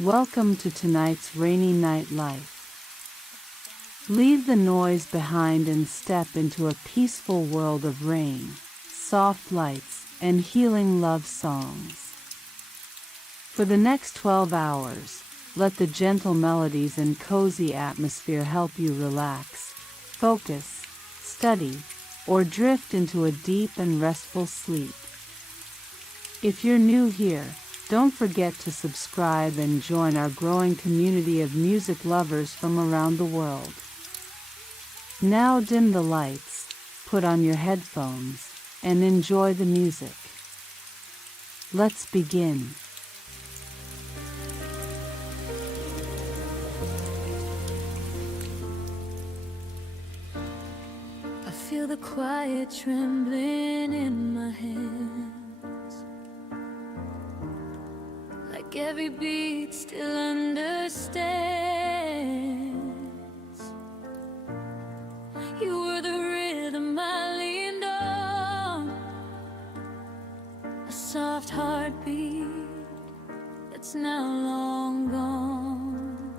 Welcome to tonight's rainy night life. Leave the noise behind and step into a peaceful world of rain, soft lights, and healing love songs. For the next 12 hours, let the gentle melodies and cozy atmosphere help you relax, focus, study, or drift into a deep and restful sleep. If you're new here, don't forget to subscribe and join our growing community of music lovers from around the world. Now dim the lights, put on your headphones, and enjoy the music. Let's begin. I feel the quiet trembling in my hands, like every beat still understands. You were the rhythm I leaned on, a soft heartbeat that's now long gone.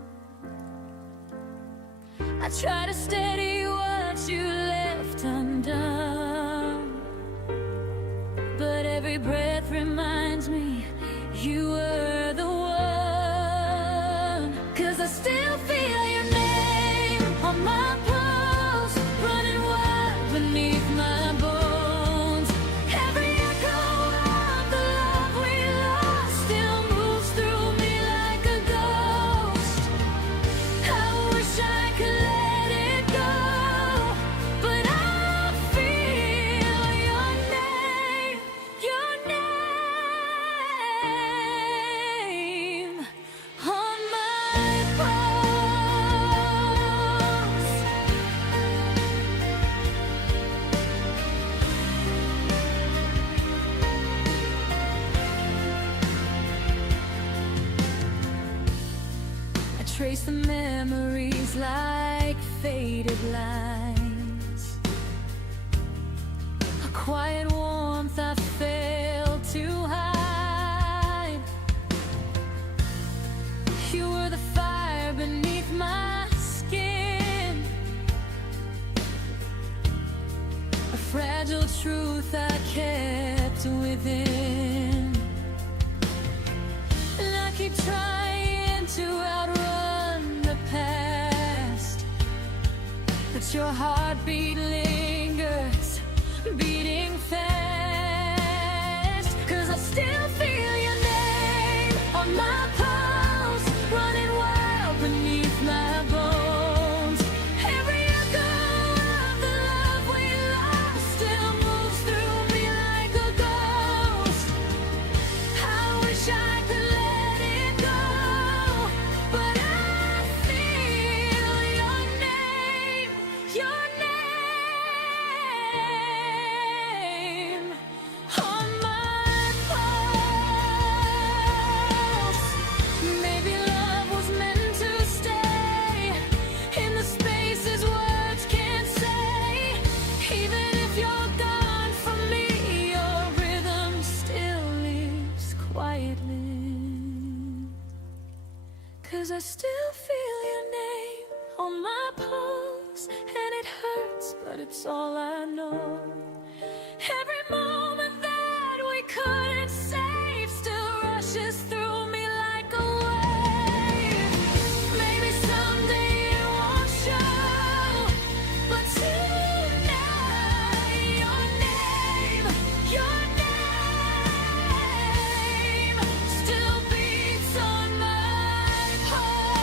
I try to steady what you left undone, but every breath reminds me you were the one. 'Cause I still feel your name on my pulse, running wild beneath my bones. Every echo of the love we lost still moves through me like a ghost. I wish I could let it go, but I feel your name on my pulse. I trace the memories like faded lines, a quiet warmth I failed to hide. You were the fire beneath my skin, a fragile truth I kept within. And I keep trying to outrun the past, but your heartbeat lingers, beating fast. 'Cause I still feel your name on my pulse, running wild beneath my bones. Every echo of the love we lost still moves through me like a ghost. I wish I could let it go, but I feel your name on my pulse. Maybe love was meant to stay in the spaces words can't say. Even if you're gone from me, your rhythm still lives quietly. 'Cause I still feel your name on my pulse, and it hurts, but it's all I know. Every moment that we couldn't save still rushes through me like a wave. Maybe someday it won't show, but tonight your name still beats on my pulse.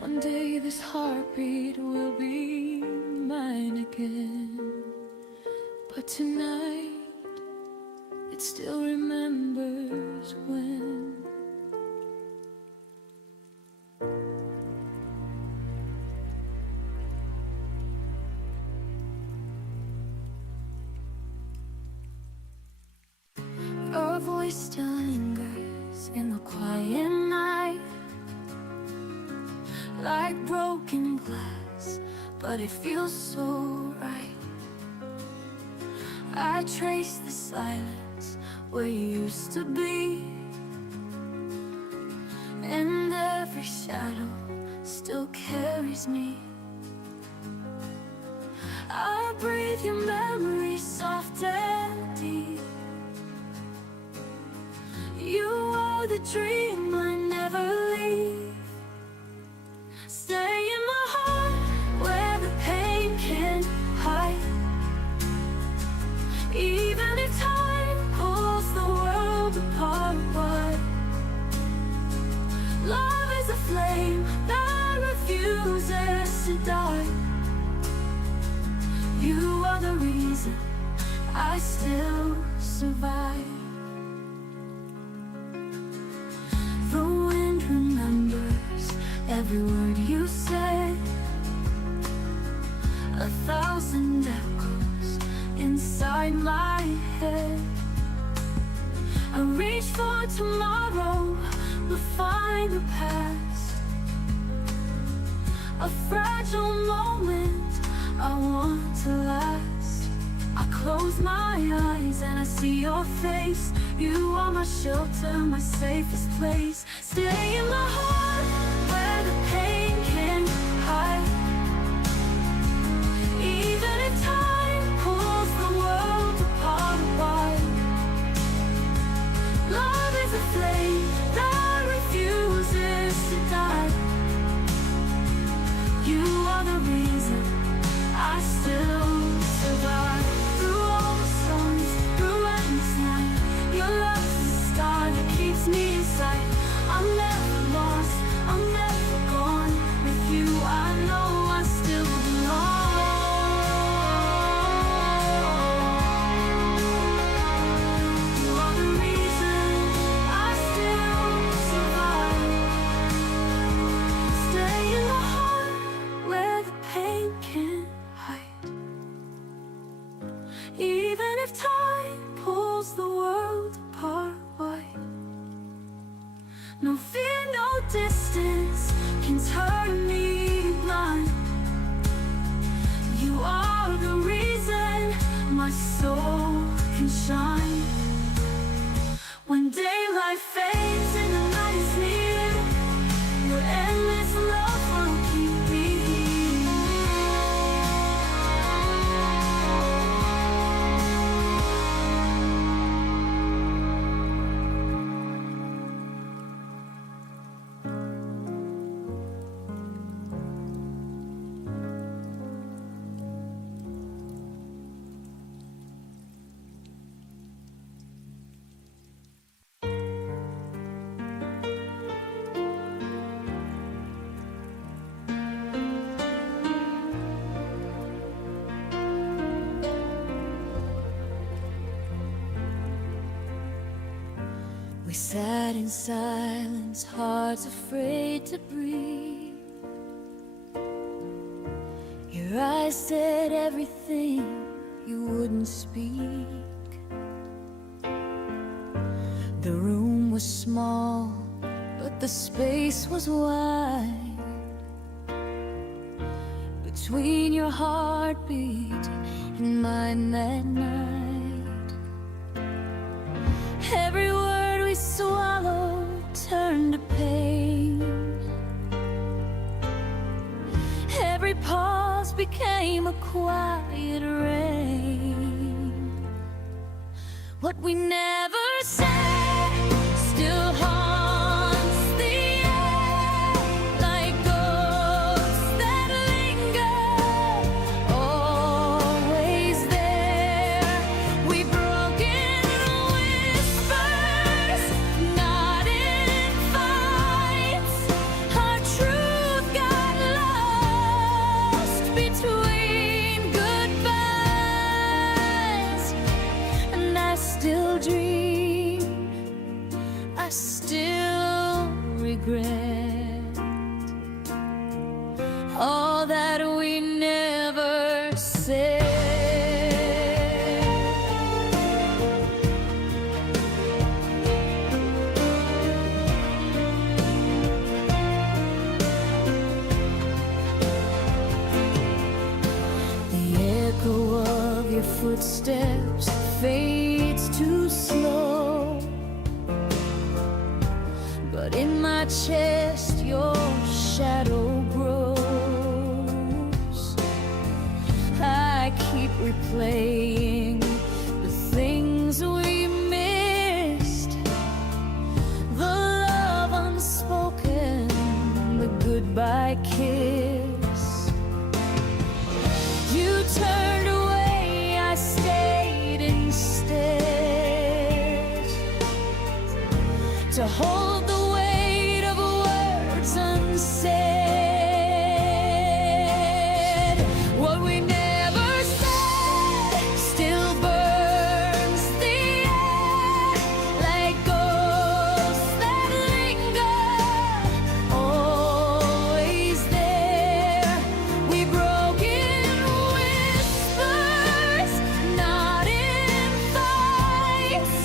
One day this heartbeat will be mine again, but tonight it still remembers when. Your voice still lingers in the quiet night, like broken glass, but it feels so right. I trace the silence where you used to be, and every shadow still carries me. I breathe your memory soft and deep. You are the dream I never leave. Stay in my heart where the pain can't hide. Even if time pulls the world apart, why? Love is a flame that refuses to die. You are the reason I still survive. The wind remembers every word you said, 1,000 echoes inside my head. I reach for tomorrow, but find the past, a fragile moment I want to last. I close my eyes and I see your face. You are my shelter, my safest place. Stay in my heart where the pain can't hide. Even if time pulls the world apart, why? Love is a flame that refuses to die. You are the reason I still survive. Through all the storms, through endless night, your love is the star that keeps me inside. I'm never lost, I'm never gone. With you I know I still belong. You are the reason I still survive. Stay in the heart where the pain can't hide. Even if time pulls the world apart, why? No fear, no distance can turn me blind. You are the reason my soul can shine. When daylight fades and the night is near, your endless love will keep me We sat in silence, hearts afraid to breathe. Your eyes said everything you wouldn't speak. The room was small, but the space was wide. Between your heartbeat and mine that night, every word we swallowed turned to pain. Every pause became a quiet rain. What we never said still haunts the air, like ghosts that linger, always there. We broke in whispers, not in fights. Our truth got lost between goodbyes, and I still dream your footsteps fades too slow, but in my chest your shadow grows. I keep replaying the things we missed, the love unspoken, the goodbye kiss. You turned away, I stayed instead, to hold the weight of words unsaid. What we never said still burns the air like ghosts that linger, always there. We broke in whispers, not in fights.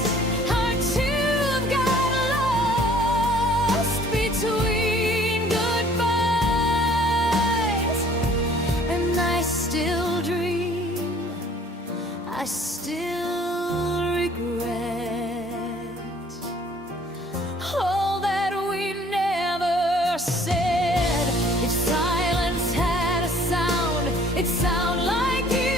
Our tune got lost between goodbyes, and I still dream, I still regret all that we never said. If silence had a sound, it'd sound like you,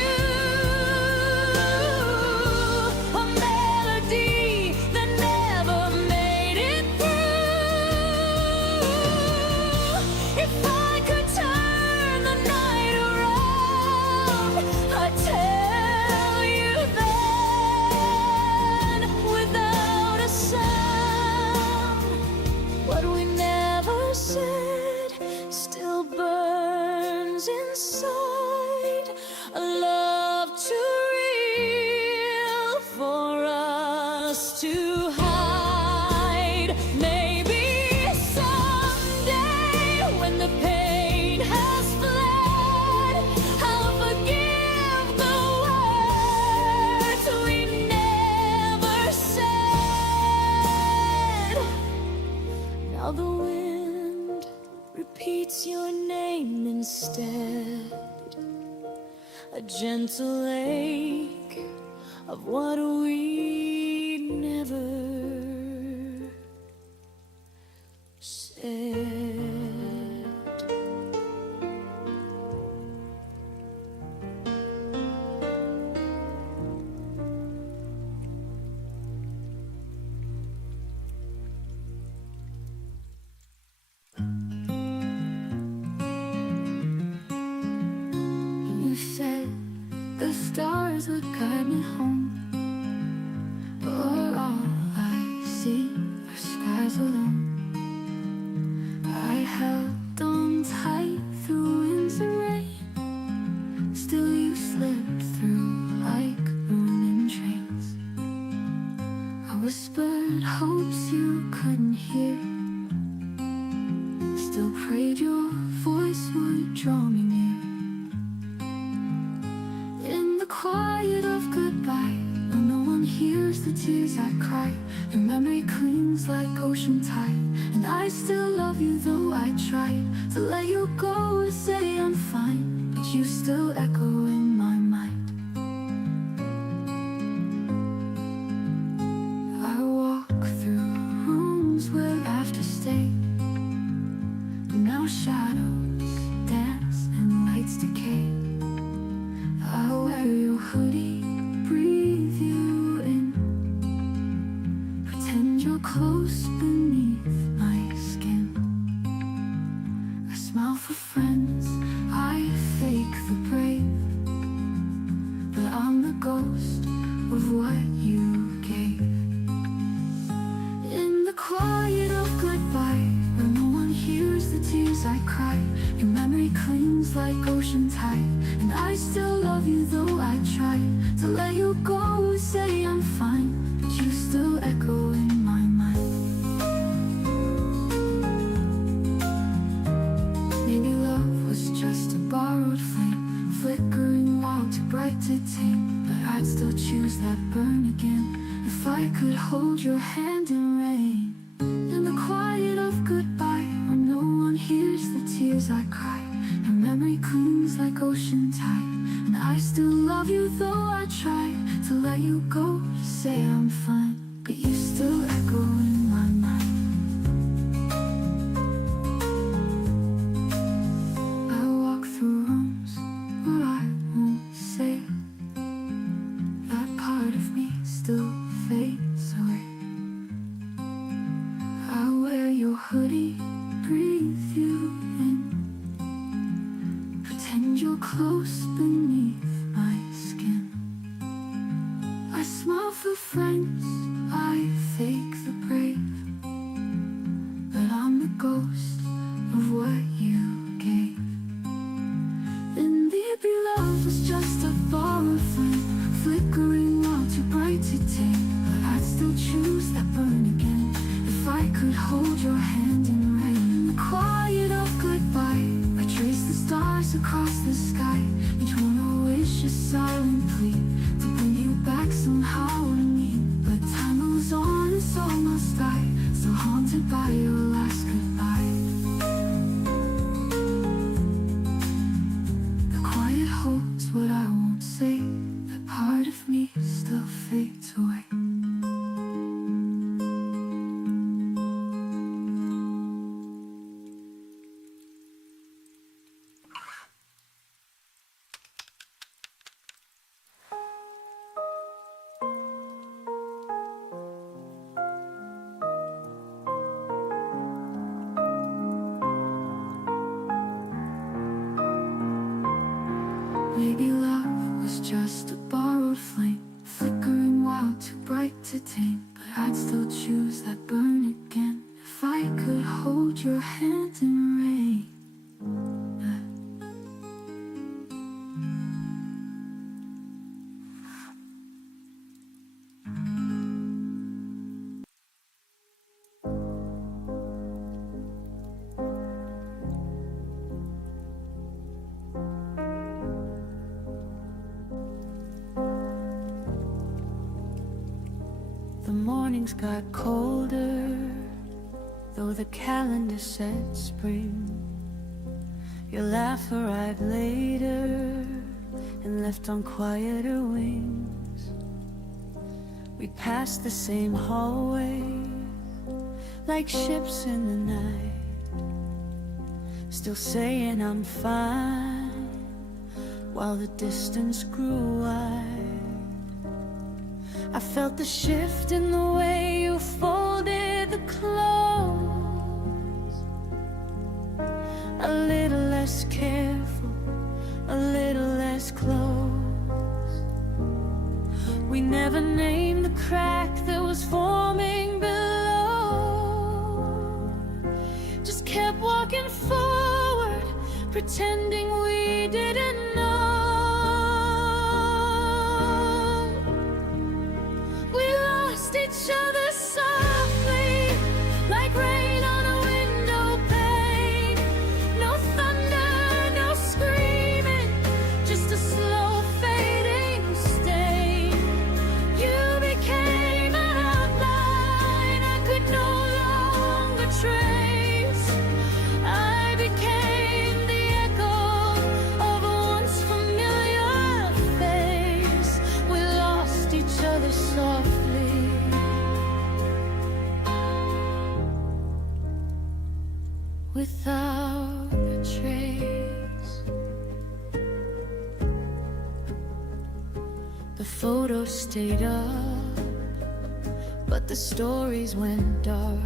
a melody that never made it through. If I could turn the night around, I'd tell you then, without a sound, what we never said still burns inside. A love too real for us to hide. Maybe someday, when the pain has fled, I'll forgive the words we never said. Now the wind repeats your name instead, a gentle ache of what we never said. You said the stars would guide me home, but all I see are skies alone. I held on tight through winds and rain, still you slipped through like running trains. I whispered hopes you couldn't hear, still prayed your voice would draw me near. In the quiet of goodbye, when no one hears the tears I cry, your memory clings like ocean tide, and I still love you though I tried to let you go and say I'm fine, but you still echo in my mind. I walk through rooms where after stay, but now shadows dance and lights decay. I wear your hoodie, breathe you in, pretend you're close beneath my skin. I smile for friends, I fake the brave, but I'm the ghost of what you gave. In the quiet of goodbye, where no one hears the tears I cry, your memory clings like ocean tide, and I still love you though I try to let you go and say I'm fine, but you still echo in my mind. Maybe love was just a borrowed flame, flickering wild too bright to tame, but I'd still choose that burn again if I could hold your hand in rain. In the quiet of goodbye, when no one hears the tears I cry, your memory clings like ocean tide, and I still love you though I try to let you go. Say I'm fine, but you still echo in my mind. I walk through rooms where I won't say. That part of me still fades away. I wear your hoodie, breathe you in, pretend you're close beneath my skin. I smile for friends, I fake the brave, but I'm the ghost of what you gave. Then the love was just a borrowed flame, flickering while too bright to tame. But I'd still choose that burn again if I could hold your hand in rain. In the quiet of goodbye, I trace the stars across the sky. Each one a wish, a silent plea to bring you back somehow to me. But time moves on and so must I, still haunted by your last goodbye. The quiet holds what I won't say. That part of me still fades away. Maybe love was just a borrowed flame, flickering while too bright to tame. But I'd still choose that burn again if I could hold your hand in rain. The mornings got colder, though the calendar said spring. Your laugh arrived later and left on quieter wings. We passed the same hallway, like ships in the night, still saying I'm fine, while the distance grew wide. I felt the shift in the way you folded the clothes. A little less careful, a little less close. We never named the crack that was forming below. Just kept walking forward, pretending we didn't know. Each other softly, like rain on a window pane. No thunder, no screaming, just a slow fading stain. You became an outline I could no longer trace. I became the echo of a once familiar face. We lost each other softly, without a trace. The photos stayed up, but the stories went dark.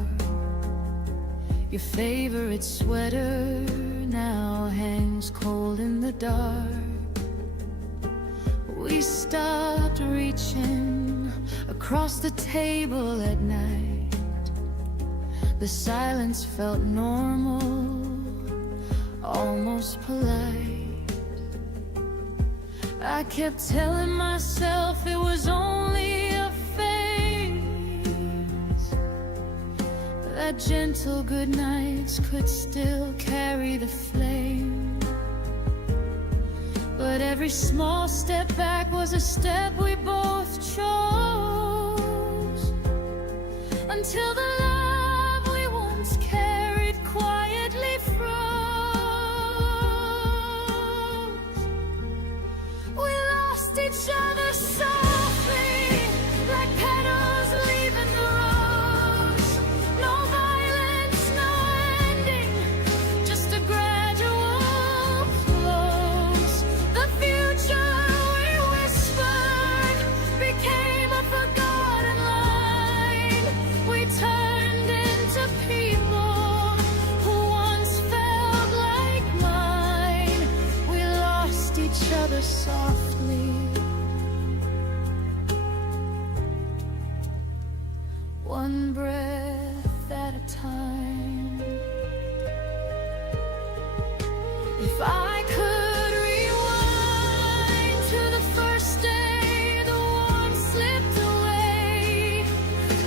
Your favorite sweater now hangs cold in the dark. We stopped reaching across the table at night. The silence felt normal, almost polite. I kept telling myself it was only a phase, that gentle good nights could still carry the flame. But every small step back was a step we both chose, until the love we once carried quietly froze. We each other softly, like petals leaving the rose. No violence, no ending, just a gradual close. The future we whispered became a forgotten line. We turned into people who once felt like mine. We lost each other softly, one breath at a time. If I could rewind to the first day the warmth slipped away,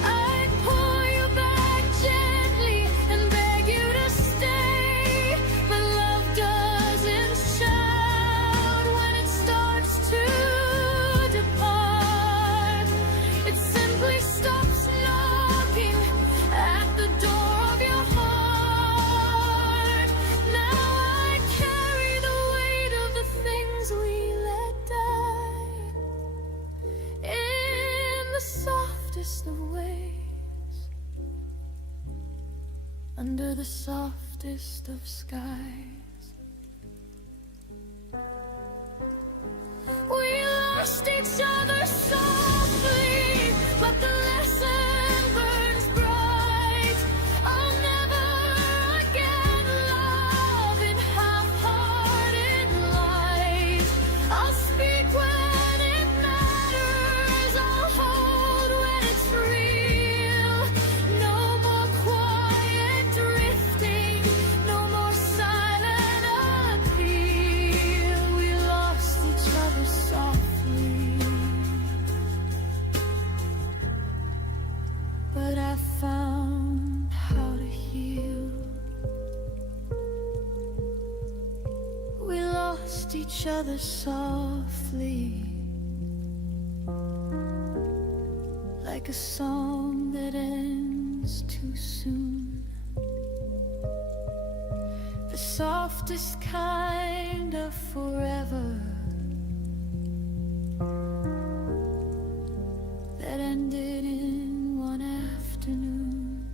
I'd pull you back gently and beg you to stay. But love doesn't shout when it starts to depart. It simply stops knocking at the door of your heart. Now I carry the weight of the things we let die in the softest of ways, under the softest of skies. We lost each other softly, but the lesson burns bright. I'll never again love in half-hearted lies. I'll speak when it matters, I'll hold when it's real. No more quiet drifting, no more silent appeal. We lost each other softly, but I found how to heal. We lost each other softly, like a song that ends too soon. The softest kind of forever that ended in one afternoon.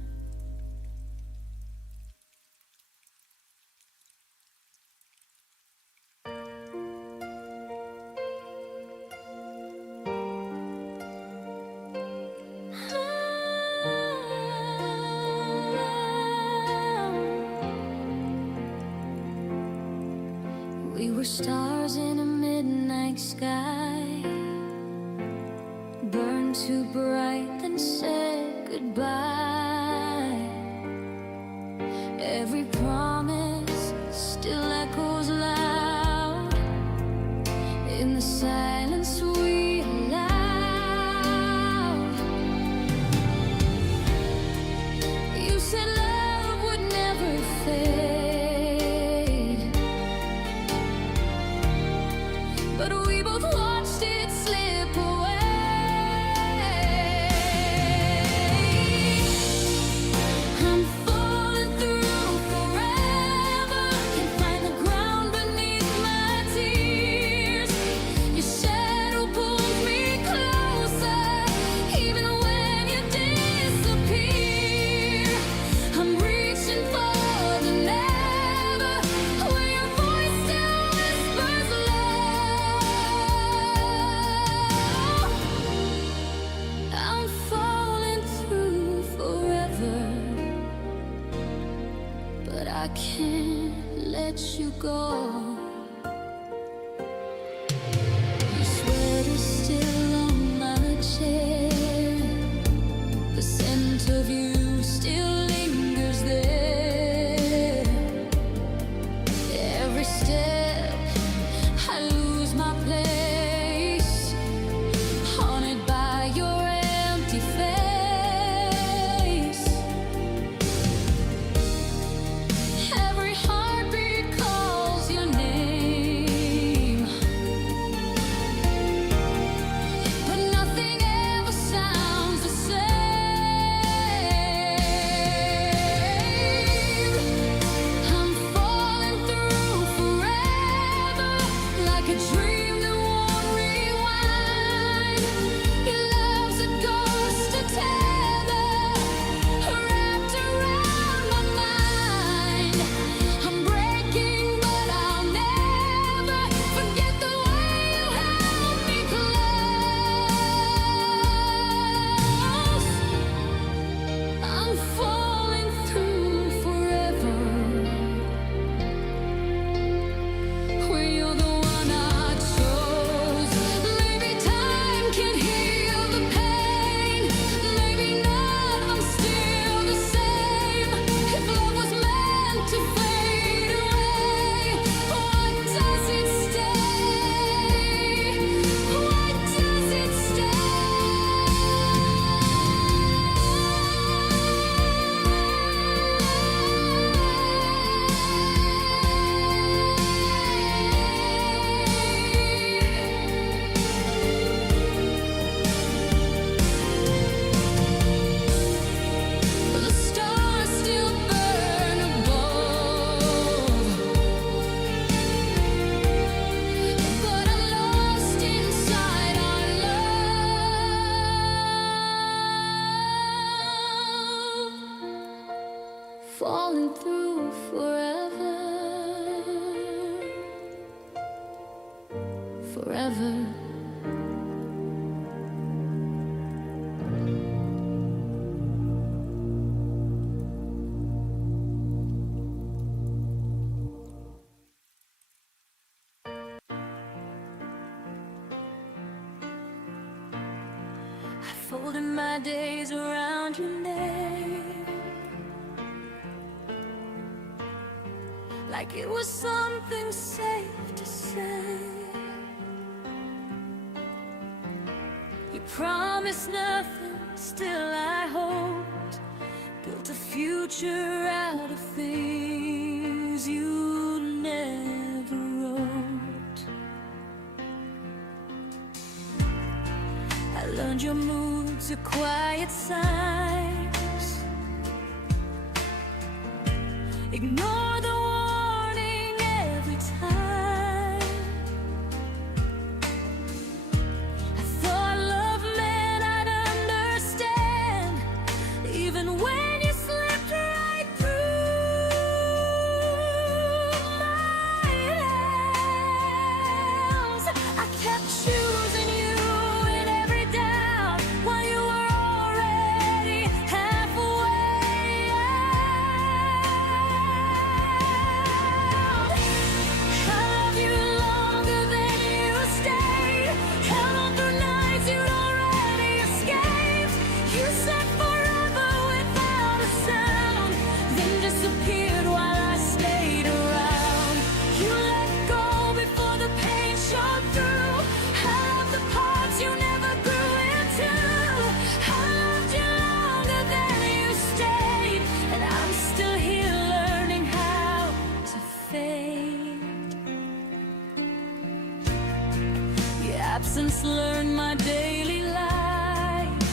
We were stars in a midnight sky, burned too bright, then said goodbye. Every promise still echoes loud in the silence we allowed. You said love would never fade, but we both watched it slip away. I'm falling through forever, can't find the ground beneath my tears. Your shadow pulls me closer, even when you disappear. I'm reaching for the never, where your voice still whispers love. I'm falling through forever, but I can't let you go. Your sweater's still on my chair, the scent of you still lingers there. Every step I lose my place, haunted by your empty face. Every heartbeat calls your name. falling through forever, forever. Folding my days around your name, like it was something safe to say. You promised nothing, still I hoped. Built a future out of things you never wrote. I learned your moods are quiet signs. Ignore the warning every time. I thought love meant I'd understand, even when you slipped right through my hands. I kept choosing you in every doubt, while you were already halfway out. I love you longer than you stayed. Held on through nights you'd already escaped. You said forever without a sound, then disappeared while I stayed around. You let go before the pain showed through. I loved the parts you never grew into. I loved you longer than you stayed, and I'm still here learning how to fade. Your absence learned my daily life.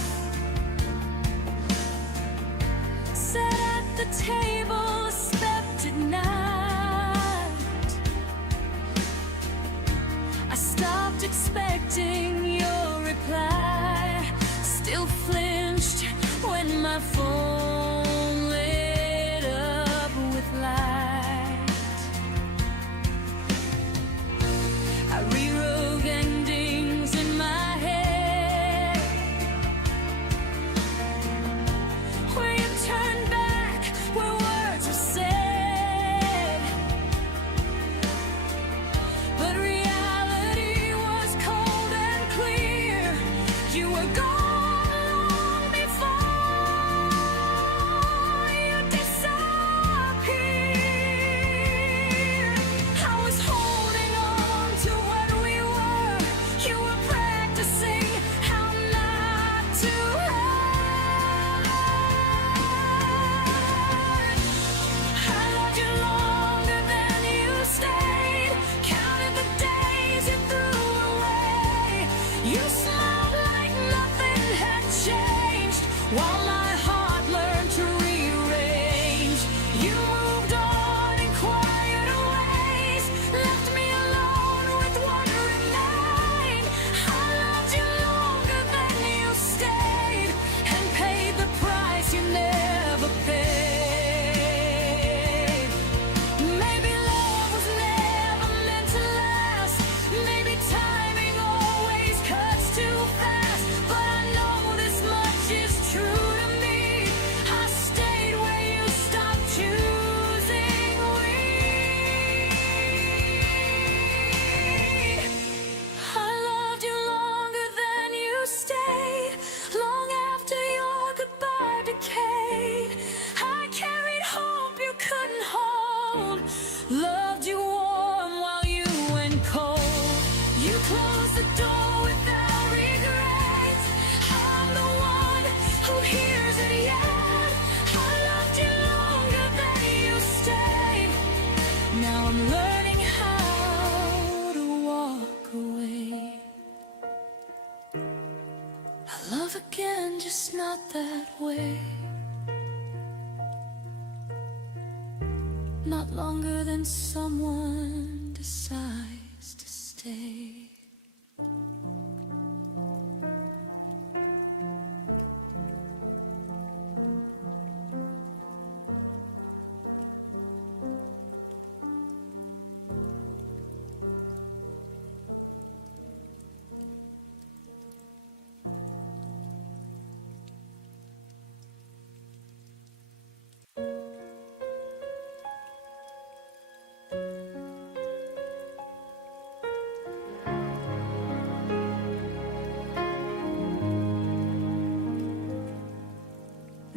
Sat at the table, slept at night. I stopped expecting your reply. Still flinched when my phone lit up with light. I rewrote endings in my head, where you turned back, where words were said. But reality was cold and clear. You were gone long before you disappeared. I was holding on to what we were. You were practicing how not to hurt. I loved you longer than you stayed. Counted the days you threw away. You smiled like nothing had changed, while my heart learned to rearrange. You moved on in quieter ways, left me alone with what remained. I loved you longer than you stayed, and paid the price you never paid. Maybe love was never meant to last. Maybe timing always cuts too fast. But I know this much is true to me. I stayed where you stopped choosing we. I loved you longer than you stayed, long after your goodbye decayed. I carried hope you couldn't hold, loved you warm while you went cold. You closed the door without regret. I'm the one who hears it yet. I loved you longer than you stayed. Now I'm learning how to walk away. I love again, just not that way. Not longer than someone decides to stay.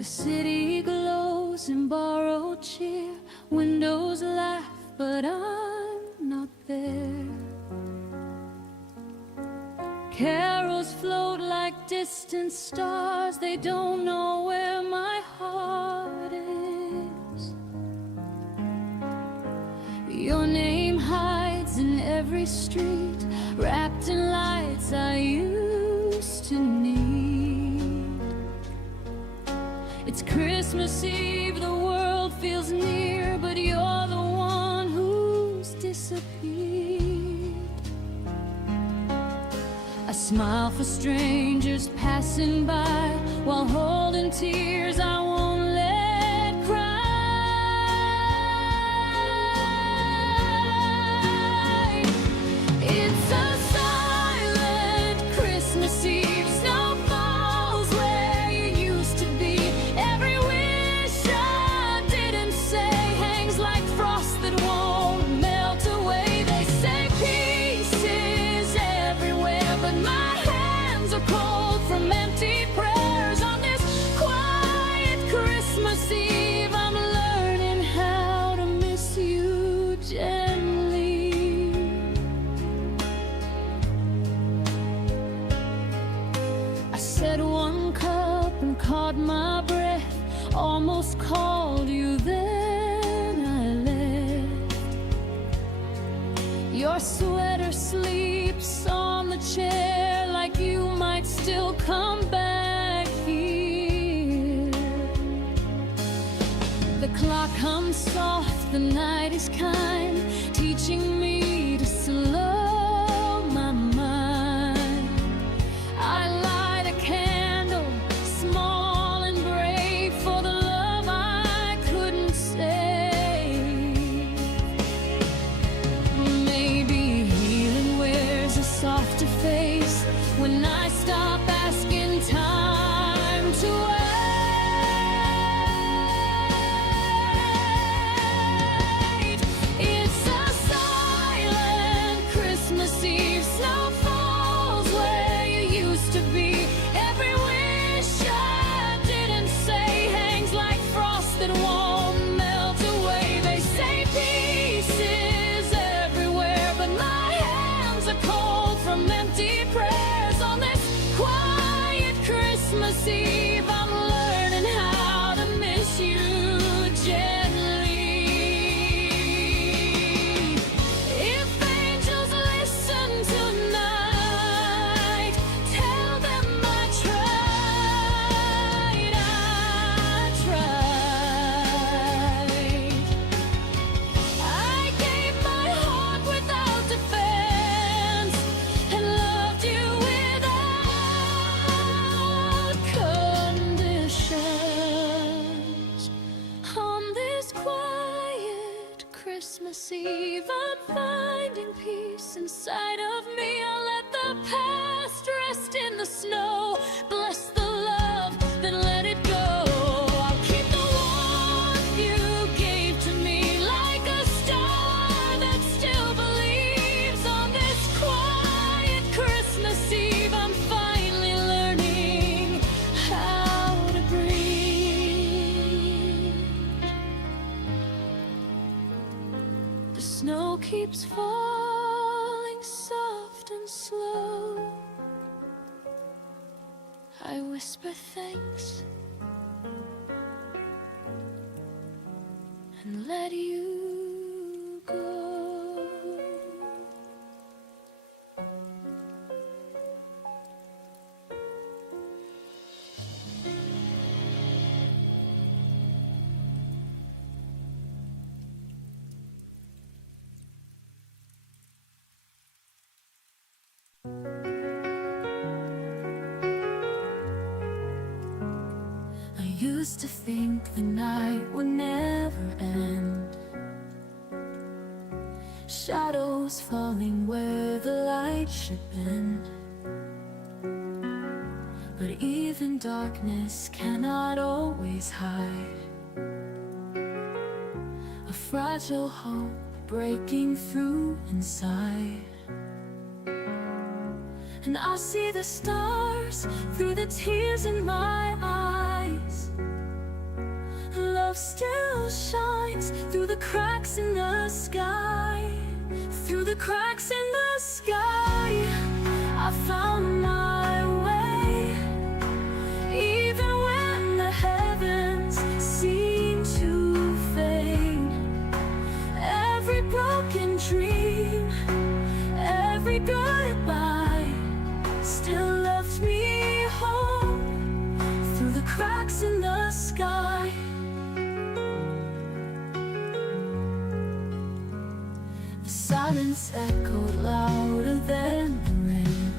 The city glows in borrowed cheer. Windows laugh, but I'm not there. Carols float like distant stars. They don't know where my heart is. Your name hides in every street, wrapped in lights I used to need. It's Christmas Eve, the world feels near, but you're the one who's disappeared. I smile for strangers passing by, while holding tears I won't let cry. It's a silent Christmas Eve. Snow falls where you used to be. Every wish I didn't say hangs like frost that won't melt away. They say peace is everywhere, but my hands are cold from empty prayers. On this quiet Christmas Eve, I'm learning how to miss you gently. I said one cup and caught my breath, almost called you, then I left. Your sweater sleeps on the chair, like you might still come back here. The clock hums soft, the night is kind, teaching me to slow my mind. I light a candle, small and brave, for the love I couldn't save. Maybe healing wears a softer face when I stop asking time to wait. It's a silent Christmas Eve. Snow falls where you used to be. Every wish I didn't say hangs like frost that won't melt away. They say peace is everywhere, but my hands are cold from empty prayers. On this quiet Christmas Eve, I'm learning how to miss you gently. If angels listen tonight, tell them I tried. I gave my heart without defense and loved you without conditions. On this quiet Christmas Eve, I'm finding peace inside of me. I'll let the past rest in the snow. Bless the love, then let it go. I'll keep the warmth you gave to me, like a star that still believes. On this quiet Christmas Eve, I'm finally learning how to breathe. The snow keeps falling soft and slow. I whisper thanks and let you go. I used to think the night would never end. Shadows falling where the light should bend. But even darkness cannot always hide a fragile hope breaking through inside. And I see the stars through the tears in my eyes. love still shines through the cracks in the sky. Through the cracks in the sky, I found my way. Even when the heavens seem to fade, every broken dream, every goodbye still left me home through the cracks in the sky. The silence echoed louder than the rain.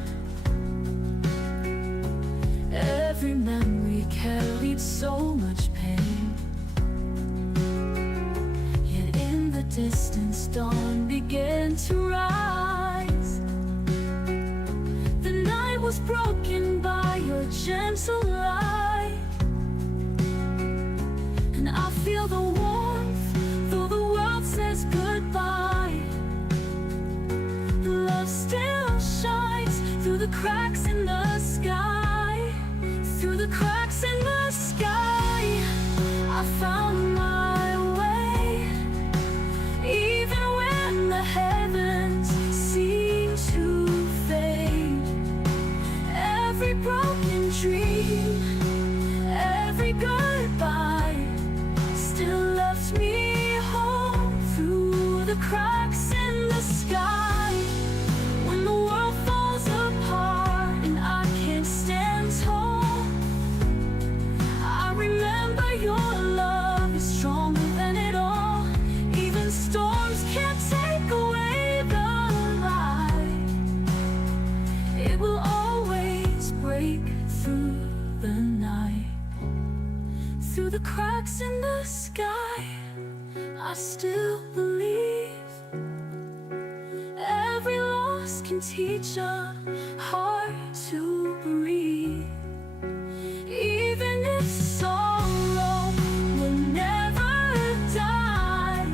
Every memory carried so much pain. Yet in the distance dawn began to rise. The night was broken by your gentle light, and I feel the warmth though the world says goodbye. Love still shines through the cracks in the sky. Through the cracks in the sky, I found my way. Even when the heavens seem to fade, every broken dream, every goodbye still left me home through the cracks in the sky. When the world falls apart and I can't stand tall, I remember your love is stronger than it all. Even storms can't take away the light. It will always break through the night. Through the cracks in the sky, I still believe. Every loss can teach a heart to breathe. Even if sorrow will never die,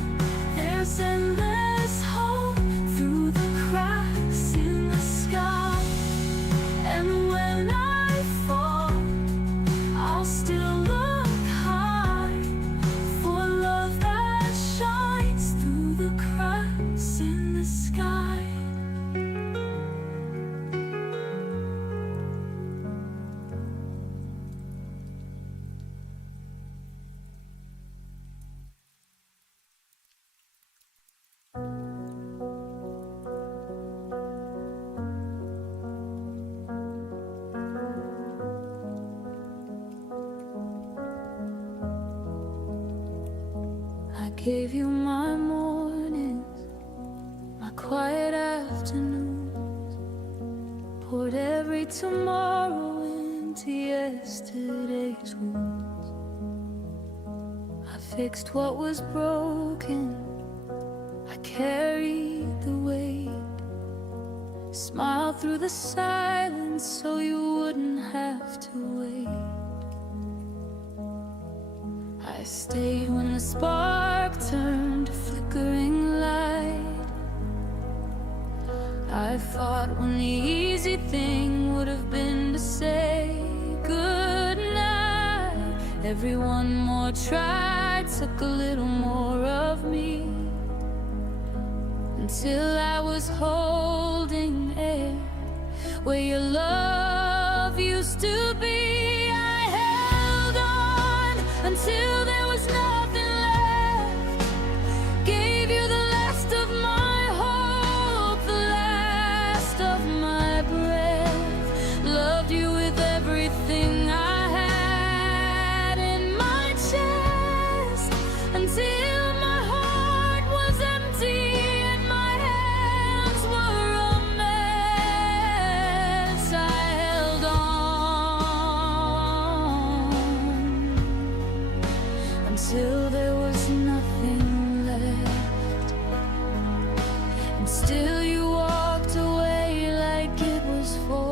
there's endless hope through the cracks in the sky. And when I fall, I'll still look high for love that shines through the cracks in the sky. I gave you my mornings, my quiet afternoons, poured every tomorrow into yesterday's wounds. I fixed what was broken, I carried the weight, smiled through the silence so you wouldn't have to wait. I stayed when the spark turned to flickering light. I fought when the easy thing would have been to say goodnight. Every one more try took a little more of me, until I was holding air where your love used to be. I held on until there was nothing left. Gave you the last of my hope, the last of my breath. Loved you with everything I had in my chest, until my heart was empty and my hands were a mess. I held on until there was nothing left, and still you walked away like it was for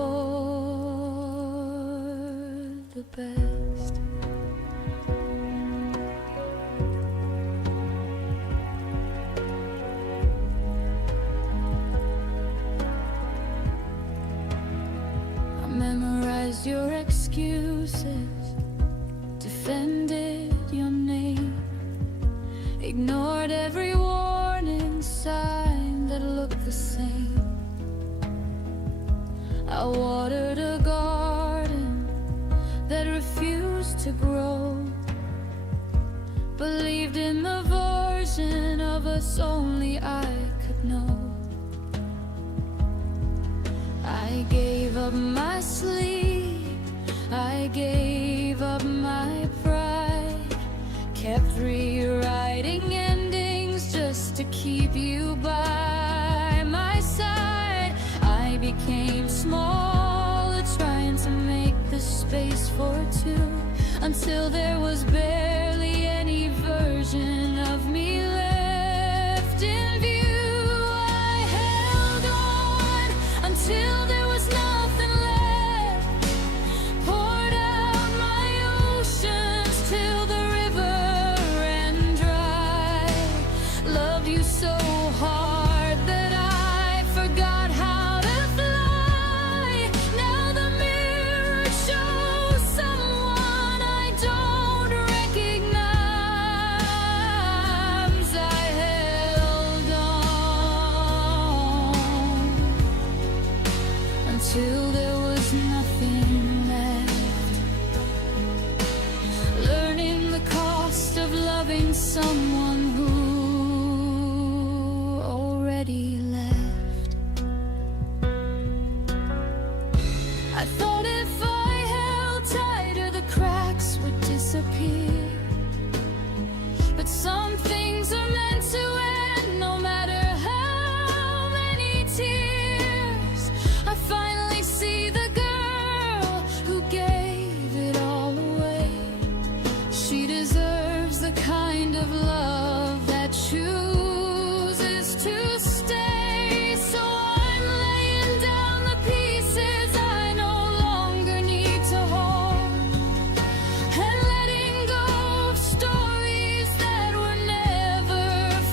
the best. I memorized your excuses, defended your name, ignored every warning sign that looked the same. I watered a garden that refused to grow, believed in the version of us only I could know. I gave up my sleep, I gave up my pride, kept rewriting endings just to keep you by my side. I became smaller, trying to make the space for two, until there was barely any version of me left in view. I held on until there was nothing left, poured out my oceans till the river ran dry. Loved you so hard that I forgot how to fly. Now the mirror shows someone I don't recognize. I held on until there was nothing left, learning the cost of loving someone who already left. I thought if I held tighter, the cracks would disappear, but some things are meant to end, no matter how many tears. I finally see the girl who gave it all away. She deserves the kind of love that chooses to stay. So I'm laying down the pieces I no longer need to hold, and letting go of stories that were never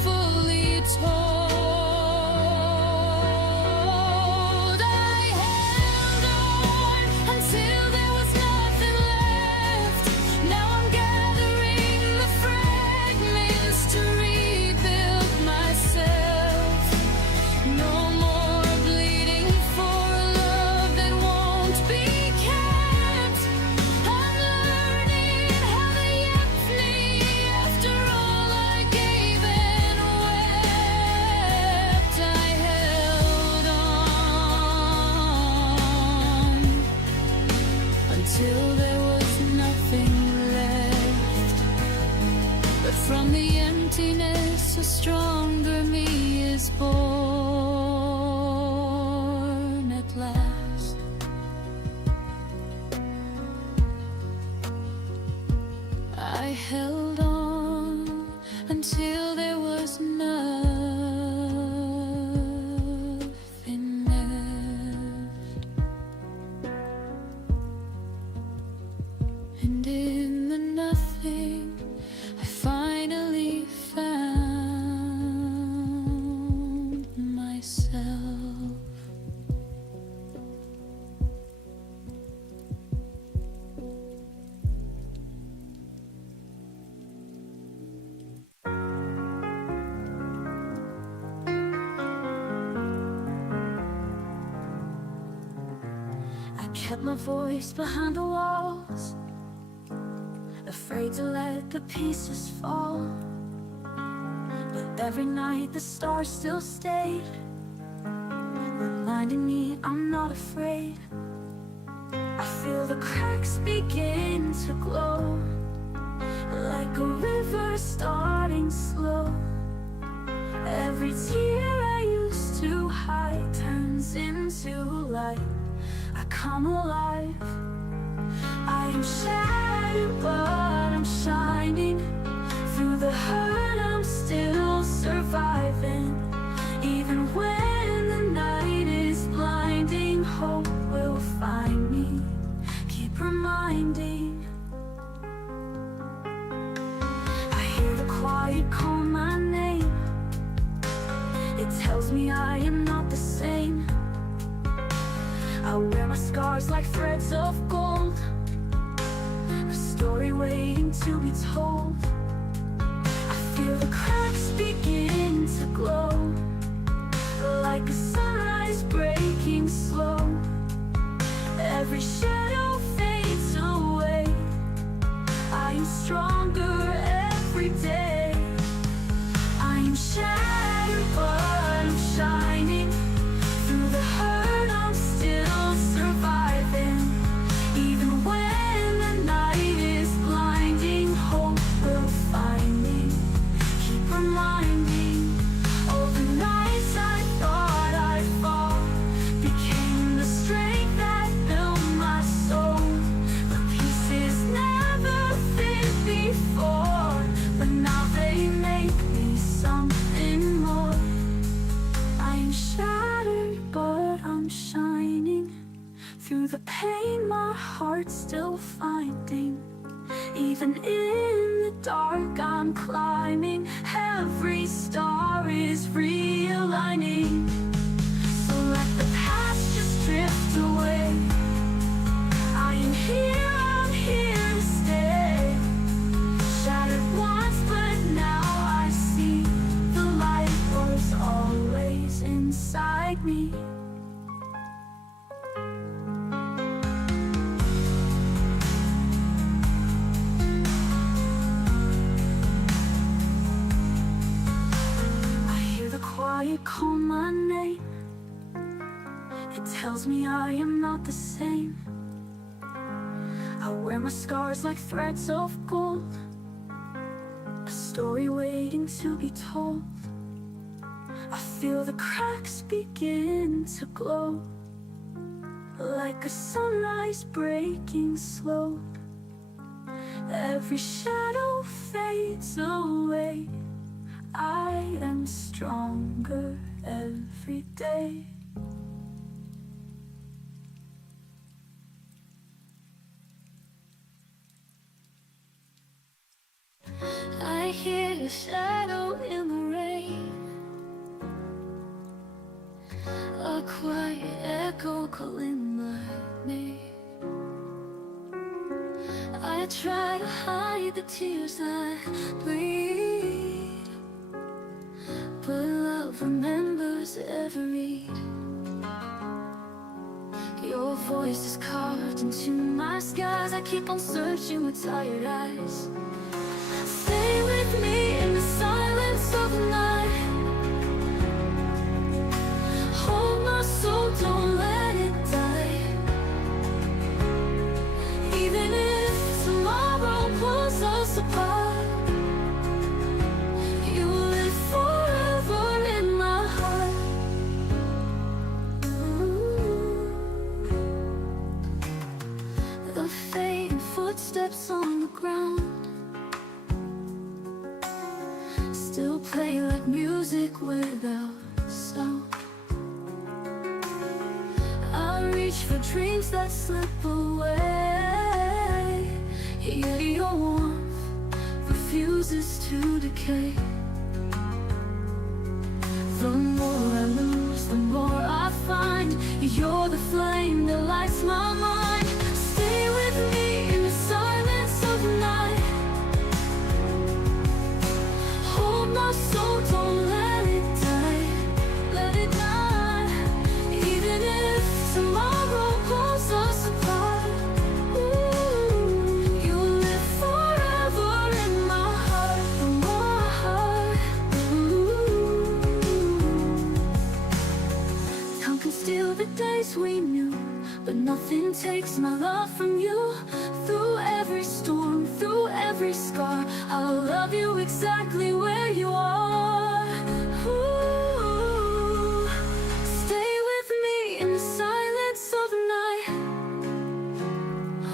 fully told. I held on until there was nothing left. Now I'm gathering the fragments to rebuild myself. No more bleeding for a love that won't be kept. I'm learning how they left me after all I gave and wept. I held on until there was nothing left. But from the emptiness, a stronger me is born at last. I held on until there was nothing left, and in the nothing I finally found myself. I kept my voice behind the walls, afraid to let the pieces fall. But every night the stars still stayed, reminding me I'm not afraid. I feel the cracks begin to glow, like a river starting slow. Every tear I used to hide turns into light. I come alive. I am shattered, but I'm shining. Through the hurt, I'm still surviving. Even when the night is blinding, hope will find me. Keep reminding. I hear the quiet call my name. It tells me I am not the same. I wear my scars like threads of gold, a story waiting to be told. I feel the cracks begin to glow, like a sunrise breaking slow. Every shadow fades away. I am stronger every day. I am shattered but I'm shining. Through the hurt I'm still surviving. Even when the night is blinding, hope will find me. Keep reminding, all the nights I thought I'd fall became the strength that built my soul. The pieces never fit before, but now they make me something more. I am shattered but I'm shining. Through the pain my heart's still finding. Even in the dark I'm climbing. Every star is realigning. So let the past just drift away. I am here, I'm here to stay. Shattered once but now I see the light was always inside me. Quiet call my name. It tells me I am not the same. I wear my scars like threads of gold, a story waiting to be told. I feel the cracks begin to glow, like a sunrise breaking slow. Every shadow fades away. I am stronger every day. I hear the shadow in the rain, a quiet echo calling my name. I try to hide the tears that bleed, but love remembers every beat. Your voice is carved into my skies. I keep on searching with tired eyes. Stay with me in the silence of the night. Hold my soul, don't let it die. Even if tomorrow pulls us apart, you live forever in my heart. The fading footsteps on the ground still play like music without sound. I reach for dreams that slip away, yet your warmth refuses to decay. The more I lose, the more I find. You're the flame that lights my mind. Stay with me in the silence of the night. Hold my soul, don't let it die. Let it die. Even if tomorrow pulls us apart, you live forever in my heart, my heart. Time can steal the days we knew, but nothing takes my love from you. Through every storm, through every scar, I'll love you exactly where you are. Ooh, stay with me in the silence of the night.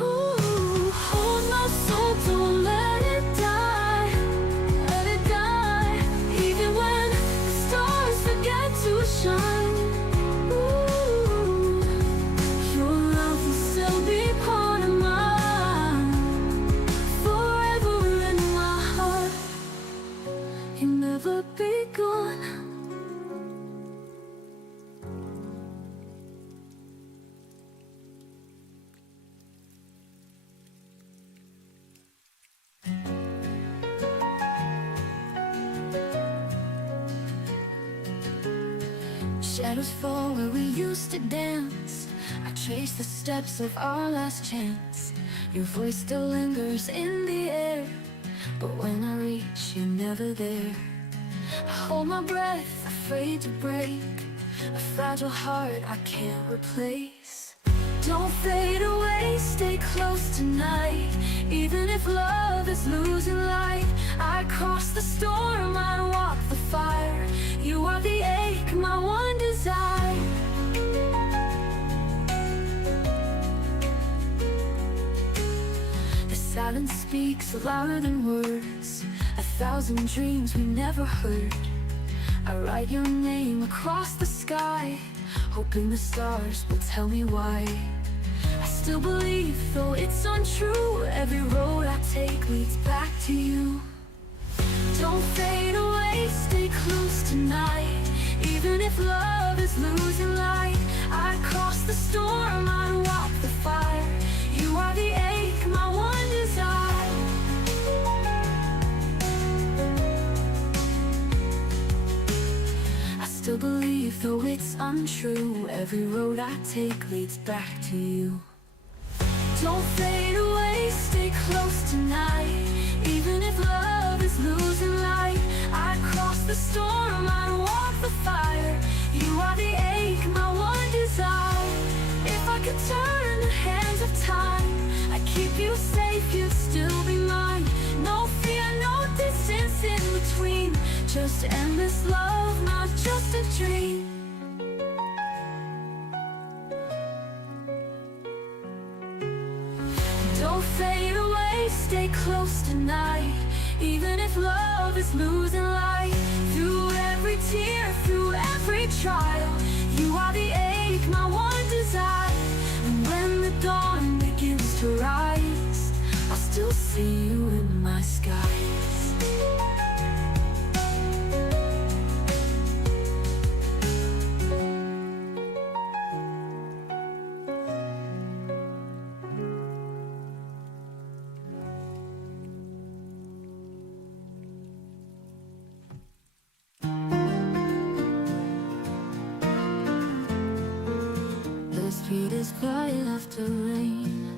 Ooh, hold my soul, don't let it die. Let it die. Even when the stars forget to shine, your love will still be part of mine. Forever in my heart. You'll never be Shadows fall where we used to dance. I trace the steps of our last chance. Your voice still lingers in the air, but when I reach, you're never there. I hold my breath, afraid to break a fragile heart I can't replace. Don't fade away, stay close tonight. Even if love is losing light, I cross the storm, I walk the fire. You are the ache, my one desire. The silence speaks louder than words, 1,000 dreams we never heard. I write your name across the sky, hoping the stars will tell me why. I still believe, though it's untrue, every road I take leads back to you. Don't fade away, stay close tonight. Even if love is losing light, I cross the storm, I walk the fire. You are the ache, my one desire. I still believe, though it's untrue, every road I take leads back to you. Don't fade away, stay close tonight. Even if love is losing light, I cross the storm, I walk the fire. You are the ache, my one desire. If I could turn the hands of time, I'd keep you safe, you'd still be mine. No fear, no distance in between, just endless love, not just a dream. Don't fade away, stay close tonight. Even if love is losing light, through every tear, through every trial, you are the ache, my one desire. And when the dawn begins to rise, I'll still see you in my skies. The street is quiet after rain,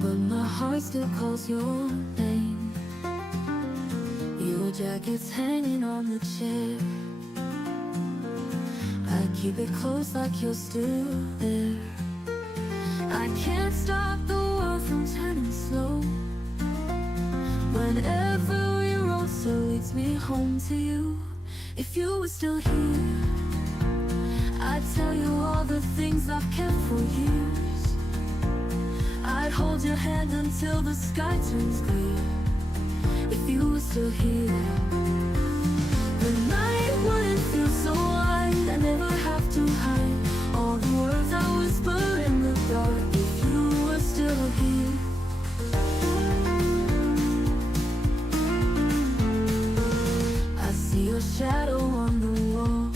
but my heart still calls your name. Your jacket's hanging on the chair, I keep it close like you're still there. I can't stop the world from turning slow. Whenever we roll, so leads me home to you. If you were still here, I'd tell you all the things I've kept for years. I'd hold your hand until the sky turns clear. If you were still here, the night wouldn't feel so wide. I never have to hide all the words I whisper in the dark. If you were still here, I see your shadow on the wall,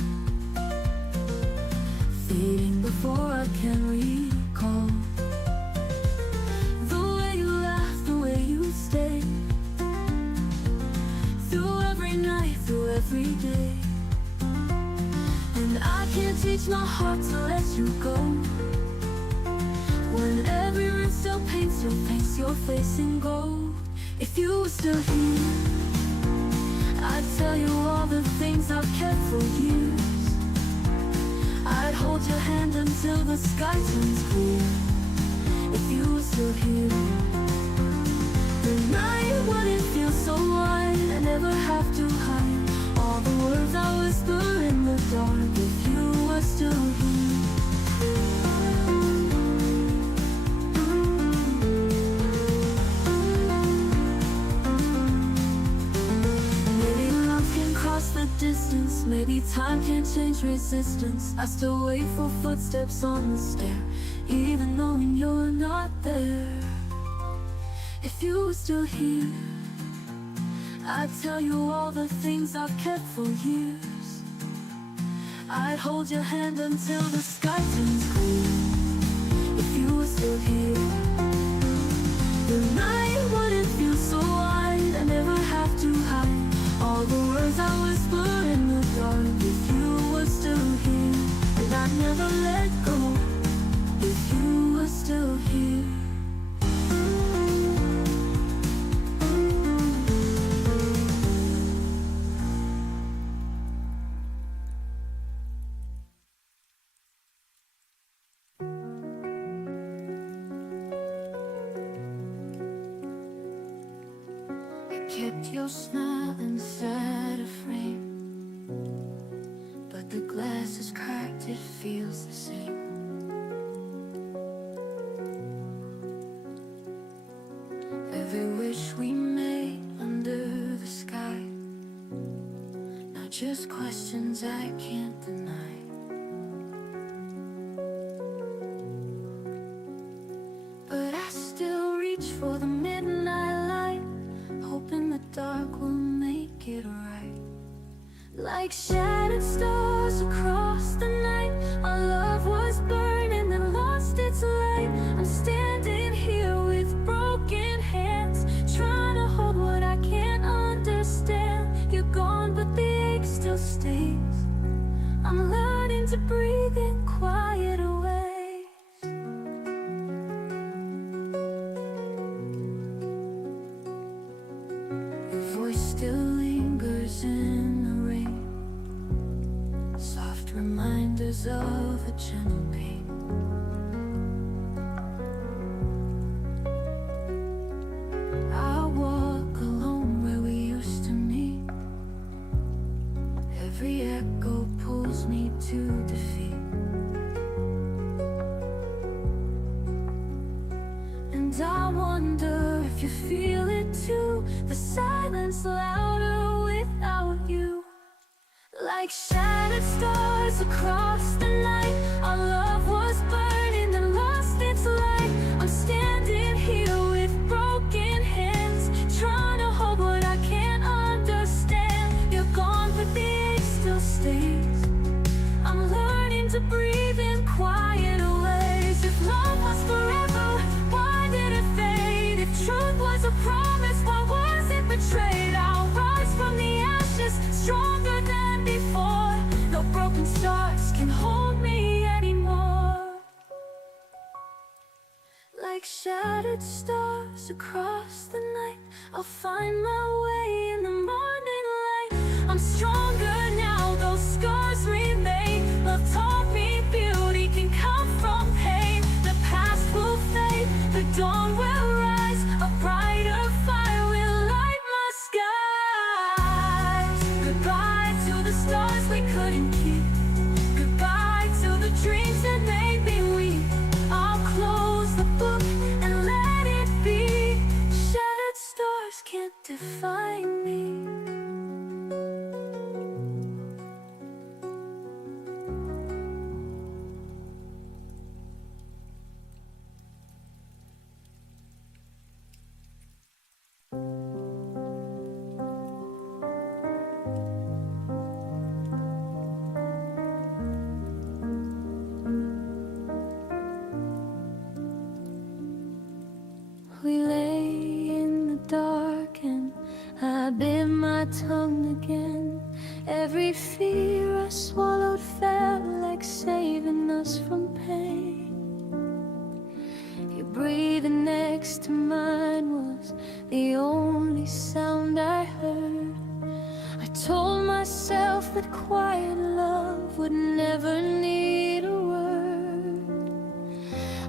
fading before I can recall. The way you laugh, the way you stay, through every night, through every day. And I can't teach my heart to let you go. When every room still paints your face in gold. If you were still here, I'd tell you all the things I've kept for years. I'd hold your hand until the sky turns clear. If you were still here, the night wouldn't feel so wide. I never have to hide all the words I whisper in the dark. If you were still here, maybe love can cross the distance, maybe time can change resistance. I still wait for footsteps on the stair, even knowing you're not there. If you were still here, I'd tell you all the things I've kept for years. I'd hold your hand until the sky turns clear. If you were still here, the night wouldn't feel so wide. I never have to hide all the words I whisper in the dark. If you your smile inside a frame, but the glass is cracked, it feels the same. Every wish we made under the sky, not just questions I can't deny. But I still reach for the midnight light, hoping the dark will make it right. Like shattered stars across the night, our love was burning and lost its light. I'm standing here with broken hands, trying to hold what I can't understand. You're gone, but the ache still stays. I'm learning to breathe in quieter ways. Your voice still lingers in the rain, soft reminders of a gentle pain. I walk alone where we used to meet, every echo pulls me to defeat. And I wonder if you feel it too, the silence louder without you. Like shattered stars across the night, our love was burning and lost its light. I'm standing here with broken hands, trying to hold what I can't understand. You're gone, but the ache still stays. I'm learning to breathe in quieter ways. If love was forever, why did it fade? If truth was a promise, why was it betrayed? I'll rise from the ashes, stronger than before. No broken stars can hold me anymore. Like shattered stars across the night, I'll find my way in the morning light. I'm stronger now, those scars remain. Love taught me beauty can come from pain. The past will fade, the dawn will rise. A brighter fire will light my skies. Goodbye to the stars we couldn't keep, goodbye to the dreams that made me weak. I'll close the book and let it be. Shattered stars can't define me. We lay in the dark and I bit my tongue again. Every fear I swallowed felt like saving us from pain. Your breathing next to mine was the only sound I heard. I told myself that quiet love would never need a word.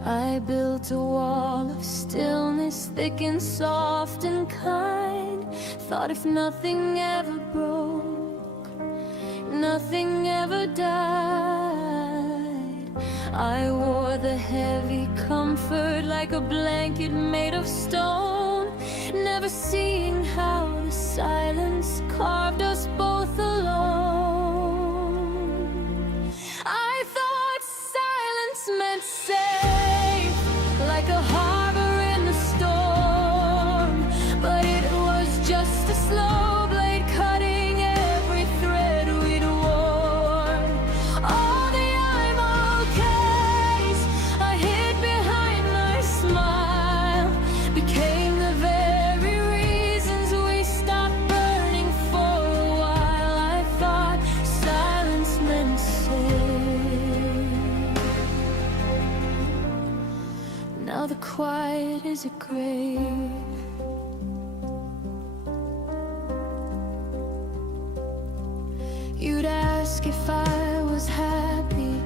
I built a wall of stillness, thick and soft and kind. Thought if nothing ever broke, nothing ever died. I wore the heavy comfort like a blanket made of stone, never seeing how the silence carved us both alone. I thought silence meant safe, like a harbor in the storm, but it was just a slow blade cutting every thread we'd worn. All the I'm okays I hid behind my smile became the very reasons we stopped burning for a while. I thought silence meant safe. Now the quiet is a grave. You'd ask if I was happy,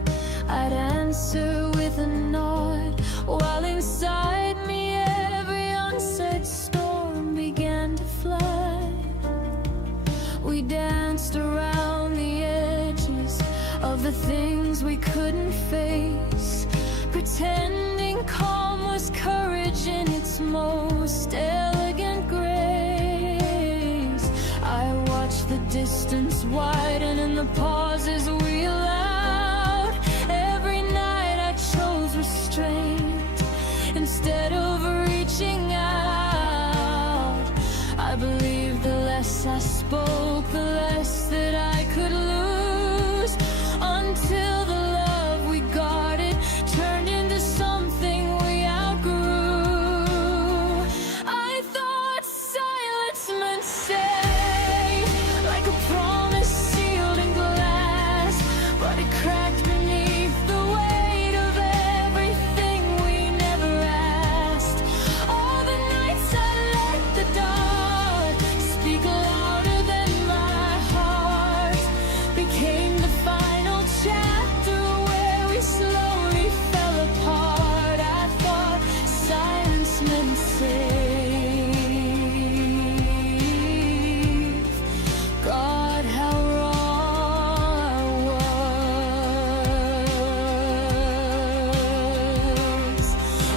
I'd answer with a nod, while inside me every unsaid storm began to fly. the pauses we allowed. Every night I chose restraint instead of reaching out. I believe the less I spoke, the less that I could lose, until the love we guarded turned into something we outgrew. I thought silence meant safe, like a promise sealed in glass, but it cracked beneath the weight of everything we never asked. All the nights I let the dark speak louder than my heart became the final chapter where we slowly fell apart. I thought silence meant safe. God, how wrong I was.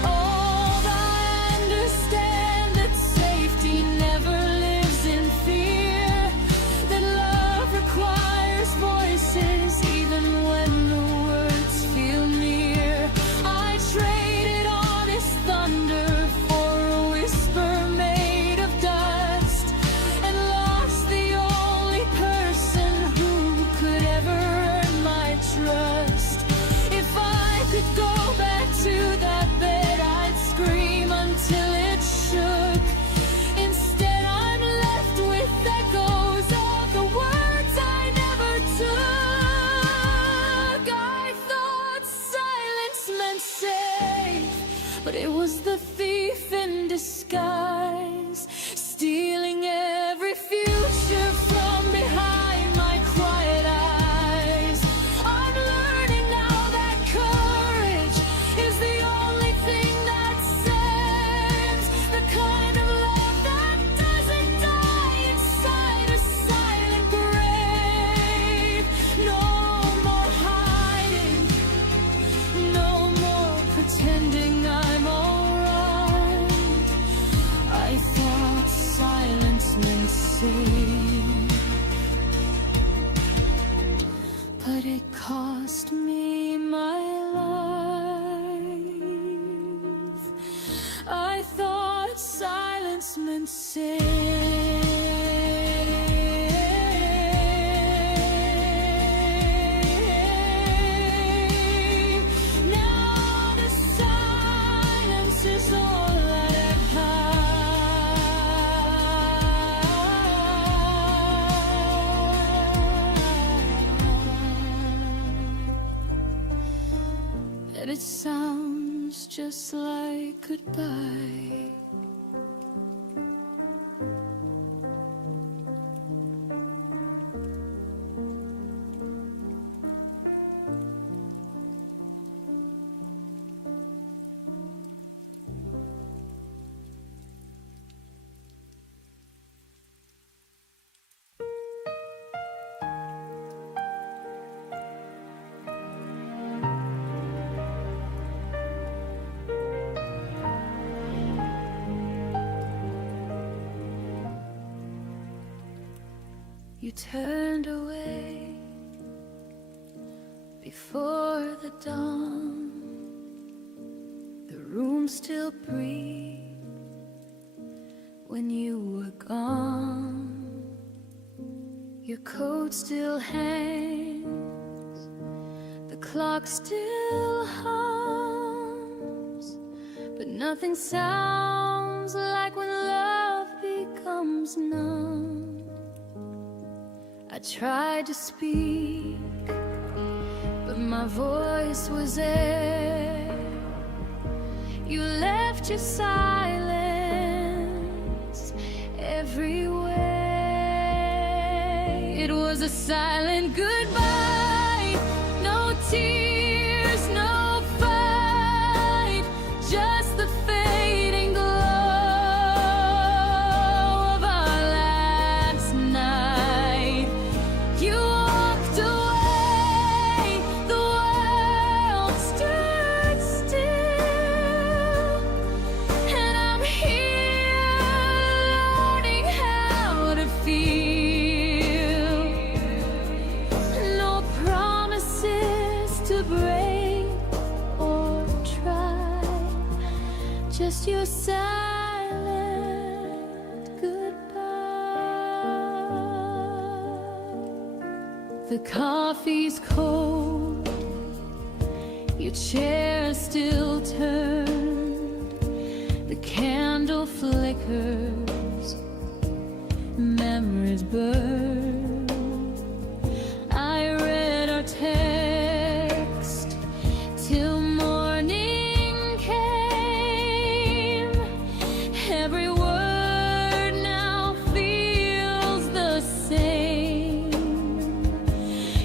Although I understand that safety never lives in fear, that love requires voices even when the words feel near. I traded honest thunder for a whisper made of dust, and lost the only person who could ever earn my trust. If I could go back to that bed, I'd scream until it shook. Instead, I'm left with echoes of the words I never took. I thought silence meant safe, but it was the thief in disguise, stealing every future from behind my quiet eyes. I'm learning now that courage is the only thing that saves, the kind of love that doesn't die inside a silent grave. No more hiding, no more pretending I'm alright. I thought silence meant safe, but it cost me my life. I thought silence meant safe. Now the silence is all I have. And it sounds just like goodbye. You turned away before the dawn. The room still breathed when you were gone. Your coat still hangs, the clock still hums, but nothing sounds like when love becomes numb. I tried to speak, but my voice was air. You left your silence everywhere. It was a silent goodbye, no tears, no fight, just the fading glow of our last night. You walked away, the world stood still, and I'm here learning how to feel. just your silent goodbye. The coffee's cold, your chair still turned, the candle flickers, memories burn. I read our text till morning came. Every word now feels the same.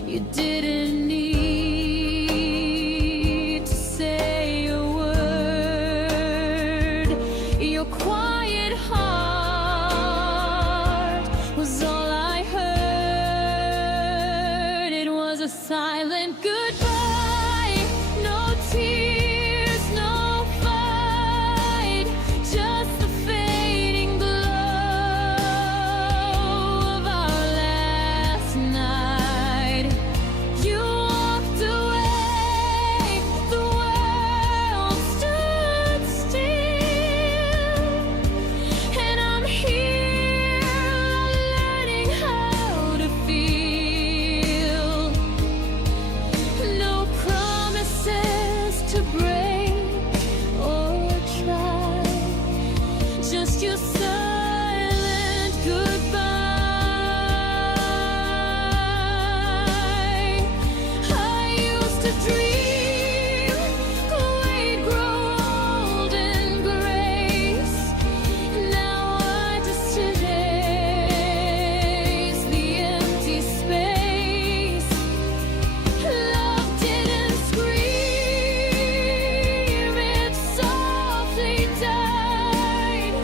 You didn't need to say a word. Your quiet heart was all I heard. It was a silent goodbye. No tears, no fight, just the fading glow of our last night. You walked away, the world stood still, and I'm here learning how to feel. No promises to break or try, just your silent goodbye. I used to dream we'd grow old in grace. Now I just erase the empty space. Love didn't scream, it softly died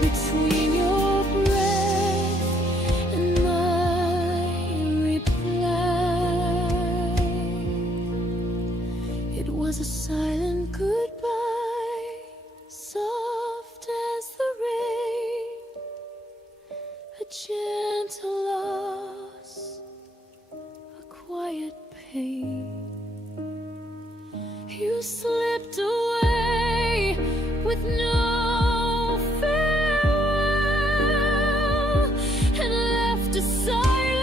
between your breath and my reply. It was a silent goodbye, soft as the rain, a gentle loss, a quiet pain. You slipped away with no farewell and left a silence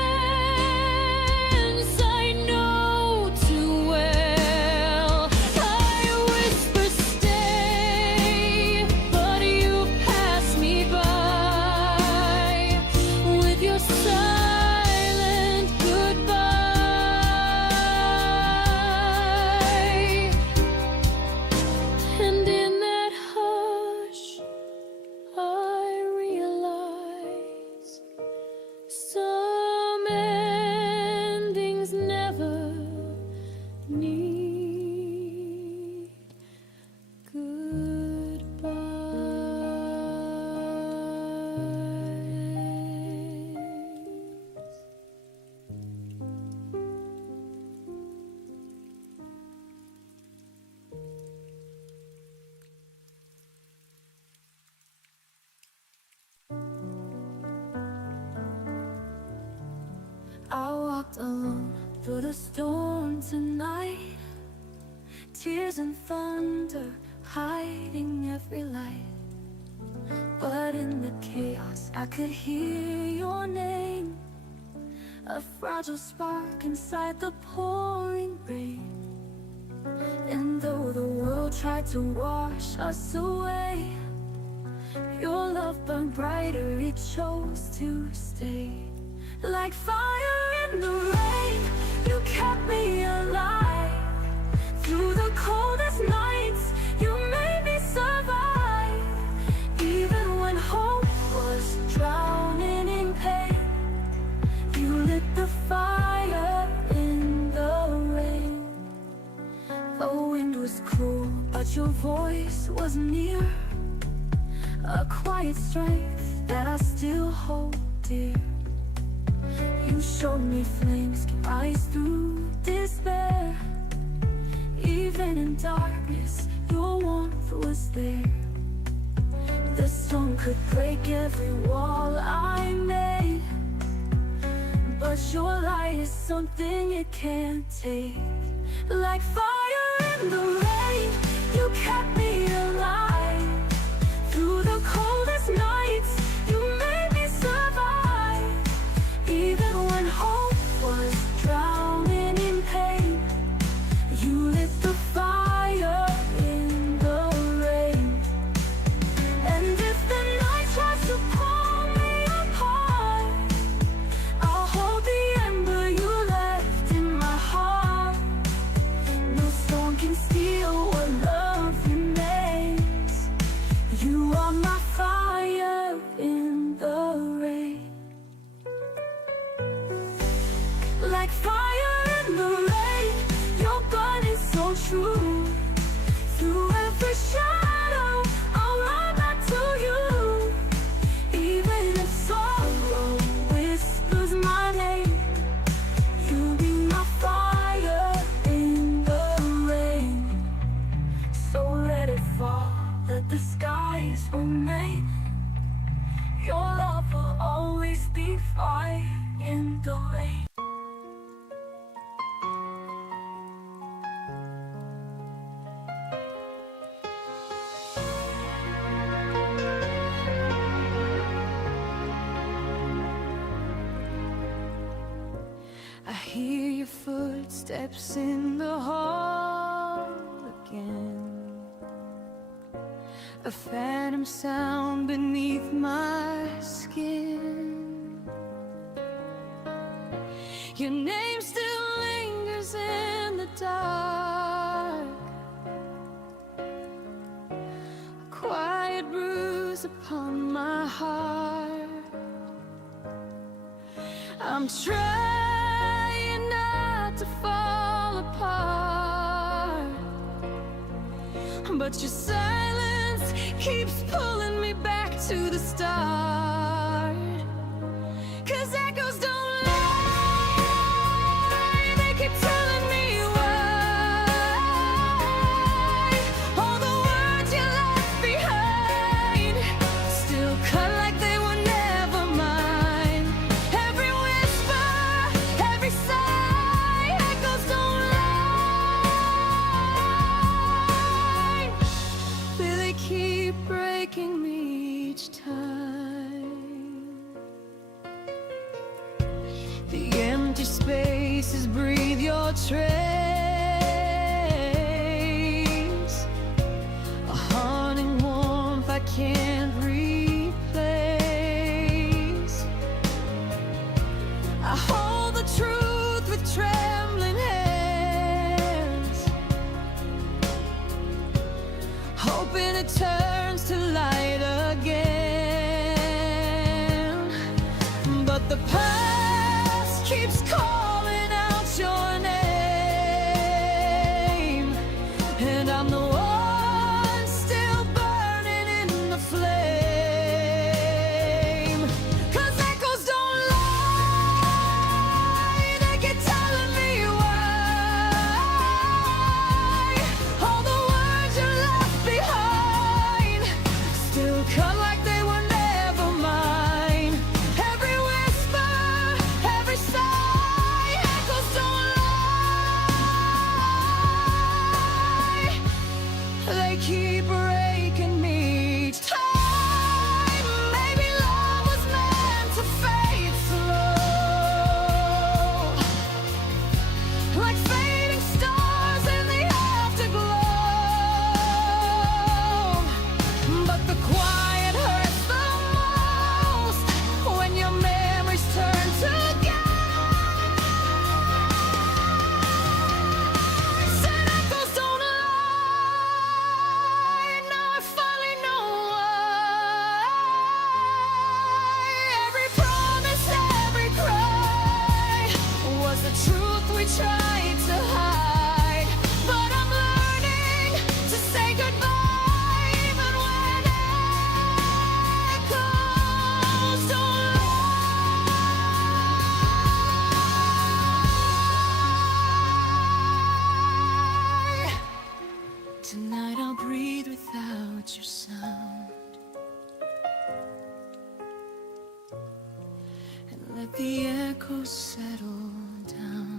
I know too well. I whisper stay, but you pass me by with your silent goodbye. And in that hush, I realize some endings never need goodbyes. I walked alone through the storm tonight, tears and thunder hiding every light. But in the chaos I could hear your name, a fragile spark inside the pouring rain. And though the world tried to wash us away, your love burned brighter, it chose to stay. Like fire in the rain, you kept me alive. Through the coldest nights, you made me survive. Even when hope was drowning in pain, you lit the fire in the rain. The wind was cruel, but your voice was near, a quiet strength that I still hold dear. You showed me flames can rise through despair. Even in darkness, your warmth was there. The storm could break every wall I made, but your light is something it can't take. Like fire in the rain, you kept me alive. that the skies were made. Your love will always be flying the rain. I hear your footsteps in the hall again, a phantom sound beneath my skin. Your name still lingers in the dark, a quiet bruise upon my heart. I'm trying not to fall apart, but your silence keeps pulling me back to the start. 'Cause echoes don't lie, they keep telling me why all the words you left behind still cut like they were never mine. Every whisper, every sigh, echoes don't lie, they keep breaking me each time. The empty spaces breathe your trace, a haunting warmth I can't replace. I hold the truth with trembling hands, hoping it turns to light again. But the past keeps calling out your name, and I'm the one still burning in the flame. 'Cause echoes don't lie, they keep telling me why all the words you left behind still cut like they were never mine. Every whisper, every sigh, echoes don't lie, they keep breaking me each time. Maybe love was meant to fade slow, like fading stars in the afterglow. But the quiet hurts the most when your memories turn to gas. Said echoes don't lie, now I finally know why. Every promise, every cry was the truth we tried to hide. But I'm learning to say goodbye even when echoes don't lie. Tonight I'll breathe without your sound and let the echoes settle down.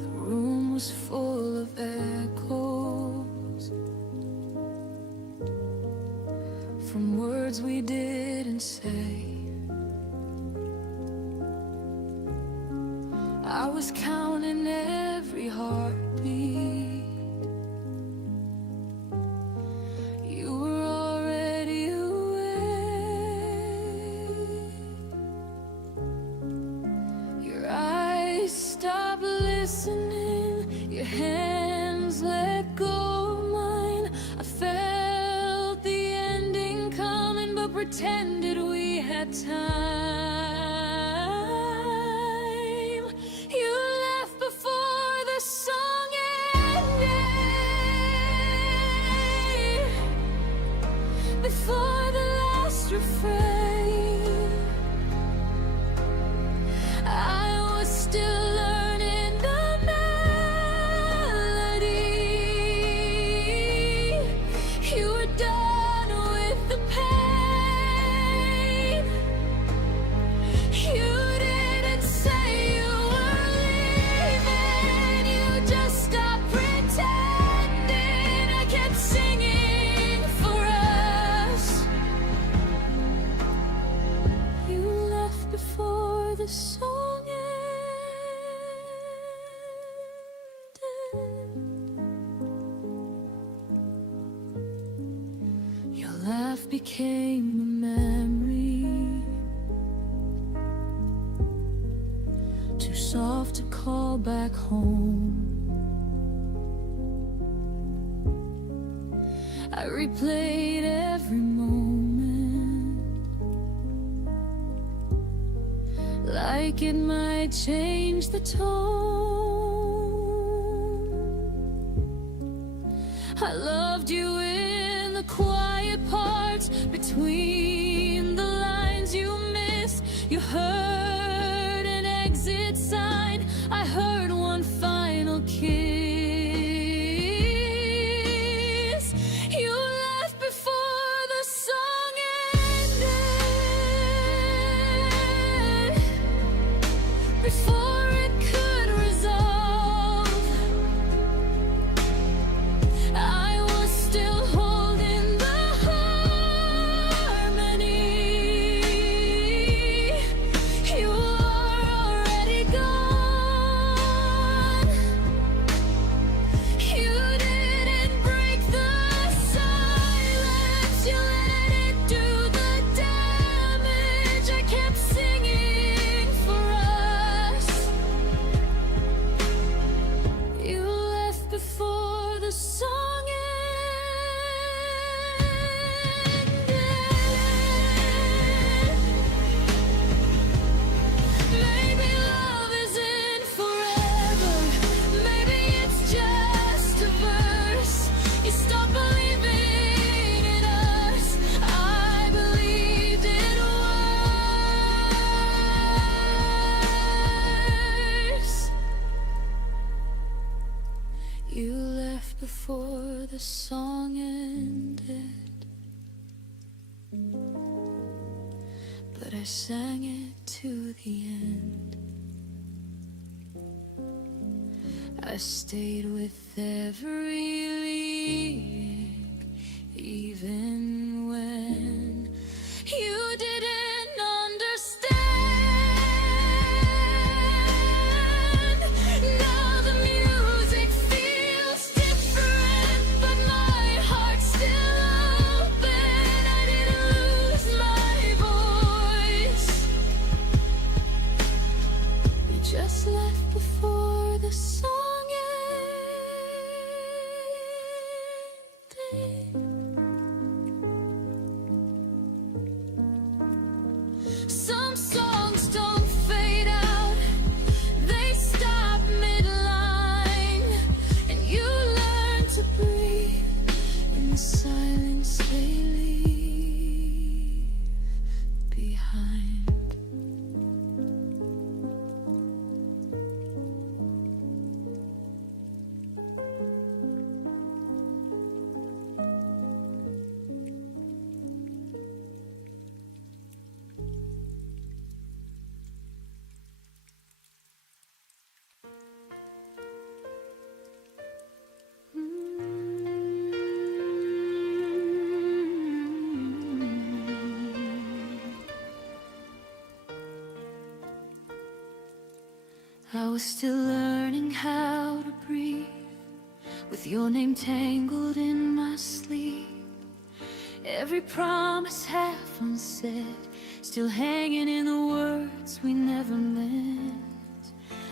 The room was full of echoes from words we didn't say. I was counting every heartbeat. You were already away. Your eyes stopped listening, your hands let go of mine. I felt the ending coming, but pretended we had time. You left before the song ended. before the last refrain. I was still learning the melody. You were done with the pain. You didn't say you were leaving. You just stopped pretending. I kept singing for us. You left before the song ended. Your laugh became a memory, too soft to call back home. I replayed every moment, like it might change the tone. I loved you in the quiet parts, between the lines you missed. You heard an exit sign, I heard one final kiss. You left before the song ended, before it could resolve. I was still holding the harmony. You were already gone. You didn't break the silence. You let it do the damage. I kept singing for us. You left before the song ended. Maybe love isn't forever. Maybe it's just a verse. You stopped believing in us. I believed it worse. You left before the song ended, but I sang it to the end. I stayed with every lyric, even when you didn't understand. Now the music feels different, but my heart's still open. I didn't lose my voice. You just left before the song ended. Some songs don't fade out, they stop midline, and you learn to breathe in the silence they leave behind. I was still learning how to breathe, with your name tangled in my sleep. Every promise half unsaid, still hanging in the words we never meant.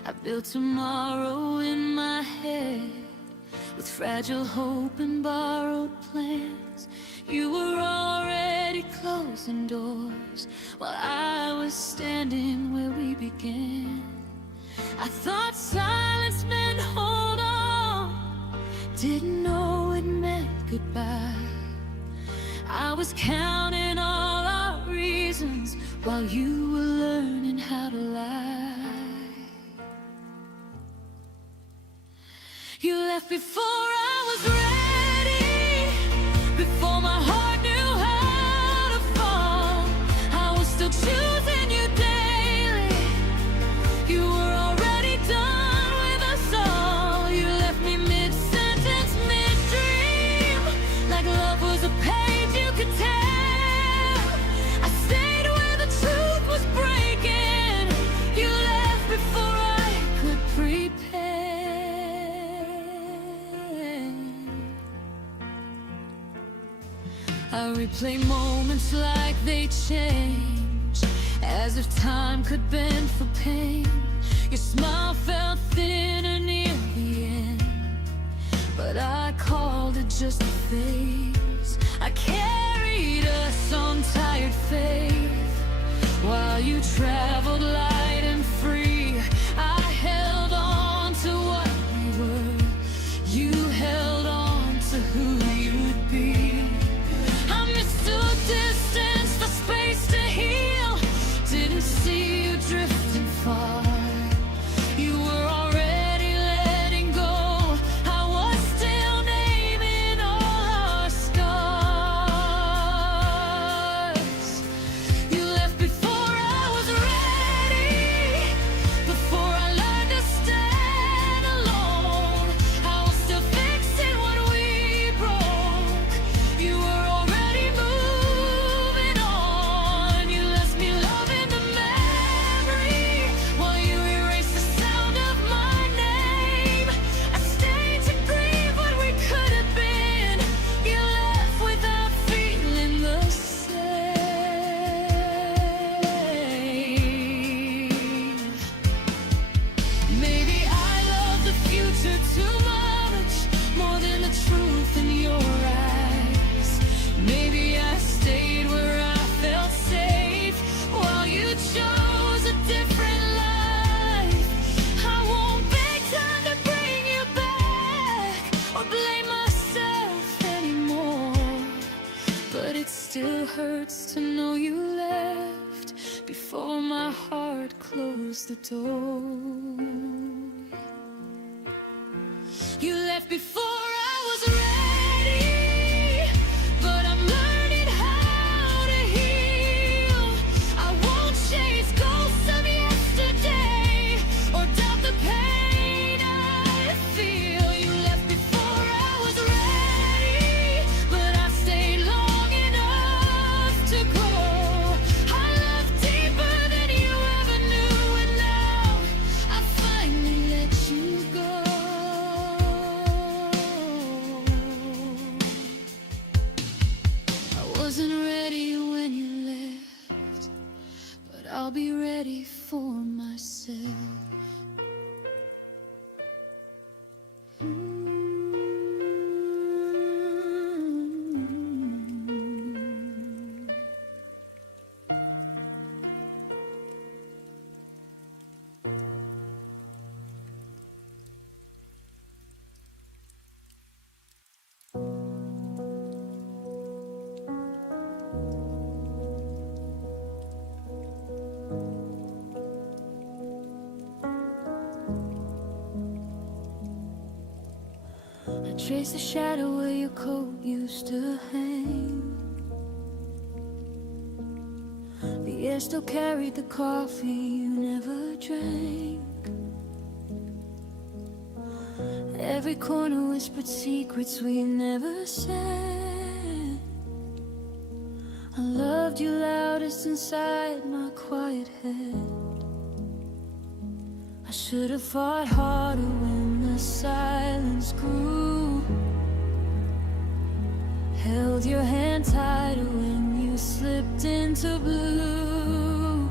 I built tomorrow in my head, with fragile hope and borrowed plans. You were already closing doors, while I was standing where we began. I thought silence meant hold on, didn't know it meant goodbye. I was counting all our reasons while you were learning how to lie. You left before I was ready, before my heart knew how to fall. I was still choosing you daily. You were already done with us all. You left me mid-sentence, mid-dream, like love was a page you could tell. I stayed where the truth was breaking. You left before I could prepare. I replay moments like they change, as if time could bend for pain. Your smile felt thinner near the end, but I called it just a phase. I carried us on tired faith while you traveled light and free. I held on to what we were. You held on to who you'd be. I mistook distance for space to heal. Didn't see you drifting far. You were already letting go. I was still naming all our scars. You left before I was ready, before I learned to stand alone. I was still fixing what we broke. You were already moving on. You left me loving the memory while you erased the sound of my name. I stayed to grieve what we could have been. You left without feeling the same. Maybe I love the future too much, more than the truth in your eyes. Maybe I stayed where I felt safe while you chose a different life. I won't beg time to bring you back or blame myself anymore, but it still hurts to know you left before my heart closed the door. You left before I was ready, but I'm learning how to heal. I won't chase ghosts of yesterday or doubt the pain I feel. You left before I was ready, but I stayed long enough to grow. I love deeper than you ever knew, and now I finally let you go. I wasn't ready when you left, but I'll be ready for myself. I trace the shadow where your coat used to hang. The air still carried the coffee you never drank. Every corner whispered secrets we never said. I loved you loudest inside my quiet head. I should have fought harder when the silence grew. Held your hand tighter when you slipped into blue.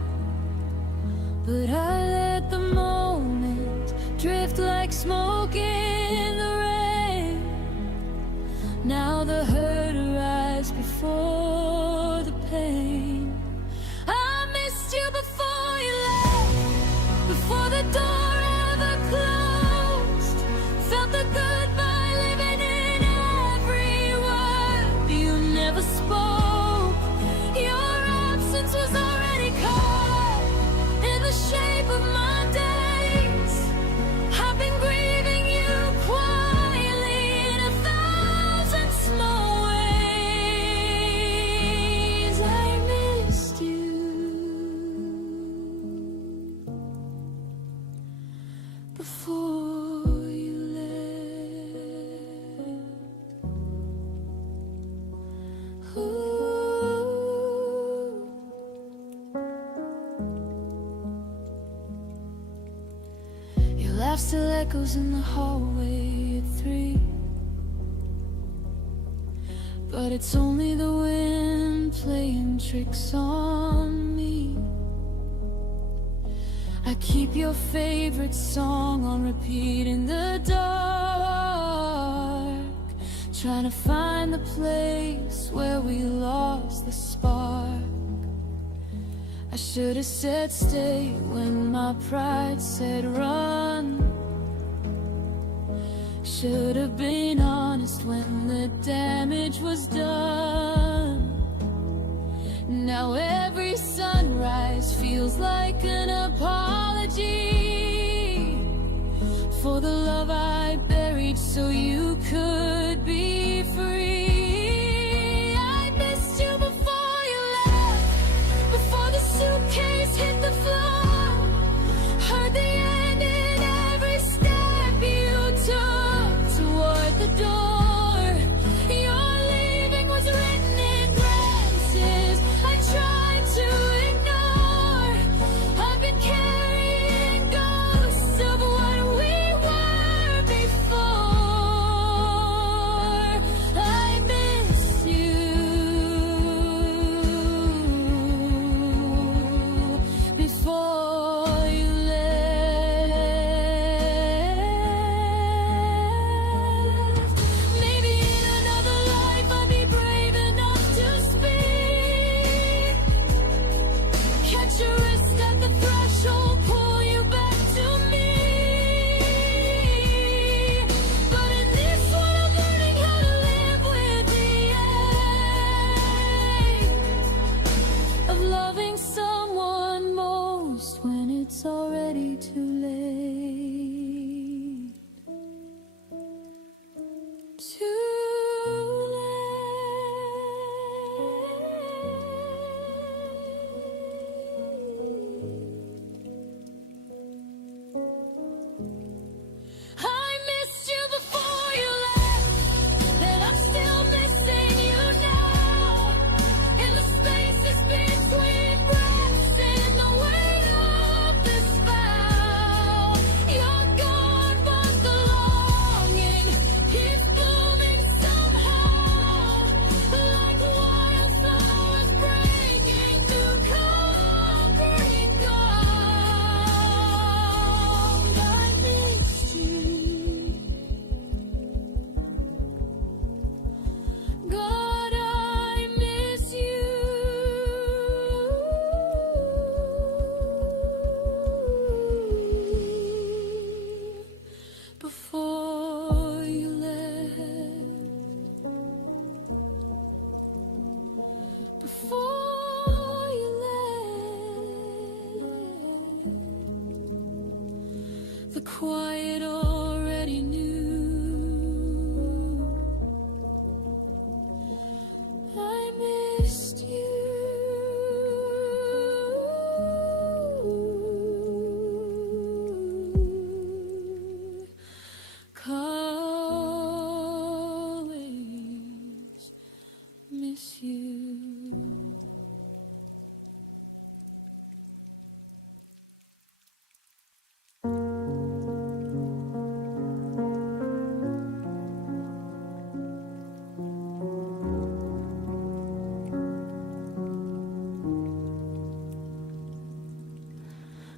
But I let the moment drift like smoke in the rain. Now the hurt arrives before the pain. I missed you before you left, before the door ever closed. Felt the goodbye living in every word you never spoke. Your laugh still echoes in the hallway at 3, but it's only the wind playing tricks on me. I keep your favorite song on repeat in the dark, trying to find the place where we lost the spark. I should have said stay when my pride said run. Should have been honest when the damage was done. Now every sunrise feels like an apology for the love I buried so you could be free. I missed you before you left, before the suitcase hit the floor. Heard the end in every step you took toward the door. Your leaving was written in glances I tried to ignore. I've been carrying ghosts of what we were before. I miss you before you left. Maybe in another life I'd be brave enough to speak. Catch a risk at the threshold, pull you back to me. But in this one I'm learning how to live with the ache of loving someone most when it's already too late. Too late. I missed you before you left, and I'm still missing you now. In the spaces between breaths, in the weight of this vow. You're gone, but the longing keeps blooming somehow, like wildflowers breaking through concrete ground. I missed you. God, I miss you before you left, before you left. The quiet already knew. I missed you. Always miss you.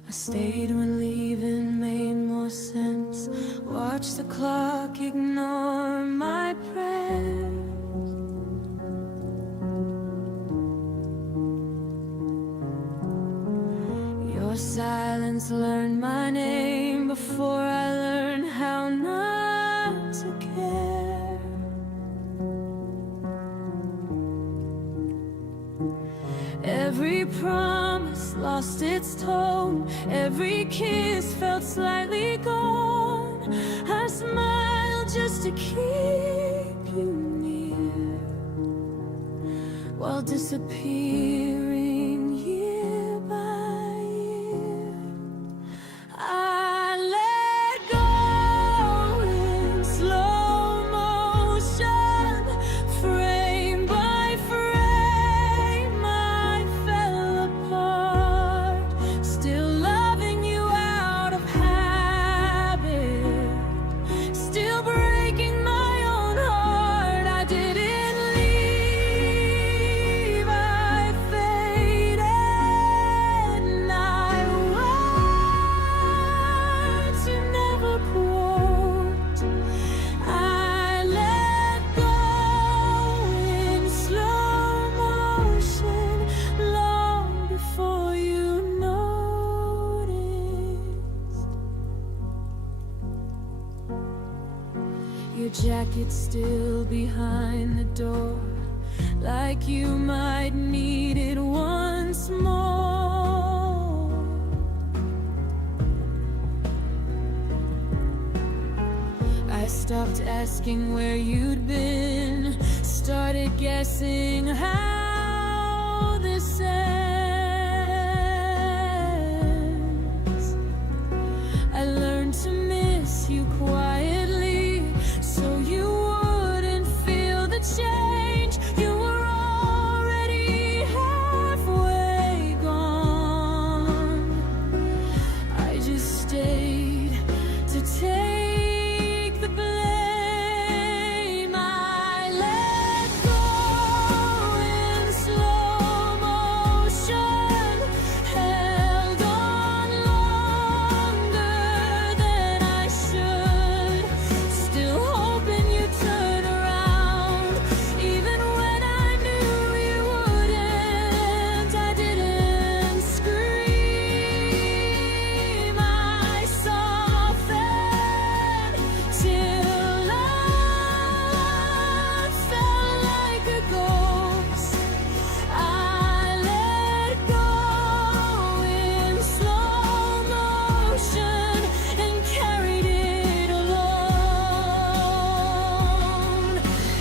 I stayed when leaving made more sense. Watch the clock ignore my prayers. Your silence learned my name before I learned how not to care. Every promise lost its tone. Every kiss felt slightly gone. I smiled just to keep you near, while disappearing year by year. I let go in slow motion, frame by frame. jacket still behind the door, like you might need it once more. I stopped asking where you'd been, started guessing how this ends. I learned to miss you quietly, so you wouldn't feel the change. You were already halfway gone. I just stayed to take the blame. I let go in slow motion, held on longer than I should, still hoping you'd turn around, even when I knew you wouldn't. I didn't scream, I softened till I felt like a ghost. I let go in slow motion and carried it alone.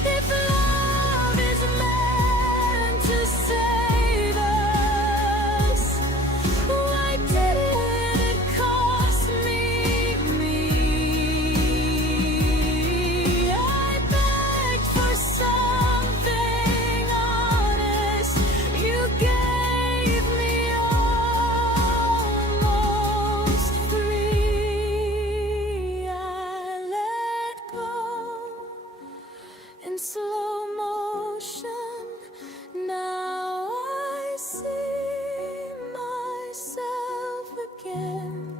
If love is meant to save us, why didn't it cost me? I begged for something honest. You gave me almost free. I let go in slow motion. Now I see myself again.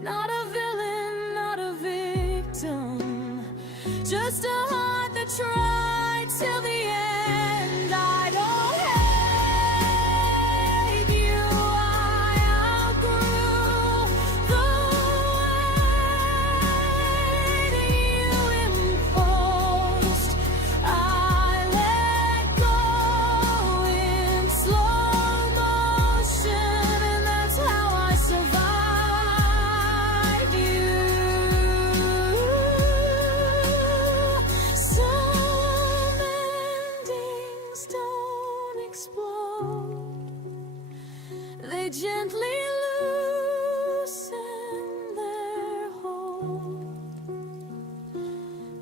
Not a villain, not a victim, just a heart that tried till the end. I don't hate you, I outgrew the way you imposed. I let go in slow motion, and that's how I survived you. Some endings don't explode, they gently loosen their hold.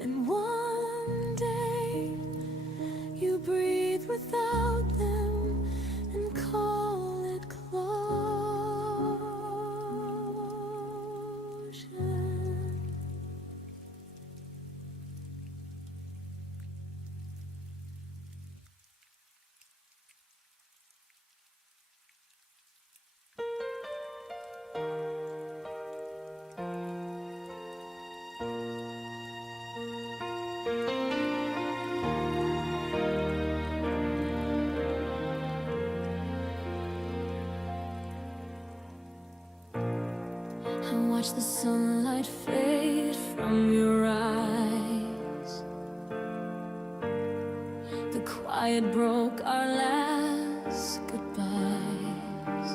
And one day you breathe without them and call it closure. I watch the sunlight fade from your eyes. The quiet broke our last goodbyes.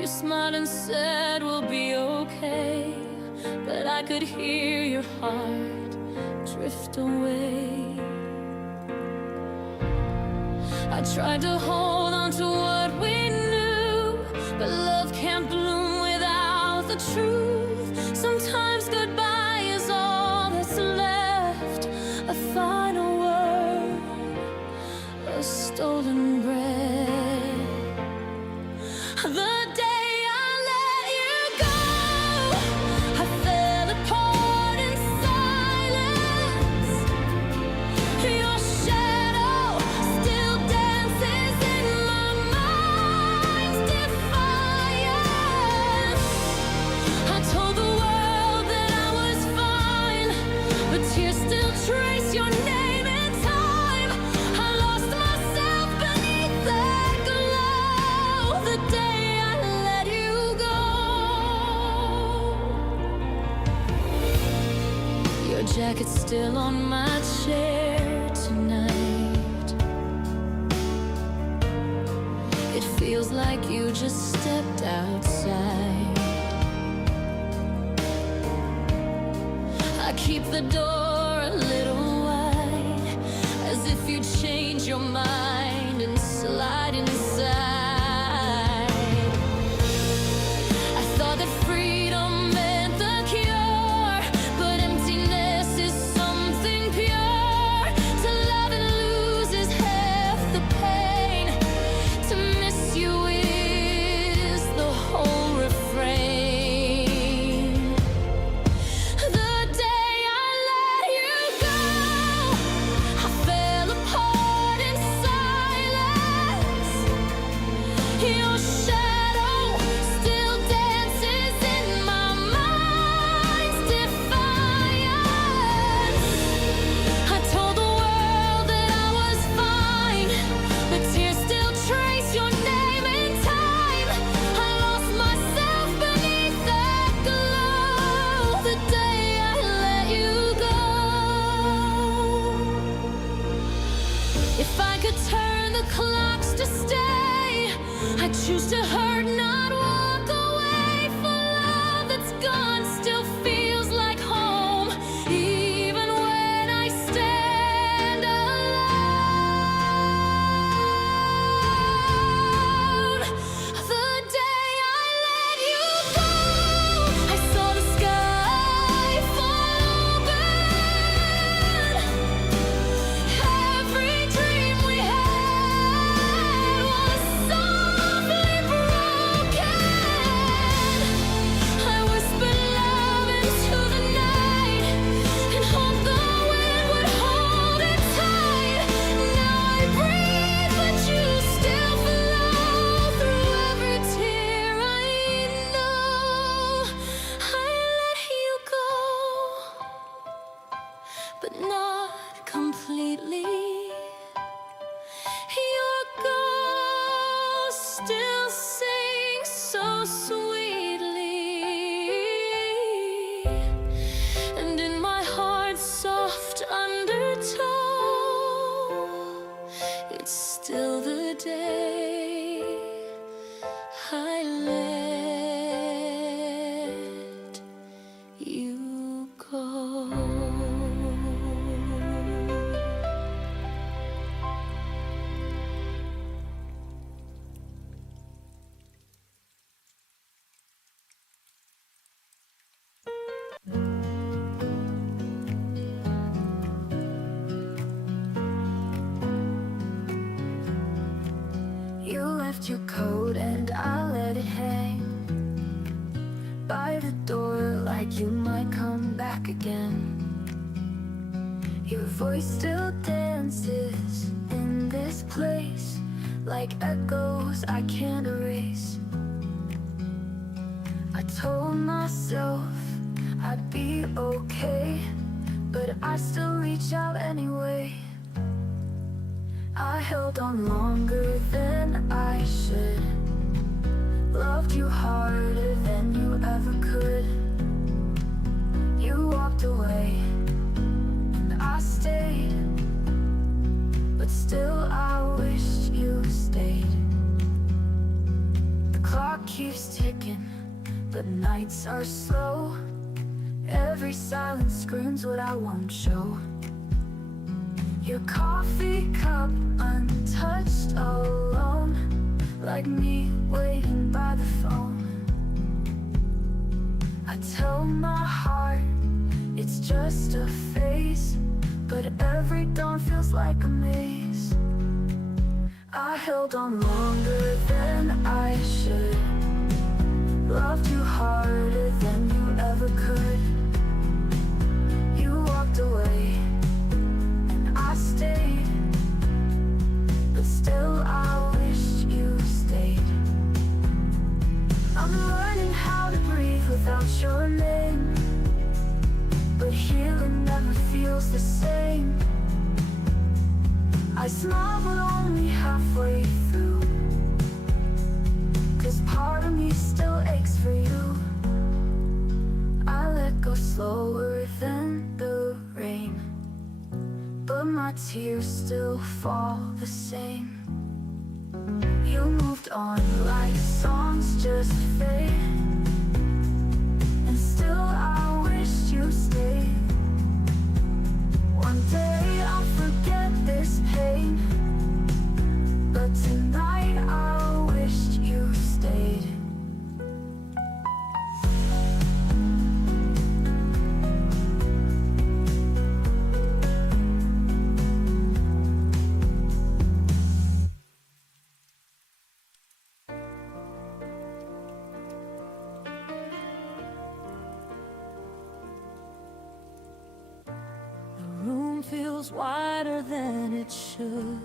You smiled and said we'll be okay, but I could hear your heart drift away. I tried to hold on to what we knew, but love can't bloom without the truth. Sometimes goodbye is all that's left, a final word, a stolen breath. The day I let you go, I fell apart in silence. Your shadow still dances in my mind's defiance. I told the world that I was fine, but tears still trace your name in time. I lost myself beneath that glow. The day I jacket's still on my chair tonight. It feels like you just stepped outside. I keep the door a little wide, as if you'd change your mind and slide inside. I thought that freedom meant the cure, but emptiness is something pure. To love and lose is half the pain. To miss you is the whole refrain. The day I let you go, I fell apart in silence. Your shadow still dances in my mind's defiance. I told the world that I was fine, but tears still trace your name in time. I lost myself beneath that glow the day I let you go. If I could turn the clocks to stay, I'd choose to hurt, not walk away. For love that's gone still feels like home, even when I stand alone. The day I let you go, I saw the sky fall open. Every dream we had was softly broken. I whispered love into the night and hoped the wind would hold it tight. Now I breathe, but you still flow through every tear I know. I let you go, but not completely. Your ghost still sings so sweetly, and in my heart's soft undertow, it's still the day I let you go. You left your coat and I let it hang by the door, like you might come back again. Your voice still dances in this place, like echoes I can't erase. I told myself I'd be okay, but I still reach out anyway. I held on longer than I should, loved you harder than you ever could. You walked away and I stayed, but still I wished you stayed. The clock keeps ticking, but nights are slow. Every silence screams what I won't show. Your coffee cup untouched, alone, like me waiting by the phone. I tell my heart it's just a phase, but every dawn feels like a maze. I held on longer than I should, loved you harder than you ever could. You walked away and I stayed, but still I wished you stayed. I'm learning how to breathe without your name, but healing never feels the same. I smile but only halfway through, 'cause part of me still aches for you. I let go slower than the my tears still fall the same. You moved on like songs just fade, and still I wish you stayed. One day I'll forget this pain, but tonight I wished you stayed. Feels wider than it should,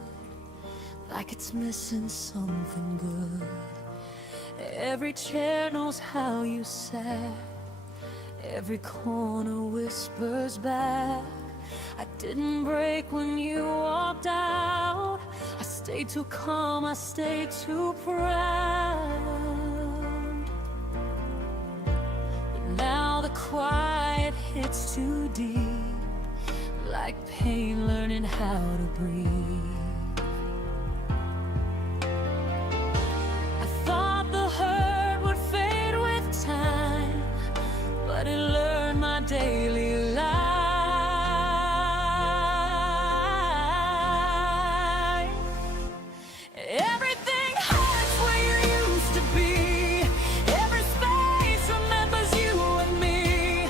like it's missing something good. Every chair knows how you sat, every corner whispers back. I didn't break when you walked out. I stayed too calm, I stayed too proud. But now the quiet hits too deep, like pain learning how to breathe. I thought the hurt would fade with time, but it learned my daily life. Everything hurts where you used to be. Every space remembers you and me.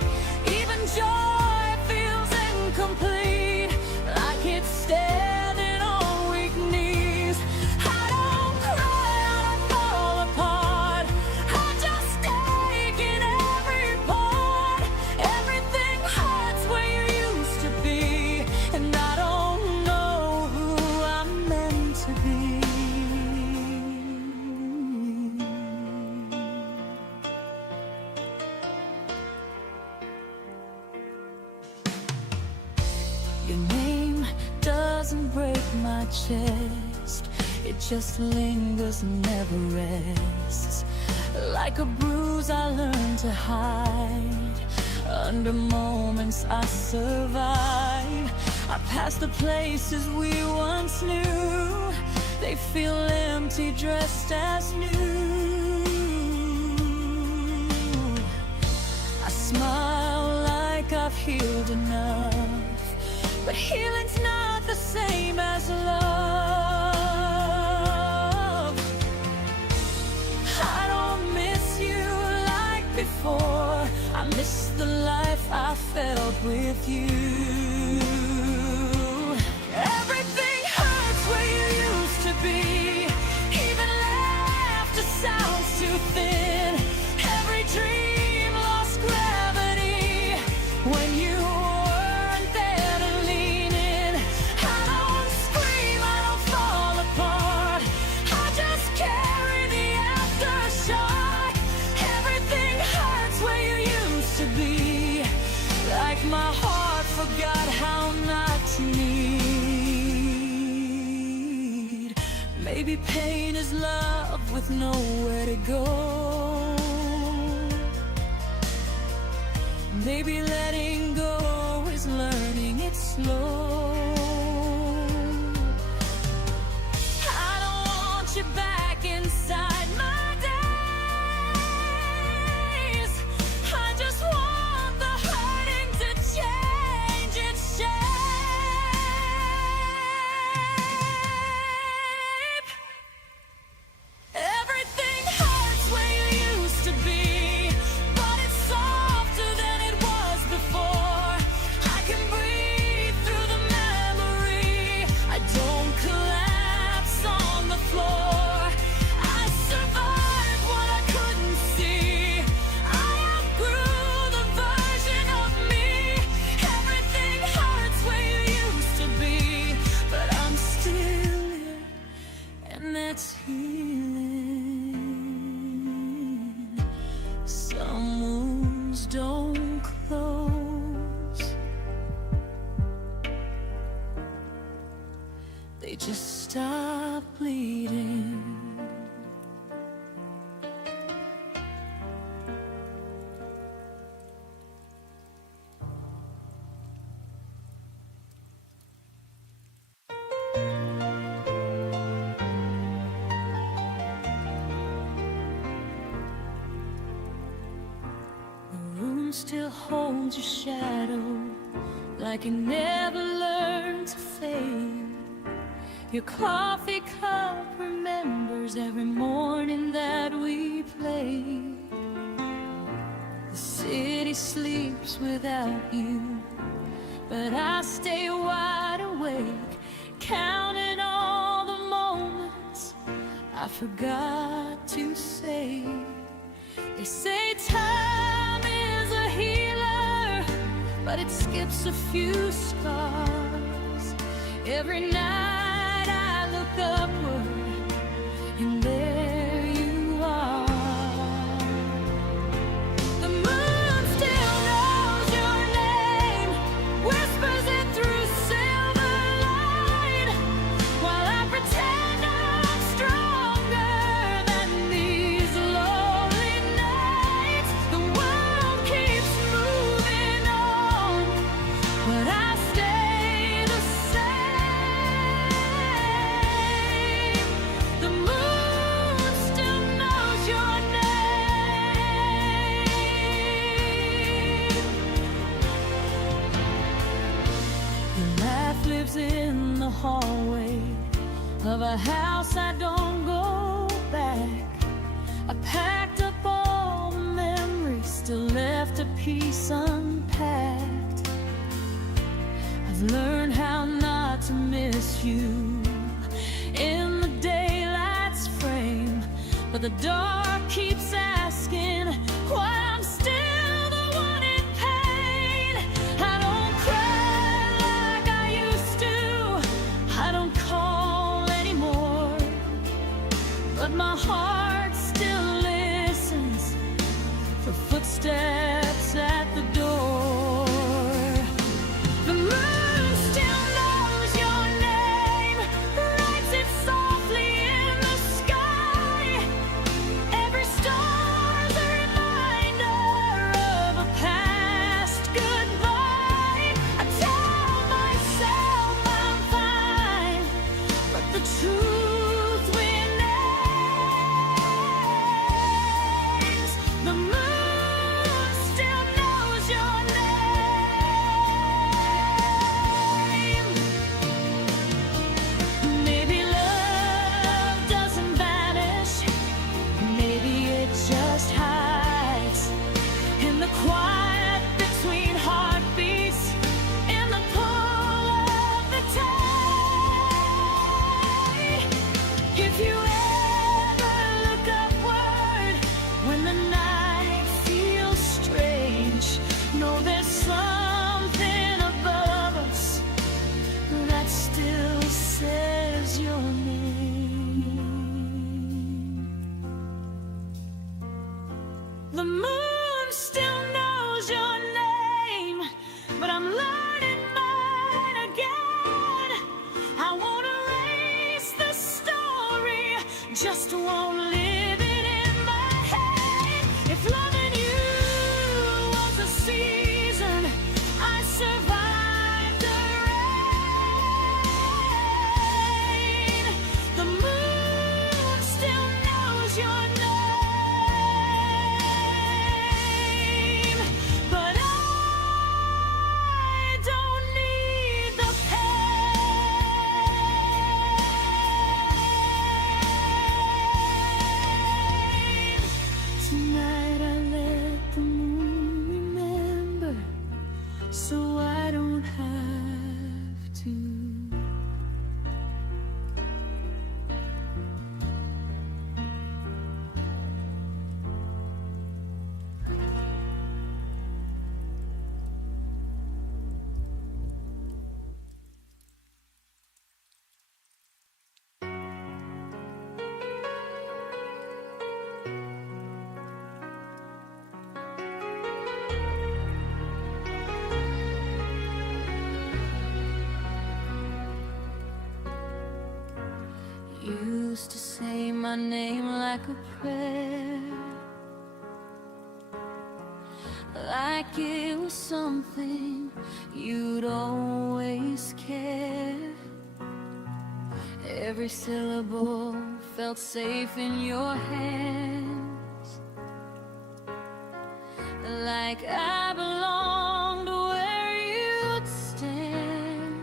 Even joy feels incomplete, like it's standing on weak knees. I don't cry, I don't fall apart, I just take in every part. Everything hurts where you used to be, and I don't know who I'm meant to be. Your name doesn't break my chest, it just lingers, never rests. Like a bruise I learned to hide, under moments I survive. I pass the places we once knew, they feel empty, dressed as new. I smile like I've healed enough, but healing's not the same as love. I don't miss you like before, I miss the life I felt with you. Everything hurts where you used to be, even laughter sounds too thin. Every dream lost gravity when you weren't there to lean in. I don't scream, I don't fall apart, I just carry the aftershock. Everything hurts where you used to be, like my heart forgot how not to need. Maybe pain is love with nowhere to go. Maybe letting go is learning it slow. I don't want you back inside my days, I just want the hurting to change its shape. Everything hurts where you used to be, but it's softer than it was before. I can breathe through the memory, I don't collapse on the floor. I survived what I couldn't see, I outgrew the version of me. Everything hurts where you used to be, but I'm still here, and that's healing. Some wounds don't close, they just stop bleeding. still holds your shadow, like it never learned to fade. Your coffee cup remembers every morning that we played. The city sleeps without you, but I stay wide awake, counting all the moments I forgot to say. They say time is a healer, but it skips a few scars. Every night I look upward, and there you are. The moon still knows your name, whispers it through silver light, while I pretend I'm stronger than these lonely nights. The world keeps moving on, but I stay the same. The moon still knows your name. Your laugh lives in the hallway of a house I don't go back. I packed up all the memories, still left a piece unpacked. I've learned how not to miss you in the daylight's frame, but the dark keeps asking why I'm still the one in pain. I don't cry like I used to, I don't call anymore, but my heart still listens for footsteps at the door. The moon still knows your name, writes it softly in the sky. Every star's a reminder of a past goodbye. I tell myself I'm fine, but the truth remains. The moon still knows your name. Maybe love doesn't vanish, maybe it just hides in the quiet between heartbeats, in the pull of the tide. If you ever look upward when the night feels strange, know there's something above us that still says your name. The moon still knows your name, but I'm learning mine again. I won't erase the story, just won't live it in my head. If loving you was a season, I survived the rain. The moon still knows your name, but I don't need the pain. Tonight I let the moon remember, so I don't have to. Used to say my name like a prayer, like it was something you'd always care. Every syllable felt safe in your hands, like I belonged where you'd stand.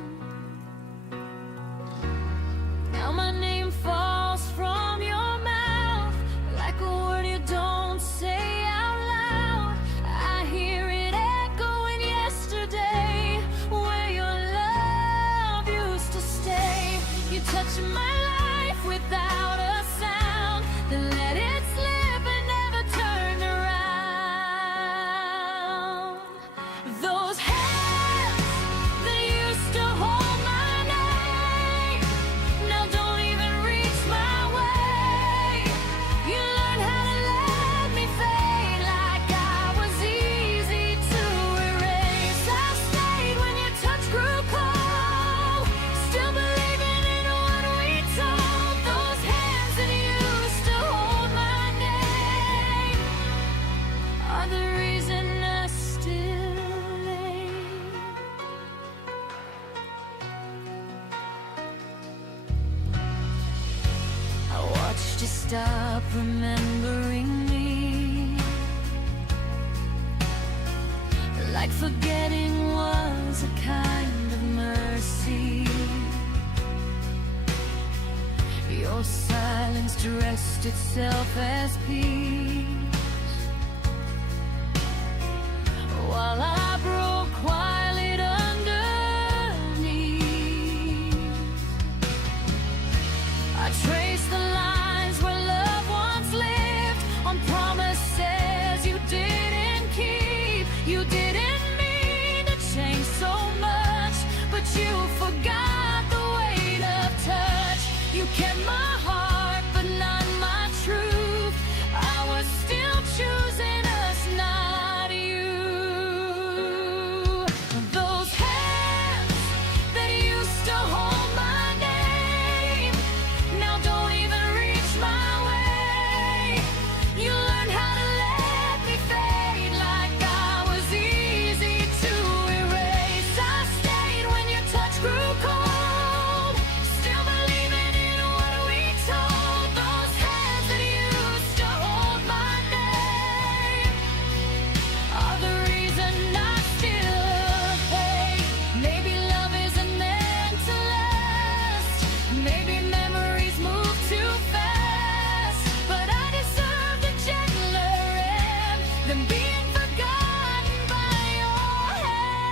Now my name falls from your mouth like a word you don't say out loud. I hear it echoing yesterday where your love used to stay. You touch my life without a sound, then let it slip and never turn around. Those hands that used to hold my name now don't even reach my way. You learned how to let me fade like I was easy to erase. I stayed when your touch grew cold, still believing in what we told. Those hands that used to hold my name are the reason I still lay. I watched you stop remembering me, like forgetting was a kind of mercy. Your silence dressed itself as peace, while I broke quiet underneath. I traced the lines where love once lived, on promises you didn't keep. You didn't mean to change so much, but you forgot the weight of touch. You kept my heart, but not my truth. I was still choosing us, not you. Those hands that used to hold my name now don't even reach my way. You learned how to let me fade like I was easy to erase. I stayed when your touch grew cold, still believing in what we told. Those hands that used to hold my name are the reason I still hate. Maybe love isn't meant to last, maybe memories move too fast, but I deserve the gentler end than being forgotten by your hand.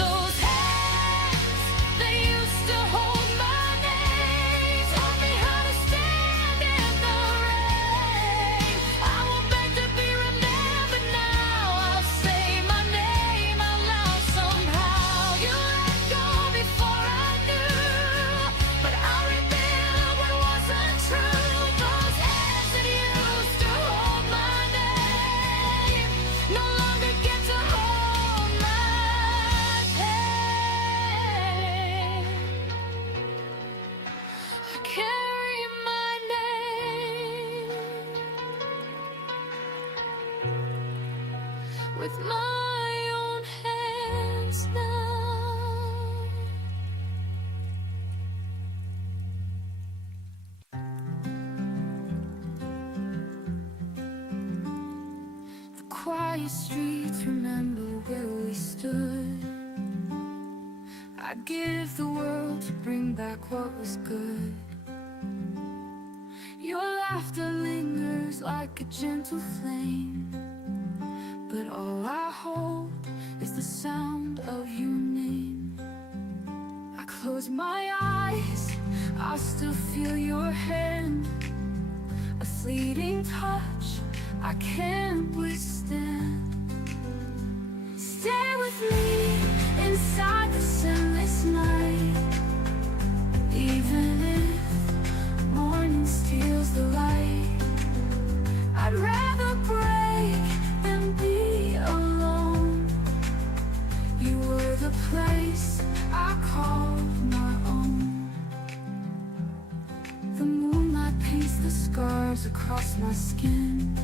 Those hands that used to hold my name taught me how to stand in the rain. I won't beg to be remembered now, I'll say my name out loud somehow. You let go before I knew, but I rebuild what wasn't true. Those hands that used to hold my name no longer get to hold my pain. I carry my name with my own hands now. The quiet streets remember where we stood. I'd give the world to bring back what was good. Your laughter lingers like a gentle flame, but all I hold is the sound of your name. I close my eyes, I still feel your hand, a fleeting touch I can't withstand. Stay with me inside this endless night, even if morning steals the light. I'd rather break than be alone. You were the place I called my own. The moonlight paints the scars across my skin,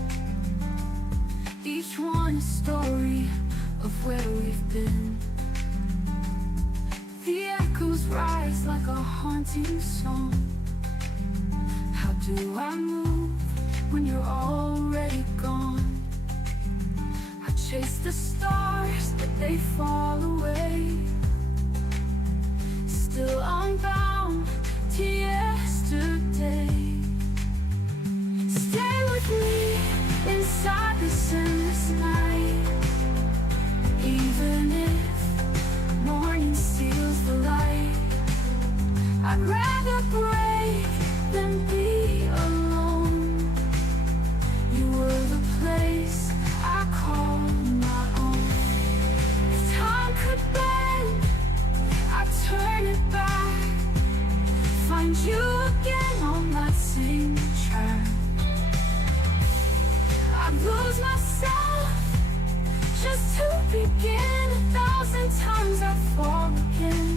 each one a story of where we've been. The echoes rise like a haunting song. How do I move when you're already gone? chase the stars, but they fall away. Still I'm bound to yesterday. Stay with me inside this endless night. Even if morning steals the light, I'd rather break than be alone. You were the place I call my own. If time could bend, I'd turn it back, find you again on that same track. I'd lose myself just to begin. 1,000 times I'd fall again.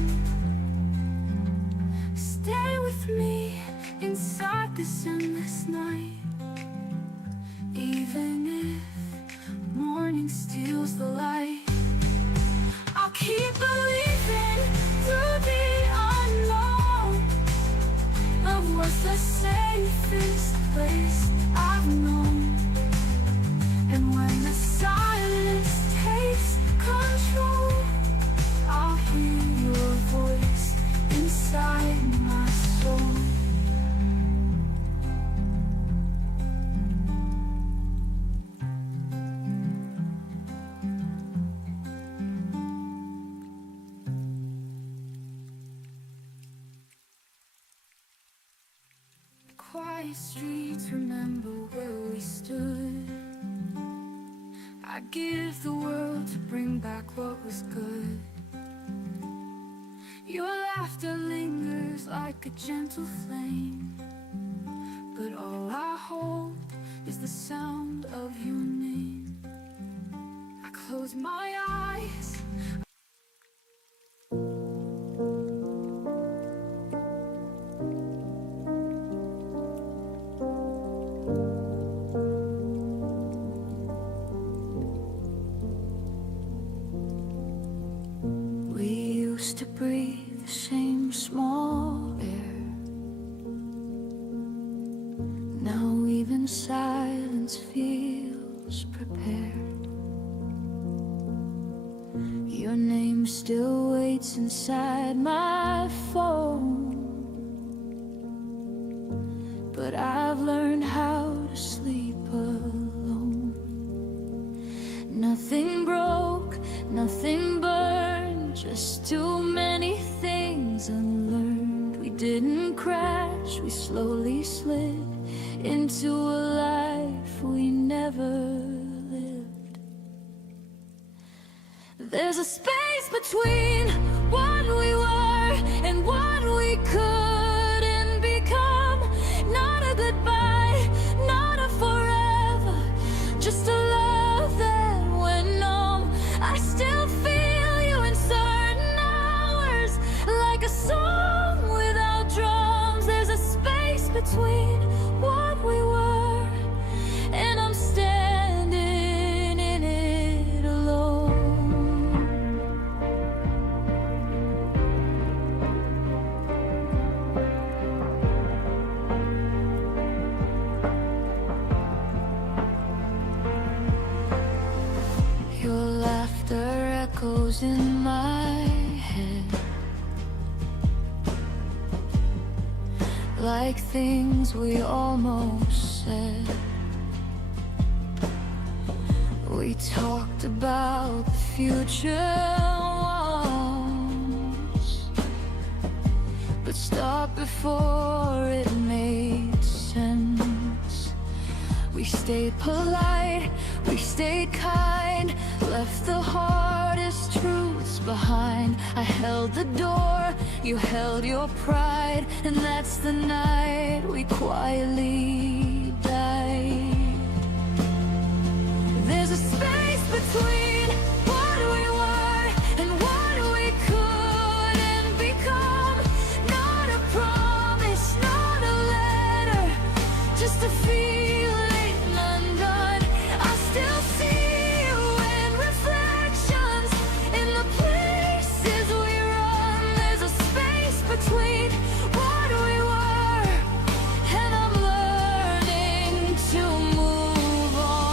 Stay with me inside this endless night. Even if morning steals the light, I'll keep believing through the unknown. Love was the safest place I've known. And when the silence takes control, I'll hear your voice inside my soul. Quiet streets remember where we stood. I'd give the world to bring back what was good. Your laughter lingers like a gentle flame, but all I hold is the sound of your name. I close my eyes. To breathe the same small air. Now even silence feels prepared. Your name still waits inside my phone, but I've learned how to sleep alone. Nothing broke, nothing burned, just too many things unlearned. We didn't crash, we slowly slid into a life we never lived. There's a space between what we were and what we couldn't become. Not a goodbye, not a forever, just a love that went numb. I still feel you in certain hours, like a song without drums. There's a space between what we were, and I'm standing in it alone. Your laughter echoes in my head, like things we almost said. We talked about the future once, but stopped before it made sense. We stayed polite, we stayed kind, left the hardest truths behind. I held the door, you held your pride, and that's the night we quietly died. There's a space between what we were and what we couldn't become. Not a promise, not a letter, just a feeling undone. I still see you in reflections in the places we run. There's a space between what we were, and I'm learning to move on.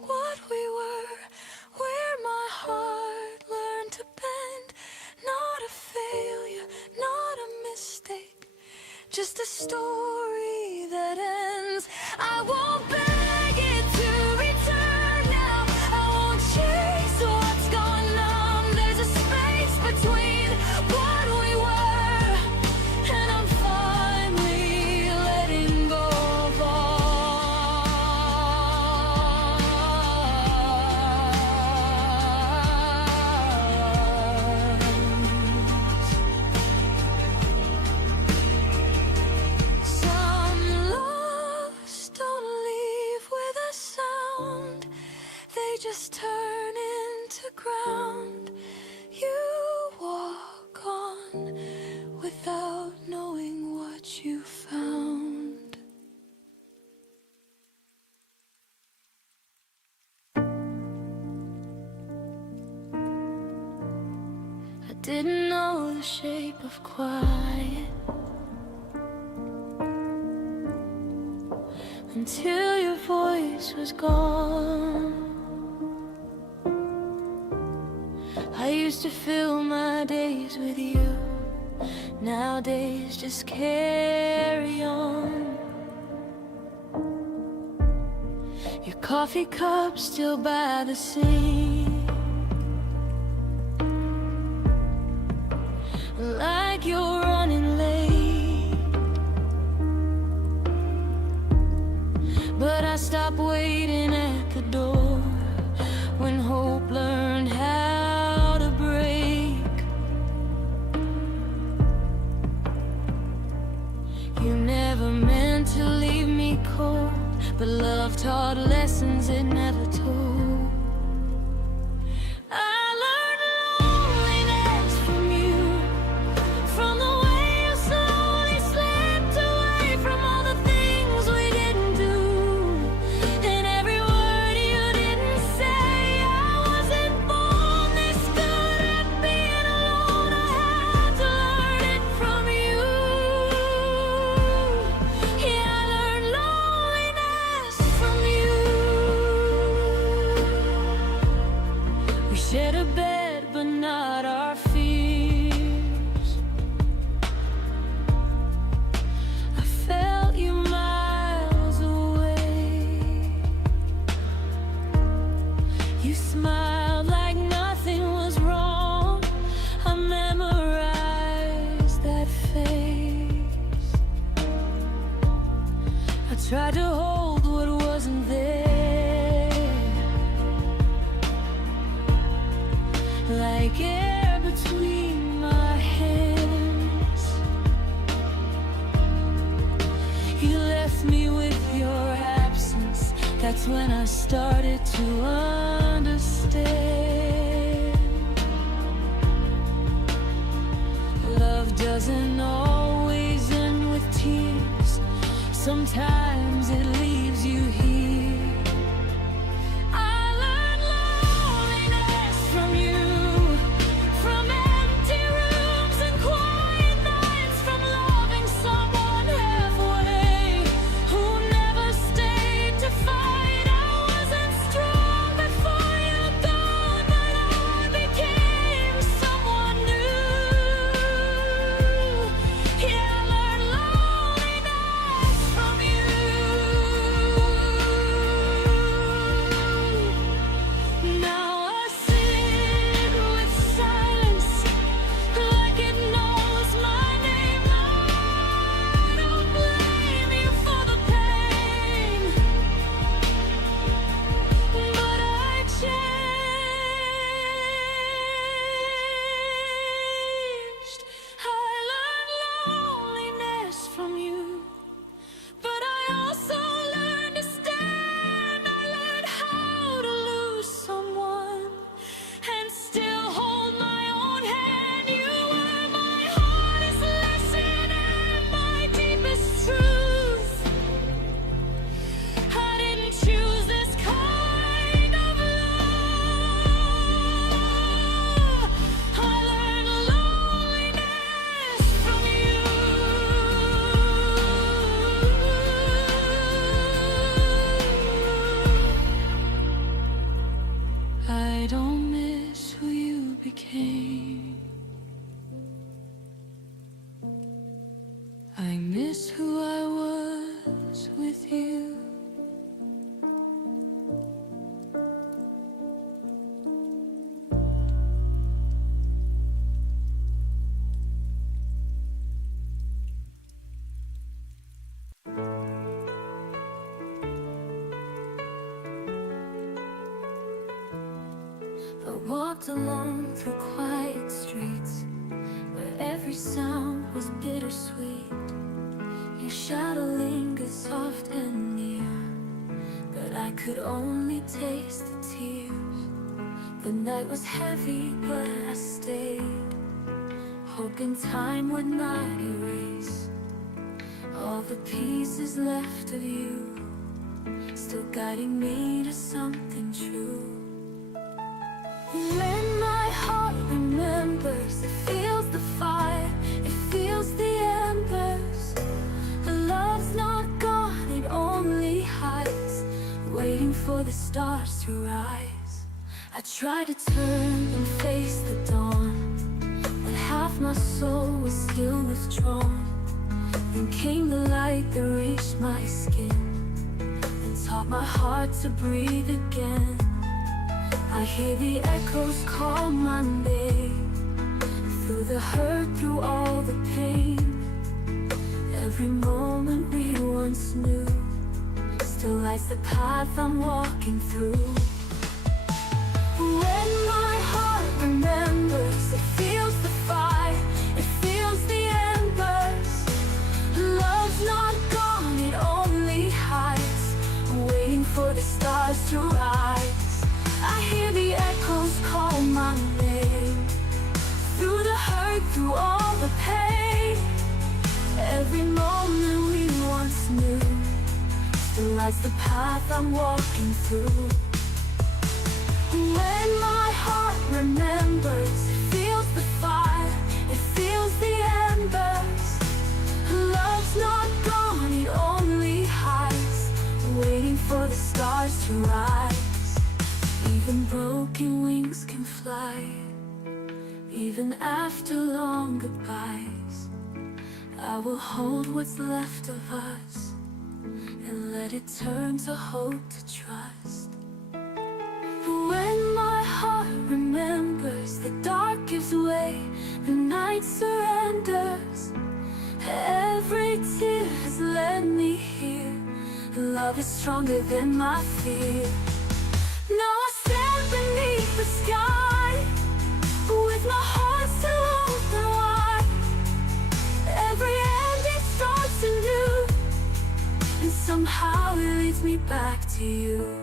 what we were, where my heart learned to bend. Not a failure, not a mistake, just a story that ends. I won't beg it to return now. I won't chase what's gone numb. There's a space between what we were, and I'm finally letting go of Some loves don't leave with a sound, they just turn into ground. You walk on without knowing what you found. I didn't know the shape of quiet until your voice was gone. I used to fill my days with you, nowadays just carry on. Your coffee cup still by the sink, like you're running late. But I stopped waiting at the door when hope learned how to break. You never meant to leave me cold, but love taught lessons it never told. I learned loneliness from you, from the way you slowly slipped away from all the things we didn't do, and every word you didn't say. I wasn't born this good at being alone. I had to learn it from you. Yeah, I learned loneliness from you. We shared a bed, but not our fears. I felt you miles away. You smiled like nothing was wrong. I memorized that face. I tried to hold what wasn't there, like air between my hands. You left me with your absence. That's when I started to understand. Love doesn't always end with tears. Sometimes it leaves you here. I learned loneliness from you, from empty rooms and quiet nights, from loving someone halfway who never stayed to fight. I wasn't strong before you gone, but I became someone new. Yeah, I learned loneliness from you. I don't miss who you became. I miss who I was with you. I walked alone through quiet streets where every sound was bittersweet. Your shadow lingered soft and near, but I could only taste the tears. The night was heavy, but I stayed, hoping time would not erase all the pieces left of you, still guiding me to something true. When my heart remembers, it feels the fire, it feels the embers. Love's not gone, it only hides, waiting for the stars to rise. I tried to turn and face the dawn, but half my soul was still withdrawn. Then came the light that reached my skin and taught my heart to breathe again. I hear the echoes call my name, through the hurt, through all the pain. Every moment we once knew still lights the path I'm walking through. When my heart remembers, it feels the fire, it feels the embers. Love's not gone, it only hides, waiting for the stars to rise. I hear the echoes call my name, through the hurt, through all the pain. Every moment we once knew still lights the path I'm walking through. When my heart remembers, it feels the fire, it feels the embers. Love's not gone, it only hides, waiting for the stars to rise. Even broken wings can fly, even after long goodbyes. I will hold what's left of us and let it turn to hope, to trust. When my heart remembers, the dark gives way, the night surrenders. Every tear has led me here, love is stronger than my fear. Now I stand beneath the sky, with my heart still open wide. Every ending starts anew, and somehow it leads me back to you.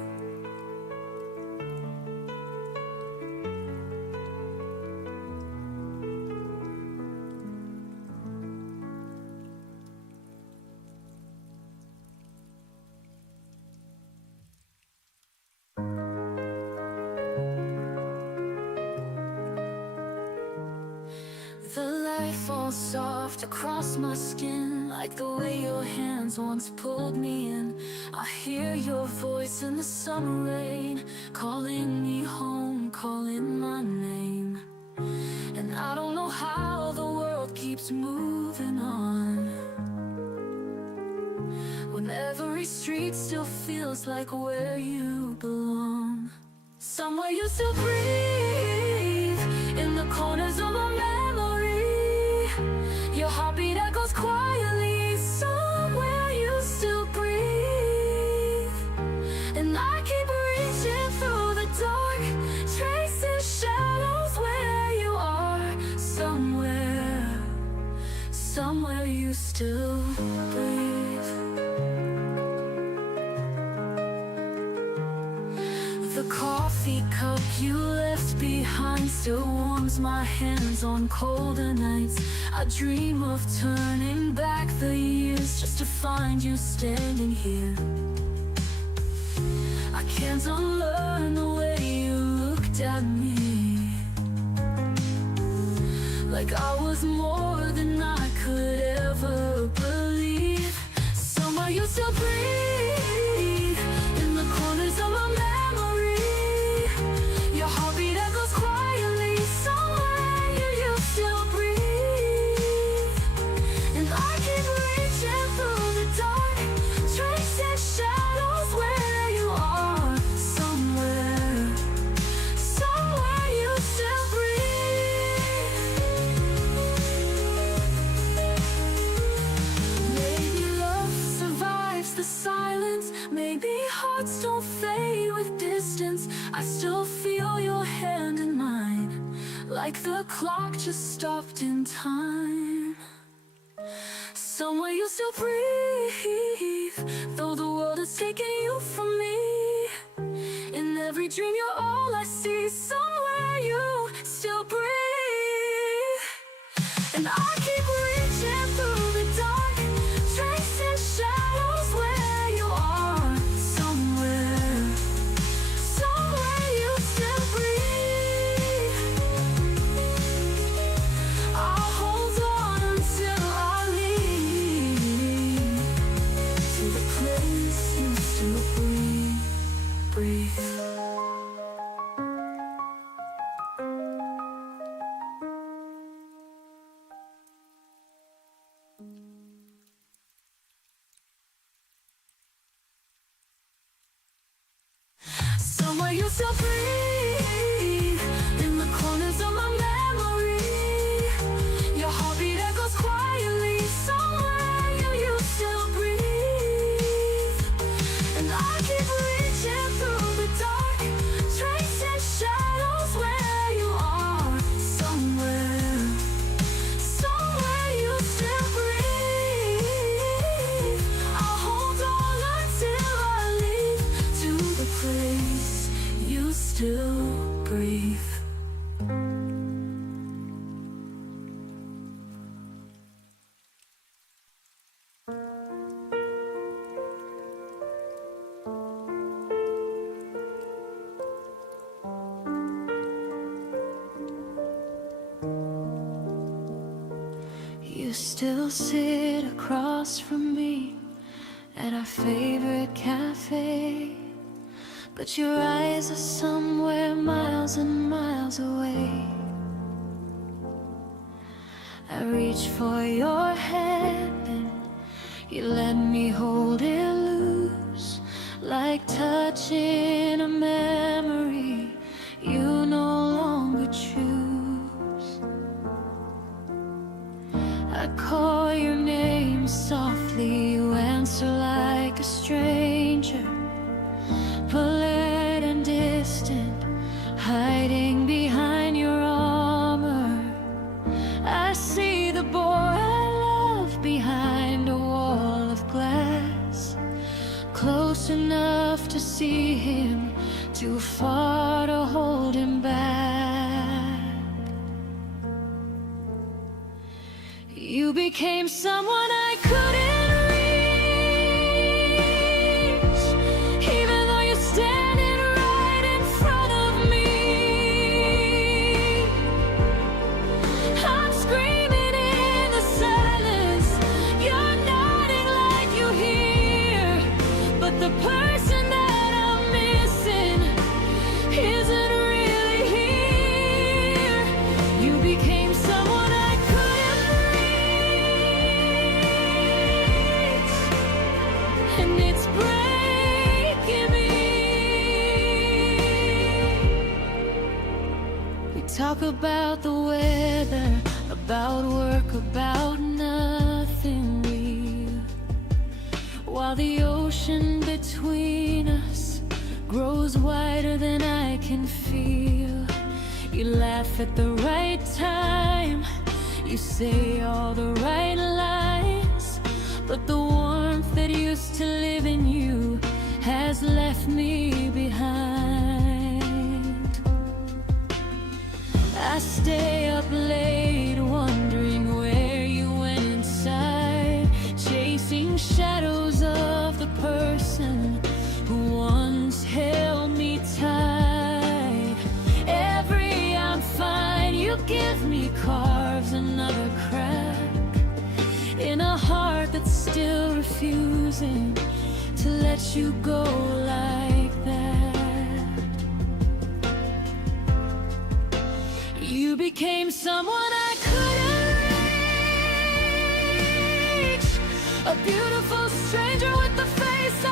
The light falls soft across my skin, like the way your hands once pulled me in. I hear your voice in the summer rain, calling me home, calling my name. And I don't know how the world keeps moving on, when every street still feels like where you belong. Somewhere you still breathe, in the corners of my memory. Your heartbeat echoes quietly, somewhere you still breathe. And I keep reaching through the dark, tracing shadows where you are. Somewhere you still breathe. The coffee cup you left behind still warms my hands on colder nights. I dream of turning back the years just to find you standing here. I can't unlearn the way you looked at me, like I was more than I could ever believe. Somewhere you still breathe, in the corners of my memory. Your heartbeat distance, I still feel your hand in mine, like the clock just stopped in time. Somewhere you still breathe, though the world has taken you from me. In every dream you're all I see, somewhere you still breathe. And I keep reaching through the dark, tracing shadows where you are. Somewhere you still breathe. I'll hold on until I leave to the place you still breathe. Somewhere you still breathe, in the corners of my memory. Your heartbeat echoes quietly. Somewhere you still breathe. And I keep reaching through the dark, tracing shadows where you are. Somewhere you still breathe. I'll hold on until I leave to the place you still breathe. You still sit across from me at our favorite cafe, but your eyes are somewhere miles and miles away. I reach for your hand and you let me hold it loose, like touching a memory you no longer choose. I call your name softly, you answer like a stranger, polite and distant, hiding behind your armor. I see the boy I love behind a wall of glass, close enough to see him, too far to hold him back. You became someone I couldn't reach, even though you're standing right in front of me. I'm screaming in the silence, you're nodding like you hear, but the person that I'm missing isn't really here. You became someone I couldn't reach, and it's breaking me. We talk about the weather, about work, about nothing real, while the ocean between us grows wider than I can feel. You laugh at the right time, you say all the right lines, but the warmth that used to live in you has left me behind. I stay up late wondering where you went inside, chasing shadows of the person who once held me tight. Every I'm fine you give me carves another crack in a heart that's still refusing to let you go like that. You became someone I couldn't reach, a beautiful stranger with the face I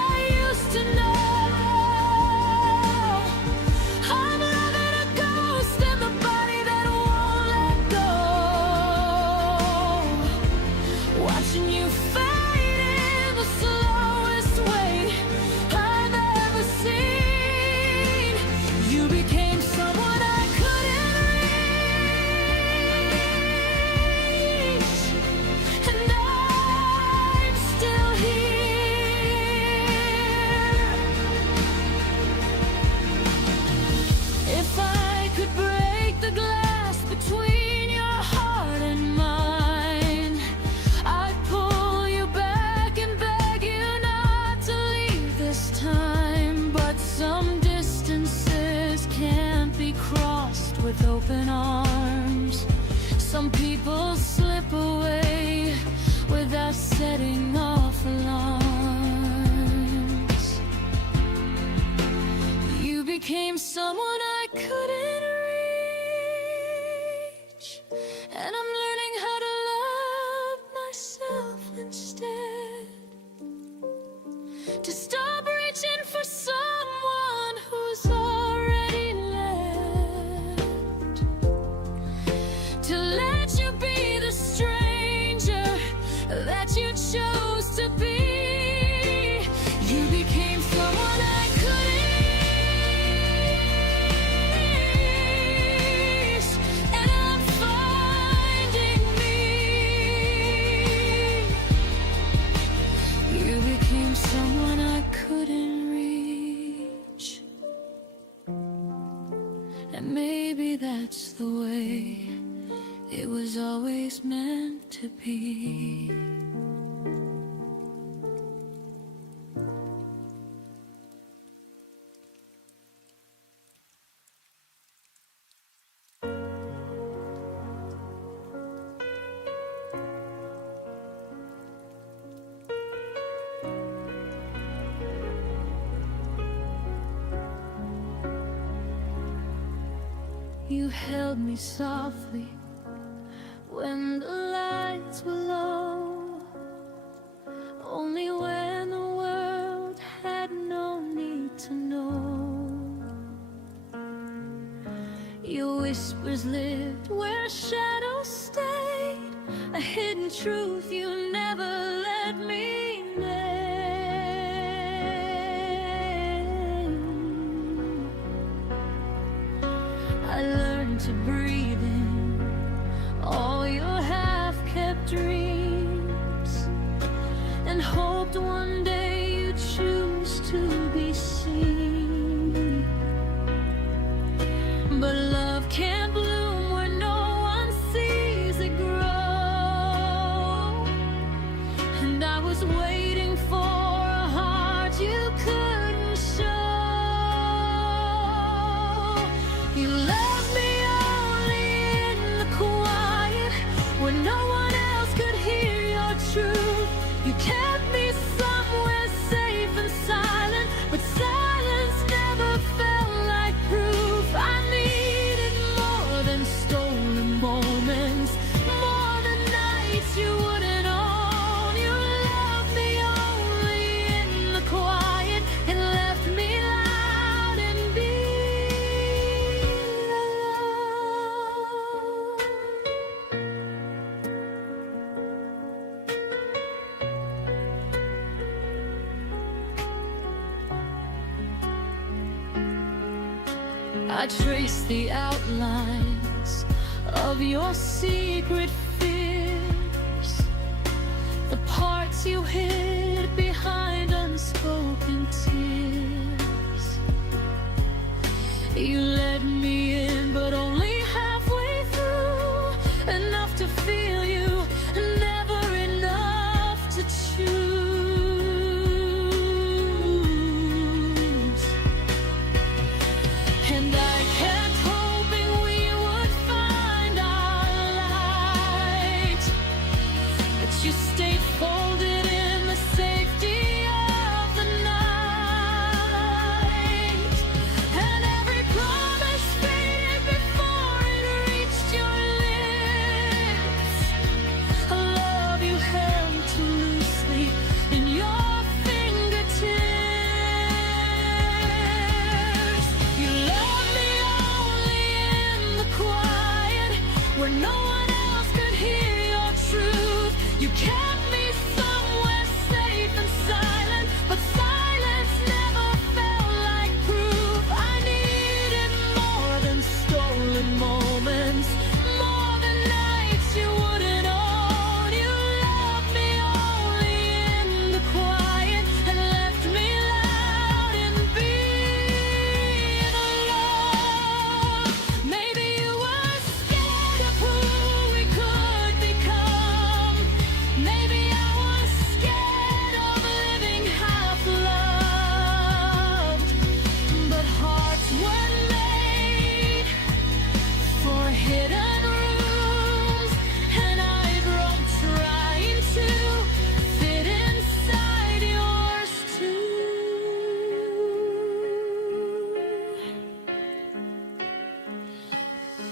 used to know. I'm loving a ghost in the body that won't let go, watching you fade in the slowest way I've ever seen. If I could break the glass between your heart and mine, I'd pull you back and beg you not to leave this time. But some distances can't be crossed with open arms. Some people slip away without setting off alarms. You became someone I couldn't reach, and I'm learning how to love myself instead. To stop reaching for someone who's already left. To let you be the stranger that you chose to be. You became someone I couldn't reach, and I'm finding me. You became someone I couldn't reach, and maybe that's the way it was always meant to be. You held me softly when the lights were low, only when the world had no need to know. Your whispers lived where shadows stayed, a hidden truth you never let me name. I learned to breathe in all your half-kept dreams, and hoped one day you'd choose to be seen. But love can't bloom where no one sees it grow, and I was waiting for a heart you couldn't show. You left me only in the quiet, where no one else could hear your truth. You kept me somewhere safe and silent, but silence never felt like proof. I needed more than stolen moments, more than nights you wouldn't own. You loved me only in the quiet, and left me loud and beat alone. I traced the outlines of your secret fears, the parts you hid behind unspoken tears. You let me in, but only halfway through, enough to feel you, never enough to choose. And I kept hoping we would find our light, but you stayed folded in the safety of the night. And every promise faded before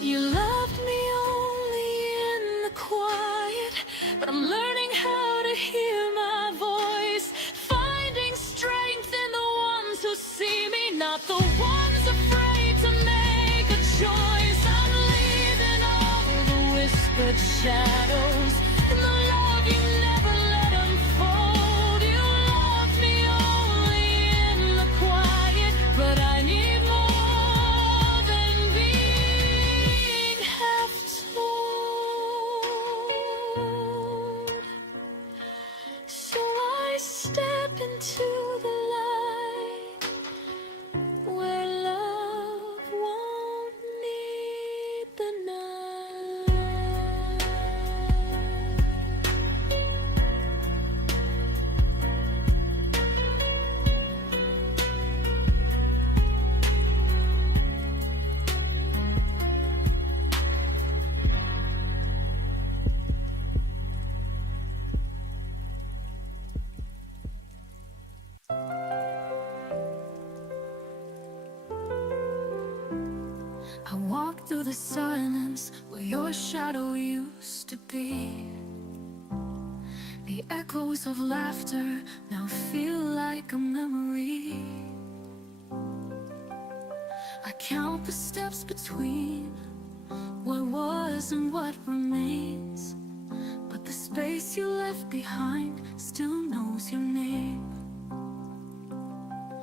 You loved me only in the quiet, but I'm learning how to hear my voice, finding strength in the ones who see me, not the ones afraid to make a choice. I'm leaving all the whispered shadows and the love you never let unfold. You loved me only in the quiet, but I need more than being half told. So I step into the light where love won't need the night. I walk through the silence where your shadow used to be. The echoes of laughter now feel like a memory. I count the steps between what was and what remains, but the space you left behind still knows your name.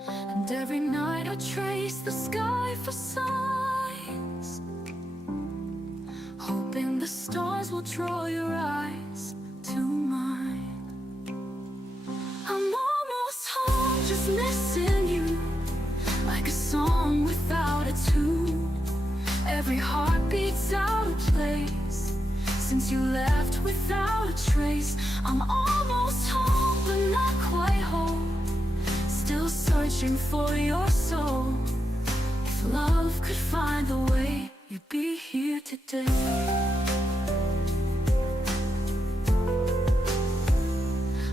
And every night I trace the sky for signs, hoping the stars will draw your eyes to mine. I'm almost home, just missing you, like a song without a tune. Every heart beats out of place since you left without a trace. I'm almost home, but not quite home, still searching for your soul. If love could find the way, you'd be here today.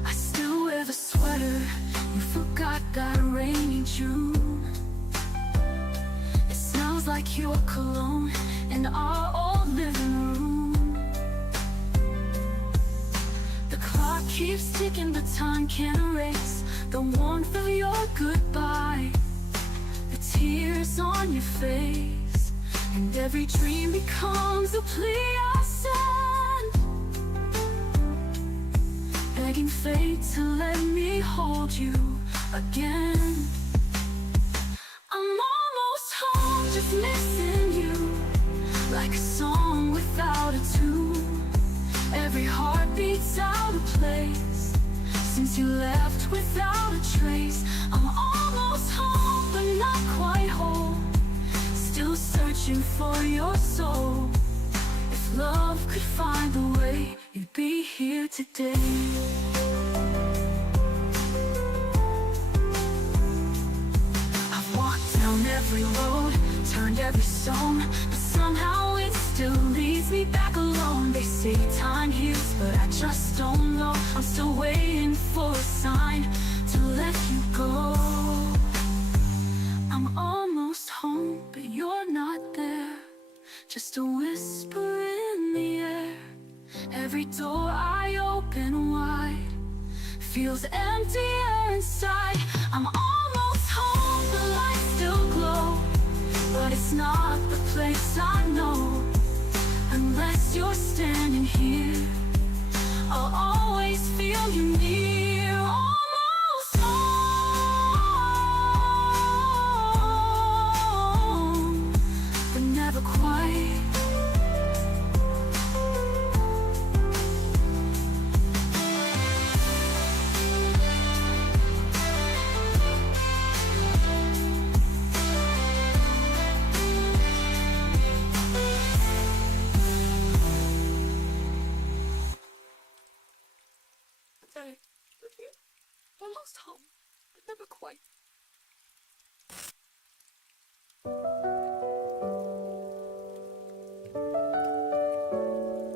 I still wear the sweater you forgot that rainy June. It smells like your cologne in our old living room. The clock keeps ticking, but time can't erase the warmth of your goodbye, the tears on your face, and every dream becomes a plea I send, begging fate to let me hold you again. I'm almost home, just missing you, like a song without a tune. Every heart beats out of place since you left without a trace. I'm almost home, but not quite whole, still searching for your soul. If love could find the way, you'd be here today. I've walked down every road, turned every stone, but somehow it still leads me back alone. They say time heals, but I just don't know. I'm still waiting for a sign to let you go. I'm almost home, but you're not there, just a whisper in the air. Every door I open wide feels emptier inside. I'm almost home, the lights still glow, but it's not the place I know. Unless you're standing here, I'll always feel you near. Almost home, but never quite. Almost home, but never quite.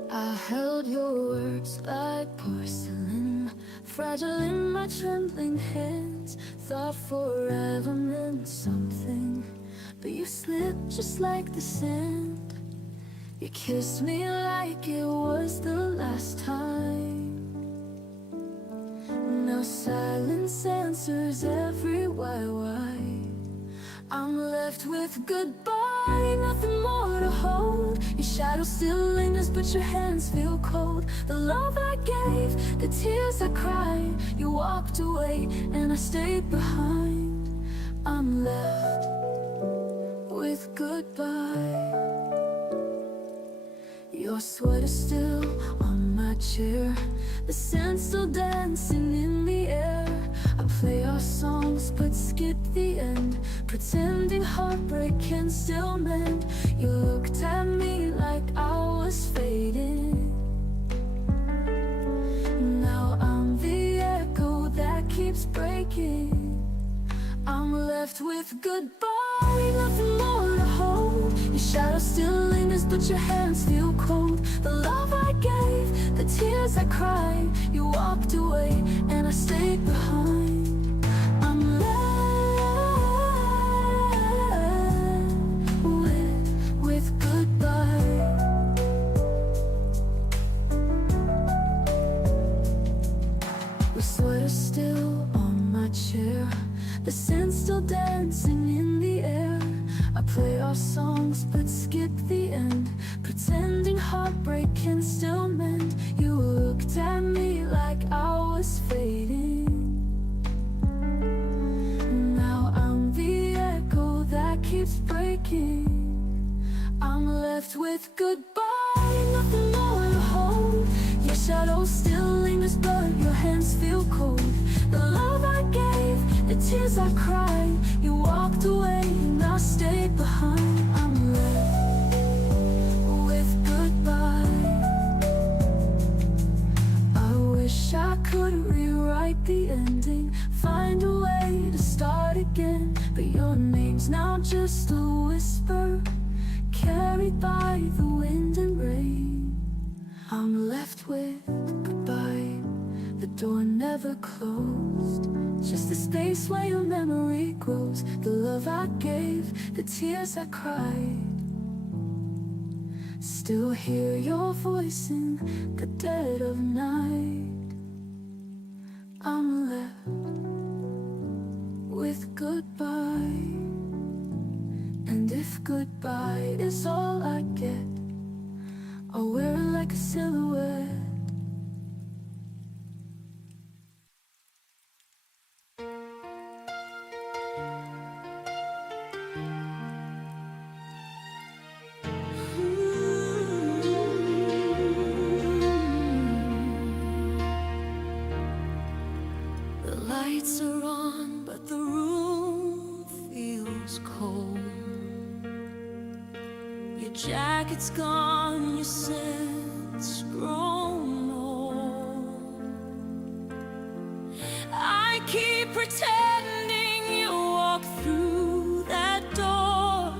I held your words like porcelain, fragile in my trembling hands. Thought forever meant something, but you slipped just like the sand. You kissed me like it was the last time. Now silence answers every why. I'm left with goodbye, nothing more to hold. Your shadow still lingers, but your hands feel cold. The love I gave, the tears I cried, you walked away and I stayed behind. I'm left with goodbye. Your sweater still on my chair, the scent still dancing in the air. I play our songs but skip the end, pretending heartbreak can still mend. You looked at me like I was fading. Now I'm the echo that keeps breaking. I'm left with goodbye, nothing more to hold. Your shadow still lingers, but your hands feel cold. The love I gave, the tears I cried, you walked away and I stayed behind. I'm left with goodbye. The sweater still on my chair, the scent still dancing in the air. I play our songs but skip the end, pretending heartbreak can still mend. You looked at me like I was fading. Now I'm the echo that keeps breaking. I'm left with goodbye, nothing more to hold. Your shadow still lingers, but your hands feel cold. The love I gave, the tears I cried, you walked away and I stayed behind. I'm left with goodbye. I wish I could rewrite the ending, find a way to start again. But your name's now just a whisper, carried by the wind and rain. I'm left with goodbye, the door never closed, just the space where your memory grows. The love I gave, the tears I cried, still hear your voice in the dead of night. I'm left with goodbye, and if goodbye is all I get, I'll wear it like a silhouette. The lights are on, but the room feels cold. Your jacket's gone, your scent's grown old. I keep pretending you walk through that door,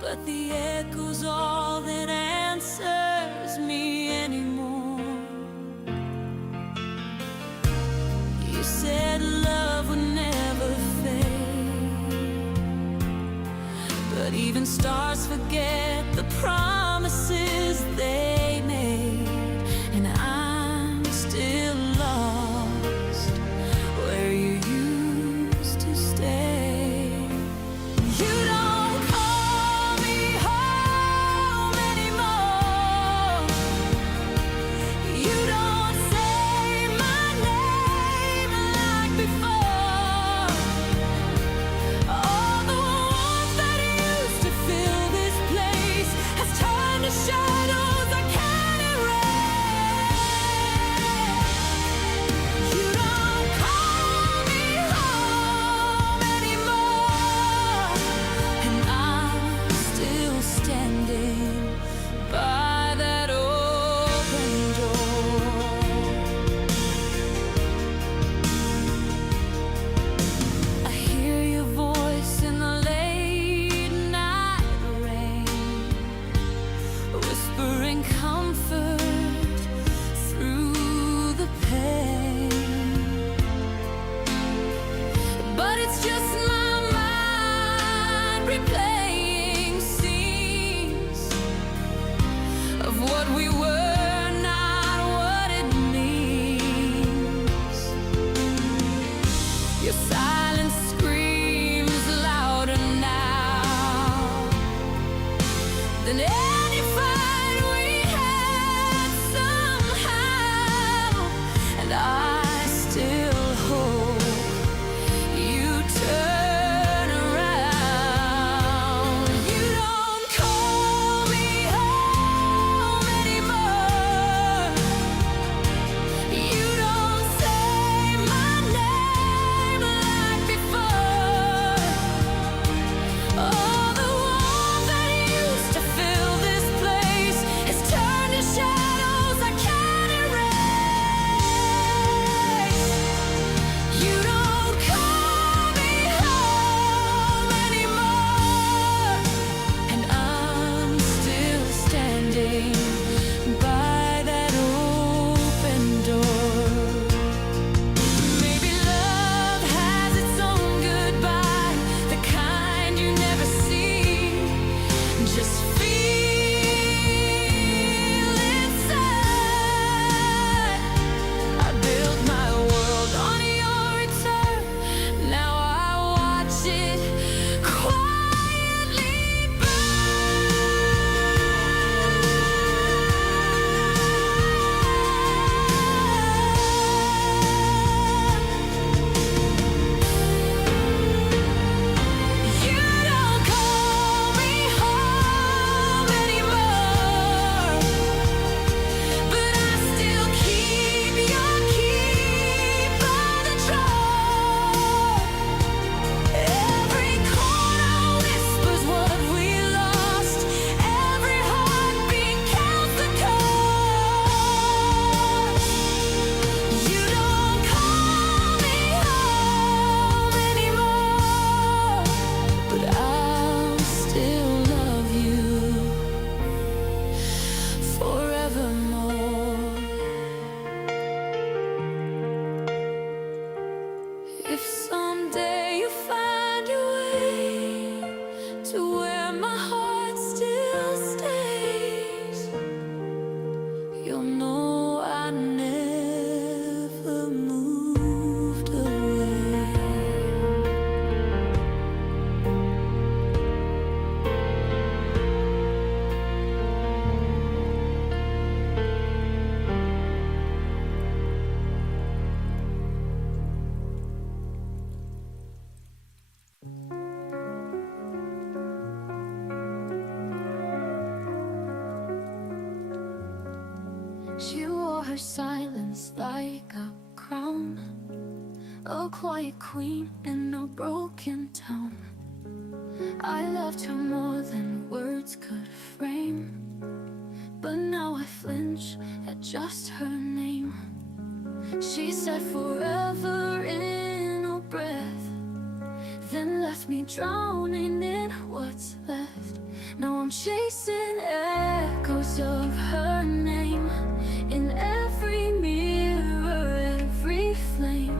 but the echo's all that answers me anymore. You said love would never fade, but even stars forget the promises they made. And I'm still lost where you used to stay. You don't call me home anymore. You don't say my name like before. All the warmth that used to fill this place has turned to shadow. than any fight we had somehow. And I still hope you turn around. You don't call me home anymore. You don't say my name like before. All the warmth that used to fill this place has turned to shadows I can't erase. You don't call me home anymore, and I'm still standing by that open door. Maybe love has its own goodbye, the kind you never see. Just feel inside. I built my world on your return. Now I watch it quietly You don't call me home anymore, but I still keep your key by the drawer. Every corner whispers what we lost. Every heartbeat counts the cost. You don't call me home anymore, but I'll still love you forevermore. If someday you find your way to where my heart still stays, you'll know I never moved away. She wore her silence like a crown, a quiet queen in a broken town. I loved her more than words could frame, but now I flinch at just her name. She said forever in a breath, then left me drowning in what's left. Now I'm chasing echoes of her name in every mirror, every flame.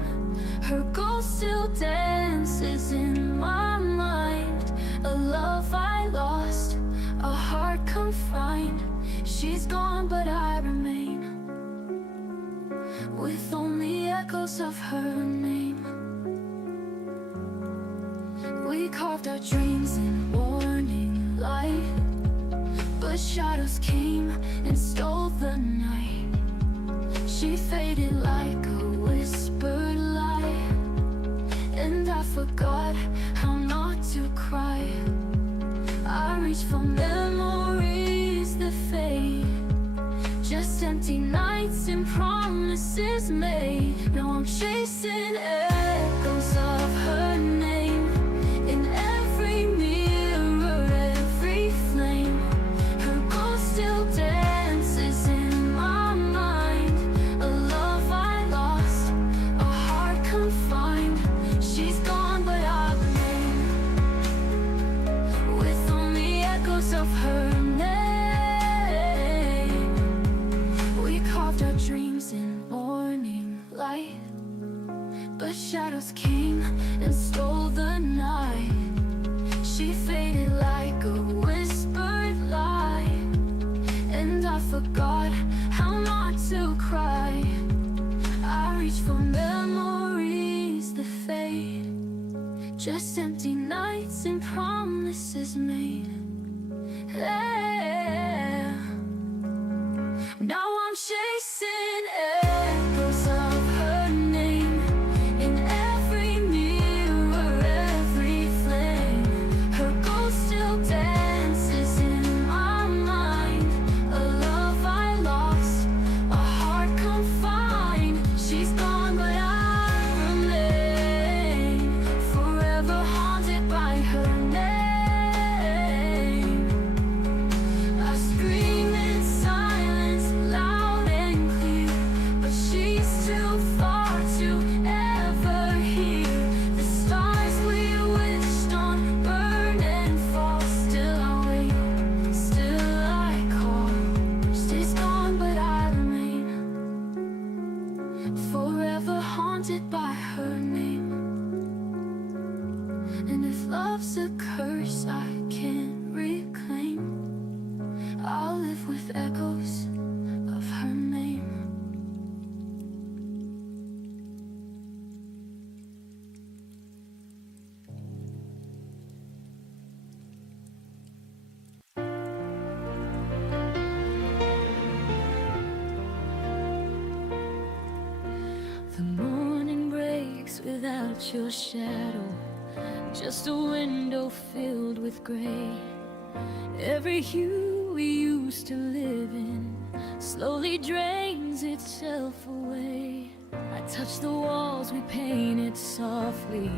Her ghost still dances in my mind. A love I lost, a heart confined. She's gone, but I remain with only echoes of her name. We carved our dreams in warning light, but shadows came and stole the night. She faded like a whispered lie, and I forgot how not to cry. I reach for memories that fade, just empty nights and promises made. Now I'm chasing echoes of her name in every mirror, every flame. Her ghost still dances in my mind. A love I lost, a heart confined. She's gone, but I remain with only echoes of her name. We carved our dreams in morning light, but shadows came and stole the night. She faded like a whispered lie, and I forgot how not to cry. I reach for memories that fade, just empty nights and promises made. Hey. echoes of her name. The morning breaks without your shadow, just a window filled with gray. Every hue we used to live in slowly drains itself away. I touch the walls we painted softly.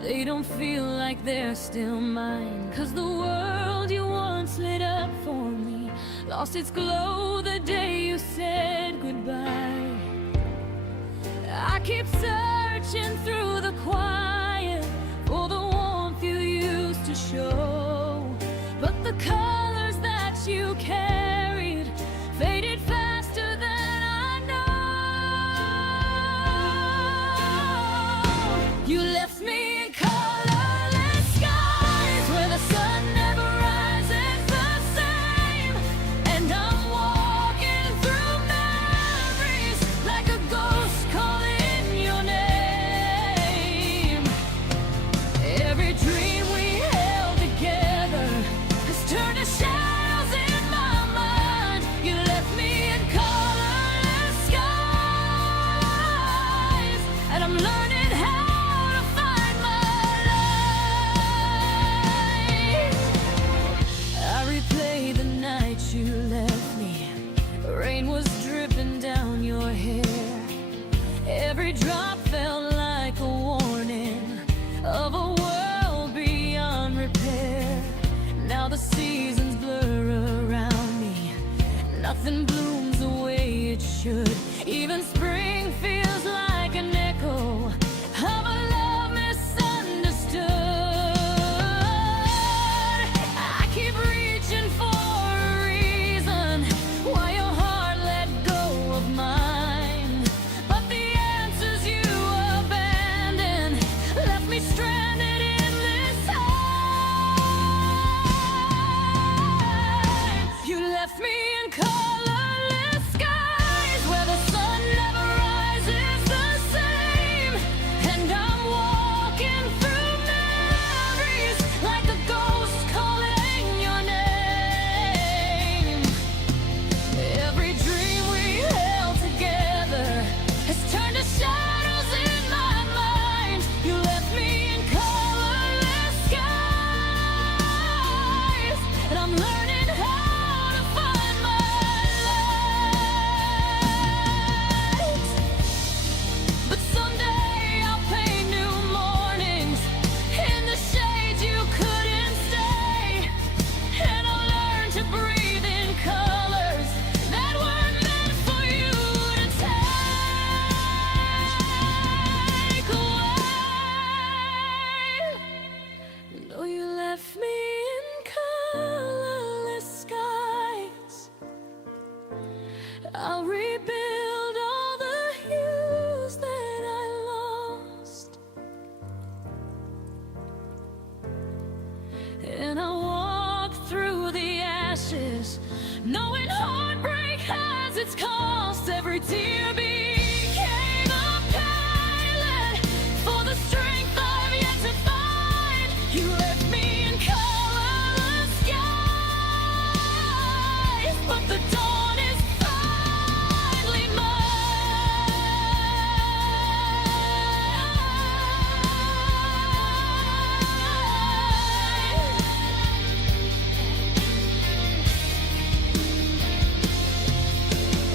They don't feel like they're still mine, 'cause the world you once lit up for me lost its glow the day you said goodbye. I keep searching through the quiet for the warmth you used to show, but the colors that you carried faded faster than I know. You left me in colorless skies where the sun never rises the same, and I'm walking through memories like a ghost calling your name. Every dream we held together has turned to shadows in my mind. You left me in colorless skies, and I'm learning how to find my light. I replay the night you left me. Rain was dripping down your hair. Every drop felt like a warning of a world beyond repair. Now the seasons blur around me. Nothing blooms the way it should. Even spring feels like an echo of a love misunderstood. I keep reaching for a reason why your heart let go of mine, but the answers you abandoned left me stranded in this time. You left me in colorless skies where the sun never rises the same, and I'm walking through memories like a ghost calling your name. Every dream we held together has turned to shadows in my mind. You left me in colorless skies, and I'm learning how to find my light. But someday I'll paint new mornings in the shade you couldn't stay, and I'll learn to breathe in colors that weren't meant for you to take away. No, you left me in colorless skies. I'll rebuild all the hues that I lost, and I'll walk through the ashes, knowing heartbreak has its cost. Every tear became a pilot for the strength I've yet to find. You left me in colorless skies, but the dawn is finally mine.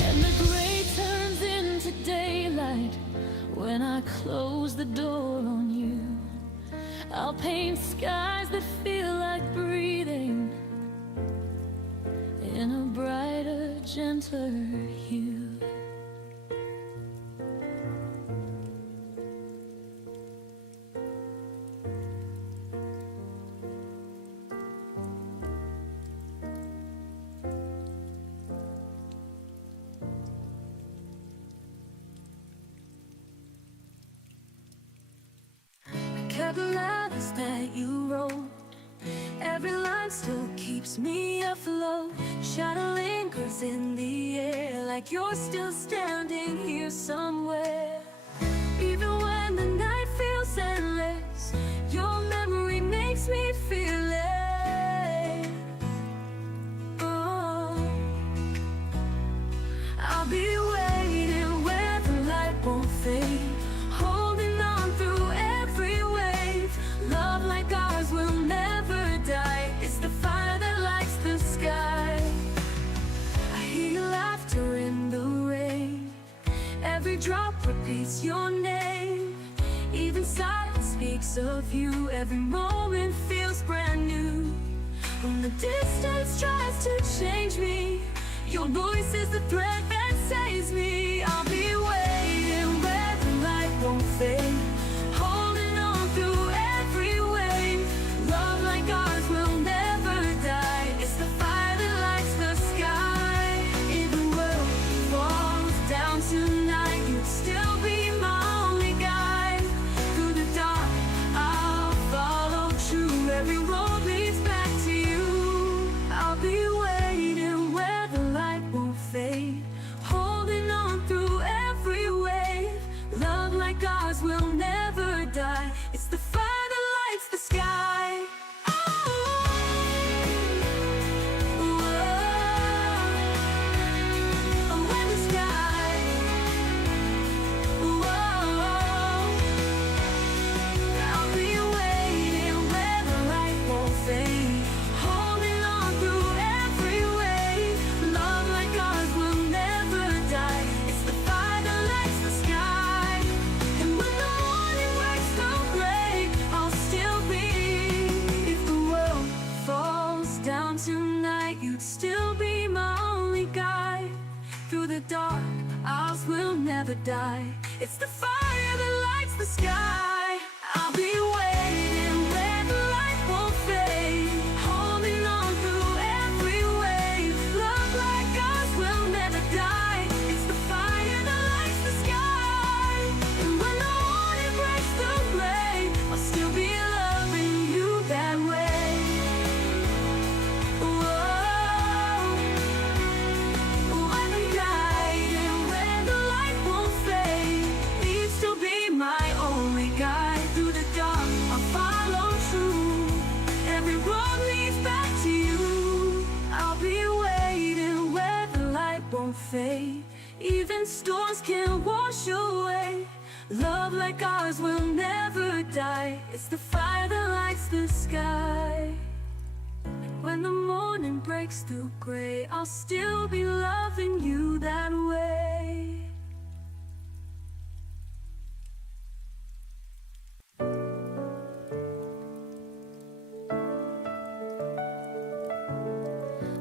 And the gray turns into daylight when I close the door on you. I'll paint skies that feel like breathing in a brighter, gentler hue. I kept the letters that you wrote. Every line still keeps keeps me afloat. Shadow lingers in the air, like you're still standing here somewhere. Even when the night feels endless, your memory makes me feel it. Oh, I'll be waiting where the light won't fade, holding on through every wave. Love like ours will never die. It's the fire that lights the sky. I hear your laughter in the rain. Every drop repeats your name. Even silence speaks of you. Every moment feels brand new. When the distance tries to change me, your voice is the thread that saves me. I'll be waiting where the light won't fade, holding on through every wave. Love like ours will never die. It's the fire that lights the sky. If the world falls down tonight, you'd still be my only guide. Through the dark, I'll follow true. Every road leads back to you. I'll be waiting where the light won't fade, holding on through every wave. Love like ours will never die. It's the fire that lights the sky. You'd still be my only guide. Through the dark, ours will never die. It's the fire that lights the sky. I'll be waiting where the light won't fade, holding on through every wave. Love like ours will never die. It's the fire that lights the sky. And when the morning breaks the gray, I'll still be loving you that way. Fade. Even storms can wash away. Love like ours will never die. It's the fire that lights the sky. When the morning breaks through gray, I'll still be loving you that way.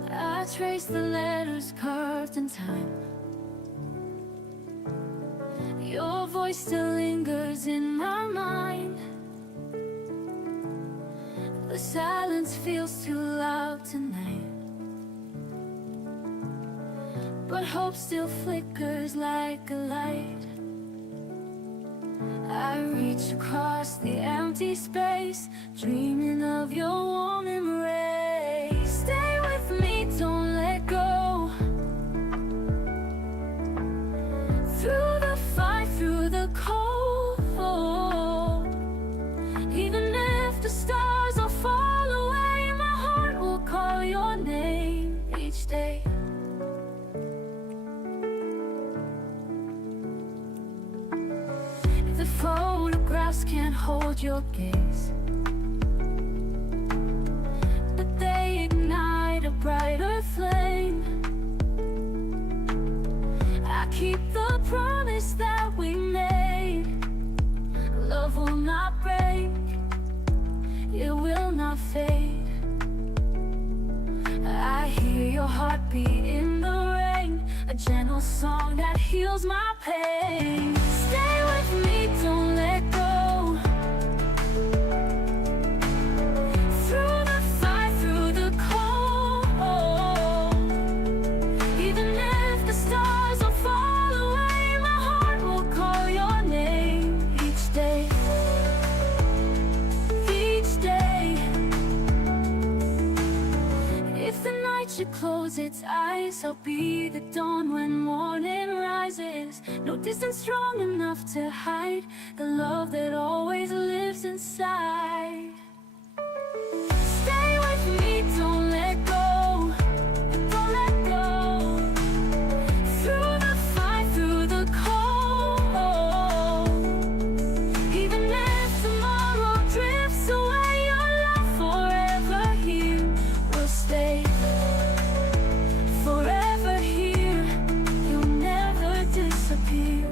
I trace the letters carved in time. Your voice still lingers in my mind. The silence feels too loud tonight, but hope still flickers like a light. I reach across the empty space, dreaming of your warm embrace. Stay with me, don't let go. Through the fight, through the cold, even if the stars all fall away, my heart will call your name each day. If the photographs can't hold your gaze, but they ignite a brighter flame, I keep the promise that we made. Love will not break, it will not fade. I hear your heartbeat in the rain, a gentle song that heals my pain. Stay with me, don't let go. Through the fight, through the cold, even if the stars all fall away, my heart will call your name each day. Each day. should close its eyes. I'll be the dawn when morning rises. No distance strong enough to hide the love that always lives inside. Stay with me, don't let go, don't let go. Through the fight, through the cold, even if tomorrow drifts away, your love forever here will stay. Forever here, you'll never disappear.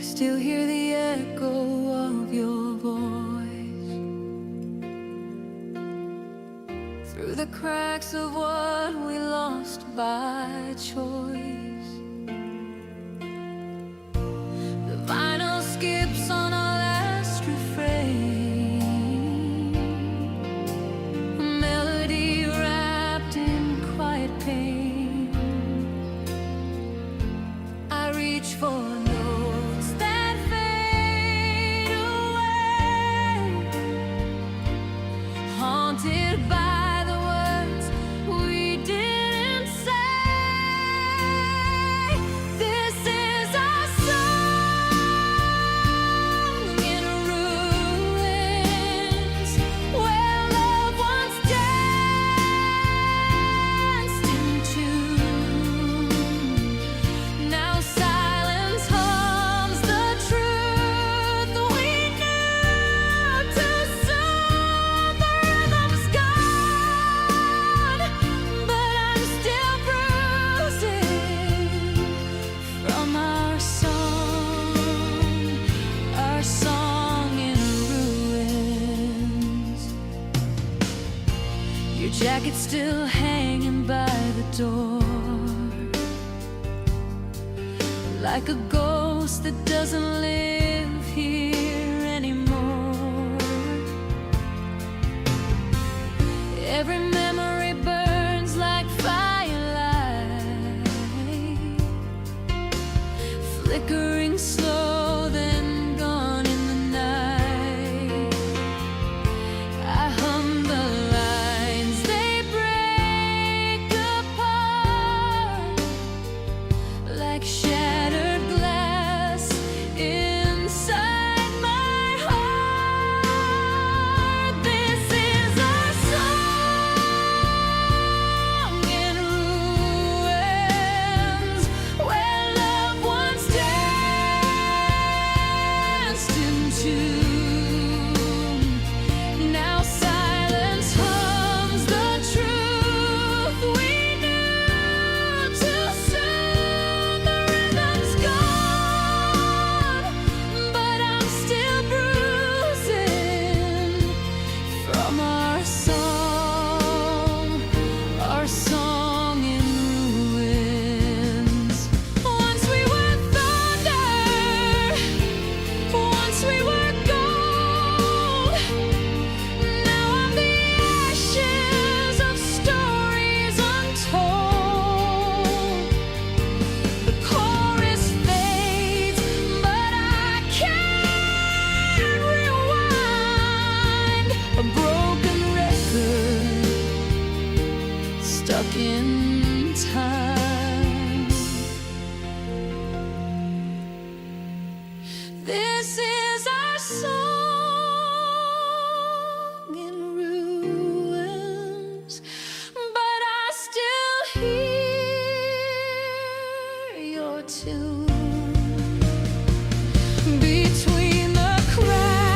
Still hear the echo of your voice through the cracks of what we lost by choice. The vinyl skips on our last refrain, a melody wrapped in quiet pain. I reach for by the words we didn't say. This is our song in ruins, where love once danced in tune. Now silence hums the truth we knew too soon. The rhythm's gone, but I'm still bruising from our song in ruins. Your jacket's still hanging by the door, like a ghost that doesn't live here anymore. Every memory burns like firelight, flickering slow, then gone in the night. I hum the lines, they break apart like shattered glass inside my heart. This is our song in ruins, where love once danced in tune. Now silence hums the truth we knew too soon. The rhythm's gone, but I'm still bruising from our song in ruins. Once we were thunder, once we were gold. Now I'm the ashes of stories untold. The chorus fades, but I can't rewind. A broken record stuck in time. This is our song in ruins, but I still hear your tune between the cracks.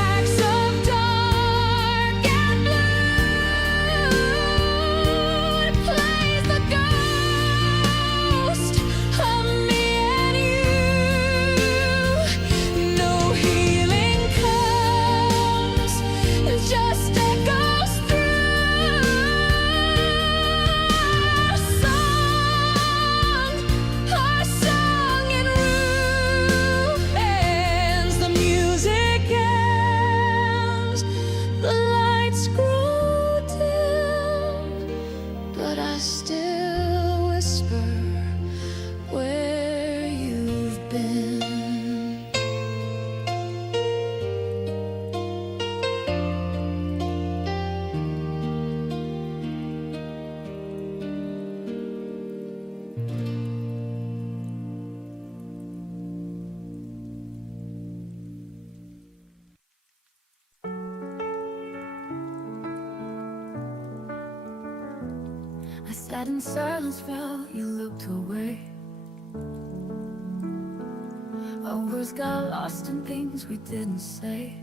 I sat in silence while you looked away. Our words got lost in things we didn't say.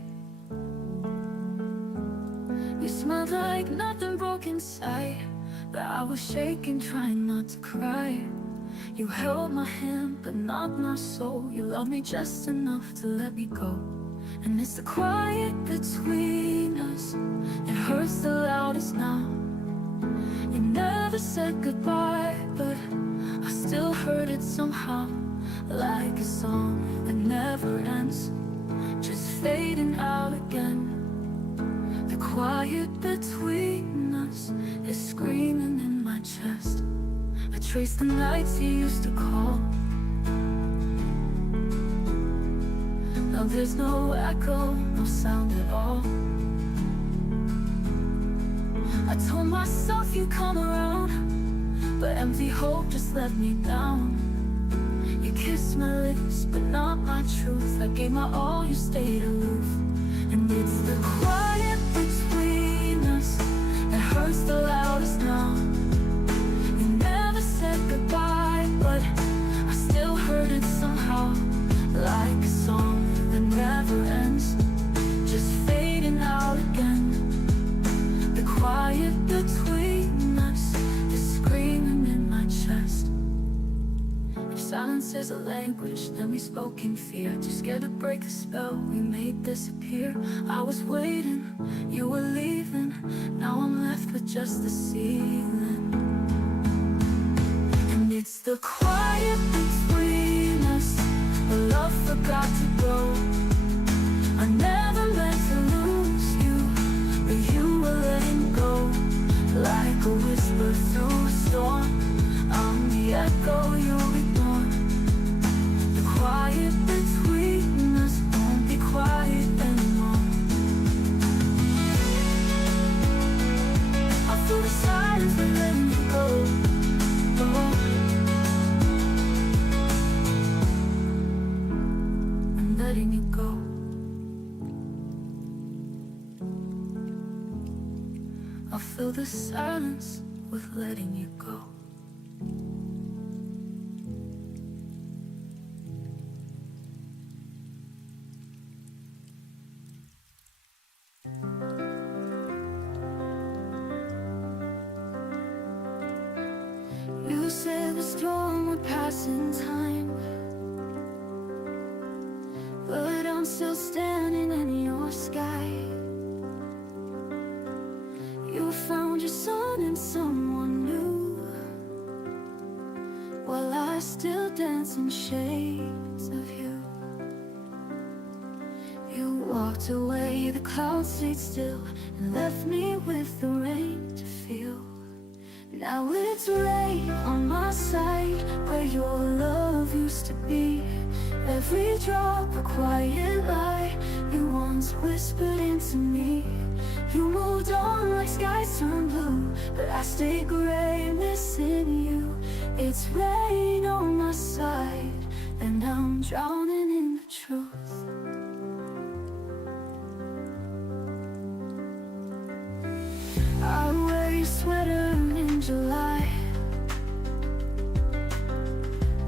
You smelled like nothing broke inside, but I was shaking, trying not to cry. You held my hand, but not my soul. You loved me just enough to let me go. And it's the quiet between us that hurts the loudest now. You never said goodbye, but I still heard it somehow. Like a song that never ends, just fading out again. The quiet between us is screaming in my chest. I trace the nights you used to call. Now there's no echo, no sound at all. I told myself you'd come around, but empty hope just let me down. You kissed my lips, but not my truth. I gave my all, you stayed aloof. And it's the quiet between us that hurts the loudest now. You never said goodbye, but I still heard it somehow. Like a song that never ends, just fading out again. The quiet between us is screaming in my chest. If silence is a language, then we spoke in fear. Too scared to break the spell we made disappear. I was waiting, you were leaving. Now I'm left with just the ceiling. And it's the quiet between us, the love forgot to grow. I never meant to lose you, but you were letting go. Like a whisper through a storm, I'm the echo you ignore. The quiet between us won't be quiet anymore. I feel the silence when letting you go. I'm letting you go. I fill the silence with letting you go. You said the storm would pass in time, but I'm still standing in your sky. You found your son in someone new, while I still dance in shades of you. You walked away, the clouds stayed still, and left me with the rain to feel. Now it's rain on my side, where your love used to be. Every drop a quiet lie you once whispered into me. You moved on like skies turned blue, but I stay gray, missing you. It's rain on my side, and I'm drowning in the truth. I wear your sweater in July,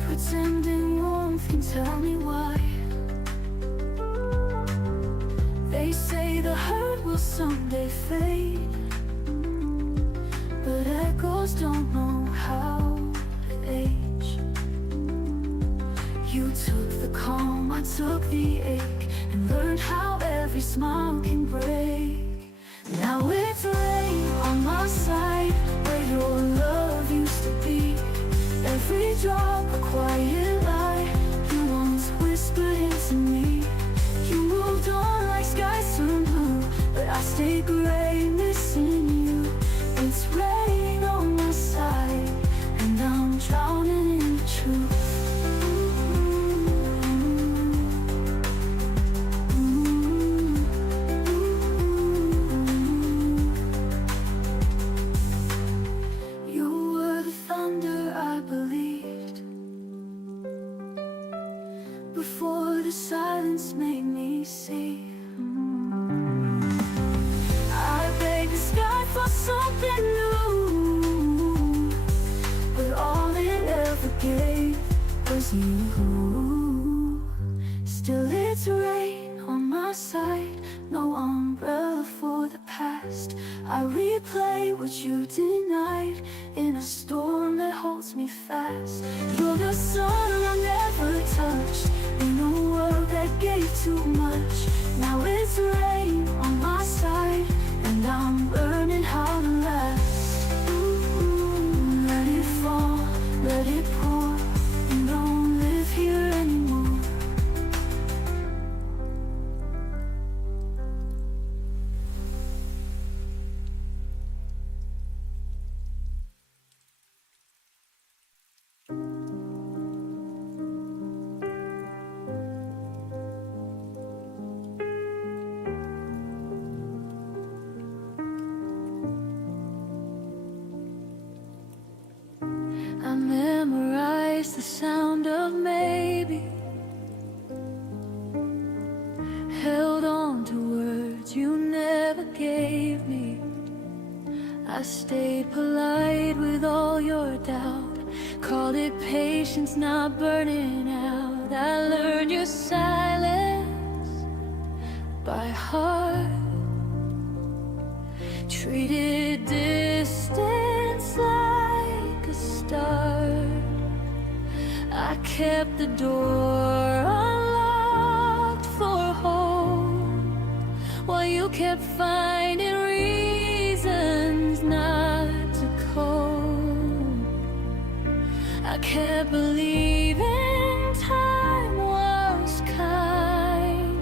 pretending warmth can tell me why. They say the hurt will someday fade, but echoes don't know how to age. You took the calm, I took the ache, and learned how every smile can break. Now it's rain on my side, where your love used to be. Every drop a quiet lie you once whispered into me. You moved on like skies turned blue, but I stay gray, missing you. It's rain on my side, and I'm drowning in the truth. You were the thunder I believed, before the silence made me see. I miss you. Still it's rain on my side, no umbrella for the past. I replay what you denied in a storm that holds me fast. You're the sun I never touched in a world that gave too much. Now it's rain on my side and I'm learning how to last. Ooh, let it fall, let it pour. You don't live here anymore. I memorized the sound of maybe, held on to words you never gave me. I stayed polite with all your doubt, called it patience, not burning out. I learned your silence by heart, treated distance like a start. I kept the door unlocked for home, while you kept finding reasons not to cope. I kept believing time was kind,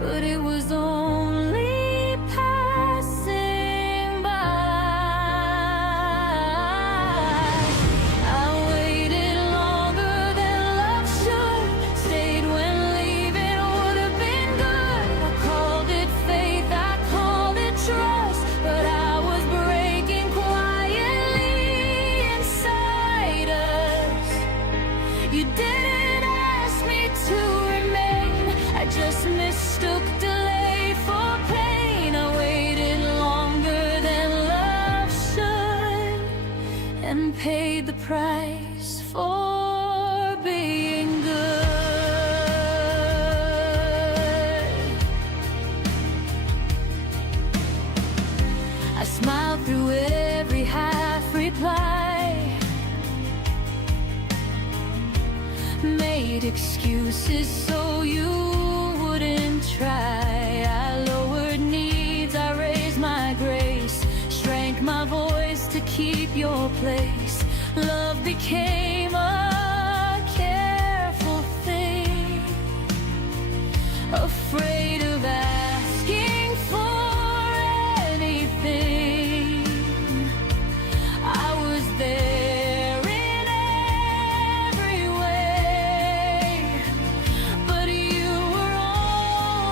but it was only passing by. I waited longer than love should, stayed when leaving would have been good. I called it faith, I called it trust, but I was breaking quietly inside us. You didn't ask me to remain, I just mistook delay for pain. I waited longer than love should, and paid the price for being good. I smiled through every half reply, made excuses so you wouldn't try. I lowered needs, I raised my grace, shrank my voice to keep your place. Love became a careful thing, afraid of asking for anything. I was there in every way, but you were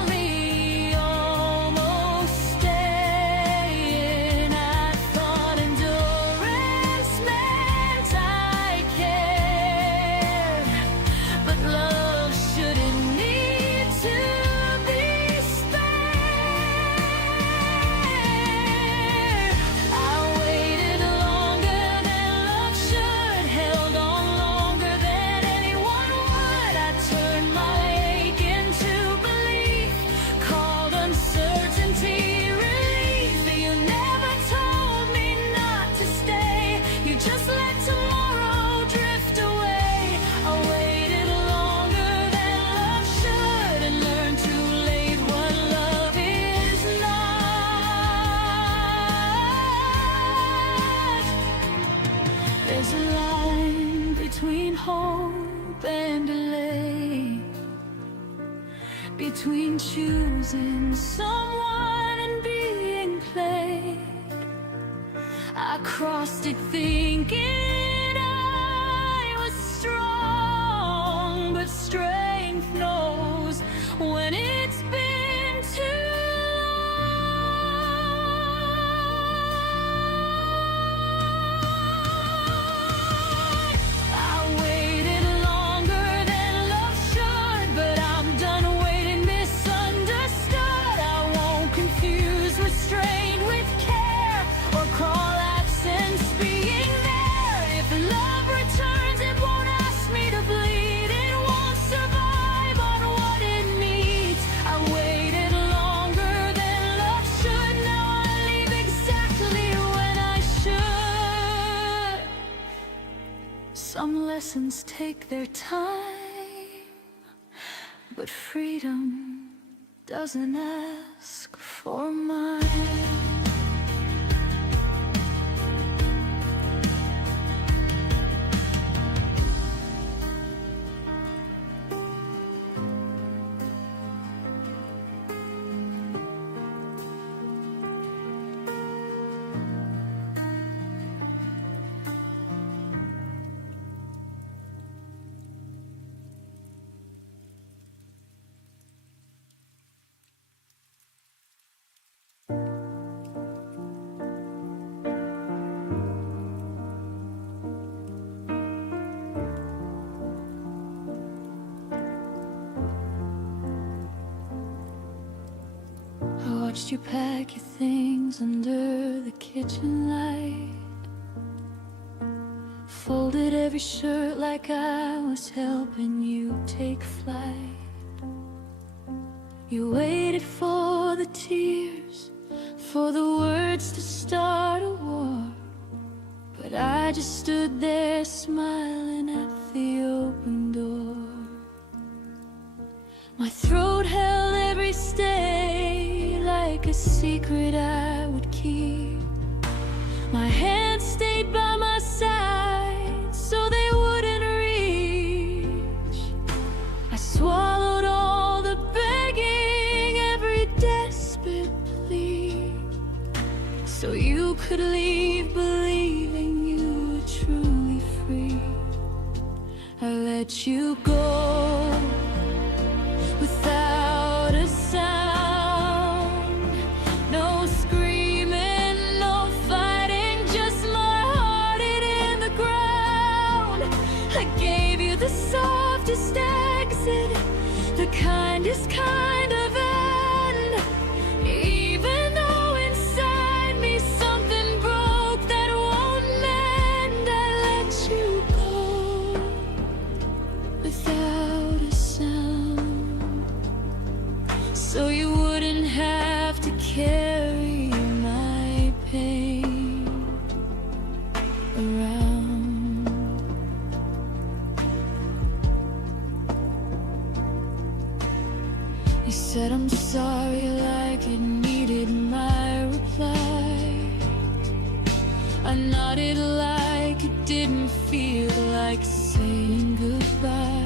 only almost staying. I thought endurance meant I cared, but love shouldn't need to be spared. I waited longer than love should, held on longer than anyone would. I turned my ache into belief, called uncertainty relief. You never told me not to stay, you just let tomorrow drift away. I waited longer than love should, and learned too late what love is not. There's a line between hope and delay, between choosing someone and being played. I crossed it thinking I was strong, but strength knows when it's been too long. I waited longer than love should, but I'm done waiting misunderstood. I won't confuse restraint with care, or call absence being there. If love returns, it won't ask me lessons take their time, but freedom doesn't ask for mine. I watched you pack your things under the kitchen light, folded every shirt like I was helping you take flight. You waited for the tears, for the words to start a war, but I just stood there smiling at the open door. My throat held every stay like a secret I would keep. My hands stayed by my side so they wouldn't reach. I swallowed all the begging, every desperate plea, so you could leave believing you were truly free. I let you go without a sound, no screaming, no fighting, just my heart hid in the ground. I gave you the softest exit, the kindest kind of end, even though inside me something broke that won't mend. I let you go without a sound, so you wouldn't have to carry my pain around. You said I'm sorry like it needed my reply. I nodded like it didn't feel like saying goodbye.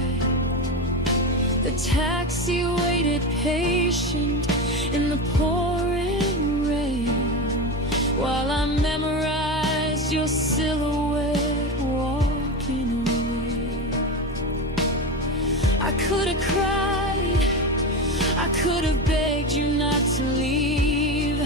The taxi waited patient in the pouring rain, while I memorized your silhouette walking away. I could have cried, I could have begged you not to leave,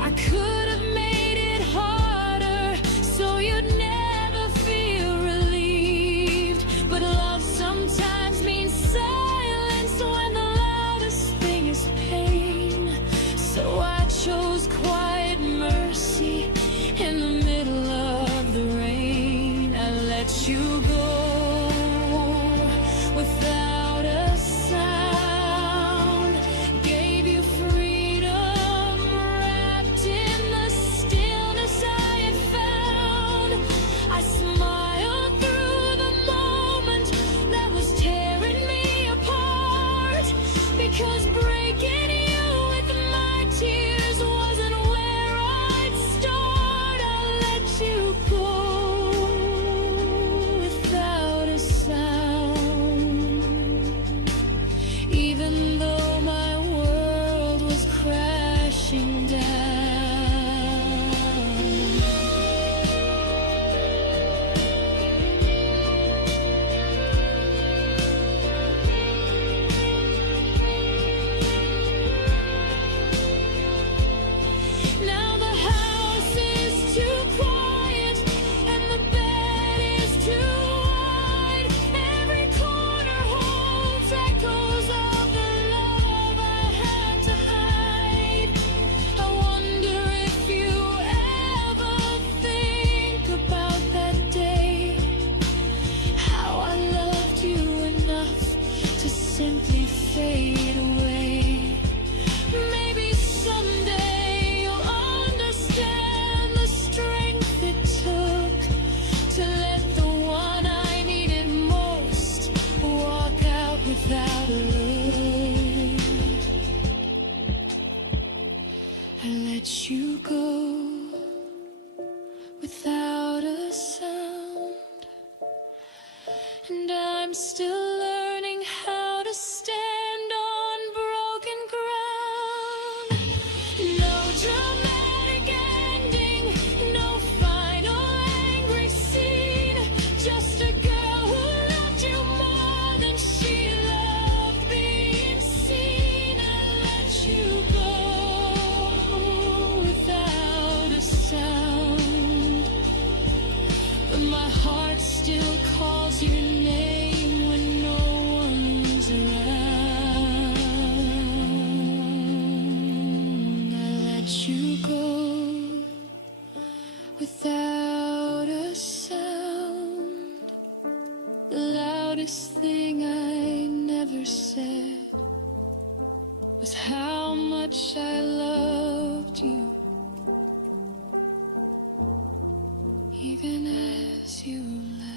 I could have made it harder so you'd never feel relieved. But love sometimes means silence when the loudest thing is pain. So I chose quiet mercy in the middle of the rain. I let you go without a sound, gave you freedom wrapped in the stillness I had found. I smiled through the moment that was tearing me apart, because breaking you with my tears wasn't where I'd start. I let you go without a sound, even though my world was crashing down. Now the house is too quiet and the bed is too wide. Every corner holds echoes of the love I had to hide. I let you go without a sound, and I'm still learning how to stand on broken ground. No dramatic ending, no final angry scene, just a girl who loved you more than she loved being seen. I let you go without a sound, but my heart still calls your name when no one's around. I let you go without a sound. The loudest thing I never said was how much I loved you, even as you left.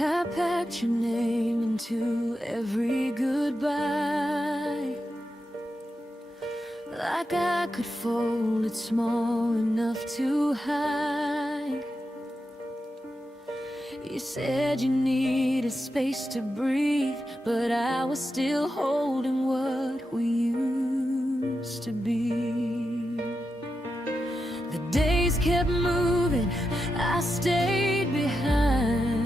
I packed your name into every goodbye, like I could fold it small enough to hide. You said you needed space to breathe, but I was still holding what we used to be. The days kept moving, I stayed behind,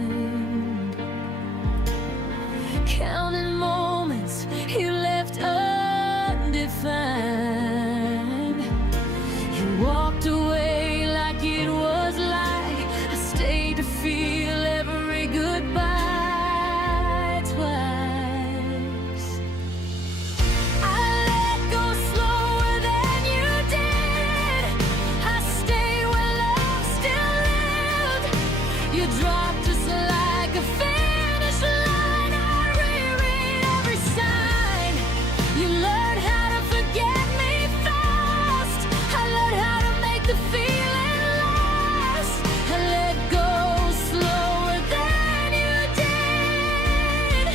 counting moments you left undefined. You walked away like it was light. I stayed to feel every goodbye twice. I let go slower than you did. I stayed where love still lived. You dropped us like a finish line. I reread every sign. You learned how to forget me fast. I learned how to make the feeling last. I let go slower than you did,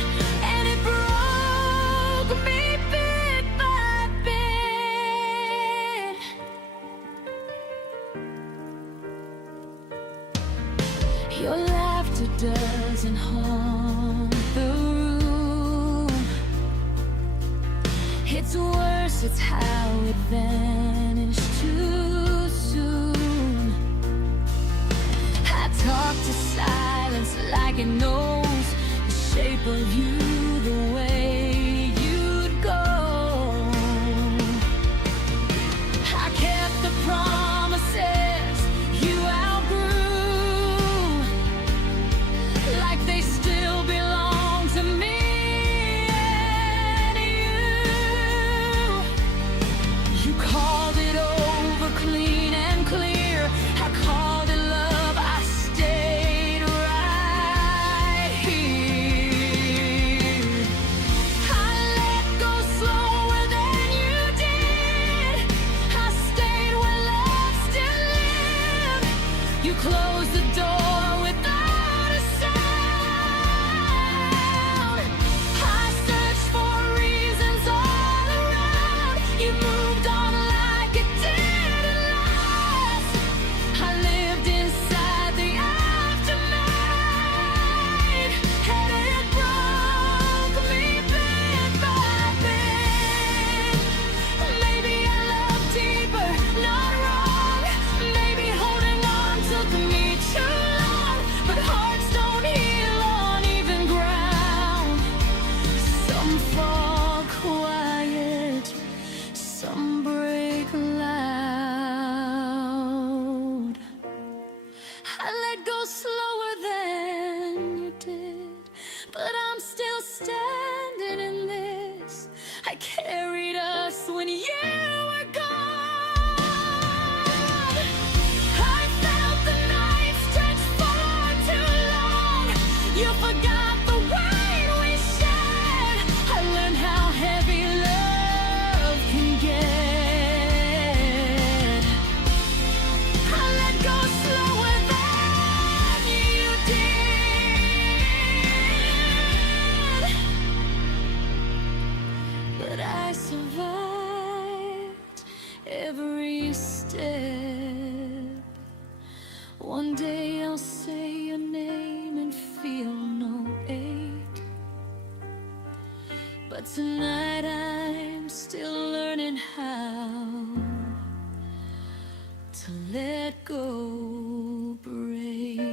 and it broke me bit by bit. Your laughter doesn't haunt the room. It's worse, it's how it vanished too soon. I talk to silence like it knows the shape of you, the way you'd go. I kept the promises you outgrew, like they still belong to me and you. You called it over clean and clear. I called it love. I stayed right here. I let go slower than you did. I stayed where love still lived. You closed the door without a sound. I searched for reasons all around. You moved on like it didn't last. I lived inside the aftermath, and it broke me bit by bit. Maybe I loved deeper, not wrong. Maybe holding on took me too let go brave.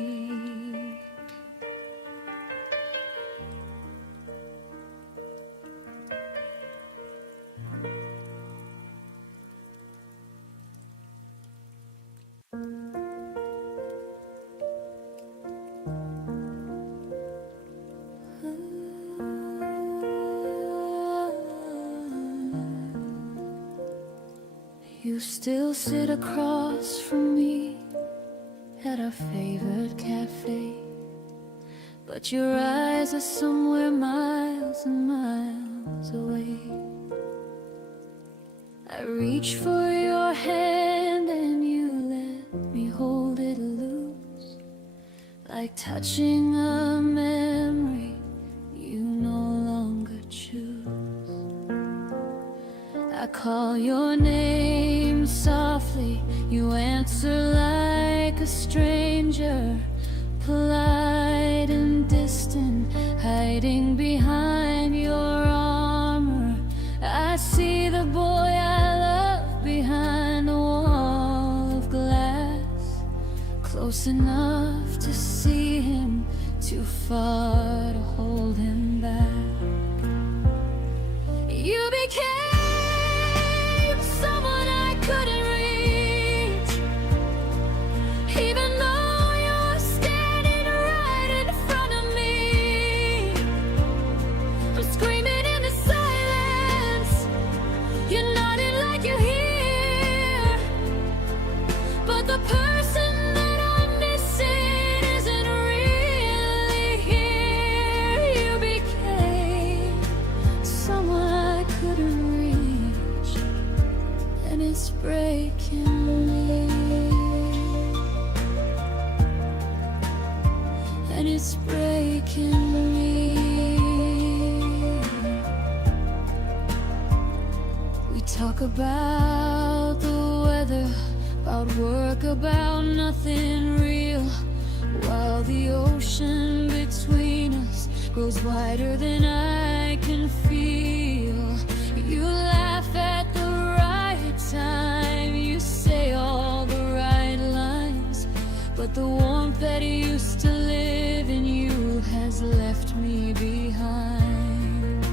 You still sit across from me at our favorite cafe, but your eyes are somewhere miles and miles away. I reach for your hand and you let me hold it loose, like touching a memory you no longer choose. I call your name softly, you answer like a stranger, polite and distant, hiding behind your armor. I see the boy I love behind a wall of glass, close enough to see him, too far to hold him back. You became someone I couldn't reach, even though you're standing right in front of me. I'm screaming in the silence, you're nodding like you're here, but the person that I'm missing isn't really here. You became someone I couldn't reach, and it's breaking me, and it's breaking me. We talk about the weather, about work, about nothing real, while the ocean between us grows wider than I can feel. You laugh at the right time, you say all the right lines, but the warmth that used to live in you has left me behind.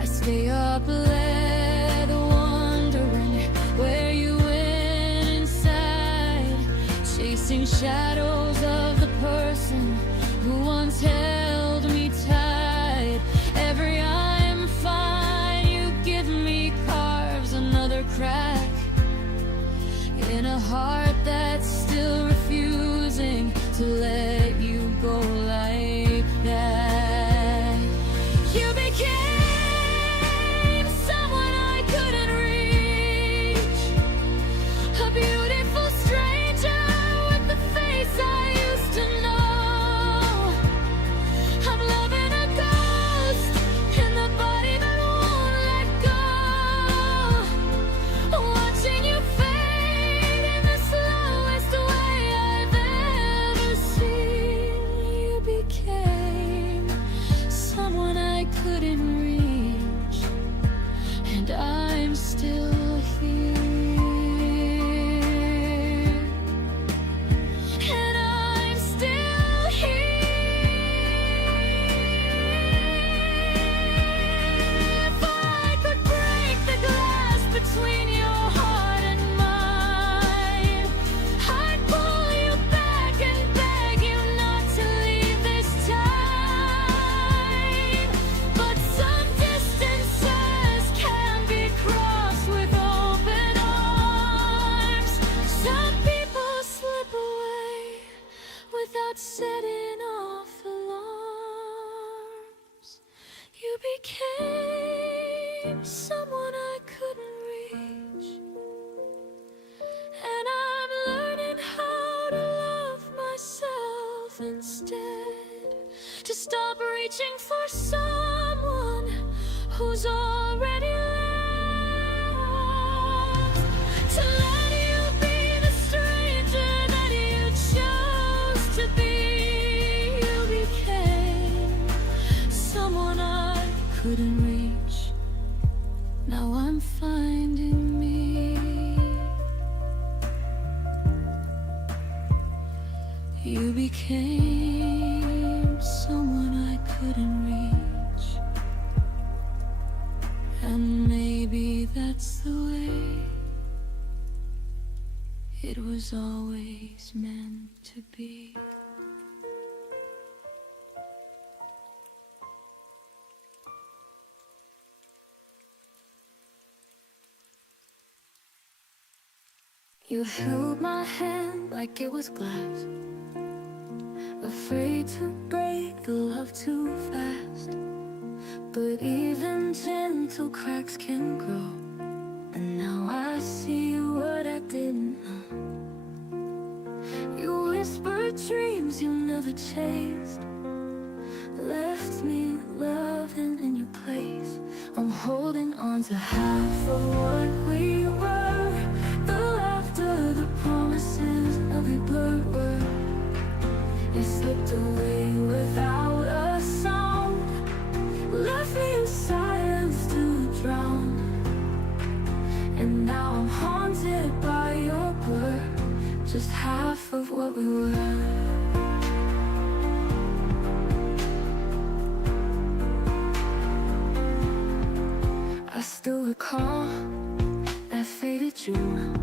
I stay up late wondering where you went inside, chasing shadows of the person who once held me tight. Every I'm fine, you give me carves, another crack in a heart that's still refusing to let you go like that. You became someone I couldn't reach, a beautiful stranger with the face I used to know. I'm loving a ghost in the body that won't let go, watching you fade in the slowest way I've ever seen. You became someone I couldn't reach, and I'm still here, and I'm still here. If I could break the glass between your heart and mine, I'd pull you back and beg you not to leave this time. But some distances can be crossed with open arms. Some people slip away without setting off alarms. You became someone I couldn't reach, and I'm learning how to love myself instead, to stop reaching for someone who's already left, to let you be the stranger that you chose to be. You became someone I couldn't reach, now I'm finding me. You became someone I couldn't reach, and maybe that's the way it was always meant to be. You held my hand like it was glass, afraid to break the love too fast. But even gentle cracks can grow, and now I see what I didn't know. You whispered dreams you never chased, left me loving in your place. I'm holding on to half of what we were, the laughter, the promises, every blurred word. It slipped away without a sound, left me in silence to drown. And now I'm haunted by your blur, just half of what we were. I still recall that faded June,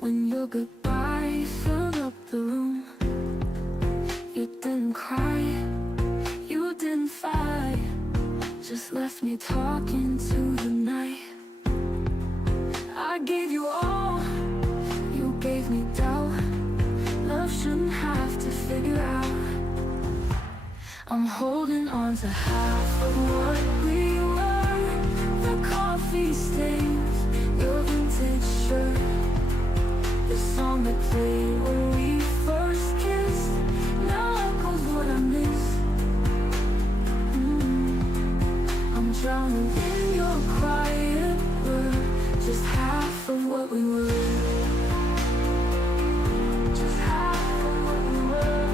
when your goodbye filled up the room. You didn't cry, you didn't fight, just left me talking to the night. I gave you all, you gave me doubt. Love shouldn't have to figure out. I'm holding on to half of what we were, the coffee stains, your vintage shirt, the song that played when we first kissed, now echoes what I miss. I'm drowning in your quiet word, just half of what we were. Just half of what we were.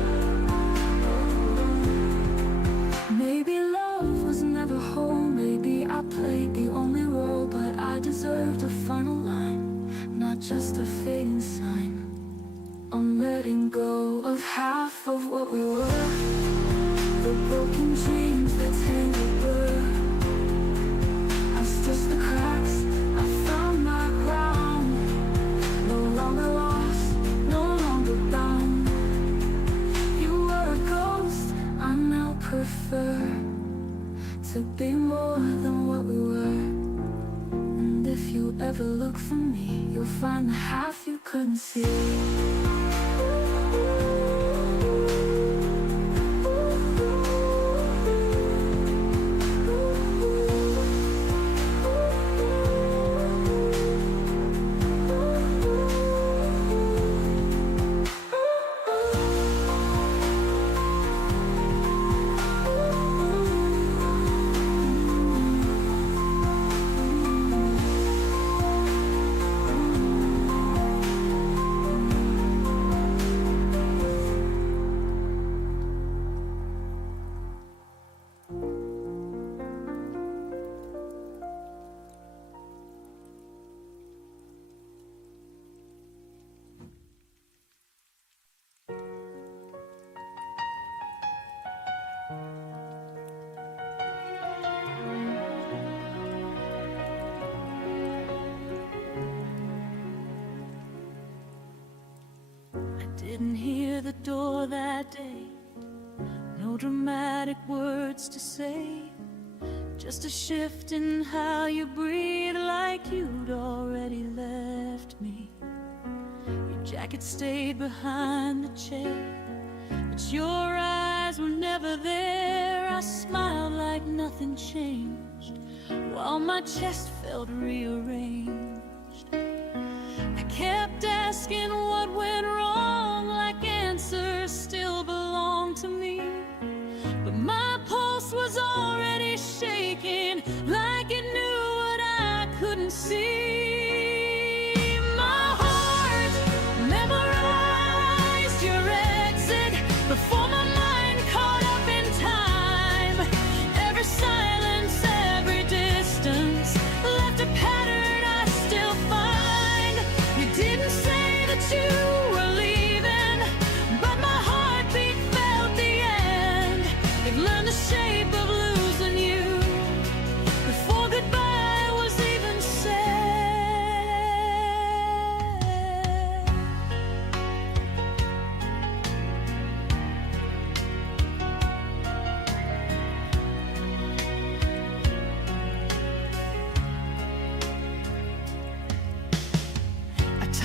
Maybe love was never whole, maybe I played the only role, but I deserved a final line, not just a fading sign. I'm letting go of half of what we were, the broken dreams that tangle blur. I've stitched the cracks, I found my ground, no longer lost, no longer bound. You were a ghost, I now prefer to be more than what we were. And if you ever look for me, you'll find the half you couldn't see. Didn't hear the door that day, no dramatic words to say, just a shift in how you breathe, like you'd already left me. Your jacket stayed behind the chair, but your eyes were never there. I smiled like nothing changed, while my chest felt rearranged. I kept asking what went wrong, like answers still belong to me. But my pulse was already shaking, like it knew what I couldn't see. My heart memorized your exit before my mind caught up in time. Every silence, every distance left a pattern I still find. You didn't say that you were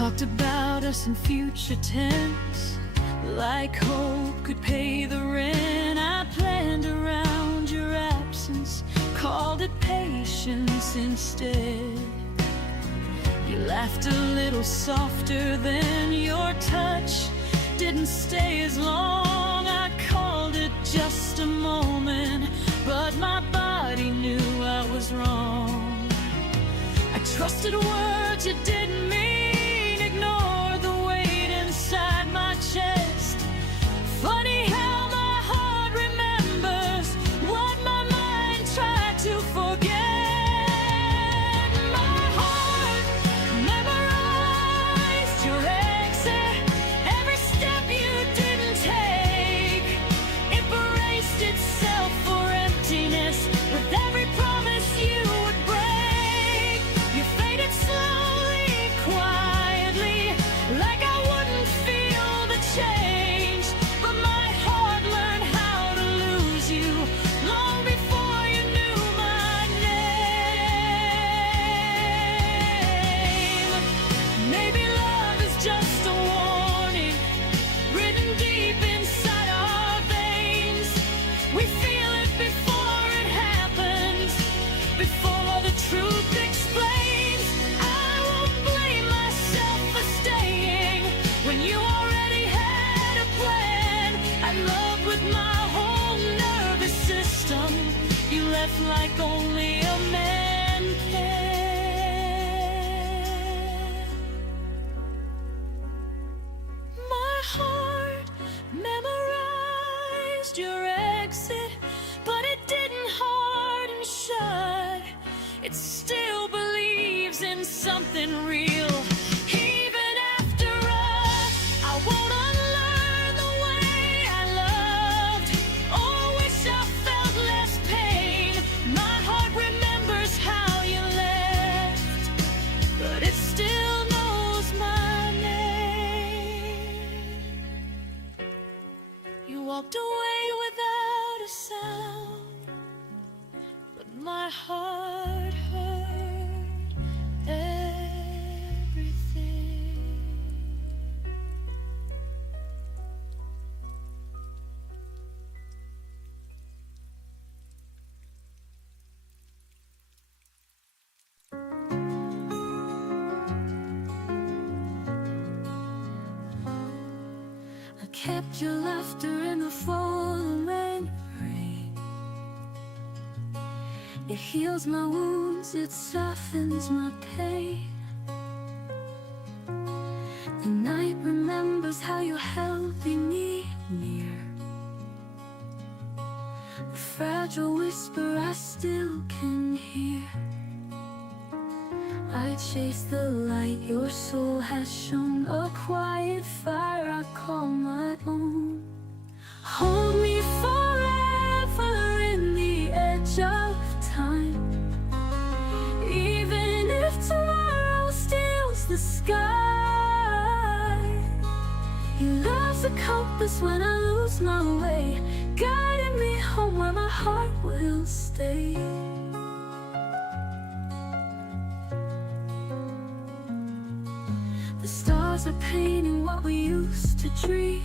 talked about us in future tense, like hope could pay the rent. I planned around your absence, called it patience instead. You laughed a little softer than your touch didn't stay as long. I called it just a moment, but my body knew I was wrong. I trusted words you didn't mean, ignore the weight inside my chest. Funny how my heart remembers what my mind tried to forget. My heart memorized your exit, every step you didn't take. It braced itself for emptiness with every promise you would break. You faded slowly, quietly, like I wouldn't feel the change. But my heart learned how to lose you long before you knew my name. Maybe love is just a warning written deep inside our veins. We feel it before it happens, before the truth explains. I won't blame myself for staying when you already had a plan. I loved with my whole nervous system. You left like only a man can. My heart memorized your exit, but it didn't harden shut. It still believes in something real. Even after us, I won't unlearn the way I loved, or wish I felt less pain. My heart remembers how you left, but it still knows my name. You walked away without a sound, but my heart heard everything. I kept your laughter in the falling rain. It heals my wounds, it softens my pain. The night remembers how you held me near. A fragile whisper I still can hear. I chase the light your soul has shown, a quiet fire I call my own. Hold me forever in the edge of time, even if tomorrow steals the sky. Your love's a compass when I lose my way, guiding me home where my heart will stay. The stars are painting what we used to dream.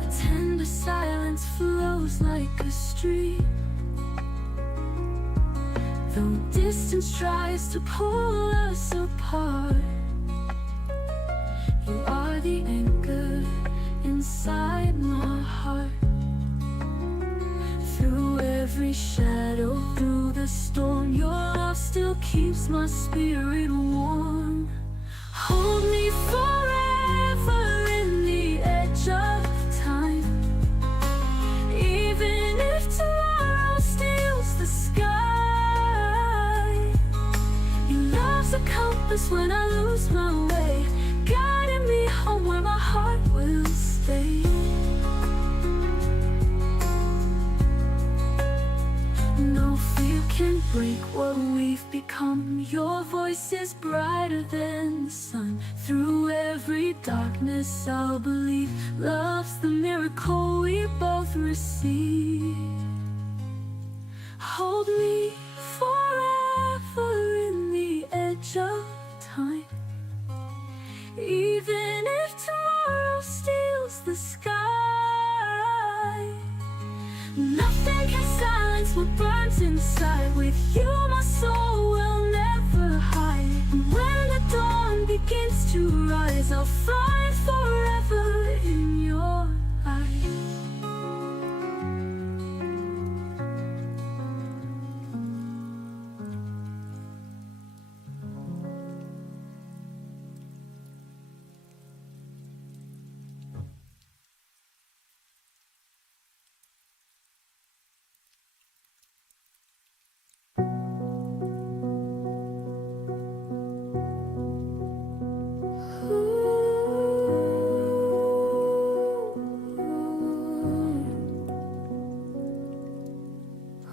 The tender silence flows like a stream. Though distance tries to pull us apart, you are the anchor inside my heart. Through every shadow, through the storm, your love still keeps my spirit warm. Hold me forever in the edge of time, even if tomorrow steals the sky. Your love's a compass when I lose my way, guiding me home where my heart will stay. No fear can break what we've become. Your voice is brighter than the sun. Through every darkness I'll believe love's the miracle we both receive. Hold me forever in the edge of time. Even if tomorrow steals the sky, nothing can silence what burns inside. With you my soul will never hide. And when the dawn begins to rise, I'll find forever in your eyes.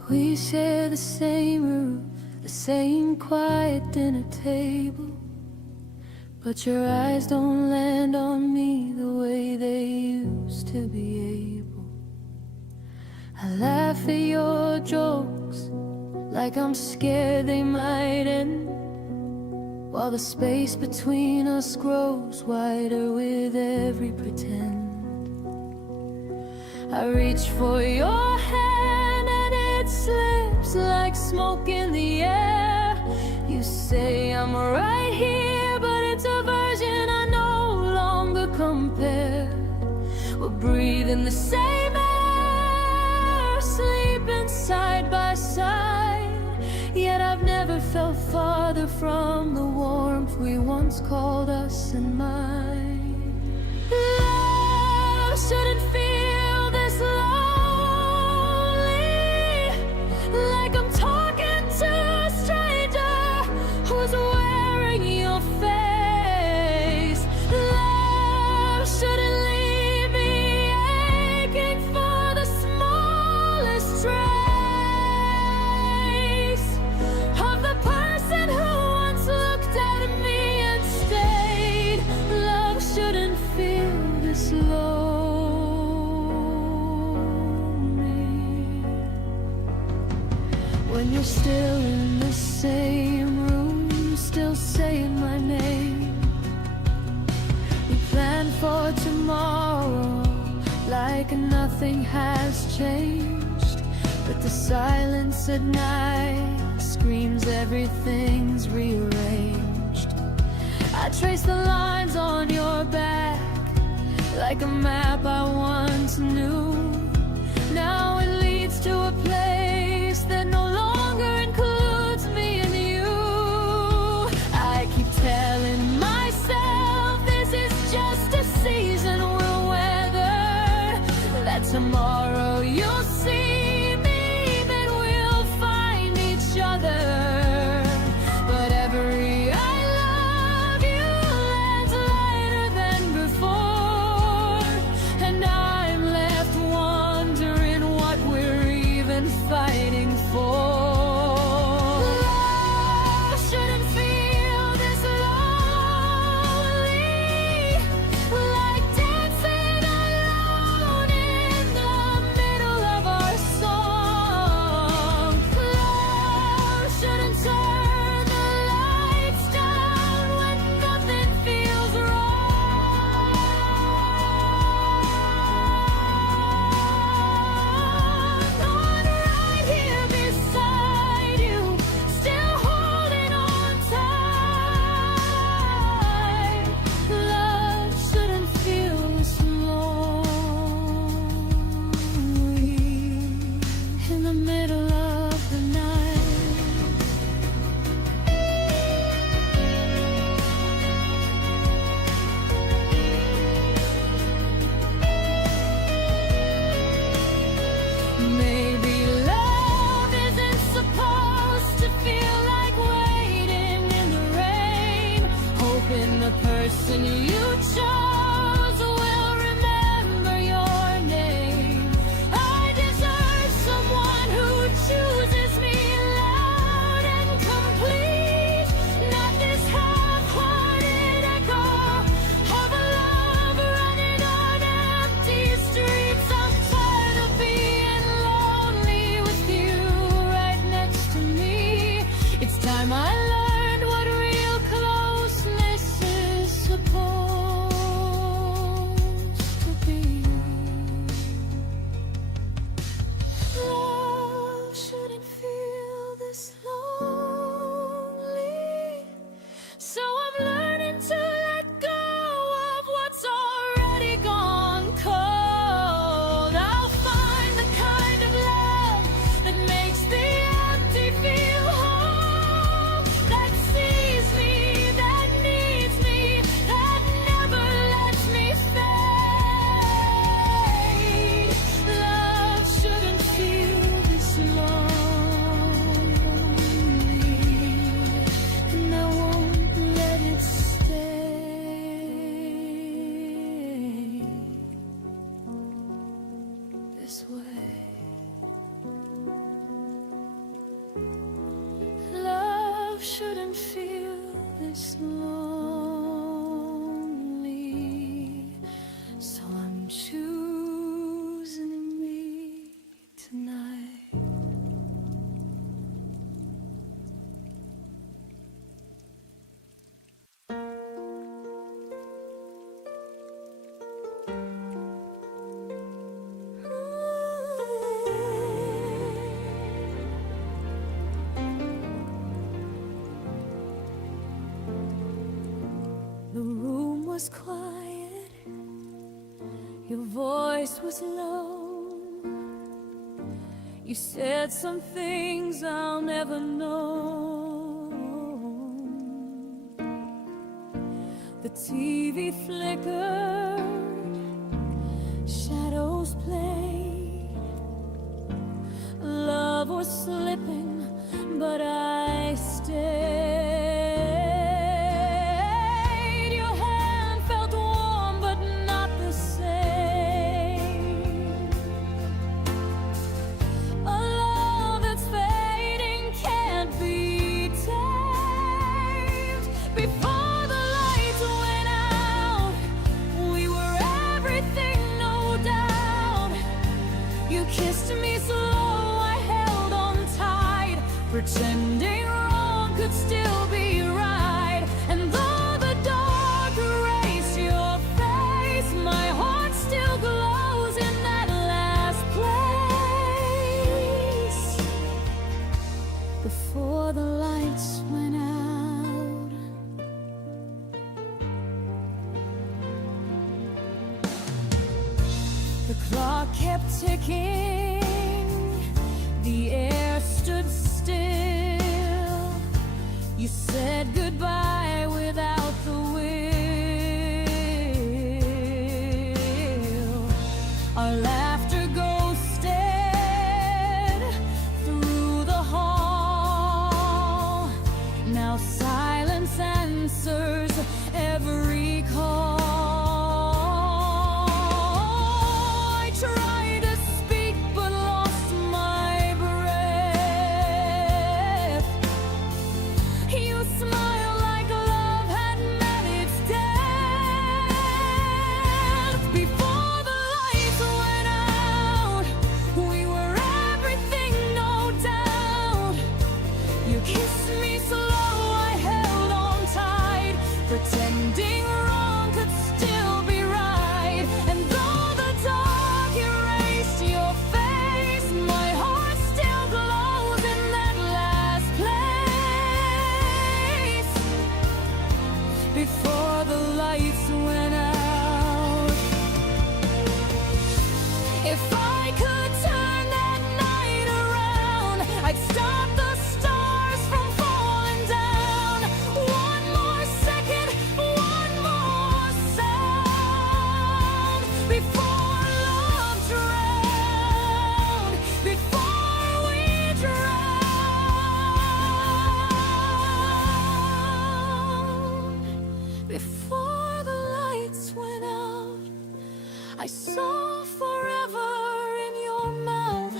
We share the same roof, the same quiet dinner table, but your eyes don't land on me the way they used to be able. I laugh at your jokes like I'm scared they might end, while the space between us grows wider with every pretend. I reach for your hand and it slips like smoke in the air. You say I'm right here, but it's a version I no longer compare. We're breathing the same air, sleeping side by side, yet I've never felt farther from the warmth we once called us and mine. Love shouldn't feel this lonely, like I'm talking to a stranger who's wearing your face. Love shouldn't leave me aching for the smallest trace of the person who once looked at me and stayed. Love shouldn't feel this lonely. When you're still in the same room, still saying my name. We plan for tomorrow like nothing has changed, but the silence at night screams everything's rearranged. I trace the lines on your back like a map I once knew. Now it leads to a place that no longer includes me and you. I keep telling myself this is just a season we'll weather, that tomorrow you'll see me, that we'll find each other. But every I love you lands lighter than before, and I'm left wondering what we're even fighting for. Love shouldn't feel this lonely, like dancing alone in the middle of our song. Love shouldn't turn the lights down when nothing feels wrong. On right here beside you, still holding on tight. Love shouldn't feel this lonely in the middle of the night. Maybe love isn't supposed to feel like waiting in the rain, hoping the person you chose will remember your name. I deserve someone who chooses me loud and complete, not this half-hearted echo of a love running on empty streets. I'm tired of being lonely with you right next to me. It's time I learned what real close was quiet, your voice was low. You said some things I'll never know. The TV flickered, shadows played. Love was slipping, but I stayed. Your hand felt warm, but not the same. A love that's fading can't be tamed. Before the lights went out, we were everything, no doubt. You kissed me slow, I held on tight, pretending wrong could still be right. And though the dark erased your face, my heart still glows in that last place. Before the lights went out, the clock kept ticking, the air stood still. You said goodbye without the will. Our laughter ghosted through the hall. Now silence answers every call. I tried to speak but lost my breath. You smiled like love had met its death. Before the lights went out, we were everything, no doubt. You kissed me slow, I held on tight, pretending wrong could still be right. And though the dark erased your face, my heart still glows in that last place. Before the lights went out, if I could turn that night around, I'd stop the stars from falling down. One more second, one more sound, before love drowned, before we drowned. Before the lights went out, I saw forever in your mouth.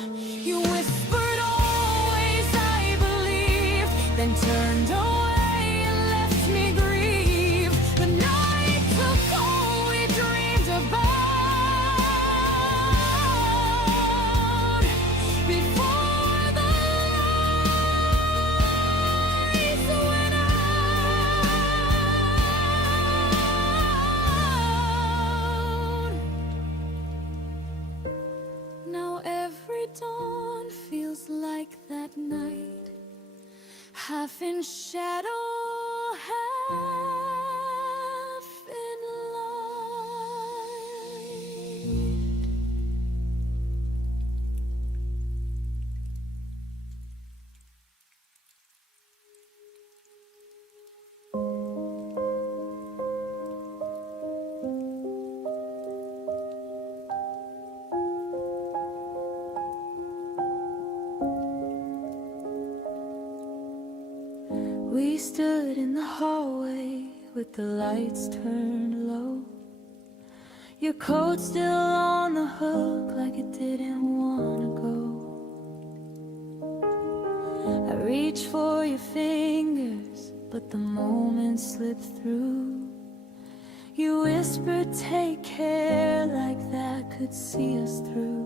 You whispered always, I believed, then turned away and left me grieve. The night took all we dreamed about. Before the lights went out. Now every dawn feels like that night, half in shadow, half in light. We stood in the hallway with the lights turned low. Your coat still on the hook like it didn't wanna go. I reached for your fingers, but the moment slipped through. You whispered, take care, like that could see us through.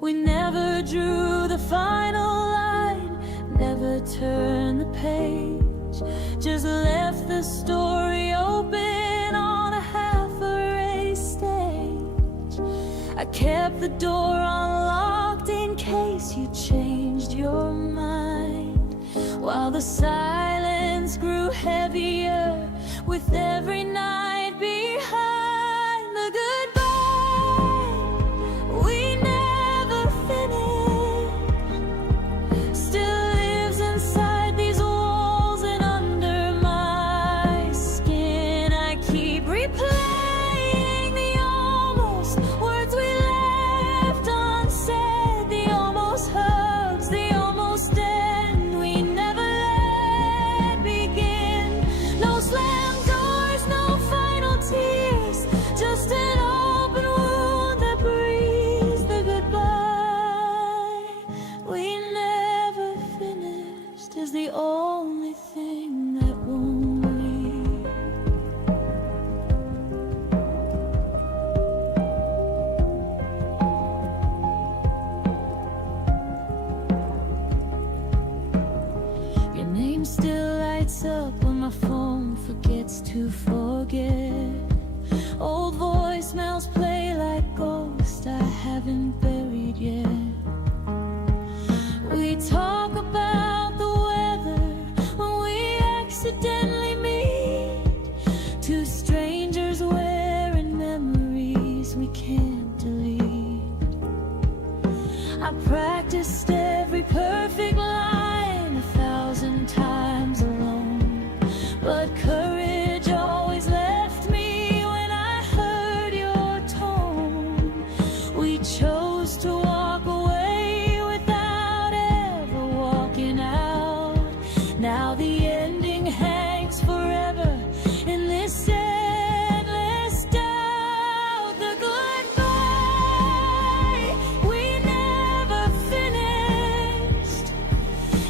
We never drew the final line, never turned the page, just left the story open on a half-erased stage. I kept the door unlocked in case you changed your mind, while the silence grew heavier with every but courage always left me when I heard your tone. We chose to walk away without ever walking out. Now the ending hangs forever in this endless doubt. The goodbye we never finished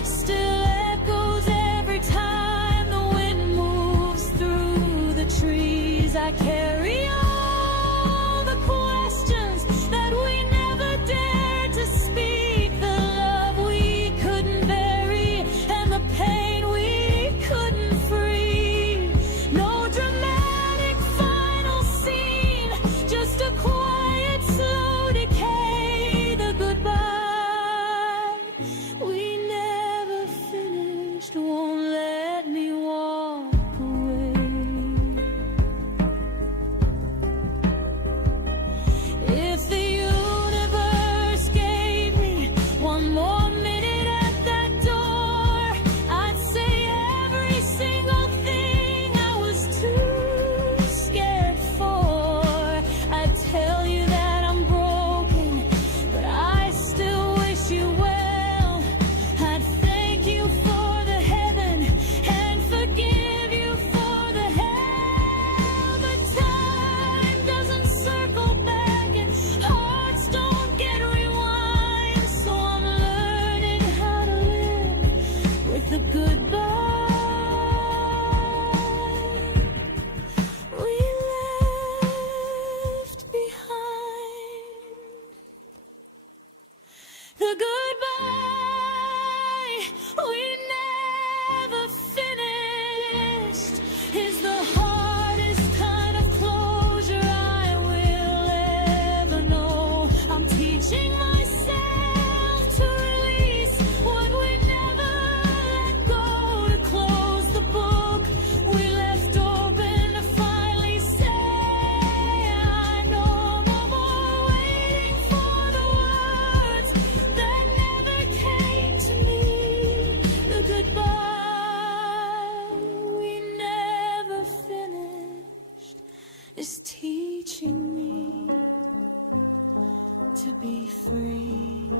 still echoes every time the wind moves through the trees. I carry all the questions that we never dared to speak, the love we couldn't bury and the pain we couldn't free. No dramatic final scene, just a quiet slow decay. The goodbye we never finished won't let me walk away. If the universe gave me one more minute at that door, I'd say every single thing I was too scared for. I'd tell you that I'm broken, but I still wish you well. I'd thank you for the heaven and forgive you for the hell. But time doesn't circle back and hearts don't get rewind, so I'm learning how to live with the goodbye we left behind. The goodbye we never finished is the hardest kind of closure I will ever know. I'm teaching myself to release what we never let go, to close the book we left open, to finally say I no more waiting for the words that never came to me. The goodbye we never finished is teaching me to be free.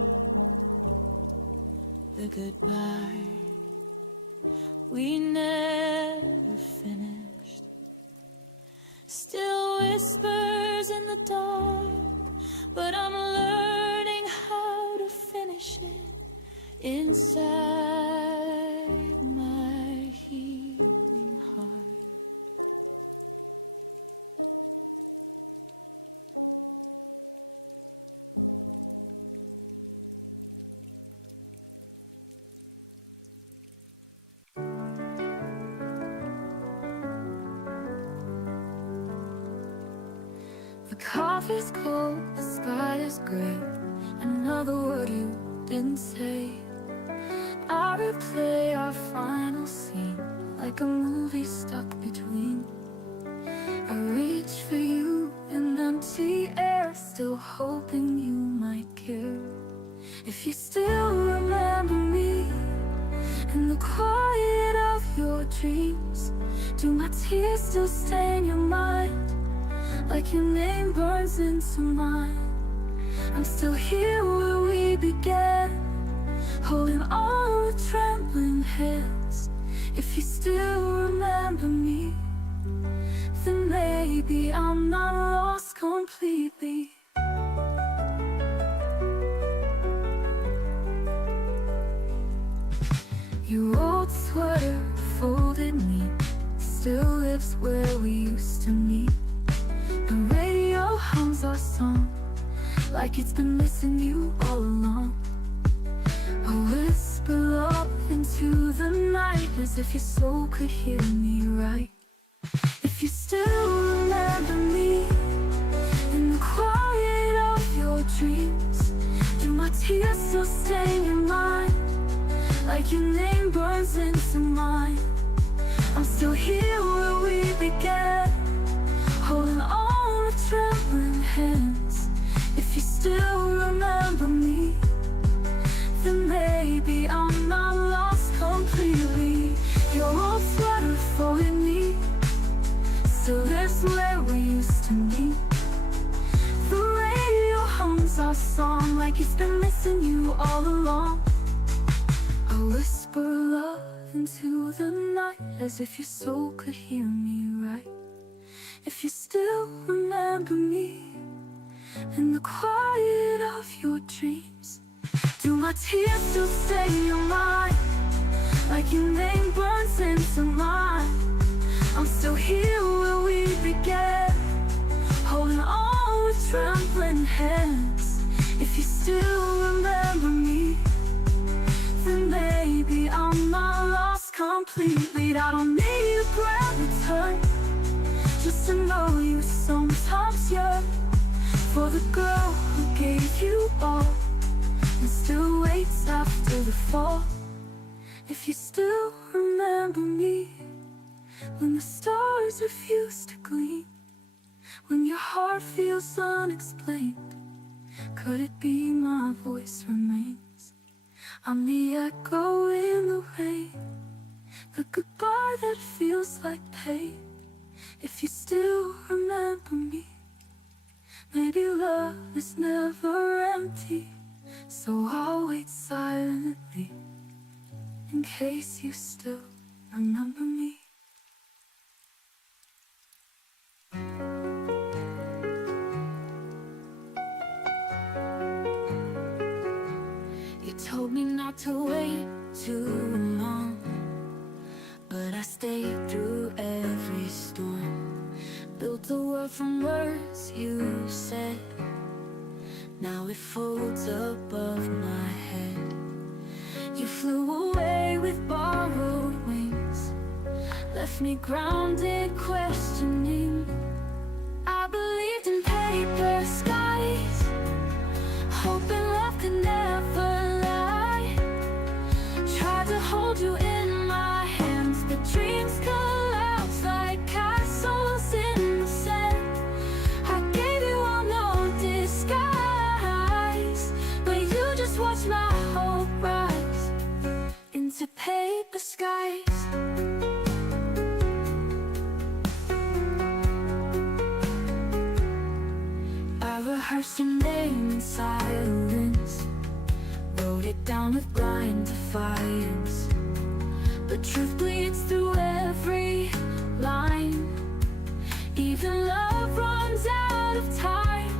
The goodbye we never finished still whispers in the dark, but I'm learning how to finish it inside my healing heart. The coffee's cold, the sky is gray. Another word you didn't say. I replay our final scene like a movie stuck between. I reach for you in empty air, still hoping you might care. If you still remember me in the quiet of your dreams, do my tears still stain your mind like your name burns into mine? I'm still here where we began, holding on with trembling hands. If you still remember me, then maybe I'm not lost completely. Your old sweater, folded neat, still lives where we used to meet. The radio hums our song like it's been missing you all along. A whisper up into the night, as if your soul could hear me right. If you still remember me in the quiet of your dreams, do my tears still stain your mind like your name burns into mine? I'm still here where we began, holding on with trembling hands. If you still remember me, then maybe I'm not lost completely. Your old sweater folded He's been missing you all along. I whisper love into the night, as if your soul could hear me right. If you still remember me in the quiet of your dreams, do my tears still stay in your mind, like your name burns into mine? I'm still here where we began, holding on with trembling hands. If you still remember me, then maybe I'm not lost completely. I don't need a grand return, just to know you sometimes yearn for the girl who gave you all, and still waits after the fall. If you still remember me, when the stars refuse to gleam, when your heart feels unexplained, could it be my voice remains? I'm the echo in the rain, the goodbye that feels like pain. If you still remember me, maybe love is never empty. So I'll wait silently, in case you still remember me. You told me not to wait too long, but I stayed through every storm. Built a world from words you said, now it folds above my head. You flew away with borrowed wings, left me grounded, questioning. I believed in paper skies, hoping love could never lie. Tried to hold you in my hands, but dreams collapse like castles in the sand. I gave you all no disguise, but you just watched my hope rise into paper skies. I rehearsed your name in silence, wrote it down with blind defiance, but truth bleeds through every line. Even love runs out of time.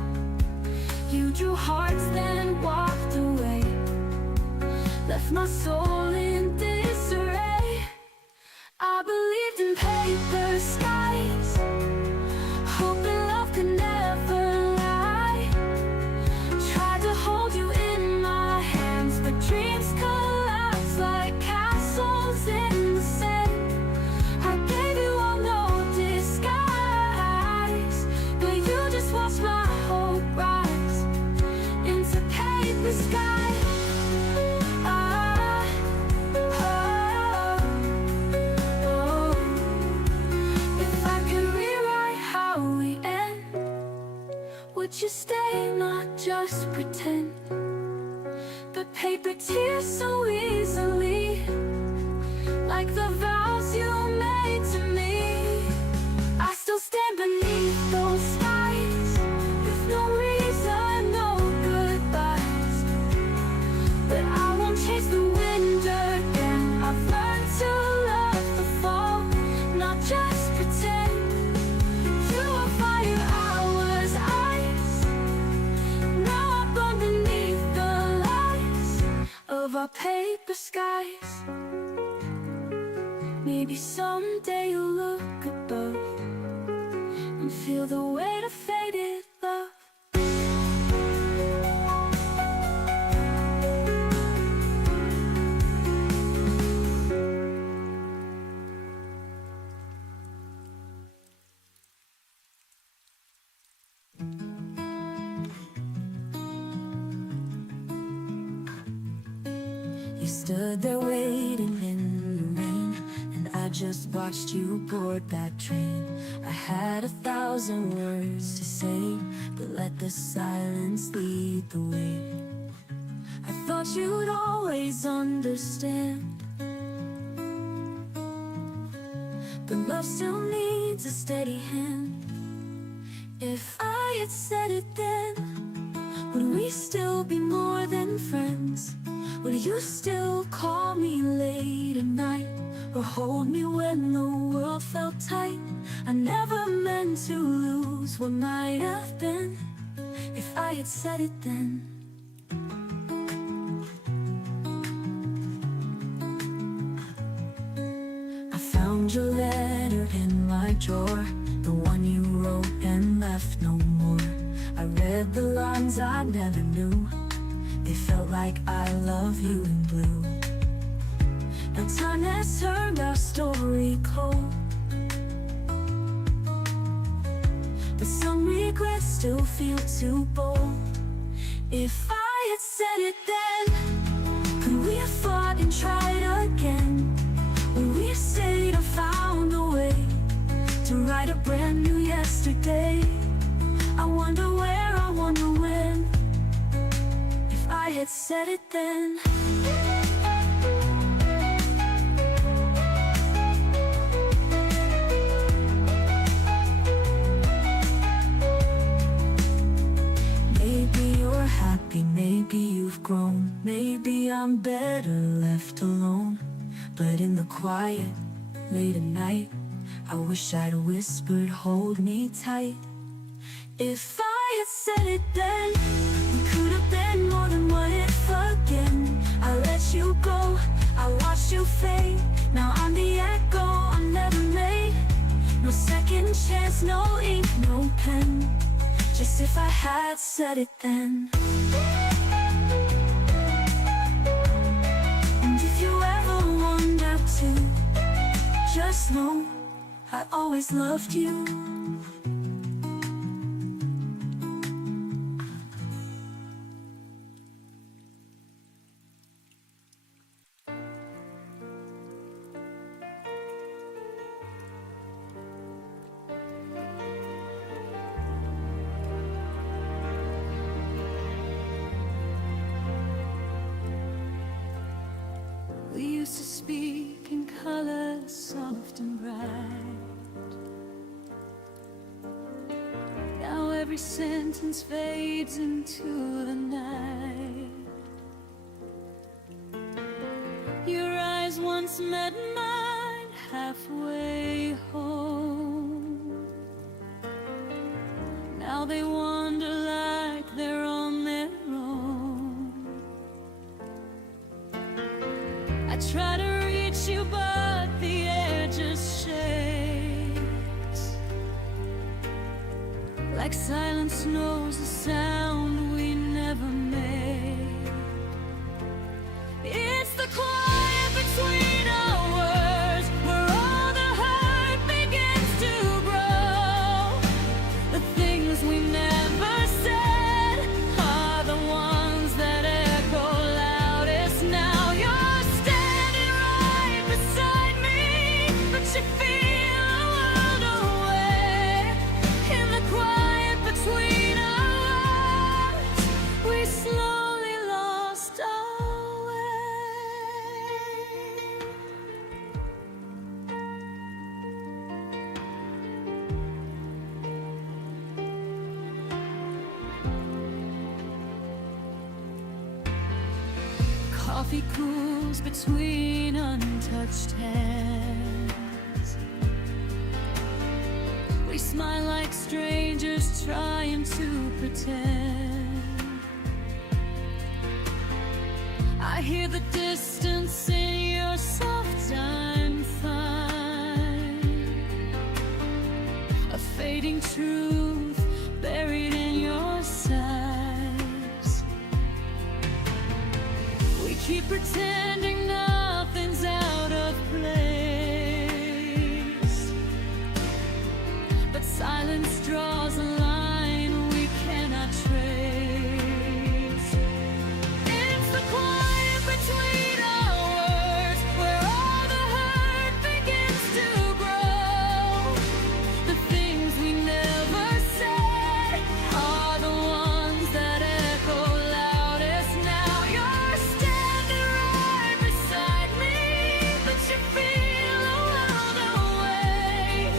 You drew hearts then walked away, left my soul in disarray. I believed in paper skies, hoping love could never lie. Tried to hold you in my hands, but dreams collapse like castles in the sand. I gave you all no disguise, but you just watched my hope rise into paper skies. If I could rewrite how we end, would you stay, not just pretend? But paper tears so easily, like the vows you made to me. I still stand beneath those skies, with no reason, no goodbyes. But I won't chase the wind again. I've learned to love the fall, not just pretend. You were fire, I was ice. Now I burn beneath the lights of our paper skies. Maybe someday you'll look above and feel the weight of faded love. You stood there waiting in the rain, and I just watched you board that train. I had 1,000 words to say, but let the silence lead the way. I thought you'd always understand, but love still needs a steady hand. If I had said it then, Would we still be more than friends? Would you still call me late at night, or hold me when the world felt tight? I never meant to lose what might have been, if I had said it then. I found your letter in my drawer, the one you wrote and left no more. I read the lines I never knew, they felt like I love you in blue. Now time has turned our story cold, but some regrets still feel too bold. If I had said it then, could we have fought and tried again? Would we have stayed or found a way to write a brand new yesterday? I wonder where, I wonder when, if I had said it then. Maybe you're happy, maybe you've grown, maybe I'm better left alone. But in the quiet, late at night, I wish I'd whispered, hold me tight. If I had said it then, we could have been more than what if again. I let you go, I watched you fade. Now I'm the echo I never made. No second chance, no ink, no pen, just if I had said it then. And if you ever wonder to, just know I always loved you. We used to speak in colors soft and bright. Now every sentence fades into the night. Your eyes once met mine halfway home. Now they wander like they're on their own. I try to reach you, but the air just shakes. Like silence knows the sound we never made. It's the quiet between our words, where all the hurt begins to grow. The things we never said are the ones that echo loudest now. You're standing right beside me, but you feel a world away. In the quiet between our words, we slowly lost our way. Coffee cools between untouched hands. We smile like strangers trying to pretend. I hear the distance in your soft I'm fine. A fading truth buried in your sighs. We keep pretending nothing's out of place, but silence draws a line we cannot trace. It's the quiet between our words, where all the hurt begins to grow. The things we never said are the ones that echo loudest now. You're standing right beside me, but you feel a world away.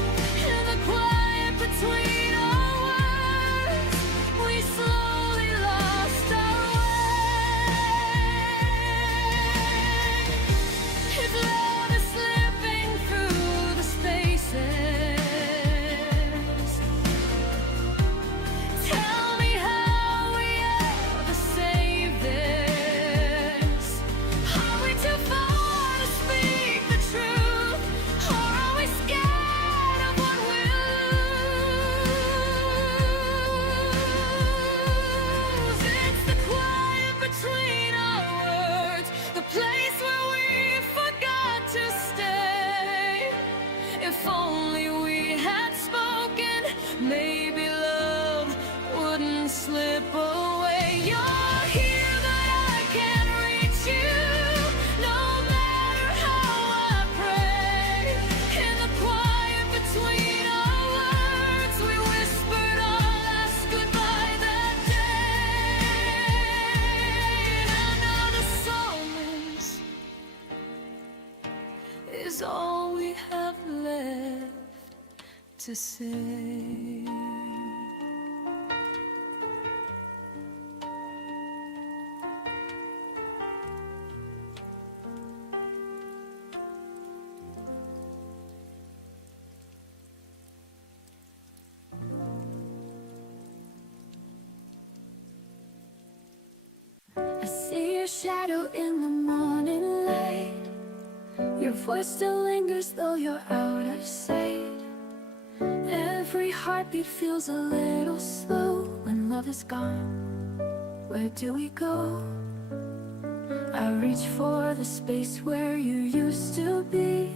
In the quiet between our words, to say. I see your shadow in the morning light. Your voice still lingers though you're out of sight. Every heartbeat feels a little slow. When love is gone, where do we go? I reach for the space where you used to be,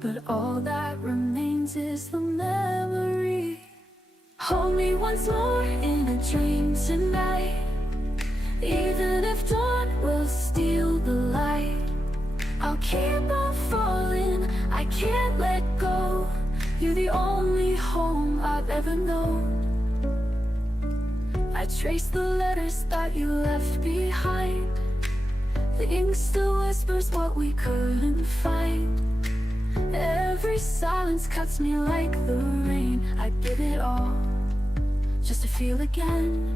but all that remains is the memory. Hold me once more in a dream tonight. Even if dawn will steal the light, I'll keep on falling, I can't let go. You're the only home I've ever known. I trace the letters that you left behind. The ink still whispers what we couldn't find. Every silence cuts me like the rain. I'd give it all just to feel again.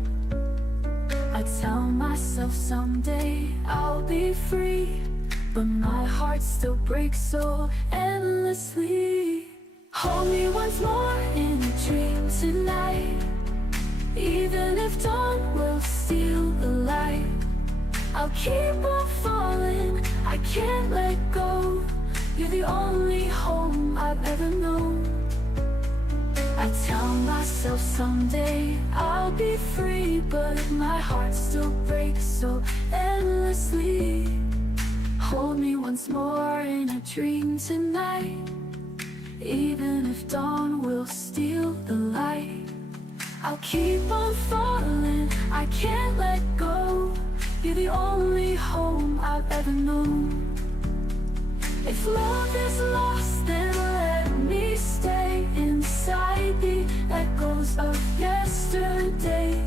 I tell myself someday I'll be free, but my heart still breaks so endlessly. Hold me once more in a dream tonight. Even if dawn will steal the light, I'll keep on falling, I can't let go. You're the only home I've ever known. I tell myself someday I'll be free, but my heart still breaks so endlessly. Hold me once more in a dream tonight. Even if dawn will steal the light, I'll keep on falling, I can't let go. You're the only home I've ever known. If love is lost, then let me stay inside the echoes of yesterday.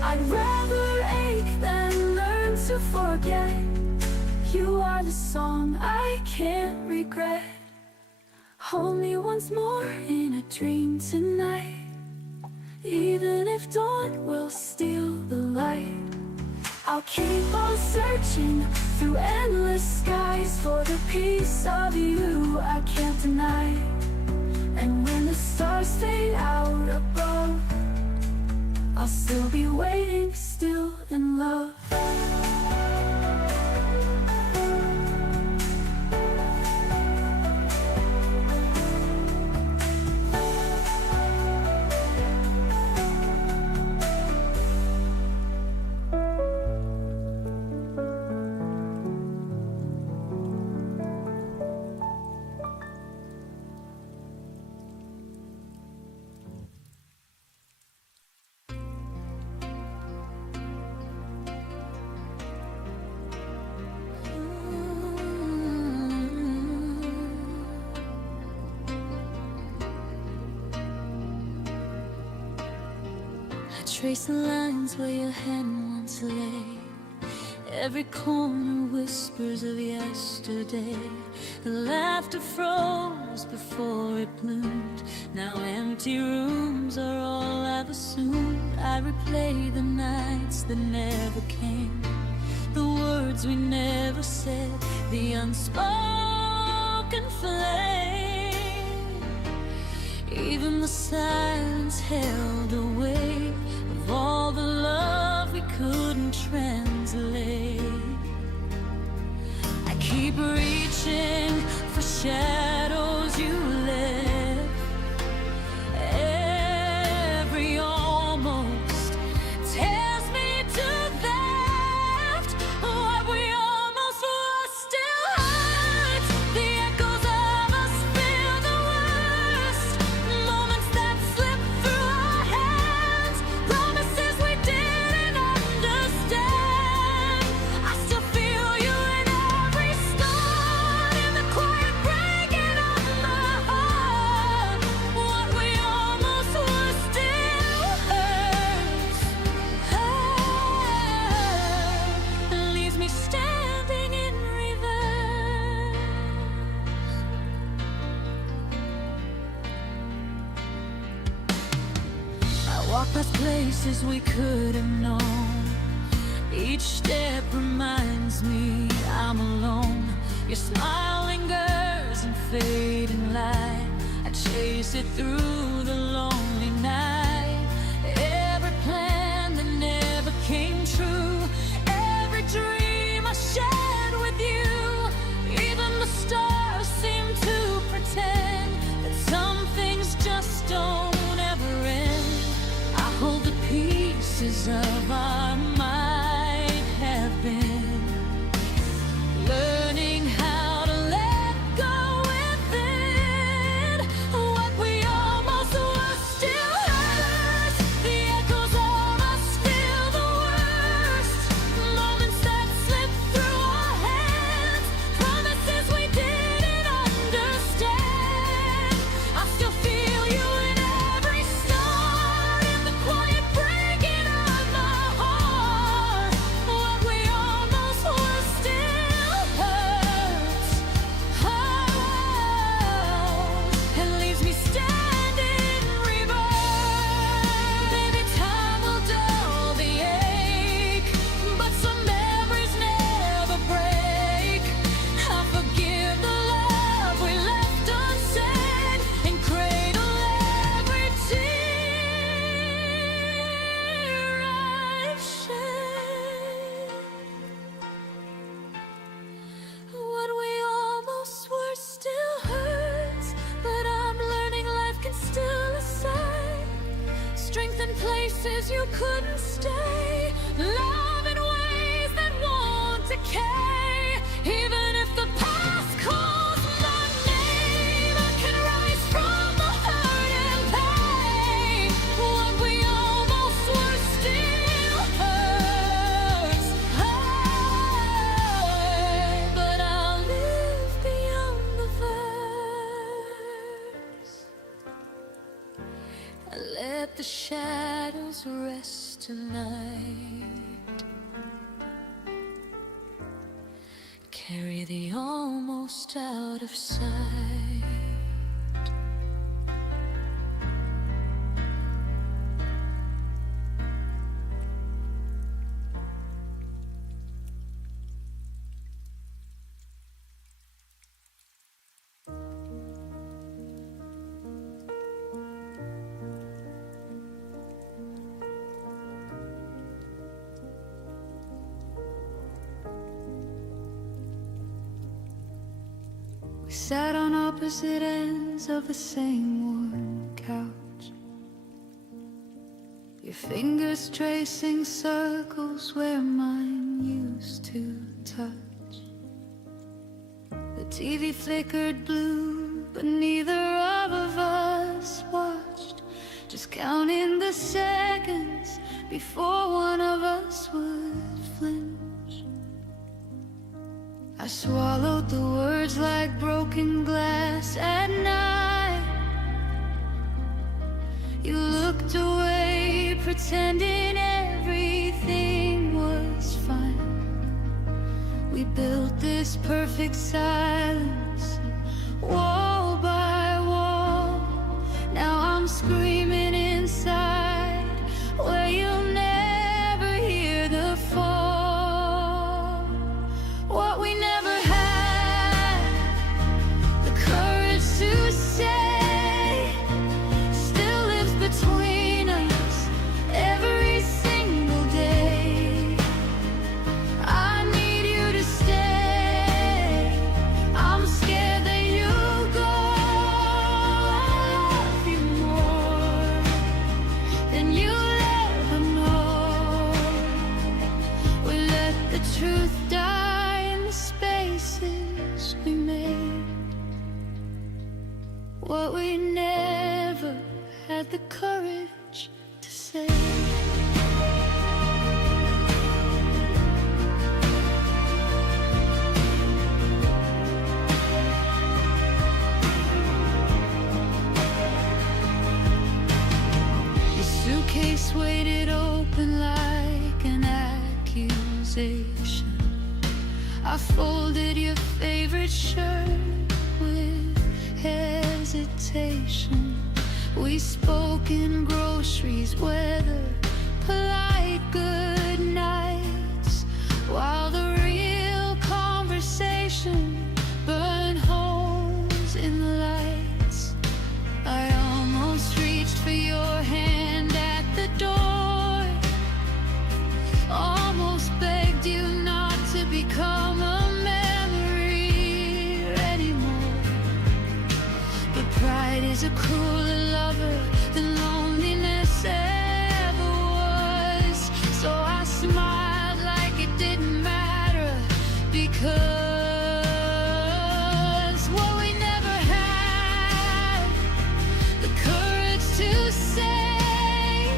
I'd rather ache than learn to forget. You are the song I can't regret. Hold me once more in a dream tonight. Even if dawn will steal the light, I'll keep on searching through endless skies for the piece of you I can't deny. And when the stars fade out above, I'll still be waiting, still in love. Trace the lines where your hand once lay. Every corner whispers of yesterday. The laughter froze before it bloomed. Now empty rooms are all I've assumed. I replay the nights that never came, the words we never said, the unspoken flame. Even the silence held a weight of all the love we couldn't translate. I keep reaching for shadows you left. Every almost tears me to theft. What we almost lost still hurts. The echoes of us feel the worst. Moments that slip through our hands, promises we didn't understand. I still feel you in every stone, in the quiet breaking Walk past places we could have known. Each step reminds me I'm alone. Your smile lingers in fading light. I chase it through the lonely night. Every plan that never came true, every dream I shared with you. Even the stars seem to pretend that some things just don't ever end. I hold the pieces of our might have been, learning how to let go within. What we almost were still hurts. The echoes of us feel the worst. Moments that slip through our hands, promises we didn't understand. I still feel you in every star, in the quiet breaking of my heart. What we almost were still hurts. Oh, it leaves me standing reversed. Maybe time will dull the ache, but some memories never break. I forgive the love we left unsaid, and cradle every tear I've shed. What we almost were still hurts, but I'm learning life can still assign strength in places you couldn't stay, love in ways that won't decay. Even if the past calls my name, I can rise from the hurt and pain. What we almost were still hurts. But I'll live beyond the verse. I let the shadows rest tonight. Carry the almost out of sight. We sat on opposite ends of the same worn couch, your fingers tracing circles where mine used to touch. The TV flickered blue, but neither of us watched, just counting the seconds before one of us would flinch. I swallowed the words like broken glass at night. You looked away, pretending everything was fine. We built this perfect silence, wall by wall. Now I'm screaming inside, where you'll never hear the fall. What we never had the courage to say still lives between us every single day. I need you to stay. I'm scared that you'll go. I love you more than you'll ever know. We let the truth die in the spaces we made. What we never had the courage to say. Your suitcase weighted open like an accusation. I folded your favorite shirt with hesitation. We spoke in groceries, weather, polite good nights, while the real conversation burned holes in the lights. I almost reached for your hand at the door, almost begged you not to become a memory anymore. But pride is a crueler lover than loneliness ever was. So I smiled like it didn't matter, because what we never had, the courage to say,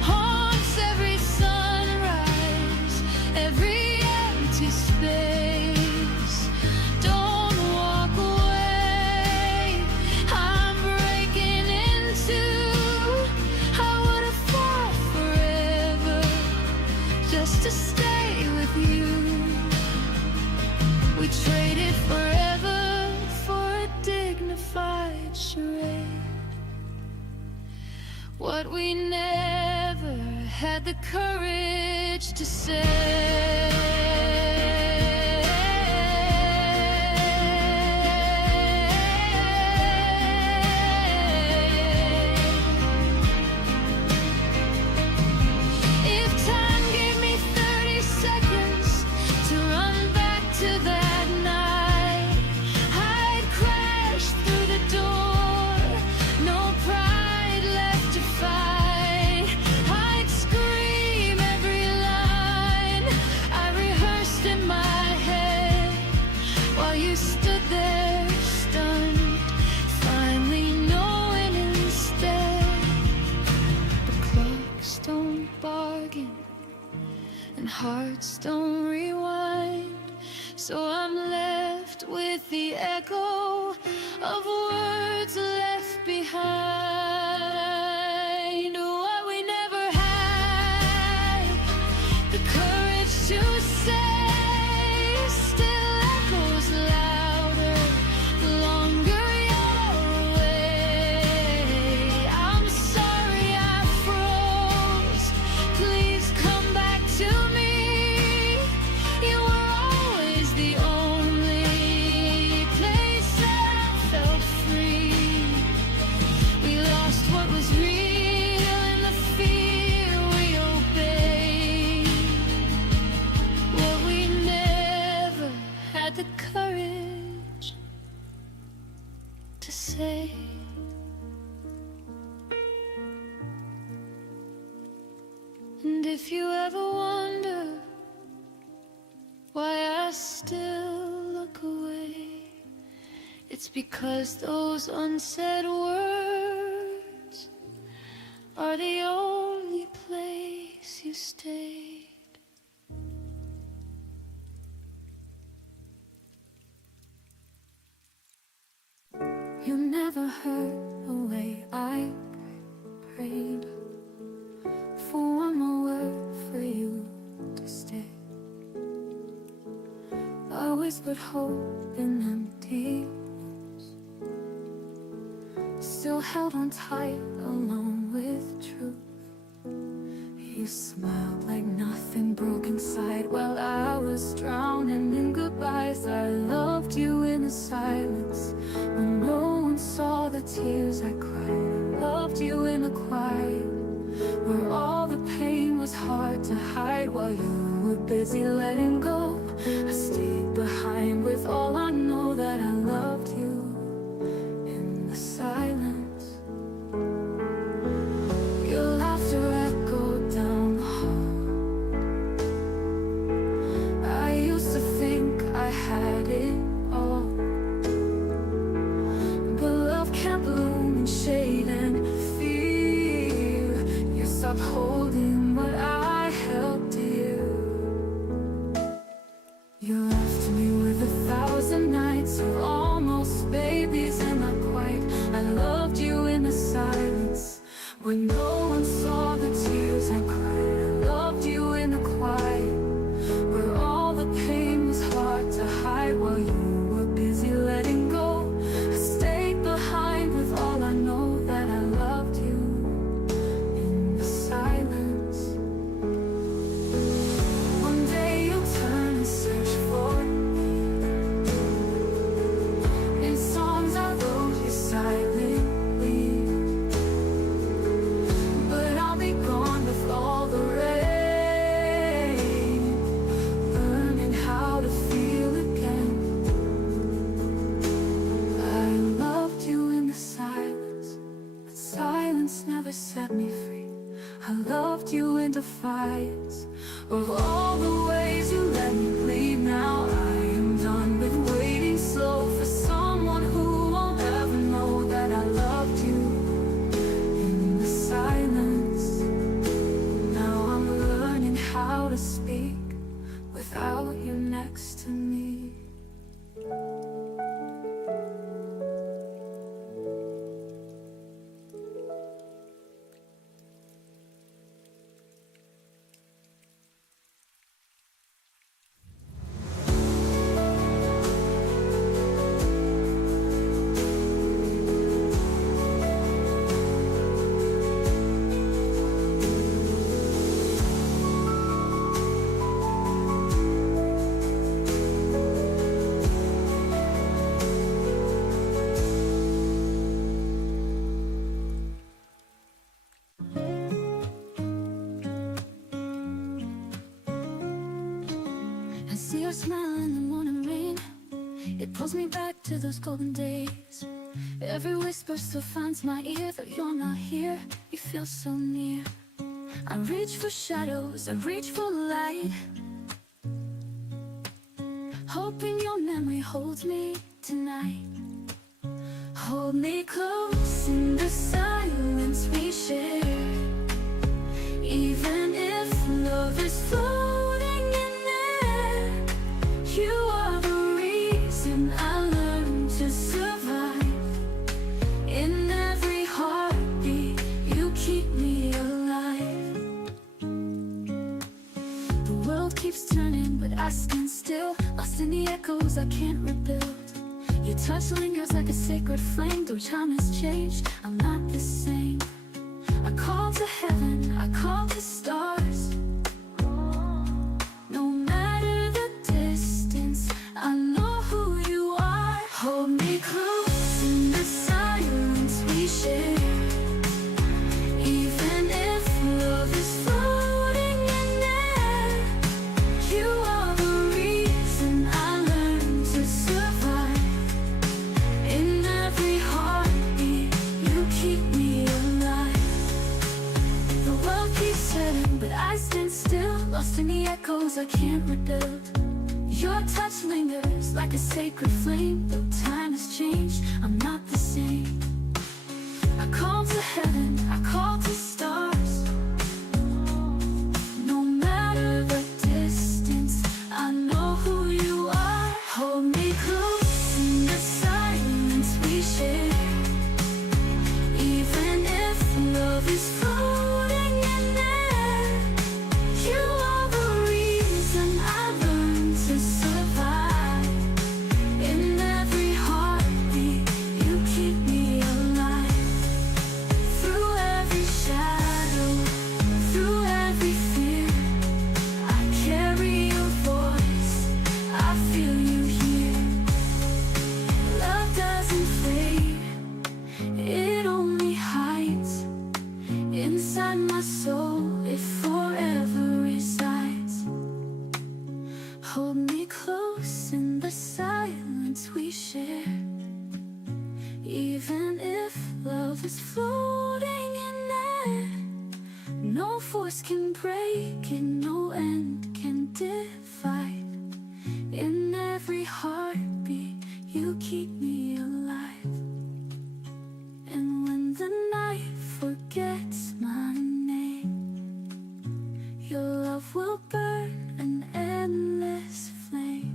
haunts every sunrise, every empty space. Don't walk away, I'm breaking into. I would have fought forever just to stay with you. We traded forever for a dignified charade. What we never had the courage to say. If time gave me 30 seconds to run back to that night, I'd crash through the door, no pride left to fight. I'd scream every line I rehearsed in my head, while you stood there stunned, finally knowing instead. The clocks don't bargain and hearts don't rewind, so I'm left with the echo of words left behind. What we never had, the courage to say, still echoes louder the longer you're away. I'm sorry I froze, please come back to me. You were always the only place that I felt free. We lost what was real in the fear we obeyed. What we never had the courage to say. And if you ever wonder why I still look away, it's because those unsaid words are the only place you stayed. You never heard the way I prayed for one more word for you to stay. I whispered hope in empty rooms, still held on tight along with truth. You smiled like nothing broke inside while I was drowning in goodbyes. I loved you in the silence when no one saw the tears I cried. Loved you in the quiet where all the pain was hard to hide. While you were busy letting go, I stayed behind with all I know, that I loved you in the silence. Your laughter echoed down the hall. I used to think I had it all, but love can't bloom in shade and fear. You stopped holding what I held dear. You left me with 1,000 nights of all set me free. I loved you in defiance of all the ways you let me bleed. Now I am done with waiting slow for someone who won't ever know that I loved you in the silence. Now I'm learning how to speak without you next to me. I see your smile in the morning rain. It pulls me back to those golden days. Every whisper still finds my ear. Though you're not here, you feel so near. I reach for shadows, I reach for light, hoping your memory holds me tonight. Hold me close in the silence we share. Even if love is floating in air, you are the reason I learned to survive. In every heartbeat, you keep me alive. The world keeps turning, but I stand still, lost in the echoes I can't rebuild. Your touch lingers like a sacred flame. Though time has changed, I'm not the same. I call to heaven, I call to stars. No matter the distance, I know who you are. Hold me close in the silence we share. Even if love is floating in air, you are the reason I learned to survive. In every heartbeat, you keep me alive. The world keeps turning, but I stand still, lost in the echoes I can't rebuild. Your touch lingers like a sacred flame. Though time has changed, I'm not the same. I call to heaven, I call to stars. No matter the distance, I know who you are. Hold me close in the silence we share. Even if love is floating in air, you are the reason I learned to survive. In every heartbeat, you keep me alive. Through every shadow, through every fear, I carry your voice, I feel you here. Love doesn't fade, it only hides. Inside my soul, it forever resides. Hold me close in the silence we share. Even if love is floating in air, no force can break it, no end can divide. In every heartbeat, you keep me alive. And when the night forgets my name, your love will burn an endless flame.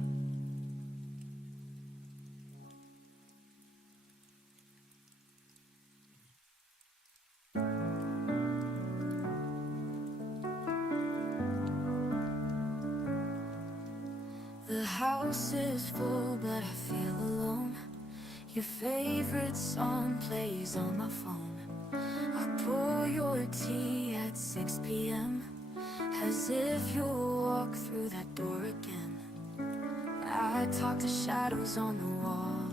The house is full, but I feel alone. Your favorite song plays on my phone. I pour your tea at 6 p.m. as if you'll walk through that door again. I talk to shadows on the wall,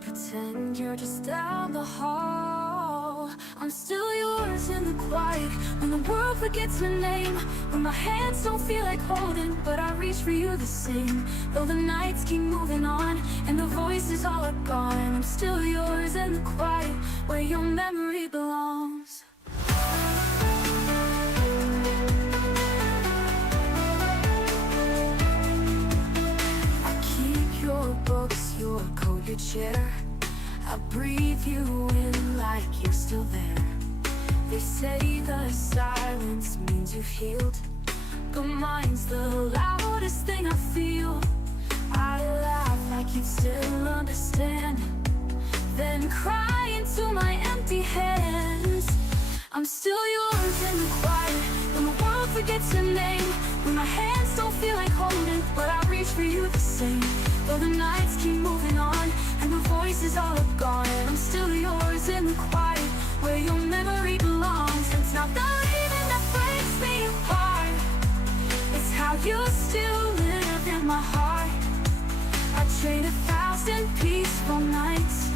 pretend you're just down the hall. I'm still yours in the quiet, when the world forgets my name, when my hands don't feel like holding, but I reach for you the same. Though the nights keep moving on, and the voices all are gone, I'm still yours in the quiet, where your memory belongs. chair. I breathe you in like you're still there. They say the silence means you've healed, but mine's the loudest thing I feel. I laugh like you still understand, then cry into my empty hands. I'm still yours in the quiet, when the world forgets your name, when my hands don't feel like holding, but I reach for you the same. Though the nights keep moving on, and the voices all are gone, I'm still yours in the quiet, where your memory belongs. It's not the leaving that breaks me apart, it's how you still live in my heart. I trade 1,000 peaceful nights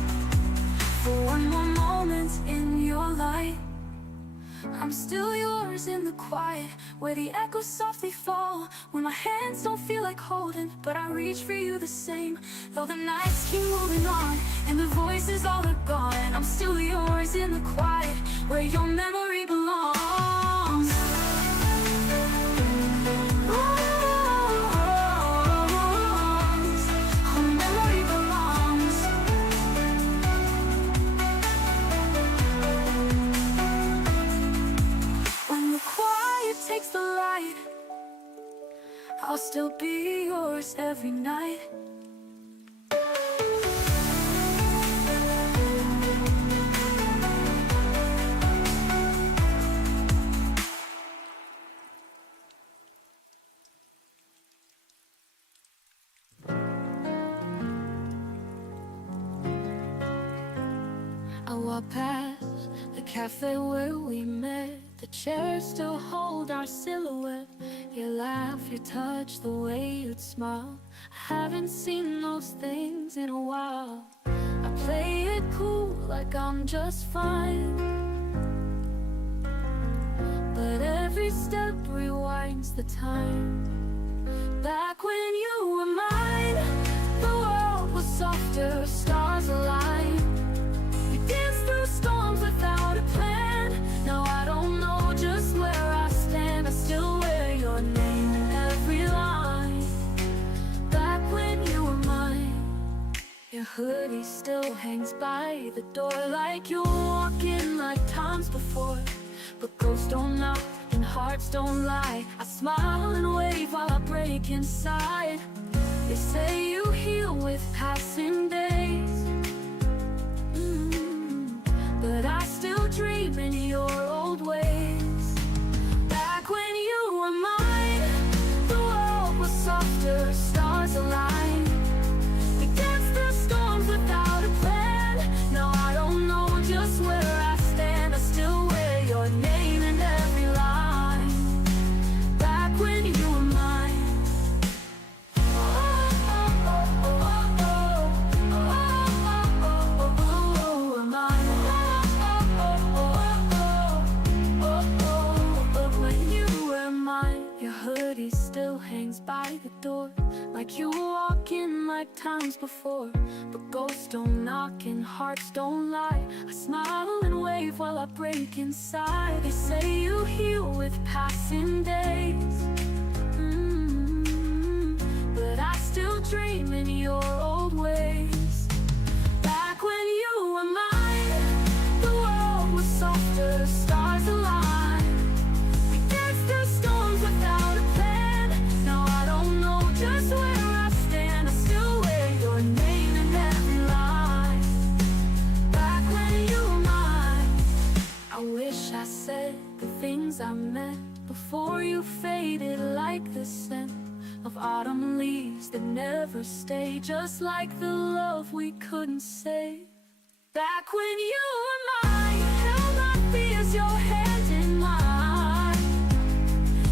for one more moment in your light. I'm still yours in the quiet, where the echoes softly fall, when my hands don't feel like holding, but I reach for you the same. Though the nights keep moving on, and the voices all are gone, I'm still yours in the quiet, where your memory belongs. Takes the light, I'll still be yours every night. I walk past the cafe where we met. The chairs still hold our silhouette. Your laugh, your touch, the way you'd smile. I haven't seen those things in a while. I play it cool like I'm just fine, but every step rewinds the time. Back when you were mine, the world was softer, stars aligned. We danced through storms without a plan. Now I don't know just where I stand. I still wear your name in every line. Back when you were mine, your hoodie still hangs by the door, like you're walking like times before. But ghosts don't knock and hearts don't lie. I smile and wave while I break inside. They say you heal with passing days, but I still dream in your old ways. Back when you were mine, the world was softer, stars aligned. We danced through storms without a plan. Now I don't know just where I stand. I still wear your name in every line. Back when you were mine. Still hangs by the door, like you walk in like times before. But ghosts don't knock and hearts don't lie. I smile and wave while I break inside. They say you heal with passing days, but I still dream in your old ways. Back when you were mine, the world was softer, stars aligned. We danced through storms without a plan. Just where I stand, I still wear your name in every line. Back when you were mine, I wish I said the things I meant before you faded, like the scent of autumn leaves that never stay, just like the love we couldn't say. Back when you were mine, you held my fears, your hand in mine.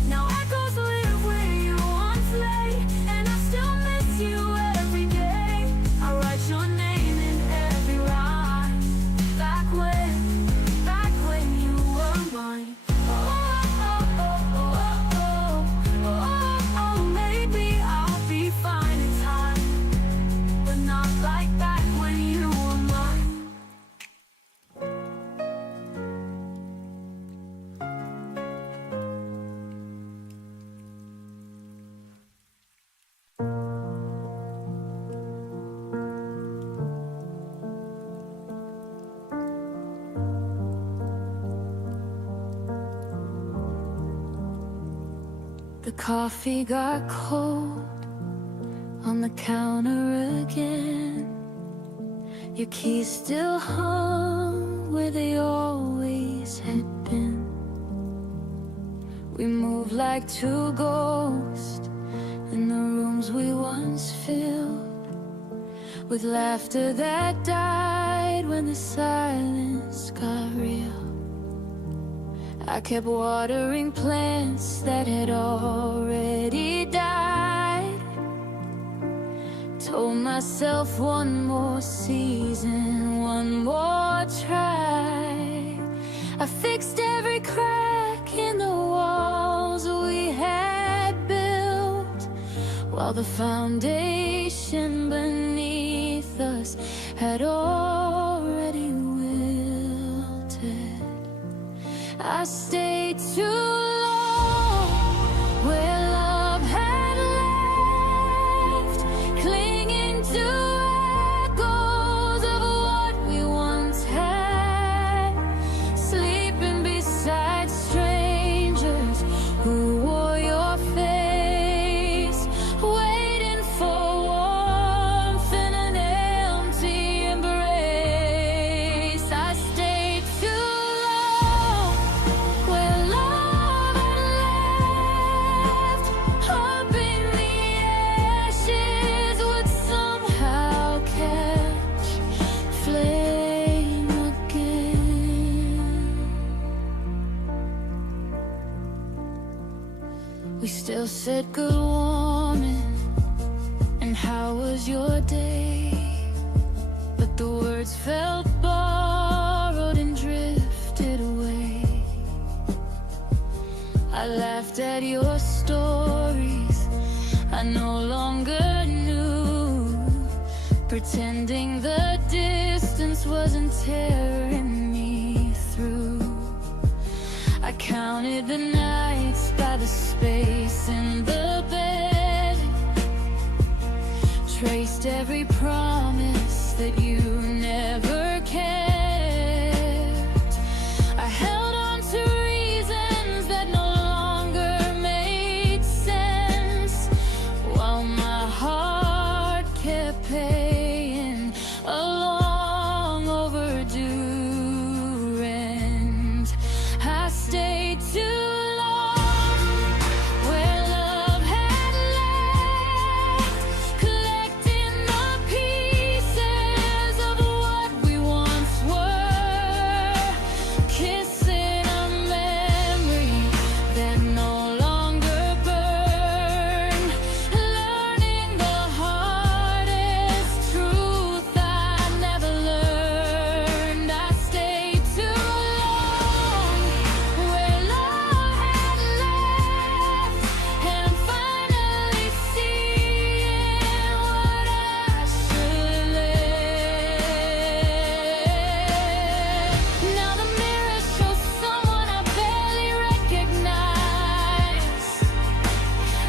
Now echoes live where you once lay, and I still miss you every day. I write your name in every rhyme. Back when you were mine. Maybe I'll be fine in time, but not like back when you were mine. The coffee got cold on the counter again. Your keys still hung where they always had been. We moved like two ghosts in the rooms we once filled, with laughter that died when the silence got real. I kept watering plants that had already died. Told myself one more season, one more try. I fixed every crack in the walls we had built, while the foundation beneath us had already wilted. I stayed too long where love had left, clinging to echoes of what we once had, sleeping beside strangers who wore your face, waiting for warmth in an empty embrace. I stayed too long where love had left, hoping the ashes would somehow catch flame again. We still said good morning and how was your day, but the words felt borrowed and drifted away. I laughed at your stories I no longer knew, pretending the distance wasn't tearing me through. I counted the nights by the space in the bed, traced every promise that you never kept. I held on to reasons that no longer made sense, while my heart kept paying a long overdue rent. I stayed too long where love had left, collecting the pieces of what we once were, kissing a memory that no longer burned, learning the hardest truth I never learned. I stayed too long where love had left, and I'm finally seeing what I should left. Now the mirror shows someone I barely recognize,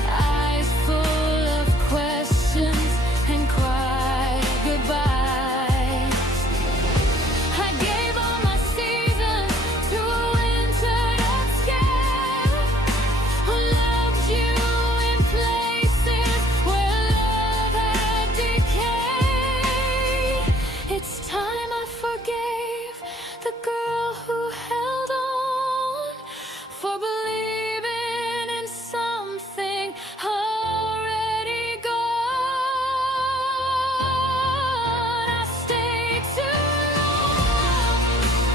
eyes full of questions and quiet goodbyes. I gave all my seasons to a winter that scared, who loved you in places where love had decayed. It's time I forgave the girl who held on, for believing in something already gone. I stayed too long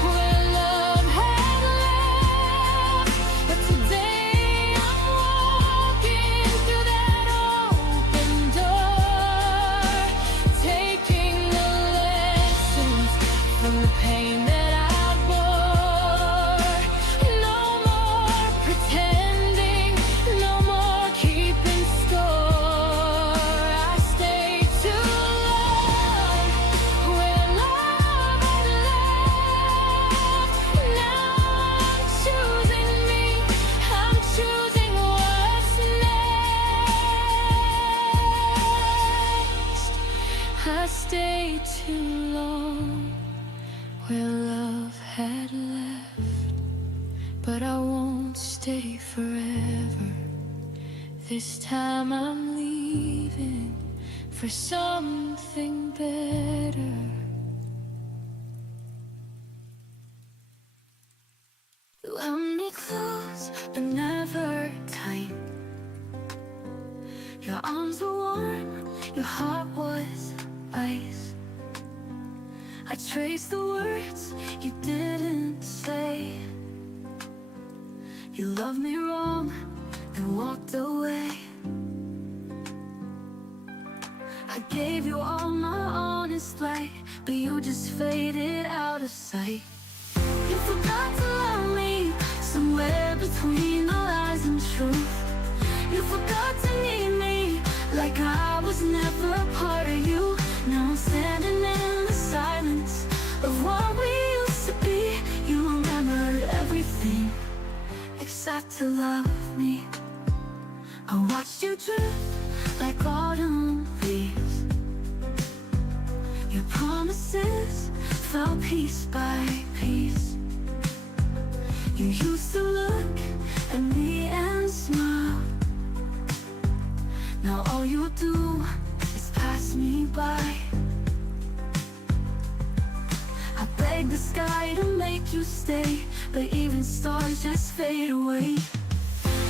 where love had left, but today I'm walking through that open door, taking the lessons from the pain that I bore. No more pretending, no more keeping score. I stayed too long where love had left. Now I'm choosing me, I'm choosing what's next. I stayed too long where love had left, but I won't stay forever. This time I'm leaving for something better. You held me close but never tight. Your arms were warm, your heart was ice. I traced the words you didn't say. You loved me wrong and walked away. I gave you all my honest light, but you just faded out of sight. You forgot to love me somewhere between the lies and truth. You forgot to need me like I was never a part of you. Now I'm standing in the silence of what we used to be. You remembered everything except to love me. I watched you drift like autumn leaves. Your promises fell piece by piece. You used to look at me and smile. Now all you do is pass me by. I begged the sky to make you stay, but even stars just fade away.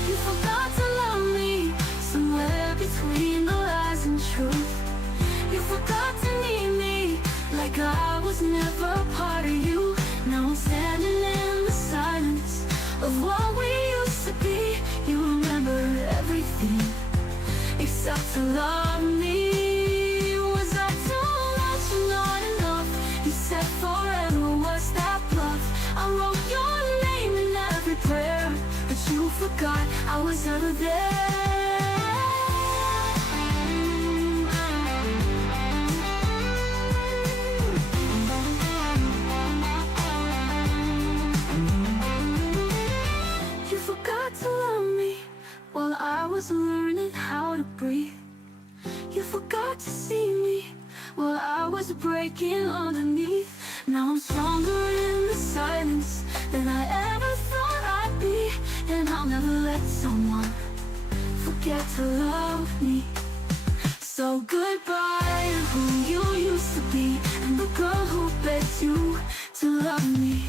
You forgot to love me somewhere between the lies and truth. You forgot to need me like I was never a part of you. Now I'm standing in the silence of what we used to be. You remember everything except to love me. Was I too much or not enough? You said forever, was that bluff? I wrote your name in every prayer, but you forgot I was never there. You forgot to love me while I was learning how to breathe. You forgot to see me while I was breaking underneath. Now I'm stronger in the silence than I ever thought I'd be. And I'll never let someone forget to love me. So goodbye to who you used to be, and the girl who begged you to love me.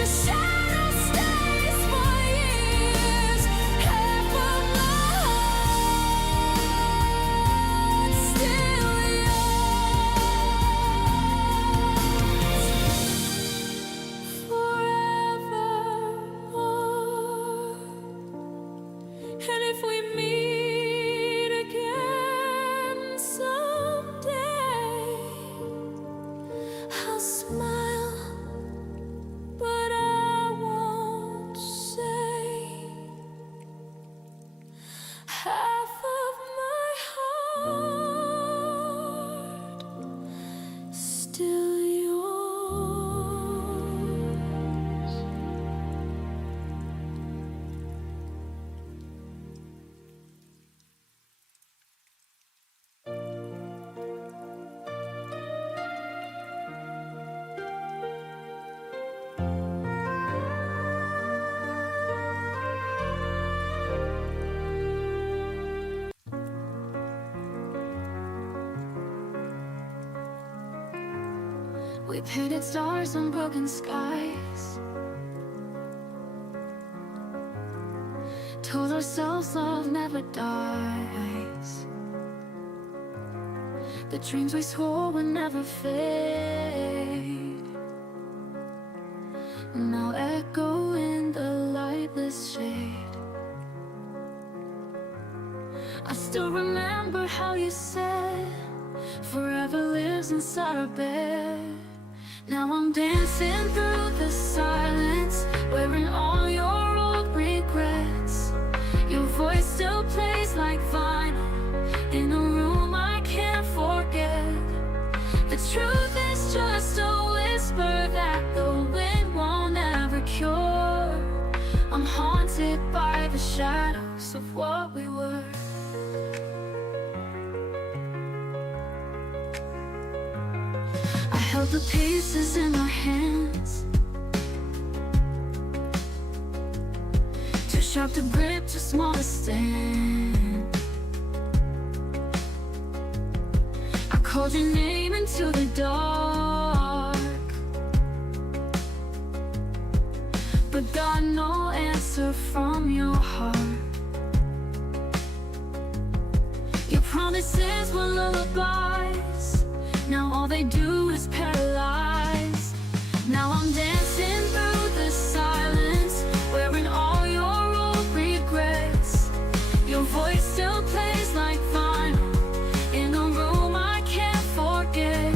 your shadow stays for years. Half of my heart still yours, forevermore. And if we meet again someday, I'll smile, but I won't say. Half of my heart still yours. We painted stars on broken skies, told ourselves love never dies. The dreams we swore would never fade now echo in the lightless shade. I still remember how you said forever lives inside our bed. Now I'm dancing through the silence, wearing all your old regrets. Your voice still plays like vinyl in a room I can't forget. The truth is just a whisper that the wind won't ever cure. I'm haunted by the shadows of what we were. I held the pieces in my hands, too sharp to grip, too small to stand. I called your name into the dark, but got no answer from your heart. Your promises were lullabies, now all they do is paralyze. Now I'm dancing through the silence, wearing all your old regrets. Your voice still plays like vinyl in a room I can't forget.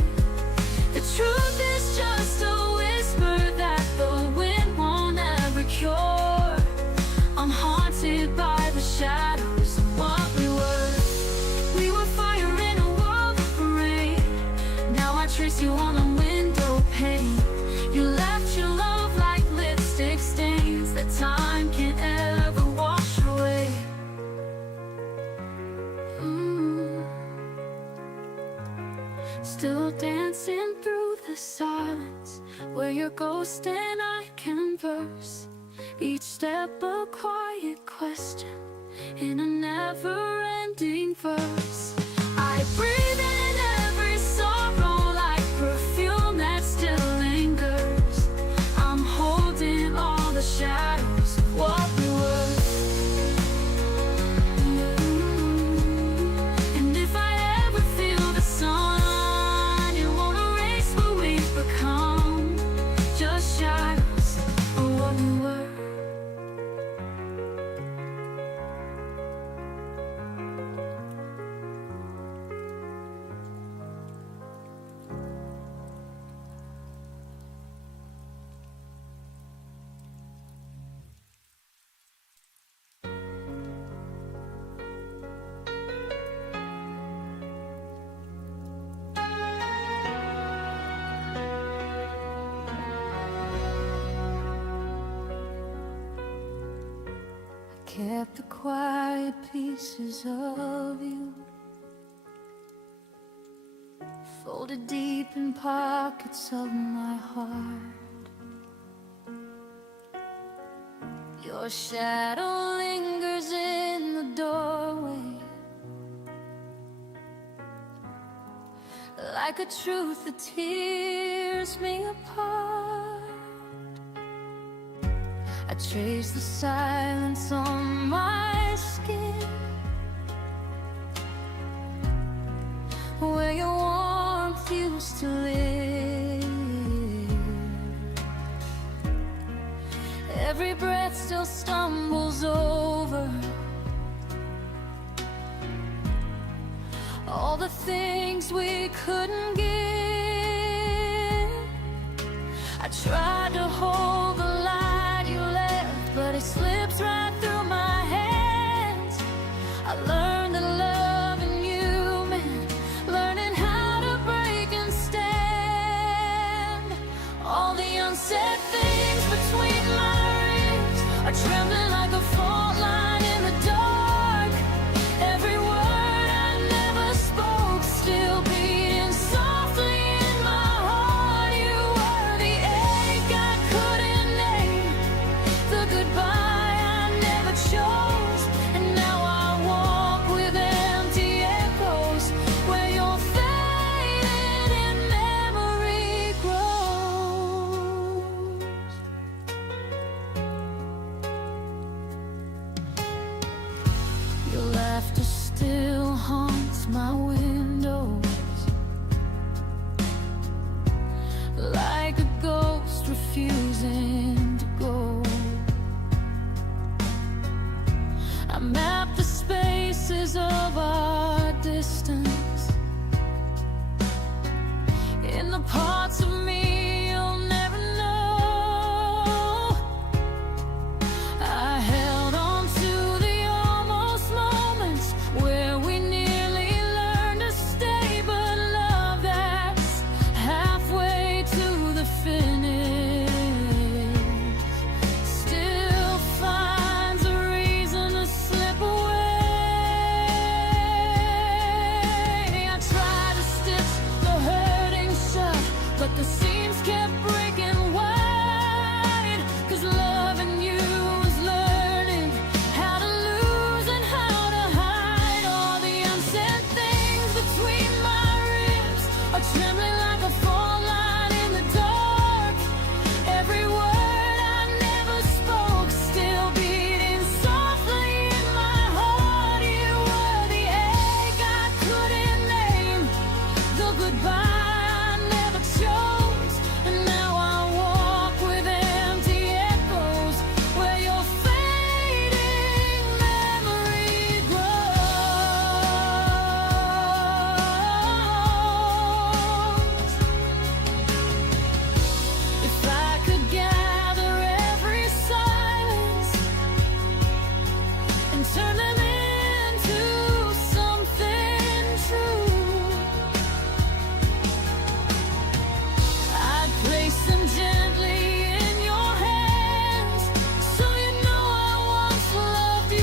The truth is just a whisper that the wind won't ever cure. I'm haunted by the shadows of what we were. We were fire in a world of rain. Now I trace you on a window pane. You left your love like lipstick stains that time can't ever wash away. Still dancing through the silence, where your ghost and I converse. Each step a quiet question in a never-ending verse. I breathe in every sorrow like perfume that still lingers. I'm holding all the shadows of what we were. And if I ever feel the sun, it won't erase what we've become, just shadows of what we were. Kept the quiet pieces of you, folded deep in pockets of my heart. Your shadow lingers in the doorway, like a truth that tears me apart. I trace the silence on my skin, where your warmth used to live. Every breath still stumbles over all the things we couldn't give. I tried to hold the light you left, but it slips right through my hands. I learned that loving you meant learning how to break and stand. All the unsaid things between my ribs are trembling like a fault line in the dark. Every word I never spoke still beating softly in my heart. You were the ache I couldn't name, the goodbye I never chose, and now I walk with empty echoes where you're fading and memory grows. Your laughter still haunts my windows, like a ghost refusing to go. I map the spaces of our distance in the parts of me you'll never know. I held on to the almost moments where we nearly learned to stay, but love that's halfway to the finish still finds a reason to slip away. I tried to stitch the hurting shut, but the seams kept breaking wide. 'Cause loving you was learning how to lose and how to hide. All the unsaid things between my ribs are trembling like a fault line in the dark. Every word I never spoke still beating softly in my heart. You were the ache I couldn't name, the goodbye I never chose, and now I walk with empty echoes where your fading memory grows. If I could gather every silence and turn them into something true, I'd place them gently in your hands, so you know I once loved you.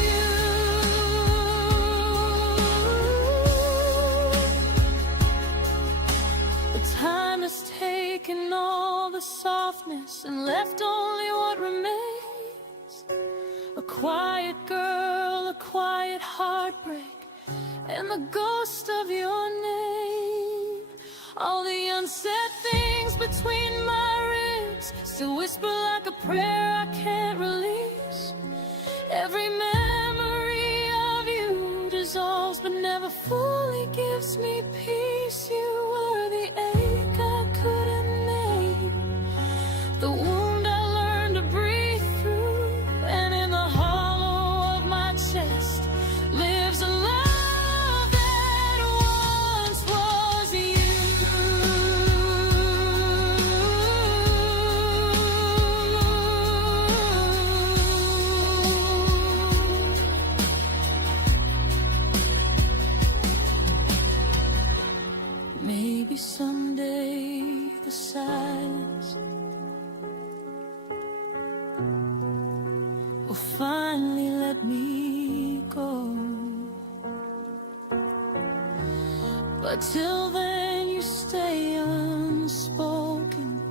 The time has taken all the softness and left only what remains. A quiet girl, a quiet heartbreak, and the ghost of your name. All the unsaid things between my ribs still whisper like a prayer I can't release. Every memory of you dissolves but never fully gives me peace. You were the ache I couldn't name, the wound I learned to breathe through, and in the hollow of my chest lives a love that once was you. Maybe someday the silence will finally let me go, but till then you stay unspoken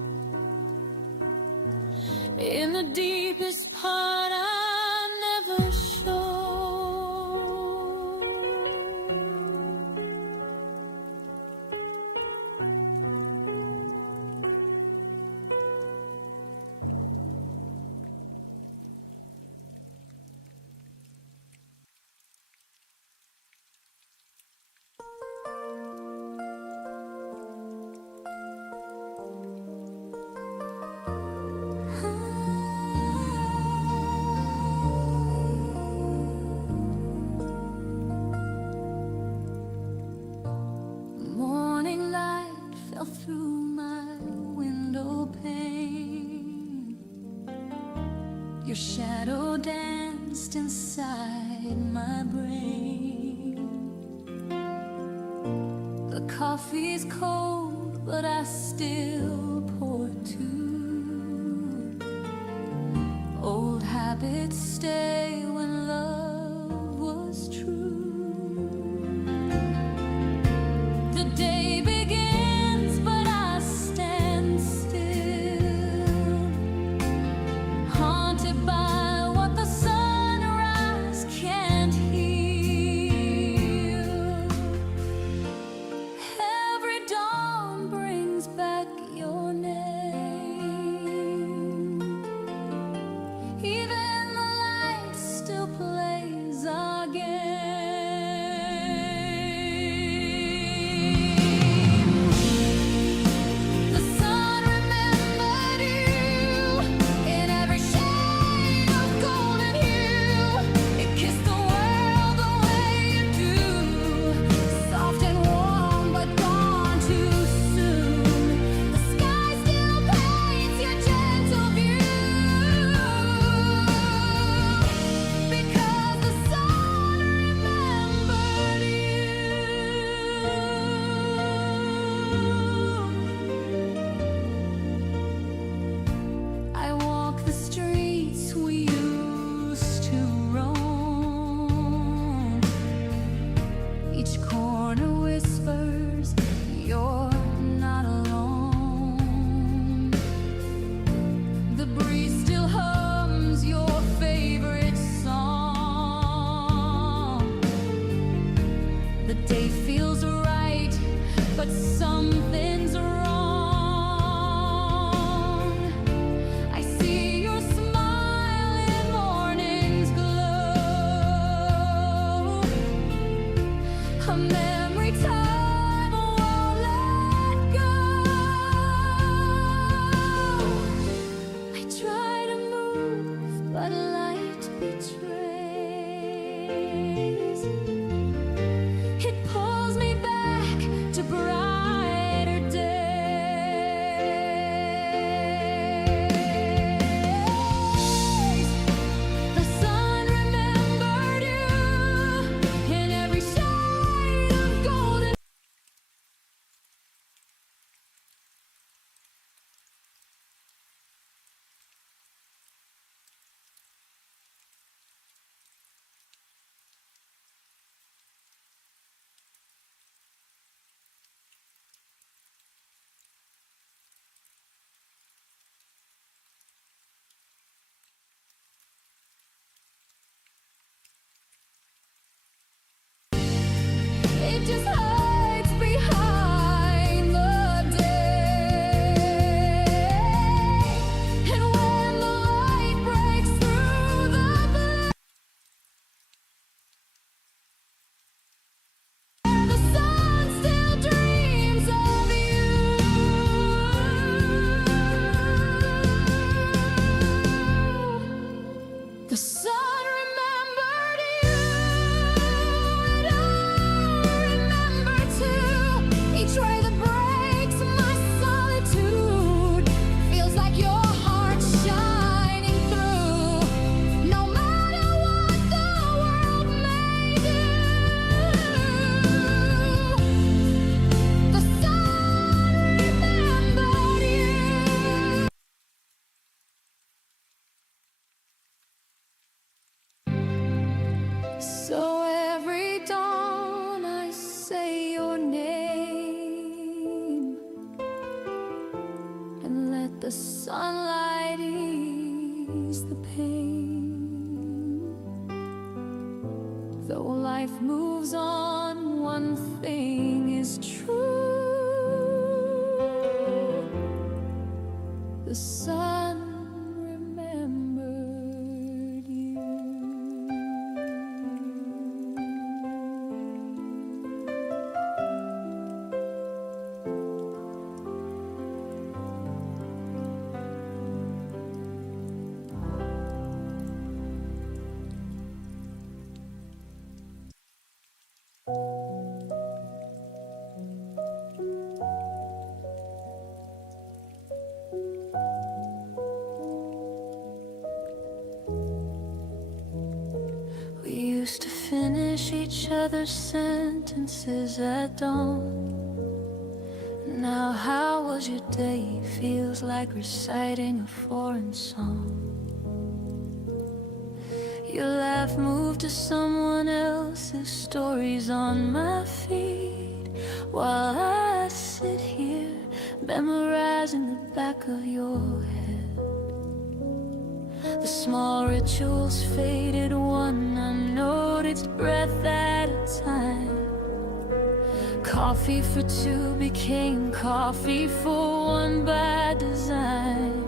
in the deepest part I never show. Your shadow danced inside my brain. The coffee's cold, but I still pour two. Old habits stay when love was true. The day begins, but I stand still, haunted by what the sunrise can't heal. Every dawn brings back your name. Even the light still plays our game. The sun remembered you in every shade of golden hue. It kissed the world the way you do, soft and warm but gone too soon. The sky still paints your gentle view, because the sun remembered you. I walk the streets we used to roam. Each corner whispers you're not alone. The breeze still hums your favorite song. The day feels right, but something's wrong. I see your smile in morning's glow, a memory time won't let go. I try to move, but light betrays. It pulls me back to brighter days. The sun remembered you in every shade of golden. It just hides behind the day. And when the light breaks through the blur, the sun still dreams of you. The sun remembered you, and I remember too. Each ray that breaks my solitude feels like your heart shining through. No matter what the world may do, the sun remembered you. So every dawn I say your name, and let the sunlight ease the pain. Though life moves on, one thing is true: the sun remembered you. finish each other's sentences at dawn. Now how was your day? Feels like reciting a foreign song. Your laugh moved to someone else's stories on my feed, while I sit here memorizing the back of your head. The small rituals faded one unnoticed breath at a time. Coffee for two became coffee for one by design.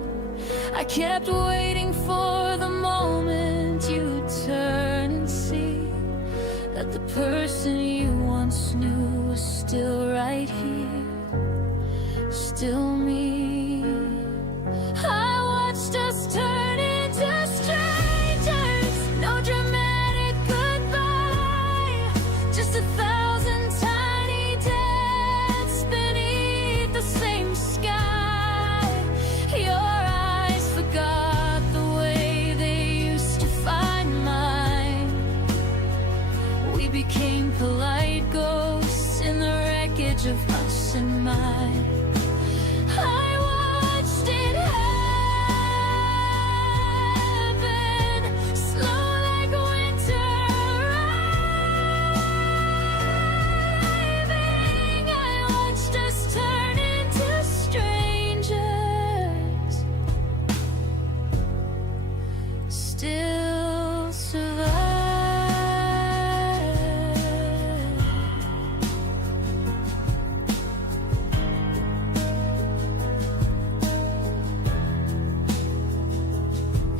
I kept waiting for the moment you'd turn and see that the person you once knew was still right here, still me. I watched us turn into strangers, no dramatic goodbye, just 1,000 tiny deaths beneath the same sky. Your eyes forgot the way they used to find mine. We became polite ghosts in the wreckage of us and mine. I watched it happen, slow like winter arriving. I watched us turn into strangers, still survive.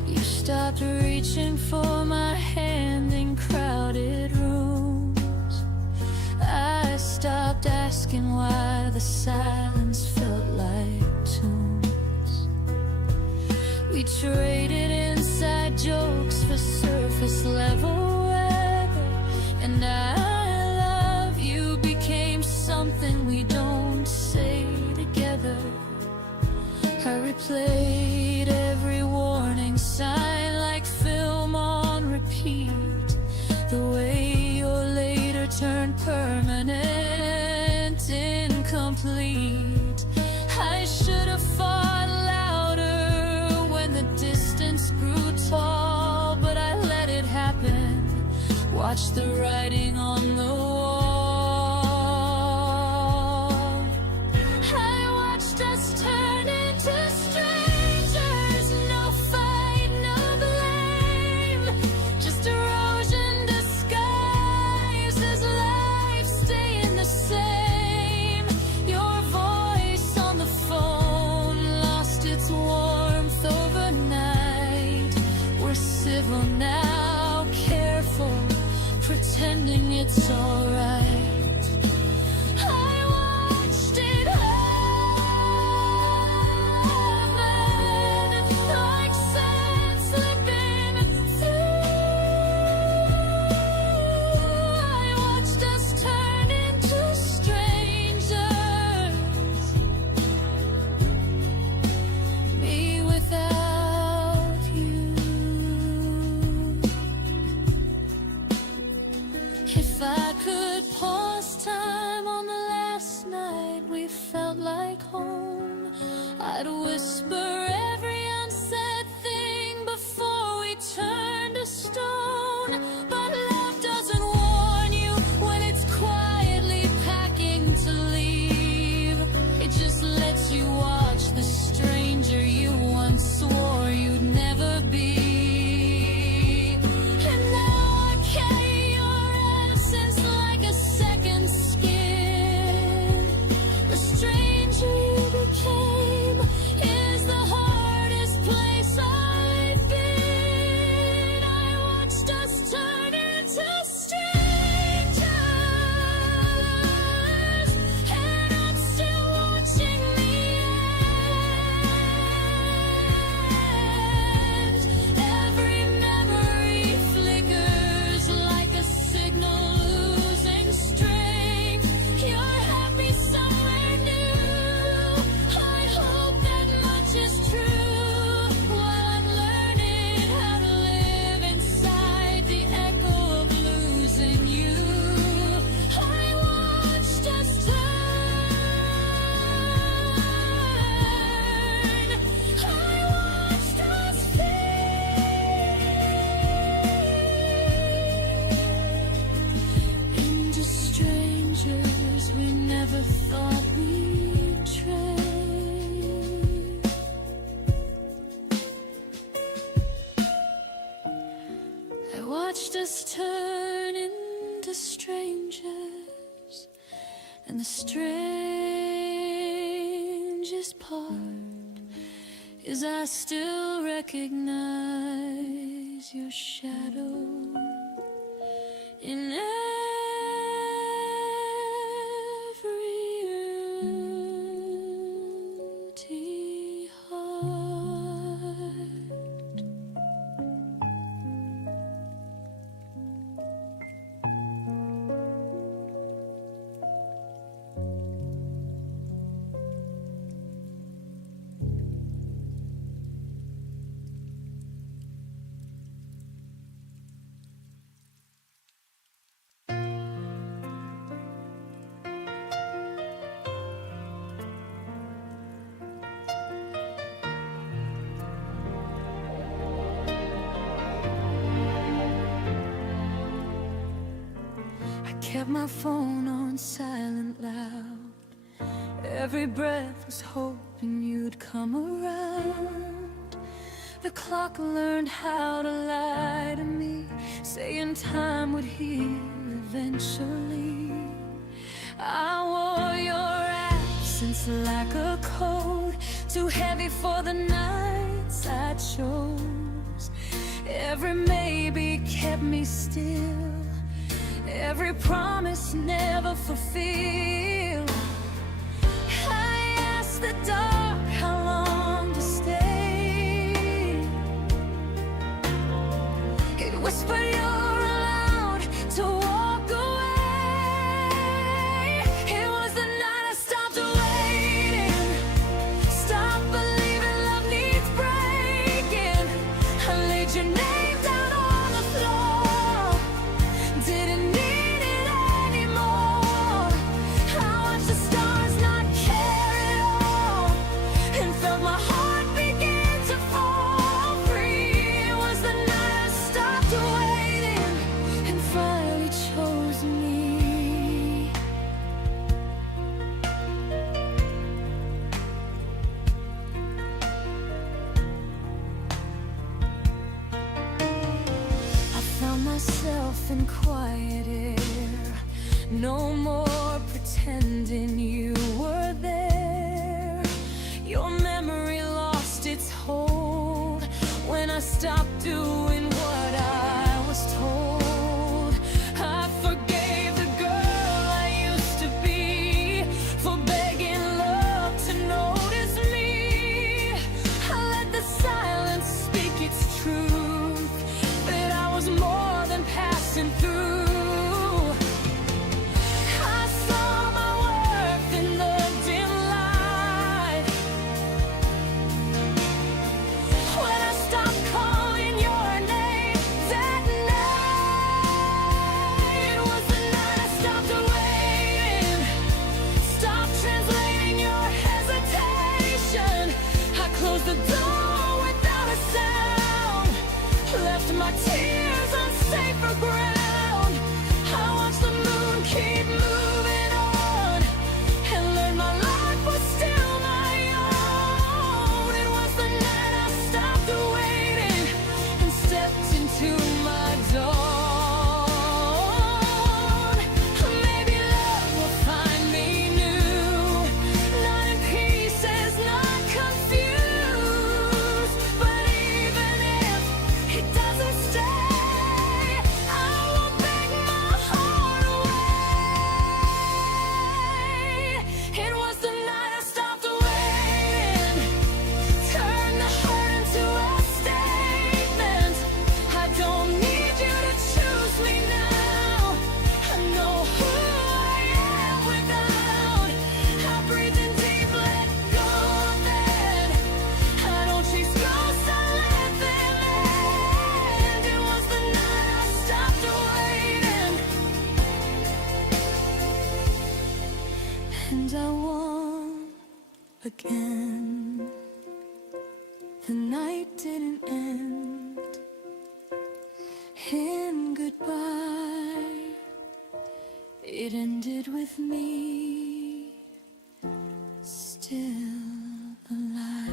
You stopped reaching for my hand in crowded rooms. I stopped asking why the silence felt like tunes. We traded inside jokes for surface level weather, and I love you became something we don't say together. I replayed every warning sign like film on repeat. The way your later turned permanent, incomplete. I should have fought louder when the distance grew tall, but I let it happen. Watch the writing on the wall. I watched us turn into strangers, no fight, no blame, just erosion disguised as life staying the same. Your voice on the phone lost its warmth overnight. We're civil now, careful, pretending it's alright. I watched it happen, like sand slipping through. I watched us turn into strangers, me without you. If I could point watched us turn into strangers, and the strangest part is I still recognize your shadow in every empty heart. Kept my phone on silent loud. Every breath was hoping you'd come around. The clock learned how to lie to me, saying time would heal eventually. I wore your absence like a coat, too heavy for the nights I chose. Every maybe kept me still, every promise never fulfilled. I asked the dark how long to stay. It whispered you're allowed to walk away. It was the night I stopped waiting, stopped believing love needs breaking. I laid your name down on the floor, didn't need it anymore. I watched the stars not care at all, and felt my heart begin to fall free. It was the night I stopped waiting and finally chose me. I found myself in quiet air, no more pretending you were there. Your memory lost its hold when I stopped doing what I was told. I forgave the girl I used to be for begging love to notice me. I let the silence speak its truth, that I was more than passing through. I saw my worth in the dim light when I stopped calling your name that night. It was the night I stopped waiting, stopped translating your hesitation. I closed the door without a sound, left my tears on safer ground. I watched the moon keep moving on, and learned my life was still my own. It was the night I stopped waiting and stepped into my dawn. Maybe love will find me new, not in pieces, not confused. But even if it doesn't stay, I won't beg my heart away. It was the night I stopped waiting, turned the hurt into a statement. I don't need you to choose me now. I know who I am without. I breathe in deep, let go then. I don't chase ghosts, I let them end. It was the night I stopped waiting, and I won again. The night didn't end in goodbye, it ended with me still alive.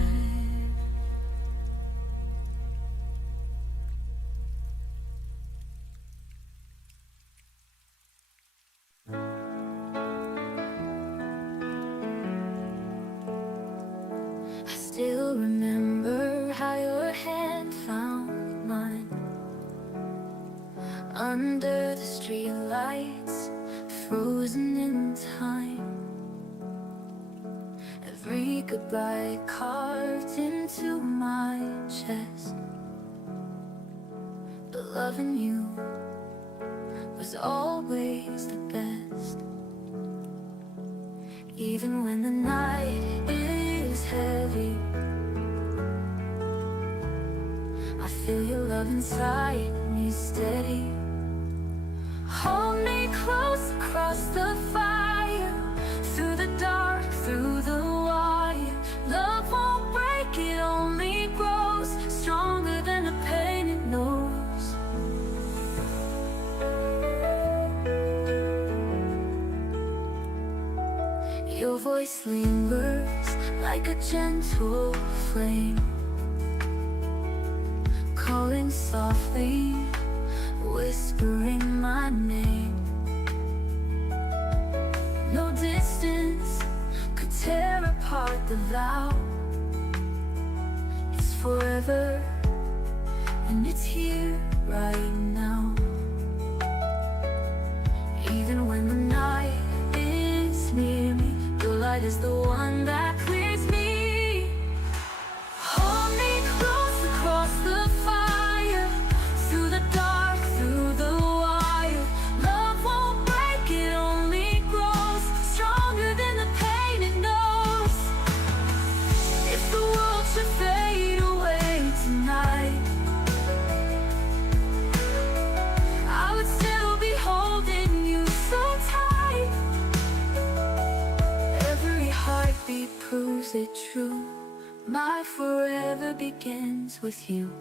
under the streetlights, frozen in time. Every goodbye carved into my chest. But loving you was always the best. Even when the night is heavy, I feel your love inside me steady. Hold me close across the fire, through the dark, through the wire. Love won't break, it only grows stronger than the pain it knows. Your voice lingers like a gentle flame, calling softly, whispering my name. No distance could tear apart the vow. It's forever, and it's here right now. Even when the night is near me, your light is the one that clears me. Hold me close across the fire, through the dark, through the wire. Love won't break, it only grows stronger than the pain it knows. If the world should fade away tonight, I would still be holding you so tight. Every heartbeat proves it true. My forever begins with you.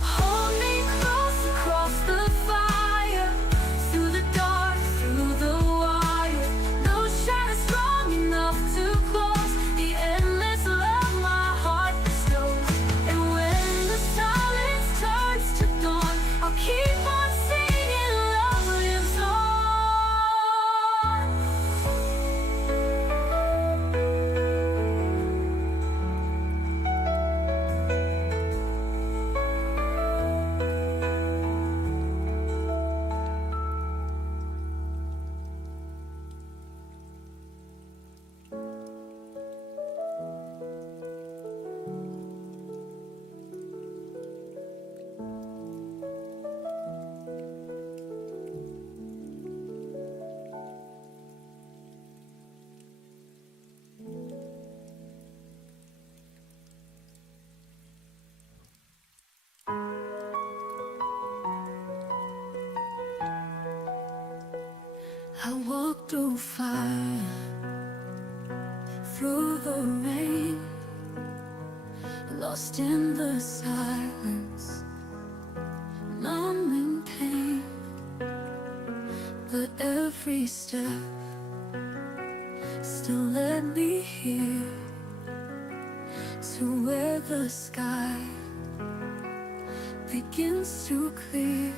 Hold me close across the fire, through the dark, through the wire. No shadow strong enough to close the endless love my heart bestows. And when the silence turns to dawn, I'll keep on singing, love lives on. I walk through fire, through the rain, lost in the silence, numbing pain. But every step still led me here, to where the sky begins to clear.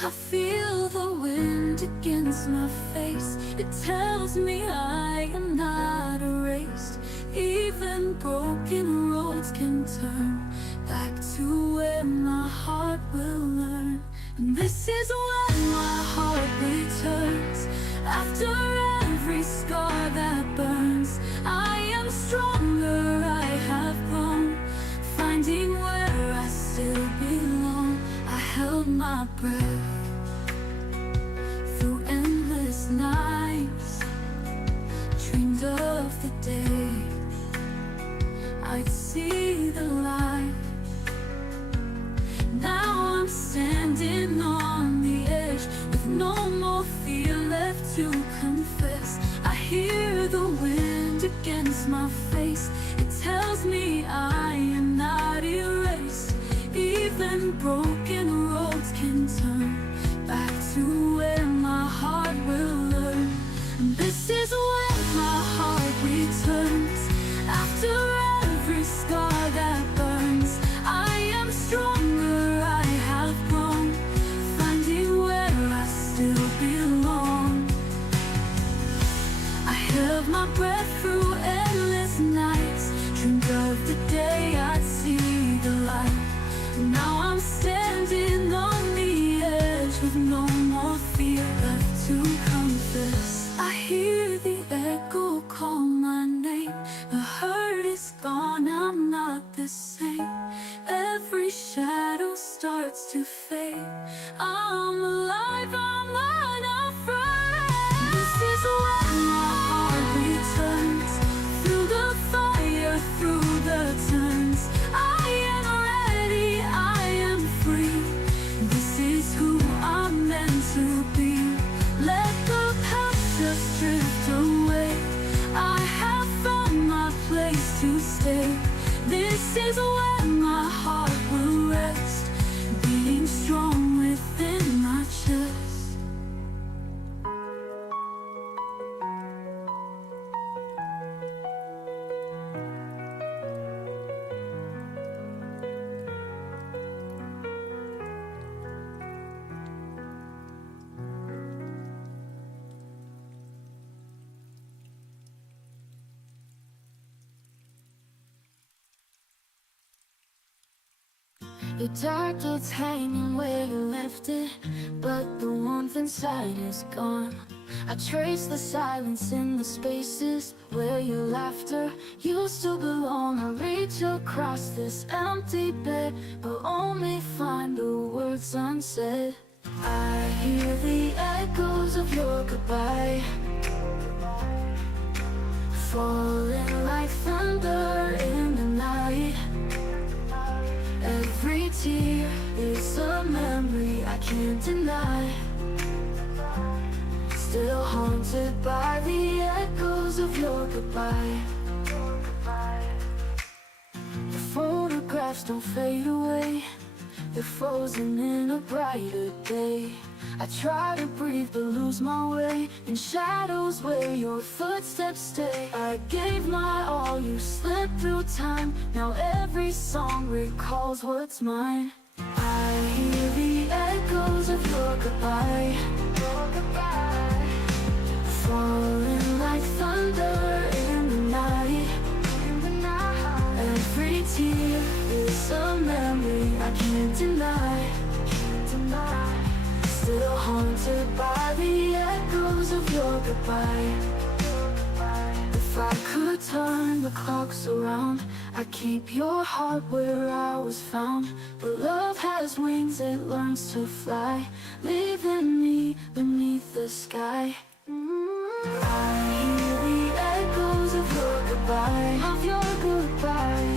I feel the wind against my face. It tells me I am not erased. Even broken roads can turn back to where my heart will learn. And this is when my heart returns. After every scar that burns, I am stronger, I have grown, finding where I still belong. I held my breath through endless nights, dreamed of the day I'd see the light. Now I'm standing on the edge, with no more fear left to confess. I hear the wind against my face. It tells me I am not erased. Even broken roads can turn back to where my heart will learn. And this is when my heart returns. After every scar that burns, words to fade. I'm alive, I'm unafraid. This is when my heart returns, through the fire, through the turns. I am ready, I am free. This is who I'm meant to be. Let the past just drift away. I have found my place to stay. This is when my heart will rest, being strong within my chest. Your dark cloth's hanging where you left it, but the warmth inside is gone. I trace the silence in the spaces where your laughter used to belong. I reach across this empty bed, but only find the words unsaid. I hear the echoes of your goodbye, falling like thunder in the night. Every tear is a memory I can't deny, still haunted by the echoes of your goodbye. The photographs don't fade away, they're frozen in a brighter day. I try to breathe but lose my way in shadows where your footsteps stay. I gave my all, you slipped through time. Now every song recalls what's mine. I hear the echoes of your goodbye, falling like thunder in the night. Every tear is a memory I can't deny, still haunted by the echoes of your goodbye. If I could turn the clocks around, I'd keep your heart where I was found. But love has wings, it learns to fly, leaving me beneath the sky. I hear the echoes of your goodbye, of your goodbye.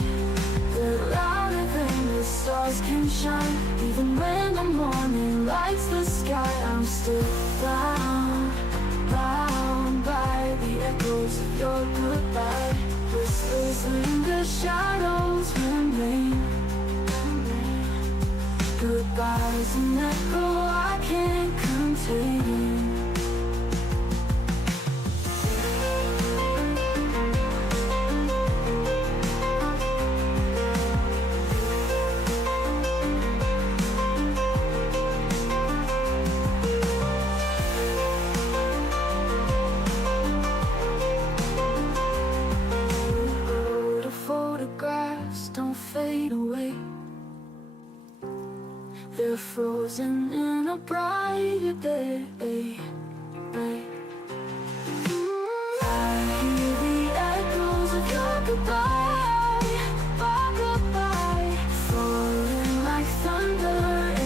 They're louder than the stars can shine. Even when the morning lights the sky, I'm still bound, bound by the echoes of your goodbye. Whispers linger, shadows remain. Goodbye's an echo I can't contain. They're frozen in a brighter day. I hear the echoes of your goodbye, goodbye, falling like thunder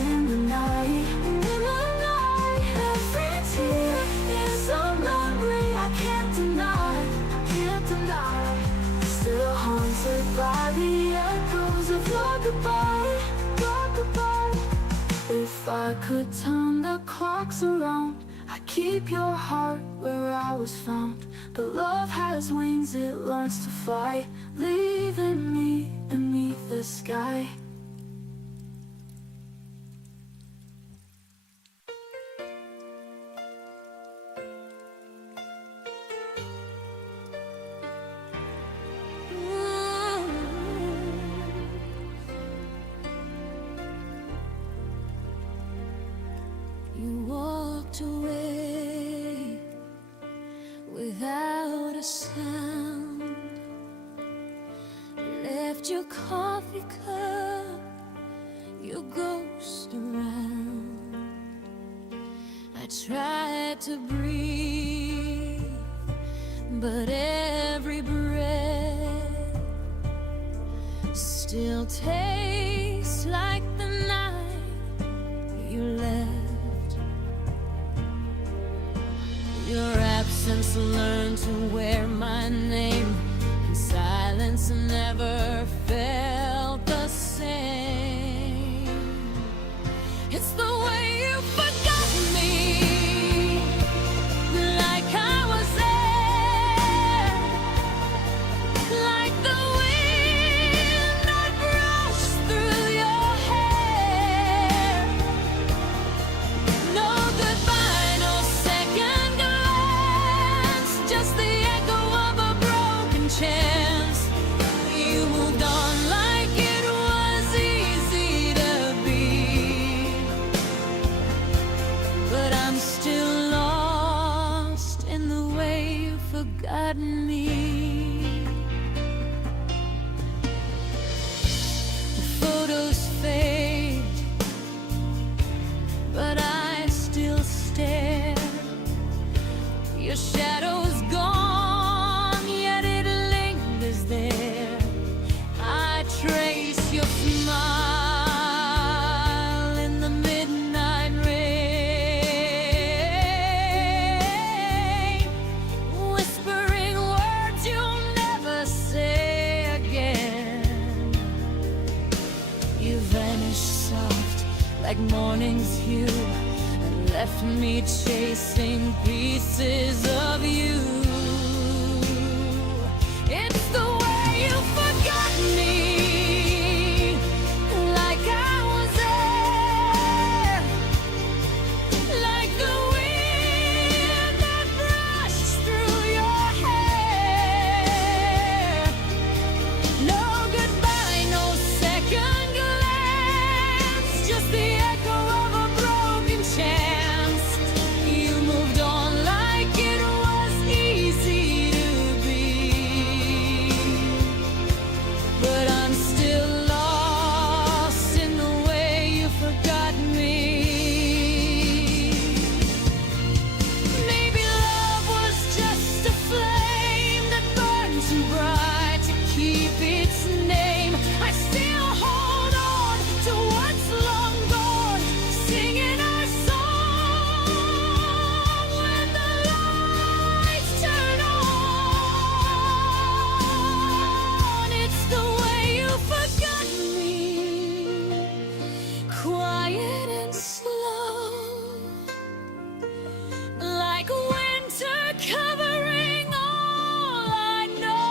in the night. Every tear is a memory I can't deny, still haunted by the echoes of your goodbye, goodbye. If I could turn the clocks around, I'd keep your heart where I was found. But love has wings, it learns to fly, leaving me beneath the sky. You walked away without a sound, left your coffee cup, your ghost around. I tried to breathe, but every breath still tastes like the night just learned to wear my name, and silence never felt the same. It's the way you forgot me, like I was there, like the wind that brushed through your hair. No goodbye, no second glance, just the echo of a broken chance. You moved on like it was easy to be, but I'm still lost in the way you forgot me. The photos fade, but I still stare. Your shadow's gone, yet it lingers there. I trace your smile in the midnight rain, whispering words you'll never say again. You vanished soft like morning's hue, and left me chasing pieces of you. It's the way you forgot me, like I was there, like the wind that brushed through your hair. No goodbye, no second glance, just the echo of a broken chance. You moved on like it was easy to be, but I'm still lost in the way you forgot me. Maybe love was just a flame that burned too bright to keep its name. I still hold on to what's long gone, singing our song when the lights turn on. It's the way you forgot me, quiet and slow, like winter covering all I know.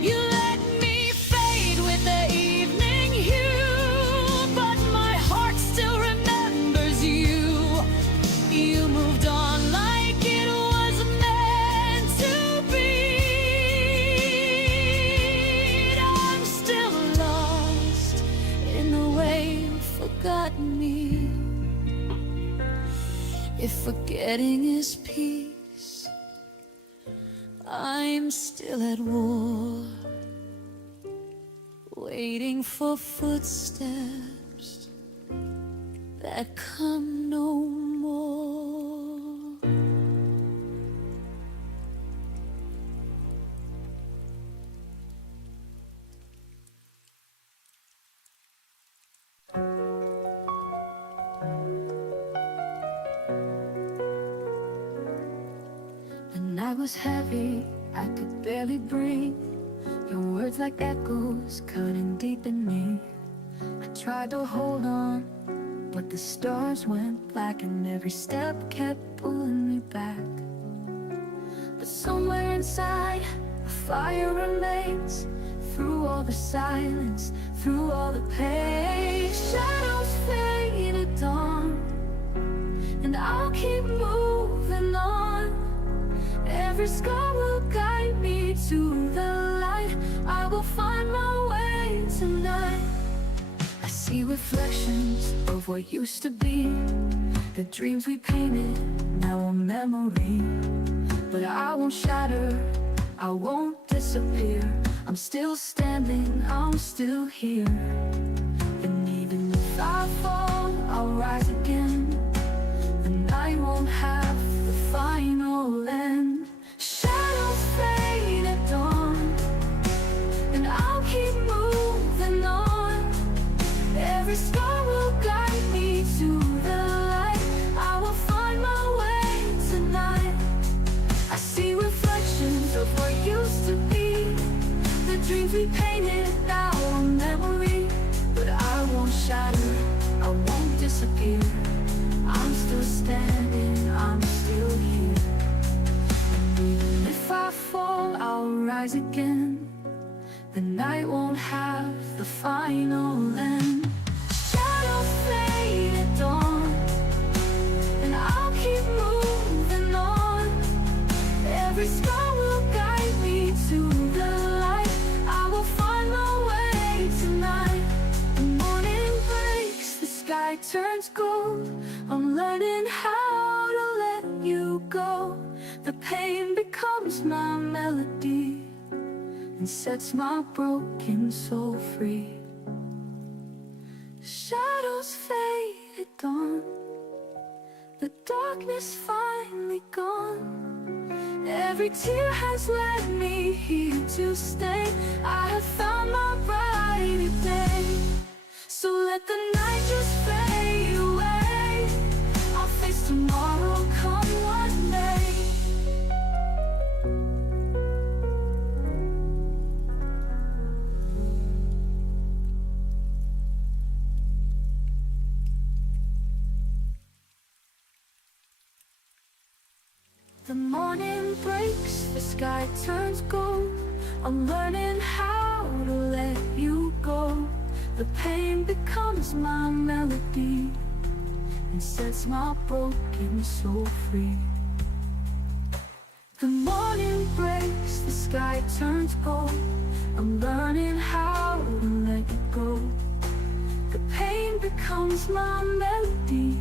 You let me fade with the evening hue, but my heart still remembers you. You moved on like it was meant to be. I'm still lost in the way you forgot me. If forgetting is peace, I'm still at war, waiting for footsteps that come no more. The night was heavy, I could barely breathe. Your words like echoes cutting deep in me. I tried to hold on, but the stars went black, and every step kept pulling me back. But somewhere inside, a fire remains. Through all the silence, through all the pain, shadows fade at dawn, and I'll keep moving on. Every scar will guide me to the light. I will find my way tonight. I see reflections of what used to be, the dreams we painted, now a memory. But I won't shatter, I won't disappear. I'm still standing, I'm still here. And even if I fall, I'll rise again. The night won't have the final end. Shadows fade at dawn, and I'll keep moving on. Every star will guide me to the light. I will find my way tonight. rise again. The night won't have the final end. Shadows fade at dawn, and I'll keep moving on. Every star will guide me to the light. I will find my way tonight. The morning breaks, the sky turns gold. I'm learning how to let you go. The pain becomes my melody and sets my broken soul free. Shadows fade at dawn, the darkness finally gone. Every tear has led me here to stay. I have found my brighter day. So let the night just fade away. I'll face tomorrow, come what may. The morning breaks, the sky turns gold. I'm learning how to let you go. The pain becomes my melody and sets my broken soul free. The morning breaks, the sky turns gold. I'm learning how to let you go. The pain becomes my melody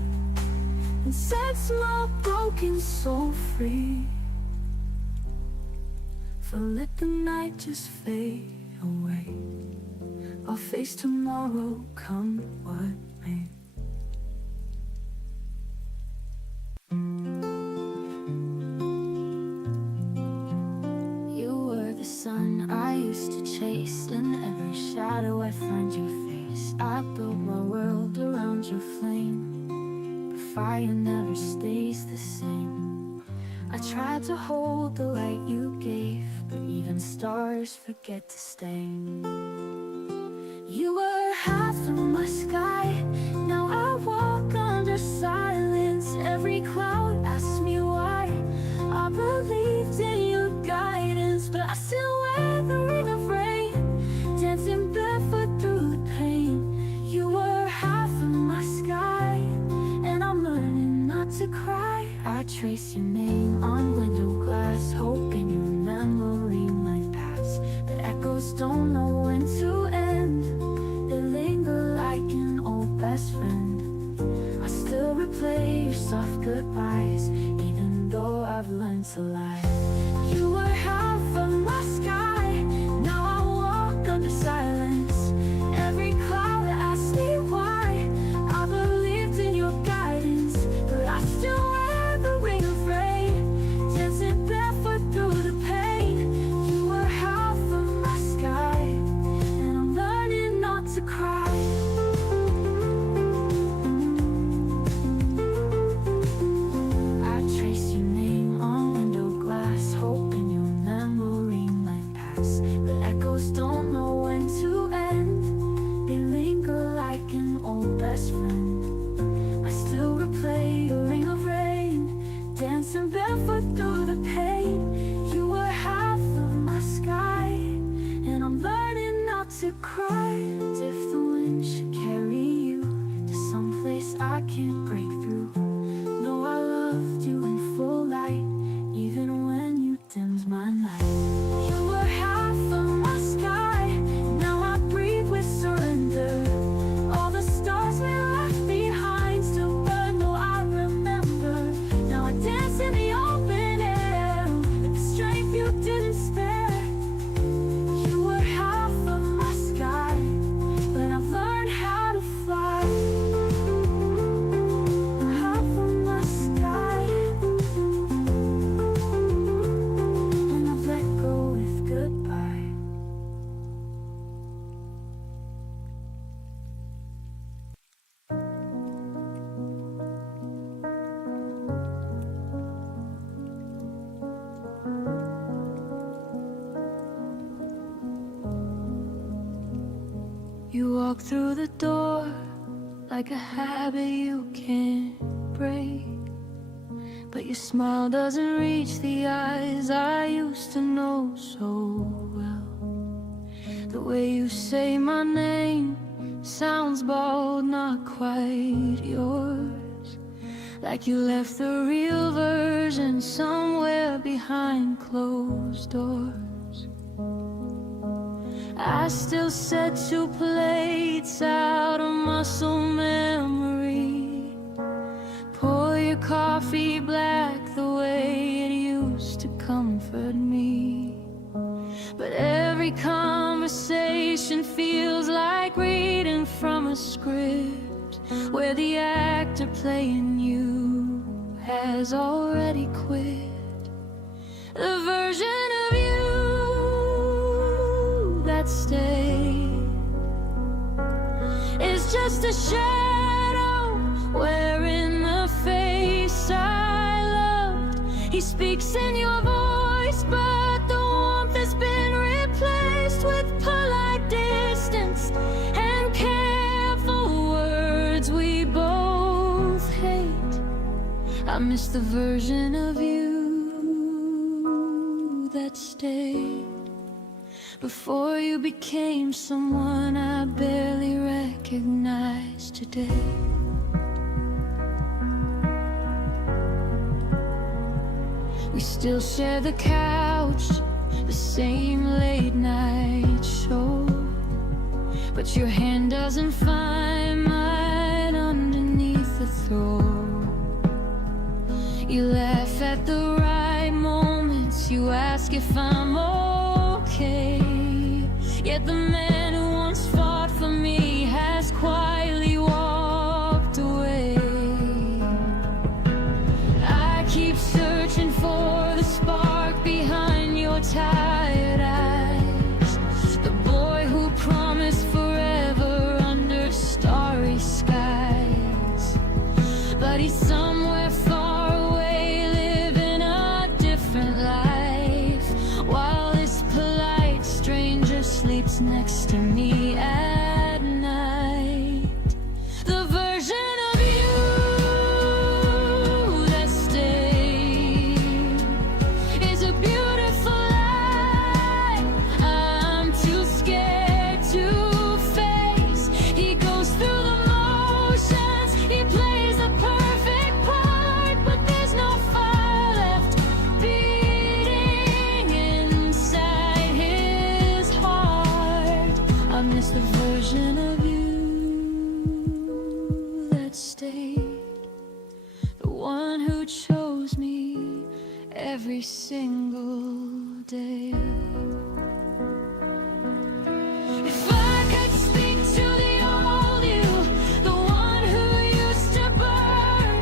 and sets my broken soul free. So let the night just fade away. I'll face tomorrow, come what may. You were the sun I used to chase. In every shadow I find your face. I built my world around your flame. Fire never stays the same. I tried to hold the light you gave, but even stars forget to stay. You were half of my sky. Now I walk under silence. Every cloud asks me why. I believed in your guidance, but I still wear the ring of rain, dancing barefoot through the pain. You were half of my sky, and I'm learning not to cry. I trace your name on window glass, hoping your memory might pass. But echoes don't know when to end. They linger like an old best friend. I still replay your soft goodbyes, even though I've learned to lie. You were half of my sky. Now I walk under silence. Every cloud asks me why. I believed in your guidance, but I still wear the ring of rain, dancing barefoot through the pain. You were half of my sky, and I'm learning not to cry. I trace your name on window glass, hoping your memory might pass. But echoes don't know when to end. They linger like an old best friend. I still replay the ring of rain, dancing barefoot through the pain. You were half of my sky, and I'm learning not to cry. If the wind should carry you to someplace I can't break through, know I loved you in full light, even when you dimmed my light. You were half of my sky. Now I breathe with surrender. All the stars we left behind still burn, though I remember. Now I dance in the open air with the strength you didn't spare. You were half of my sky, but I've learned how to fly. Half of my sky, and I've let go with goodbye. You walk through the door like a habit you can't break, but your smile doesn't reach the eyes I used to know so well. The way you say my name sounds bold, not quite yours, like you left the real version somewhere behind closed doors. I still set 2 plates out of muscle memory. Pour your coffee black the way it used to comfort me. But every conversation feels like reading from a script where the actor playing you has already quit. The version of you that stayed is just a shadow wearing the face I loved. He speaks in your voice, but the warmth has been replaced with polite distance and careful words we both hate. I miss the version of you that stayed before you became someone I barely recognize today. We still share the couch, the same late night show, but your hand doesn't find mine underneath the throw. You laugh at the right moments, you ask if I'm okay, yet the man who once fought for me has quietly walked away. I keep searching for the spark behind your tired eyes, the boy who promised forever under starry skies, but he's somewhere far away living a different life, while this polite stranger sleeps next to me at night. The version of you that stayed is a beautiful lie I'm too scared to face. He goes through the motions, he plays the perfect part, but there's no fire left beating inside his heart. I miss the version of you that stayed, the one who chose me every single day. If I could speak to the old you, the one who used to burn,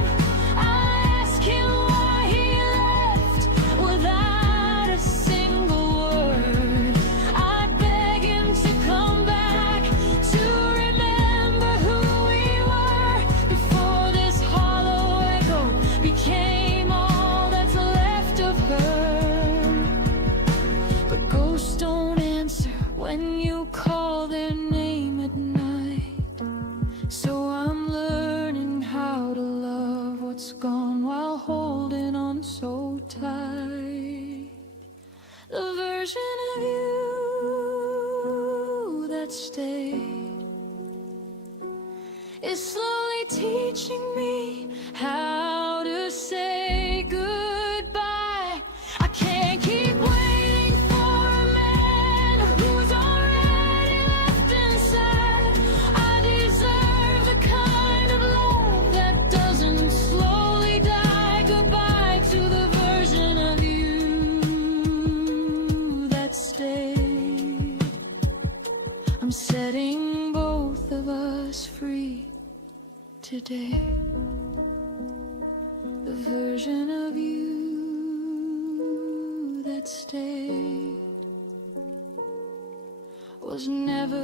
I'd ask him why he left without a single word. I'd beg him to come back to remember who we were before this hollow echo became all that's left of her. But ghosts don't answer when you call their name at night, so I'm learning how to love what's gone while holding on so tight. The version of you that stayed is slowly teaching me how to say goodbye. I can't keep waiting for a man who's already left inside. I deserve the kind of love that doesn't slowly die. Goodbye to the version of you that stayed. I'm setting both of us free today. The version of you that stayed was never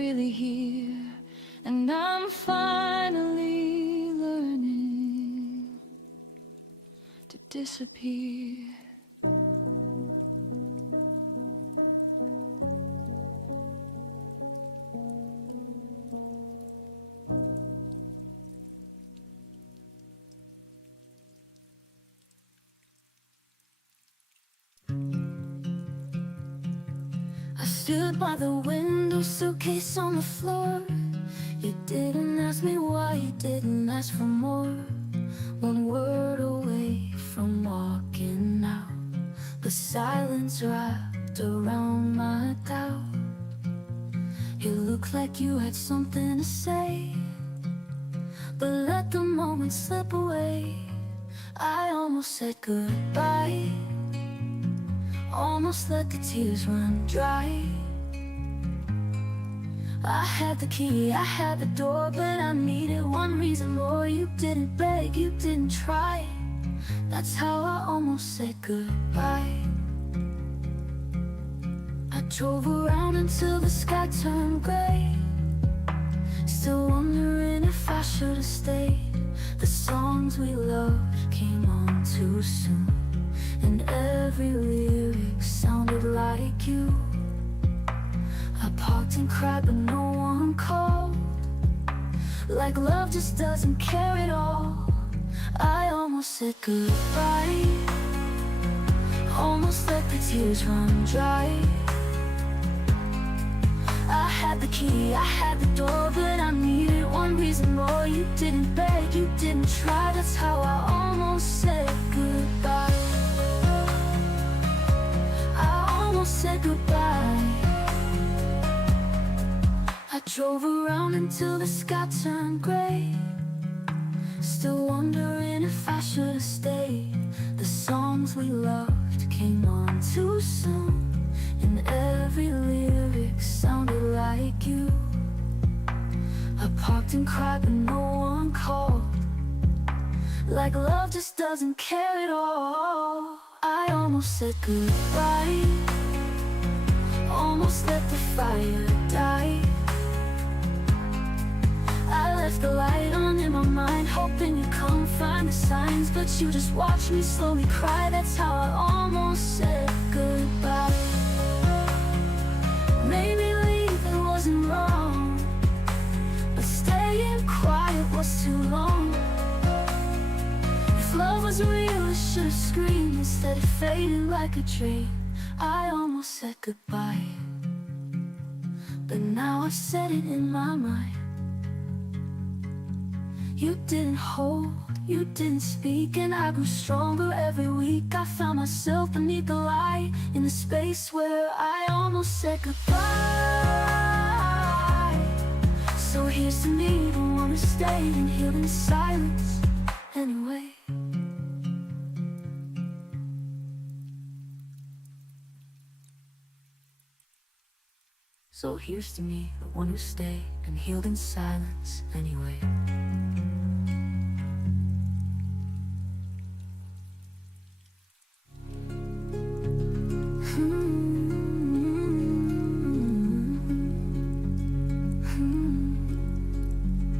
really here, and I'm finally learning to disappear. stood by the window, suitcase on the floor. You didn't ask me why, you didn't ask for more. One word away from walking out, but silence wrapped around my doubt. You looked like you had something to say, but let the moment slip away. I almost said goodbye, almost let the tears run dry. I had the key, I had the door, but I needed one reason more. You didn't beg, you didn't try. That's how I almost said goodbye. I drove around until the sky turned gray, still wondering if I should have stayed. The songs we loved came on too soon, and every lyric sounded like you. I parked and cried but no one called, like love just doesn't care at all. I almost said goodbye, almost let the tears run dry. I had the key, I had the door, but I needed one reason more. You didn't beg, you didn't try. That's how I almost said goodbye. I almost said goodbye. I drove around until the sky turned gray, still wondering if I should have stayed. The songs we loved came on too soon, and every lyric sounded like you. I parked and cried but no one called, like love just doesn't care at all. I almost said goodbye, almost let the fire die. I left the light on in my mind, hoping you'd come find the signs, but you just watched me slowly cry. That's how I almost said goodbye. Maybe leaving wasn't wrong, but staying quiet was too long. If love was real, it should have screamed. Instead it faded like a dream. I almost said goodbye, but now I've said it in my mind. You didn't hold, you didn't speak, and I grew stronger every week. I found myself beneath the light, in the space where I almost said goodbye. So here's to me, the one who stayed and healed in silence anyway. So here's to me, the one who stayed and healed in silence anyway.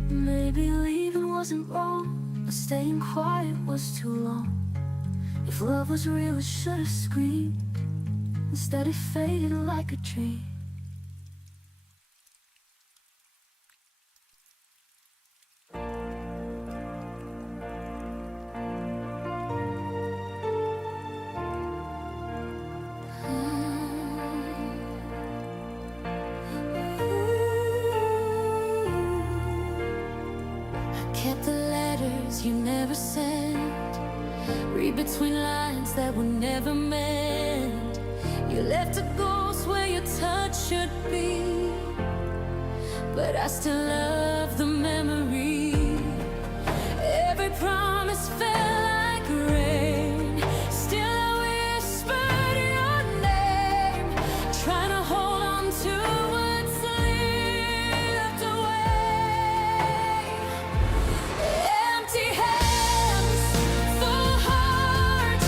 Maybe leaving wasn't wrong, but staying quiet was too long. If love was real, it should have screamed. Instead it faded like a dream. Kept the letters you never sent, read between lines that were never meant. You left a ghost where your touch should be, but I still love the memory. Every promise fell like rain, still I whispered your name, trying to hold on to what slipped away. Empty hands, full heart,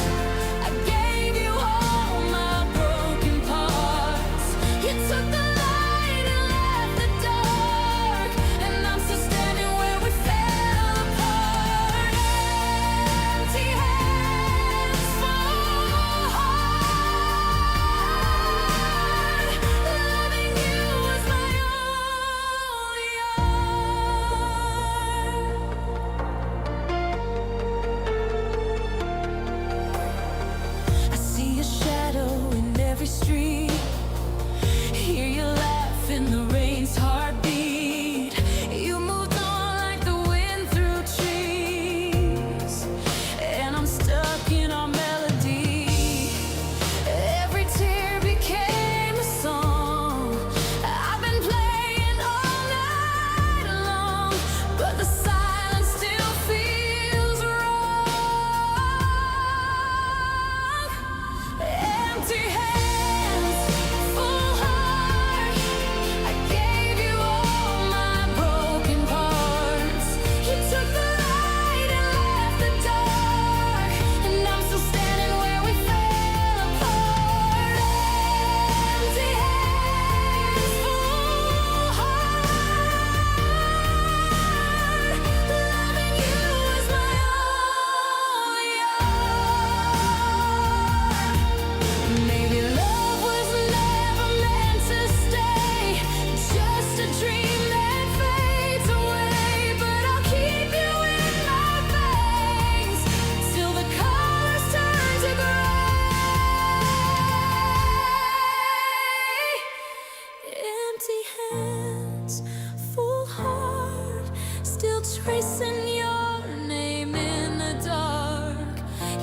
I gave you all my broken parts. You took the light and left the dark, and I'm still standing where we fell apart.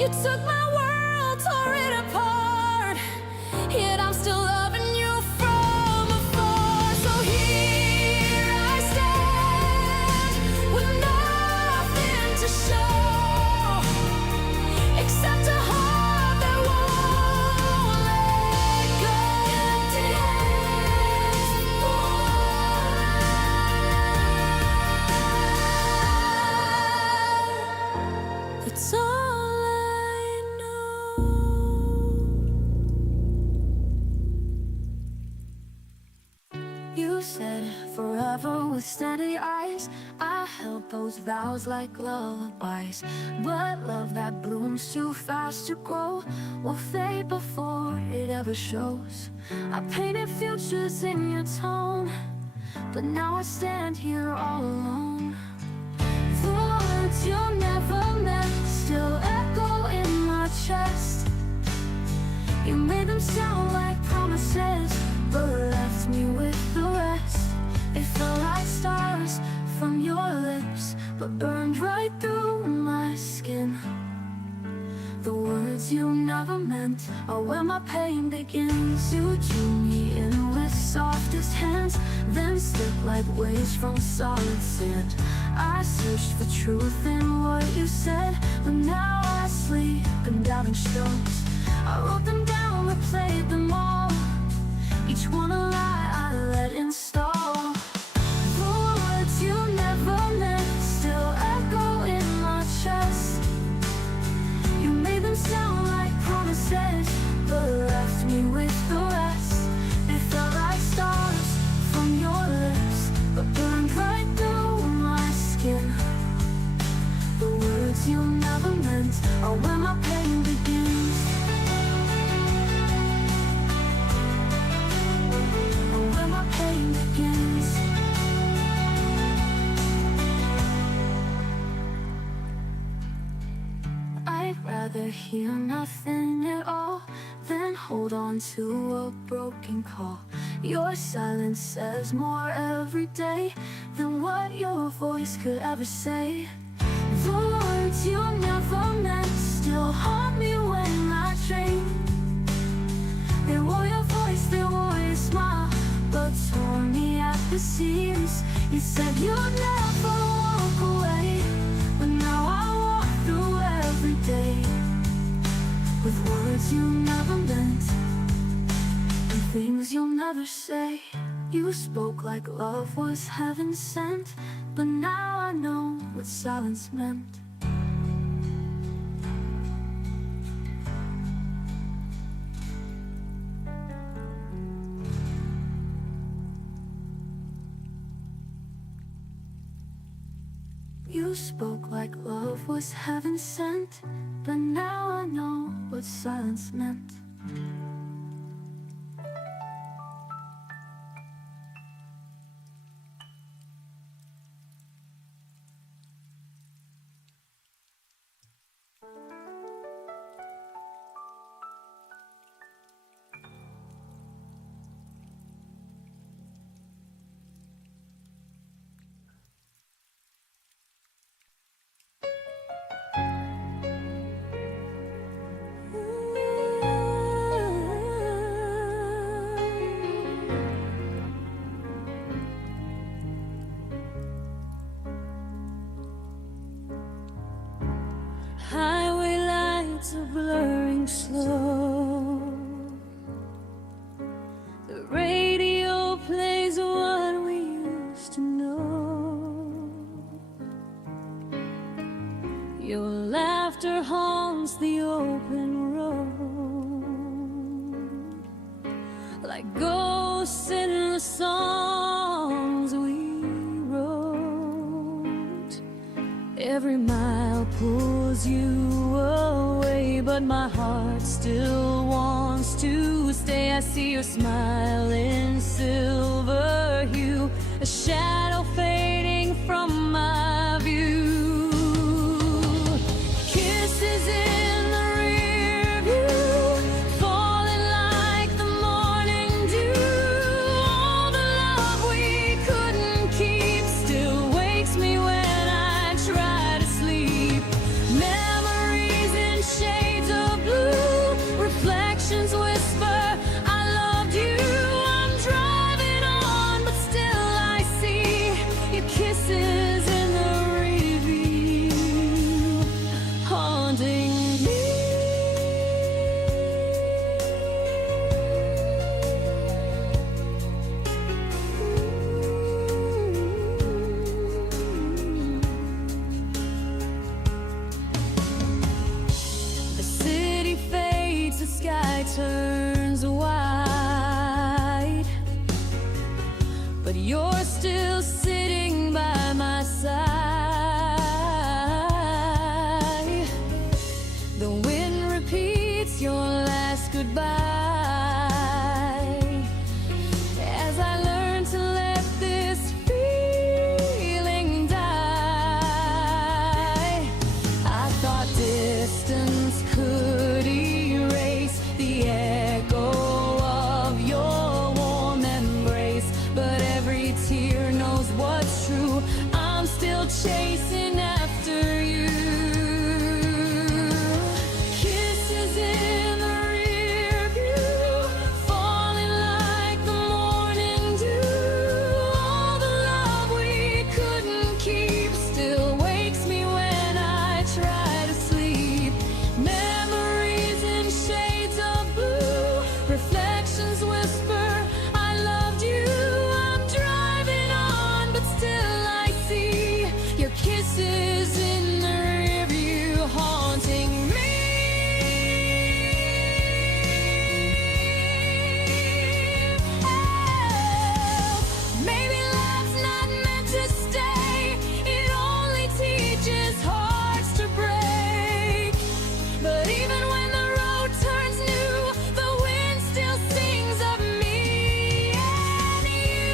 You took my world, tore it apart, yet I'm still loving you from afar. So here I stand with nothing to show except a heart that won't let go. Empty hands, that's all I know. You said forever with steady eyes. I held those vows like lullabies, but love that blooms too fast to grow will fade before it ever shows. I painted futures in your tone, but now I stand here all alone. The words you never meant still echo in my chest. You made them sound like promises, but left me with the rest. They felt like stars from your lips, but burned right through my skin. The words you never meant are where my pain begins. You drew me in with softest hands, then slipped like waves from solid sand. I searched for truth in what you said, but now I sleep in doubting strokes. I wrote them down, replayed them all, each one a lie I let install. The words you never meant still echo in my chest. You made them sound like promises, but left me with the rest. They felt like stars from your lips, but burned right through my skin. The words you never meant are where my pain begins, are where my pain begins. I'd rather hear nothing at all than hold on to a broken call. Your silence says more every day than what your voice could ever say. The words you never meant still haunt me when I dream. They wore your voice, they wore your smile, but tore me at the seams. You said you'd never walk away, but now I walk through every day with words you never meant and things you'll never say. You spoke like love was heaven sent, but now I know what silence meant. You spoke like love was heaven sent, but now I know what silence meant. Highway lights are blurring slow. The radio plays what we used to know. Your laughter haunts the open road, like ghosts in the songs we wrote. Every mile pulls you away, but my heart still wants to stay. I see your smile in silver hue, a shadow fading from my view. Kisses in the rear view, falling like the morning dew. All the love we couldn't keep still wakes me when I try to sleep. Memories in shade. chasing after you. Kisses in the rear view, falling like the morning dew. All the love we couldn't keep still wakes me when I try to sleep. Memories in shades of blue, reflections whisper, I loved you. I'm driving on, but still I see your kisses in the rear view haunting me. Maybe love's not meant to stay, it only teaches hearts to break. But even when the road turns new, the wind still sings of me and you.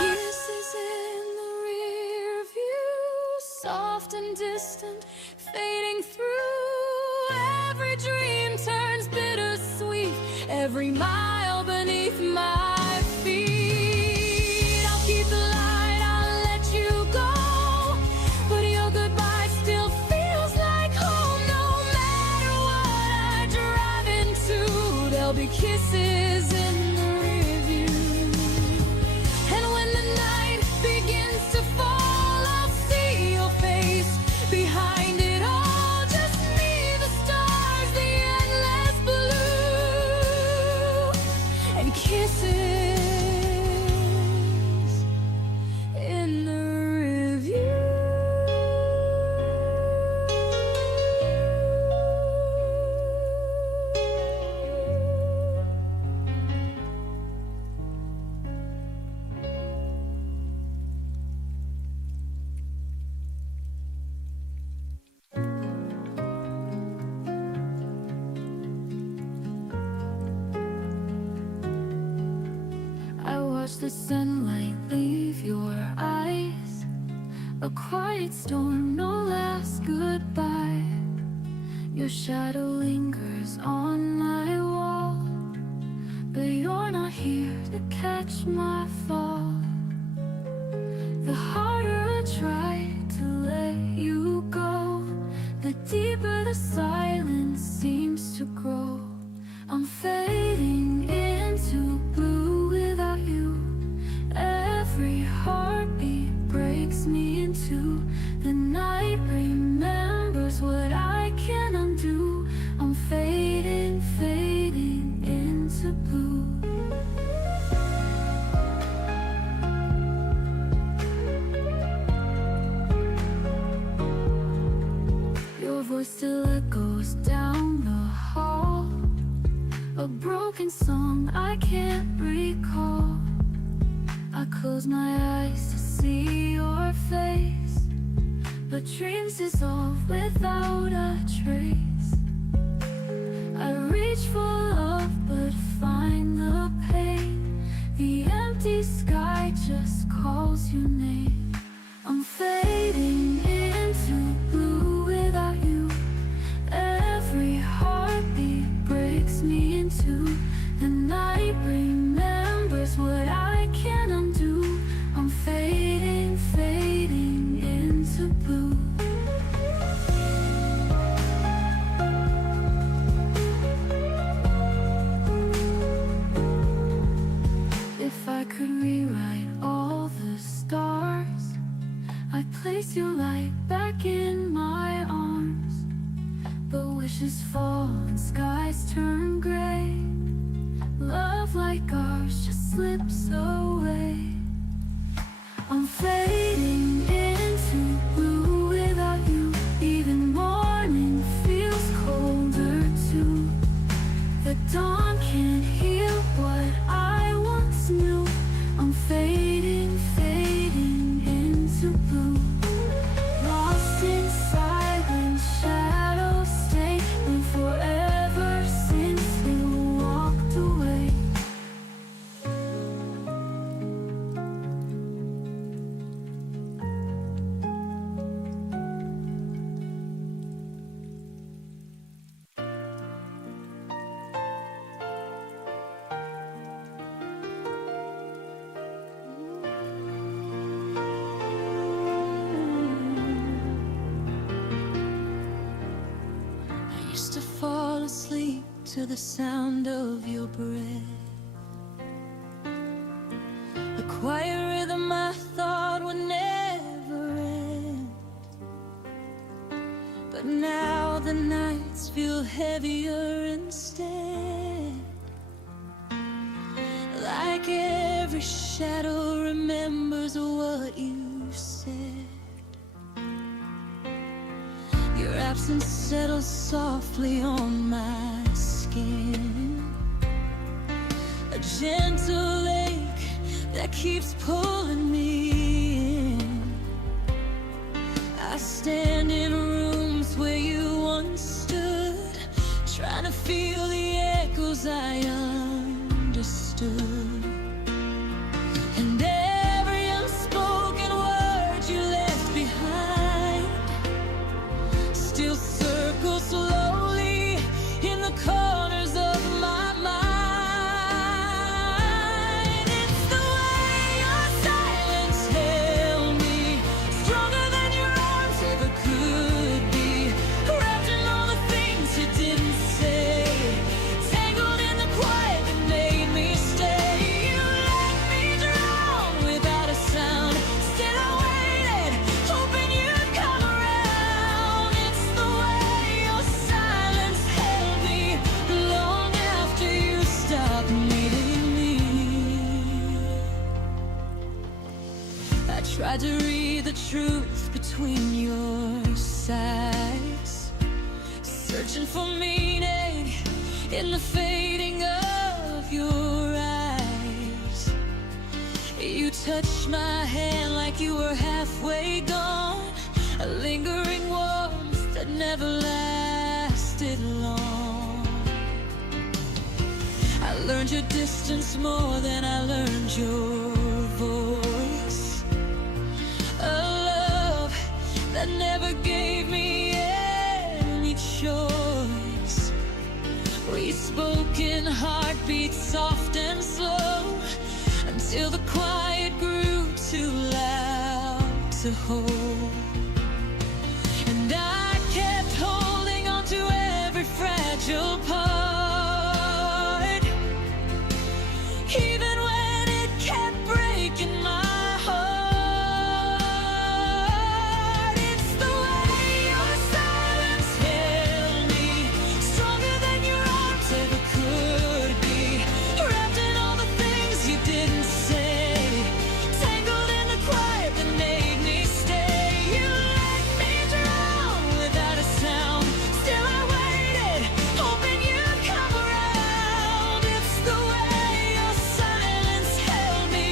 Kisses in the rear view, soft and distant, fading through. Every dream turns bittersweet, every mile beneath my feet. I'll keep the light, I'll let you go, but your goodbye still feels like home. No matter what I drive into, there'll be kisses in the rear view. And when the night begins to fall, I'll see your face behind it all. Just me, the stars, the endless blue, and kisses in the review. I watch the sunlight leave your eyes, a quiet storm, no last goodbye. Your shadow lingers on my wall, but you're not here to catch my fall. The harder I try to let you go, the deeper the silence seems to grow. I'm fading into blue without you. Every heartbeat breaks me into the night remembers what I can undo. I'm fading, fading into blue. Your voice still echoes down the hall, a broken song I can't recall. I close my eyes to see your face, but dreams dissolve without a trace. I reach for love but find the pain. The empty sky just calls your name. I'm fading into blue without you. Every heartbeat breaks me into the night remembers what I can undo. I'm fading, fading into blue. If I could rewrite all the stars, I'd place your light back in my arms. But wishes fall and skies turn gray. Love like ours just slips away. I'm fading into blue without you. Even morning feels colder too. The dawn can't heal what I once knew. I'm fading, fading into blue. Lost in silence, shadows stay. Been forever since you walked away. to the sound of your breath. A quiet rhythm I thought would never end, but now the nights feel heavier instead. Like every shadow remembers what you said. Your absence settles softly on my skin, a gentle ache that keeps pulling me in. I stand in rooms where you once stood, trying to feel the echoes I understood. And every unspoken word you left behind still circles slowly in the corners of my mind. It's the way your silence held me, stronger than your arms ever could be, wrapped in all the things you didn't say, tangled in the quiet that made me stay. You let me drown without a sound, still I waited, hoping you'd come around. It's the way your silence held me long after you stopped needing me. I tried to read the truth between your sighs, searching for meaning in the fading of your eyes. You touched my hand like you were halfway gone, a lingering warmth that never lasted long. I learned your distance more than I learned your voice, a love that never gave me any choice. We spoke in heartbeats soft and slow, until the quiet grew too loud to hold. And I kept holding on to every fragile part, even when it kept breaking my heart. It's the way your silence held me, stronger than your arms ever could be, wrapped in all the things you didn't say, tangled in the quiet that made me stay. You let me drown without a sound, still I waited, hoping you'd come around. It's the way your silence held me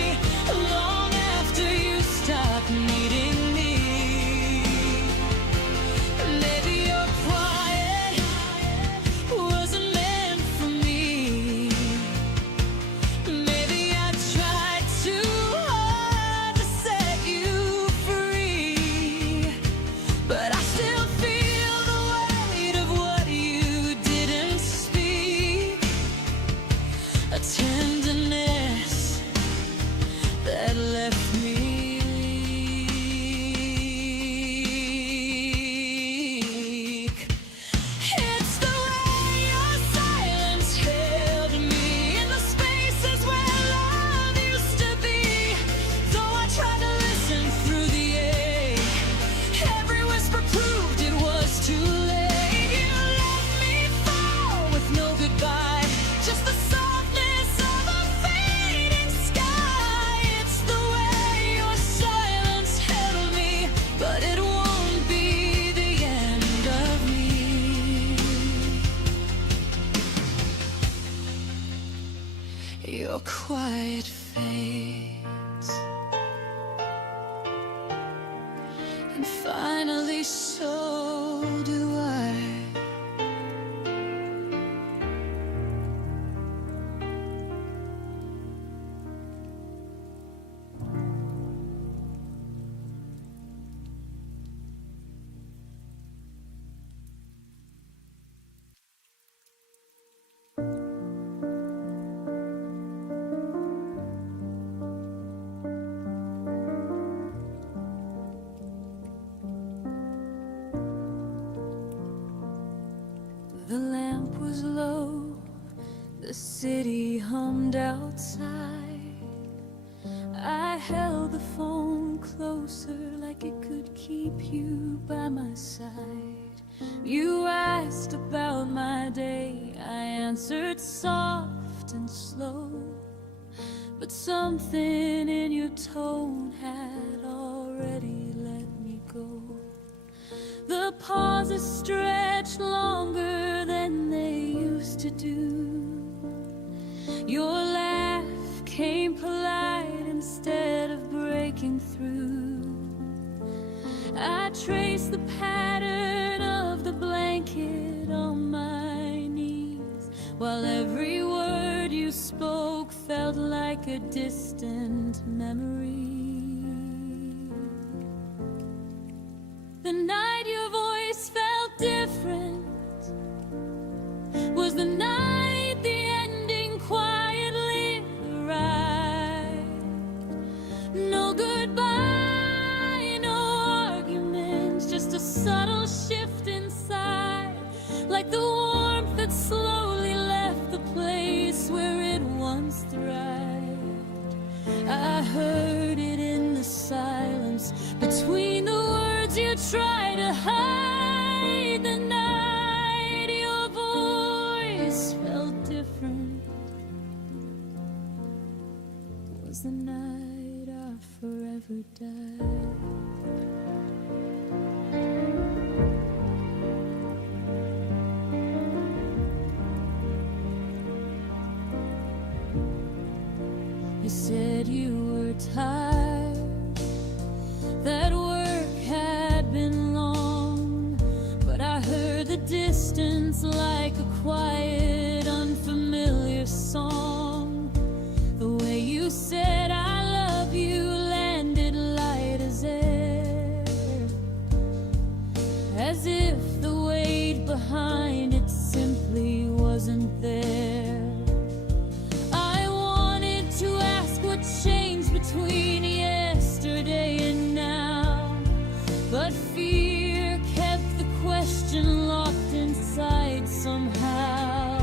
long after you stopped needing me. Maybe your quiet wasn't meant for me. Maybe I tried too hard to set you free, but I still feel the weight of what you didn't speak, a tenderness that left me weak. It's the way your silence held me in the spaces where love used to be. Though I tried to listen through the ache, every whisper proved it was too late. You let me fall with no goodbye, just the softness of a fading sky. It's the way closer like it could keep you by my side. You asked about my day, I answered soft and slow, but something in your tone had already let me go. The pauses stretched longer than they used to do. Your laugh came polite instead of breaking through. I traced the pattern of the blanket on my knees, while every word you spoke felt like a distant memory. The night your voice felt different was the night the ending quietly arrived. No goodbye, no arguments, just a subtle shift inside, like the warmth that slowly left the place where it once thrived. I heard it in the silence between the words you try to hide. The night your voice felt different was the night I forever died. You said you were tired, that work had been long, but I heard the distance like a quiet, unfamiliar song. The way you said I love you landed light as air, as if the weight behind it simply wasn't there. I wanted to ask what changed between yesterday and now, but fear kept the question locked inside somehow.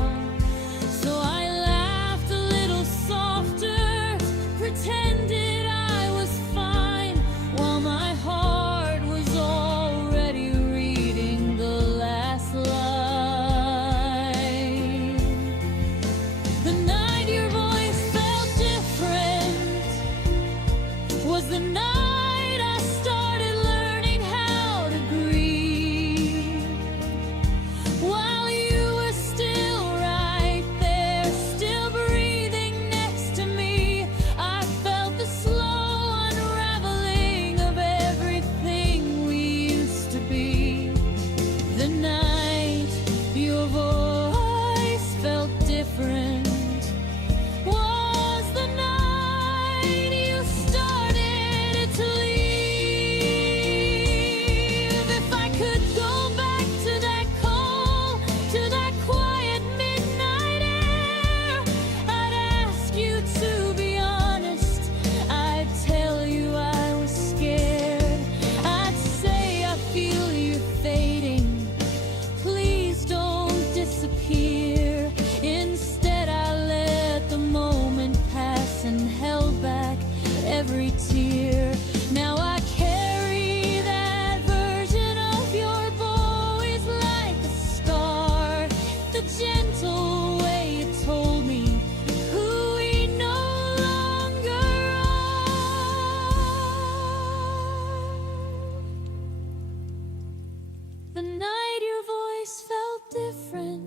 So I laughed a little softer, pretended I was fine, while my heart was already reading the last line. The night your voice felt different was the night I started learning how to breathe. While you were still right there, still breathing next to me, I felt the slow unraveling of everything we used to be. The night your voice felt different was the night you started to leave. If I could go back to that call, to that quiet midnight air, I'd ask you to be honest. I'd tell you I was scared. I'd say I feel you fading. Please don't disappear. Instead, I let the moment pass and held back every tear. Now I carry that version of your voice like a scar, the gentle way it told me who we no longer are. The night your voice felt different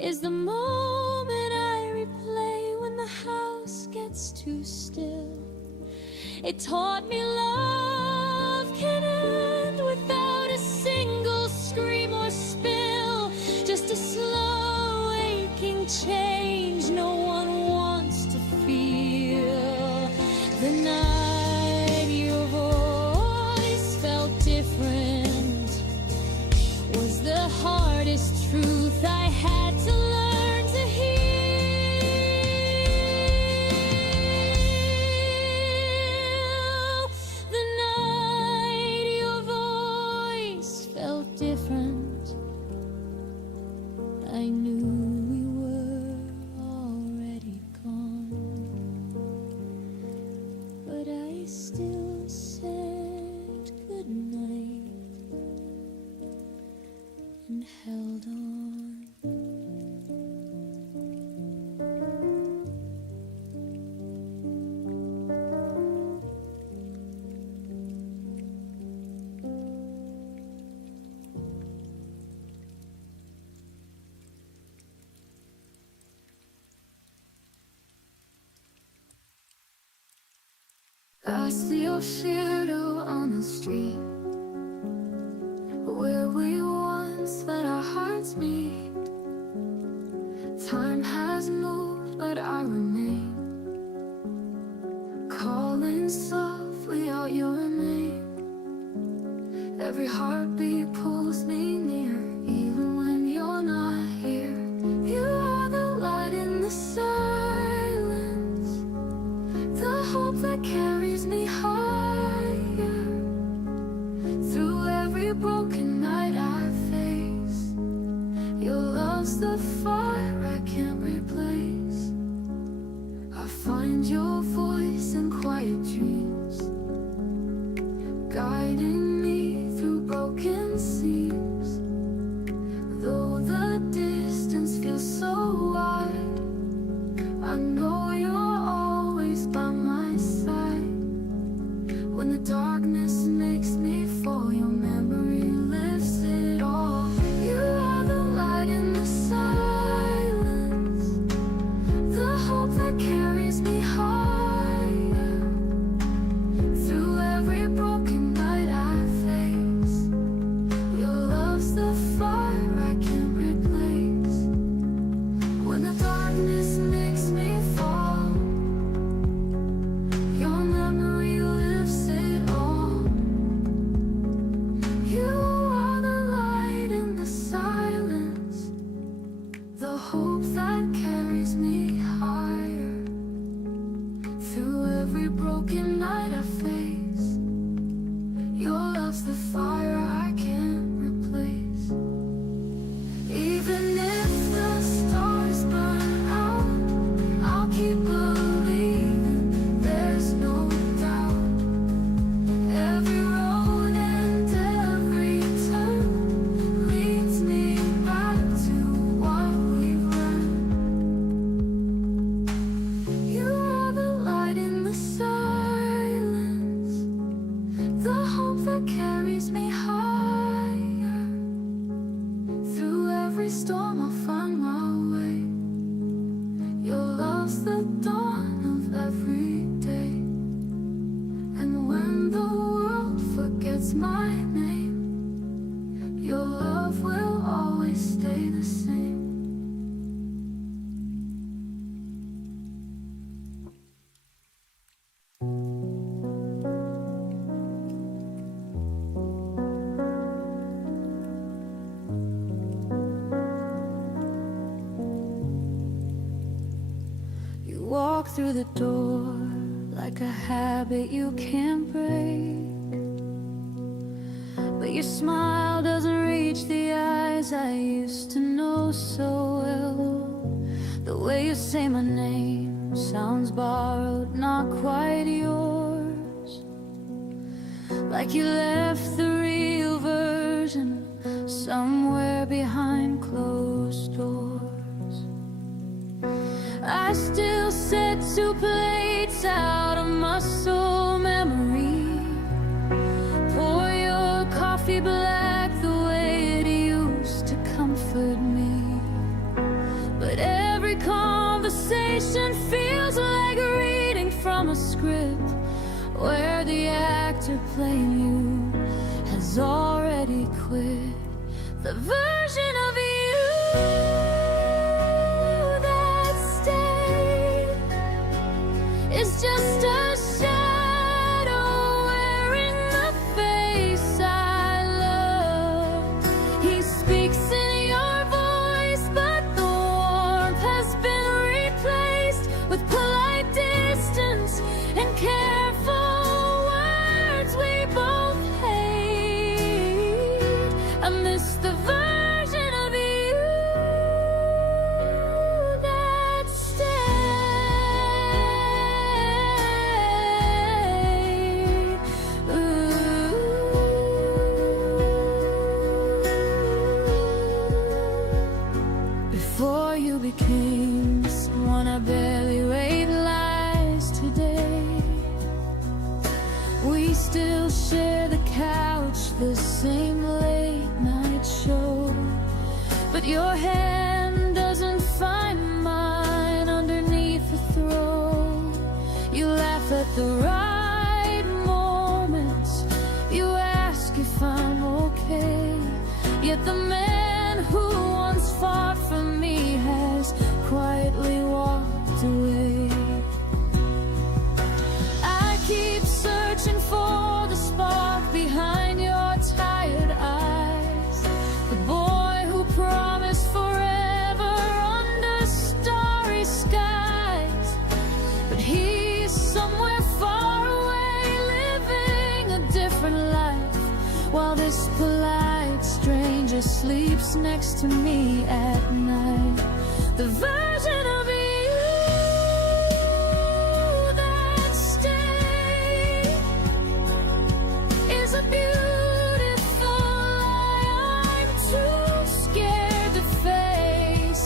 is the moment I replay when the house gets too still. It taught me love can end without a single scream or spill, just a slow aching change no one wants to feel. The night your voice felt different was the hardest truth I had to learn to heal. The I see your shadow on the street, where we once let our hearts meet. Time has moved, but I remain, calling softly out your name. Every heartbeat pulls me near, even when you're not here. You are the light in the silence, the hope that carries me higher. Through every broken night I face, your love's the fire I can't replace. I find your voice in quiet dreams, guiding me through broken seams. Though the distance feels so wide, I know you're always by my side. When the darkness makes me fall, your memory lifts it all. You are the light in the silence, the hope that carries me higher. Through every broken night I face, your love's the fire I can't replace. When the darkness makes me fall, your memory lifts it all. You are the light in the silence, the hope that carries me higher. Through every broken night I face, your love's the fire I can't replace. Even if the stars burn out, I'll keep believing, there's no doubt. Every road and every turn leads me back to what we've learned. You are the light in the silence, the hope that carries me higher. Through every storm I'll find my way, your love's the dawn of every day. And when the world forgets my name, your love will always stay the same. You walk through the door like a habit you can't break, but your smile doesn't reach the eyes I used to know so well. The way you say my name sounds borrowed, not quite yours, like you left the real version somewhere behind closed doors. I still set 2 plates out of muscle memory, pour your coffee black the way it used to comfort me. But every conversation feels like reading from a script, where the actor playing you has already quit. The version of you that stayed is just a shadow wearing the face I love. He speaks in your voice, but the warmth has been replaced with polite distance and careful words we both hate. I miss the version of you that stayed. Before you became someone I barely realized today, we still share the couch, the same late night show. But your hand doesn't find mine underneath the throw. You laugh at the right Yet the man who once fought for me has quietly walked away. I keep searching for the spark behind your tired eyes, the boy who promised forever under starry skies. But he's somewhere far away, living a different life, while this polite stranger sleeps next to me at night. The version of you that stayed is a beautiful lie I'm too scared to face.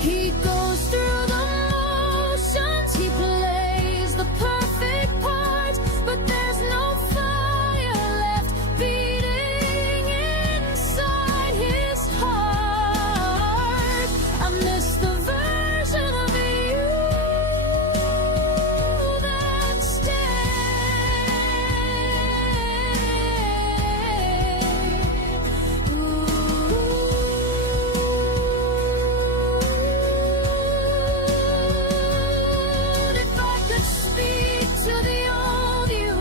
He goes through the motions, he plays the perfect part, but there's no fire left beating inside his heart. I miss the version of you that stayed. If I could speak to the old you,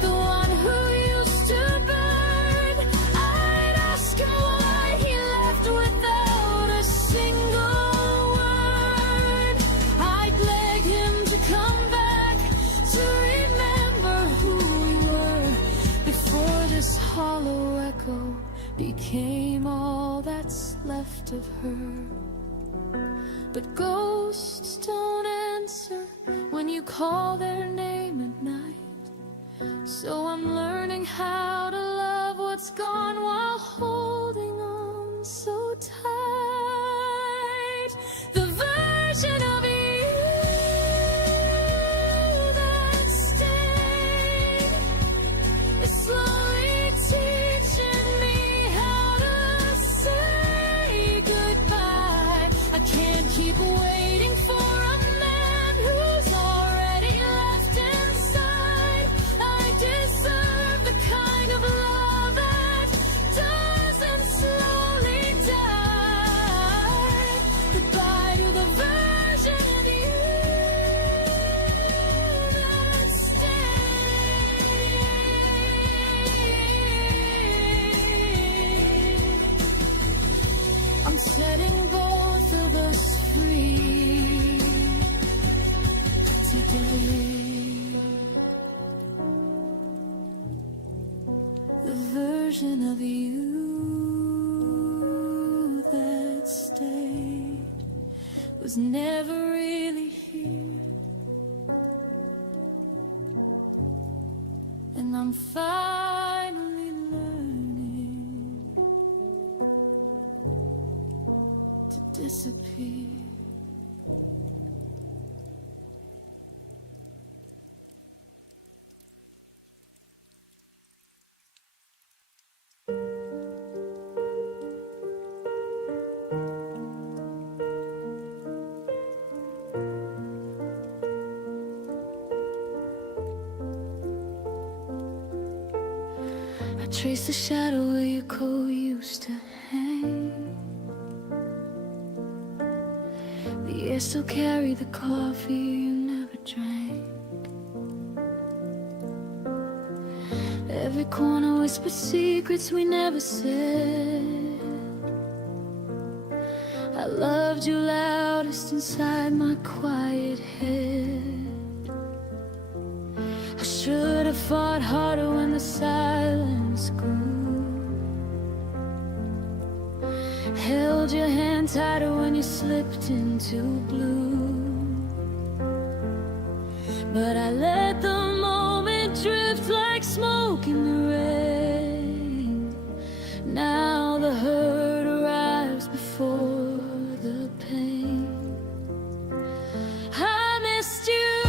the one who used to burn, I'd ask him why he left without a single word. I'd beg him to come back, to remember who we were, before this hollow echo became all that's left of her. But ghosts don't answer when you call their name at night. So I'm learning how to love what's gone while holding on so tight. The version of you that stayed is slowly teaching me how to say goodbye. I can't keep waiting for a man who's already left inside. I deserve the kind of love that doesn't slowly die. Goodbye to the version of you that stayed. I'm setting both of us free today. The version of you that stayed was never really here, and I'm finally learning to disappear. I trace the shadow where your coat used to hang. The air still carried the coffee you never drank. Every corner whispered secrets we never said. I loved you loudest inside my quiet head. I should have fought harder when the silence grew. Held your hand tighter when you slipped into blue. But I let the moment drift like smoke in the rain. Now the hurt arrives before the pain. I missed you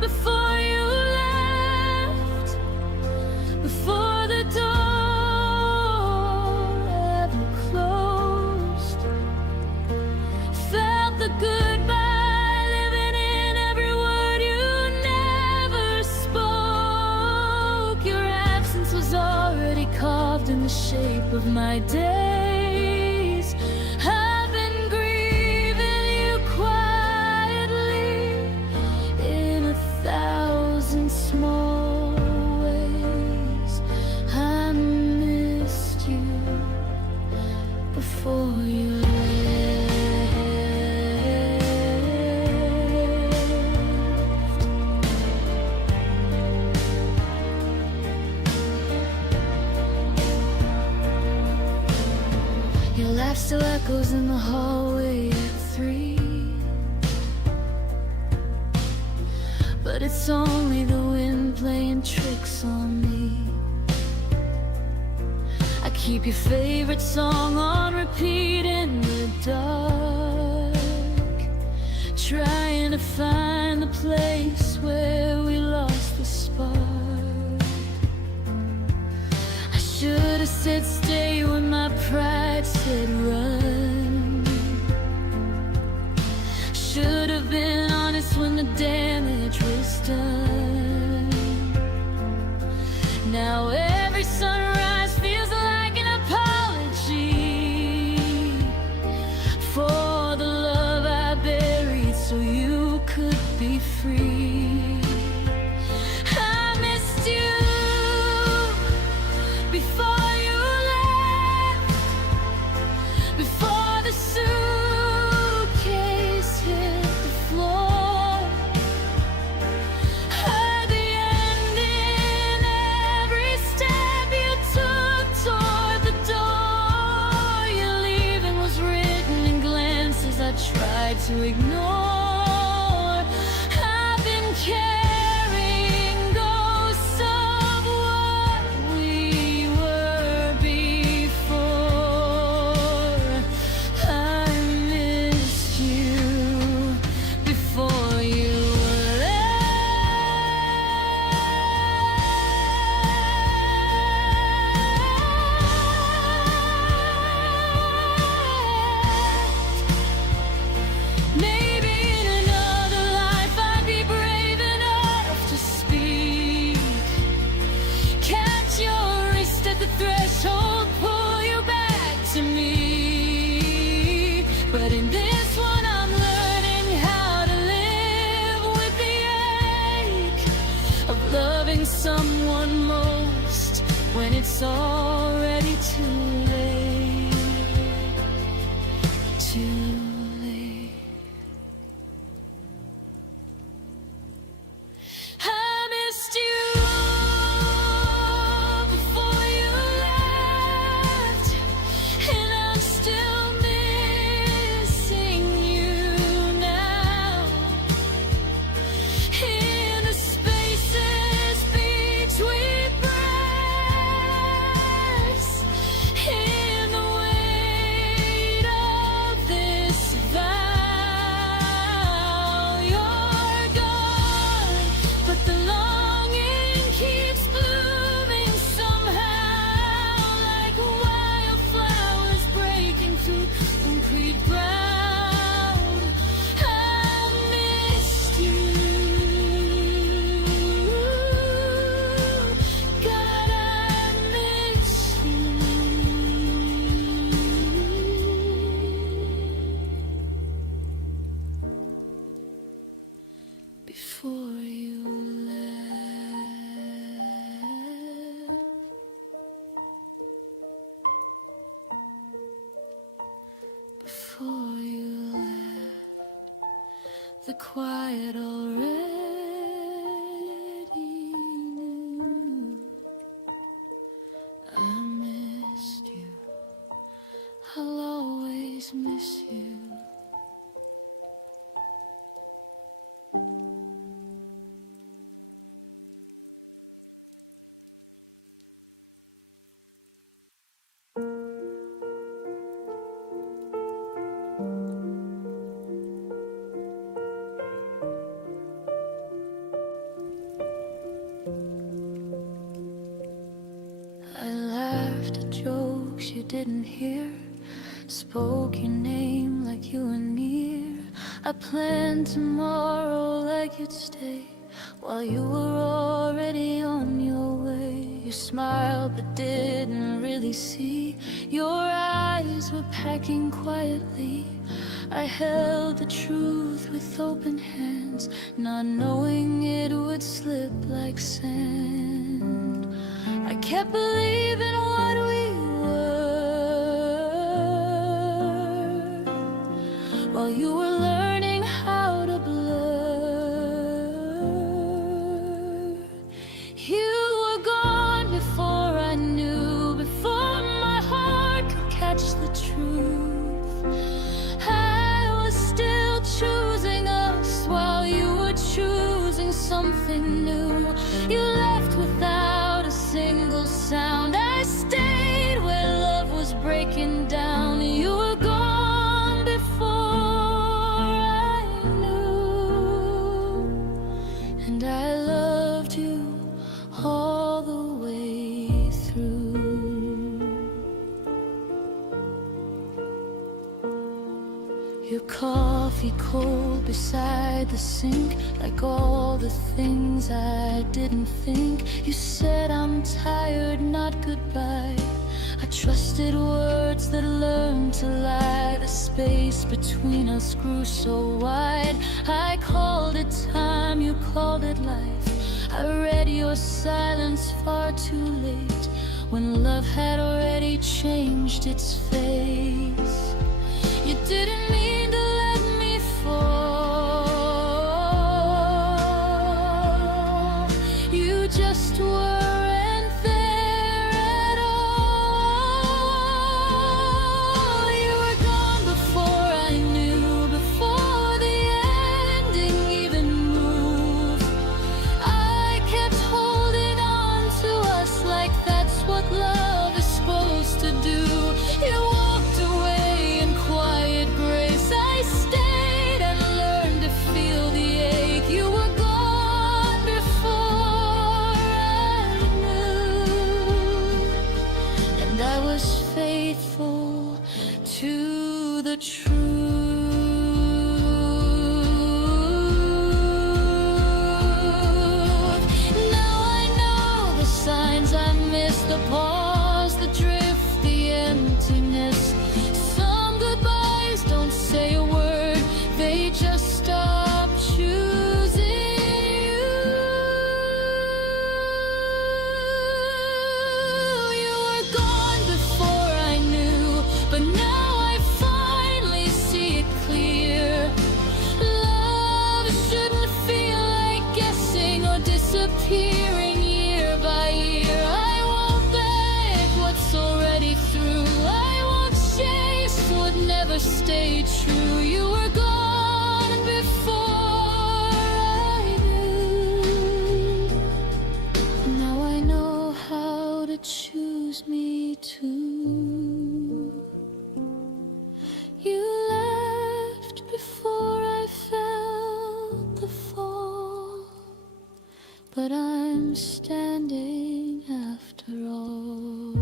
before you left, before the door ever closed. Felt the goodbye living in every word you never spoke. the shape of my days. I've been grieving you quietly in 1,000 small ways. I missed you before you left. Your laugh still echoes in the hallway at 3, but it's only the wind playing tricks on me. I keep your favorite song on repeat in the dark, trying to find the place where we lost the spark. I should have said stay when my pride said run. Should have been honest when the damage was done. Now every sunrise feels like an apology for the love I buried so you could be free. I missed you before you left, before the suitcase hit the floor. Heard the end in every step you took toward the door. Your leaving was written in glances I tried to ignore. I've been carrying ghosts of what we were before. I missed you before you left. Maybe in another life I'd be brave enough to speak, catch your wrist at the threshold, pull you back to me. But in this one I'm learning how to live with the ache of loving someone most when it's already too late. Too late. I missed you before you left, and I'm still missing you now. In the spaces between breaths, in the weight of this vow, you're gone, but the longing keeps blooming somehow, like wildflowers breaking through concrete ground. I missed you, God, I miss you before you left. Before you left, the quiet already knew. I missed you, I'll always miss you. I laughed at jokes you didn't hear, spoke your name like you were near. I planned tomorrow like you'd stay while you were already on your way. You smiled but didn't really see. Your eyes were packing quietly. I held the truth with open hands, not knowing it would slip like sand. I kept believing what we were, while you were learning how to blur. You were gone before I knew, before my heart could catch the truth. I was still choosing us while you were choosing something new. You left without a single sound. I stayed where love was breaking down. You were gone before I knew, and I loved you all the way through. Your coffee cold beside the sink, like all the things I didn't think. You said I'm tired, not goodbye. I trusted words that learned to lie. The space between us grew so wide. I called it time, you called it life. I read your silence far too late, when love had already changed its face. You didn't mean to let me fall. You just weren't there at all. You were gone before I knew, before the ending even moved. I kept holding on to us like that's what love is supposed to do. You walked away in quiet grace. I stayed and learned to feel the ache. You were gone before I knew, and I was faithful to the truth. Now I know the signs I missed, the pause, the drift, the emptiness. Some goodbyes don't say a word, they just stop choosing you. You were gone before I knew, but now I finally see it clear. Love shouldn't feel like guessing or disappearing year by year. I won't beg what's already through. I won't chase what never stayed true. You were gone before I knew. Now I know how to choose me too. You left before I felt the fall, but I'm standing after all.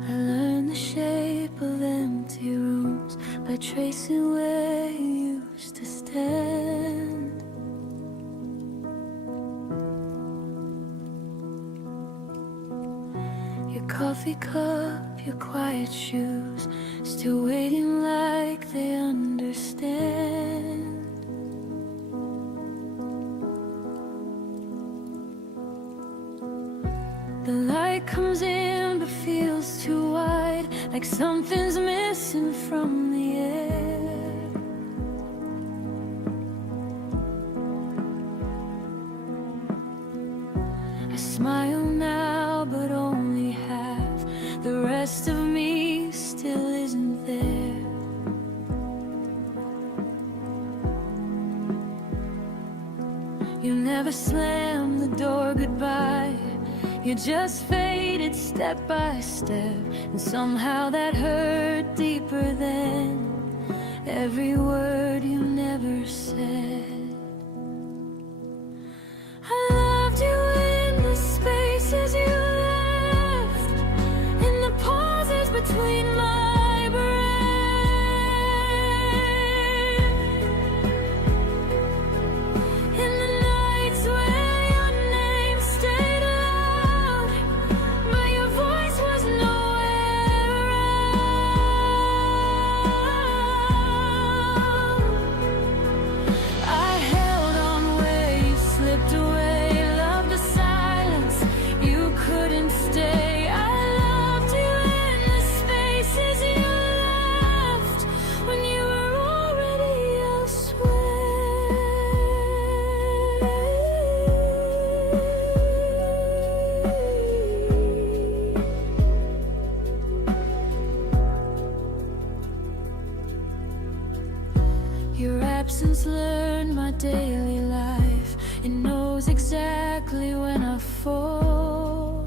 I learned the shape of empty rooms by tracing where you used to stand. Your coffee cup, your quiet shoes, still waiting like they understand. The light comes in but feels too wide, like something's missing from the air. I smile now, but only half. The rest of me still isn't there. You never slammed the door goodbye. You just faded step by step, and somehow that hurt deeper than every word you never said. I loved you in the spaces you left, in the pauses between my breath, in the nights where your name stayed loud, but your voice was nowhere around. I held on where you slipped away, loved the silence you couldn't stay. I loved you in the spaces you left when you were already elsewhere. Your absence learned my daily life. It knows exactly when I fall.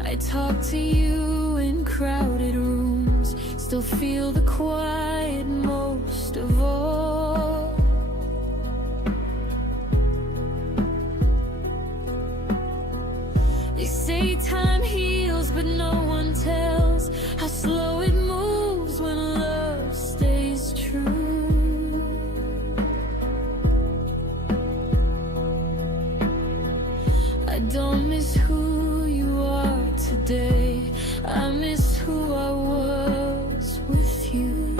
I talk to you in crowded rooms, still feel the quiet most of all. They say time heals, but no one tells how slow it moves when love stays true. I don't miss who you are today, I miss who I was with you.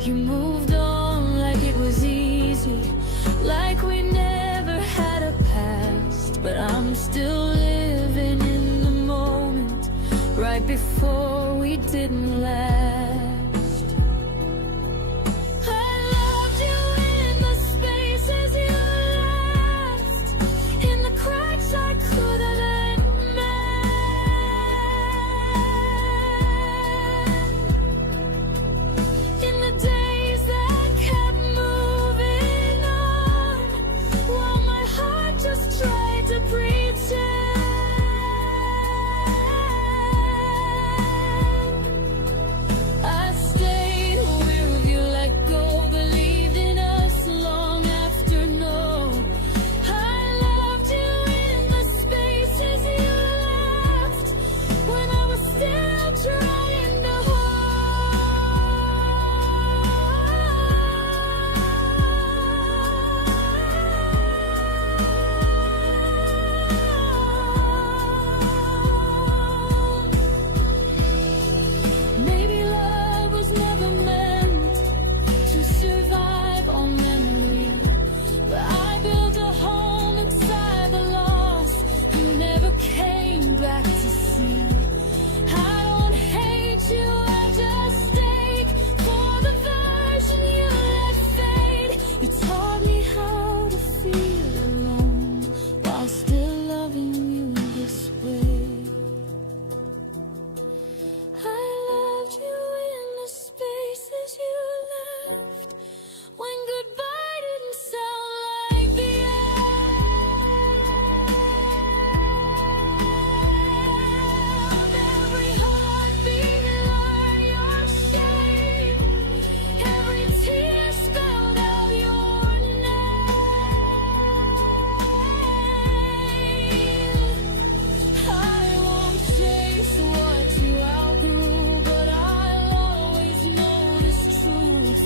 You moved on like it was easy, like we never had a past, but I'm still living in the moment, right before we didn't last. I loved you in the spaces you left, in the cracks I could have met, in the days that kept moving on, while my heart just tried to pretend. I stayed with you, let go, believed in us long after no. I loved you in the spaces you left, when I was still trying to hold. Maybe love was never meant to survive on memory, but I built a home inside the loss you never came back to see. I don't hate you, I just stayed for the version you let fade. You taught me how to feel alone while still loving you this way. I loved you in the spaces you left, when goodbye didn't sound like the end. Every heartbeat learned your shape, every tear spelled out your name. I won't chase what you outgrew, but I'll always know this truth.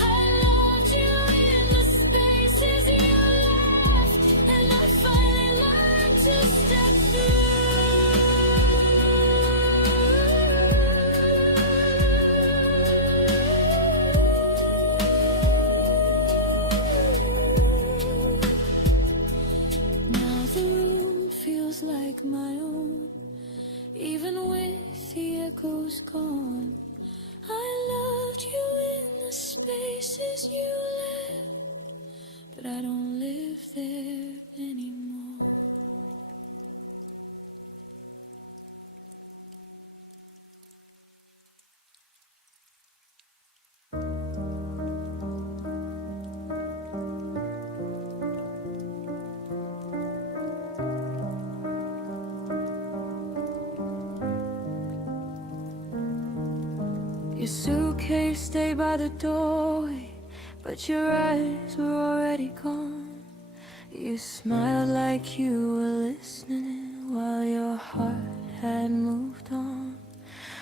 I loved you in the spaces you left, and I finally learned to step through. Now the room feels like my own, even with the echoes gone. I loved you in the spaces you left, but I don't live there anymore. Your suitcase stayed by the doorway, but your eyes were already gone. You smiled like you were listening while your heart had moved on.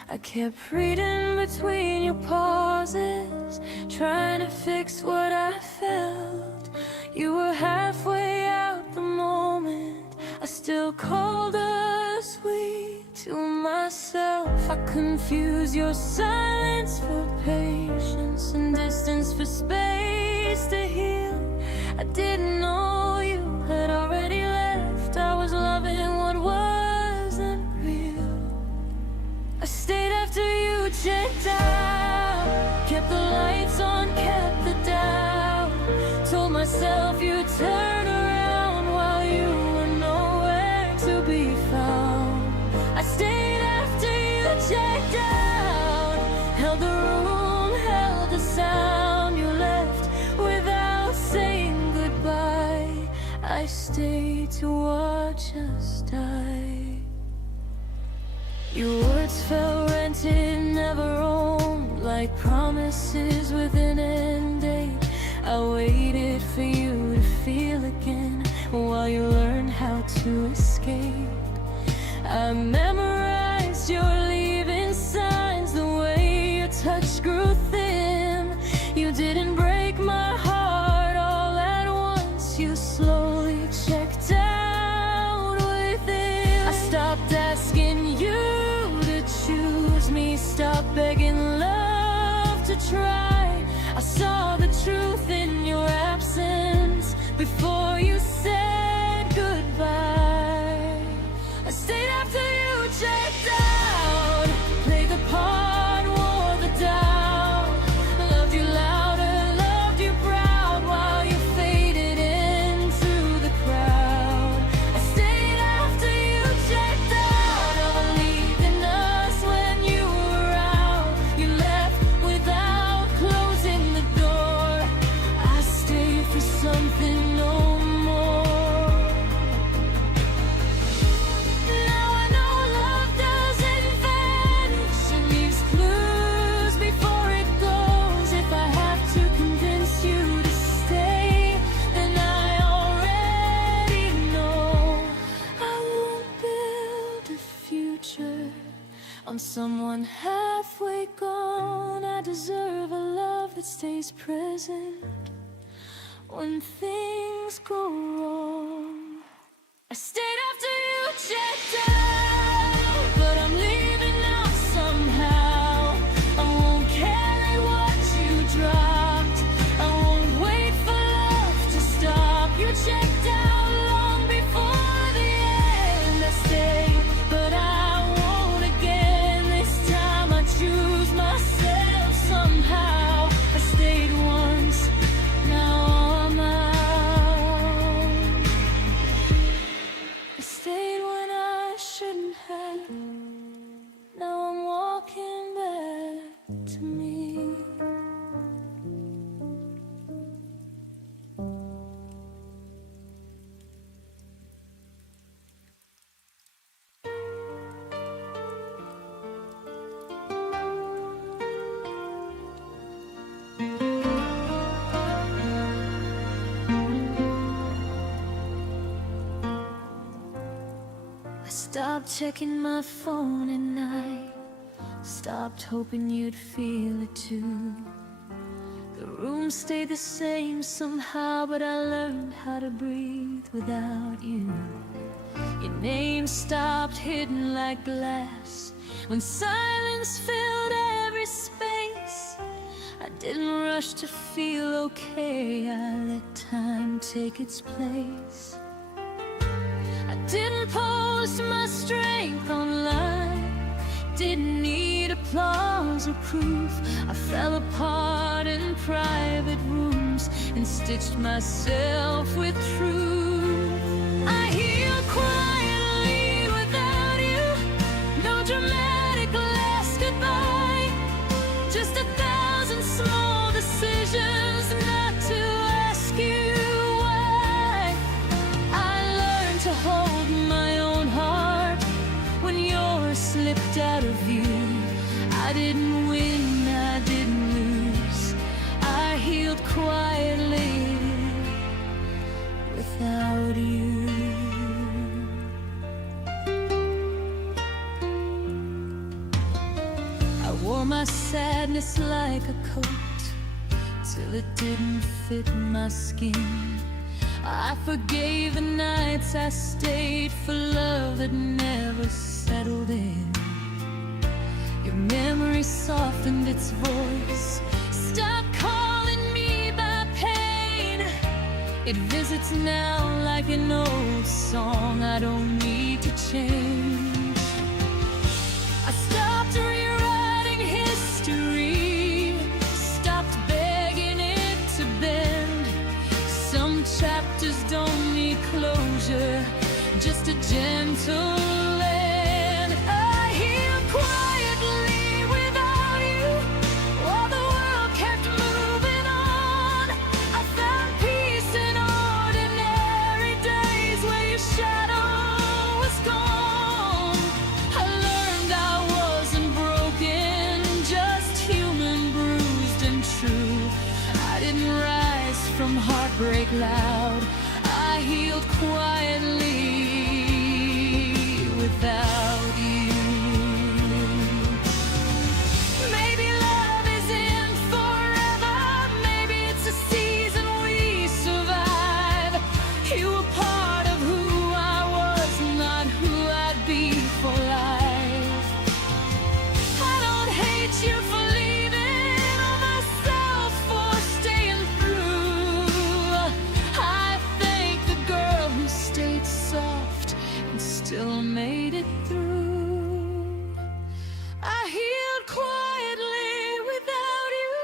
I kept reading between your pauses, trying to fix what I felt. You were halfway out the moment I still called us sweet to myself. I confused your silence for patience and distance for space to heal. I didn't know you had already left. I was loving what wasn't real. I stayed after you checked out, kept the lights on, kept the doubt. Told myself you'd turn around while you were nowhere to be found. I stayed after you checked out, held the room, held the sound. You left without saying goodbye. I stayed to watch us die. Your words fell rented, never owned, like promises with an end date. I waited for you to feel again while you learned how to escape. I memorized your leaving signs, the way your touch grew thin. You didn't break my heart all at once, you slowly checked out within. I stopped asking you to choose me, stopped begging love to try. I saw the truth in your absence before you said goodbye. I stayed after you checked out, played the part, wore the doubt. Loved you louder, loved you proud while you faded into the crowd. I stayed after you checked out, never leaving us when you were out. You left without closing the door. I stayed for something no more. Now I know love doesn't vanish, it leaves clues before it goes. If I have to convince you to stay, then I already know. I won't build a future on someone halfway gone. I deserve a love that stays present when things go wrong. I stayed after you checked out, but I'm leaving out somehow. I won't carry what you dropped, I won't wait for love to stop. You checked out long before the end. I stayed, but I won't again. This time I choose myself somehow. I stayed once, now I'm out. I stayed when I shouldn't have. Now I'm walking back to me. I stopped checking my phone at night, stopped hoping you'd feel it too. The room stayed the same somehow, but I learned how to breathe without you. Your name stopped hidden like glass when silence filled every space. I didn't rush to feel okay, I let time take its place. I didn't post my strength online, didn't need applause or proof. I fell apart in private rooms and stitched myself with truth. I healed quietly without you, no dramatic last goodbye, just 1,000 small decisions not to ask you why. I learned to hold my own heart when yours slipped out of view. I didn't win, I didn't lose. I healed quietly without you. I wore my sadness like a coat till it didn't fit my skin. I forgave the nights I stayed for love that never settled in. Your memory softened its voice. Stop calling me by pain. It visits now like an old song I don't need to change. I stopped rewriting history, stopped begging it to bend. Some chapters don't need closure, just a gentle end. I healed quietly without you, while the world kept moving on. I found peace in ordinary days where your shadow was gone. I learned I wasn't broken, just human, bruised and true. I didn't rise from heartbreak loud. I healed quietly without you. Maybe love isn't forever, maybe it's a season we survive. You were part of who I was, not who I'd be for life. I don't hate you for leaving or myself for staying through. I thank the girl who stayed soft and still made it through. I healed quietly without you.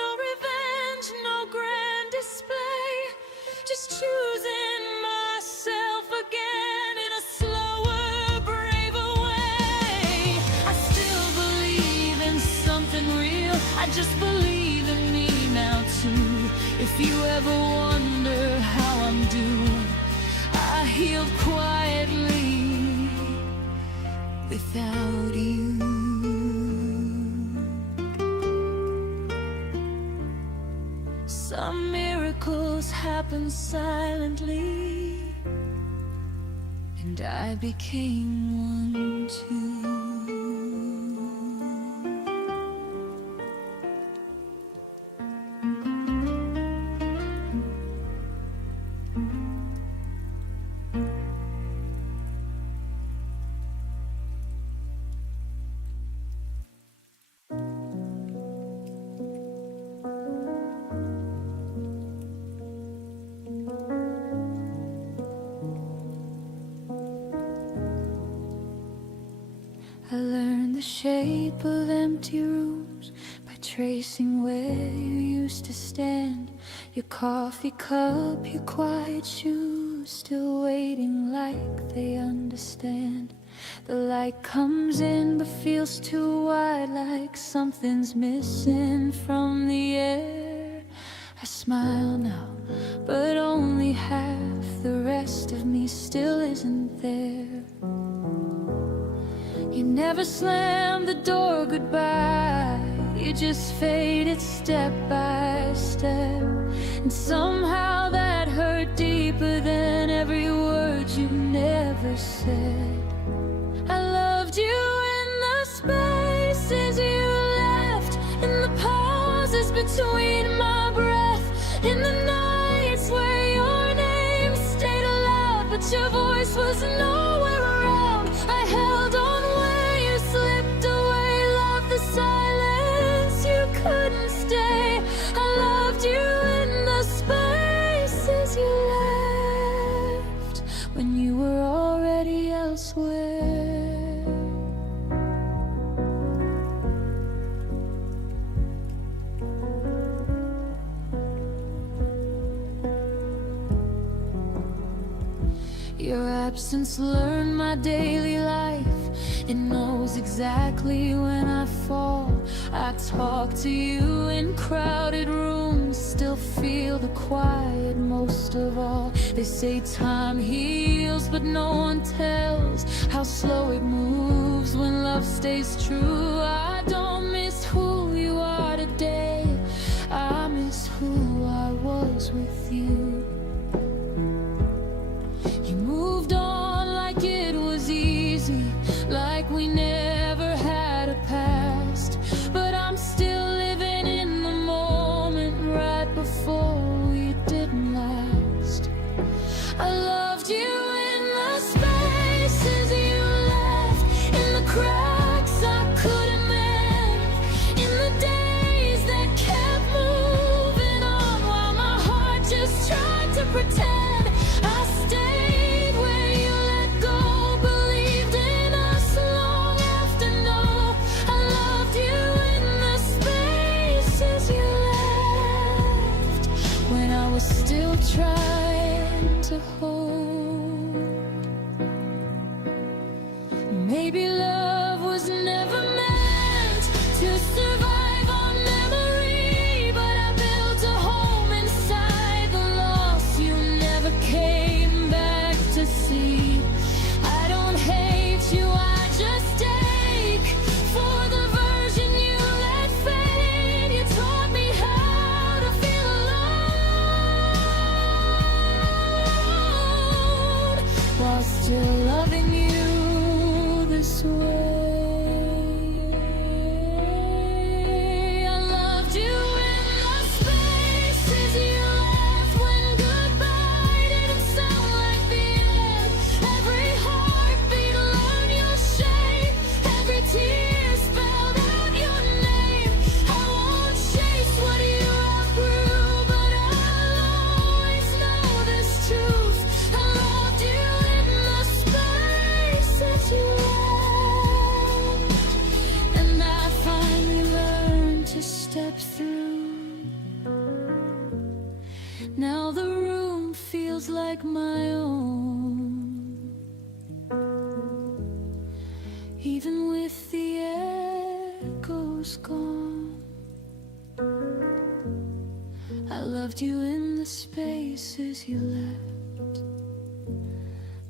No revenge, no grand display, just choosing myself again in a slower, braver way. I still believe in something real, I just believe in me now too. If you ever wonder how I'm doing, I healed quietly without you. Some miracles happen silently, and I became one too. I learned the shape of empty rooms by tracing where you used to stand. Your coffee cup, your quiet shoes, still waiting like they understand. The light comes in but feels too wide, like something's missing from the air. I smile now, but only half. The rest of me still isn't there. You never slammed the door goodbye, you just faded step by step. And somehow that hurt deeper than every word you never said. I loved you in the spaces you left, in the pauses between my breath, in the nights where your name stayed aloud but your voice was nowhere around. I held on where you slipped away, loved the silence, you couldn't stay. I loved you in the spaces you left when you were already elsewhere. Your absence learned my daily life. It knows exactly when I fall. I talk to you in crowded rooms, still feel the quiet most of all. They say time heals, but no one tells how slow it moves when love stays true. I don't miss who you are, we never had a past, but I'm still living in the moment right before we didn't last. I loved you in the spaces you left, in the cracks I couldn't mend, in the days that kept moving on while my heart just tried to pretend. I stayed where you let go, believed in us long after no. I loved you in the spaces you left, when I was still trying to hold. Maybe love was never meant to survive on memory, but I built a home inside the loss you never came back to see. I don't hate you, I just ache for the version you let fade. You taught me how to feel alone while still loving you this way. I loved you in the spaces you left, when goodbye didn't sound like the end. Every heartbeat learned your shape, every tear spelled out your name. I won't chase what you outgrew, but I'll always know this truth. I loved you in the spaces you left, and I finally learned to step through. Now the room feels like my own, even with the echoes gone. I loved you in the spaces you left,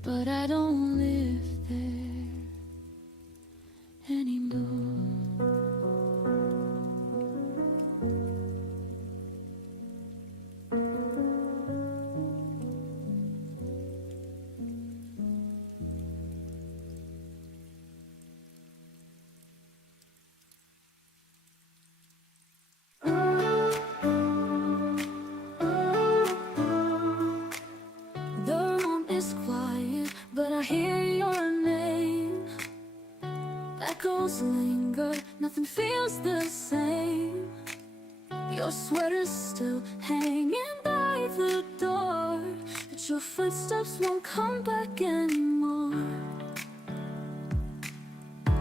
but I don't live there anymore. The room is quiet, but I hear your name. Echoes linger, nothing feels the same. Your sweater's still hanging by the door, but your footsteps won't come back anymore.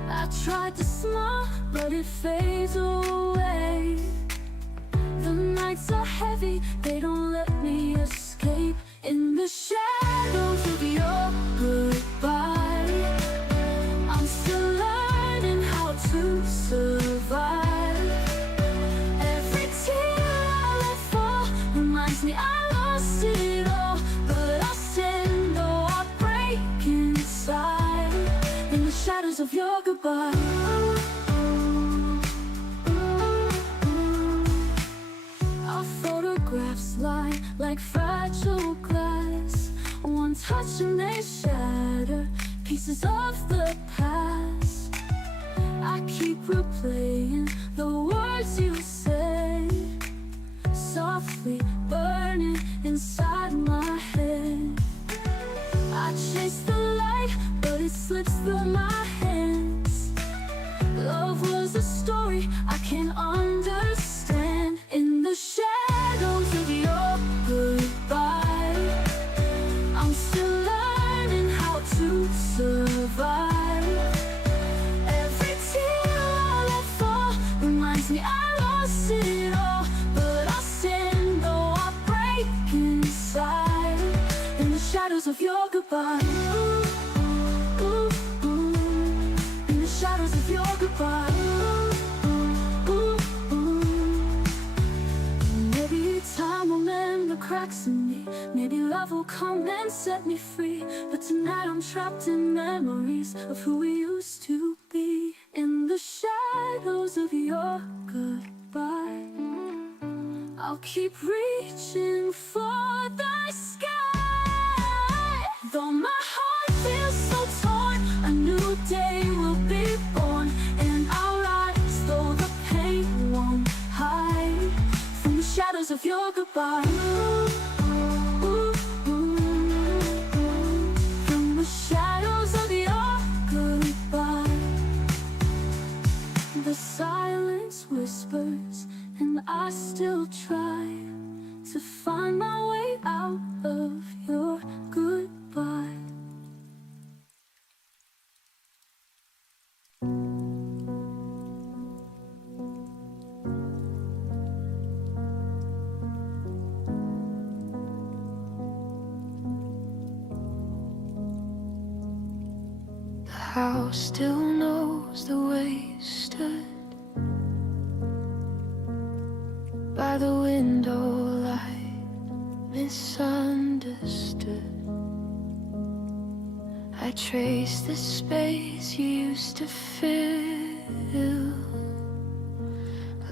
I tried to smile, but it fades away. The nights are heavy, they don't let me escape. In the shadows of your goodbye, I'm still learning how to survive. Every tear I let fall reminds me I lost it all, but I stand though I break inside. In the shadows of your goodbye, our photographs lie like fragile glass. One touch and they shatter, pieces of the past. I keep replaying the words you said, softly burning inside my head. I chase the light, but it slips through my hands. Love was a story I can't understand. In the shadows of your goodbye, I'm still learning how to survive. Every tear I let fall reminds me I lost it all, but I stand though I break inside. In the shadows of your goodbye, ooh, ooh, ooh. In the shadows of your goodbye, ooh, ooh, ooh. Maybe time will mend the cracks in me, maybe love will come and set me free. But tonight I'm trapped in memories of who we used to be. In the shadows of your goodbye, I'll keep reaching for the sky. Though my heart feels so torn, a new day will be of your goodbye. From the shadows of your goodbye, the silence whispers, and I still try to find my way out of your goodbye. The house still knows the way you stood by the window light, misunderstood. I trace the space you used to fill,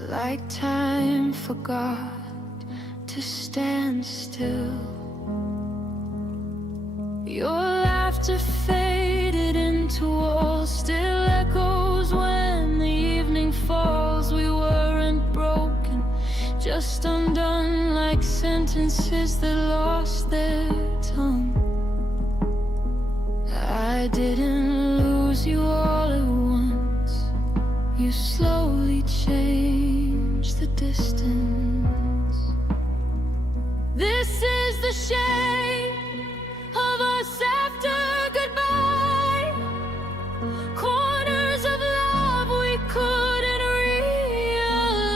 like time forgot to stand still. Your laughter faded into walls, still echoes when the evening falls. We weren't broken, just undone, like sentences that lost their tongue. I didn't lose you all at once. You slowly changed the distance. This is the shape of us after goodbye. Corners of love we couldn't realign.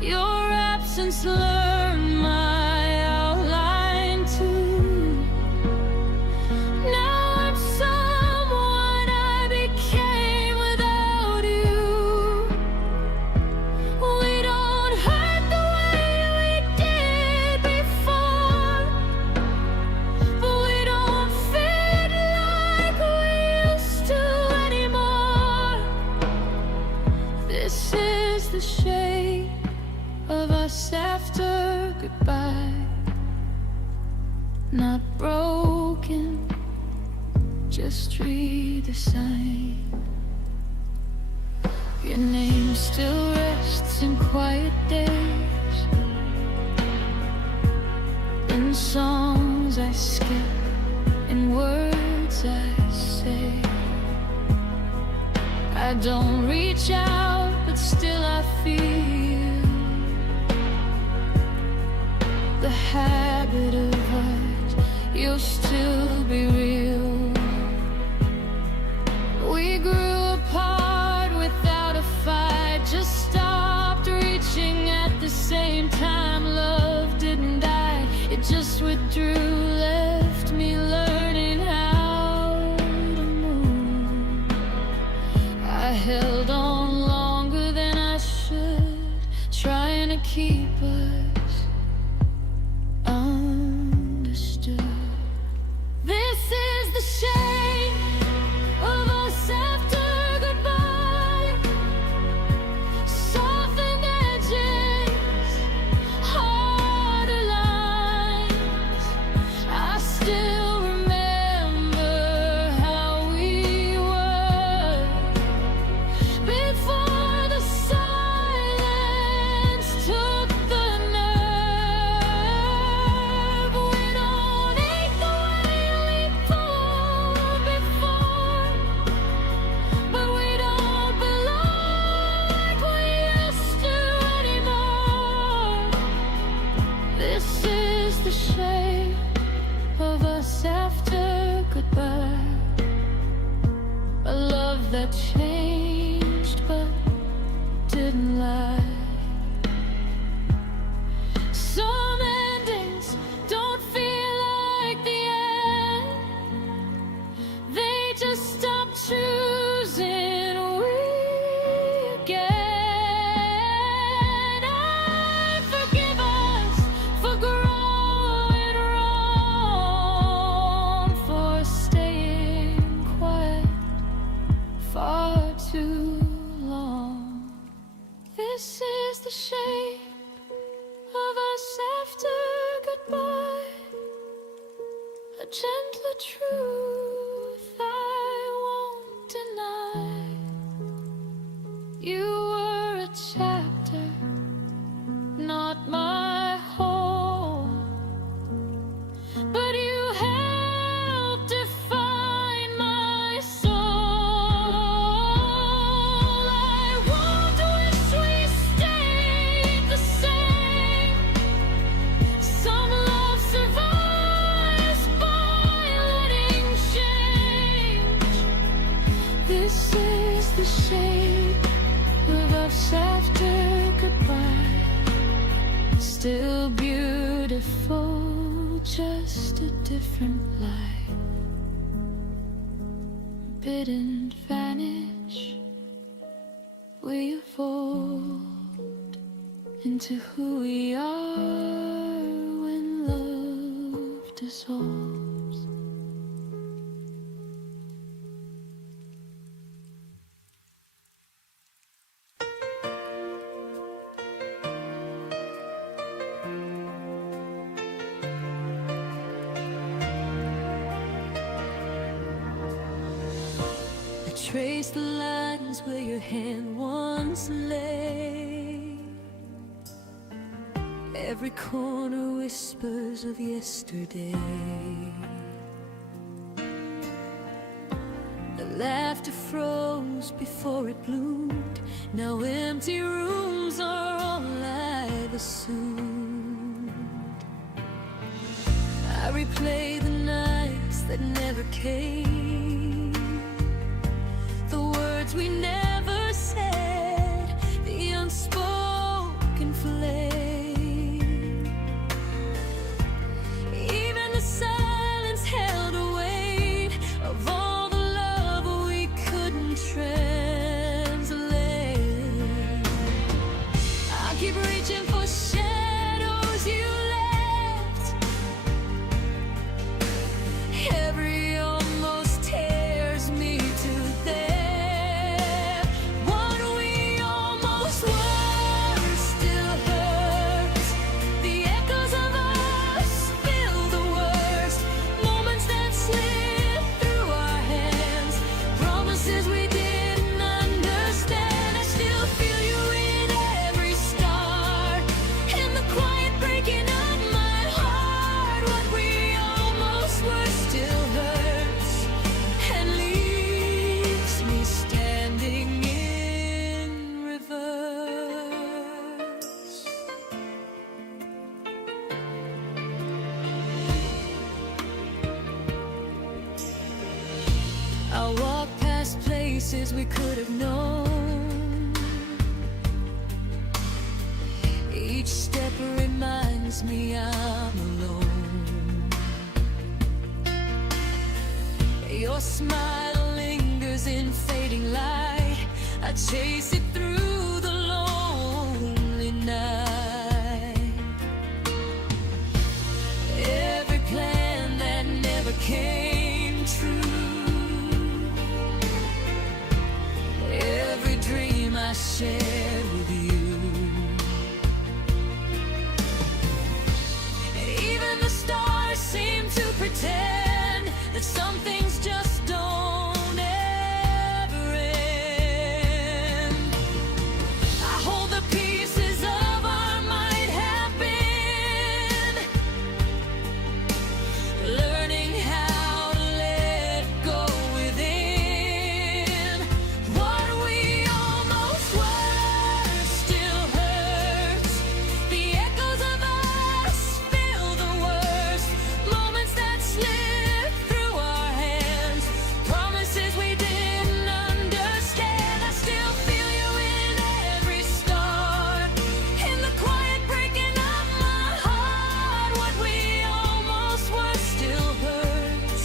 Your absence learned my outline too. Now I'm someone I became without you. We don't hurt the way we did before, but we don't fit like we used to anymore. This is the shape of us after goodbye. Not broken, just redesigned. Your name still rests in quiet days, in songs I skip, in words I say. I don't reach out, but still I feel the habit of hurt. You'll still be real. We grew apart without a fight, just stopped reaching at the same time. Love didn't die, it just withdrew, left me learning how to move. I held on longer than I should, trying to keep us understood. This is the shape of us after goodbye. Softened edges, harder lines. I still remember how we were before the silence took the nerve. We don't hate the way we fought before, but we don't belong like we used to anymore. This is the shape of us after goodbye. A love that changed but didn't lie. Some endings don't feel like the end, they just stop choosing we again. I forgive us for growing wrong, for staying quiet far too long. This is the shape of us after goodbye. A gentler truth I won't deny. You were a chapter This is the shape of us after goodbye. Still beautiful, just a different light. Bidden vanish, we evolved into who we are when love dissolves. Trace the lines where your hand once lay. Every corner whispers of yesterday. The laughter froze before it bloomed. Now empty rooms are all I've assumed. I replay the nights that never came, the words we never said, the unspoken flame. Even the silence held a weight of all the love we couldn't translate. I keep reaching for shadows you left. Every almost tears me to death. What we almost were still hurts. The echoes of us fill the worst moments that slip through our hands. Promises we didn't understand. I still feel you in every star, in the quiet breaking of my heart. What we almost were still hurts and leaves me standing in reverse. I walk past places we could have known. Each step reminds me I'm alone. Your smile lingers in fading light. I chase it through the lonely night. Every plan that never came true, every dream I shared with you. And even the stars seem to pretend that some things just don't ever end. I hold the pieces of our might have been, learning how to let go within. What we almost were still hurts. The echoes of us fill the worst moments that slip through our hands. Promises we didn't understand. I still feel you in every star, in the quiet breaking of my heart. What we almost were still hurts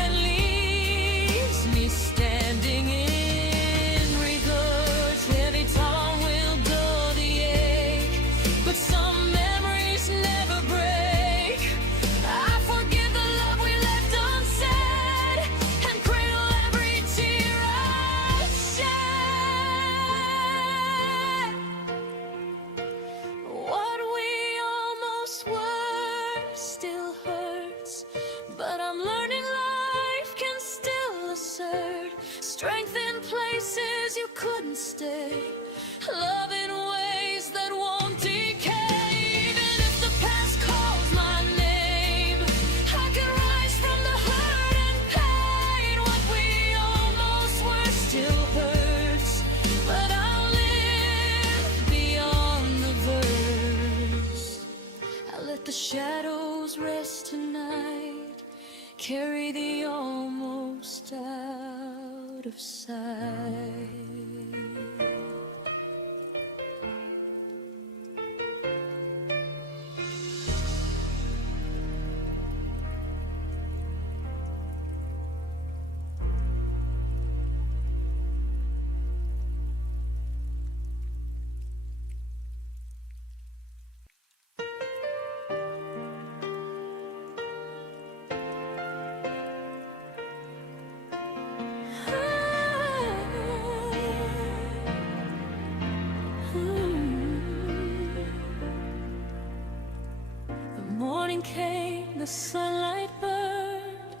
and leaves me standing in regrets. Heavy tongue will dull the ache, but some memories never break. I forgive the love we left unsaid and cradle every tear I shed. What we almost were still hurts, but I'm learning life can still assert strength in places you couldn't stay, love in ways that won't decay. Even if the past calls my name, I can rise from the hurt and pain. What we almost were still hurts, but I'll live beyond the verse. I let the shadows rest tonight, carry the almost out of sight. Morning came, the sunlight burned,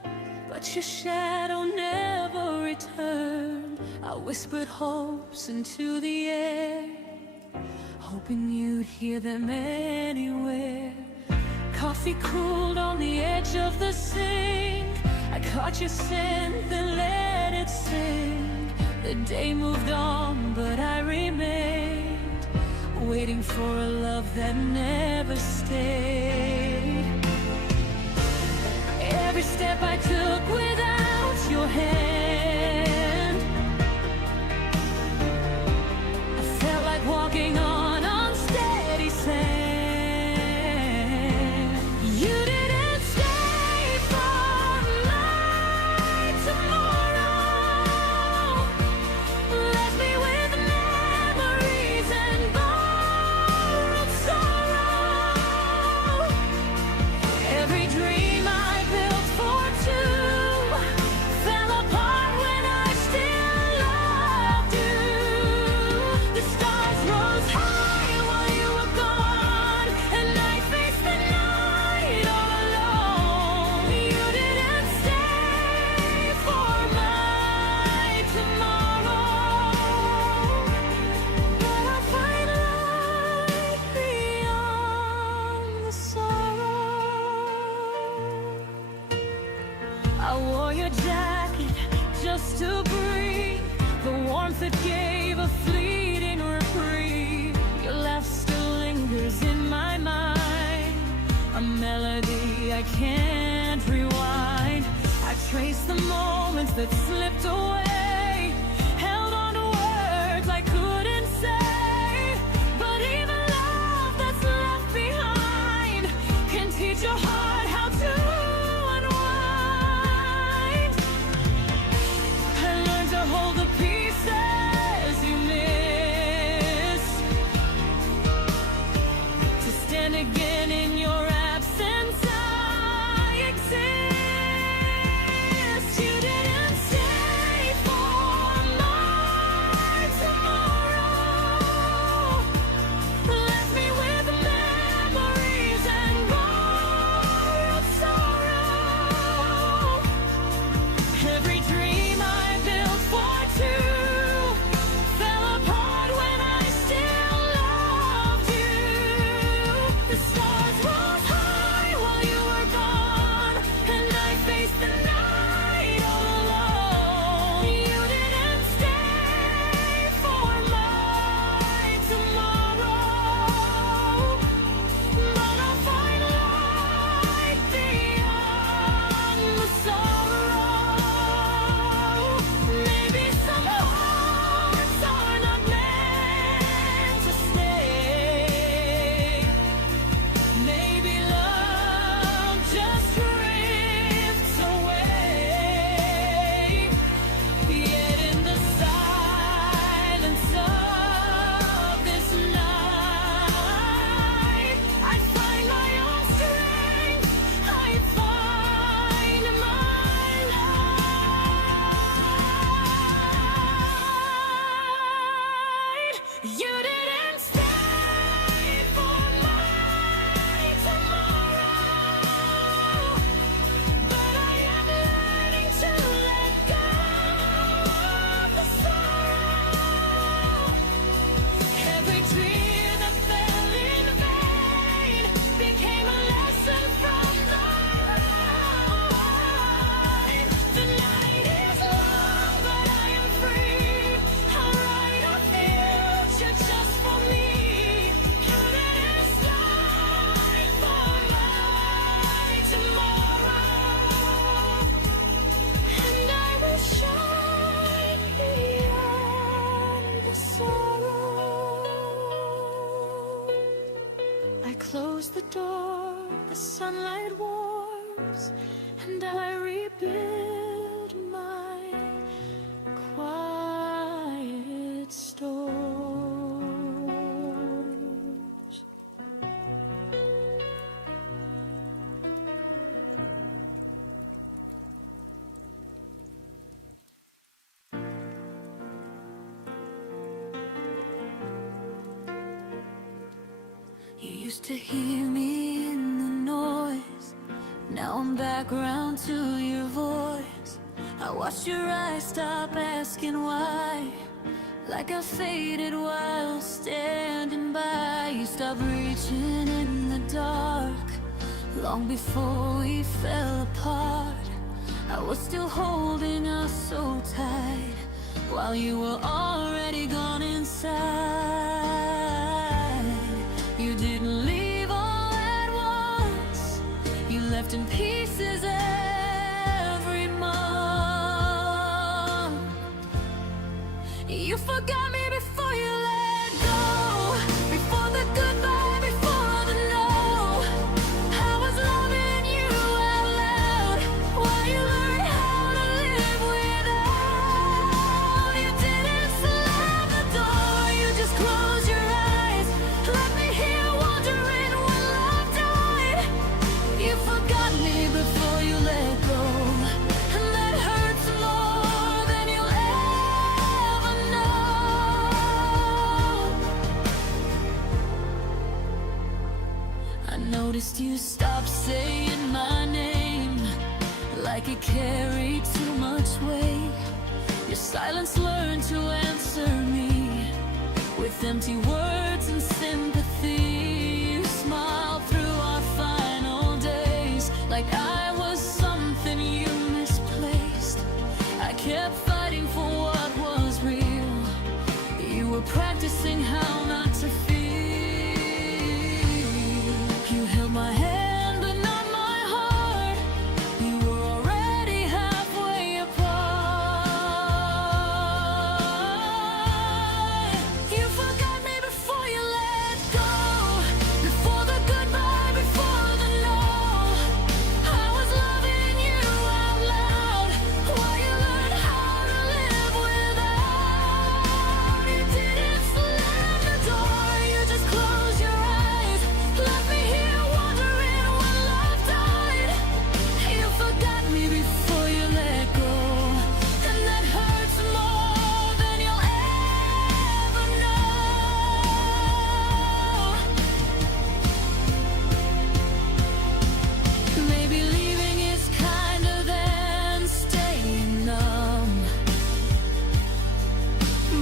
but your shadow never returned. I whispered hopes into the air, hoping you'd hear them anywhere. Coffee cooled on the edge of the sink. I caught your scent, then let it sink. The day moved on, but I remained, waiting for a love that never stayed. Every step I took without your hand, I felt like walking on unsteady sand. You didn't stay for my tomorrow, left me with memories and borrowed sorrow. Every dream I built for two fell apart when I still loved you. The stars rose high while you were gone, and I faced the night all alone. You didn't stay for my tomorrow, but I find light beyond the sorrow. I wore your jacket just to breathe, the warmth that gave a fleeting reprieve. Your laugh still lingers in my mind, a melody I can't rewind. I trace the moments that slipped away, held on to words I couldn't say. But even love that's left behind can teach your heart how to unwind. I learned to hold the pieces you miss, to stand again in your absence. I exist. You didn't stay close the door, the sunlight warms, and I rebuild my quiet stores. You used to hear me in the noise. Now I'm back around to your voice. I watched your eyes stop asking why, like I faded while standing by. You stopped reaching in the dark, long before we fell apart. I was still holding us so tight, while you were already gone inside. You didn't leave all at once, you left in pieces every month. You forgot me before you let go, before the goodbye, before the no. I was loving you out loud, while you learned how to live without. You didn't slam the door, you just closed your eyes, left me here wondering when love died. You forgot me before you let go, and that hurts more than you'll ever know. I noticed you stopped saying my name, like it carried too much weight. Your silence learned to answer me with empty words and sympathy. You smiled through our final days, like I was something you misplaced. I kept fighting for what was real. You were practicing how not to feel. You held my hand but not my heart. You were already halfway apart. You forgot me before you let go, before the goodbye, before the no. I was loving you out loud, while you learned how to live without. You didn't slam the door, you just closed your eyes, left me here wondering when love died. You forgot me before you let go, and that hurts more than you'll ever know. Maybe leaving is kinder than staying numb,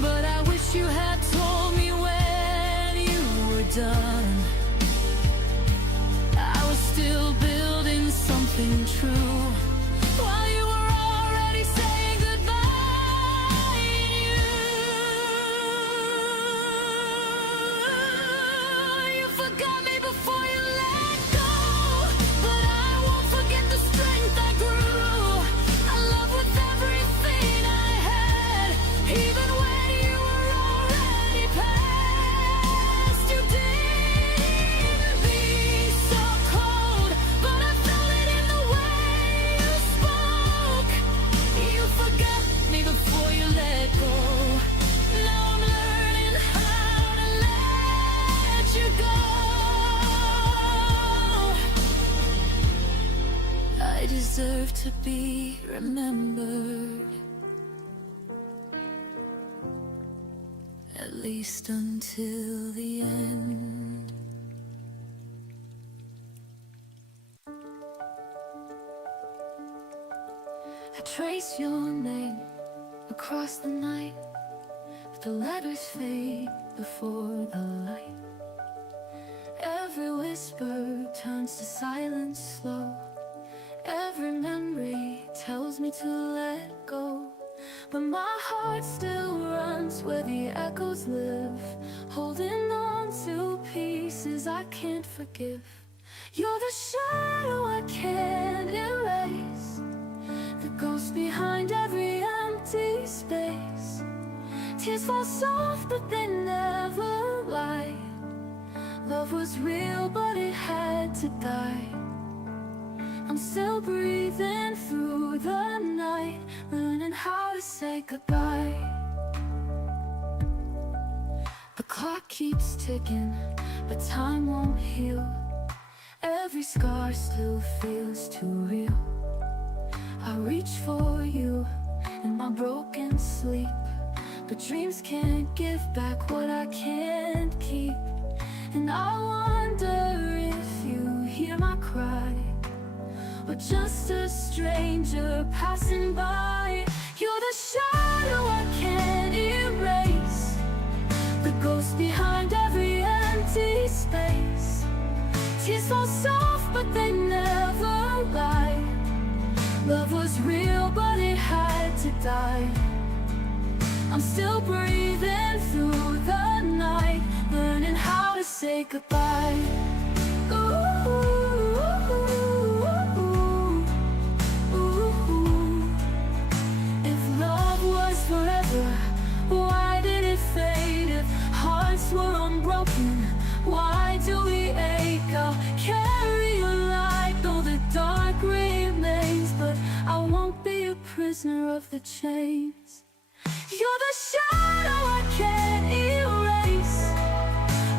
but I wish you had told me when you were done. I was still building something true, while you were already saying goodbye. You forgot me before you let go, but I won't forget the strength I grew. I love with everything I had, even when you were already past. You didn't be so cold, but I felt it in the way you spoke. You forgot me before you let go. Now I'm learning how to let you go. I deserve to be remembered, at least until the end. I trace your name across the night, but the letters fade before the light. Every whisper turns to silence slow. Every memory tells me to let go, but my heart still runs where the echoes live, holding on to pieces I can't forgive. You're the shadow I can't erase, the ghost behind every empty space. Tears fall soft but they never lie, Love was real, but it had to die. I'm still breathing through the night, learning how to say goodbye. The clock keeps ticking, but time won't heal. Every scar still feels too real. I reach for you in my broken sleep, but dreams can't give back what I can't keep. And I wonder if you hear my cry, or just a stranger passing by. You're the shadow I can't erase, the ghost behind every empty space. Tears fall soft, but they never lie. Love was real, but it had to die. I'm still breathing through the night, learning how to say goodbye. Ooh, ooh, ooh. If love was forever, why did it fade? If hearts were unbroken, why do we ache? I'll carry a light though the dark remains, but I won't be a prisoner of the chains. You're the shadow I can't erase,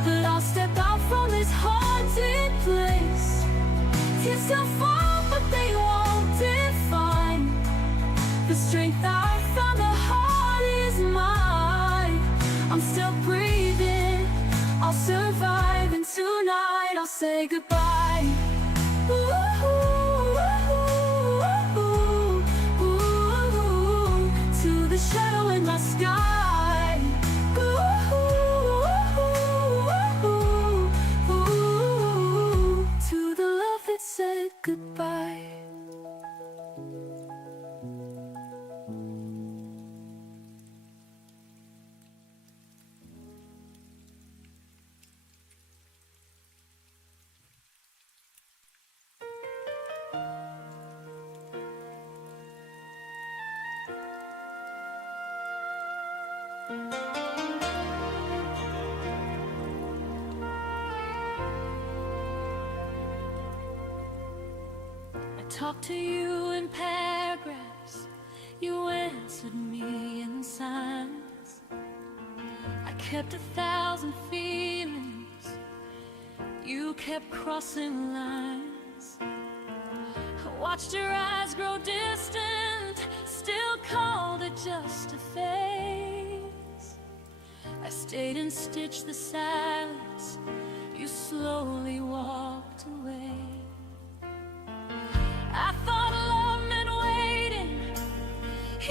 but I'll step out from this haunted place. Tears still fall, but they won't define the strength I found. The heart is mine. I'm still breathing, I'll survive, and tonight I'll say goodbye. Ooh, ooh, ooh, ooh, ooh, to the shadow in my sky. Ooh, ooh, ooh, ooh, to the love that said goodbye. I talked to you in paragraphs, you answered me in signs. I kept 1,000 feelings, you kept crossing lines. I watched your eyes grow distant, still called it just a phase. I stayed and stitched the silence, you slowly walked away. I thought love meant waiting,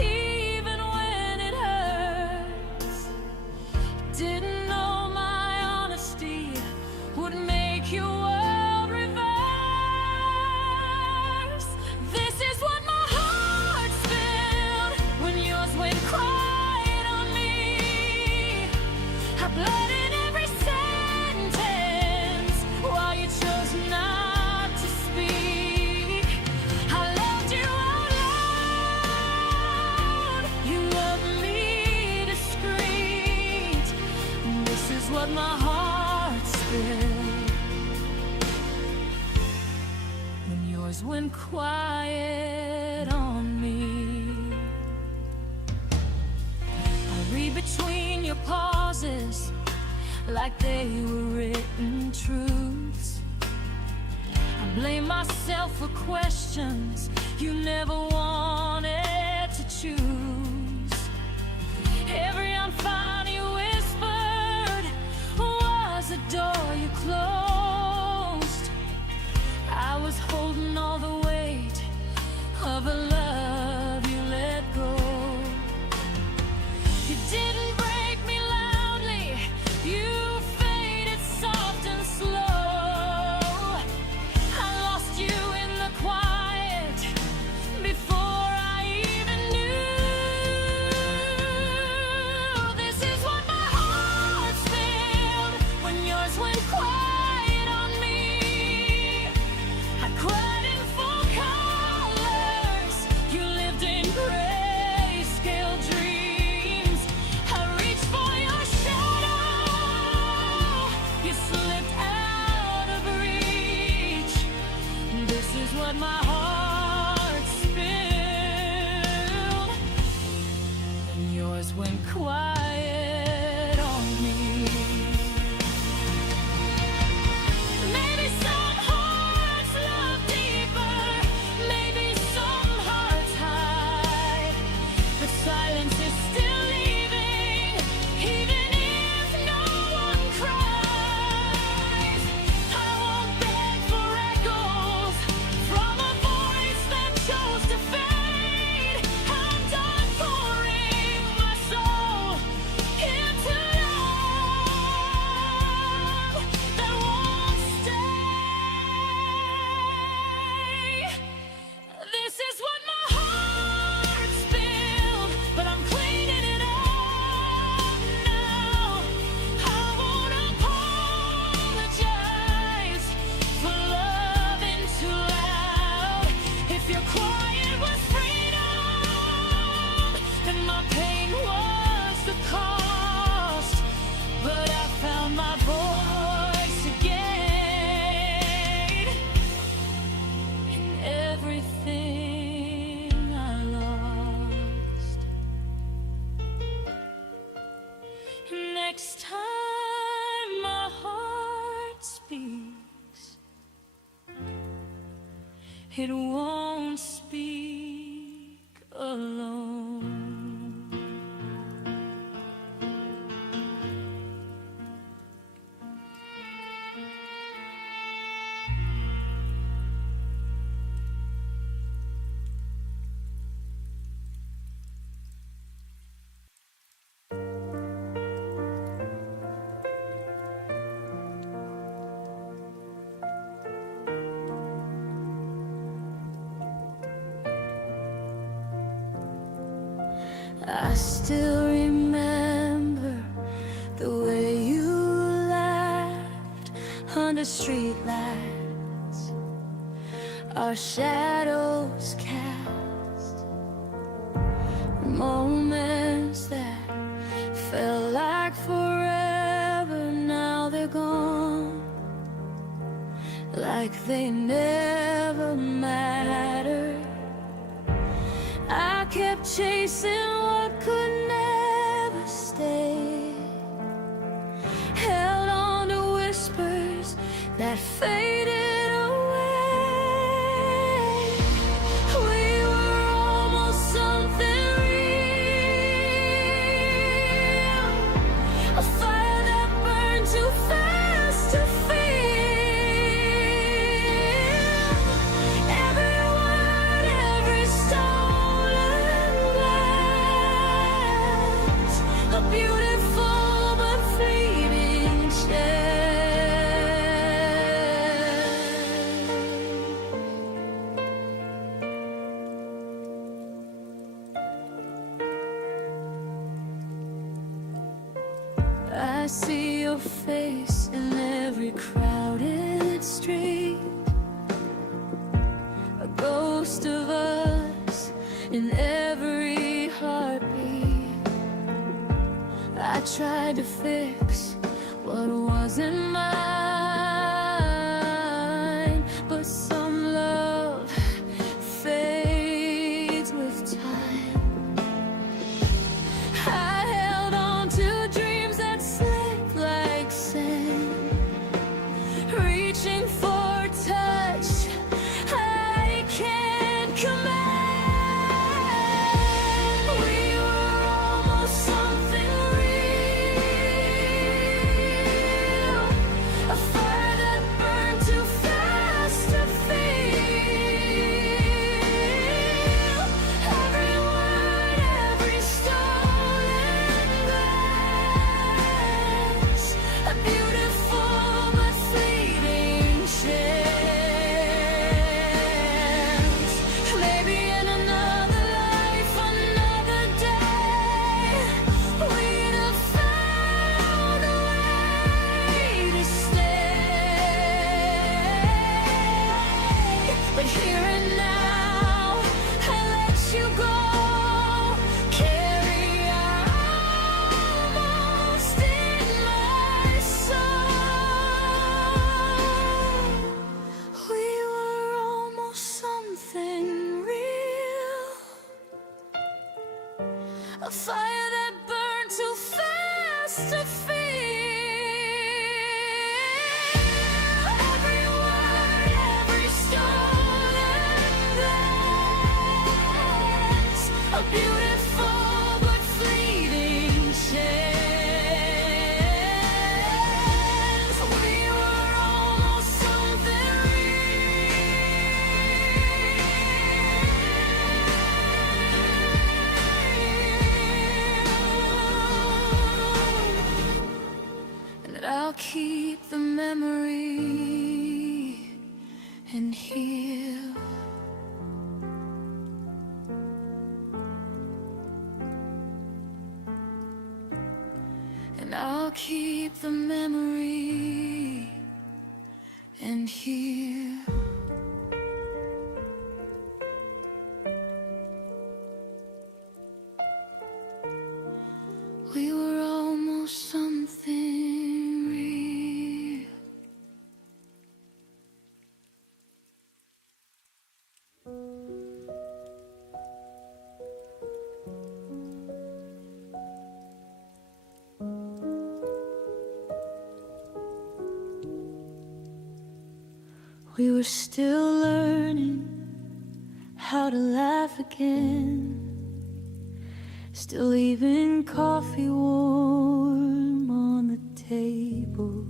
even when it hurts. Didn't know my honesty would make your world reverse. This is what my heart's felt when yours went quiet on me. I bled in every sentence while you chose not to speak. I loved you out loud, you loved me discreet. This is what my heart spilled when yours went quiet on me. I read between your pauses like they were written truths. I blame myself for questions you never wanted to choose. Every unfound you whispered was a door you closed. I was holding all the weight of a love you let go. You didn't break me loudly, you faded soft and slow. I lost you in the quiet before I even knew. This is what my heart felt when yours went quiet on me. I cried in full colors, you lived in grayscale dreams. quiet on me. Maybe some hearts love deeper, maybe some hearts hide, but silence is still leaving, even if no one cries. I won't beg for echoes from a voice that chose to fade. I'm done pouring my soul into love that won't stay. This is what my heart spilled, but I'm cleaning it up now. I won't apologize for loving too loud. If your quiet was freedom, then my pain was the cost. But I found my voice again in everything I lost. Next time my heart speaks, it won't speak alone. I still remember the way you laughed under streetlights, our shadows cast, moments that felt like forever. Now they're gone, like they never mattered. I kept chasing what could never stay, held on to whispers that faded away. We were almost something real, a fire that burned too fast to feel. Every word, every stolen glance, a beautiful but fleeting chance. I see your face in every crowded street, a ghost of us in every heartbeat. I tried to fix what wasn't mine, but some love fades with time. I held on to dreams that slipped like sand, reaching for touch I can't command. We were almost something real, a used to feel. Every word, every stolen glance, a beautiful but fleeting chance. We were almost something real. And I'll keep the memory and heal. And I'll keep the memory and heal. We were almost something real. We were still learning how to laugh again, still leaving coffee warm on the table.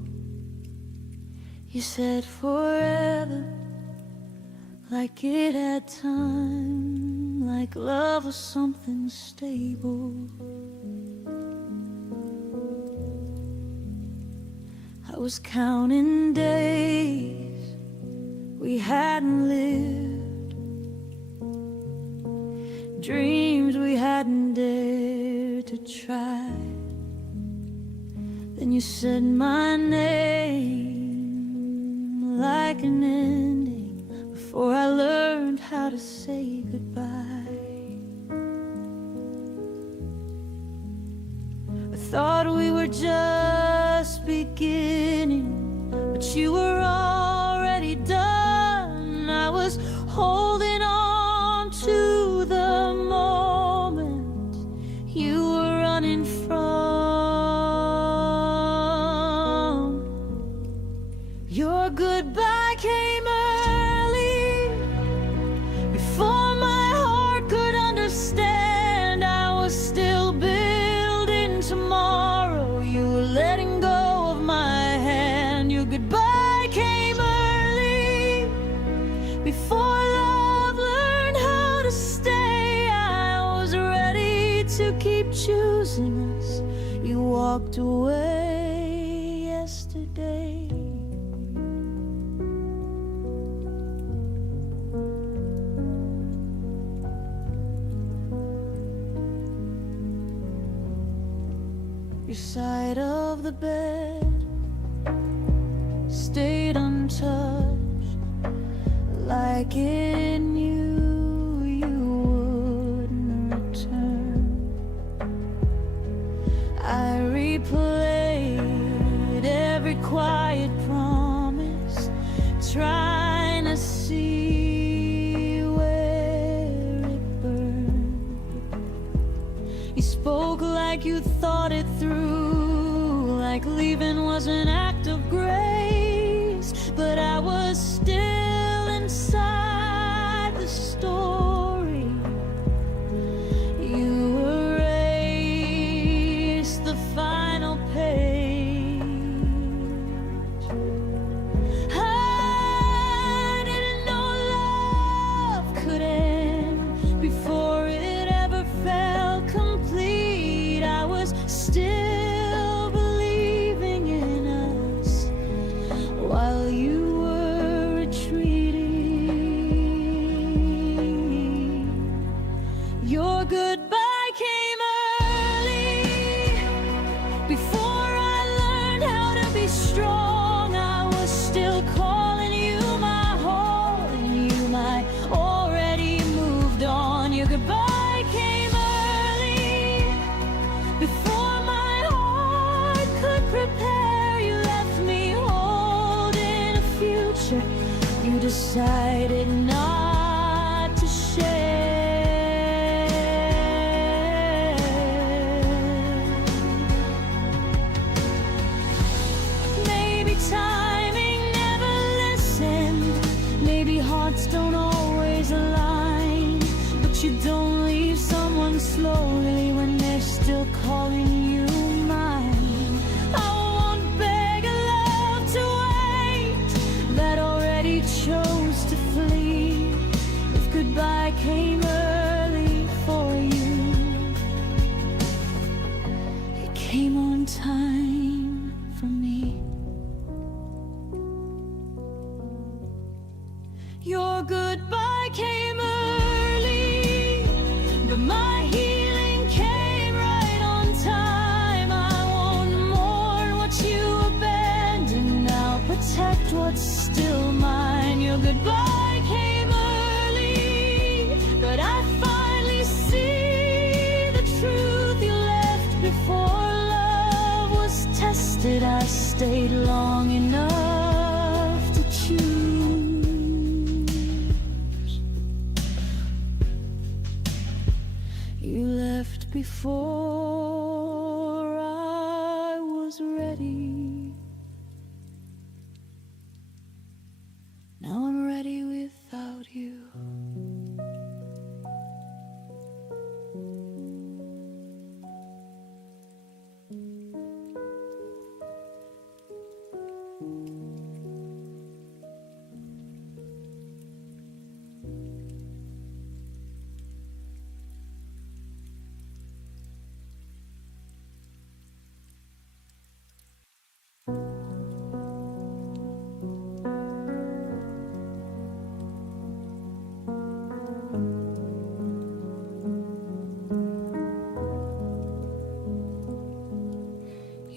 You said forever, like it had time, like love was something stable. I was counting days we hadn't lived, dreams we hadn't dared to try. Then you said my name like an ending before I learned how to say goodbye. I thought we were just beginning, but you were already done. I was holding on to the moment you were running from. Your goodbye came early, before my heart could understand. I was still building tomorrow. You were letting go of my hand. Your goodbye came early, before love learned how to stay. I was ready to keep choosing us. You walked away yesterday. Your side of the bed stayed untouched, like it knew you wouldn't return. I replayed every quiet promise, trying to see where it burned. You spoke like you thought it through, like leaving was an act of grace. But I was still inside the story. You erased the final page. I didn't know love could end before it ever felt complete. I was still believing in us while you were retreating. Your goodbye came early, before I learned how to be strong. I was still calling you my whole, and you might already moved on. Your goodbye came early, before my heart could prepare. You left me holding a future you decided not to share. paths don't always align, but you don't leave someone slowly when they're still calling you mine. I won't beg a love to wait that already chose to flee. If goodbye came early for you, it came on time for me. Your goodbye came early, but my healing came right on time. I won't mourn what you abandoned, I'll protect what's still mine. Your goodbye came early, but I finally see the truth you left before love was tested. I stayed long enough to choose. You left before I was ready. Now I'm ready without you.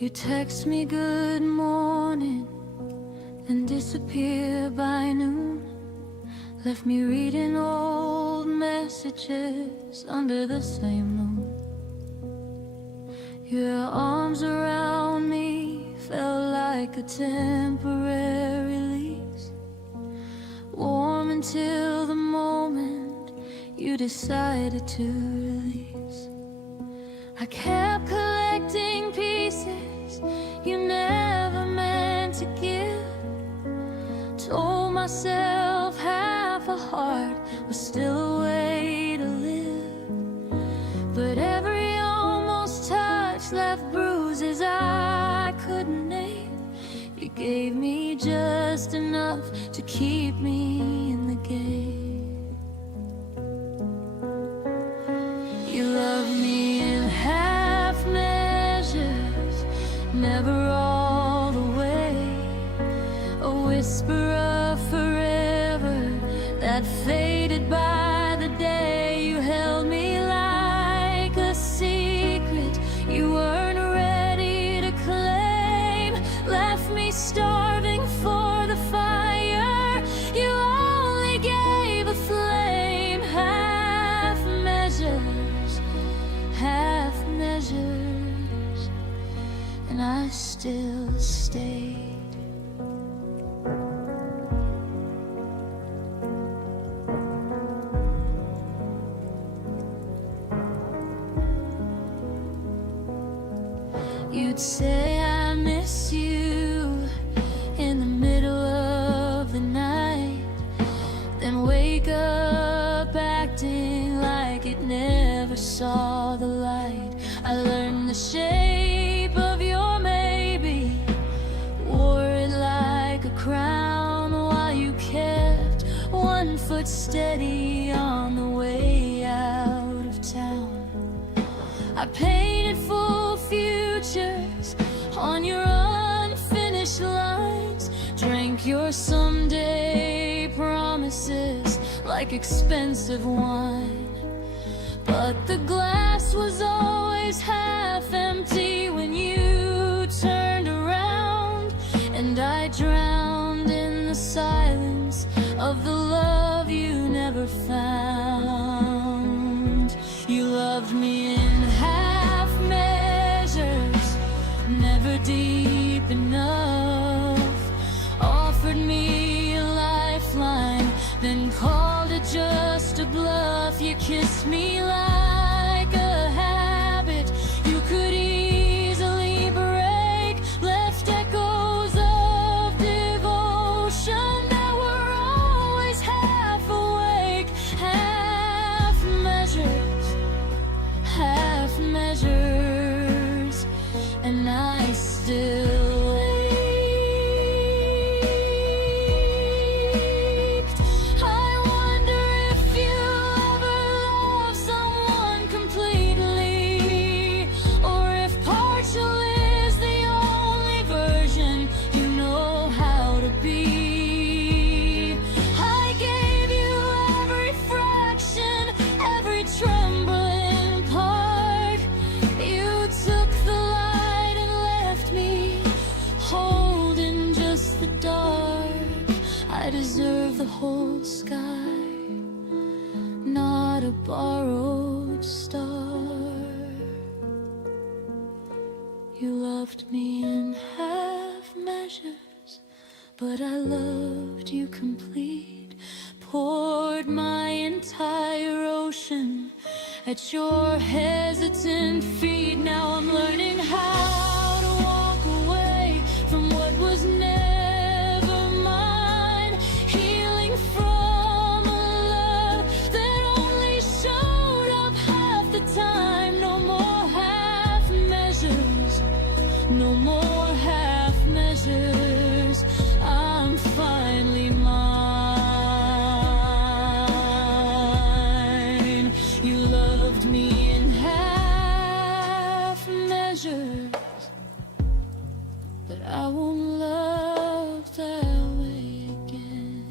You text me good morning, then disappear by noon. Left me reading old messages under the same moon. Your arms around me felt like a temporary release, warm until the moment you decided to release. I kept collecting pieces you never meant to give. Told myself half a heart was still a way to live, but every almost touch left bruises I couldn't name. You gave me just enough to keep me in the game. You loved me in half measures, never all the way. A whisper of forever that faded by the day. You held me like a secret you weren't ready to claim. Left me starving for the fire you only gave a flame. Half measures, half measures, and I still stayed. You'd say I miss you in the middle of the night, then wake up acting like it never saw the light. I learned the shape of your maybe, wore it like a crown while you kept one foot steady on the way out of town. I painted full futures on your unfinished lines, drank your someday promises like expensive wine. But the glass was always half empty when you turned around, and I drowned in the silence of the love you never found. You loved me in half measures, never deep enough. Offered me a lifeline, then called it just a bluff. You kissed me like a habit you could easily break. Left echoes of devotion that were always half I deserve the whole sky, not a borrowed star. You loved me in half measures, but I loved you complete. Poured my entire ocean at your hesitant feet. Now I'm learning how to walk away from what was never mine, healing from a love that only showed up half the time. No more half measures, no more half measures. I'm finally mine. You loved me in half measures, but I won't love that way again.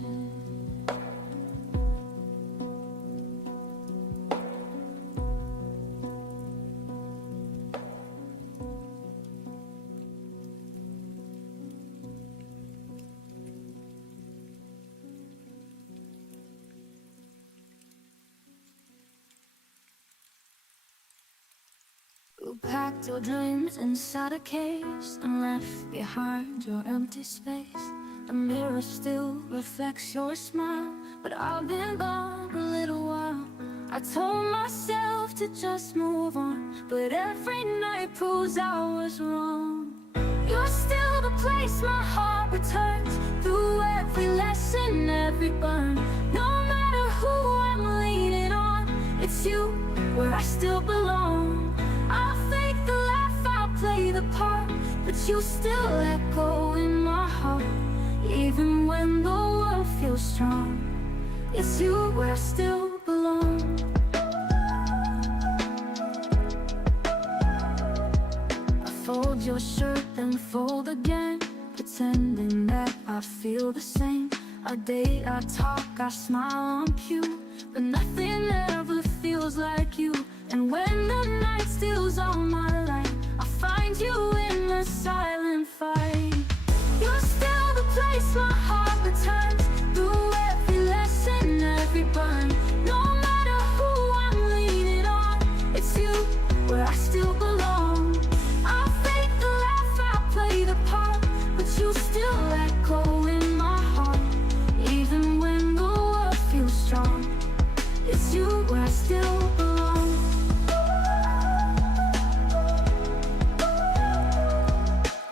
You packed your dreams inside a case and left behind your empty space. The mirror still reflects your smile, but I've been gone a little while. I told myself to just move on, but every night proves I was wrong. You're still the place my heart returns, through every lesson, every burn. No matter who I'm leaning on, it's you where I still belong. I'll fake the laugh, I'll play the part, but you still echo in my heart. Even when the world feels strong, it's you where I still belong. I fold your shirt, then fold again, pretending that I feel the same. I date, I talk, I smile on cue, but nothing ever feels like you. And when the night steals all my light, I find you in the silent fight. You're still the place my heart returns, through every lesson, every burn. No matter who I'm leaning on, it's you where I still belong. I'll fake the laugh, I'll play the part, but you still echo in my heart. Even when the world feels strong, it's you where I still belong.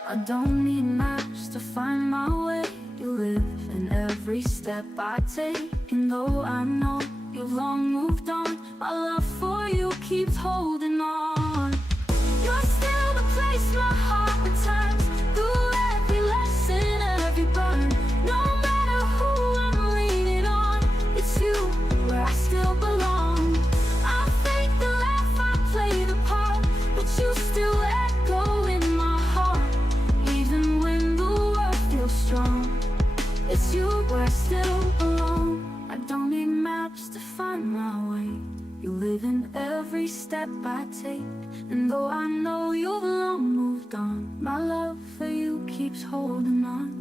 I don't need maps to find my way. You live in every step I take, and though I know you've long moved on, my love for you keeps holding on. You're still the place my heart returns, through every lesson, every burn. No matter who I'm leaning on, it's you where I still belong. I'll fake the laugh, I'll play the part, but you still echo in my heart. Even when the world feels strong, it's you where I still belong. I don't need maps to find my way. You live in every step I take, and though I know you've long moved on, my love for you keeps holding on.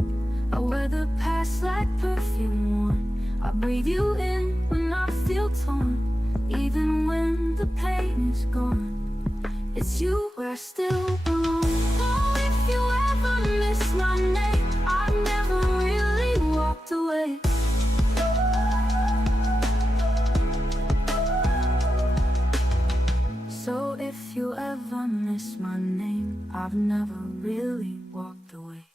I wear the past like perfume worn, I breathe you in when I feel torn. Even when the pain is gone, it's you where I still belong. Oh, if you ever miss my name, I've never really walked away. So if you ever miss my name, I've never really walked away.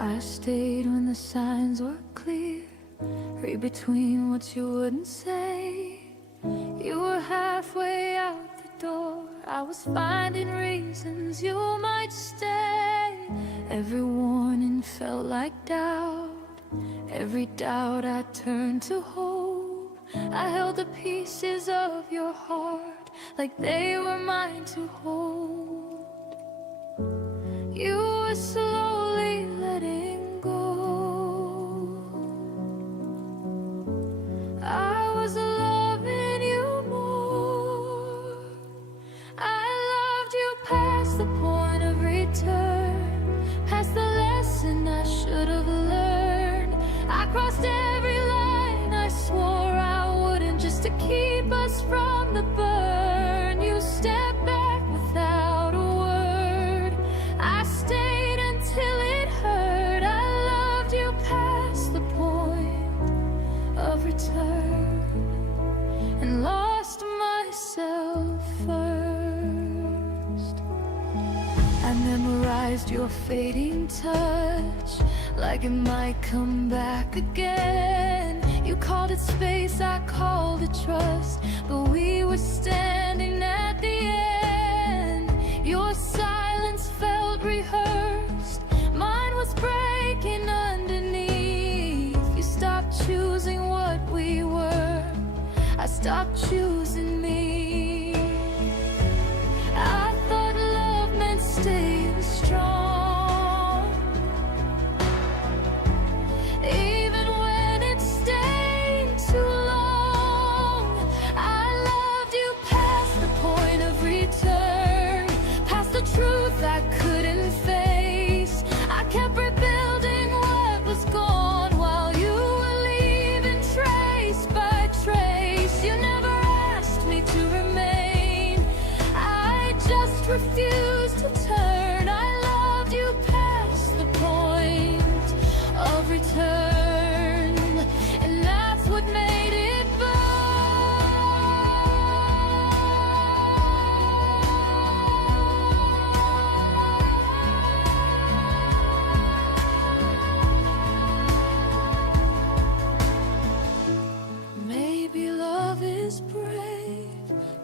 I stayed when the signs were clear, read between what you wouldn't say. You were halfway out the door, I was finding reasons you might stay. Every warning felt like doubt. Every doubt I turned to hope. I held the pieces of your heart like they were mine to hold. You were slowly letting go. I was loving you more. I loved you past the point of return, past the lesson I should have learned. I crossed every line I swore I wouldn't, just to keep us from the burn. You stepped back without a word. I stayed until it hurt. I loved you past the point of return and lost myself first. I memorized your fading touch like it might come back again. You called it space, I called it trust, but we were standing at the end. Your silence felt rehearsed, mine was breaking underneath. You stopped choosing what we were, I stopped choosing me. I thought love meant staying strong, even when it stayed too long. I loved you past the point of return, past the truth I couldn't face. I kept rebuilding what was gone while you were leaving trace by trace. You never asked me to remain, I just refused to turn. I loved you past the point of return, and that's what made it burn. Maybe love is brave,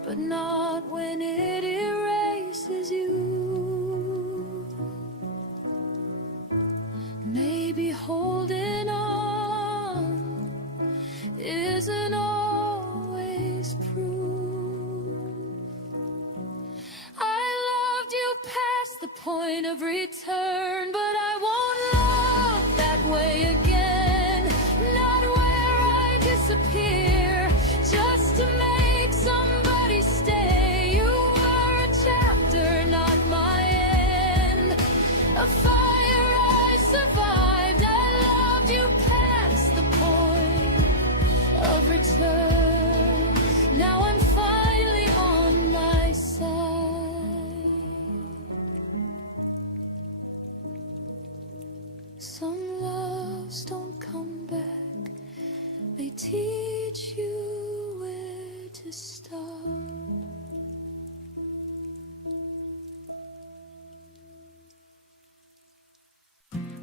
but not when it erases you. Maybe holding on isn't always proof. I loved you past the point of return, but I won't love that way again. Not where I disappear just to make somebody stay. You were a chapter, not my end. A fire I survived. I loved you past the point of return. Now I'm finally on my side. Some loves don't come back, they teach you where to start.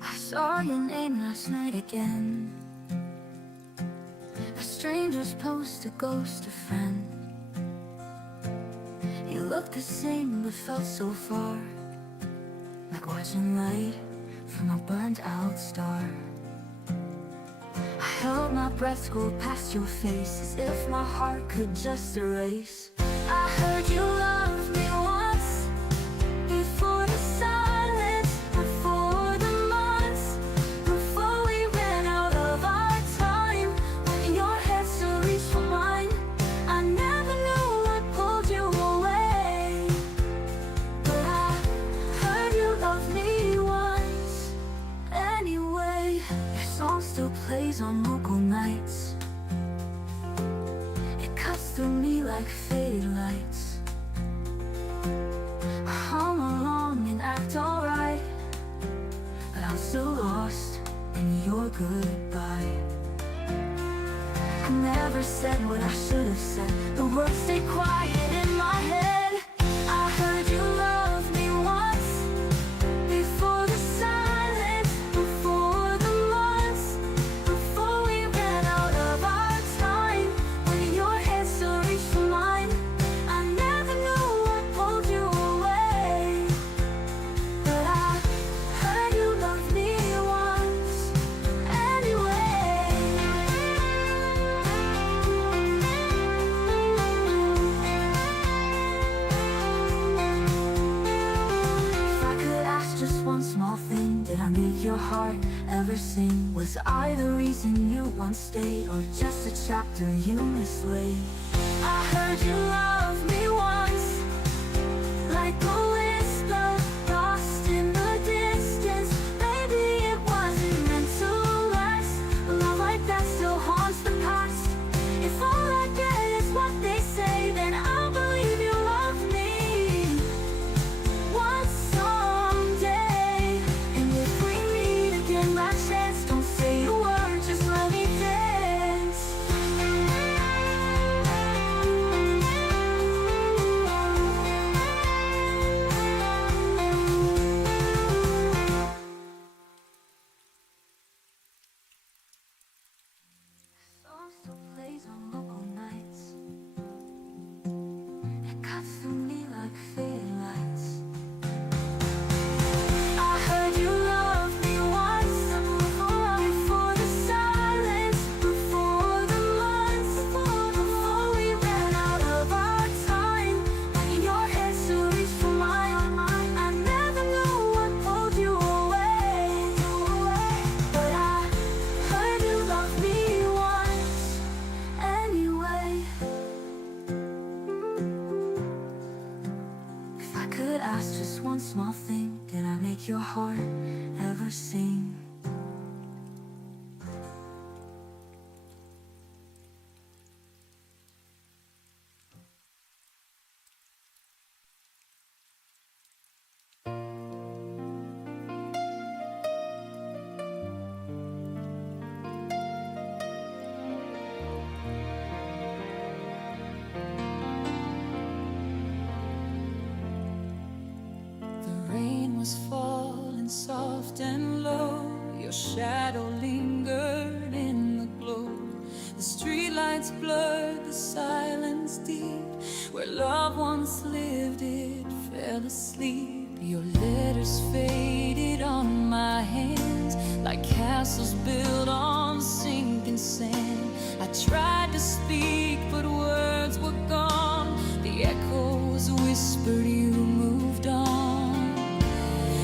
I saw your name last night again. A stranger's post, a ghost, a friend. You looked the same but felt so far, like watching light from a burnt out star. I held my breath, scrolled past your face, as if my heart could just erase. I heard you love me once, before the silence, before the months, before we ran out of our time. When your head still reached for mine, I never knew what pulled you away. But I heard you love me once anyway. Your song still plays on local nights, it cuts through me like faded lights. I hum along and act alright, but I'm still lost in your goodbye. I never said what I should have said, the words stay quiet in my head. I heard you love me once, before the silence, before the months, before we ran out of our time. When your head still reached for mine, I heart ever sing? Was I the reason you once stayed, or just a chapter you mislaid? I heard you love me once, like a whisper lost in the distance. Maybe it wasn't meant to last. A love like that still haunts the past. If all I get is what they say, then I'll believe you love me once someday. And if we meet again by chance, don't say a word, just let me dance. Song still plays on local nights. It cuts through me like faded lights. I heard you love me once. I'm before the silence, before the months, before we ran out of our time. Letting your head still reach for mine. I never knew what pulled you away, but I heard you love me once anyway. If I could ask just one small thing, did I make your heart ever sing? The rain was falling soft and low. Your shadow lingered in the glow. The streetlights blurred the silence deep. Where love once lived, it fell asleep. Your letters faded on my hands, like castles built on sinking sand. I tried to speak, but words were gone. The echoes whispered you moved on.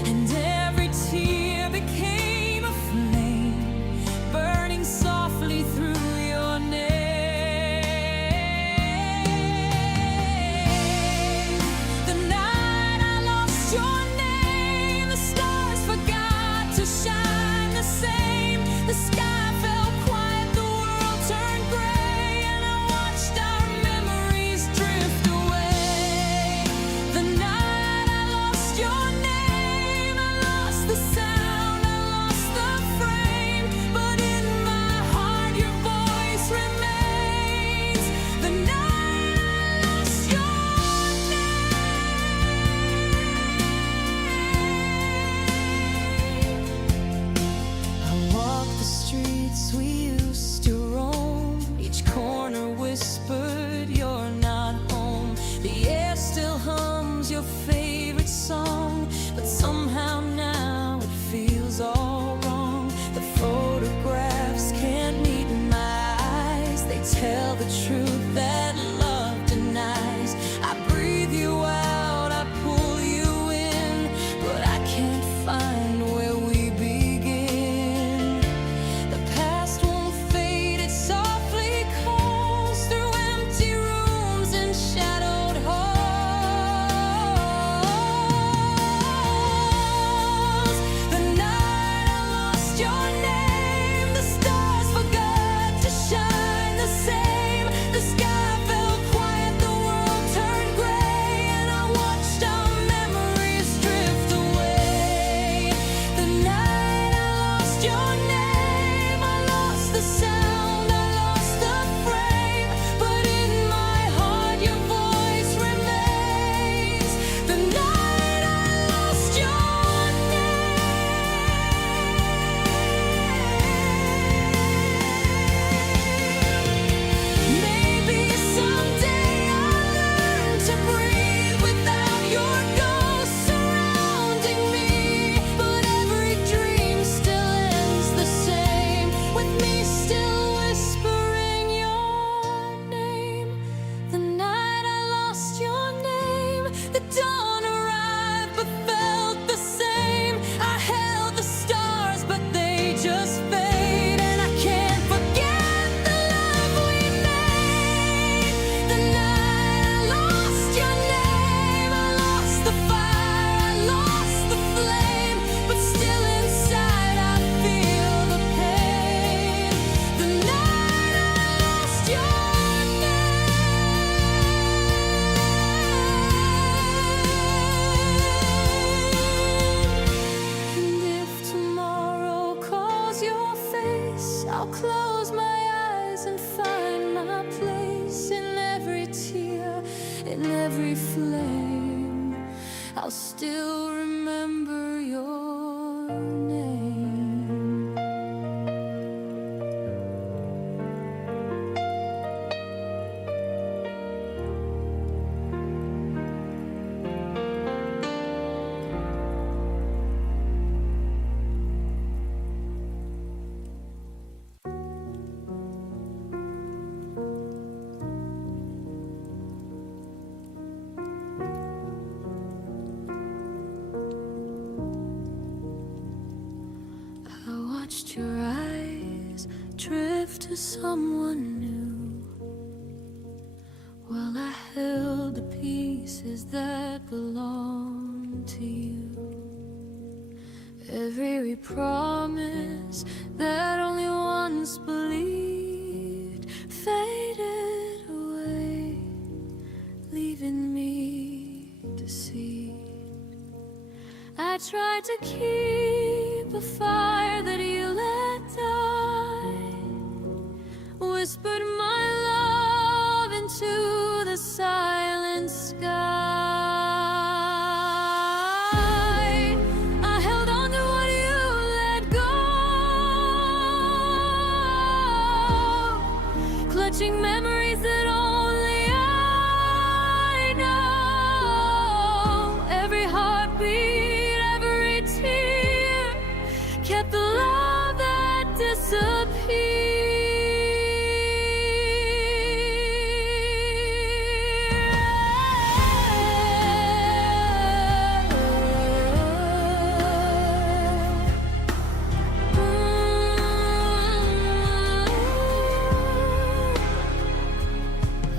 And every tear became a flame, burning softly through your name. The night I lost your name, the stars forgot to shine the same. The sky fell quiet, the world turned gray, and I watched our memories in every flame, I'll still remember your name. I watched your eyes drift to someone new, while I held the pieces that belong to you. Every promise that only once believed faded away, leaving me deceived. I tried to keep a fire that you let die, whispered my love into the silent sky. I held on to what you let go, clutching memories that only I know. Every heartbeat, every tear kept the love that disappeared.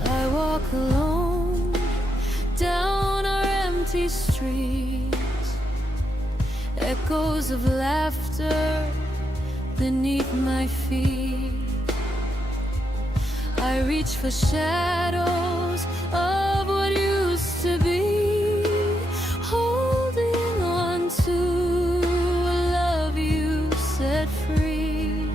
I walk alone down our empty streets, echoes of laughter beneath my feet. I reach for shadows of what used to be, holding on to a love you set free.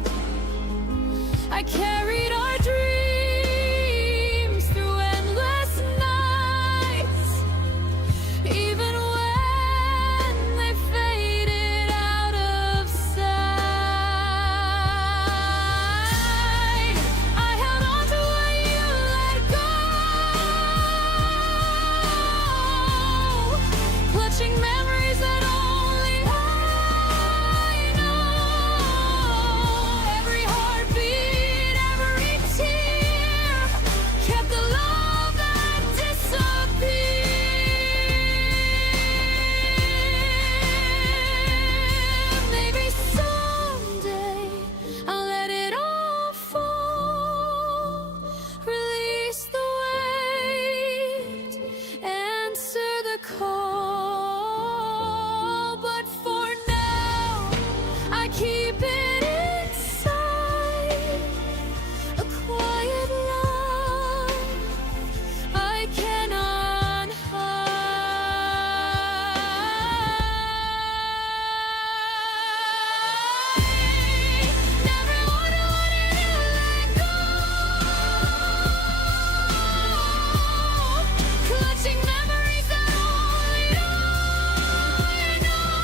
I carried our dreams through endless nights, even when they faded out of sight. I held on to what you let go, clutching memories that only I know. Every heartbeat, every tear kept the love that disappeared. Maybe someday I'll let it all fall, release the weight, answer the call. But for now, I keep it inside, a quiet love I cannot hide. Never wanna let go, clutching memories that only I know.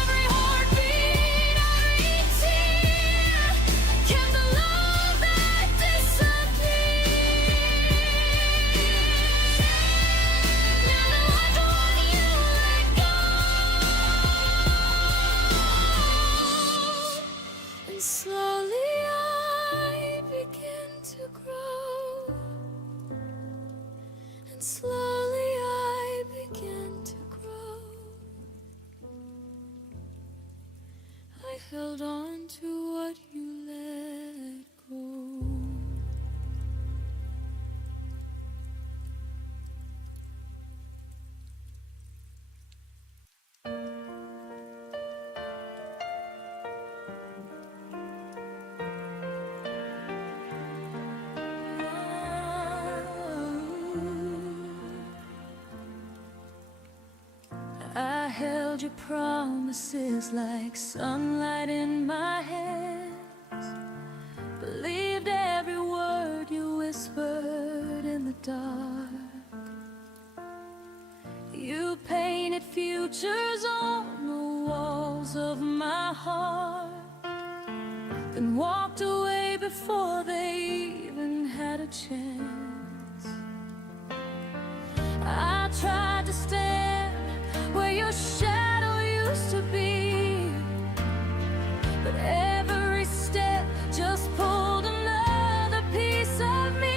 Every heartbeat, every tear kept the love that disappeared. Never wonder what you let go, and slowly I begin to grow, and slowly I begin to grow. I held on to what you let go. I held your promises like sunlight in my hands, believed every word you whispered in the dark. futures on the walls of my heart, then walked away before they even had a chance. I tried to stand where your shadow used to be, but every step just pulled another piece of me.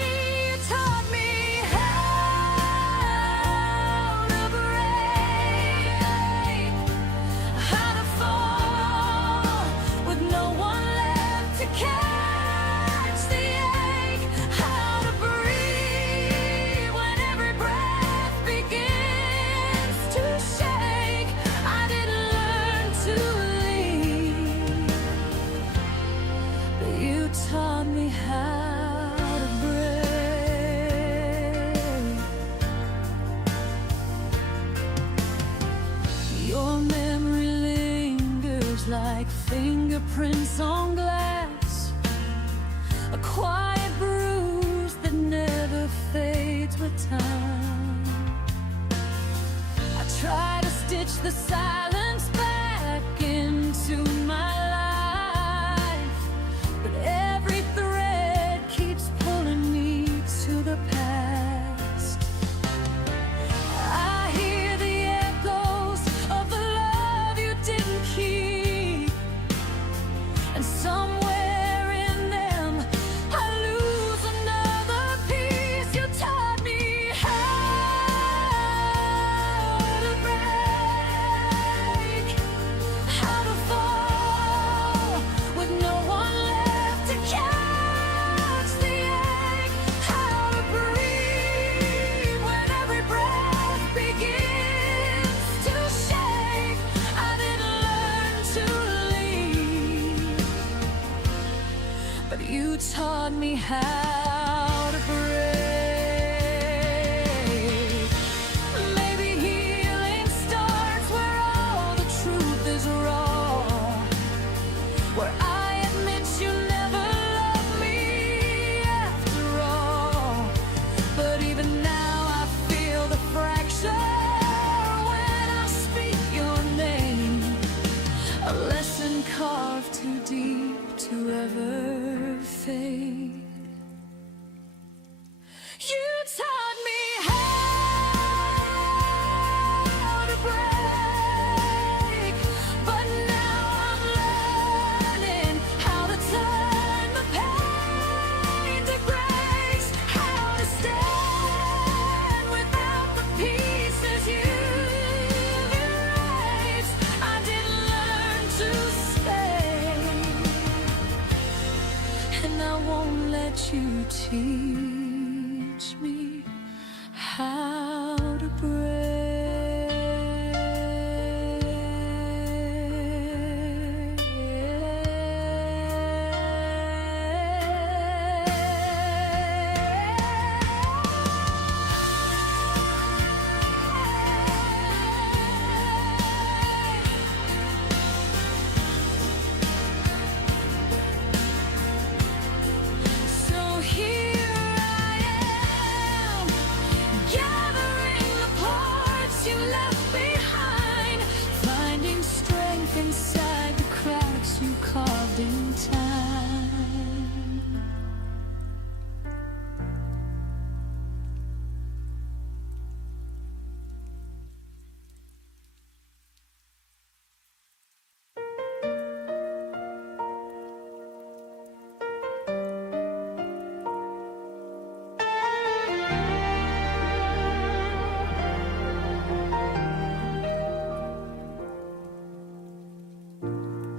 You taught me how to break, how to fall with no one left to catch the ache, how to breathe when every breath begins to shake. I didn't learn to leave, but you taught me how to break. Your memory lingers like fingerprints on glass, a quiet bruise that never fades with time. I try to stitch the silence back into my life, but every thread keeps pulling me to the past. I hear the echoes of the love you didn't keep, and somewhere in them I lose another piece. You taught me how to break, how to fall with no one left to catch the ache, how to breathe when every breath begins to shake. I didn't learn to leave, but you taught me how to break. Maybe healing starts where all the truth is raw, where I admit you never loved me after all. But even now I feel the fracture when I speak your name, a lesson carved too deep to ever fade. You taught me how to break, but now I'm learning how to turn the pain to grace, how to stand without the pieces you erased. I didn't learn to stay, and I won't let you teach me how to So here I am, gathering the parts you left behind, finding strength inside the cracks you carved in time.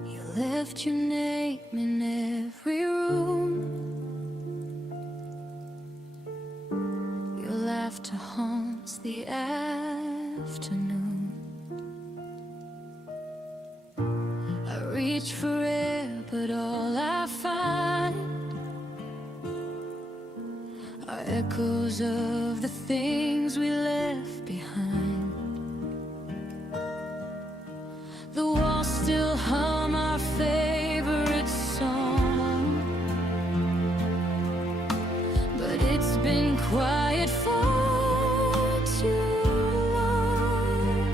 You left your name in every room, your laughter haunts the afternoon. I reach for air, but all I find are echoes of the things we left behind. The walls still hum our favorite song, but it's been quiet for too long.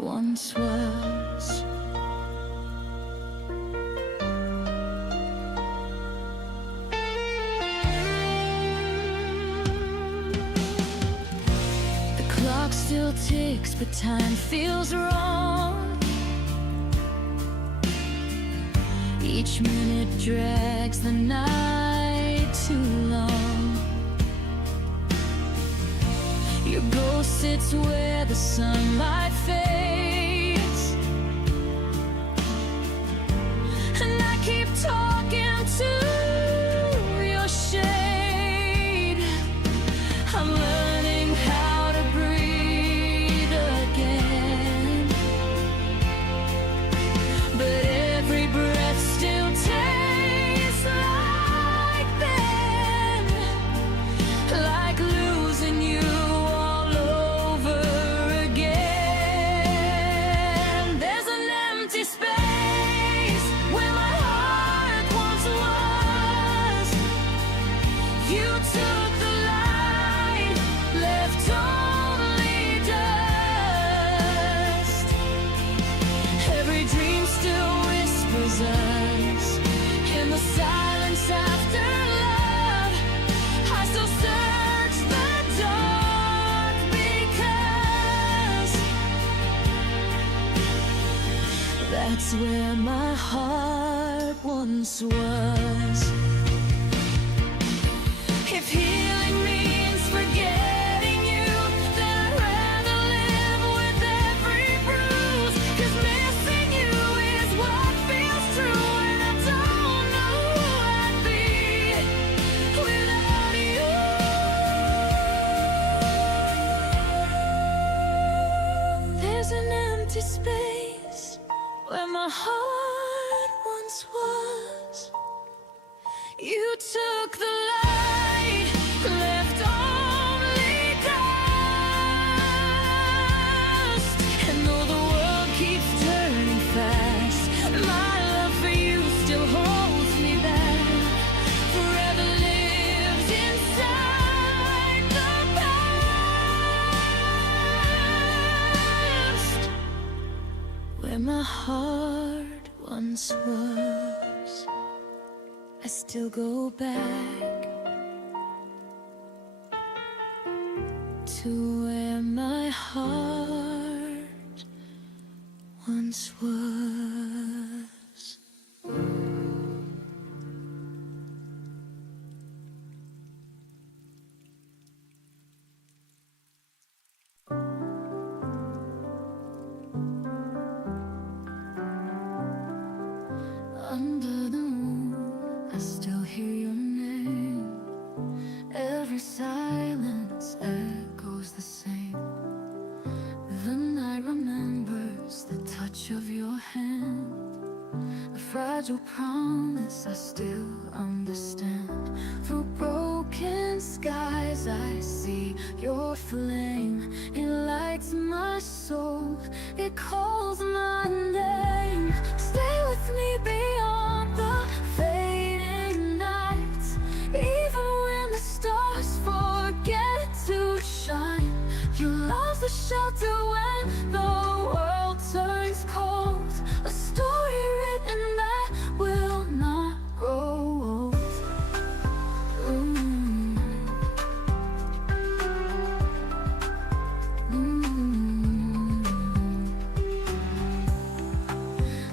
once was. The clock still ticks, but time feels wrong. Each minute drags the night too long. Your ghost sits where the sunlight fades, and I keep talking to your shade. I'm learning how to breathe again, but every breath still tastes like then, like losing you all over again. There's an empty space where my heart once was. You took the light, left only dust. Every dream still whispers us in the silence after love. I still search the dark because that's where my heart once was. If healing means forgetting you, then I'd rather live with every bruise. 'Cause missing you is what feels true, and I don't know who I'd be without you. There's an empty space where my heart once was. You took the light, left only dust. And though the world keeps turning fast, my love for you still holds me back. Forever lives inside the past, where my heart once was. I still go back to where my heart once was. Under the moon, I still hear your name. Every silence echoes the same. The night remembers the touch of your hand, a fragile promise I still understand. Through broken skies I see your flame. It lights my soul, it calls my name. Stay with me beyond the fading nights, even when the stars forget to shine. You love the shelter when the world turns cold, a story written that will not grow old.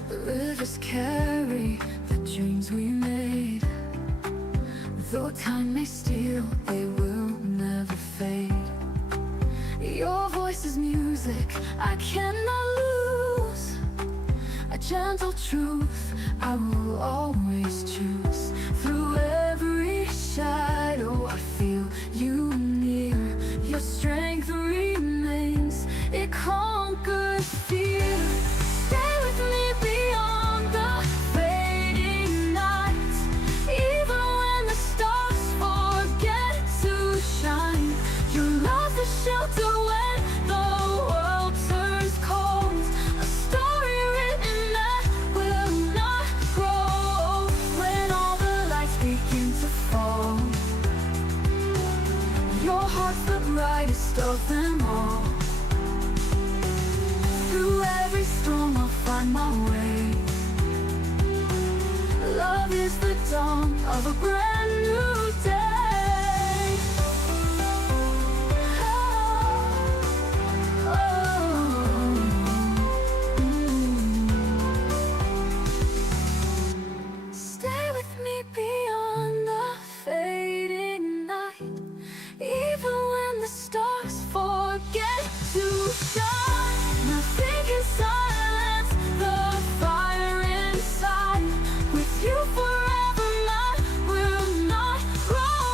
The rivers carry the dreams we made. Though time may steal, they will never fade. Your voice is music I cannot lose, a gentle truth I will always choose. Through every shadow I feel you near. Your strength remains, it conquers fear. Stay with me beyond the fading nights, even when the stars forget to shine. You love the shelter when the world turns cold, a story written that will not grow old. When all the lights begin to fall, find my way. Love is the dawn of a brand new day. Oh, Stay with me beyond the fading night, even when the stars forget to shine. Nothing can silence the fire inside. With you forever, night will not grow.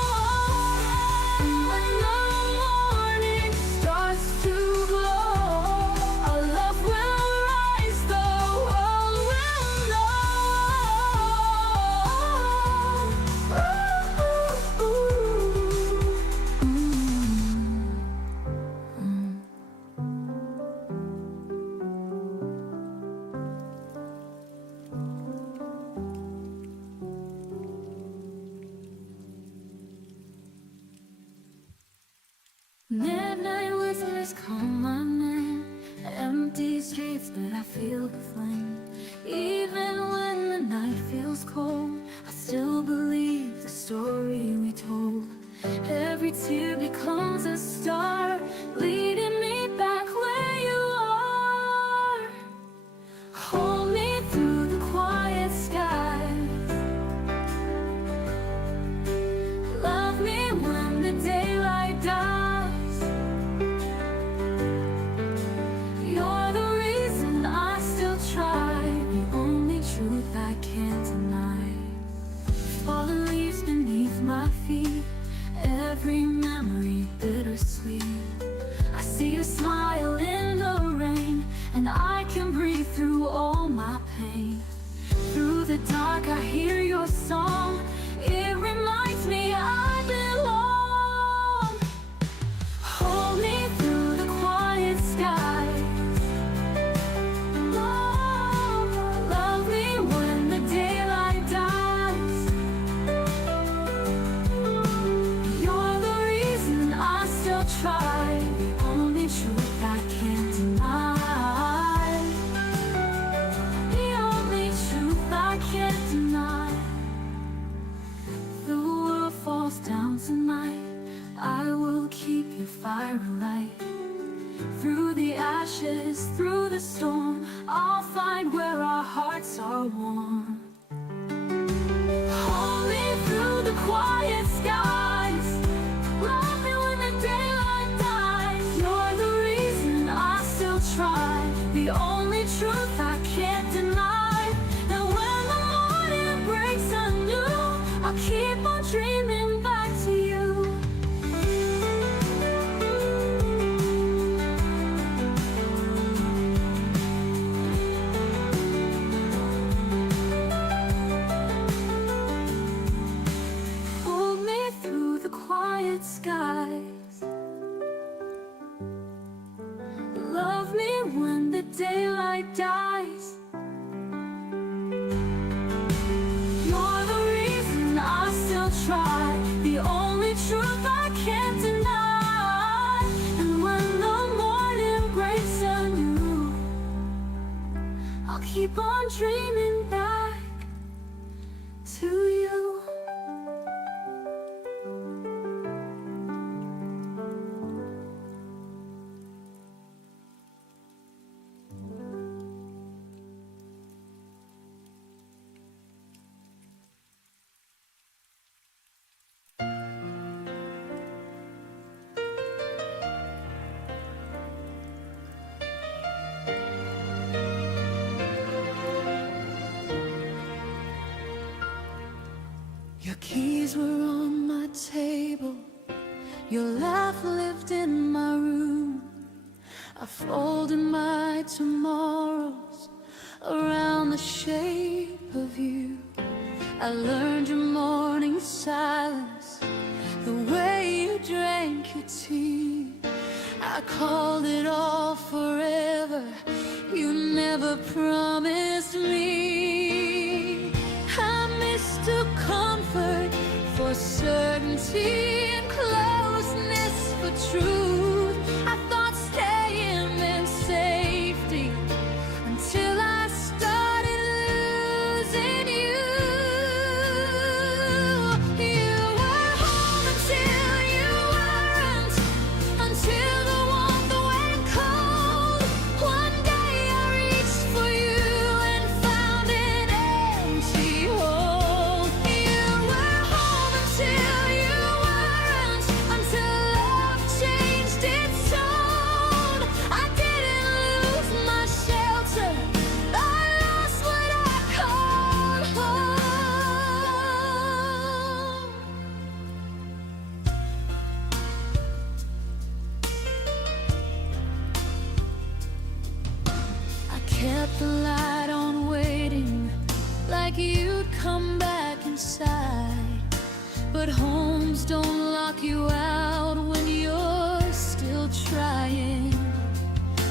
And when the morning starts to glow, our love will rise, the world will know. Midnight whispers call my name. Empty streets, but I feel the flame. Even when the night feels cold, I still believe the story we told. Every tear becomes a star, leading me back where you are. Hold me through the quiet skies. Love me when the daylight dies. You're the reason I still try, the only truth I can't deny. Fallen leaves beneath my feet, every memory bittersweet. I see your smile in the rain, and I can breathe through all my pain. Through the dark I hear your song, it reminds me I belong. Hold me through the quiet skies. Love me when the daylight dies. You're the reason I still try, the only truth I can't deny. The only truth I can't deny. The world falls down tonight, I will keep your fire alight. Through the ashes, through the storm, I'll find where our hearts are warm. Hold me through the quiet skies. Love me when the daylight dies. You're the reason I still try, the only truth I can't deny. And when the morning breaks anew, I'll keep on dreaming back to you. Hold me through the quiet skies. Love me when the daylight dies. You're the reason I still try, the only truth I can't deny. And when the morning breaks anew, I'll keep on dreaming back to you. Your keys were on my table, your laugh lived in my room. I folded my tomorrows around the shape of you. I learned your morning silence, the way you drank your tea. I called it all forever, you never promised me. I mistook comfort for certainty and closeness for truth. I thought staying meant safety until I kept the light on waiting, like you'd come back inside. But homes don't lock you out when you're still trying.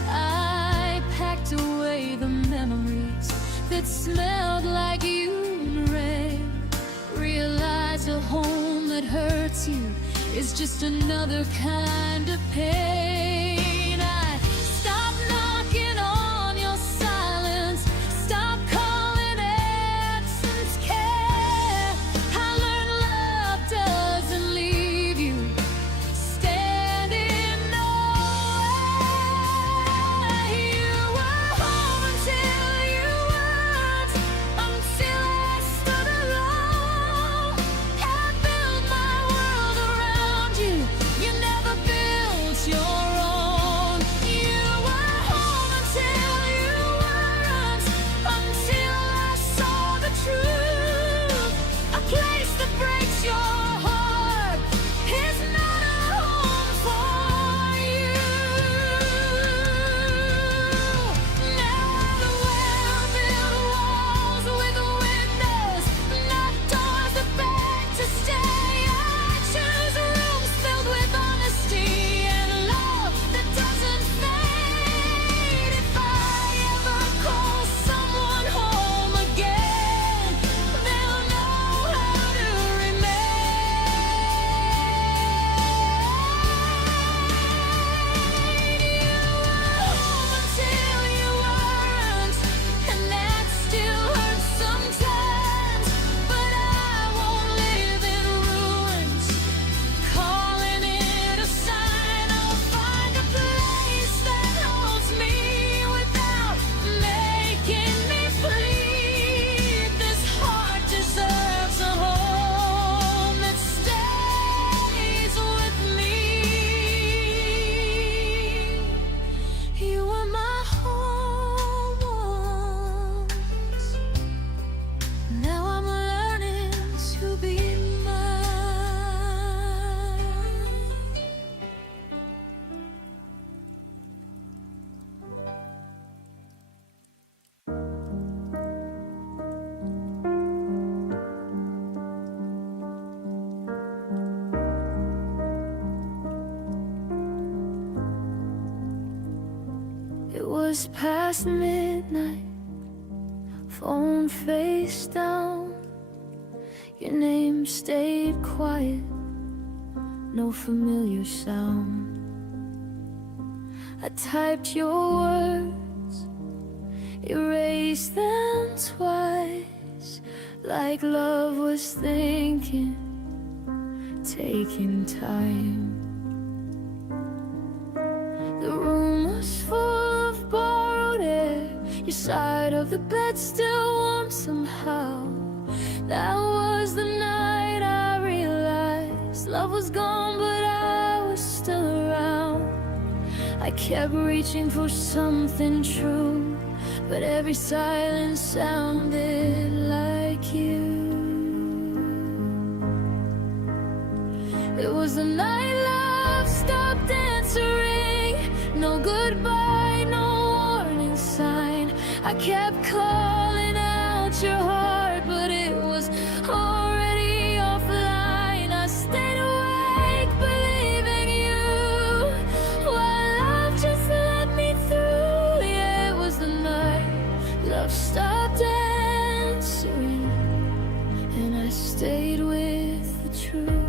I packed away the memories that smelled like you and rain. Realize a home that hurts you is just another kind of pain. I stopped knocking on your silence, stop calling absence care. I learned love doesn't leave you standing nowhere. You were home until you weren't, until I stood alone and built my world around you. You never built your own. You were home until you weren't, until I saw the truth. A place that breaks your heart is not a home for you. Now I'm the well-built walls with windows, not doors that beg to stay. I choose rooms filled with honesty and love that doesn't fade. If I ever call someone home again, they'll know how to remain. You were home until you weren't, and that still hurts sometimes. But I won't live in ruins, calling it a sign. I'll find a place that holds me without making me bleed. This heart deserves a home that stays with me. You were my home once. Now I'm learning to be mine. It was past midnight, phone face down. Your name stayed quiet, no familiar sound. I typed your words, erased them twice, like love was thinking, taking time. The room was full of borrowed air, your side of the bed still warm somehow. That was the night I realized love was gone, but I was still around. I kept reaching for something true, but every silence sounded like you. It was the night love stopped answering, no goodbye, no warning sign. I kept calling out your heart, but it was already offline. I stayed awake, believing you, while love just let me through. Yeah, it was the night love stopped answering, and I stayed with the truth.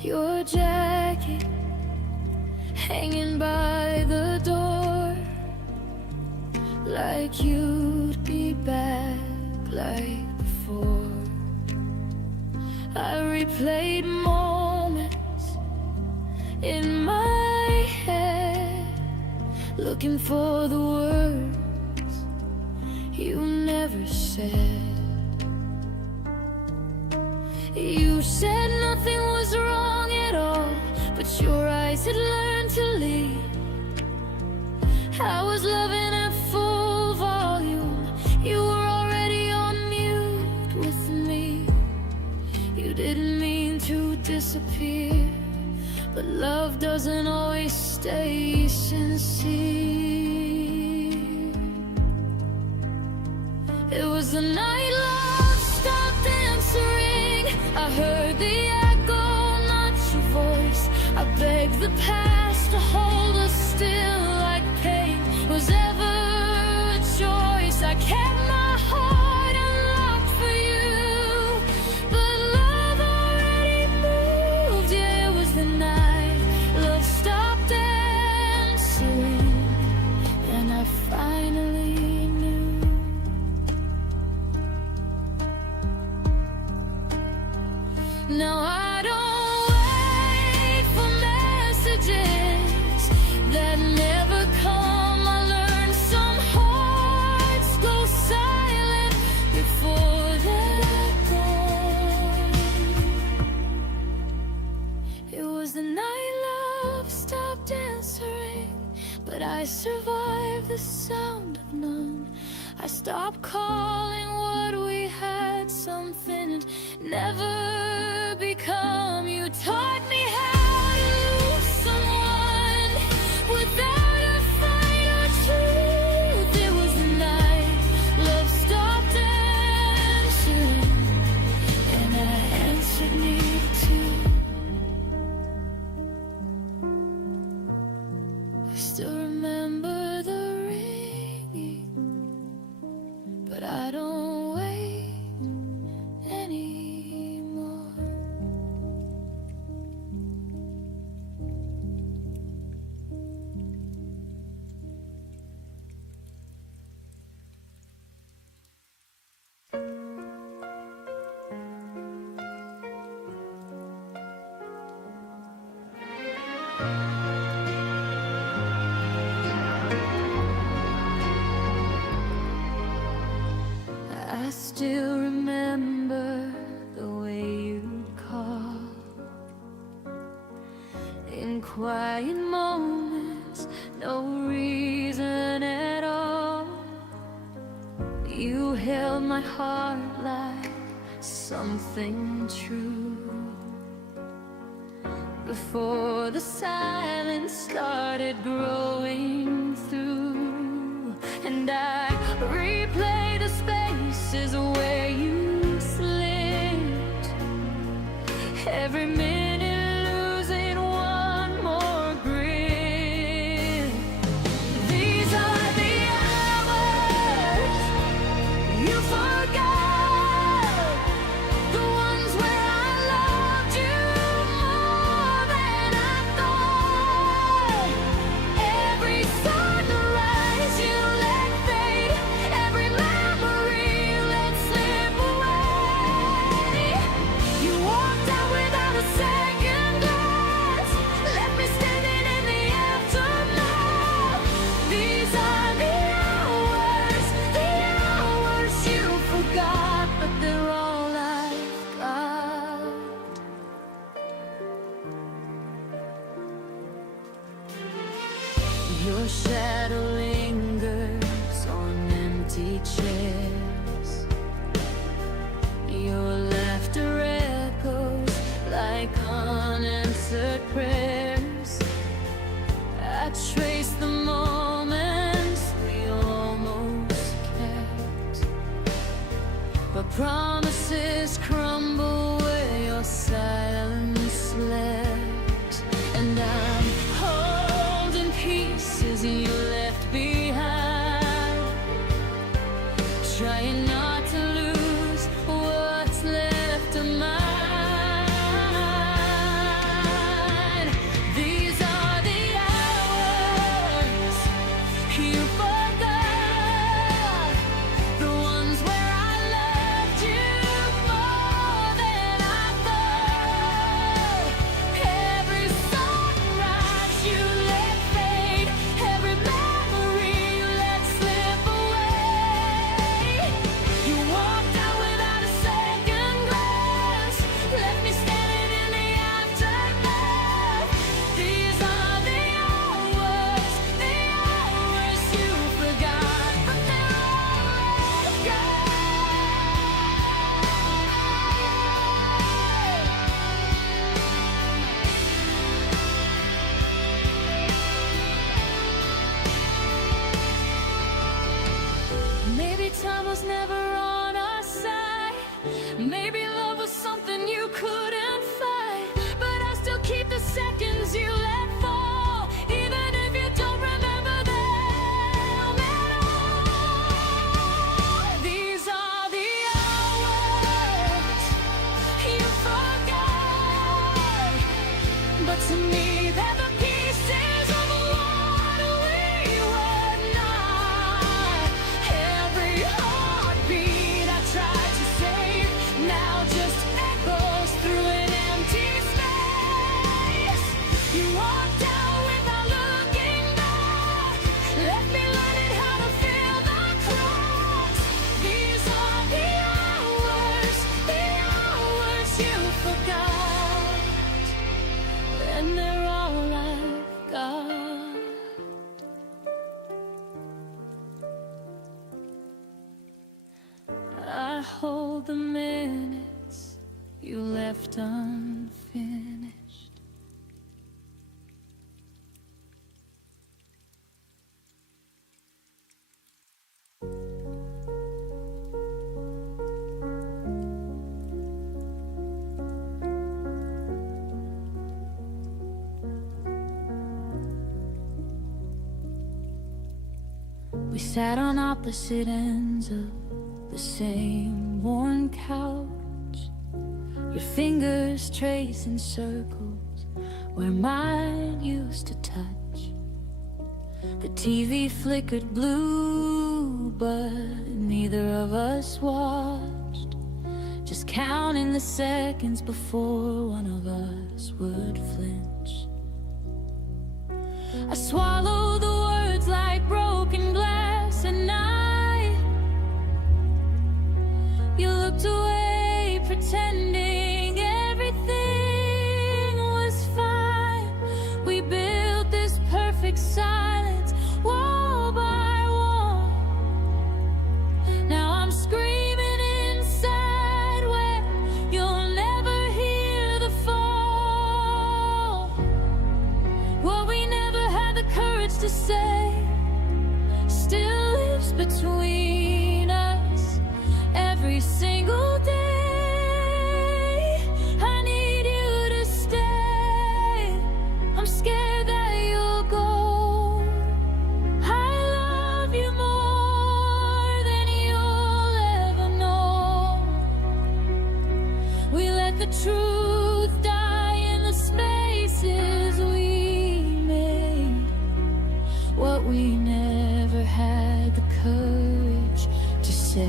Your jacket hanging by the door, like you'd be back like before. I replayed moments in my head, looking for the words you never said. You said nothing was wrong at all, but your eyes had learned to lead. I was loving at full volume, you were already on mute. disappear, but love doesn't always stay sincere. It was the night love stopped answering. I heard the echo, not your voice. I begged the past to hold us still, like pain was ever a choice. I kept my heart unlocked for you, but love already moved. Yeah, it was the night love stopped answering, and I finally knew. Now I don't wait for messages that never come. I learned some hearts go silent before they're gone. It was the night love stopped answering, but I survived the sound of none. I stopped calling what we had something it never become. You taught me how to lose someone without a fight or truth. It was the night love stopped answering, and I answered me too. I still remember the ringing, but I don't wait anymore. I still remember the way you'd call in quiet moments, no reason at all. You held my heart like something true before the silence started growing through, and I replay the spaces where you slipped, every minute losing one more grip. These are the hours you forgot, the ones where I loved you more than I thought. Every sunrise you let fade, every memory let slip away. You walked out without a second glance, left me standing in the aftermath. These are the hours you forgot, but they're all I've got. Your shadow lingers on empty chairs, your laughter echoes like unanswered prayers. I trace the moments we almost kept, but promises crumble where your silence slept, and I'm holding pieces you left behind, trying not to lose what's left of mine. These are the hours you forgot, the ones where I loved you more Maybe love was something you couldn't fight, but I still keep the seconds you let fall, even if you don't remember them at all. These are the hours you forgot, but to me they're the pieces of what we were not. Every heartbeat I tried to save now just echoes through an empty space. You walked out without looking back, left me learning how to fill the cracks. These are the hours you forgot, and they're all I've got. I hold the minutes you left unfinished. We sat on opposite ends of the same worn couch, your fingers tracing circles where mine used to touch. The TV flickered blue, but neither of us watched, just counting the seconds before one of us would flinch. I swallowed the words like broken glass at night. You looked away, pretending everything was fine. We built this perfect silence, wall by wall. Now I'm screaming inside where you'll never hear the fall. What we never had the courage to say still lives between us every single day. I need you to stay. I'm scared that you'll go. I love you more than you'll ever know. We let the truth die in the spaces we made, what we never had the courage to say.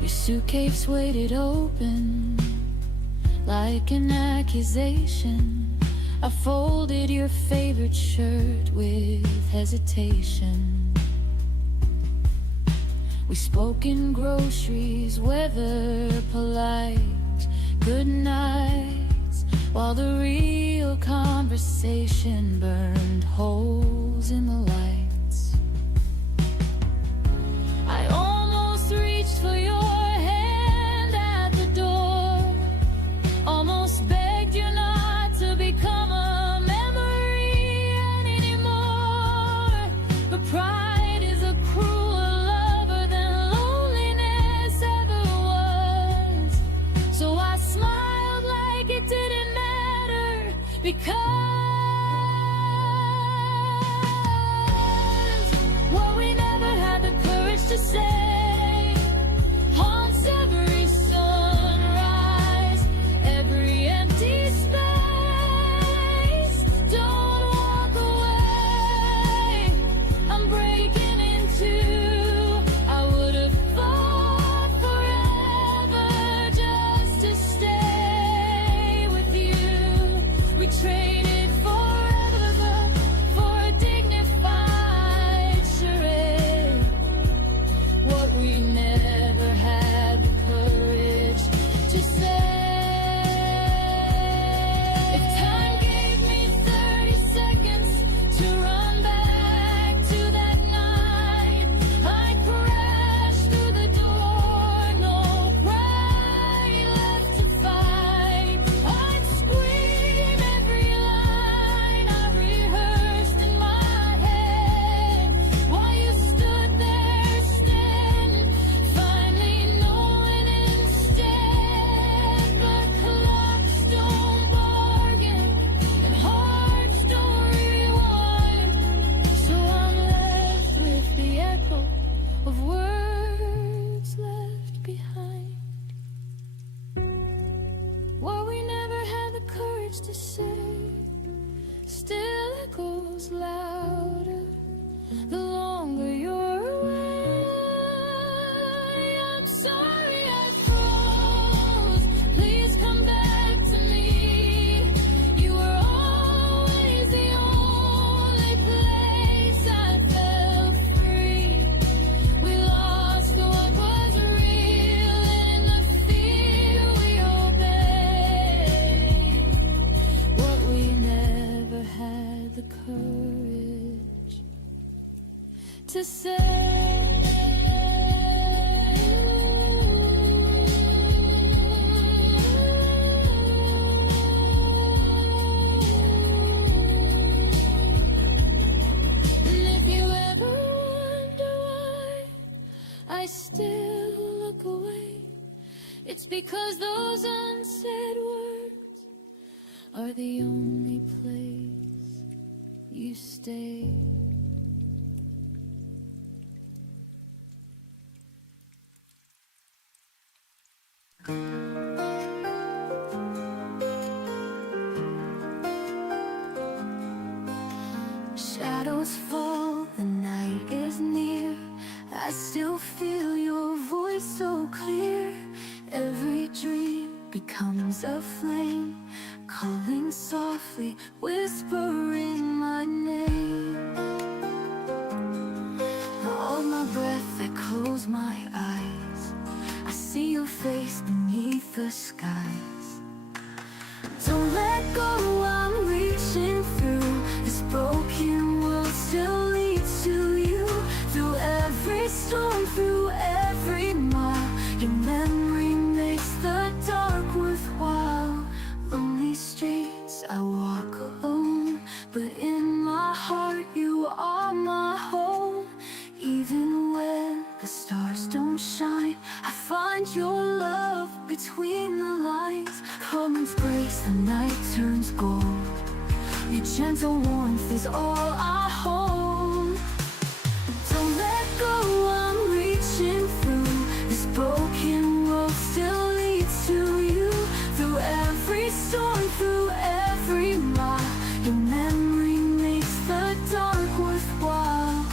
Your suitcase waited open like an accusation. I folded your favorite shirt with hesitation. We spoke in groceries, weather polite, good nights, while the real conversation burned holes in the lights. I almost reached for your hand at the door, almost begged you not to become a memory anymore. But pride is a cruel lover than loneliness ever was. So I smiled like it didn't matter, because what we never had the courage to say haunts every sunrise, every empty space. Don't walk away, I'm breaking in two. I would have fought forever just to stay with you. We traded forever for a dignified charade. What words to say, still echoes louder the longer you're away. I'm sorry I froze, please come back to me. You were always the only place I felt free. We lost what was real and the fear we obeyed. What we never had the courage to say. And if you ever wonder why I still look away, it's because those unsaid words are the only place you stay. Shadows fall, the night is near. I still feel your voice so clear. Every dream becomes a flame, calling softly, whispering my name. Hold my breath, I close my eyes. I see your face beneath the skies. Don't let go, I'm reaching through. This broken world still leads to you. Through every storm, through every mile, your memory makes the dark worthwhile. Lonely streets, I walk alone, but in my heart you are my home. Even when the stars don't shine, I find your love between the lines. Comments breaks, the night turns gold. Your gentle warmth is all I hold. Don't let go, I'm reaching through. This broken world still leads to you. Through every storm, through every mile, your memory makes the dark worthwhile.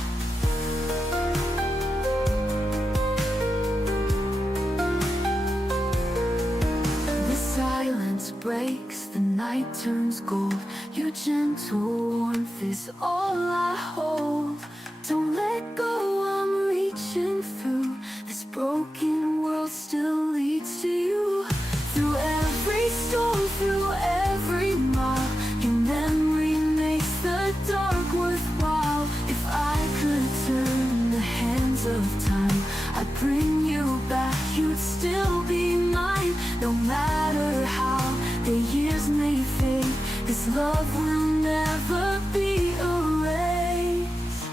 The silence breaks, the night turns gold. Your gentle warmth is all I hold. Don't let go, I'm reaching through. This broken world still leads to you. Through every storm, through every mile, your memory makes the dark worthwhile. If I could turn the hands of time, I'd bring you back, you'd still be mine. No matter how the years may fade, this love will never be erased.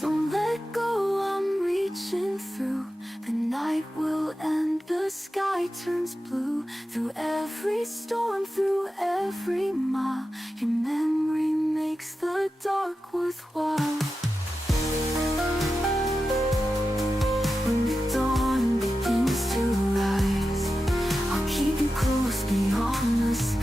Don't let go, I'm reaching through. The night will end, the sky turns blue. Through every storm, through every mile, your memory makes the dark worthwhile. When the dawn begins to rise, I'll keep you close beyond the skies.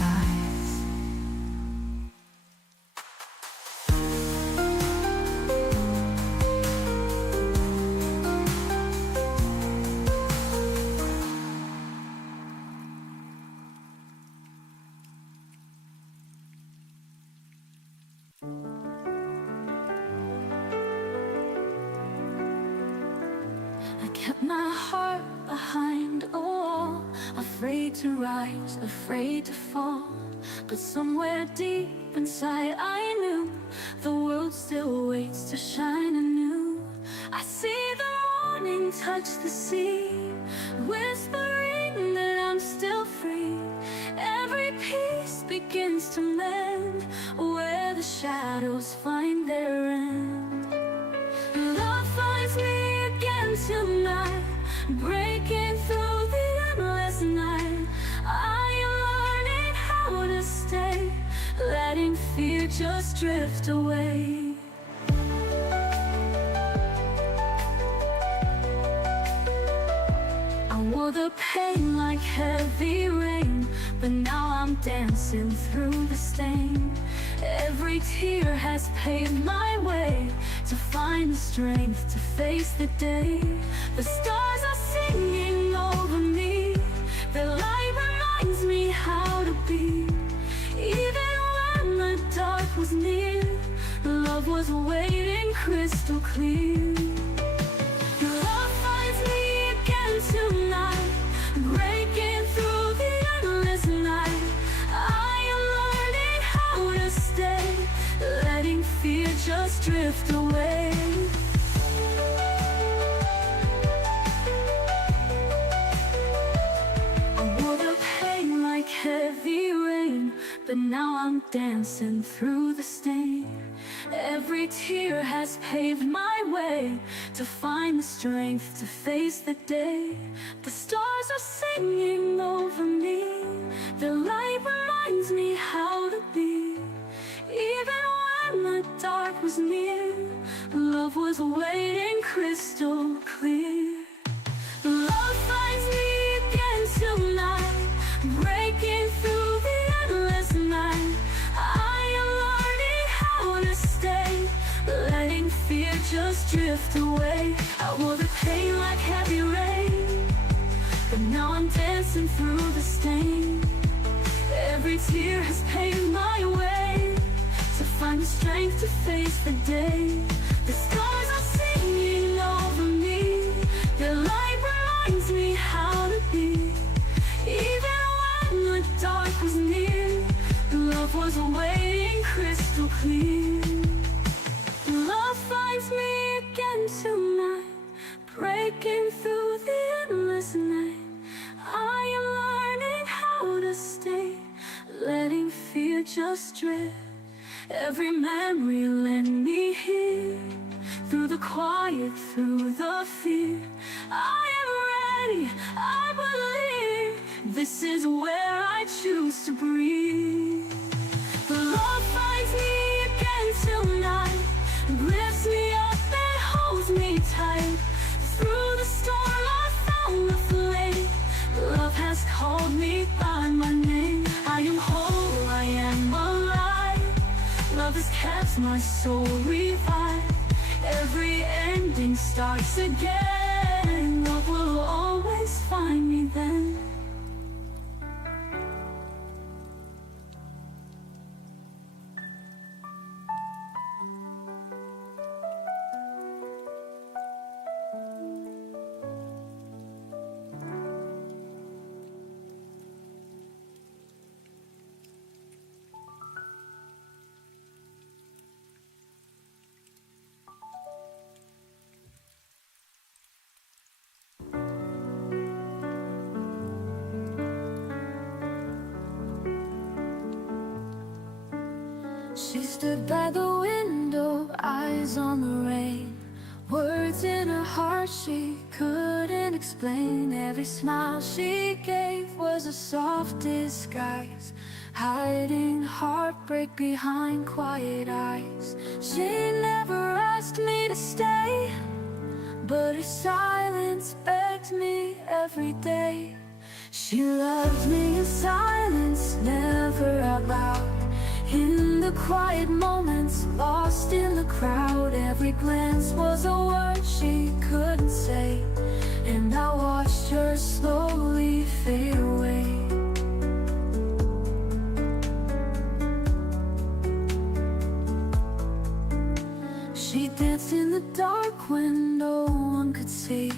I kept my heart behind a wall, afraid to rise, afraid to fall. But somewhere deep inside I knew the world still waits to shine anew. I see the morning touch the sea, whispering that I'm still free. Every piece begins to mend where the shadows find their end. Love finds me again tonight, breaking through the endless night. I am learning how to stay, letting fear just drift away. I wore the pain like heavy rain, but now I'm dancing through the stain. Every tear has paved my way to find the strength to face the day. The stars are singing over me, the light reminds me how to be. Even when the dark was near, love was waiting crystal clear. Love finds me again tonight, breaking through the endless night. I am learning how to stay, letting fear just drift away. I wore the pain like heavy rain, but now I'm dancing through the stain. Every tear has paved my way to find the strength to face the day. The stars are singing over me, the light reminds me how to be. Even when the dark was near, love was waiting crystal clear. Love finds me again tonight, breaking through the endless night. I am learning how to stay, letting fear just drift away. I wore the pain like heavy rain, but now I'm dancing through the stain. Every tear has paved my way to find the strength to face the day. The stars are singing over me, the light reminds me how to be. Even when the dark was near, love was waiting crystal clear. Love finds me again tonight, breaking through the endless night. I am learning how to stay, letting fear just drift. Every memory led me here, through the quiet, through the fear. I am ready, I believe, this is where I choose to breathe. Love finds me again tonight, lifts me up and holds me tight. Through the storm I found the flame, love has called me by my name. I am whole, I am alive, love has kept my soul revived. Every ending starts again, love will always find me then. She stood by the window, eyes on the rain, words in her heart she couldn't explain. Every smile she gave was a soft disguise, hiding heartbreak behind quiet eyes. She never asked me to stay, but her silence begged me every day. She loved me in silence, never out loud. In the quiet moments, lost in the crowd, every glance was a word she couldn't say, and I watched her slowly fade away. She danced in the dark when no one could see,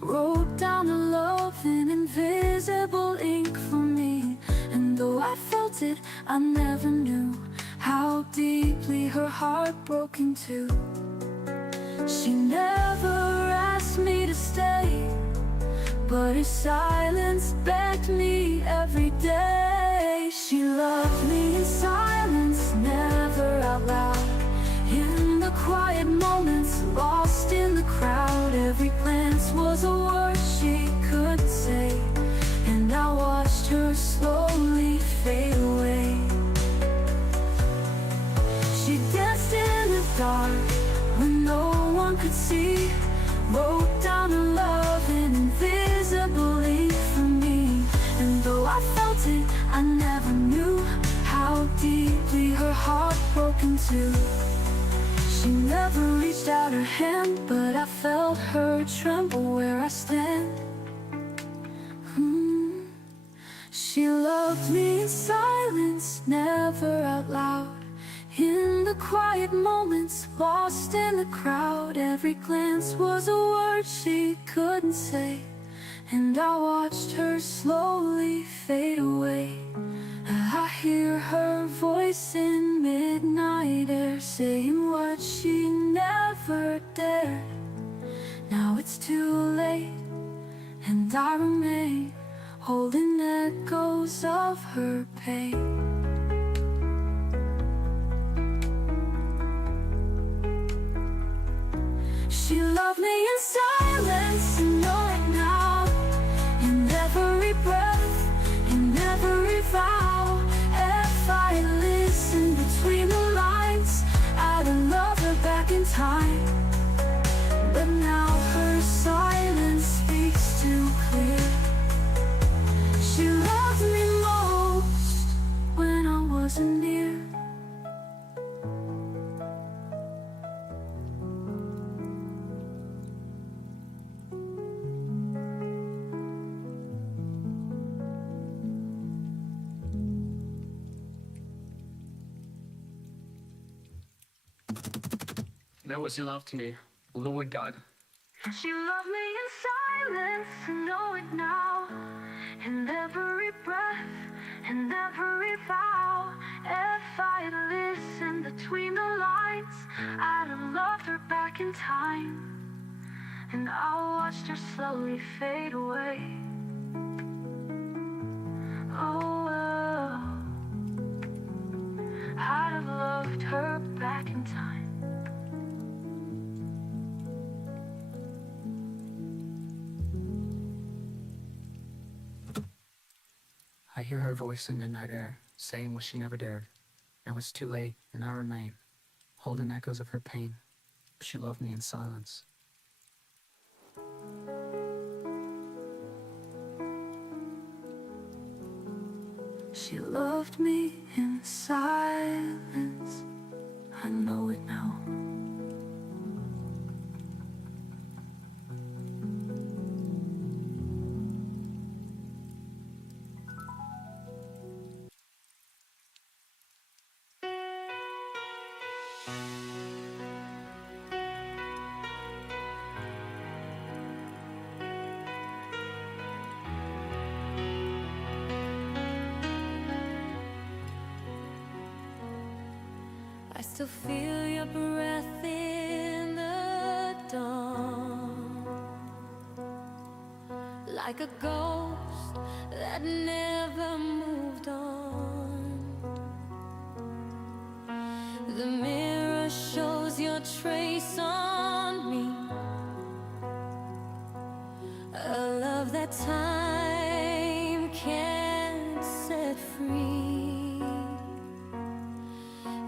wrote down her love in invisible ink for me. And though I felt it, I never knew how deeply her heart broke into. She never asked me to stay, but her silence begged me every day. She loved me in silence, never out loud. In the quiet moments, lost in the crowd, every glance was a word she couldn't say, and I watched her slowly fade away. She danced in the dark when no one could see, wrote down her love in invisible ink for heart broken too. She never reached out her hand, but I felt her tremble where I stand. She loved me in silence, never out loud. In the quiet moments, lost in the crowd. Every glance was a word she couldn't say, and I watched her slowly fade away. I hear her voice in midnight air, saying what she never dared. Now it's too late, and I remain holding echoes of her pain. She loved me in silence, and know it now. In every breath, in every vow. If I listened between the lines, I'd love her back in time. But now her silence speaks too clear. She loved me most when I wasn't near. That was your love to me, Lord God. She loved me in silence, and know it now. In every breath, in every vow. If I'd listened between the lines, I'd have loved her back in time. And I watched her slowly fade away. Oh, I'd have loved her back in time. I hear her voice in midnight air, saying what she never dared. Now it's too late, and I remain, holding echoes of her pain. She loved me in silence. She loved me in silence. I know it now. I still feel your breath in the dawn, like a ghost that never moved on. The mirror shows your trace on me, a love that time can't set free.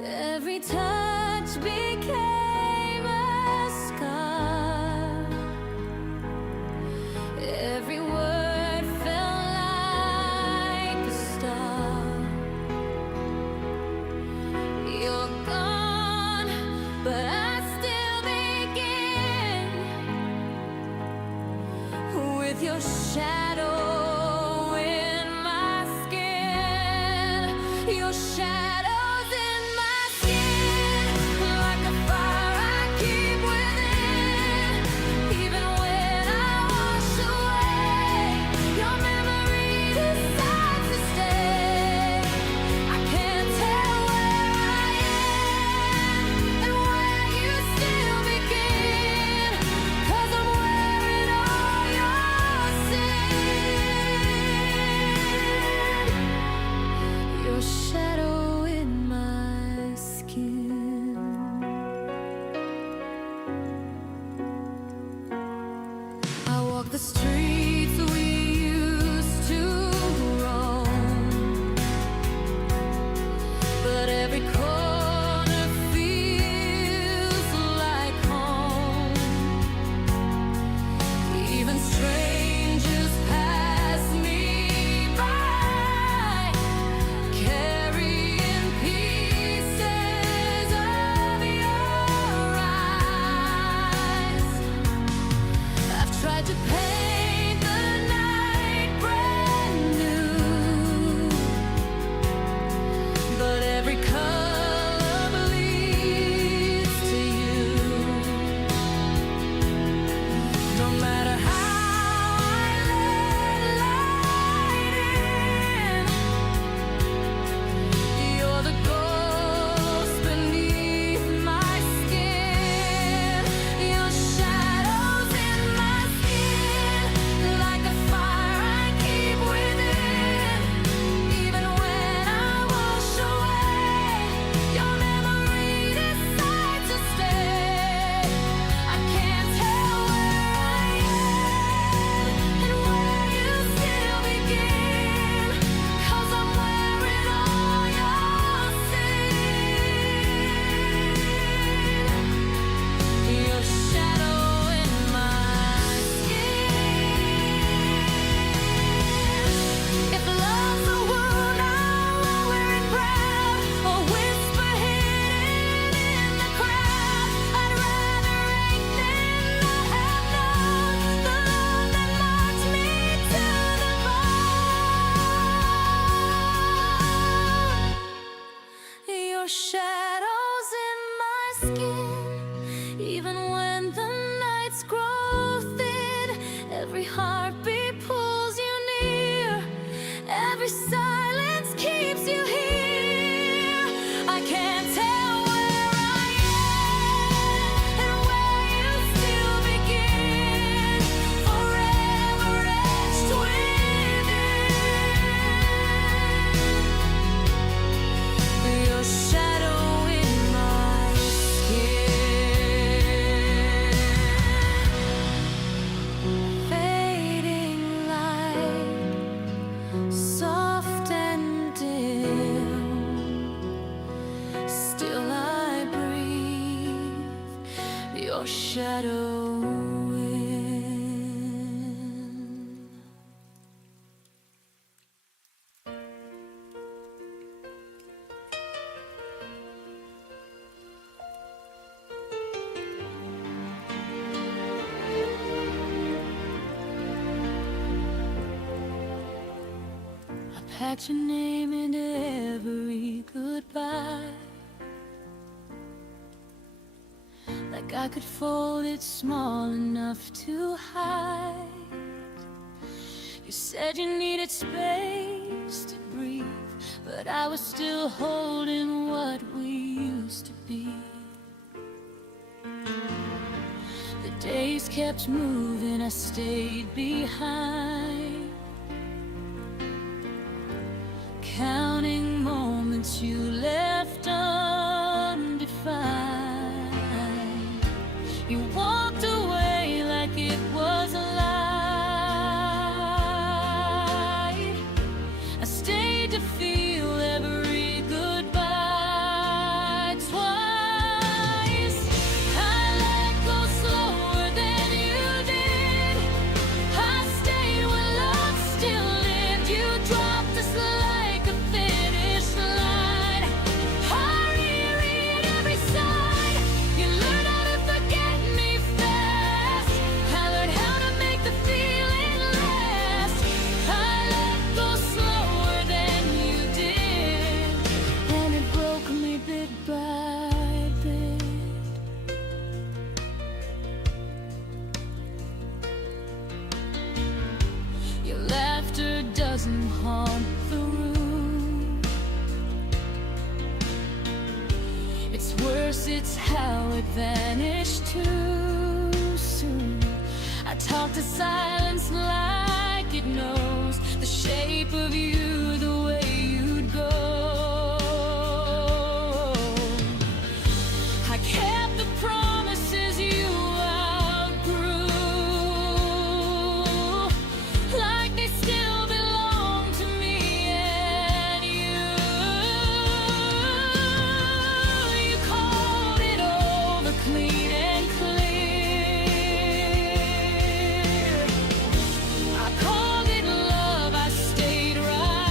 Every touch became a scar. Every word felt like a star. You're gone, but I still begin with your shadow shadows in my skin, even when the nights grow thin. Every heartbeat pulls you near, every silence keeps you here. I can't tell where I am and where you still begin, forever etched within. Your shadow in my skin, fading light, soft and dim. Still I breathe your shadow in. I packed your name into every goodbye, like I could fold it small enough to hide. You said you needed space to breathe, but I was still holding what we used to be. The days kept moving, I stayed behind, counting moments you left undefined. You walked away like it was a lie. I stayed to feel every goodbye twice. I let go slower than you did. I stayed when love still lived. You dropped us like a finish line. I reread every sign. You learned how to forget me fast. I learned how to make the feeling last. I let go slower than you did, and it broke me bit by bit. Your laughter doesn't haunt the room. It's worse, it's how it vanished too soon. I talk to silence like it knows the shape of you, the way you'd go. I kept the promises you outgrew, like they still belong to me and you. You called it over clean and clear. I called it love, I stayed right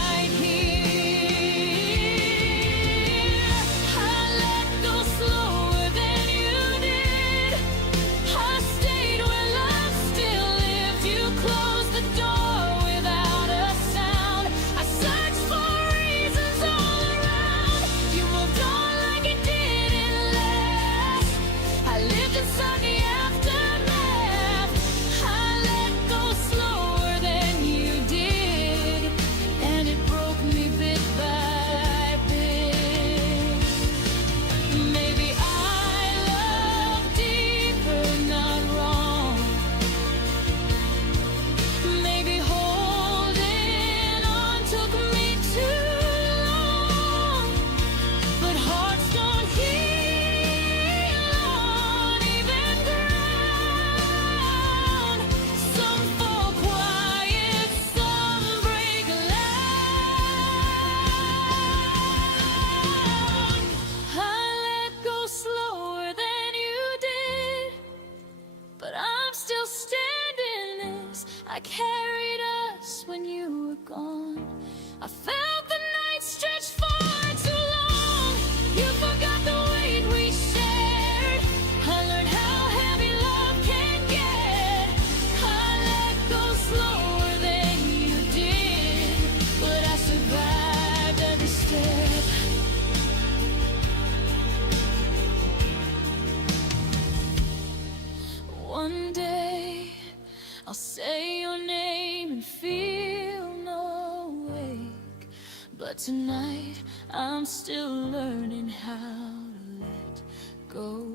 But tonight I'm still learning how to let go,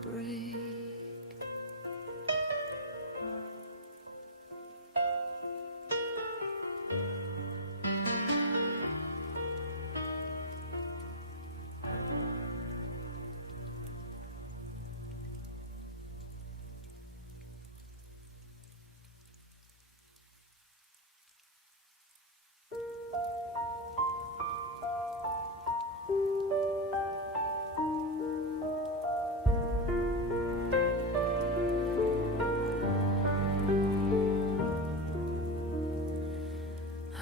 break.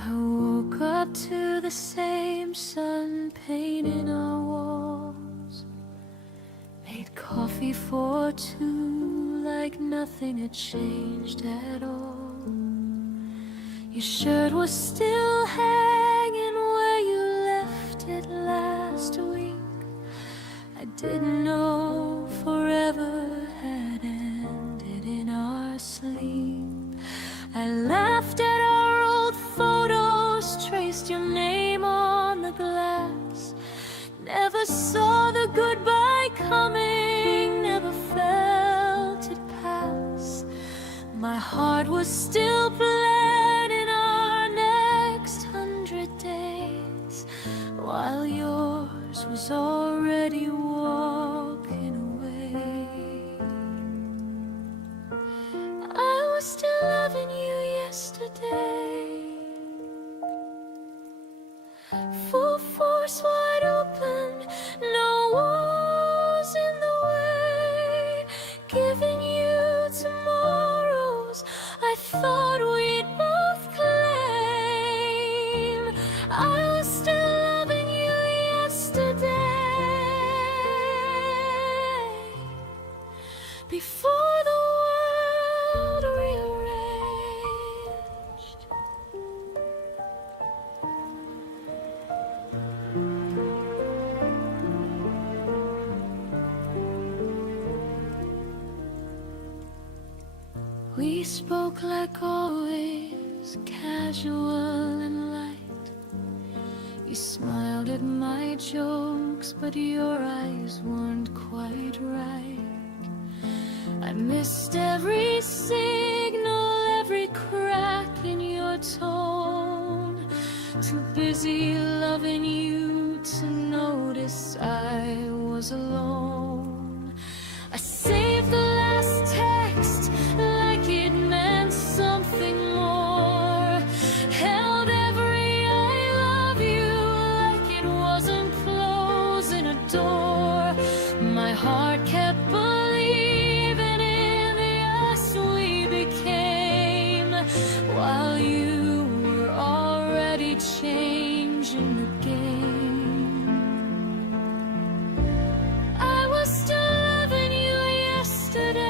I woke up to the same sun painting our walls. Made coffee for two like nothing had changed at all. Your shirt was still hanging where you left it last week. I didn't know forever had ended in our sleep. I laughed at our old photos, traced your name on the glass. Never saw the goodbye coming, never felt it pass. My heart was still planning our next 100 days, while yours was already walking away. I was still loving you yesterday. Full force, wide open, no walls in the way. Giving you tomorrows I thought we'd both claim. I was still loving you yesterday, before the world rearranged. We spoke like always, casual and light. You smiled at my jokes, but your eyes weren't quite right. I missed every signal, every crack in your tone. Too busy loving you to notice I was alone. I saved the last text like it meant something more. Held every I love you like it wasn't closing a door. My heart kept believing in the us we became, while you were already changing the game. I was still loving you yesterday,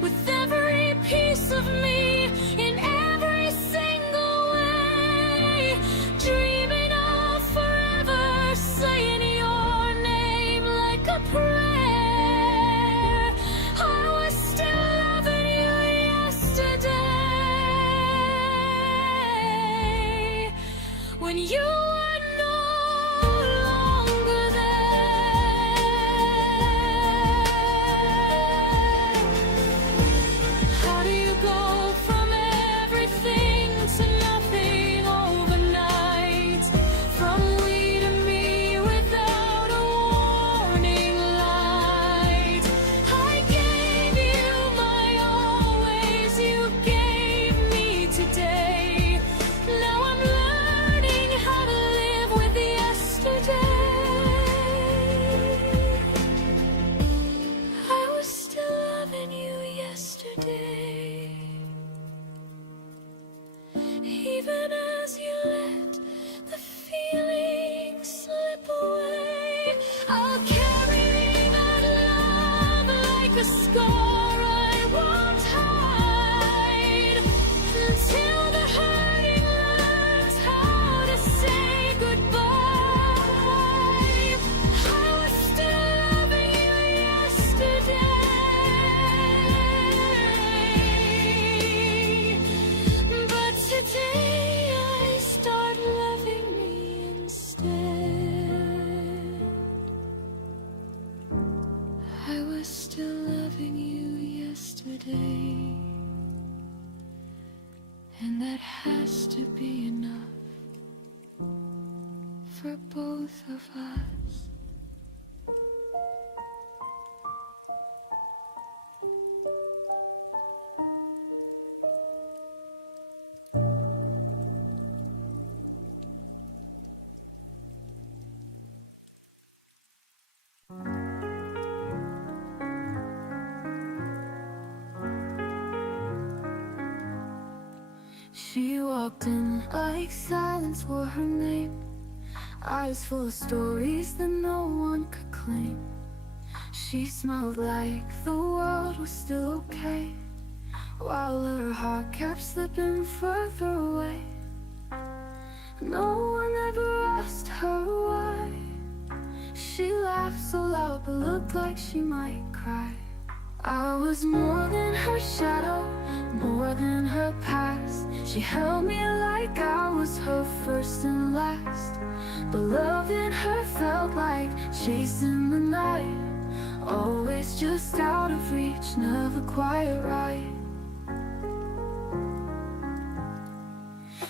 with every piece of me in every single way. Dreaming of forever, saying your name like a prayer. I was still loving you yesterday, when you were no longer there. How do you go from everything to nothing overnight? From we to me without a warning light. I gave you my always, you gave me today. Now I'm learning how to and that has to be enough for both of us. She walked in like silence were her name, eyes full of stories that no one could claim. She smelled like the world was still okay, while her heart kept slipping further away. No one ever asked her why. She laughed so loud but looked like she might cry. I was more than her shadow, more than her past. She held me like I was her first and last. But love in her felt like chasing the night, always just out of reach, never quite right.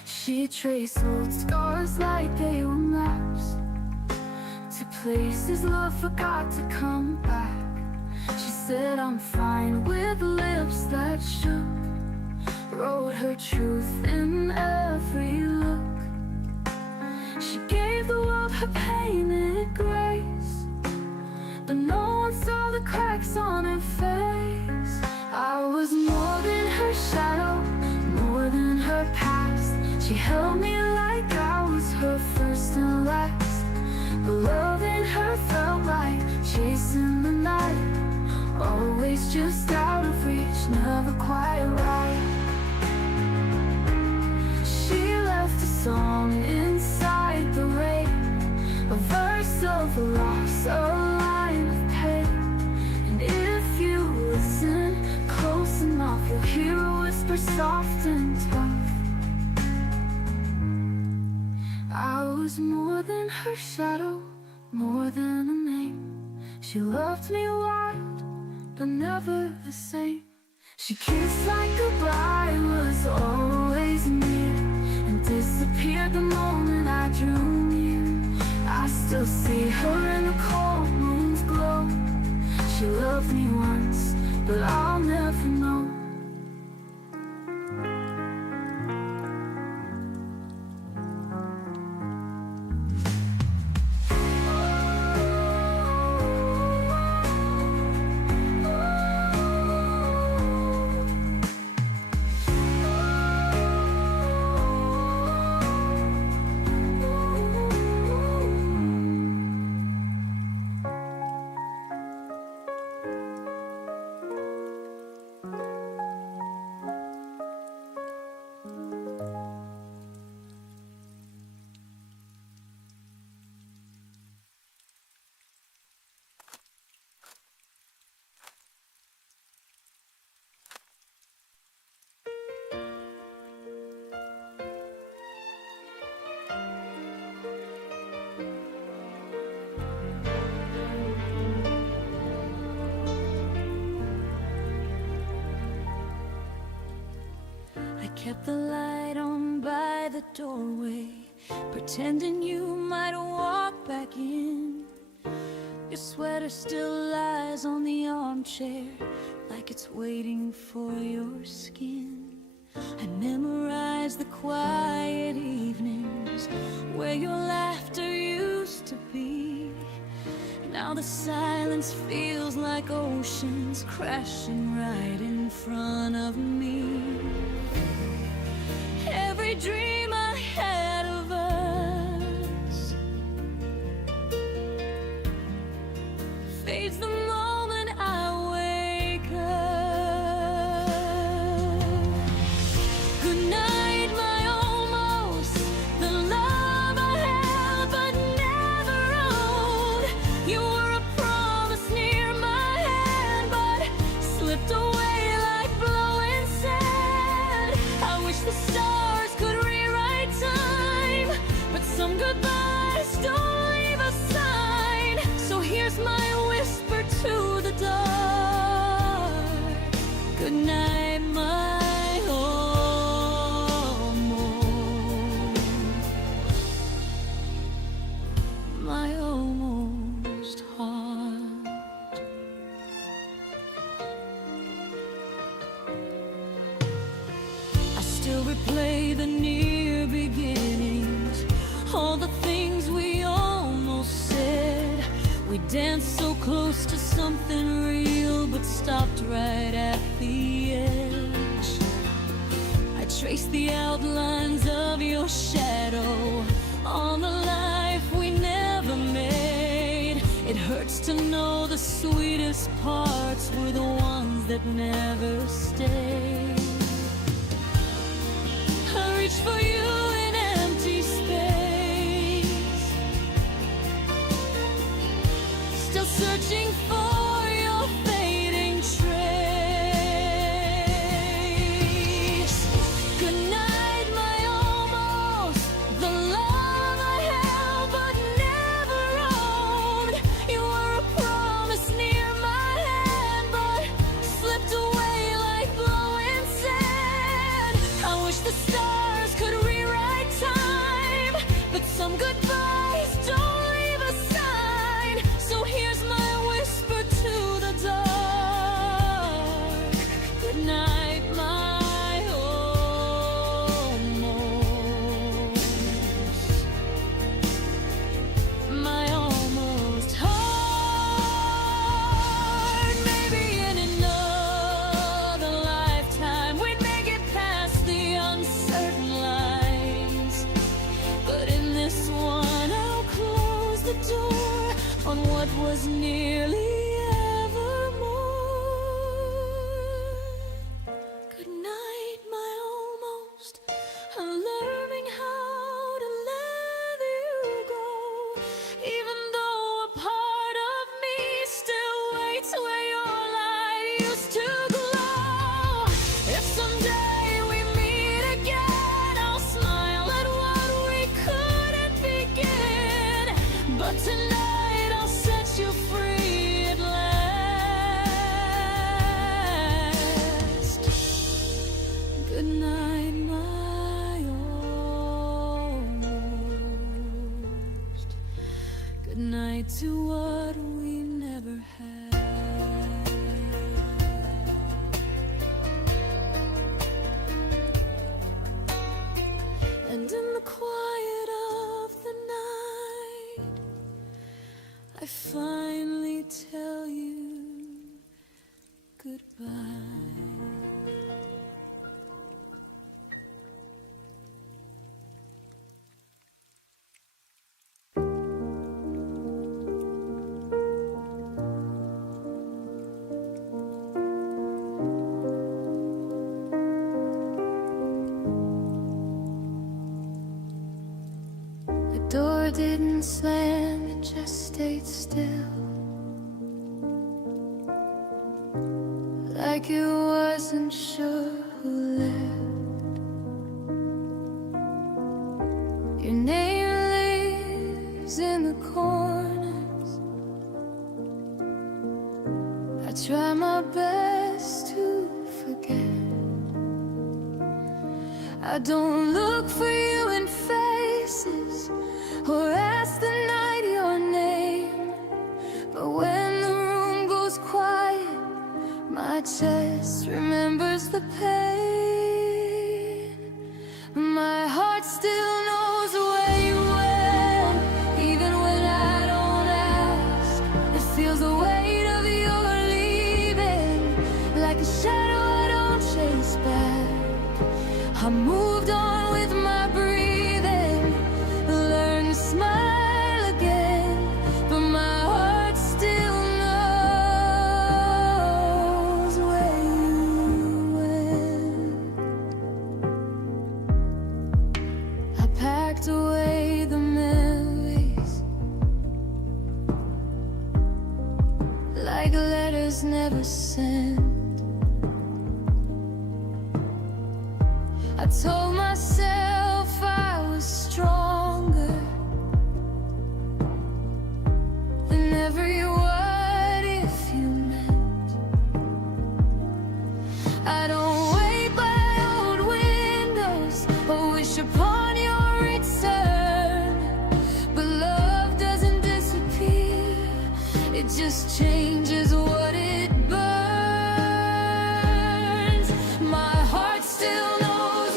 She traced old scars like they were maps to places love forgot to come back. She said I'm fine with lips that shook, wrote her truth in every look. She gave the world her painted grace, but no one saw the cracks on her face. I was more than her shadow, more than her past. She held me like I was her first and last. But love in her felt like chasing the night, always just out of reach, never quite right. She left a song inside the rain, a verse of a loss, a line of pain. And if you listen close enough, you'll hear a whisper soft and tough. I was more than her shadow, more than a name. She loved me wild, but never the same. She kissed like goodbye was always near, and disappeared the moment I drew near. I still see her in the cold moon's glow. She loved me once, but I'll never know. Kept the light on by the doorway, pretending you might walk back in. Your sweater still lies on the armchair, like it's waiting for your skin. I memorized the quiet evenings where your laughter used to be. Now the silence feels like oceans crashing right in front of me. Every dream I had of us fades the moment I wake up. Good night, my almost, the love I held but never owned. You were a promise near my hand, but slipped away like blowing still replay the near beginnings, all the things we almost said. We danced so close to something real, but stopped right at the edge. I traced the outlines of your shadow on the life we never made. It hurts to know the sweetest parts were the ones that never stayed. I reach for you in empty space, still searching for your fading trace. Good night, my almost, the love I held but never owned. You were a promise near my hand, but slipped away like blowing sand. I wish the stars could rewrite time, but some goodbyes don't leave a sign. So here's my whisper to the dark. Good night, my almost. My almost heart. Maybe in another lifetime we'd make it past the uncertain lines, but in this one I'll close the door on what was nearly evermore. Good night, my almost. I'm learning how to let you go, even though a part of me still waits where your light used to glow. If someday we meet again, I'll smile at what we couldn't begin. But tonight I'll set you free at last. Good night, my almost. Good night to what we never had. And in the quiet of the night, I finally tell you goodbye. The door didn't slam, it just stayed still, like it wasn't sure who left. Your name lives in the corners. I try my best to forget. I don't look for you in faces or ask the night your name, but when the room goes quiet, my chest remembers the pain. My heart still knows where you went, even when I don't ask. It feels the weight of your leaving, like a shadow I don't chase back. I moved on with my breathing, learned to smile again, but my heart still knows where you went. I packed away the memories, like letters never sent. I told myself I was stronger than every what if you meant. I don't wait by old windows or wish upon your return, but love doesn't disappear, it just changes what it burns. My heart still knows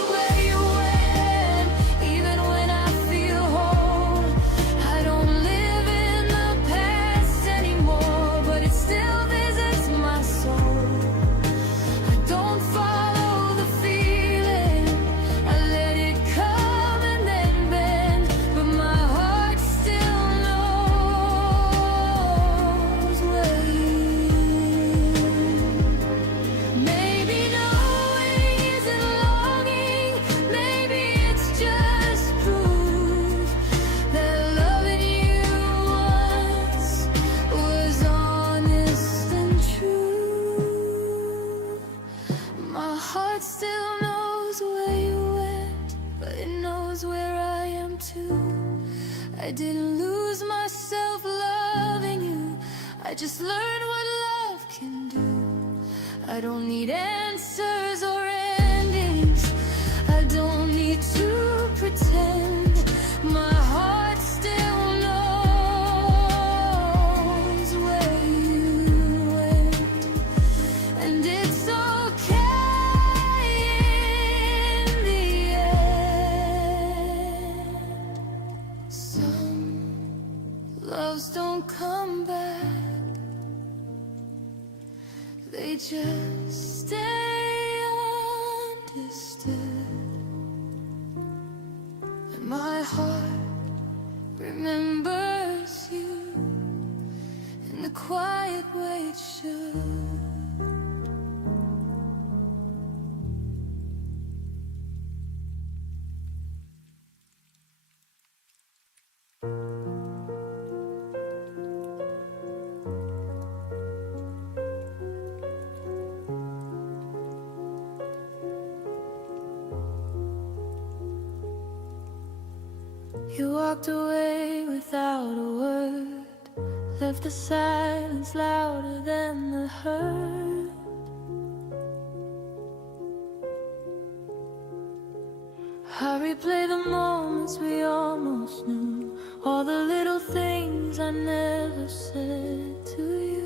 just learn what love can do. I don't need answers or endings. I don't need to pretend. My heart still knows where you went, and it's okay in the end. Some loves don't come back, they just stay understood. And my heart remembers you in the quiet way it should. You walked away without a word, left the silence louder than the hurt. I replay the moments we almost knew, all the little things I never said to you.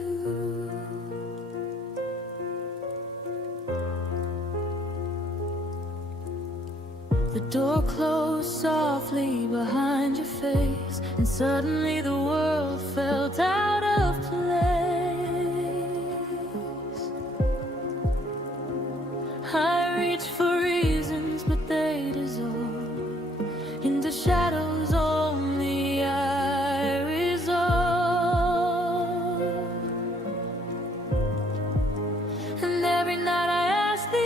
The door closed softly behind your face, and suddenly the world felt out of place. I reached for reasons, but they dissolved into shadows only I resolved. And every night I asked the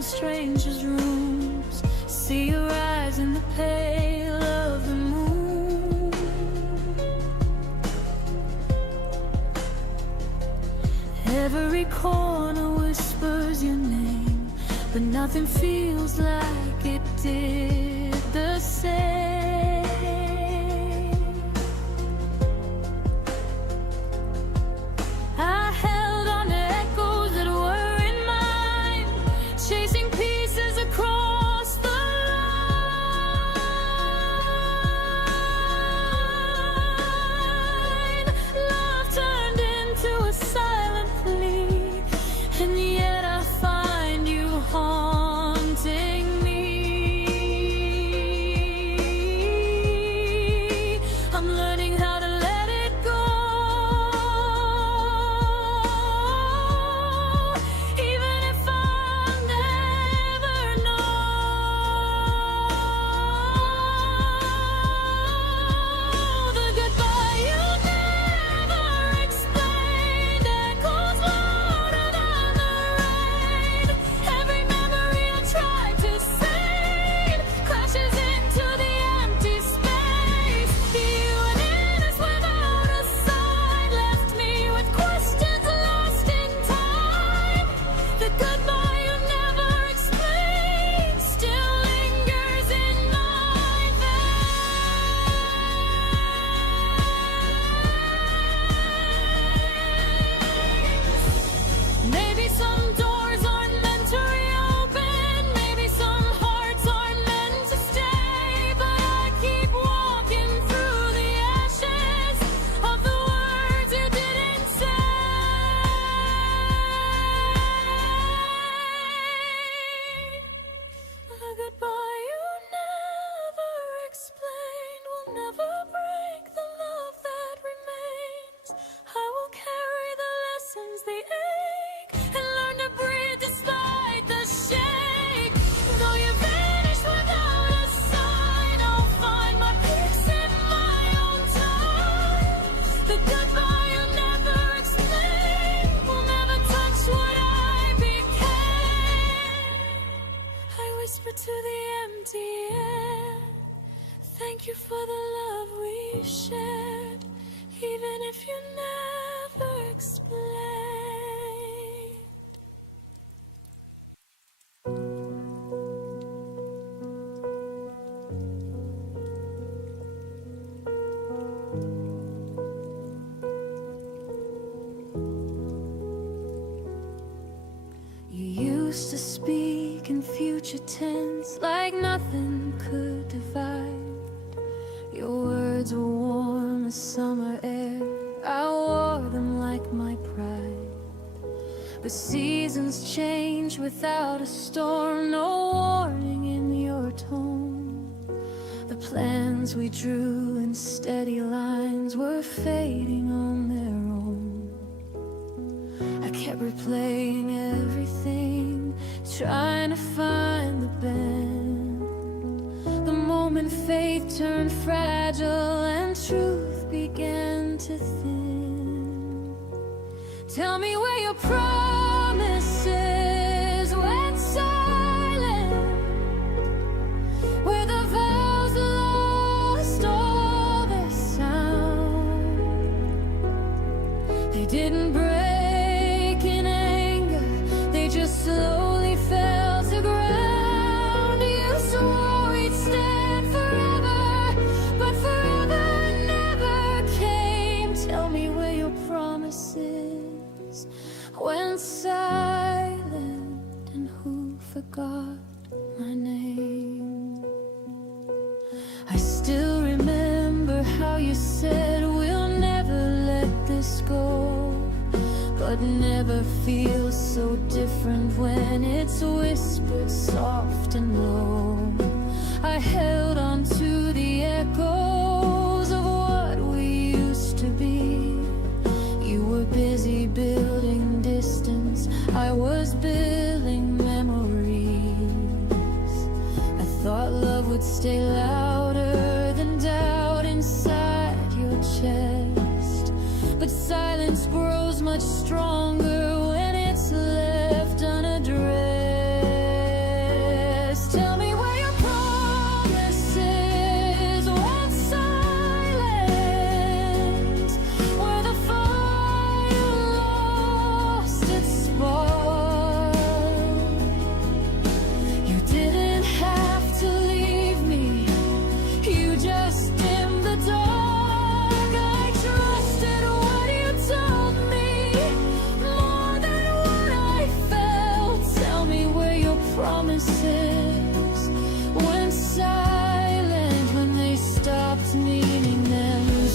strangers' rooms, see your eyes in the pale of the moon. Every corner whispers your name, but nothing feels like it did the same. I held on to echoes that were in mine, chasing pieces across the line. Love turned into a silent plea, and yet I find you haunting me. I'm learning how to let it go, even if I'll never know. The goodbye you never explained echoes louder than the rain. Every memory I tried to save crashes into the empty space. You and innocence without a sign left me with questions lost in time. The goodbye you never explained still lingers in my veins. Maybe some doors aren't meant to reopen, maybe some hearts aren't meant to stay, but I keep walking through the ashes of the words you didn't say. A goodbye you never explained will never you for the love we shared, even if you never explained. You used to speak in future tense like nothing could divide. Your words were warm as summer air, I wore them like my pride. But seasons change without a storm, no warning in your tone. The plans we drew in steady lines were fading on their own. I kept replaying everything, trying to find the bend. The moment faith turned fragile and truth began to thin. Tell me where your promises went silent, where the vows lost all their sound. They didn't break in anger, they just slowly fell to ground. You swore we'd stand forever, but forever never came. Tell me where your promises went silent, and who forgot my name. I still remember how you said we'll never let this go, but never feels so different when it's whispered soft and low. I held on to the echoes of what we used to be. You were busy building distance, I was building memories. I thought love would stay louder than doubt inside your chest, but silence grows much stronger when it's left unaddressed. Tell me where your promises went silent, where the fire lost its spark. You didn't have to leave me, you just dimmed the dark. I trusted what you told me more than what I felt. Tell me where your promises went silent, when they stopped meaning themselves.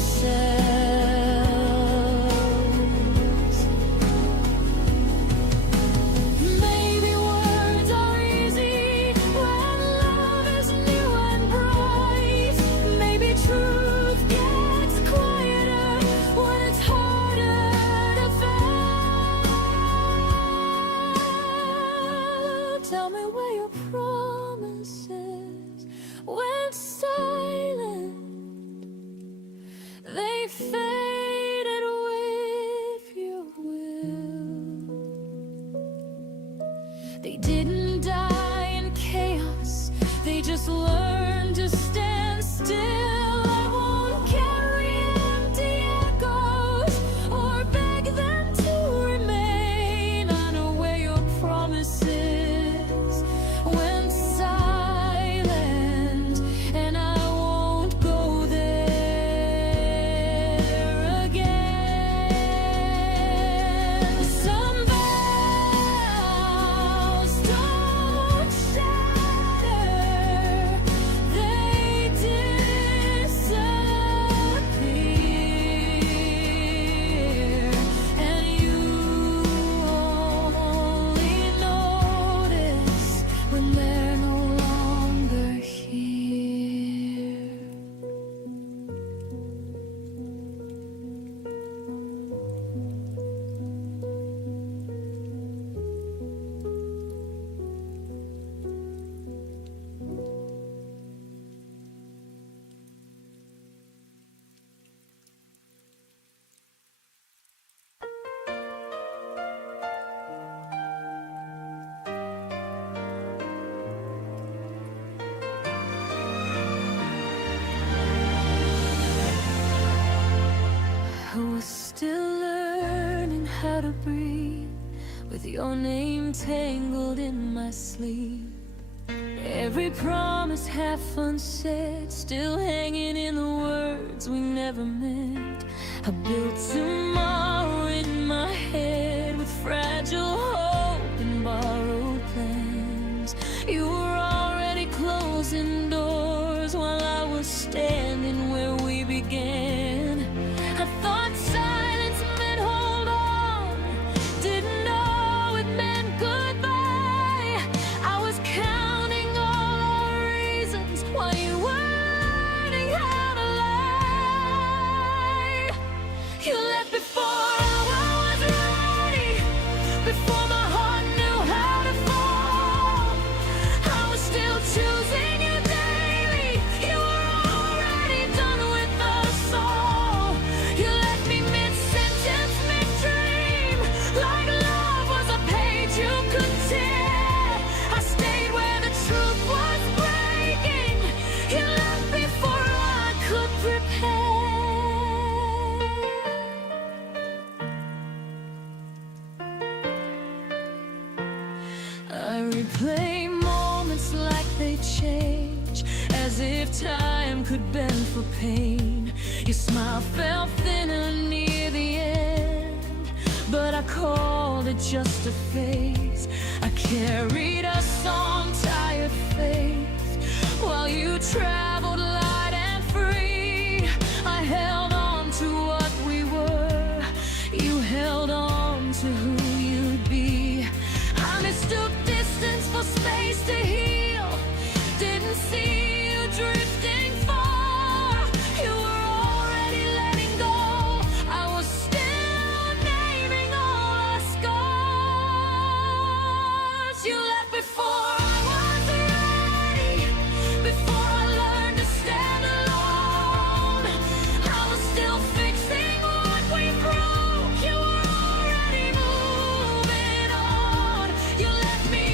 Maybe words are easy when love is new and bright. Maybe truth gets quieter when it's harder to find. Tell me where your promises went silent. They faded with your will. They didn't die in chaos, they just learned to stand still. I won't carry empty echoes or beg them to remain. I know where your promises went silent, and I won't go there again. Some vows don't shatter, they breathe, with your name tangled in my sleep. Every promise half unsaid, still hanging in the words we never meant. I built tomorrow in my head with fragile hope and borrowed plans. You were already closing doors while I was standing where we began. I thought silence meant hold on, didn't know it meant goodbye. I was counting all our reasons while you were learning how to lie. You left before I was ready, before my heart knew how to fall. I was still choosing you daily. You were already done with us all. You left me mid-sentence, mid-dream, like love was a page you could tear. I stayed where the truth was breaking. You left before I could prepare. I replay moments like they change, as if time could bend for pain. Your smile fell thinner near the end, but I called it just a phase. I carried a song, tired faith, while you traveled light and free. I held on to what we were, you held on to who you'd be. I mistook distance for space to heal, didn't see you drifting far. You were already letting go, I was still naming all our scars. You left before I was ready, before I learned to stand alone. I was still fixing what we broke, you were already moving on. You left me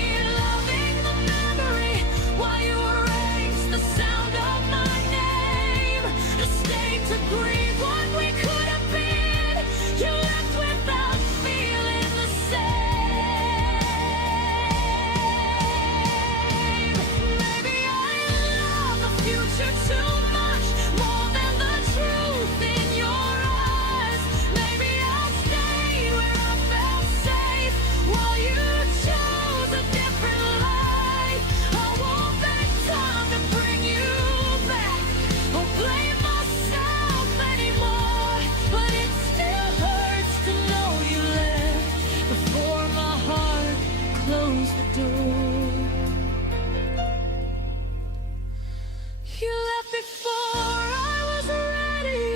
loving the memory while you erased the sound of my name. I stayed to grieve what we could have been. You left without feeling the same. Maybe I love the future too much, more than the truth in your eyes. Maybe I'll stay where I felt safe while you chose a different life. I won't beg time to bring you back or blame myself anymore, but it still hurts to know you left before my heart closed the door. You left before I was ready,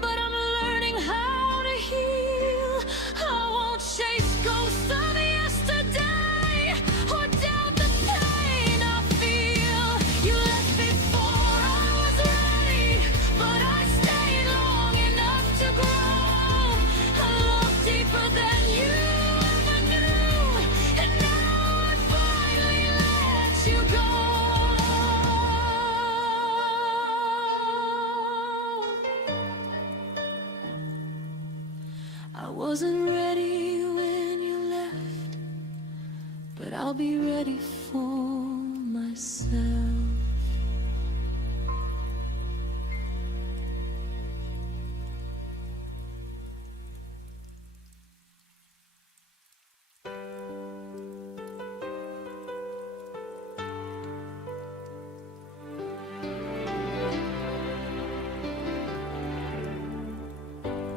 but I'm learning how to heal. I won't chase ghosts of yesterday or doubt the pain I feel. You left before I was ready, but I stayed long enough to grow. I love deeper than you ever knew, and now I finally let you go. I wasn't ready when you left, but I'll be ready for myself.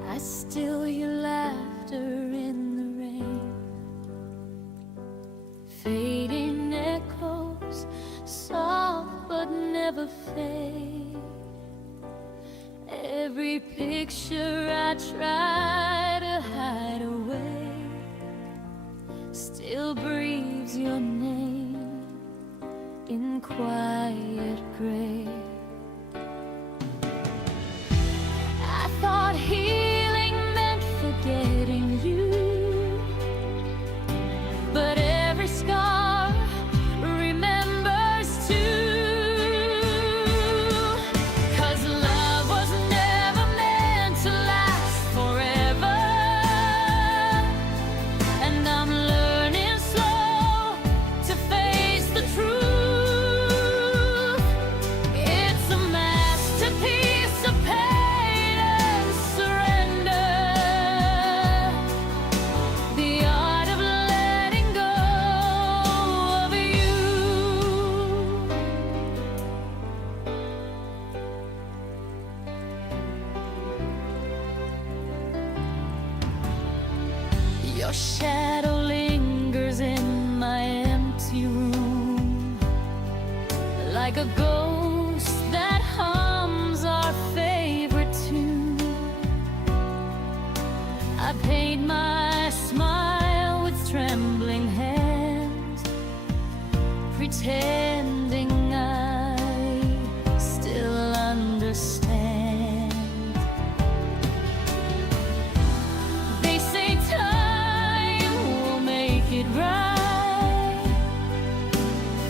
I still hear laughter in the rain, fading echoes, soft but never fade. Every picture I try to hide away still breathes your name in quiet gray. I thought healing meant forgetting you, but every scar remembers too. 'Cause love was never meant to last forever. shadow lingers in my empty room, like a ghost that hums our favorite tune. I paint my smile with trembling hands, pretending I still understand. They say time will make it right,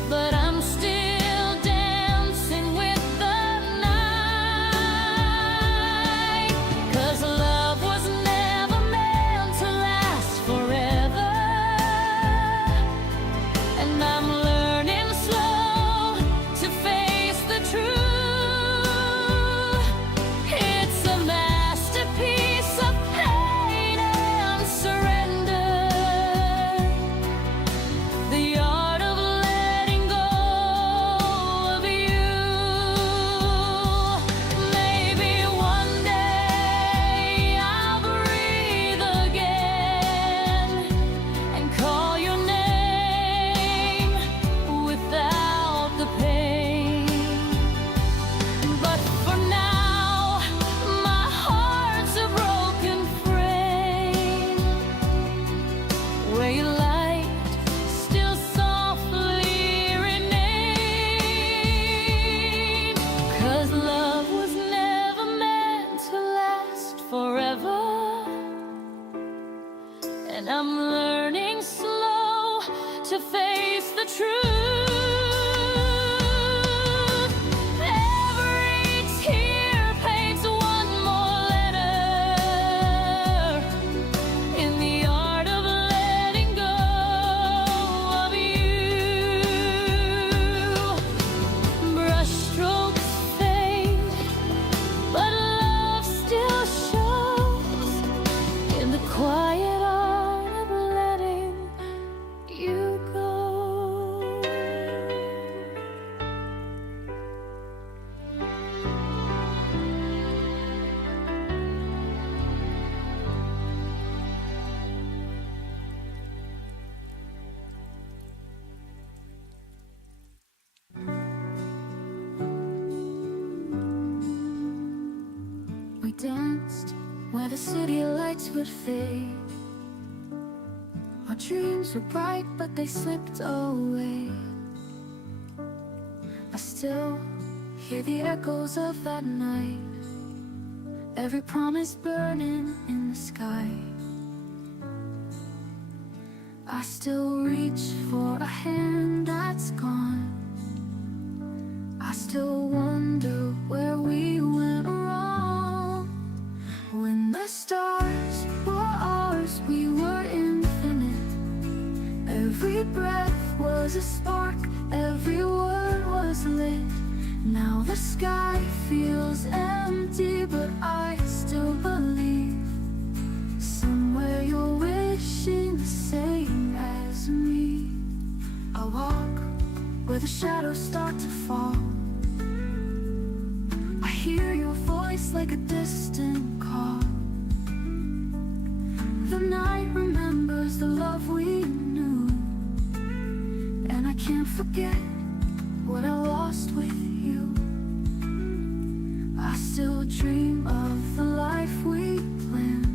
but I'm still dancing with the night. 'Cause love was never meant to last forever, and I'm learning slow to face the truth. It's a masterpiece of pain and surrender, the art of letting go of you. Maybe one day I'll breathe again and call your name without the pain. But for now, my heart's a broken frame, where your light still softly remains. 'Cause love was never meant to last forever, and I'm learning slow to face the truth. Every tear paints one more letter in the art of letting go of you. Brushstrokes fade, but love still shows in the quiet art of letting you go. We danced where the city lights would fade. Our dreams were bright, but they slipped away. I still hear the echoes of that night, every promise burning in the sky. I still reach for a hand that's gone. I still wonder where we went wrong. When the stars were ours, we were infinite. Every breath was a spark, every word was lit. Now the sky feels empty, but I still believe somewhere you're wishing the same as me. I walk where the shadows start to fall. I hear your voice like a distant call. The night remembers the love we knew, and I can't forget what I lost with you. I still dream of the life we planned,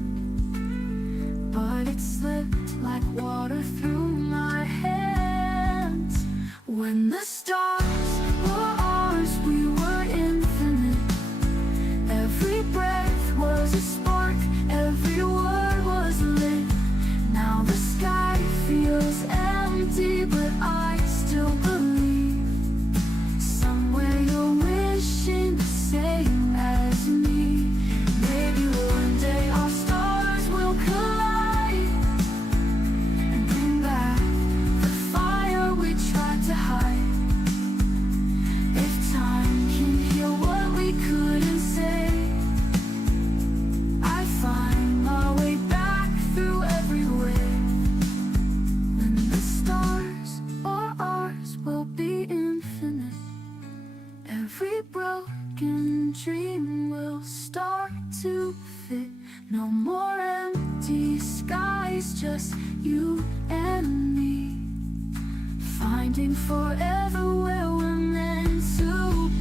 but it slipped like water through my hands. When the stars were ours, we were infinite. Every breath was a spark, every word was lit. Now the sky feels empty, but I still believe somewhere you're wishing the same as me. Maybe one day our stars will collide and bring back you and me, finding forever where we're meant to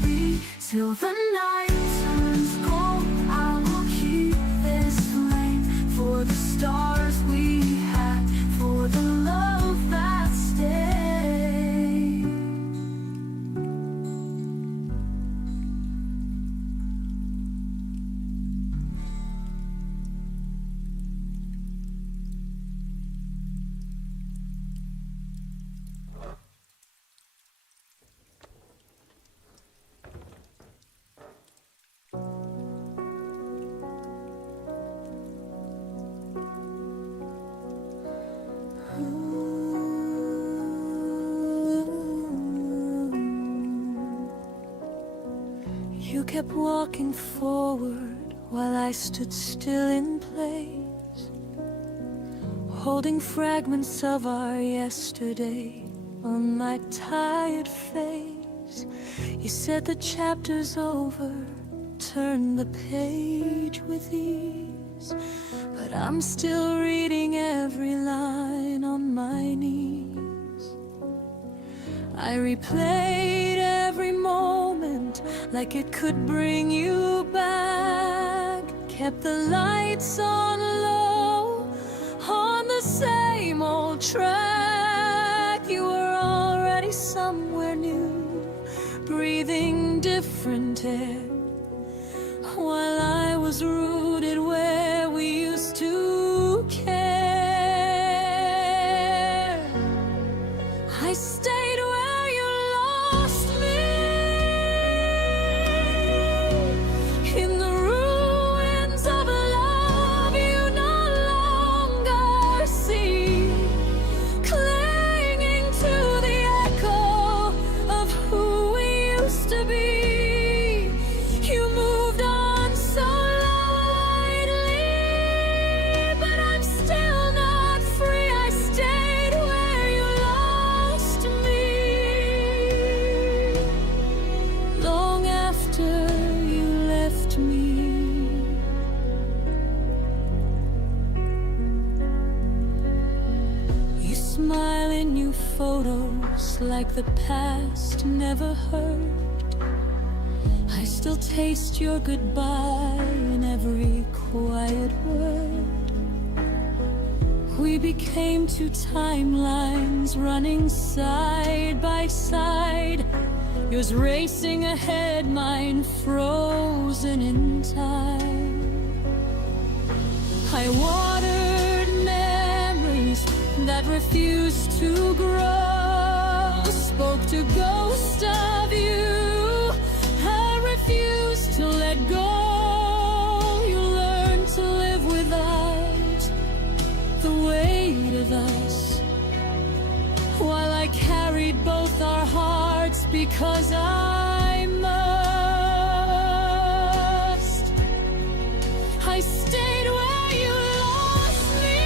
be. Till the night turns gold, I will keep this flame for the stars we had, for the love that stays. You kept walking forward while I stood still in place, holding fragments of our yesterday on my tired face. You said the chapter's over, turn the page with ease, but I'm still reading every line on my knees. I replayed every moment like it could bring you back, kept the lights on low on the same old track. You were already somewhere new, breathing different air, while I was rooted where we used to care. I stayed where you lost me, in the ruins of a love you no longer see, clinging to the echo of who we used to be. You moved on so lightly, but I'm still not free. I stayed where you lost me, long after you left me. You smile in new photos like the past never hurt. I still taste your goodbye in every quiet word. We became two timelines running side by side, yours racing ahead, mine frozen in time. I watered memories that refused to grow, spoke to ghosts of you I refused to let go. You learned to live without the weight of us, while I carried both our hearts because I must. I stayed where you lost me,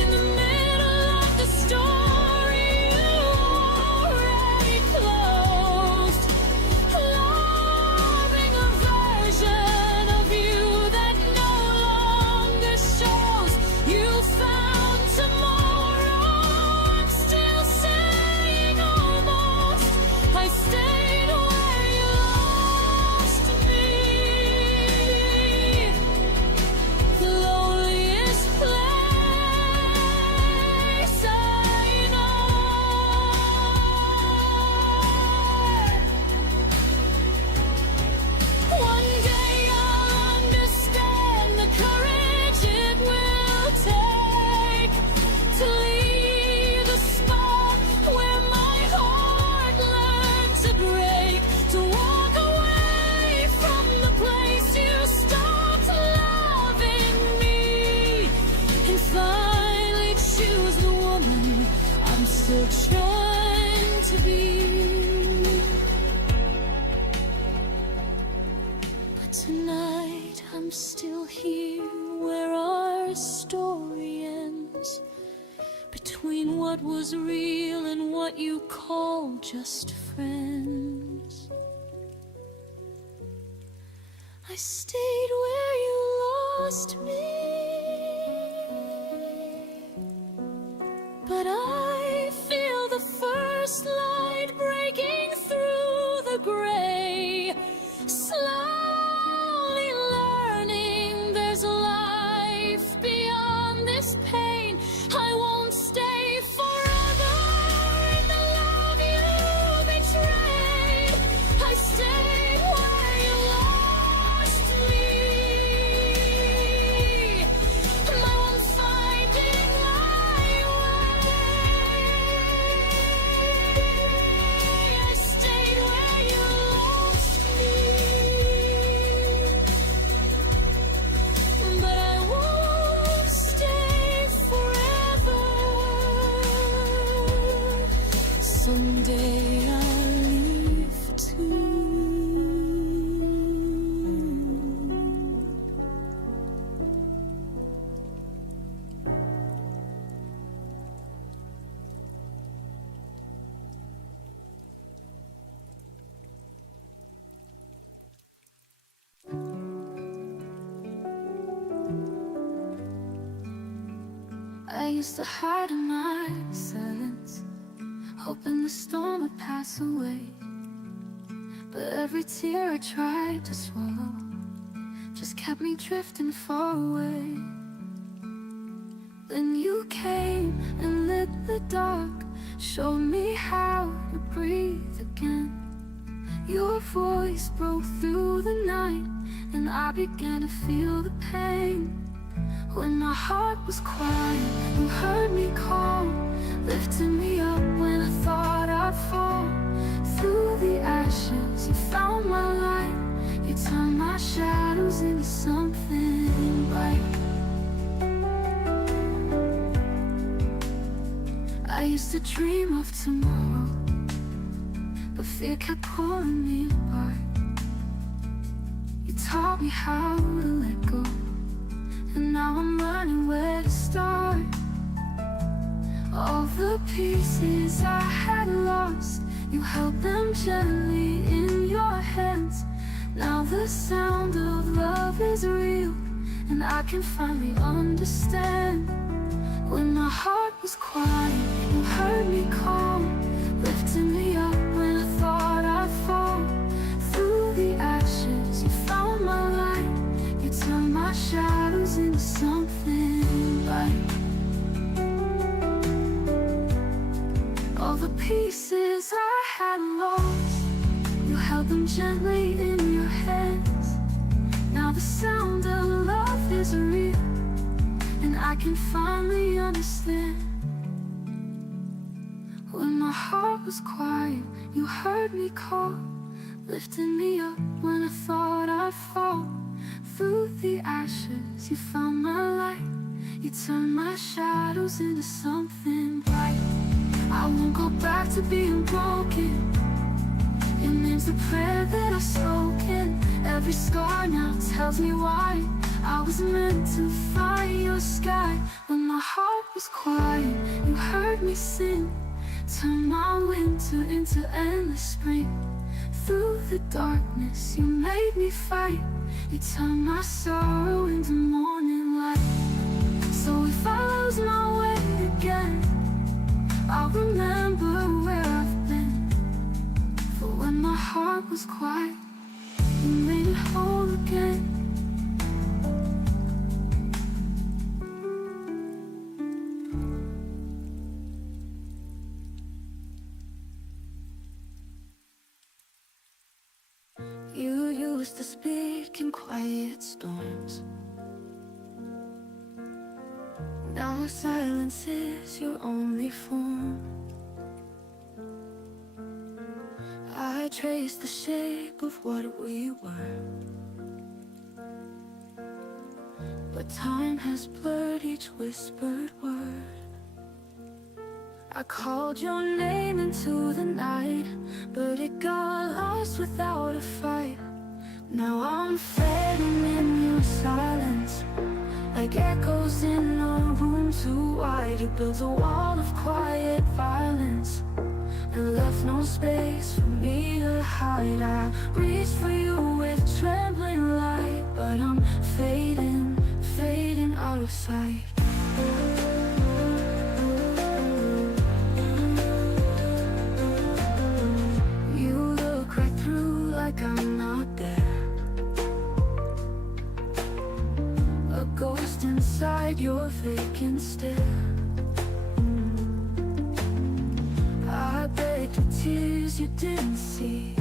in the middle of the story you already closed, loving a version of you that no longer shows. You found tomorrow, I'm still saying almost. I stayed where you lost me, the loneliest place I know. One day I'll understand the courage it will take to leave the spot where my heart learned to break, to walk away from the place you stopped loving me, and finally choose the woman I'm still trying to be. But tonight I'm still here where our story ends, between what was real and what you call just friends. I stayed where you lost me. I used to hide in my silence, hoping the storm would pass away. But every tear I tried to swallow just kept me drifting far away. Then you came and lit the dark, showed me how to breathe again. Your voice broke through the night, and I began to feel the pain. When my heart was quiet, you heard me call, lifting me up when I thought I'd fall. Through the ashes, you found my light. You turned my shadows into something bright. I used to dream of tomorrow, but fear kept pulling me apart. You taught me how to let go, and now I'm learning where to start. All the pieces I had lost, you held them gently in your hands. Now the sound of love is real, and I can finally understand. When my heart was quiet, you heard me call, lifting me up when I thought I'd fall. Through the ashes, you found my light. You turned my shadows into something bright. All the pieces I had lost, you held them gently in your hands. Now the sound of love is real, and I can finally understand. When my heart was quiet, you heard me call, lifting me up when I thought I'd fall. Through the ashes, you found my light. You turned my shadows into something bright. I won't go back to being broken. Your name's the prayer that I've spoken. Every scar now tells me why I was meant to find your sky. When my heart was quiet, you heard me sing, turn my winter into endless spring. Through the darkness, you made me fight. You turned my sorrow into morning light. So if I lose my way again, I'll remember where I've been. For when my heart was quiet, you made it whole again. You used to speak in quiet storms. Now silence is your only form. I trace the shape of what we were, but time has blurred each whispered word. I called your name into the night, but it got lost without a fight. Now I'm fading in your silence, like echoes in a room too wide. It builds a wall of quiet violence and left no space for me to hide. I reached for you with trembling light, but I'm fading, fading out of sight. You look right through like I'm not there, a ghost inside your vacant stare. I begged with tears you didn't see,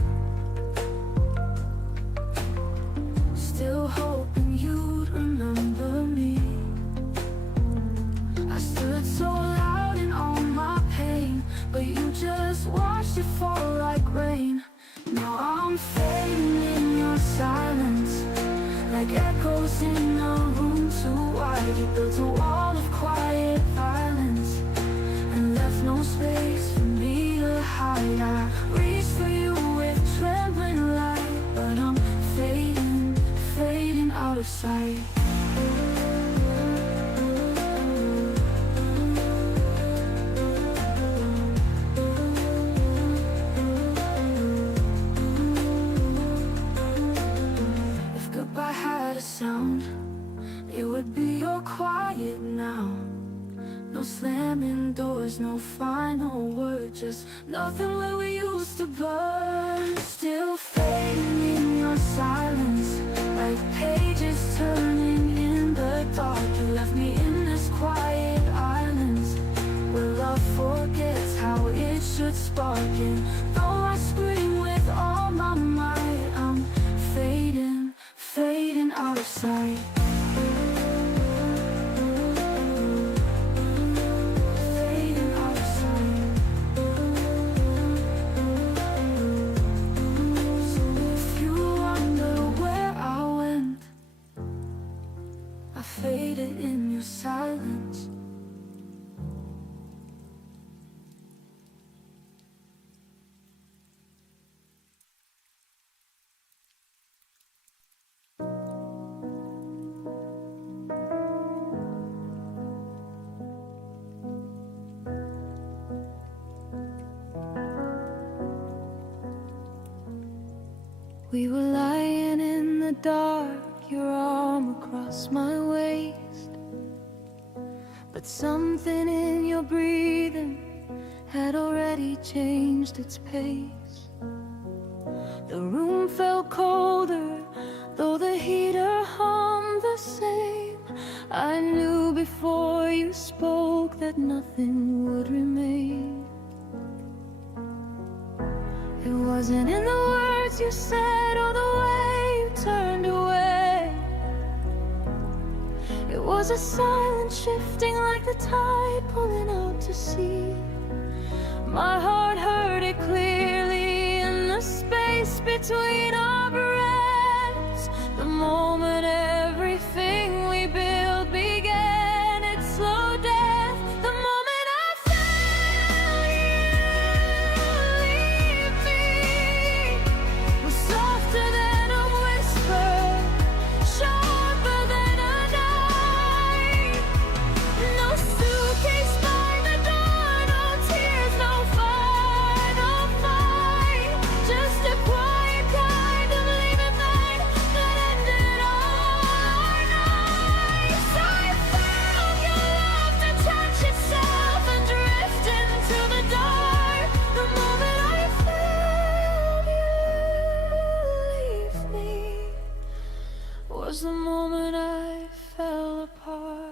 still hoping you'd remember me. I stood so loud in all my pain, but you just watched it fall like rain. Now I'm fading in your silence, like echoes in a room too wide. You built a wall of quiet violence and left no space for me to hide. I reached for you with trembling light, but I'm fading, fading out of sight. If goodbye had a sound, it would be your quiet now. No slamming doors, no final word, just nothing where we used to burn. Still fading in your silence, like pages turning in the dark. You left me in this quiet islands, where love forgets how it should spark. And though I scream with all my might, I'm fading, fading out of sight. Fading out of sight. So if you wonder where I went, I faded in your silence. We were lying in the dark, your arm across my waist, but something in your breathing had already changed its pace. The room felt colder, though the heater hummed the same. I knew before you spoke that nothing would remain. It wasn't in the words you said or the way you turned away. It was a silence shifting like the tide pulling out to sea. My heart heard it clearly in the space between our breaths. The moment everything we built began its slow death. The moment I felt you leave me was softer than a whisper, sharper than a knife. No suitcase by the door, no tears, no final fight. Just a quiet kind of leaving behind that ended all our nights. I felt your love detach itself and drift into the dark. The moment I felt you leave me was the moment I fell apart.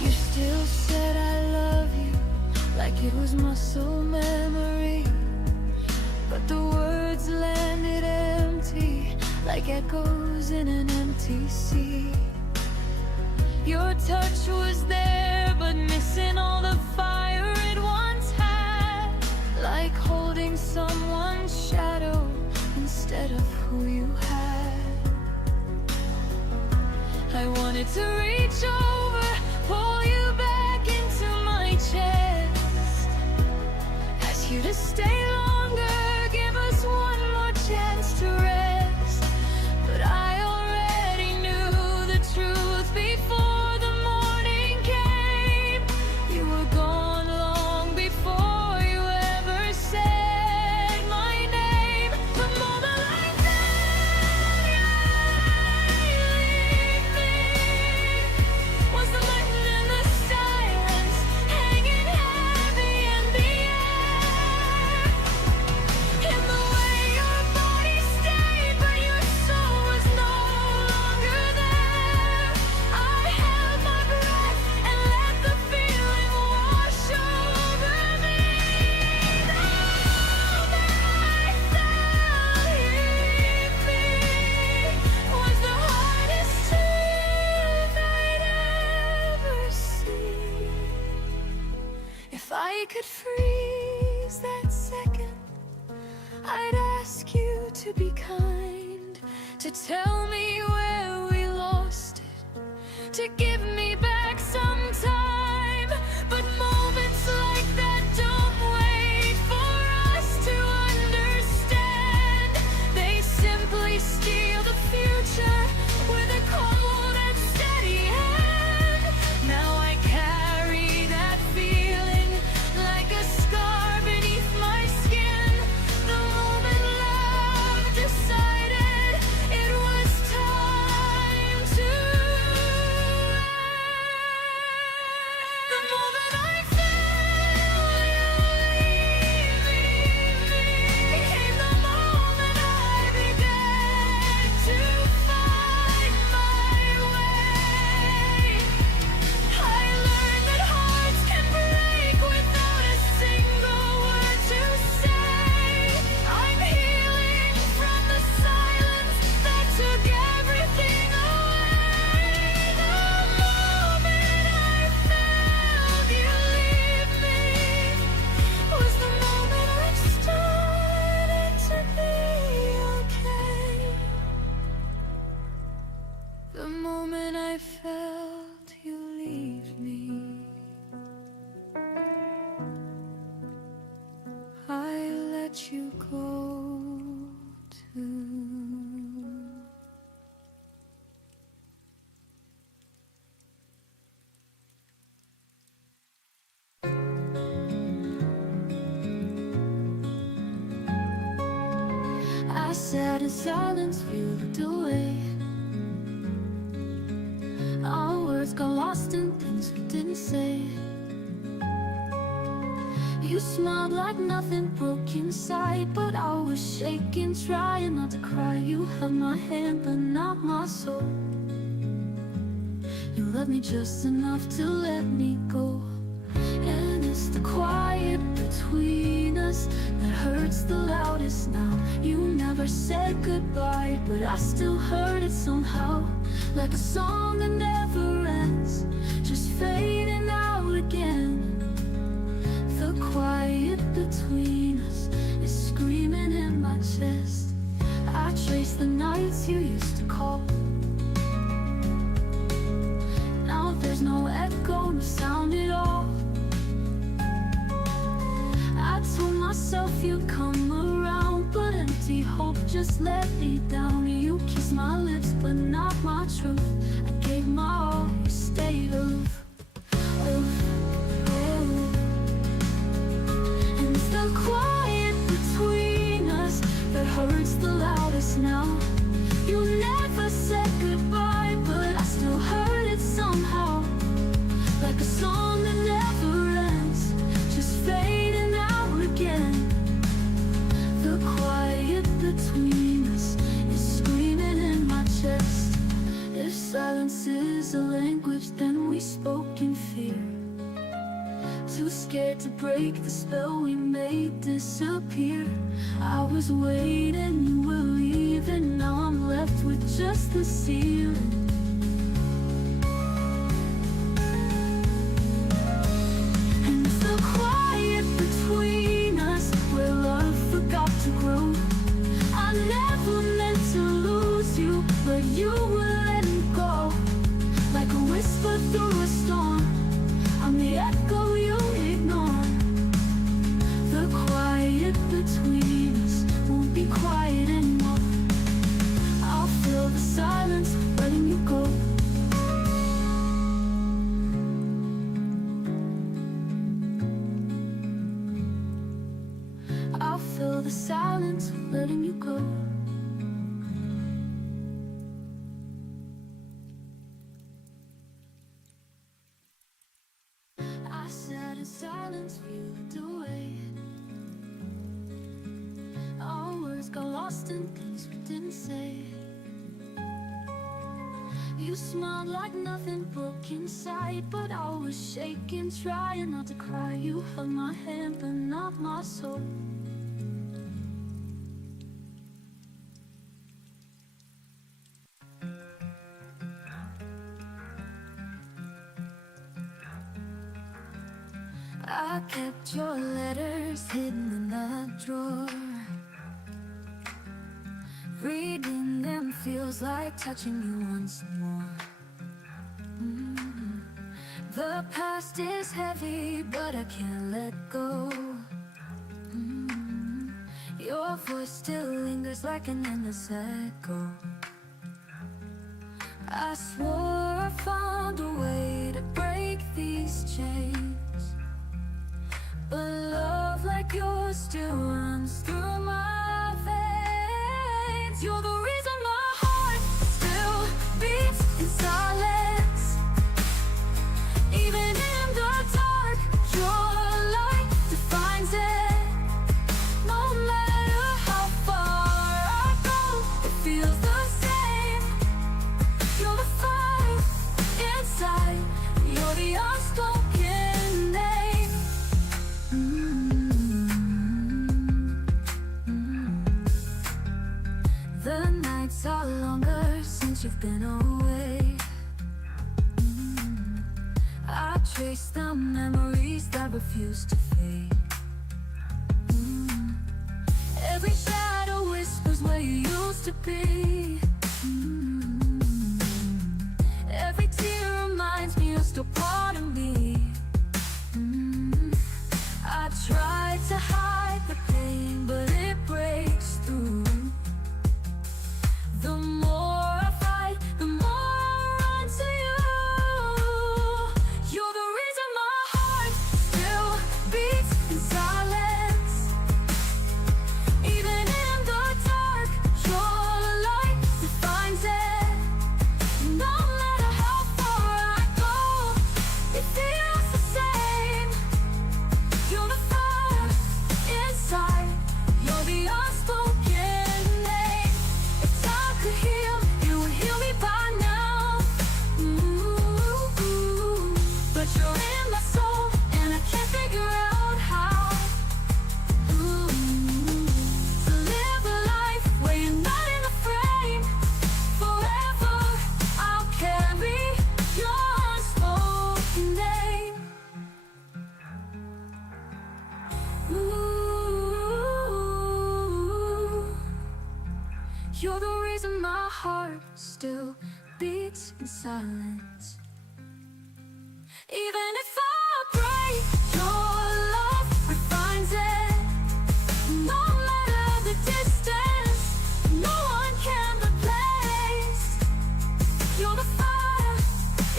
You still said I love you like it was muscle memory, but the words landed empty like echoes in an empty sea. Your touch was there, but missing all the fire it once had, like holding someone's shadow instead of who you had. I wanted to reach over, pull you back into my chest, ask you to stay longer, give us one more chance to rest. But I already knew the truth before the morning came. You were gone long before you ever said my name. The moment I felt you leave me was the lightning in the silence, hanging heavy in the air. In the way your body stayed, but your soul was no longer there. I held my breath and let the feeling wash over me. The moment I felt you leave me was the hardest truth I'd ever seen. If I could freeze that second, I'd ask you to be kind, to tell me where we lost it, to give me back some time. But moments like that don't wait for us to understand. They simply steal the future with a cold and steady hand. Now I carry that feeling like a scar I sat in silence, reeled away. Our words got lost in things we didn't say. You smiled like nothing broke inside, but I was shaking, trying not to cry. You held my hand, but not my soul. You loved me just enough to let me go. And it's the quiet between us that hurts the loudest now. You never said goodbye, but I still heard it somehow. Like a song that never ends, just fading out again. The quiet between us is screaming in my chest. I trace the nights you used to call. Now there's no echo, no sound at all. I told myself you'd come around, but empty hope just let me down. You kissed my lips, but not my truth. I gave my all, you stayed aloof. And it's the quiet between us that hurts the loudest now. You never said goodbye, but I still heard it somehow. Like a song that never ends, just fading out again. The quiet between us is screaming in my chest. If silence is a language, then we spoke in fear. Too scared to break the spell we made disappear. I was waiting, you were leaving. Now I'm left with just the ceiling. And it's the quiet between us where love forgot to grow. I never meant to lose you, but you were letting go. Like a whisper through a storm, I'm the echo you ignore. The quiet between us won't be quiet anymore. I'll fill the silence, letting you go. I'll fill the silence, letting you go. I sat in silence, reeled away. Our words got lost in things we didn't say. You smiled like nothing broke inside, but I was shaking, trying not to cry. You held my hand, but not my soul. I kept your letters hidden in a drawer. Reading them feels like touching you once more. The past is heavy, but I can't let go. Your voice still lingers like an endless echo. I swore I found a way to break these chains, but love like yours still runs through my veins. You're the reason my heart still beats in silence. Even in the dark, your light defines it. No matter how far I go, it feels the same. You're the fire inside, you're the unspoken name. The nights are longer since you've been away. I trace the memories that refuse to fade. Every shadow whispers where you used to be. Every tear reminds me you're still part of me. I try to hide the pain, but it breaks through. The more I fight, the more I run to you. You're the reason my heart still beats in silence. Even in the dark, You're the reason my heart still beats in silence. Even if I break, your love refines it. No matter the distance, no one can replace. You're the fire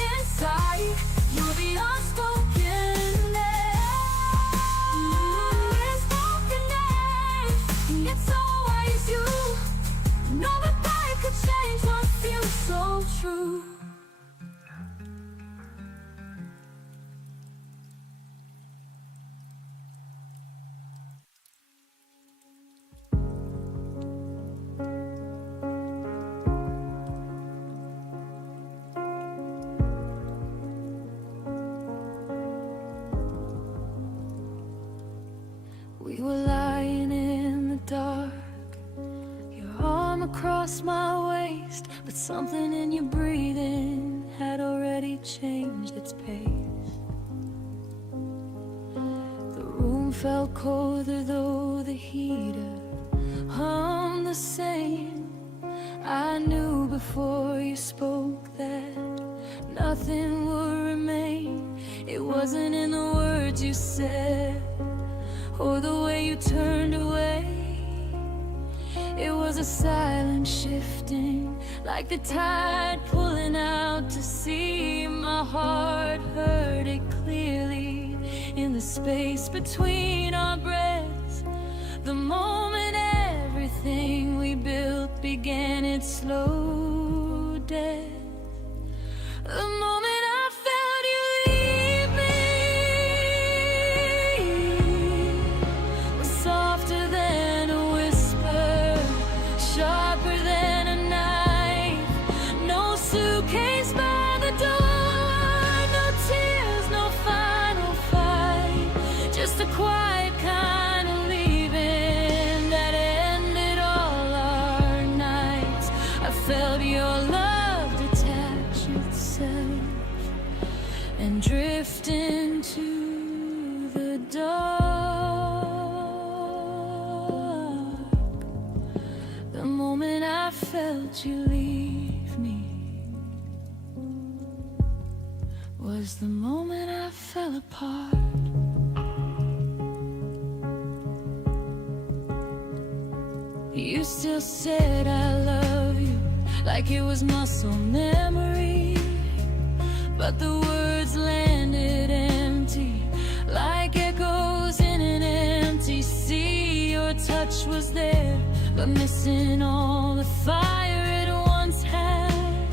inside, you're the unspoken name. It's always you. No goodbye could change what feels so true. We were lying in the dark, your arm across my waist, but something in your breathing had already changed its pace. The room felt colder though the heater hummed the same. I knew before you spoke that nothing would remain. It wasn't in the words you said or the way you turned away. It was a silent shifting, like the tide pulling out to sea. My heart heard it clearly in the space between our breaths. The moment everything we built began its slow death. The moment I felt you leave me was softer than a whisper, sharper than a knife. No suitcase by the door, no tears, no final fight. Just a quiet kind of leaving that ended all our nights. I felt your love detach itself and drift into the dark. The moment I felt you leave me was the moment I fell apart. You still said I love you like it was muscle memory, but the words landed empty, like echoes in an empty sea. Your touch was there, but missing all the fire it once had,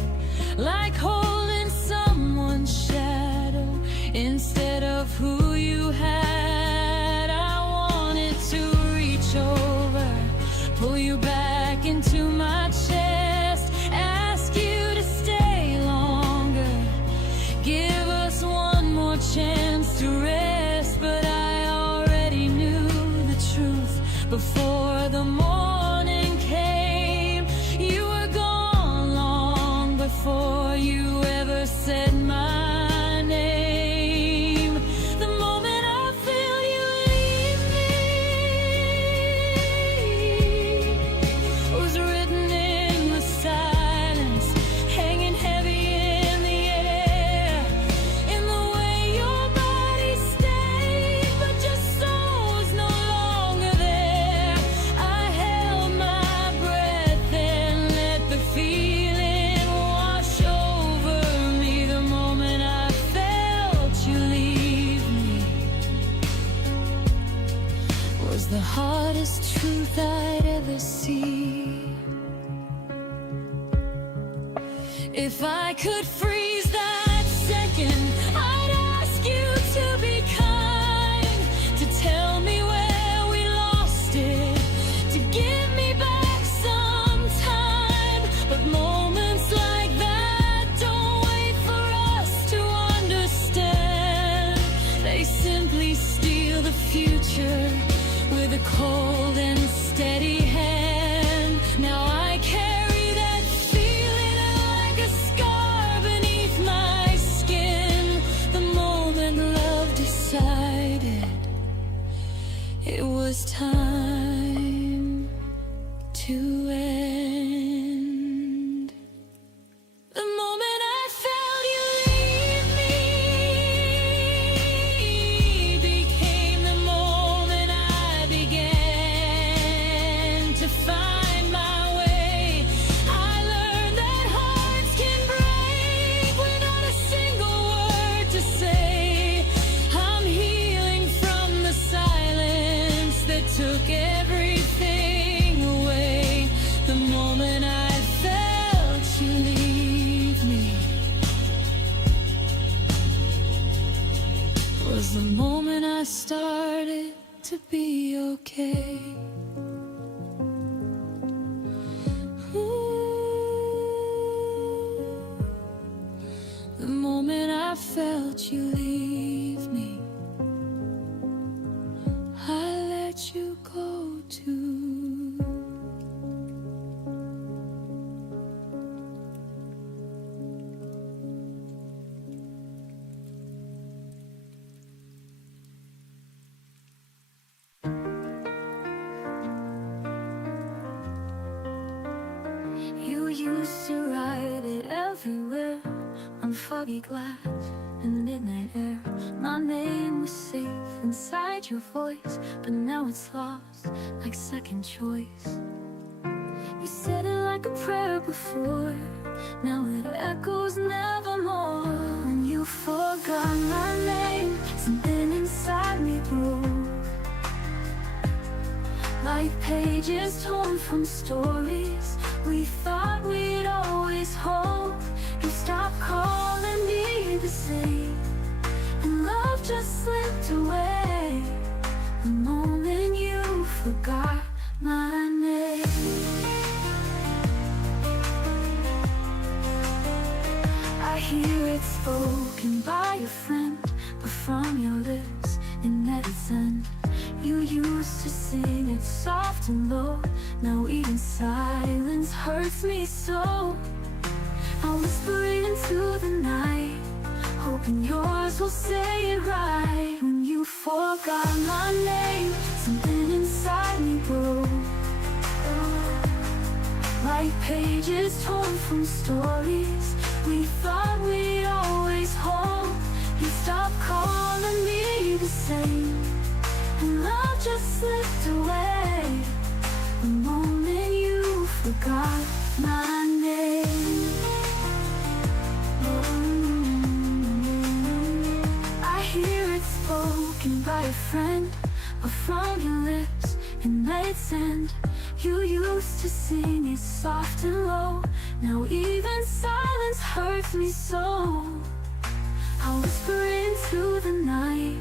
like holding someone's shadow instead of who you had. I wanted to reach over, pull you back into my chest, ask you to stay longer, give us one more chance to rest. But I already knew the truth before the morning came. You were gone long before you ever said my name. The moment I felt you leave me was written in the silence, hanging heavy in the air, in the way your body stayed, but your soul was no longer there. I held my breath and let the feeling wash over me. The moment I felt you leave me was the hardest truth I'd ever see. If I could freeze that second, I'd ask you to be kind, to tell me where we lost it, to give me back some time. But moments like that don't wait for us to understand. They simply steal the future with a cold and steady hand. Now I carry that feeling like a scar beneath my skin. The moment love decided it was time to end. took everything away. The moment I felt you leave me was the moment I started to be okay. The moment I felt you leave me, I let you go too. You used to write it everywhere on foggy glass and midnight air. My name was safe inside your voice, but now it's lost like second choice. You said it like a prayer before, now it echoes nevermore. When you forgot my name, something inside me broke, like pages torn from stories we thought we'd always hold. You stopped calling me the same, and love just slipped away the moment you forgot my name. I hear it spoken by a friend, but from your lips it never sent. You used to sing it soft and low, now even silence hurts me so. I'll whisper it into the night, hoping yours will say it right. When you forgot my name, something inside me broke, like pages torn from stories we thought we'd always hold. You stopped calling me the same, and love just slipped away the moment you forgot my name. I hear it spoken by a friend, but from your lips it made sense. You used to sing it soft and low, now even silence hurts me so. I'll whisper into the night,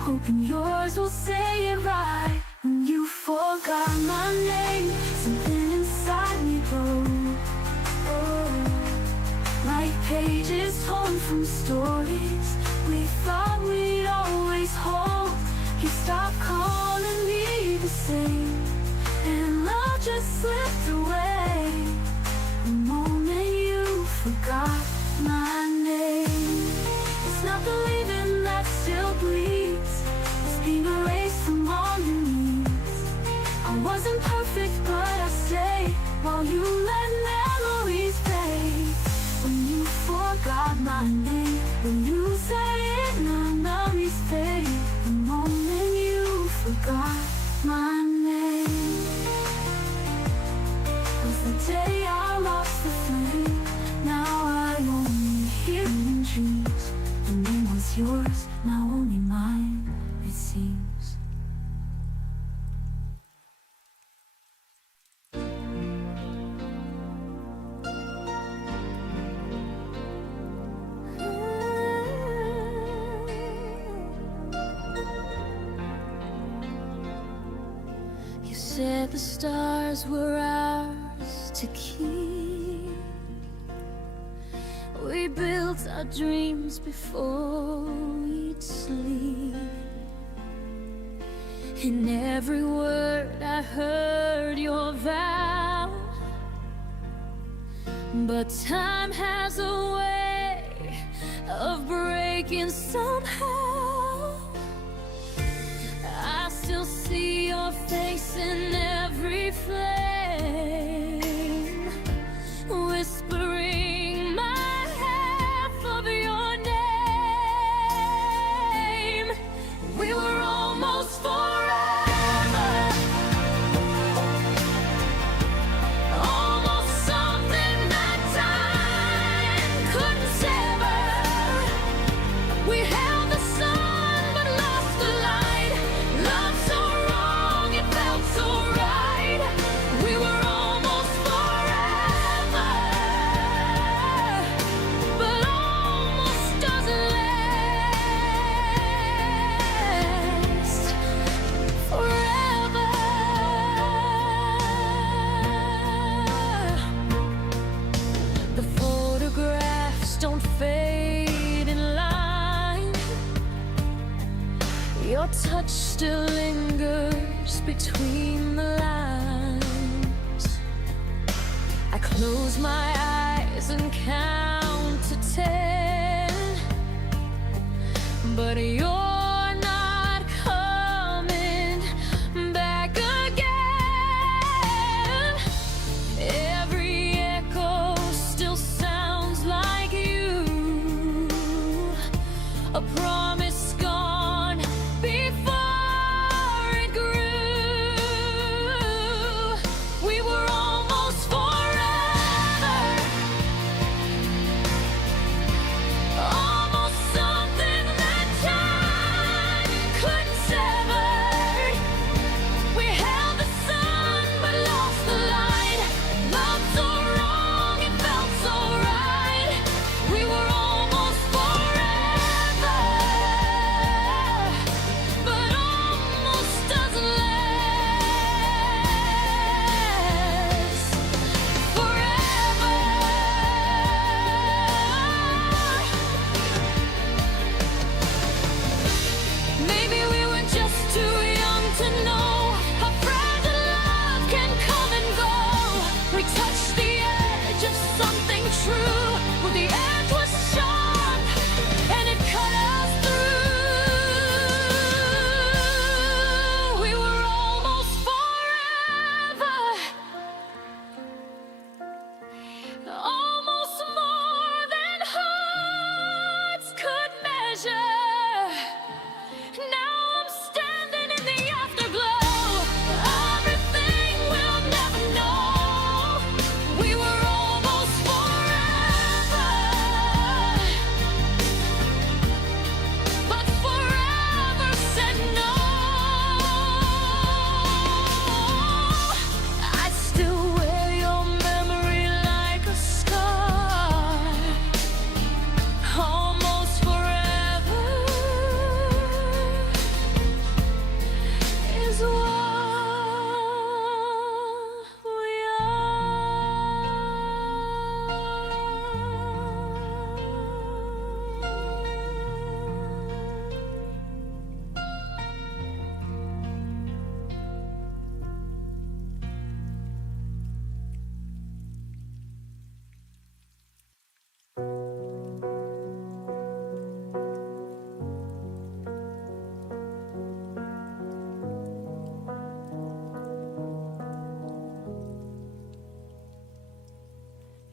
hoping yours will say it right. When you forgot my name, something inside me broke, like pages torn from stories we thought we'd always hold. You stopped calling me the same, and love just slipped away the moment you forgot my name. It's not the leaving that still bleeds, it's being erased from all your needs. I wasn't perfect, but I stayed while you let memories fade. When you forgot my name, when you say it, now memories fade. The moment you forgot my name was the day I lost the flame. Now I only hear it in dreams. The name was yours, now only mine, it seems. You said the stars were ours to keep. We built our dreams before we'd sleep. In every word I heard your vow, but time has a way of breaking somehow. I still see your face in every flame, whispering my half of your name. We were almost forever, almost something that time couldn't sever. We held the sun still lingers between the lines. I close my eyes and count to 10, but you're not coming back again. Every echo still sounds like you, a promise gone before it grew. We were almost forever, almost something that time couldn't sever. We held the sun but lost the light. Loved so wrong, it felt so right. We were almost forever, but almost doesn't last forever. Maybe we were just too young to know how fragile love can come and go. We touched the edge of something true, where the edge was sharp and it cut us through. We were almost forever, almost more than hearts could measure. Now I'm standing in the afterglow, everything we'll never know. We were almost forever, but forever said no. I still wear your memory like a scar. Almost forever is what we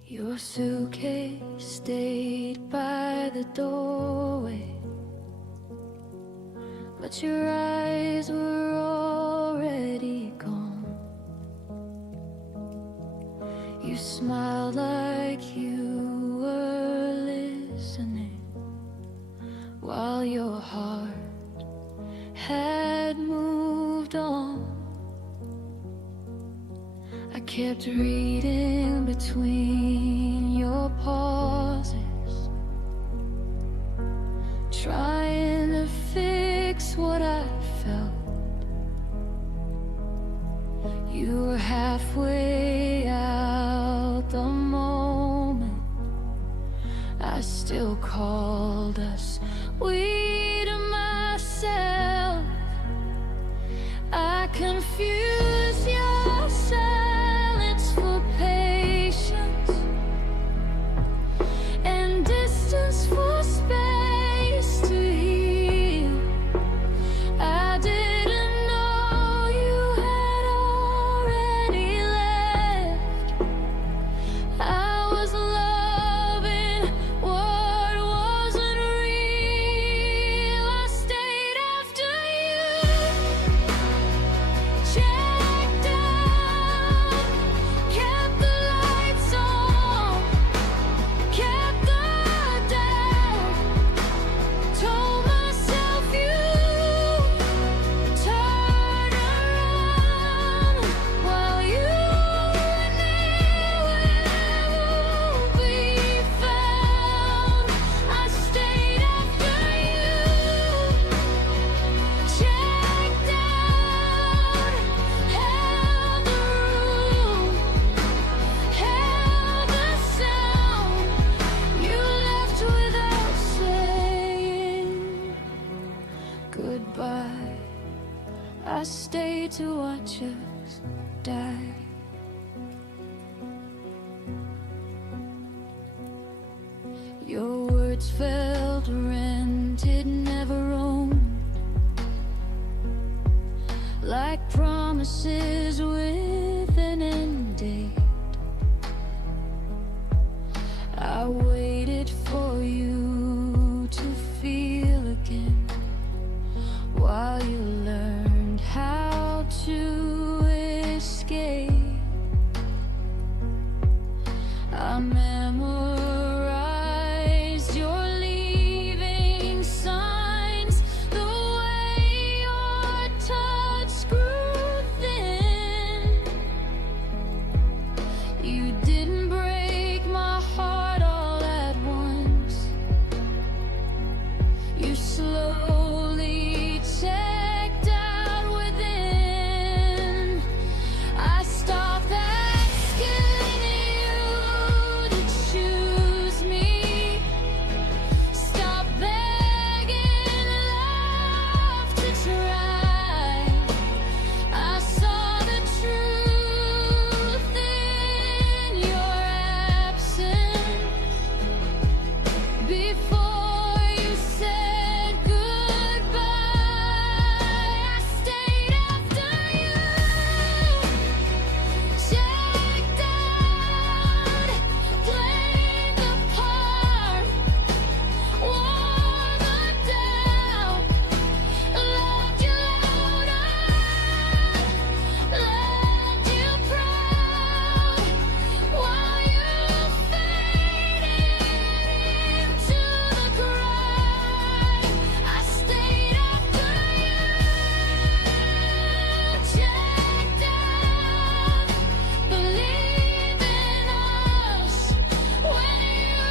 Your suitcase stayed by the doorway, but your eyes were already gone. You smiled like you were listening, while your heart had moved on. I kept reading between your pauses, trying to fix what I felt. You were halfway out the moment I still called us we to myself. I confuse your silence for patience and distance for space to heal. I didn't know you had already left. I was loving what wasn't real. I stayed after you, I stayed to watch us die. Your words felt rented, never owned, like promises with an end date. I waited for you to feel again, while you learned how to escape. I memorized your leaving signs, the way your touch grew thin. You didn't break my heart all at once. You slowly checked out within. I stopped asking you to choose me. Stop begging love to try. I saw the truth in your absence before you said goodbye. I stayed after you, checked out, played the part, wore the doubt, loved you louder, loved you proud, while you faded into the crowd. I stayed after you, checked out, believed in us. When you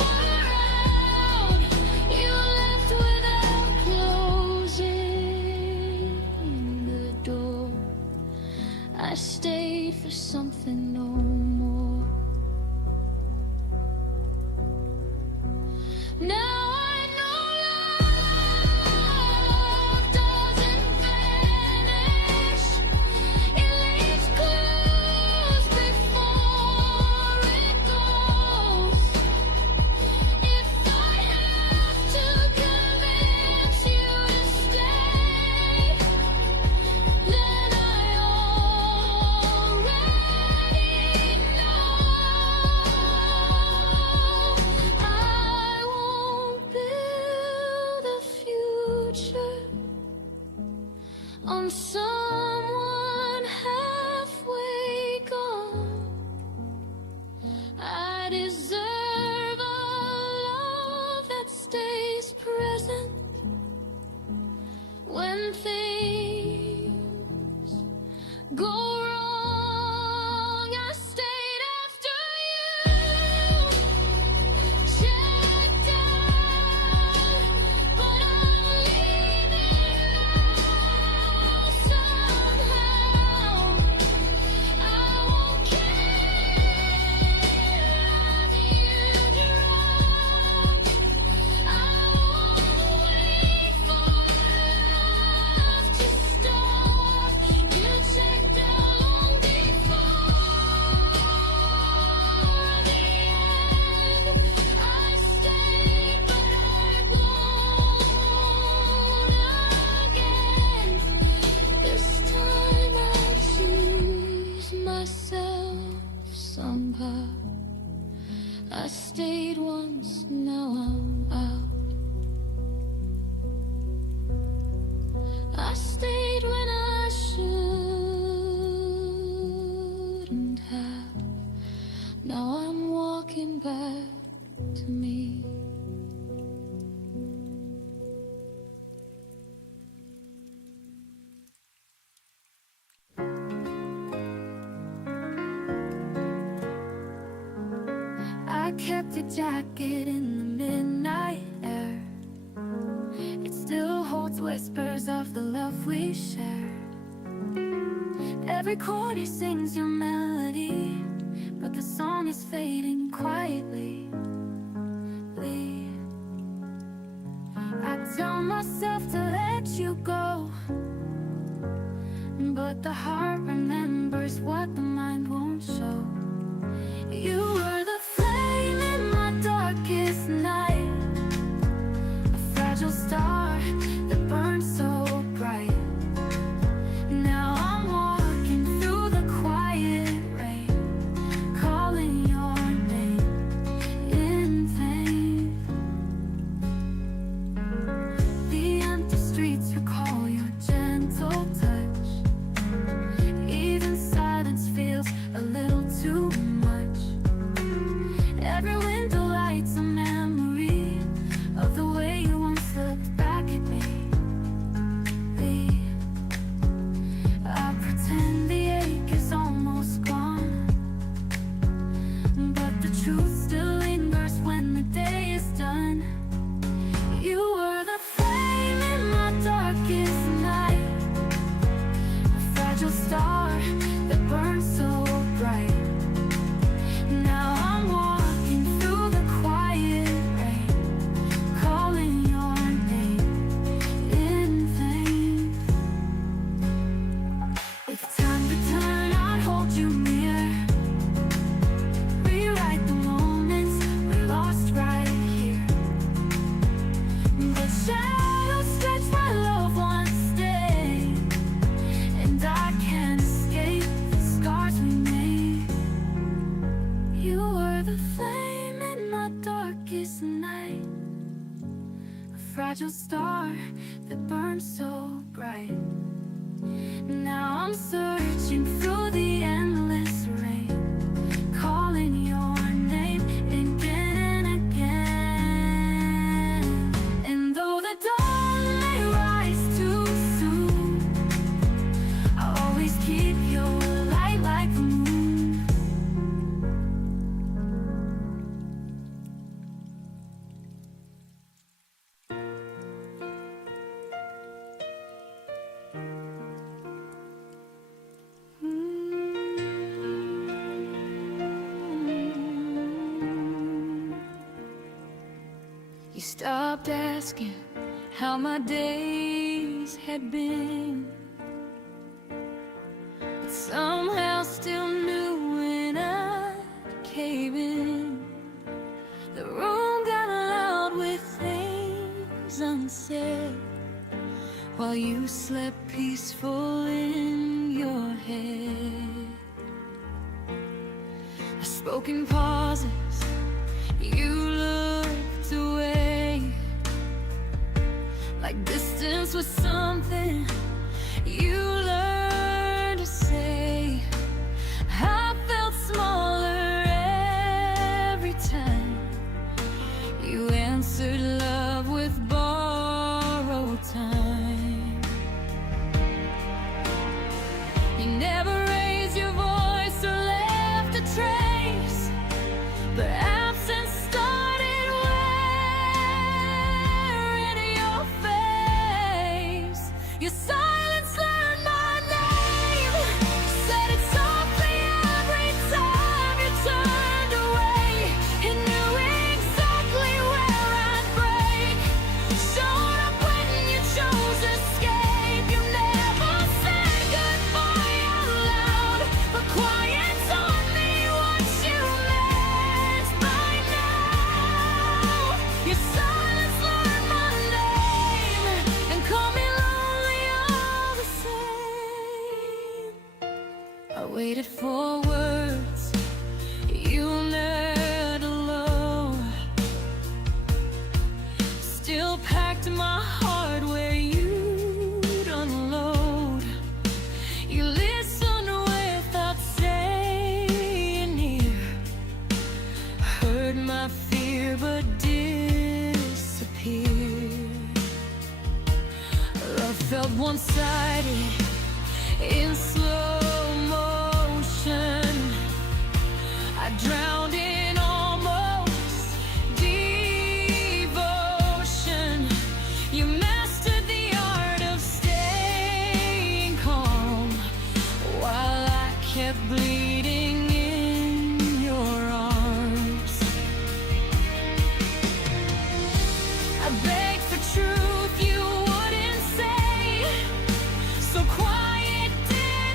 were out, you left without closing the door. I stayed for something no more. Now I know love doesn't vanish. It leaves clues before it goes. If I have to convince you to stay, then I already know. I won't build a future on someone halfway gone. I deserve a love that stays present when things go wrong. I stayed after you, checked out, but I'm leaving now somehow. I won't care if you drop. I won't wait for love to stop. You checked out long before the end. I stayed, but I've gone again. This time I choose myself somehow. I stayed once, now I'm out. I stayed when I shouldn't have. Now I'm walking back to me. I kept your jacket in the midnight air. It still holds whispers of the love we shared. Every corner sings your melody, but the song is fading quietly. I tell myself to let you go, what the heart remembers, what the mind won't show. You were the flame in my darkest night, a fragile star that burned so bright. Now I'm walking through the quiet rain, calling your name in vain. The empty streets recall your gentle touch. Even silence feels a little too much. Every window lights a memory of the way you once looked back at me. I pretend the ache is almost gone, but the truth still lingers when the day is done. You were the flame in my darkest night, a fragile star that burned so bright. Now I'm walking through the quiet rain, calling your name in vain. If time could turn, I'd hold you near, rewrite the moments we lost right here. But shadows stretch where loved ones stay, and I can't escape the scars we made. You were the flame in my darkest night, a fragile star that burned so bright. Now I'm searching through the endless rain, calling your name again and again. And though the dawn may rise too soon, I'll always keep your light like the moon. You stopped asking how my days had been, but somehow still knew when I came in. The room got loud with things unsaid, while you slept peaceful in your head. A spoken pauses, you looked away, like distance was something you learned to say. I felt smaller every time you answered love with borrowed time. You never raised your voice or left a trace, but absence started wearing your face. Your silence learned my name, said it softly every time you turned away. It knew exactly where I'd break, showed up when you chose escape. You never said goodbye out loud, but quiet told me what you meant by now. Your silence learned my name and called me lonely all the same. I waited for words you'll never know, still packed my heart where you'd unload. You listened without saying near, heard my fear but disappeared. Love felt one-sided in slow motion. I drowned in almost devotion. You mastered the art of staying calm, while I kept bleeding in your arms. I begged for truth you wouldn't say, so quiet did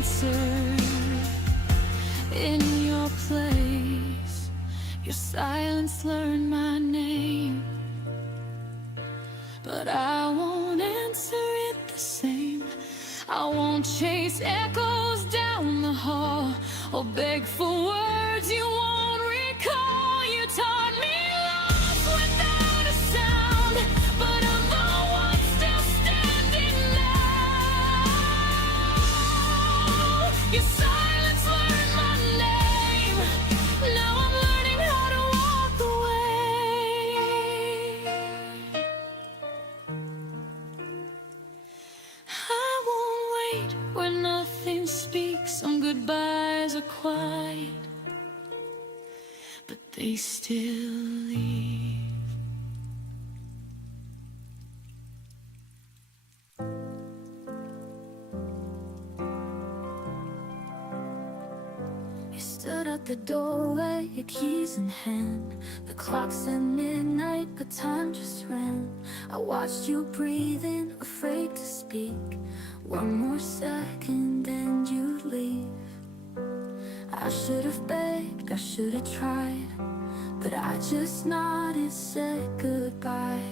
answer in your place. Your silence learned my name, but I won't answer it the same. I won't chase echoes down the hall or beg for words you won't recall. You taught me love without a sound, but I'm the one still standing now. Your silence learned my name. Now I'm learning how to walk away. I won't wait where nothing speaks. Some goodbyes are quiet, but they still leave. You stood at the doorway, your keys in hand. The clock said midnight, but time just ran. I watched you breathing, afraid to speak. One more second and you'd leave. I should have begged, I should have tried, but I just nodded, said goodbye.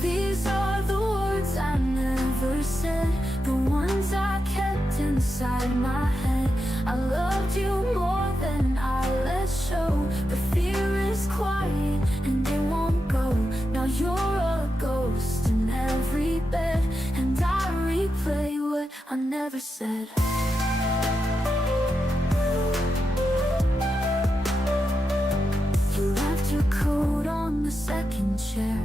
These are the words I never said, the ones I kept inside my head. I loved you more than I let show, but fear is quiet and it won't go. Now you're a ghost in every bed, and I replay what I never said. You left your coat on the second chair.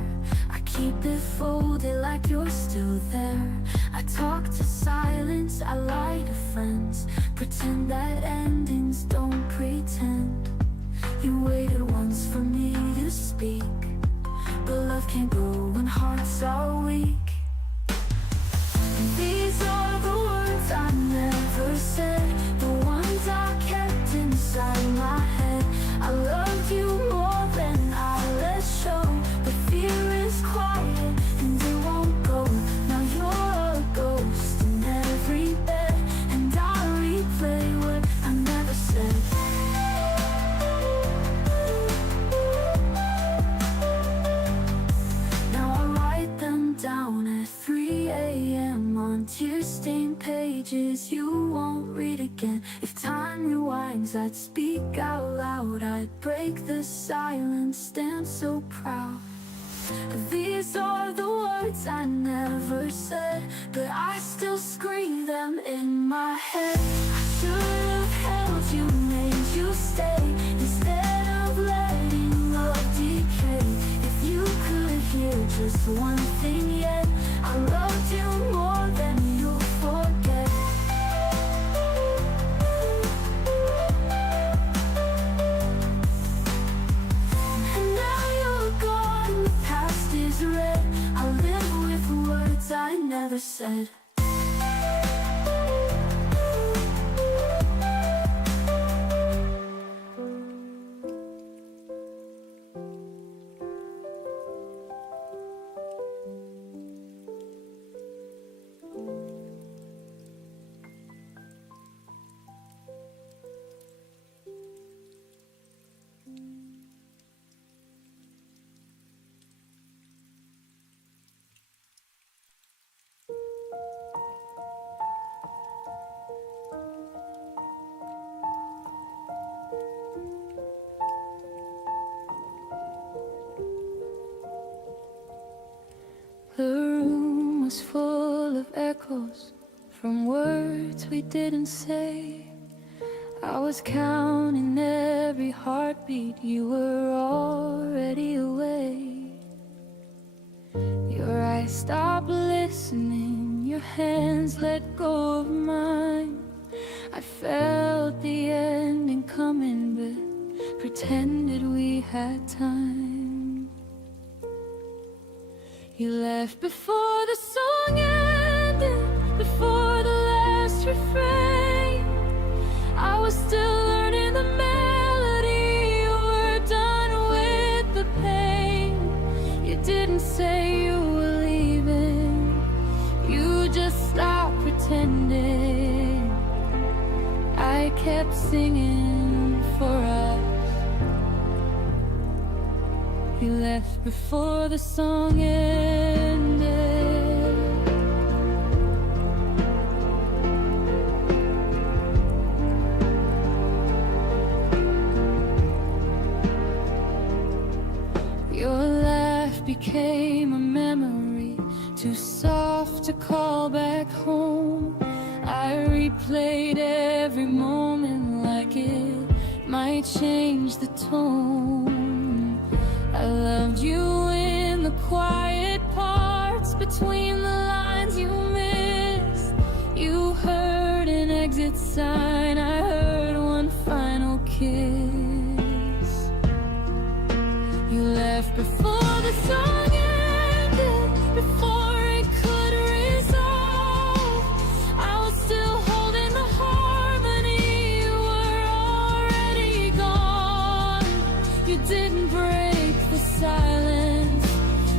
I keep it folded like you're still there. I talk to silence, I lie to friends, pretend that endings don't pretend. You waited once for me to speak, but love can't go when hearts are weak. These are the words I never said, the ones I kept inside my head. I loved you more than I let show, but fear is quiet and it won't go. Now you're a ghost in every bed, and I replay what I never said. Now I write them down at 3 a.m. on tear-stained pages you won't read again. If time rewinds, I'd speak out loud, I'd break the silence, stand so proud. These are the words I never said, but I still scream them in my head. I should have held you, made you stay, instead of letting love decay. If you could hear just one thing yet, I loved you more than you'll forget. And now you're gone, the past is red. I live with words I never said. The room was full of echoes from words we didn't say. I was counting every heartbeat, you were already away. Your eyes stopped listening, your hands let go of mine. I felt the ending coming, but pretended we had time. You left before the song ended, before the last refrain. I was still learning the melody, you were done with the pain. You didn't say you were leaving, you just stopped pretending. kept singing for us. You left before the song ended. Your laugh became a memory, too soft to call back home. I replayed every moment like it might change the tone. I loved you in the quiet parts, between the lines you missed. You heard an exit sign, I heard one final kiss. You left before the song ended, before it could resolve. I was still holding the harmony, you were already gone. You didn't break the silence,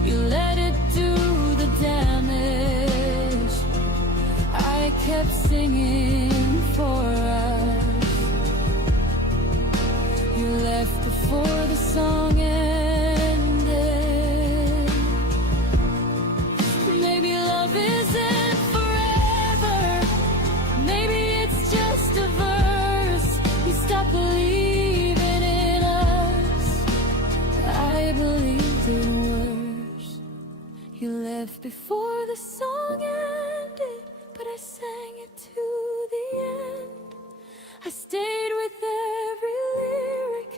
you let it do the damage. I kept singing for us. You left before the song ended. Maybe love isn't forever, maybe it's just a verse. You stopped believing in us, I believed it worse. You left before the song ended, but I sang it to the end. I stayed with every lyric,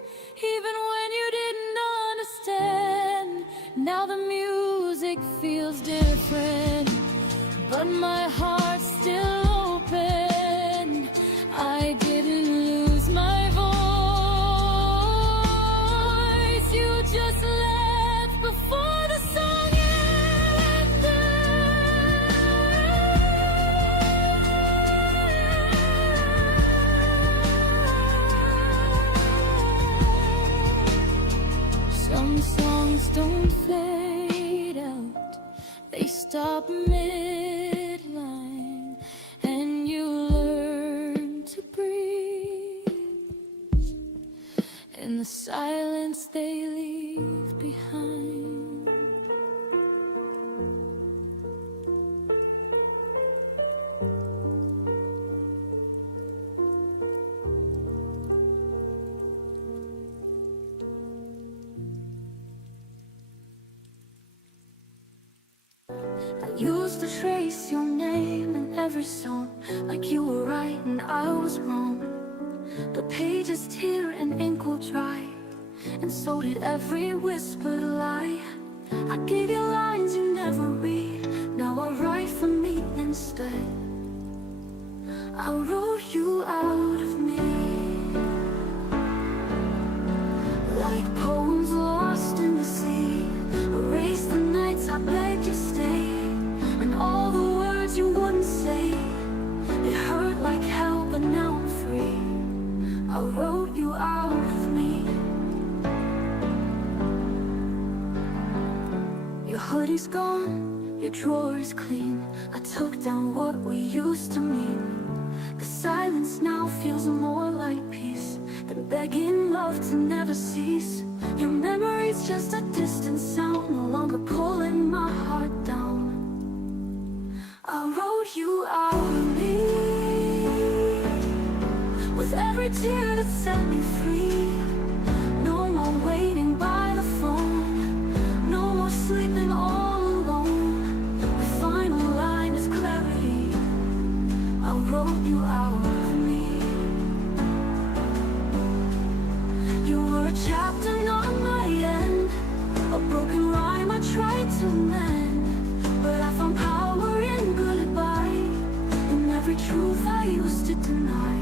even when you didn't understand. Now the music feels different, but my heart's still open. I didn't lose my voice, you just left before the song ended. Some songs don't fade out, they stop midline, and you learn to breathe in the silence they leave behind. I used to trace your name in every song, like you were right and I was wrong. The pages tear and ink will dry, and so did every whispered lie. I gave you lines you never read, now I write for me instead. I wrote you out of me, like poems lost in the sea. Erase the nights I begged you stay, and all the words you wouldn't say. It hurt like hell, but now I'm free. I wrote you out of me. Your hoodie's gone, your drawer is clean. I took down what we used to mean. The silence now feels more like peace than begging love to never cease. Your memory's just a distant sound, no longer pulling my heart down. I wrote you out of me, with every tear that set me free. No more waiting by the phone, no more sleeping all alone. The final line is clarity, I wrote you out of me. You were a chapter, not my end, a broken rhyme I tried to mend. But I found power in goodbye, in every truth I used to deny.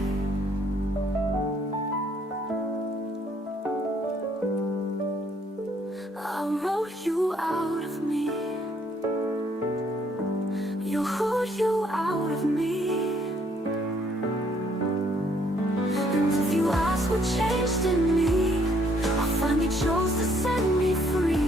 I wrote you out of me. You wrote you out of me. And if you ask what changed in me, I finally chose to set me free.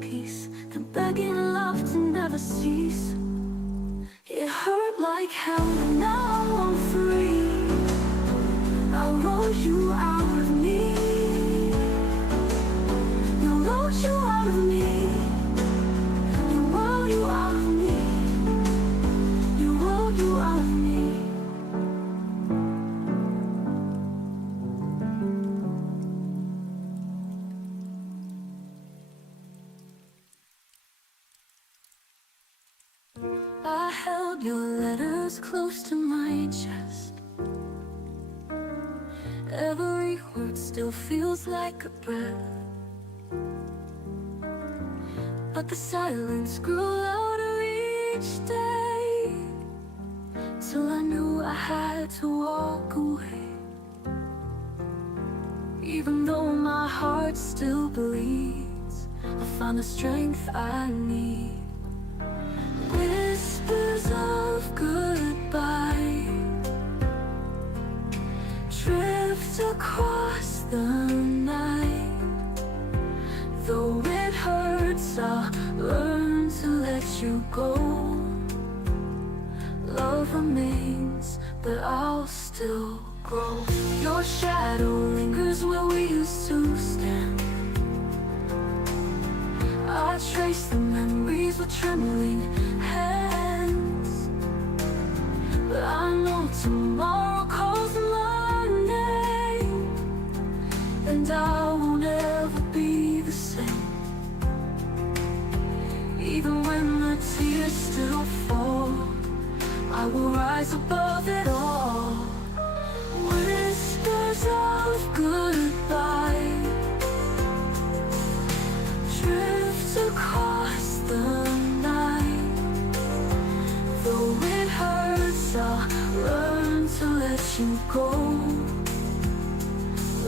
peace than begging love to never cease. It hurt like hell, but now I'm free. I wrote you out of me. You wrote you out of me. You wrote you out of me. You wrote you out of me. I held your letters close to my chest. Every word still feels like a breath, but the silence grew louder each day, till I knew I had to walk away. Even though my heart still bleeds, I found the strength I need. Whispers of goodbye drift across the night. Though it hurts, I'll learn to let you go. Love remains, but I'll still grow. Your shadow lingers where we used to stand. I trace the memories with trembling hands, but I know tomorrow calls my name, and I won't ever be the same. Even when the tears still fall, I will rise above it all. Whispers of goodbye drift across the night. Though it hurts, I'll learn to let you go.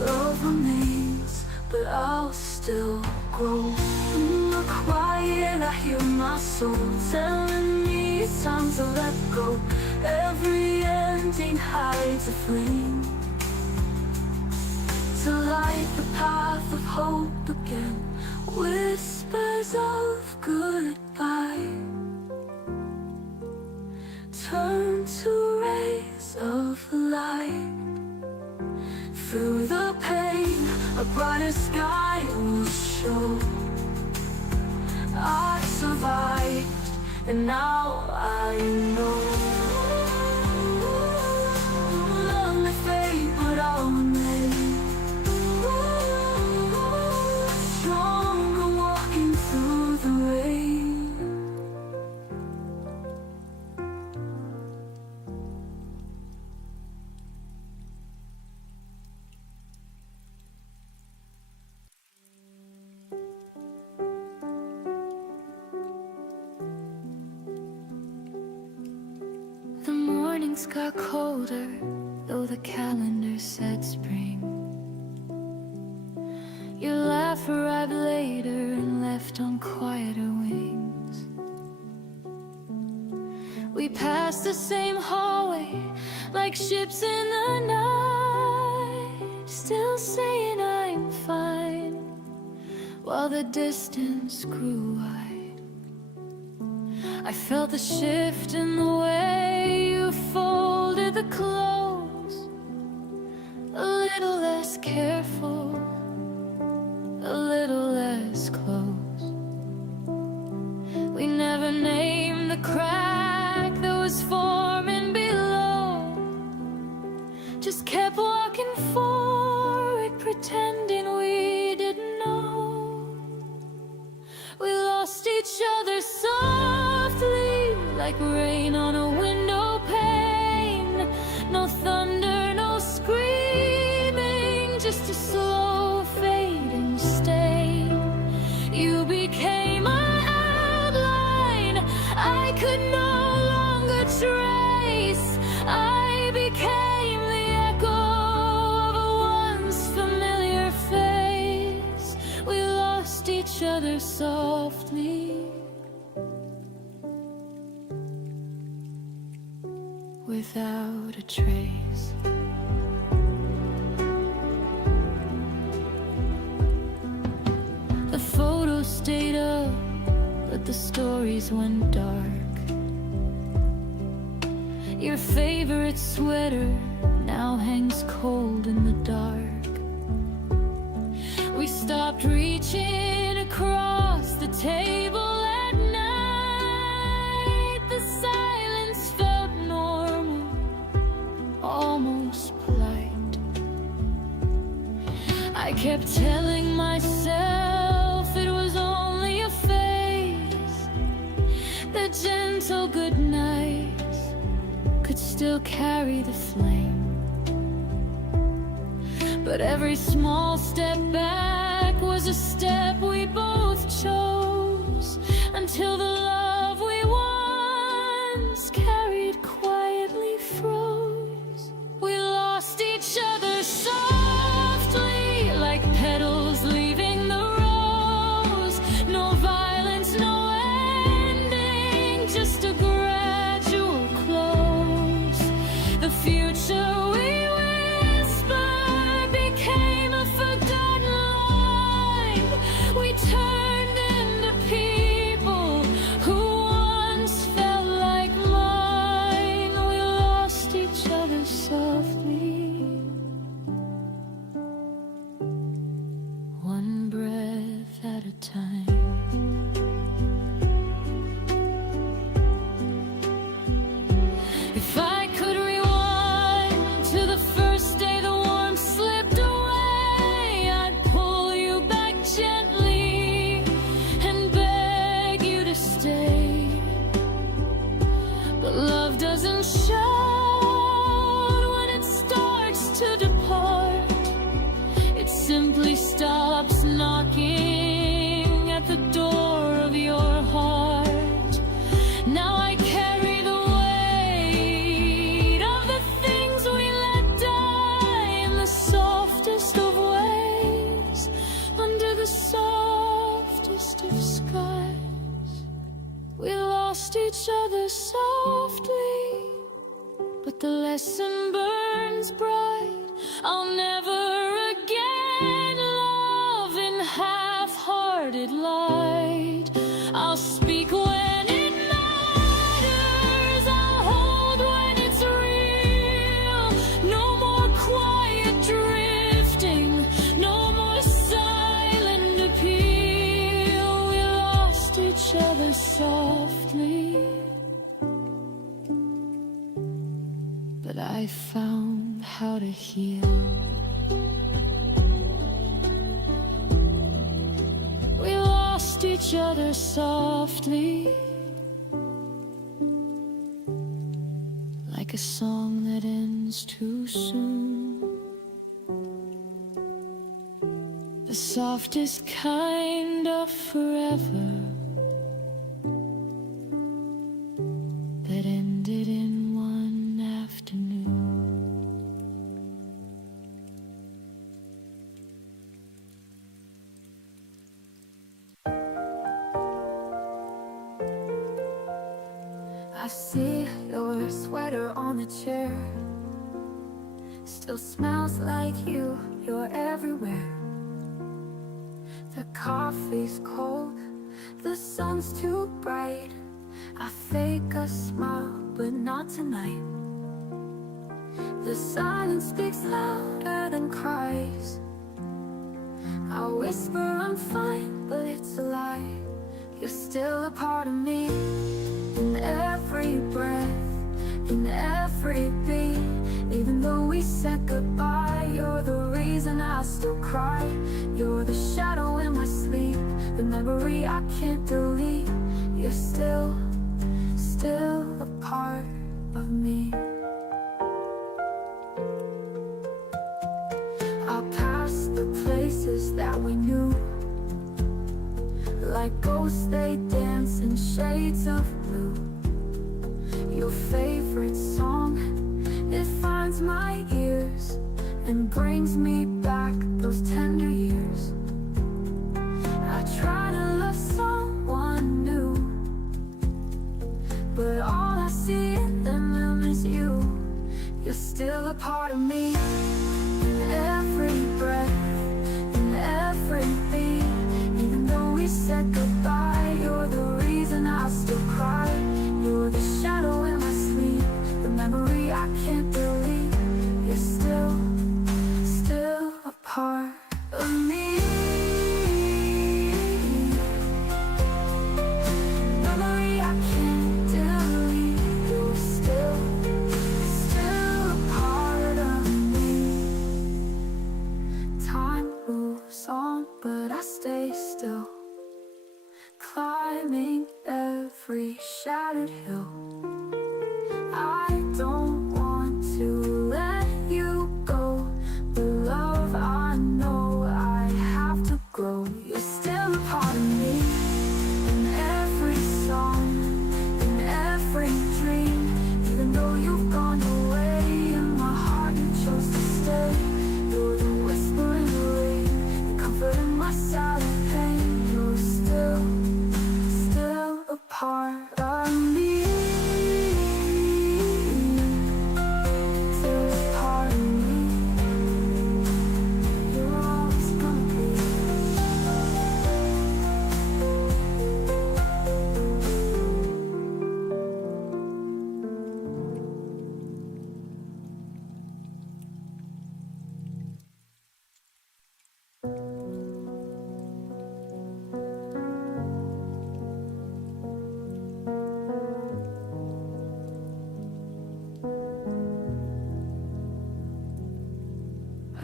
Love remains, but I'll still grow. In the quiet, I hear my soul telling me it's time to let go. Every ending hides a flame to light the path of hope again. Whispers of goodbye turn to rays of light. Through the pain, a brighter sky will show. I survived, and now I know. Love may fade, but I'll remain stronger, walking through the rain. The mornings got colder, though the calendar said spring. Your laugh arrived later and left on quieter wings. We passed the same hallway, like ships in the night, still saying I'm fine, while the distance grew wide. I felt the shift in the way you folded the clothes, a little less careful, a little less close. We never named the crack that was forming below, just kept walking forward, pretending we didn't know. We lost each other softly, like rain on a window pane. No thunder, no screaming, just a slow fading stain. You became my outline I could no longer trace. I became the echo of a once familiar face. We lost each other softly, without a trace. The photo stayed up the stories went dark. Your favorite sweater now hangs cold in the dark. We stopped reaching across the table at night. The silence felt normal, almost polite. I kept telling myself it was only a phase. The gentle goodnights could still carry the flame. But every small step back was a step we both chose, until the love we once carried quietly froze. We lost each other softly, like petals leaving the rose. No violence, no ending, just a gradual close. The future we whispered became a forgotten line. We turned into people who once felt like mine. We lost each other softly, one breath at a time. If I could rewind to the first day the warmth slipped away, I'd pull you back gently and beg you to stay. But love doesn't shout when it starts to depart. It simply stops knocking at the door of your heart. Now I carry the weight of the things we let die in the softest of ways, under the softest of skies. We lost each other softly, but the lesson burns bright. I'll never again love in half-hearted light. I'll speak when it matters, I'll hold when it's real. No more quiet drifting, no more silent appeal. We lost each other softly, but I found how to heal. We lost each other softly, like a song that ends too soon. The softest kind of forever that ended in one afternoon. I see your sweater on the chair, still smells like you, you're everywhere. The coffee's cold, the sun's too bright. I fake a smile, but not tonight. The silence speaks louder than cries. I whisper I'm fine, but it's a lie. You're still a part of me, in every breath, in every beat. Even though we said goodbye, you're the reason I still cry. You're the shadow in my sleep, the memory I can't delete. You're still a part of me. I'll pass the places that we knew, like ghosts they dance in shades of blue. Your favorite song, it finds my ears and brings me back those tender years. I try to love someone new, but all I see in them is you. You're still a part of me, in every breath, in every beat. Even though we said goodbye, you're the reason climbing every shattered hill. I don't want to let you go, but love, I know I have to grow. You're still a part of me, in every song, in every dream. Even though you've gone away, in my heart you chose to stay. You're the whisper in the rain, the comfort in my silent pain. You're still a part of me. Still a part of me. You're always gonna be.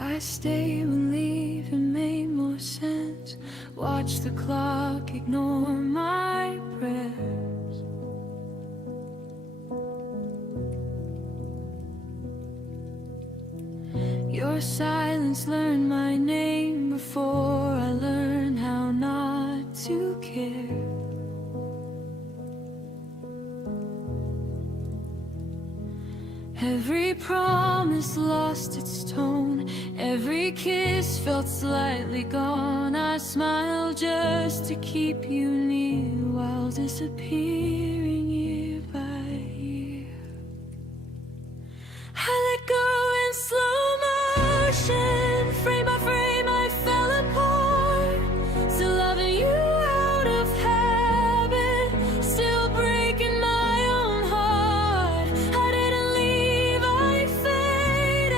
I stay when leaving made more sense. Watch the clock, ignore my prayers. Your silence learned my name before I learned how not to care. Every promise lost its tone, every kiss felt slightly gone. I smiled just to keep you near while disappearing year by year. I let go in slow motion, frame by frame I fell apart. Still loving you out of habit, still breaking my own heart. I didn't leave, I faded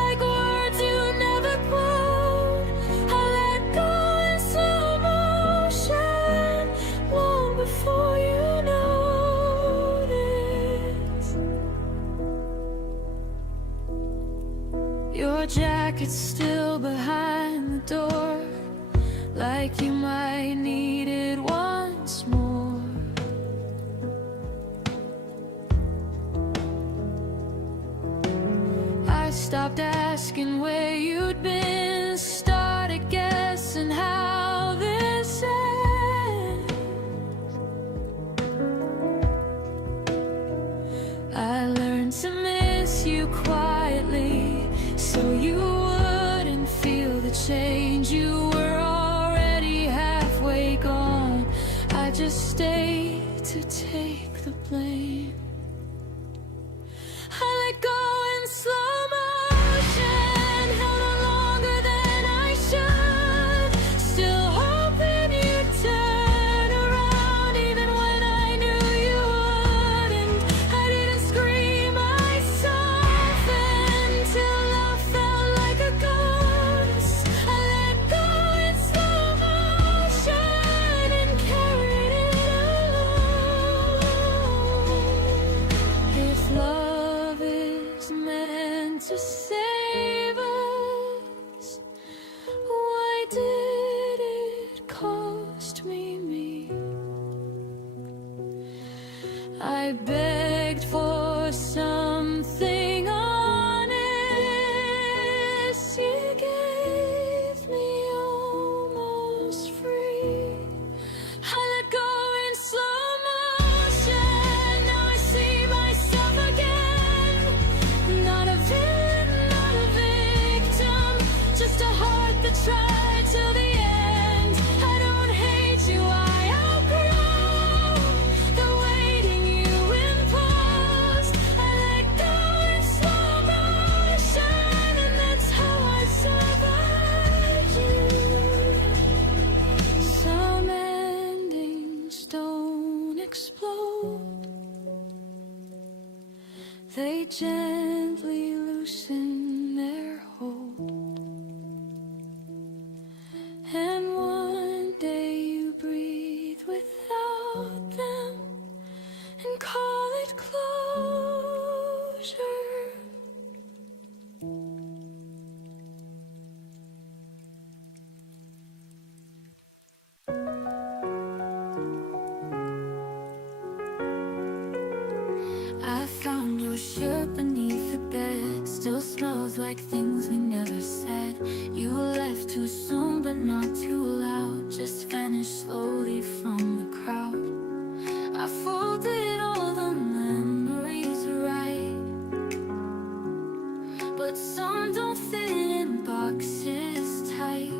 like words you never quote. I let go in slow motion, long before you noticed. Your jacket's still behind the door, like you might need it once more. I stopped asking where you'd been, started guessing how this ends. I learned to miss you quietly, so you wouldn't feel the change. You were already halfway gone. I just stayed to take the blame. I let go in slow motion, held on longer than I should, still hoping you'd turn around even when I knew you wouldn't. I didn't scream, I softened till love felt like a ghost. I let go in slow motion and carried it alone. If love is meant to save us, why did it cost me? I begged for something honest. You gave me almost free. I let go in slow motion. Now I see myself again. Not a villain, not a victim, just a heart that tried till the end. I don't hate you, I outgrow the waiting you imposed. I let go in slow motion, and that's how I survived you. Some endings don't explode, they gently loosen their hold. And one day you breathe without them and call it closure. like things we never said. You left too soon but not too loud, just vanished slowly from the crowd. I folded all the memories right, but some don't fit in boxes tight.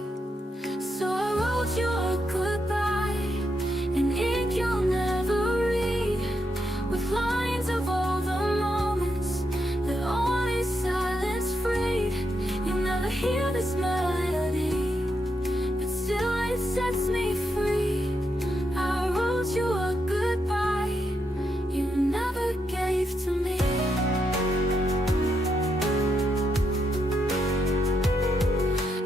So I wrote you a goodbye in ink you'll never read, with lines of all the moments that only silence freed. You'll never hear this melody, but still it sets me free. I wrote you a goodbye you never gave to me.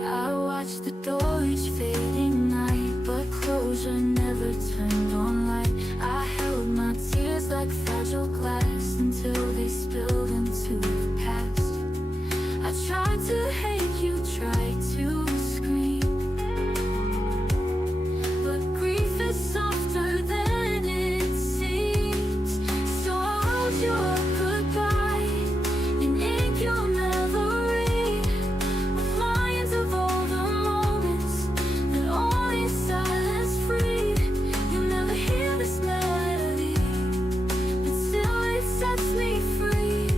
I watched the door each fading night, but closure never turned on light. I held my tears like fragile glass until they spilled into the past. I tried to hate you, tried to scream, but grief is softer than it seems. So I wrote you a goodbye in ink you'll never read, with lines of all the moments that only silence freed. You'll never hear this melody, but still it sets me free.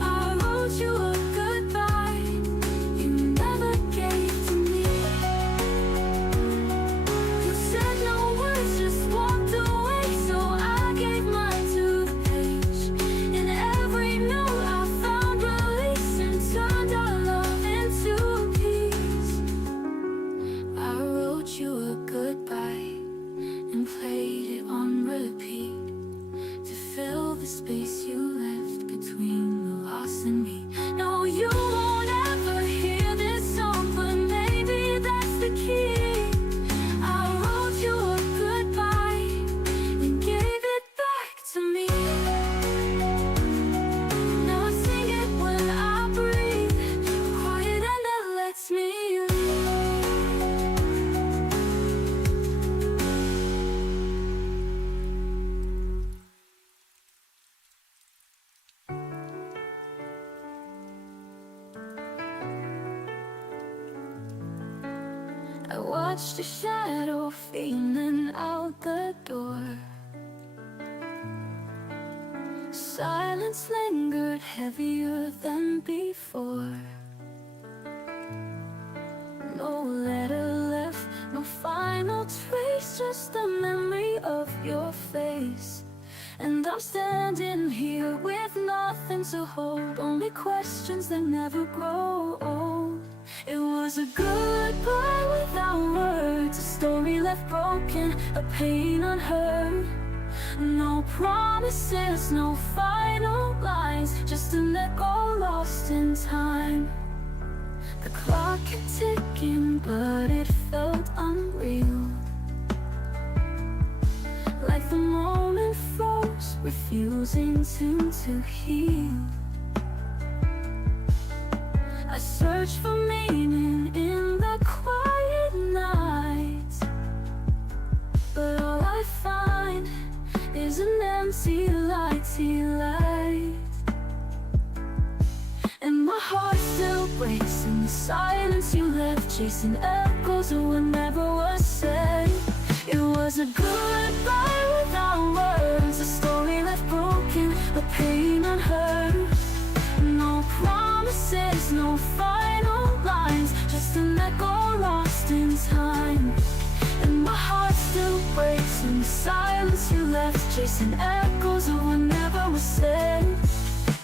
I wrote you a goodbye you never gave to me. You said no words, just walked away, so I gave mine to the page. In every note I found release and turned our love into peace. I wrote you a goodbye and played it on repeat to fill the space you left between the loss and me. No, you won't ever hear this song, but maybe that's the key. I wrote you a goodbye and gave it back to me. Now I sing it when I breathe, quiet and that lets me leave. I watched a shadow feeling out the door. Silence lingered heavier than before. No letter left, no final trace, just a memory of your face. And I'm standing here with nothing to hold, only questions that never grow old. It was a goodbye without words, a story left broken, a pain unheard. No promises, no final lines, just an echo lost in time. The clock kept ticking, but it felt unreal, like the moment froze, refusing to heal. I search for meaning in the quiet nights, but all I find is an empty light. And my heart still breaks in the silence you left, chasing echoes of what never was said. It was a goodbye without words, a story left broken, a pain unheard. No promises, no final lines, just an echo lost in time. And my heart still breaks in the silence you left, chasing echoes of what never was said.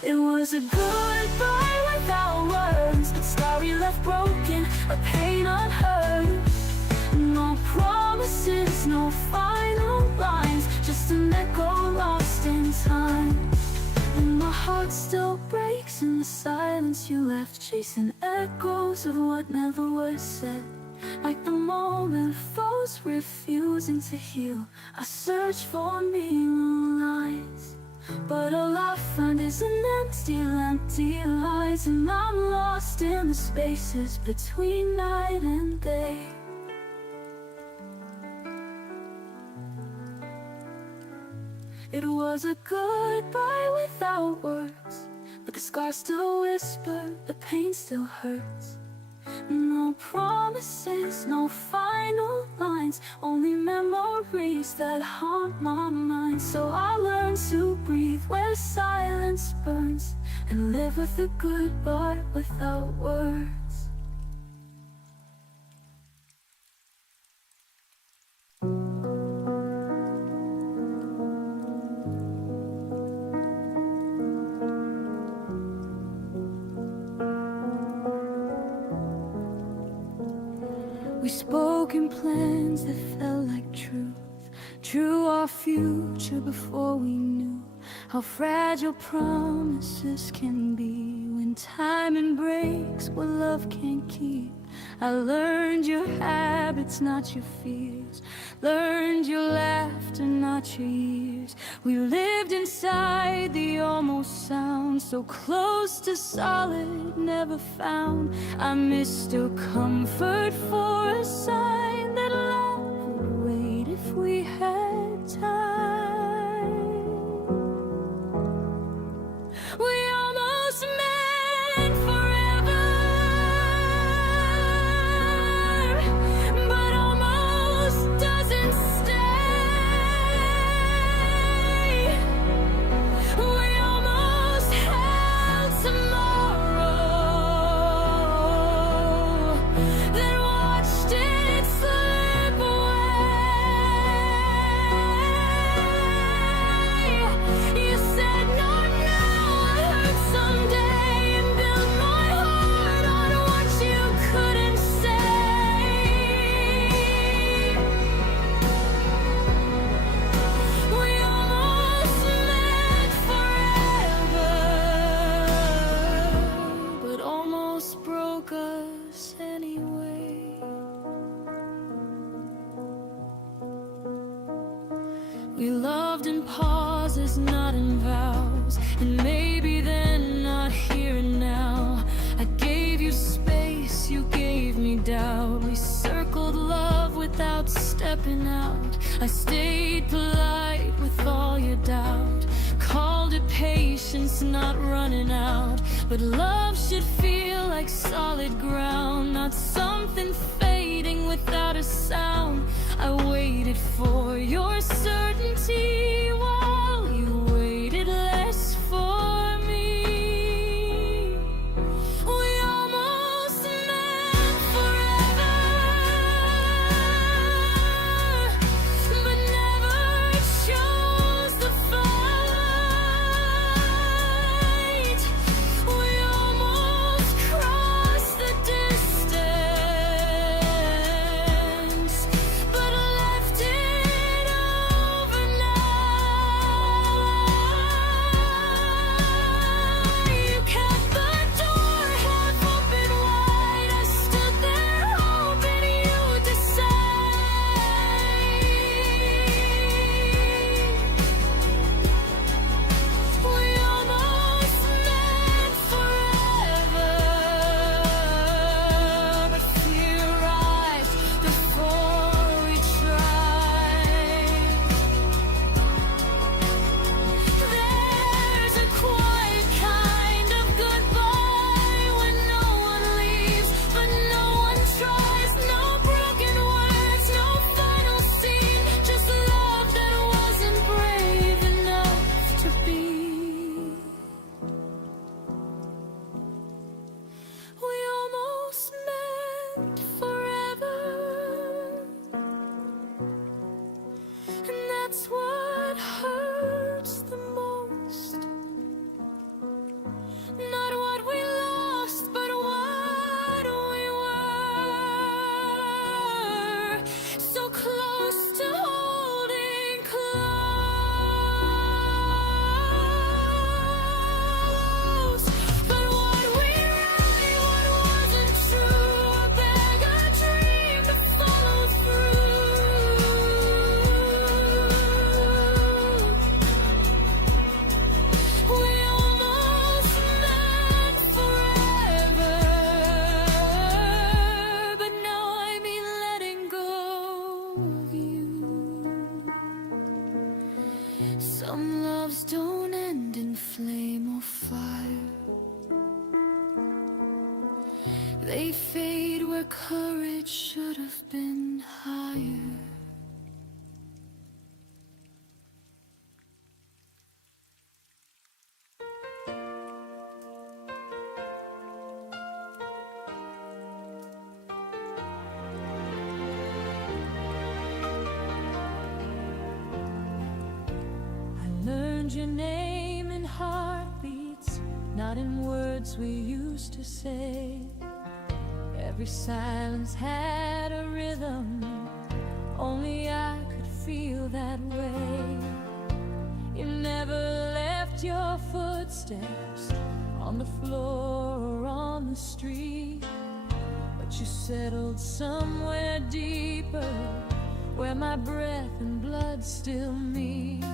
It was a goodbye without words, a story left broken, a pain unheard. No promises, no final lines, just an echo lost in time. And my heart still breaks in the silence you left, chasing echoes of what never was said. Like the moment froze, refusing to heal, I search for meaning lines, but all I find is an empty lies. And I'm lost in the spaces between night and day. It was a goodbye without words, but the scars still whisper, the pain still hurts. No promises, no final lines, only memories that haunt my mind. So I learned to breathe where silence burns, and live with the goodbye without words. We spoke in plans that felt like truth, drew our future before we knew how fragile promises can be when timing breaks what love can't keep. I learned your habits, not your fears, learned your laughter, not your years. We lived inside the almost sound, so close to solid, never found. I missed your comfort for a sign that love would wait if we had time. We almost meant forever, but almost doesn't stay. We almost held tomorrow, then watched it slip away. You said no now, I heard someday, and built my heart on what you couldn't say. We almost meant forever, but almost broke us anyway. We loved in pauses, not in vows, and maybe then, not here and now. I gave you space, you gave me doubt. We circled love without stepping out. I stayed polite with all your doubt, called it patience, not running out. But love should feel like solid ground, not something fading without a sound. I waited for your certainty while you waited less for me. We almost meant forever, but never chose the fight. We almost crossed the distance, but left it overnight. You kept the door half open wide. I stood there hoping you'd decide. We almost meant forever, but fear rise before we tried. There's a quiet kind of goodbye when no one leaves, but no one tries. No broken words, no final scene, just love that wasn't brave enough to be. We almost meant forever, and that's what hurts the most. Not what we lost, but what we were. So close to holding close. But what we write, what wasn't true, a beg, a dream to follow through. We almost meant forever, but now I mean letting go of you. Some loves don't end in flame or fire. They fade where courage should have been higher. I learned your name in heartbeats, not in words we used to say. Every silence had a rhythm, only I could feel that way. You never left your footsteps on the floor or on the street, but you settled somewhere deeper, where my breath and blood still meet.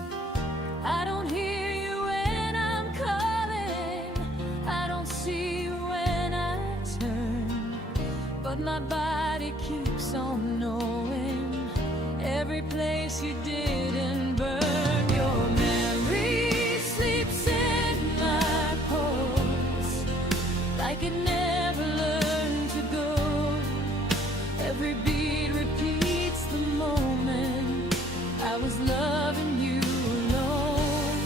I don't hear you when I'm calling, I don't see you when I turn, but my body keeps on knowing every place you didn't burn. Your memory sleeps in my pulse, like it never learned to go. Every beat repeats the moment I was loving you alone.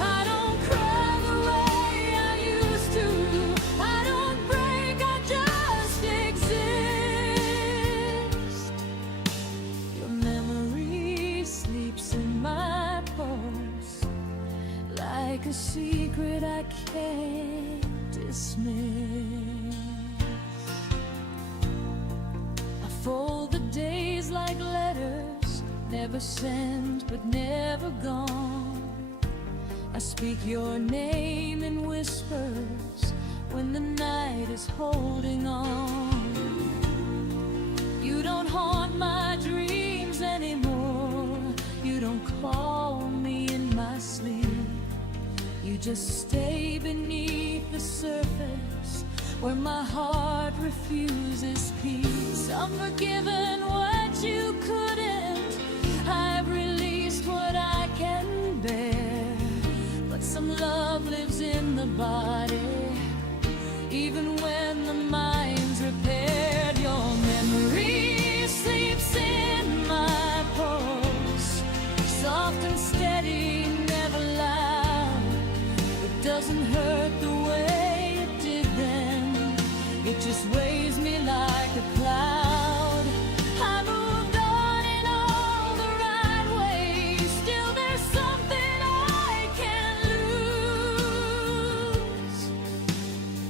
I don't cry the way I used to, I don't break, I just exist. Your memory sleeps in my pulse, like a secret I can't dismiss. I fold the days like letters, never sent but never gone. I speak your name in whispers when the night is holding on. You don't haunt my dreams anymore, you don't call me in my sleep. You just stay beneath the surface where my heart refuses peace. I'm forgiven what you couldn't, I've released what I can bear. But some love lives in the body, even when the mind's repaired. Your memory sleeps in my pulse, soft and steady, never loud. It doesn't hurt the way it did then, it just weighs me like a cloud. I moved on in all the right ways, still there's something I can't lose.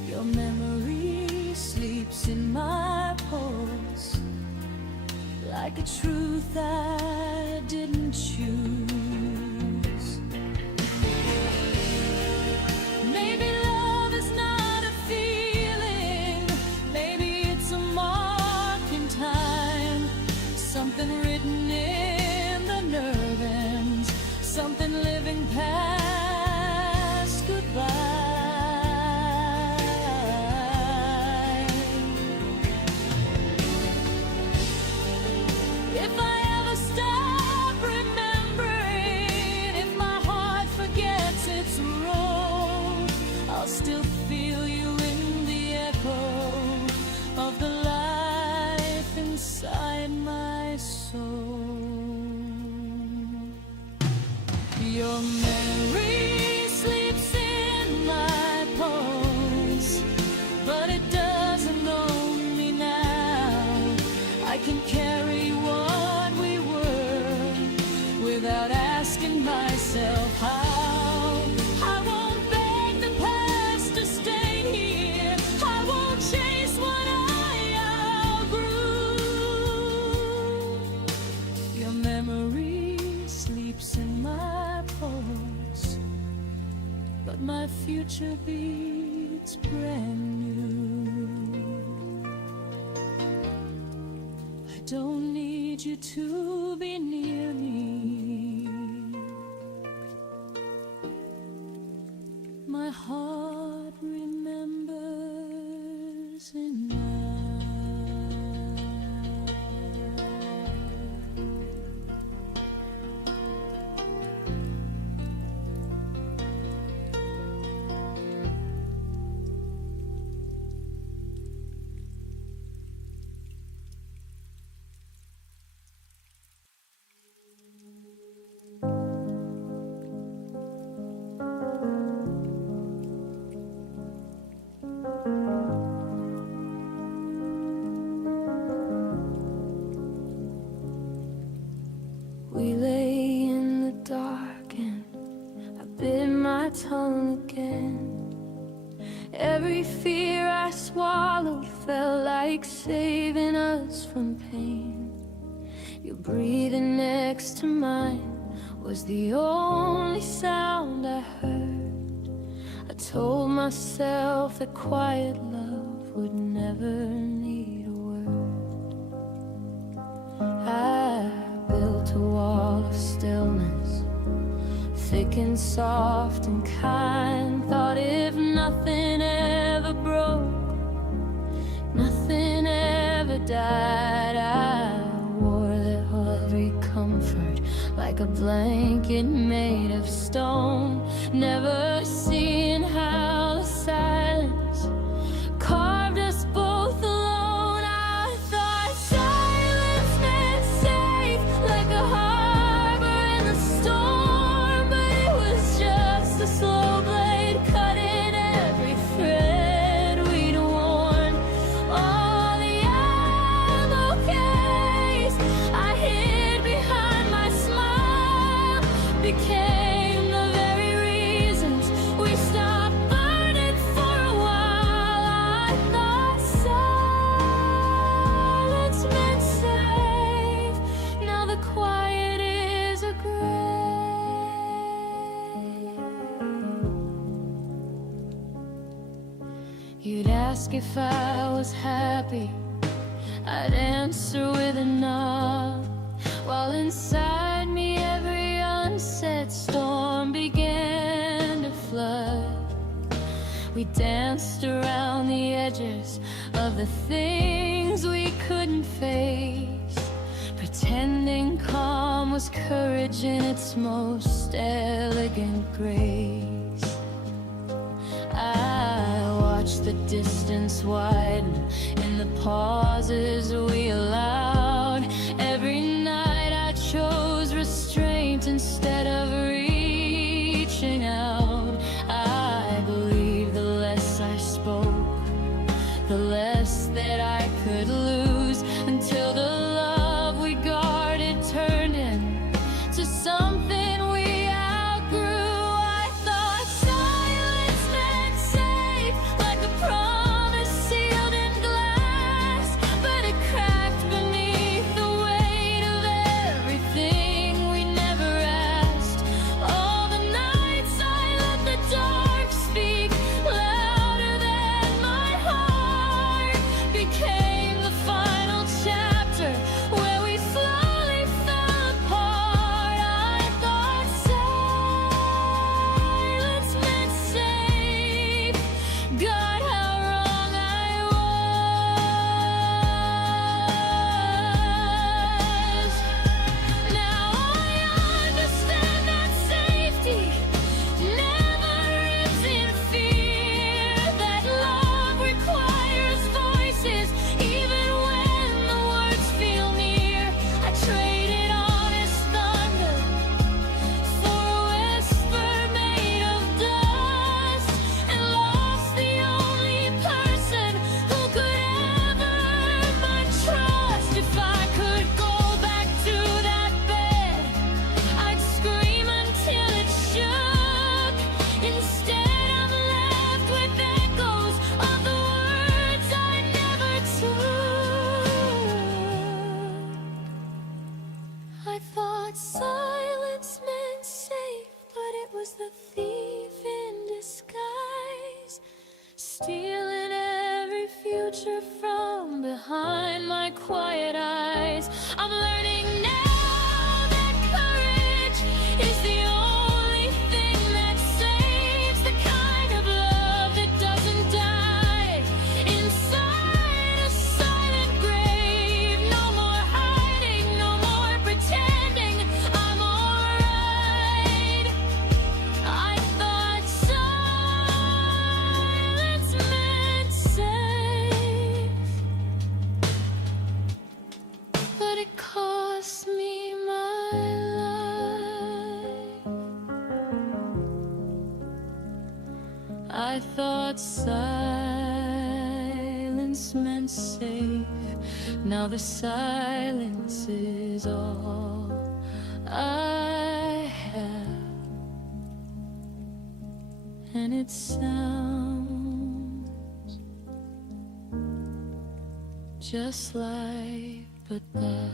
Your memory sleeps in my pulse, like a truth I didn't choose. Maybe love is not a feeling, maybe it's a mark in time, something written in the nerve ends, something living past goodbye. If I ever stop remembering, if my heart forgets its role, I'll still feel you in the echo of the life inside my soul. Your memory sleeps in my pulse, but it doesn't own me now. I can carry what we were without asking myself how. I won't beg the past to stay here, I won't chase what I outgrew. Your memory sleeps in my pulse, but my future beats brand new. I don't need you to be near me, my heart remembers enough. swallowed felt like saving us from pain. Your breathing next to mine was the only sound I heard. I told myself that quiet love would never need a word. I built a wall of stillness, thick and soft and kind. Thought if nothing ever broke, nothing ever died. I wore that heavy comfort like a blanket made of stone, never seeing how the silence carved us both alone. I thought silence meant safe, like a harbor in the storm, but it was just a slow blade cutting every thread we'd worn. All the ammo case I hid behind my smile became the very reasons we stopped burning for a while. I thought silence meant safe. Now the quiet is a grave. You'd ask if I was happy, I'd answer with a nod, while inside me every unsaid storm began to flood. We danced around the edges of the things we couldn't face, pretending calm was courage in its most elegant grace. I watched the distance widen in the pauses we allowed. Every night I chose restraint instead of reaching out. I believed the less I spoke, the less that I could lose, until the love we guarded turned into something we outgrew. I thought silence meant safe, like a promise sealed in glass, but it cracked beneath the weight of everything we never asked. All the nights I let the dark speak louder than my heart became the final chapter where we slowly fell apart. I thought silence meant safe. God, how wrong I was. Now I understand that safety never lives in fear, that love requires voices even when the words feel near. I traded honest thunder for a whisper made of dust, and lost the only person who could ever earn my trust. If I could go back to that bed, I'd scream until it shook. Instead I'm left with echoes of the words I never took. I thought silence meant safe, but it was the thief in disguise, stealing every future from behind my quiet eyes. I'm learning now that courage is the only thing that saves, the kind of love that doesn't die inside a silent grave. No more hiding, no more pretending I'm alright. I thought silence meant safe, but it cost me my life. I thought silence meant safe. Now the silence is all I have, and it sounds just life, but that.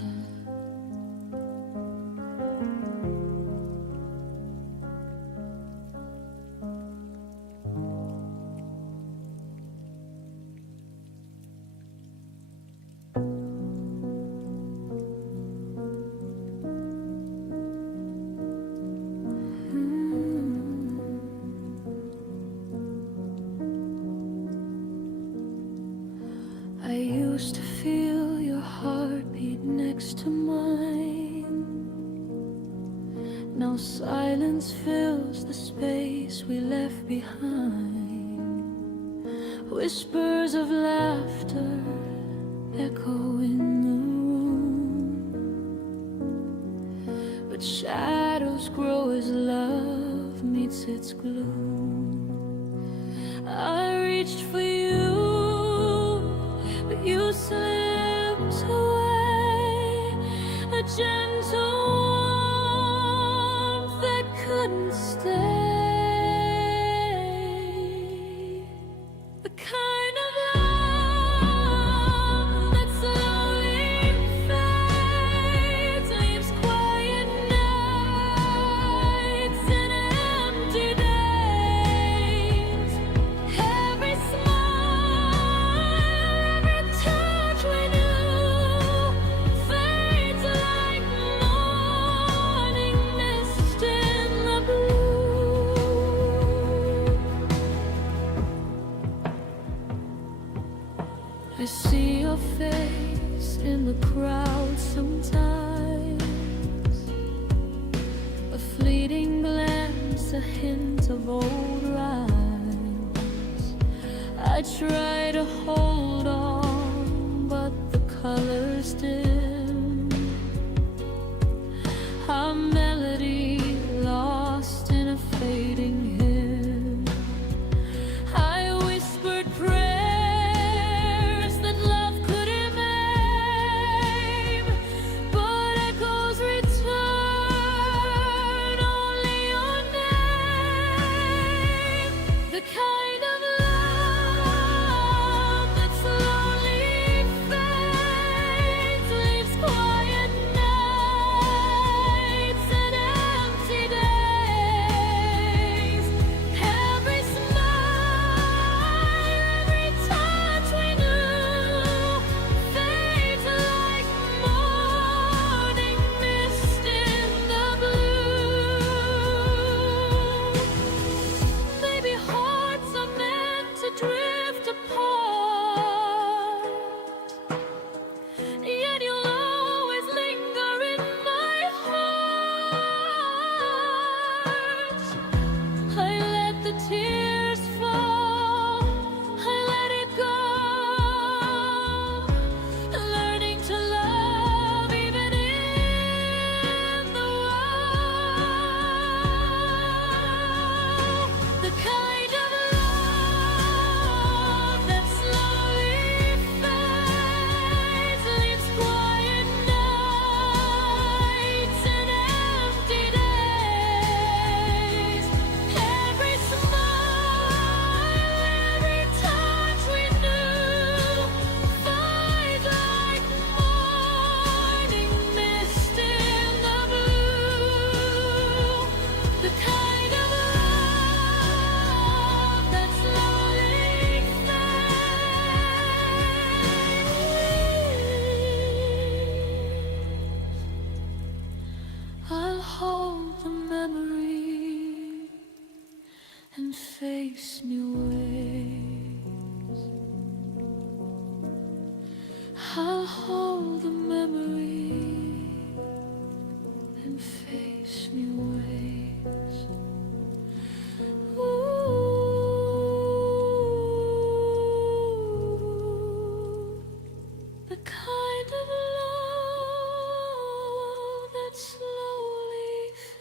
I used to feel your heartbeat next to mine. Now silence fills the space we left behind. Whispers of laughter echo in the room, but shadows grow as love meets its gloom. I reached for you, but you slipped away, a gentle warmth that couldn't stay. The kind of love that slowly fades, leaves quiet nights and empty days. Every smile, every touch we knew fades like morning mist in the blue. I see your face in the crowd sometimes, a fleeting glance, a hint of old rhymes. I try to hold on, but the colors dim. Our melody lost in a fading hymn. I whispered prayers that love couldn't name, but echoes return only your name. The kind of love that slowly fades, leaves quiet nights and empty days. Every smile, every touch we knew fades like morning mist in the blue. Maybe hearts are meant to drift apart, yet you'll always linger in my heart. I let the tears fall, I let it go, learning to love even in the wild. The kind of love that slowly fades, leaves quiet nights and empty days. Every smile, every touch we knew fades like morning mist in the blue. The kind of love that slowly fades. I'll hold the memory and face new ways. I'll hold the memory and face new ways. Ooh, the kind of love that slowly fades.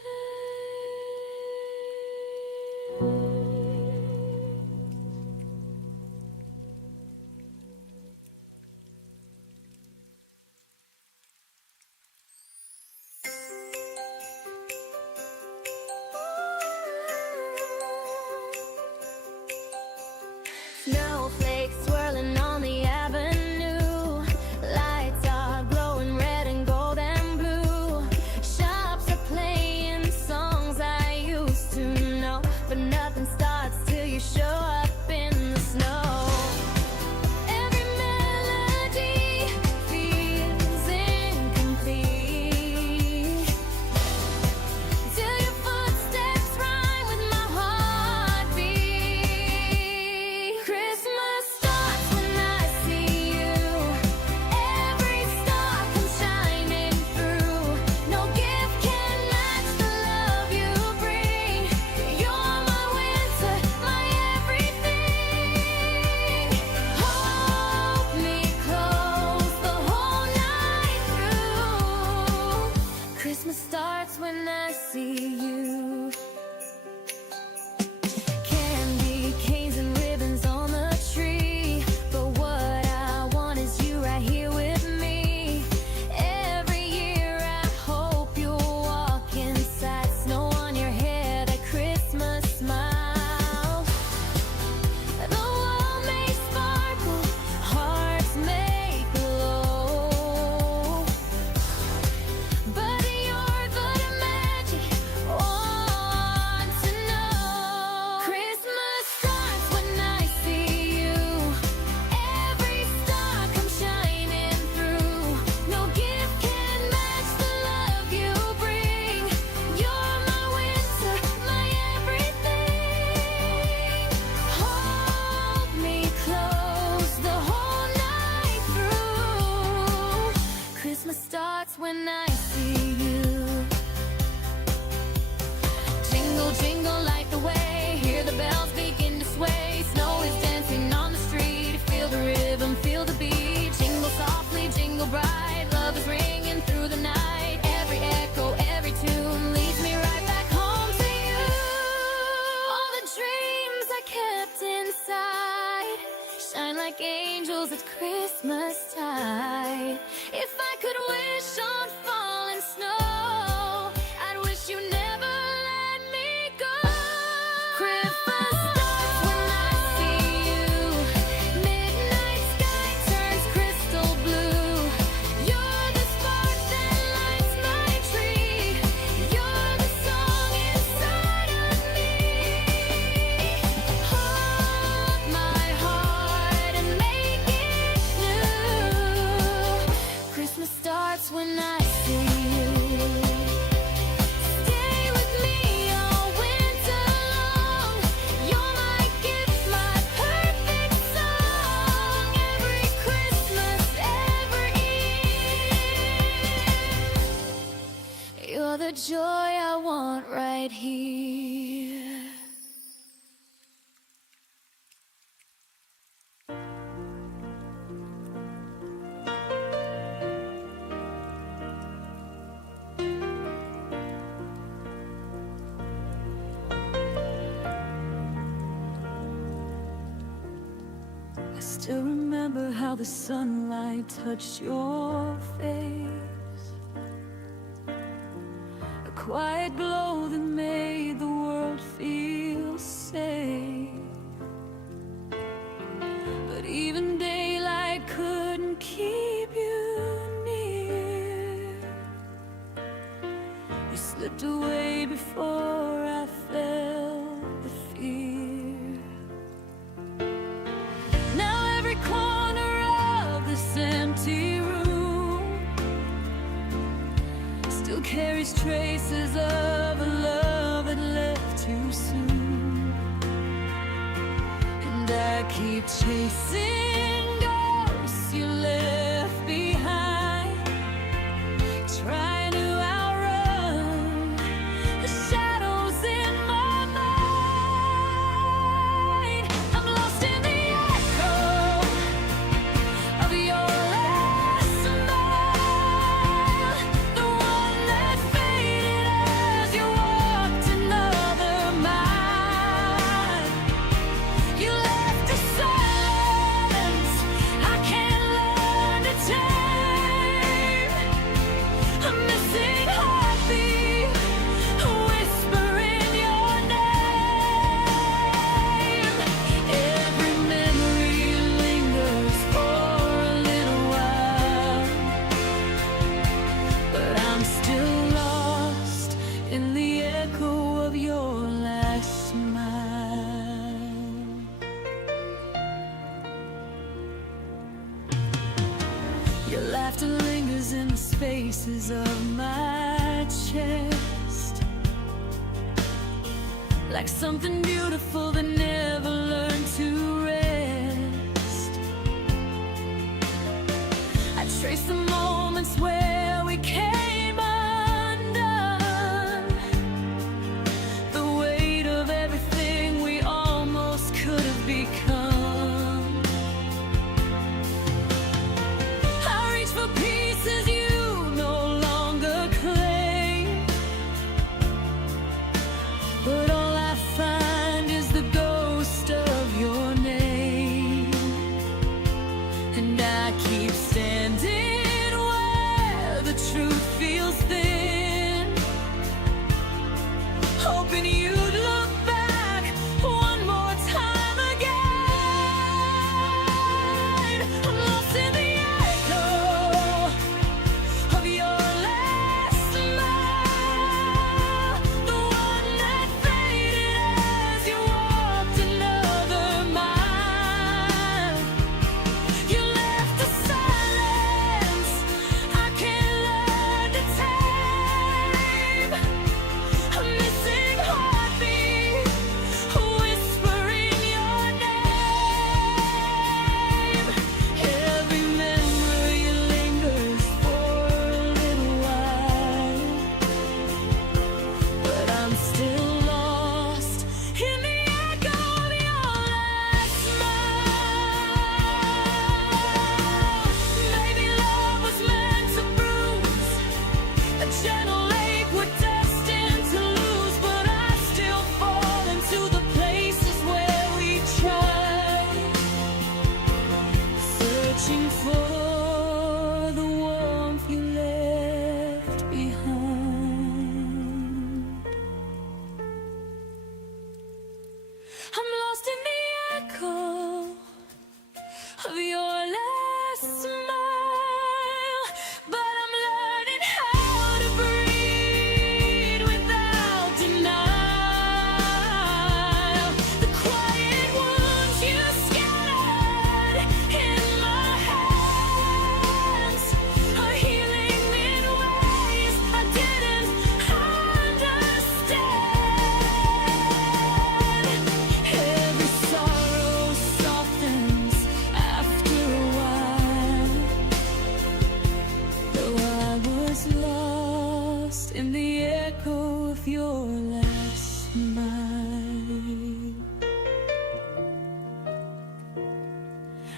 still remember how the sunlight touched your face, a quiet glow that made the world feel safe. But even daylight couldn't keep you near. You slipped away before I felt the fear. Now every corner of this empty room still carries traces of a love that left too soon. And I keep chasing ghosts you left behind, trying to outrun the shadows in my mind. I'm lost in the echo of your last smile, the one that faded as you walked another mile. You left a silence I can't learn to tame, a missing heartbeat, a whisper in your name. Every memory lingers for a little while, but I'm still lost in the echo of your last smile. Your laughter lingers in the spaces of my chest, like something beautiful that never learned to rest. I trace the moments where we came undone, the weight of everything we almost could have become. I reach for pieces you no longer claim, but all I find is the ghost of your name. And I keep standing where the truth feels thin, hoping you'd look back one more time again. I'm lost in the echo of your last smile, the one that faded as you walked another mile. You left a silence I can't learn to tame, a missing heartbeat, a whisper in your name. Every memory lingers for a little while, but I'm still lost in the echo of your last smile. Maybe love was meant to bruise, a gentle lake we're destined to lose, but I still fall into the places where we tried, searching for the warmth you left behind. I'm lost in the echo of your last smile, but I'm learning how to breathe without denial. The quiet wounds you scattered in my hands are healing in ways I didn't understand. Every sorrow softens after a while, though I was lost in the echo of your last smile.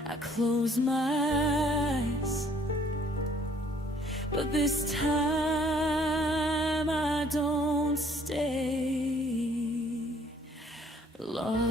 I close my eyes, but this time I don't stay lost.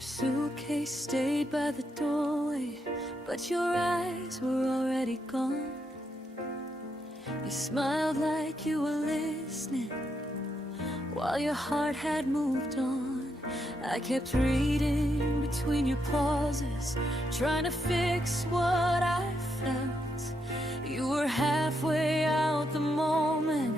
Your suitcase stayed by the doorway, but your eyes were already gone. You smiled like you were listening, while your heart had moved on. I kept reading between your pauses, trying to fix what I felt. You were halfway out the moment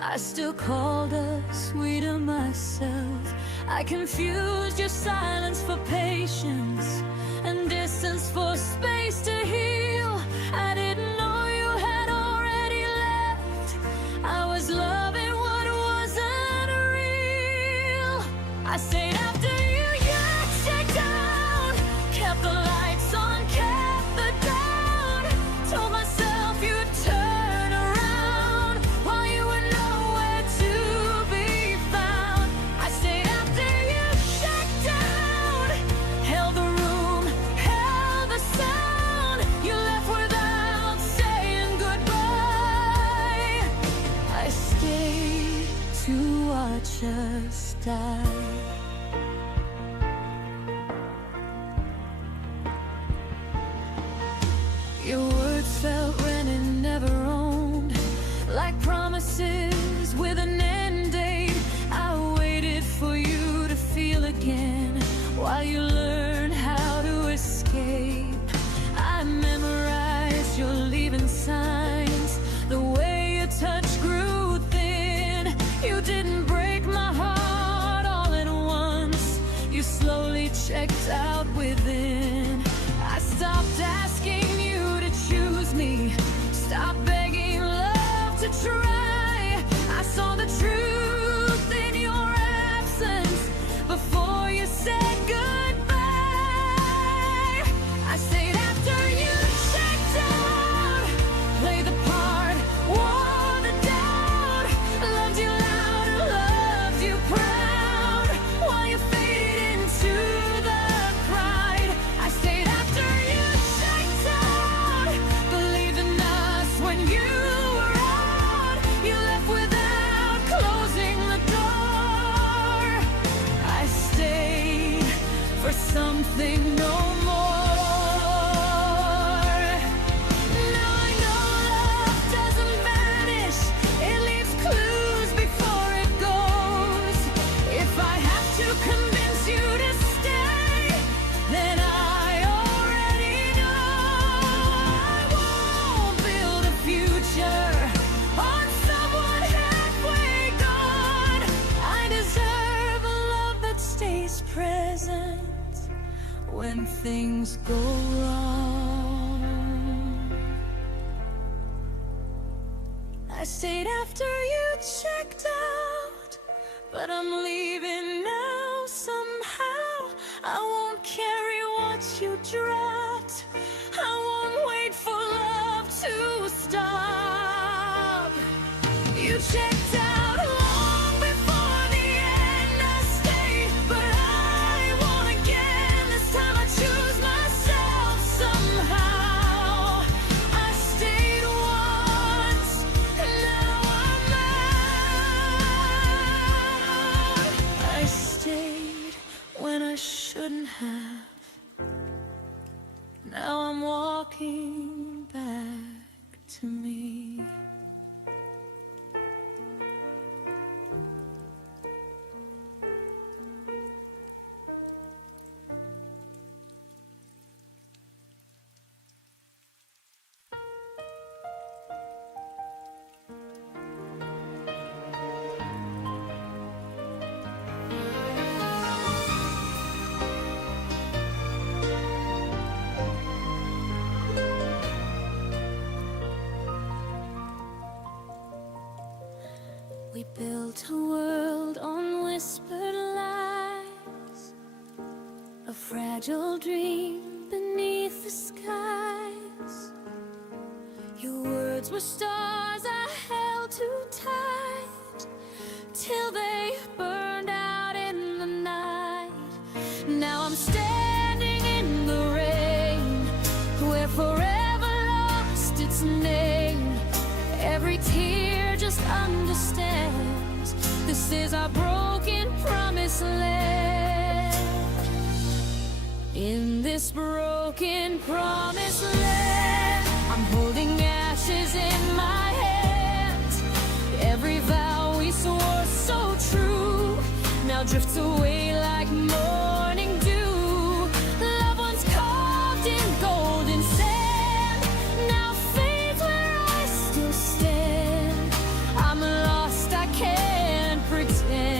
I still called us sweet to myself. I confused your silence for patience and distance for space to heal. I didn't know you had already left. I was loving what wasn't real. I stayed after you checked out, kept the lights on, kept the doubt. Told myself you'd turn around while you were nowhere to be found. I stayed after you checked out, held the room, held the sound. You left without saying goodbye. I stayed to watch us die. Your words felt rented, never owned, like promises with an end date. I waited for you to feel again while you learned how to escape. I memorized your leaving signs, the way your touch grew thin. You didn't break my heart all at once, you slowly checked out within. I stopped asking you to choose me, stop begging love to try. I saw the truth in your absence before you said goodbye. I stayed after you checked out, played the part, wore the doubt, loved you louder, loved you proud, while you faded into the crowd. I stayed after you checked out, believed in us when you were out. You left without closing the door. I stayed for something no more. Now I know love doesn't vanish, it leaves clues before it goes. If I have to convince you to stay, then I already know. I won't build a future on someone halfway gone. I deserve a love that stays present when things go wrong. I stayed after you checked out, but I'm leaving now somehow. I won't carry what you dropped, I won't wait for love to stop. You checked out long before the end. I stayed, but I won't again. This time I choose myself somehow. I stayed once, and now I'm out. I stayed when I shouldn't have. Now I'm walking back to me. We built a world on whispered lies, a fragile dream beneath the skies. Your words were stars I held too tight, till they burned out in the night. Now I'm standing in the rain, where forever lost its name. Every tear just understands this is our broken promised land. this broken promised land, I'm holding ashes in my hands. Every vow we swore so true now drifts away like morning dew. Loved ones carved in golden sand now fades where I still stand. I'm lost, I can't pretend.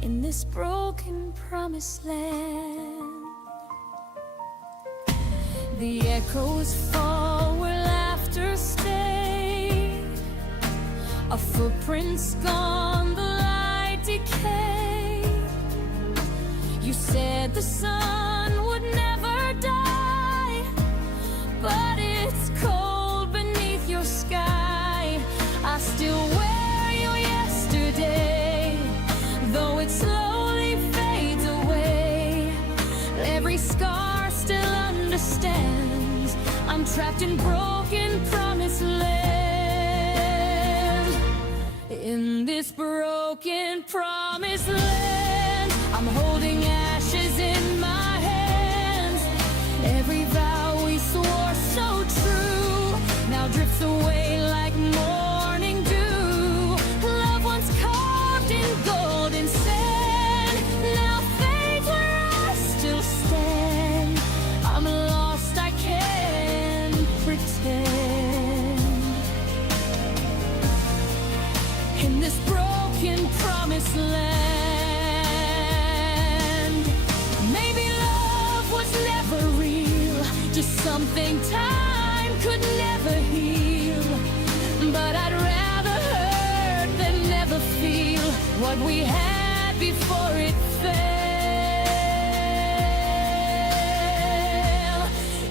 In this broken promised land, the echoes fall where laughter stayed. A footprint's gone, the light decayed. You said the sun would never die, but it's cold beneath your sky. I still wear you yesterday, though it slowly fades away. Every scar still understands I'm trapped in broken promised land. In this broken promised land, I'm holding ashes in my hands. Every vow we swore so true now drifts away like morning dew. Loved ones carved in golden sand now fades where I still stand. I'm lost, I can't pretend. In this broken promised land, maybe love was never real, just something time could never heal. But I'd rather hurt than never feel what we had before it fell.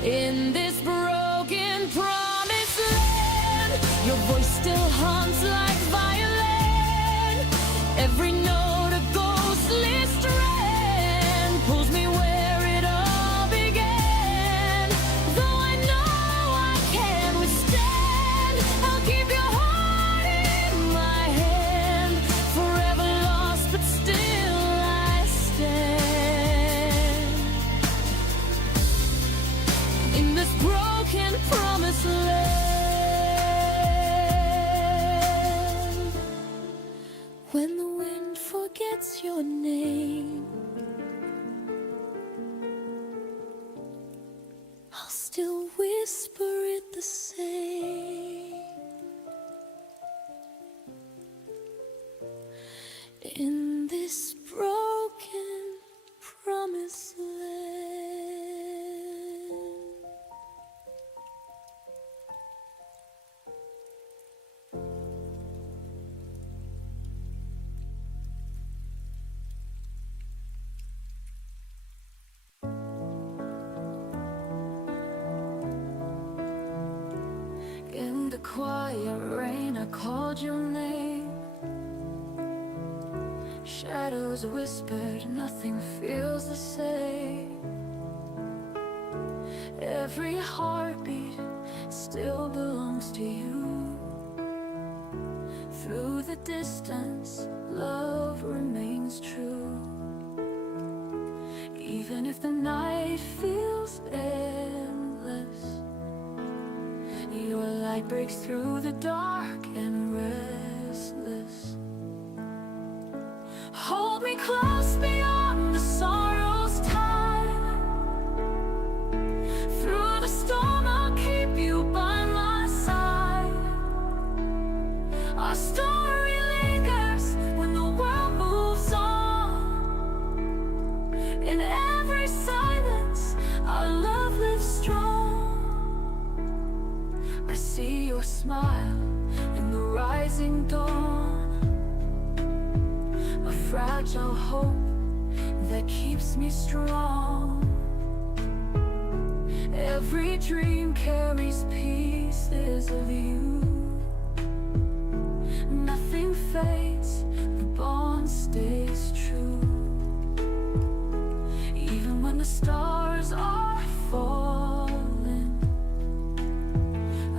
In this broken promised land, your voice still haunts like violin. Every note a ghostly strand pulls me where it all began. Though I know I can't withstand, I'll keep your heart in my hand. Forever lost, but still I stand. In this broken promised land, when the wind forgets your name, I'll still whisper it the same. In this broken promised land. In the quiet rain, I called your name. Shadows whispered, nothing feels the same. Every heartbeat still belongs to you. Through the distance, love remains true. Even if the night feels endless, your light breaks through the dark and restless. Hold me close beyond the sorrow's time. Through the storm I'll keep you by my side. Our story lingers when the world moves on. In every silence our love lives strong. I see your smile in the rising dawn, a fragile hope that keeps me strong. Every dream carries pieces of you. Nothing fades, the bond stays true. Even when the stars are falling,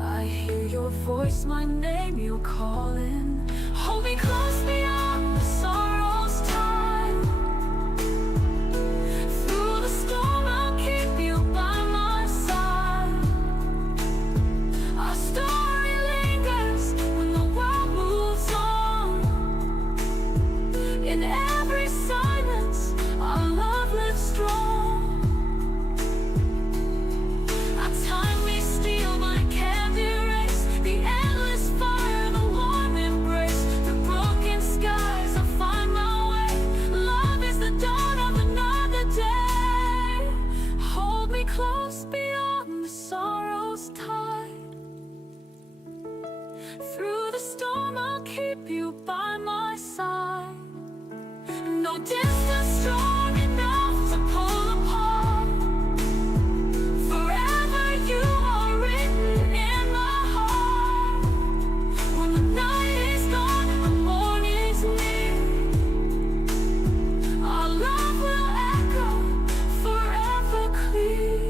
I hear your voice, my name you're calling. Hold me close beyond the sorrow's time. In every silence, our love lives strong. Our time we steal, but it can't erase the endless fire, the warm embrace, the broken skies. I find my way. Love is the dawn of another day. Hold me close beyond the sorrow's tide. Through the storm, I'll keep you by my side. No distance strong enough to pull apart. Forever you are written in my heart. When the night is gone and the morning's near, our love will echo forever clear.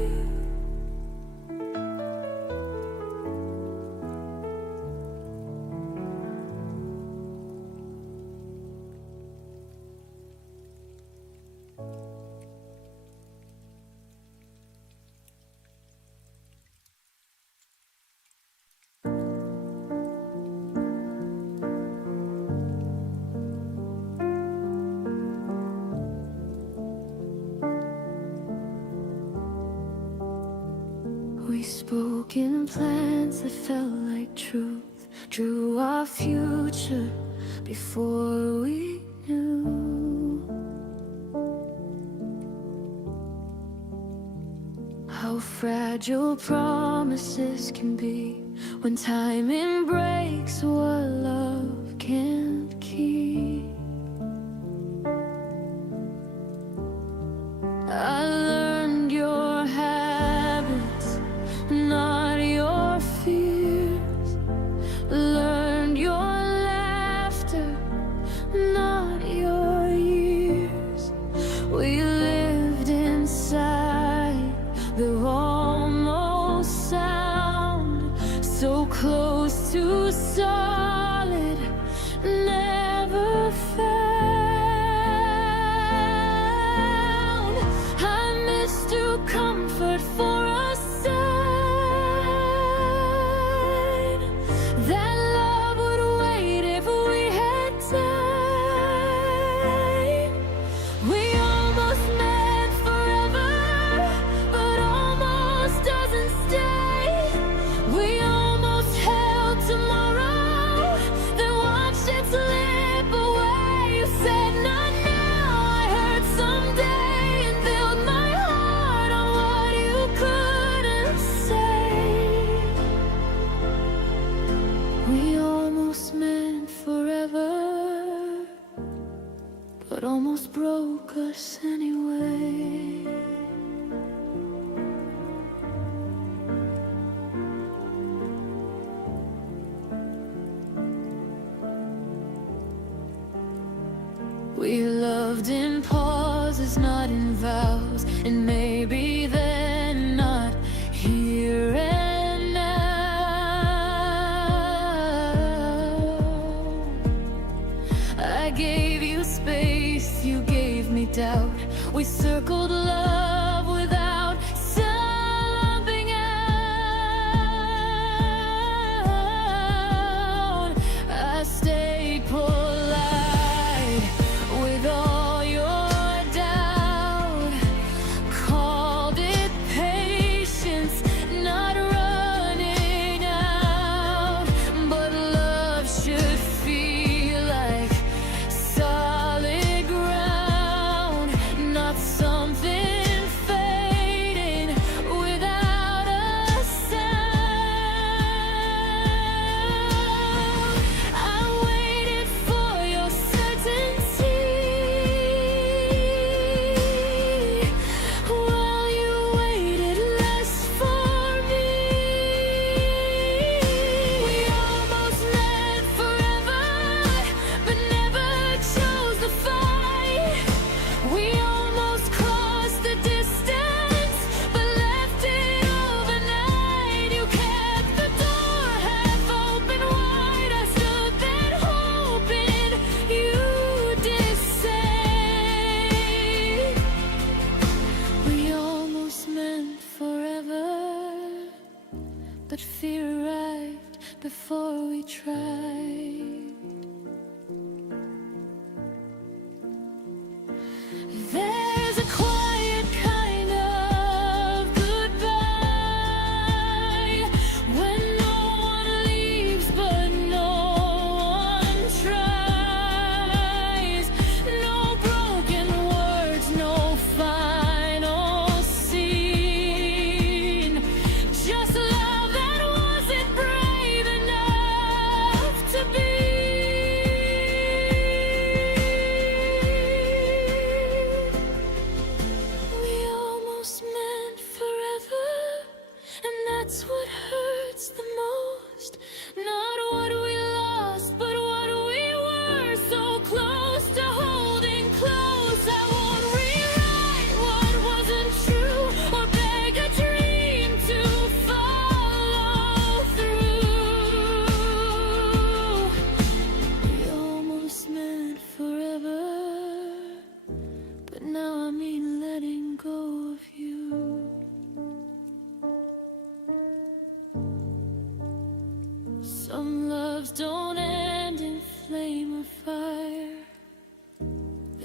We spoke in plans that felt like truth, drew our future before we knew how fragile promises can be when timing breaks what love can't keep. I learned your habits, not your fears. Learned your laughter, not your years. We lived inside the almost sound, so close to solid, never found. I missed your comfort for a sign that love would wait if we had time. We almost met forever, but almost doesn't stay. We almost held tomorrow, then watched it slip away. You said not now, I heard someday, and built my heart on what you couldn't say. We almost meant forever, but almost broke us anyway. We loved in pauses, not in vows, and maybe then not here and now. I gave you space, you gave me doubt. We circled love without something out. I stayed polite with all your doubt. Called it patience, not running out. But love should feel like solid ground, not something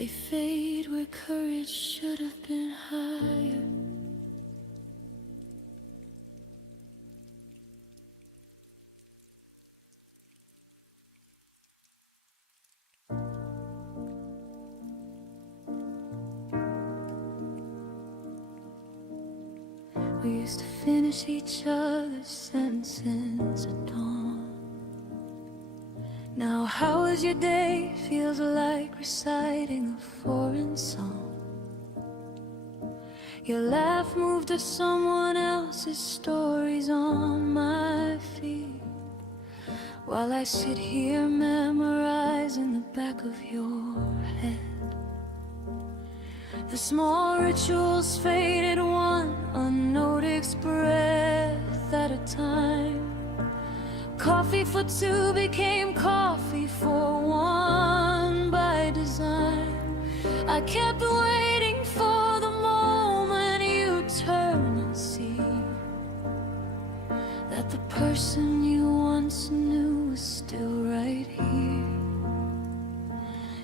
They fade where courage should have been higher. We used to finish each other's sentences at dawn. Now how was your day feels like reciting a foreign song. Your laugh moved to someone else's stories on my feed, while I sit here memorizing the back of your head. The small rituals faded one unnoticed breath at a time. Coffee for two became coffee for one by design. I kept waiting for the moment you turn and see that the person you once knew was still right here,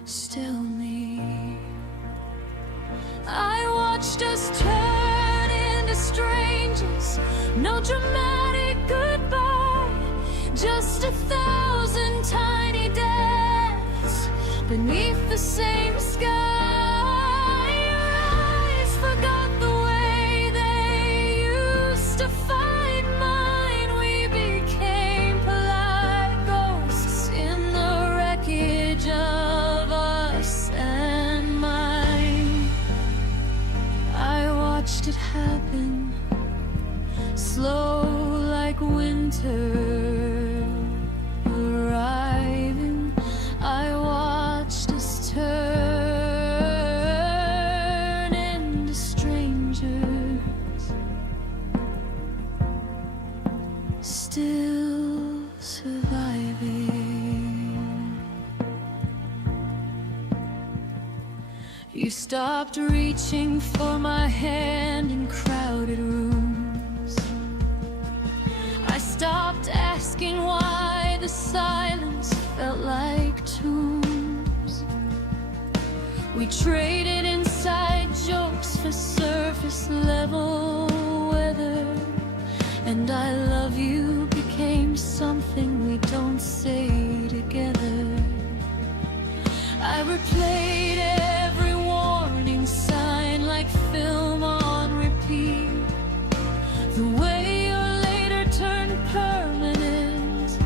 still me. I watched us turn into strangers, no dramatic goodbye, just 1,000 tiny deaths beneath the same sky. Your eyes forgot the way they used to find mine. We became polite ghosts in the wreckage of us and mine. I watched it happen, slow like winter arriving. I watched us turn into strangers, still surviving. You stopped reaching for my hand in crowded rooms. I stopped asking why the silence felt like tombs. We traded inside jokes for surface level weather, and I love you became something we don't say together. I replayed every warning sign like film on repeat. The way your later turned permanent,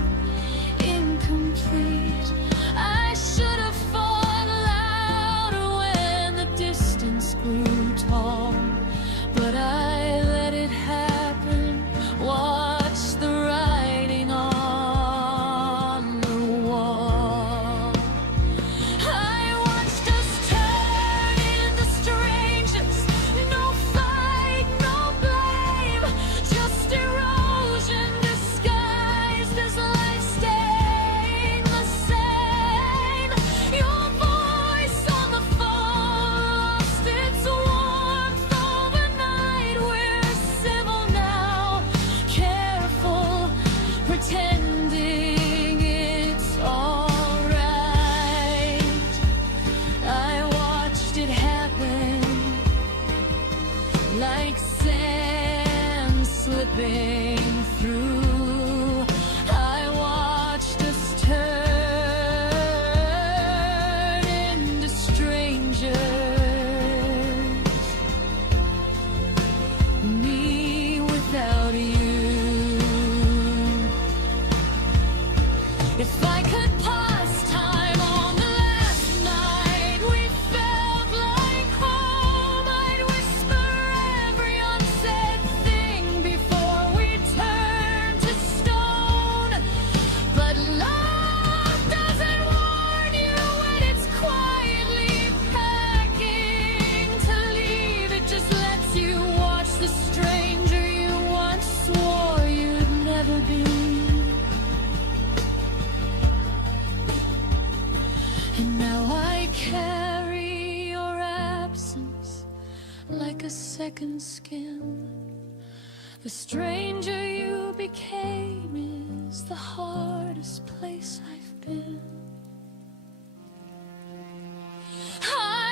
incomplete. I should have fought louder when the distance grew tall, but I let it happen. Watch the writing on the wall. I watched us turn into strangers, no fight, no blame, just erosion disguised as life staying the same. Your voice on the phone lost its warmth overnight. We're civil now, careful, pretending it's all right. I watched it happen like sand slipping through. I watched us turn into strangers, me without you. If I could pause time on the last night we felt like home, I'd whisper every unsaid thing before we turned to stone. But love doesn't warn you when it's quietly packing to leave. It just lets you watch the stranger you once swore you'd never be. And now I carry your absence like a second skin. The stranger you became is the hardest place I've been. I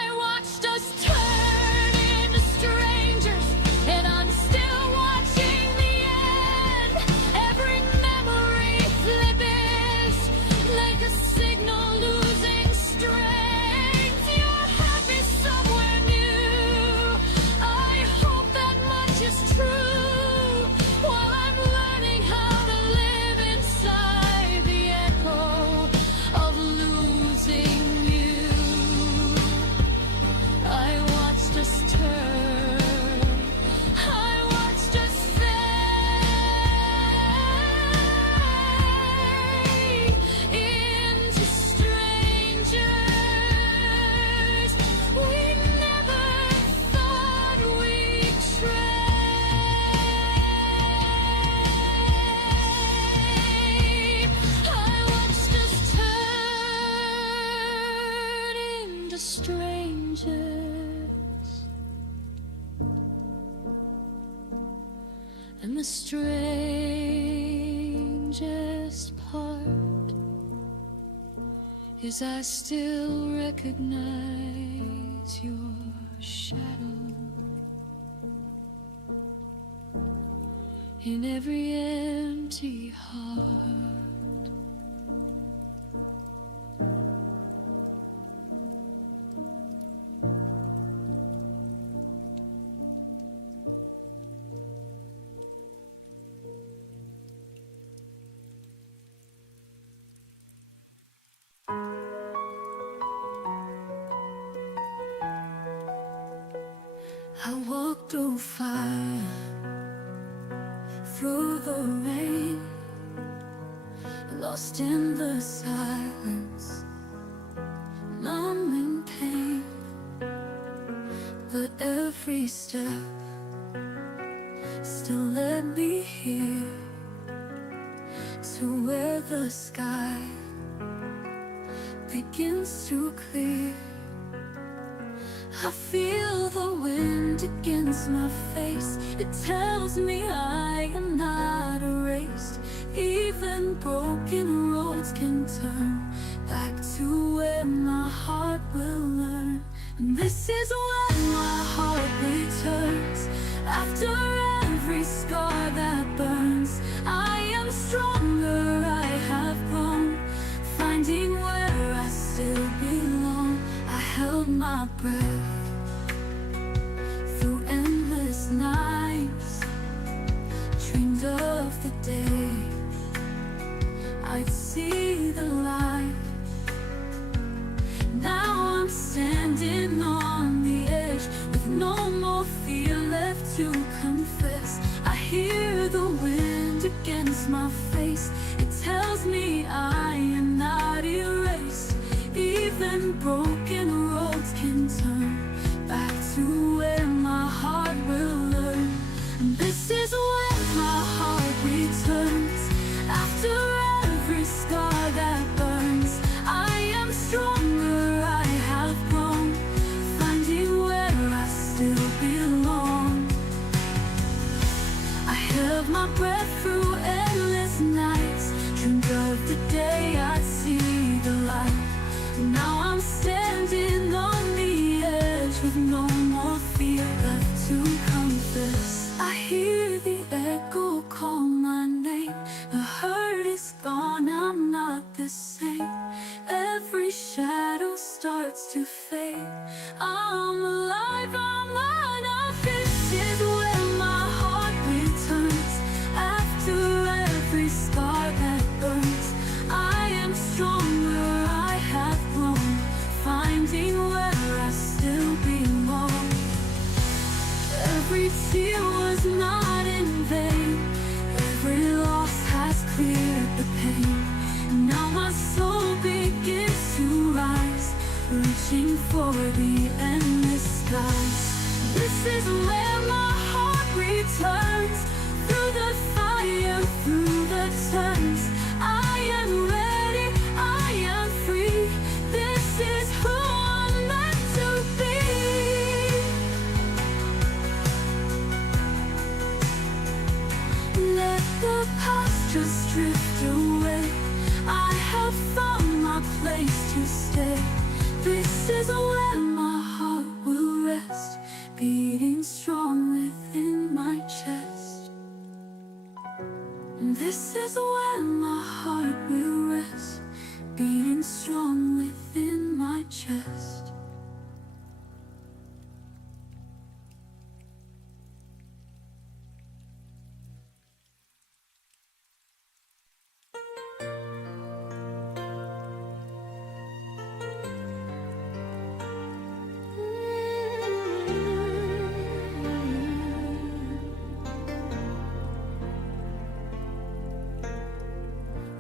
to strangers, and the strangest part is I still recognize your shadow in every empty heart. I walk through fire, through the rain, lost in the silence, numbing pain. But every step still led me here, to where the sky begins to clear. I feel the wind against my face. It tells me I am not erased. Even broken roads can turn back to where my heart will learn. And this is when my heart returns. After every scar that burns, I am stronger, I have grown, finding where I still belong. I held my breath through endless nights, dreamed of the day I'd see the light. Now I'm standing on the edge with no more fear left to confess. I hear the wind against my face. It tells me I am not erased. Even broken roads can turn back to where my heart will learn. And this is when my heart returns. After every scar that burns, I am stronger, I have grown, finding where I still belong. I held my breath through endless nights, dreamed of the day I'd see the light. Now I'm standing on the edge with no more fear left to confess. I hear the echo call my name. The hurt is gone, I'm not the same. Every shadow starts to fade. I'm alive, I'm not. This is when my heart returns. After every scar that burns, I am stronger, I have grown, finding where I still belong. Every tear was not in vain. Every loss has cleared the pain. Now my soul begins to rise, reaching for the endless skies. This is where my heart returns. Through the fire, through the turns, I am ready, I am free. This is who I'm meant to be. Let the past just drift away. I have found my place to stay. This is when my heart will rest, beating strong within my chest. This is when my heart will rest, beating strong within my chest.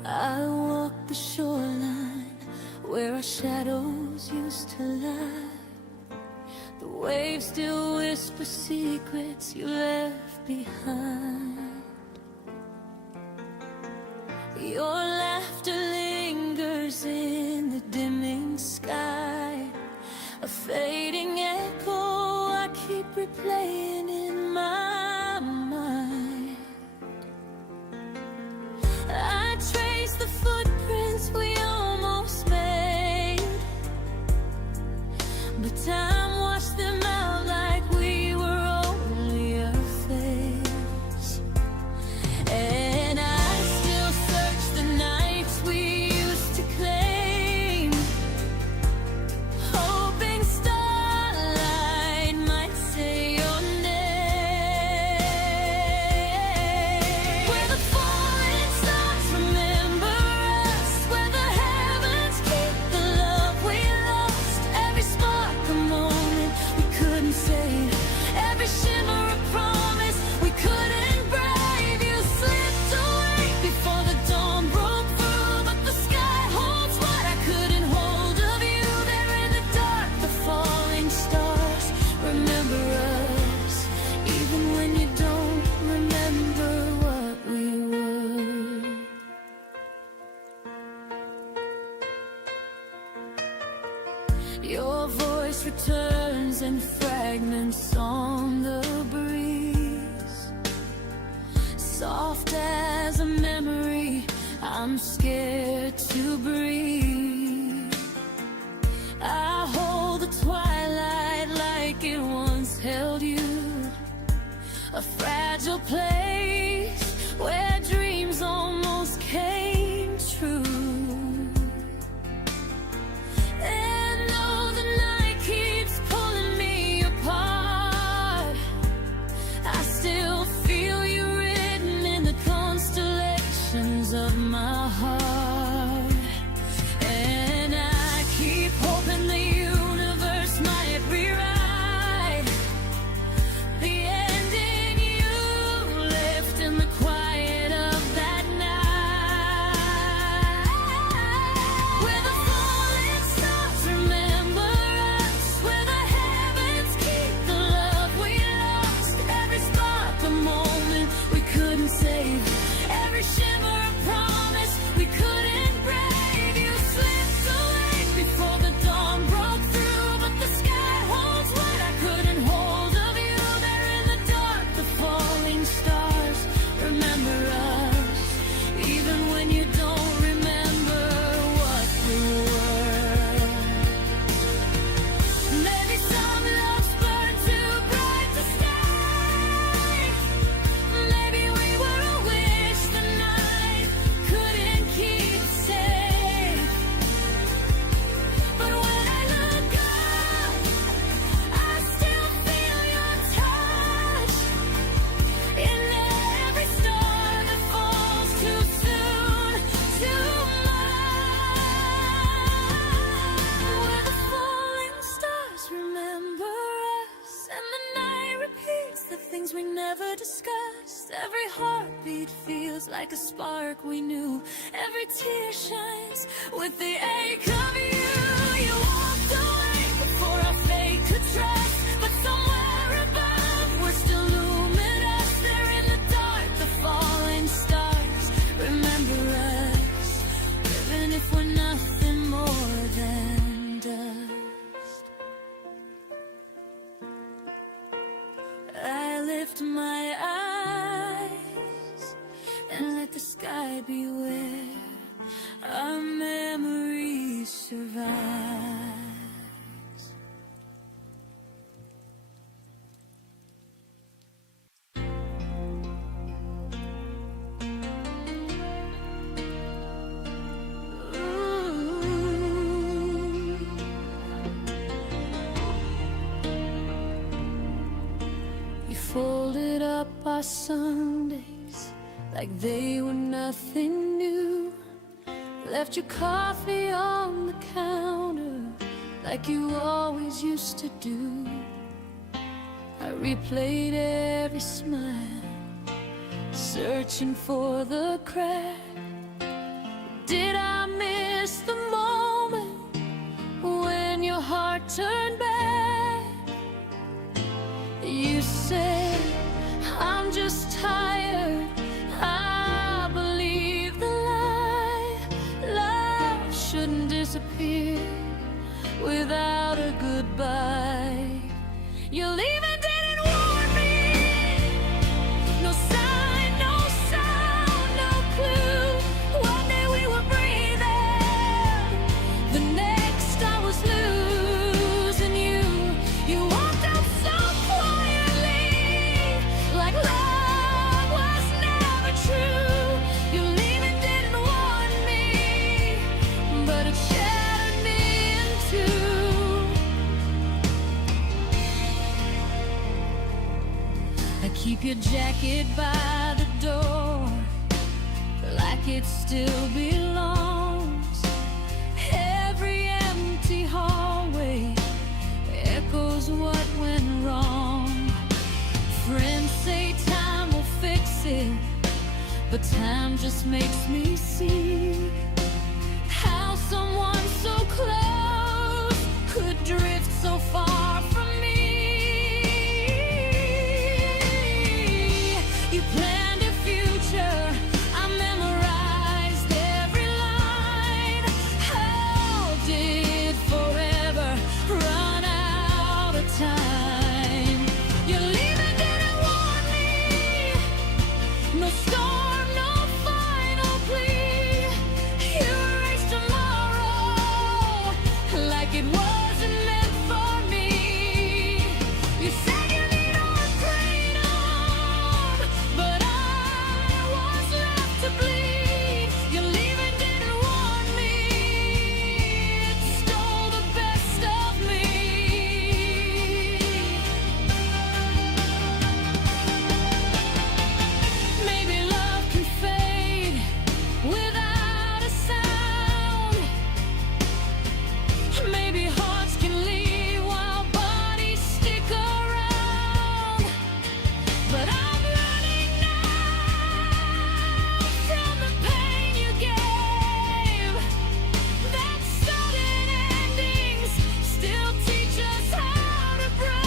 I walk the shoreline where our shadows used to lie. The waves still whisper secrets you left behind. Your laughter lingers in the dimming sky. a fading echo I keep replaying in my mind. I trace the footprints we almost made, but time washed them out like we were only a phase. And I still search the nights we used to claim, hoping starlight might say your name. Where the falling stars remember us, where the heavens keep the love we lost. Every spark a moment we couldn't save, every shimmer a promise we couldn't brave. You slipped away before the dawn broke through, but the sky holds what I couldn't hold of you. There in the dark, the falling stars remember us, even when you don't remember what we were. Your voice returns in fragments on the breeze, soft as a memory. I'm scared to breathe. I hold the twilight like it once held you, a fragile place where dreams almost came true. And though the night keeps pulling me apart, I still feel you written in the constellations of my heart. And I keep hoping the universe might rewrite the ending you left in the quiet of that night. Where the falling stars remember us, where the heavens keep the love we lost. Every spark a moment we couldn't save, every shimmer a promise we couldn't brave. You slipped away before the dawn broke through, but the sky holds what I couldn't hold of you. There in the dark, the falling stars remember us, even when you don't remember what we were. Maybe some loves burn too bright to stay. Maybe we were a wish the night couldn't keep safe. But when I look up, I still feel your touch in every star that falls too soon, too much. Where the falling stars remember us, and the night repeats the things we never discussed. Every heartbeat feels like a spark we knew, every tear shines with the ache of you. You walked away before our fate could trust, but somewhere above we're still luminous. There in the dark, the falling stars remember us, even if we're nothing more than dust. I lift my eyes and let the sky be where our memories survive. You folded up our Sundays like they were nothing new, left your coffee on the counter like you always used to do. I replayed every smile, searching for the crack. Did I miss the moment when your heart turned back? You said, I'm just tired. I believe the lie. Love shouldn't disappear without a goodbye. You're leaving, didn't warn me. No sign, no sound, no clue. One day we were breathing, the next I was losing you. You walked out so quietly, like love was never true. You're leaving, didn't warn me, but it shattered me in two. I keep your jacket by the door, like it still belongs. Every empty hallway echoes what went wrong. Friends say time will fix it, but time just makes me see how someone so close could drift so far from me. You planned a future, I memorized every line. How did forever run out of time? You're leaving, didn't warn me. No storm, no final plea. You erased tomorrow like it wasn't meant for me. You said you need our freedom, but I was left to bleed. You're leaving, didn't warn me. It stole the best of me. Maybe love can fade without a sound. Maybe hearts can leave while bodies stick around. But I'm learning now from the pain you gave that sudden endings still teach us how to break.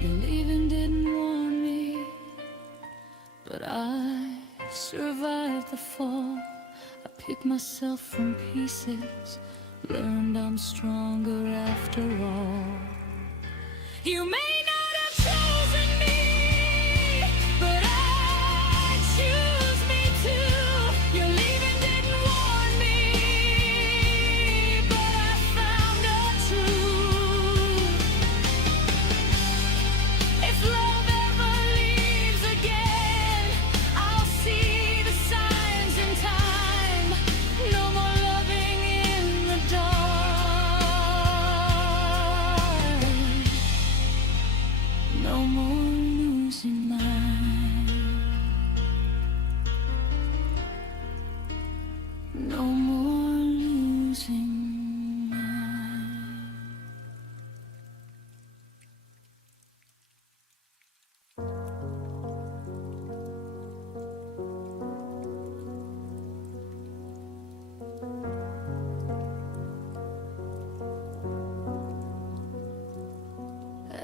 Your leaving didn't warn me, but I survived the fall. I picked myself from pieces, learned I'm stronger after all. You may not have chosen me, but I choose me too. Your leaving didn't warn me, but I found a truth. If love ever leaves again, I'll see the signs in time. No more loving in the dark. No more losing mine. No more losing mine.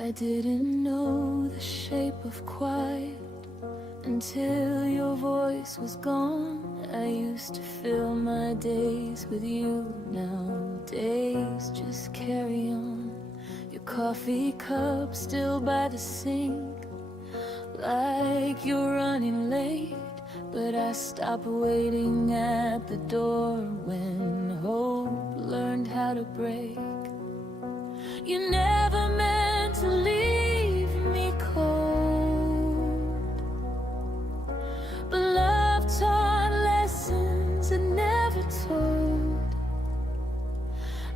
I didn't know the shape of quiet until your voice was gone. I used to fill my days with you. Now days just carry on. Your coffee cup still by the sink, like you're running late. But I stopped waiting at the door when hope learned how to break. You never meant to leave me cold, but love taught lessons it never told.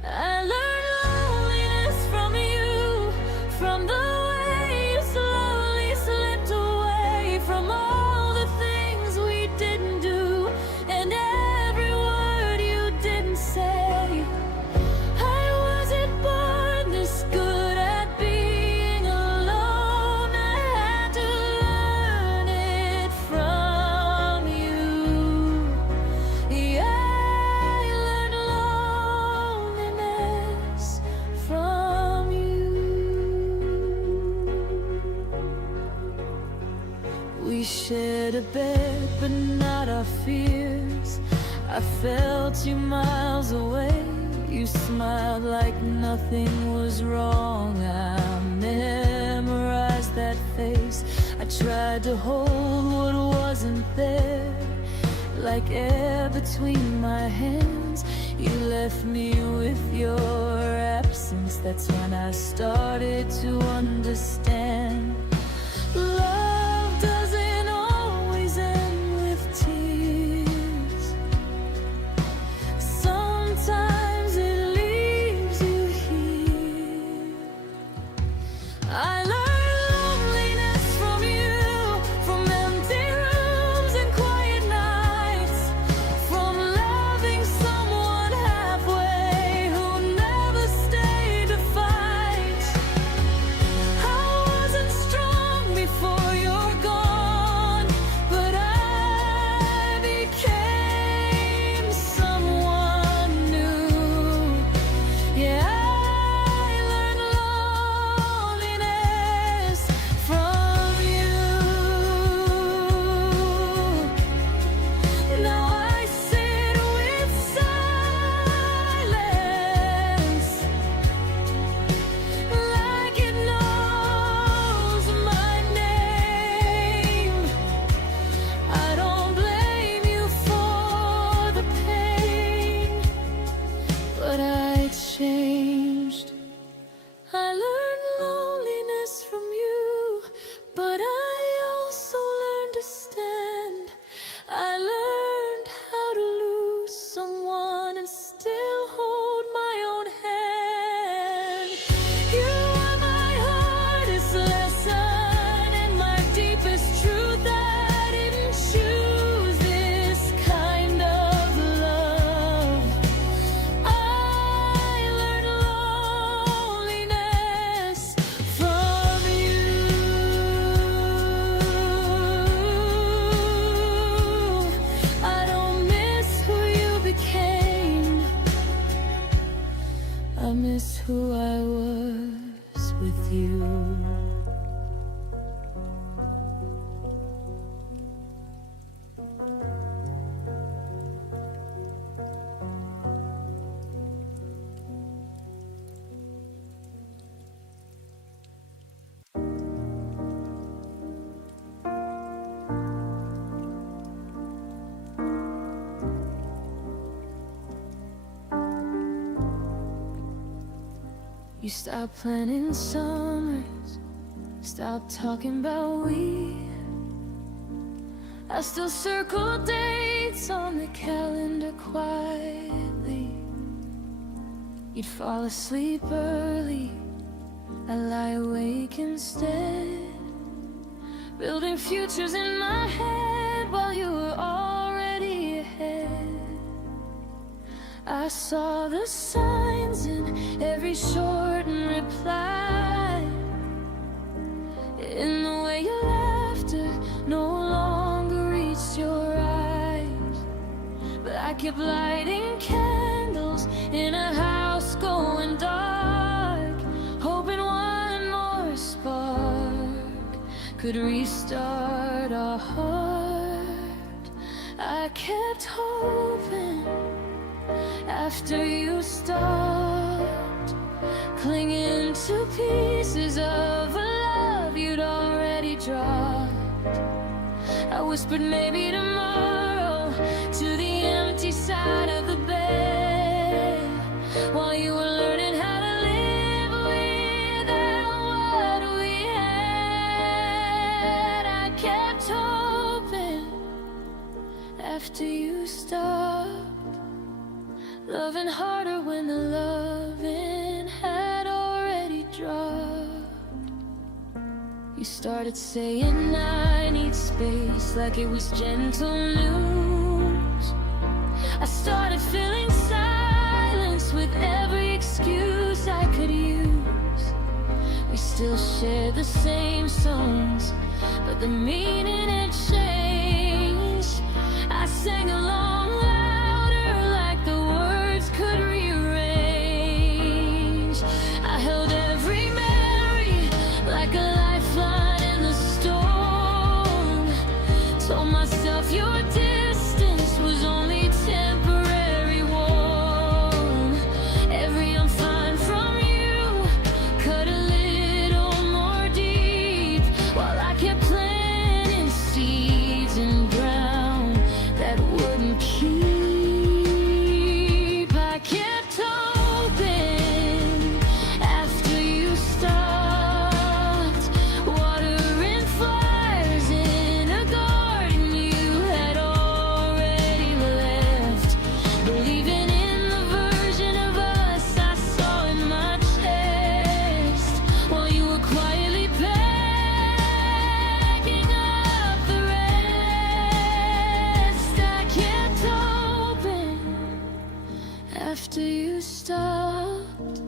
I learned loneliness from you, from the way you slowly slipped away, from all the things we didn't do, and every word you didn't say. I wasn't born this good at being alone. I had to learn it from you. Yeah, I learned loneliness from you. We shared a bed, but not our fears. I felt you miles away. You smiled like nothing was wrong. I memorized that face. I tried to hold what wasn't there, like air between my hands. You left me with your absence. That's when I started to understand. Love doesn't always end with tears. Sometimes it leaves you here. I learned loneliness from you, from empty rooms and quiet nights, from loving someone halfway who never stayed to fight. I wasn't strong before you're gone, but I became someone new. Yeah, I learned loneliness from you. Now I sit with silence, like it knows my name. I don't blame you for the pain, but I changed. I learned loneliness from you, but I also learned to stand. I learned how to lose someone and still hold my own hand. You are my hardest lesson and my deepest truth. I didn't choose this kind of love. I learned loneliness from you. I don't miss who you became. I miss who I was with you. You stopped planning summers, stopped talking about we. I still circle dates on the calendar quietly. You'd fall asleep early, I lie awake instead, building futures in my head while you were already ahead. I saw the signs in every shortened reply, in the way your laughter no longer reached your eyes. But I kept lighting candles in a house going dark, hoping one more spark could restart our heart. I kept hoping after you stopped clinging to pieces of a love you'd already dropped. I whispered maybe tomorrow to the empty side of the bed, while you were learning how to live without what we had. I kept hoping after you stopped loving harder when the loving had already dropped. You started saying I need space like it was gentle news. I started filling silence with every excuse I could use. We still share the same songs, but the meaning had changed. I sang along louder like the words could rearrange. I held every memory like a lifeline in the storm. Told myself your distance was only temporary warm. you stopped,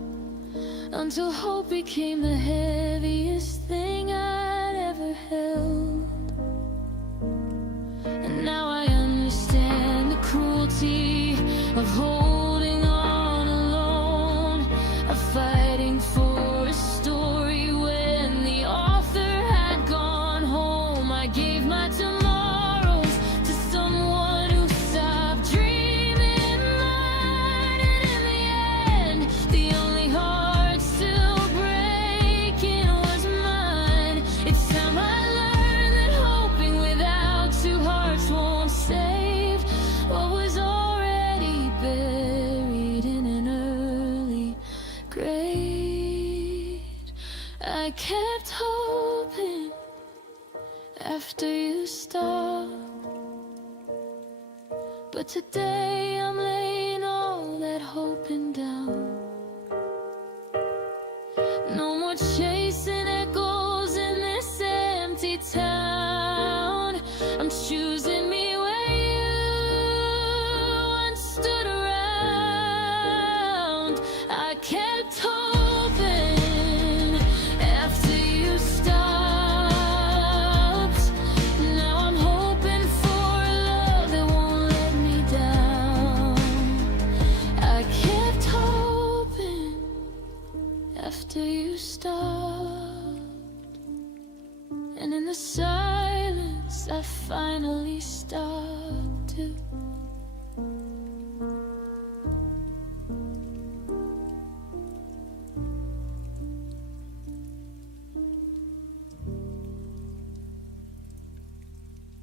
until hope became the heaviest thing I'd ever held. And now I understand the cruelty of holding on alone, of fighting for a story when the author had gone home. I gave my tomorrows to someone who stopped dreaming mine, and in the end, the only heart still breaking was mine. It's time I learned that hoping without two hearts won't save what was already buried in an early grave. I kept hoping after you stopped, but today I'm laying all that hoping down. No more chasing echoes in this empty town. I'm choosing me where you once stood around. I kept hoping after you stopped. Now I'm hoping for a love that won't let me down. I kept hoping after you stopped, and in the silence I finally stopped to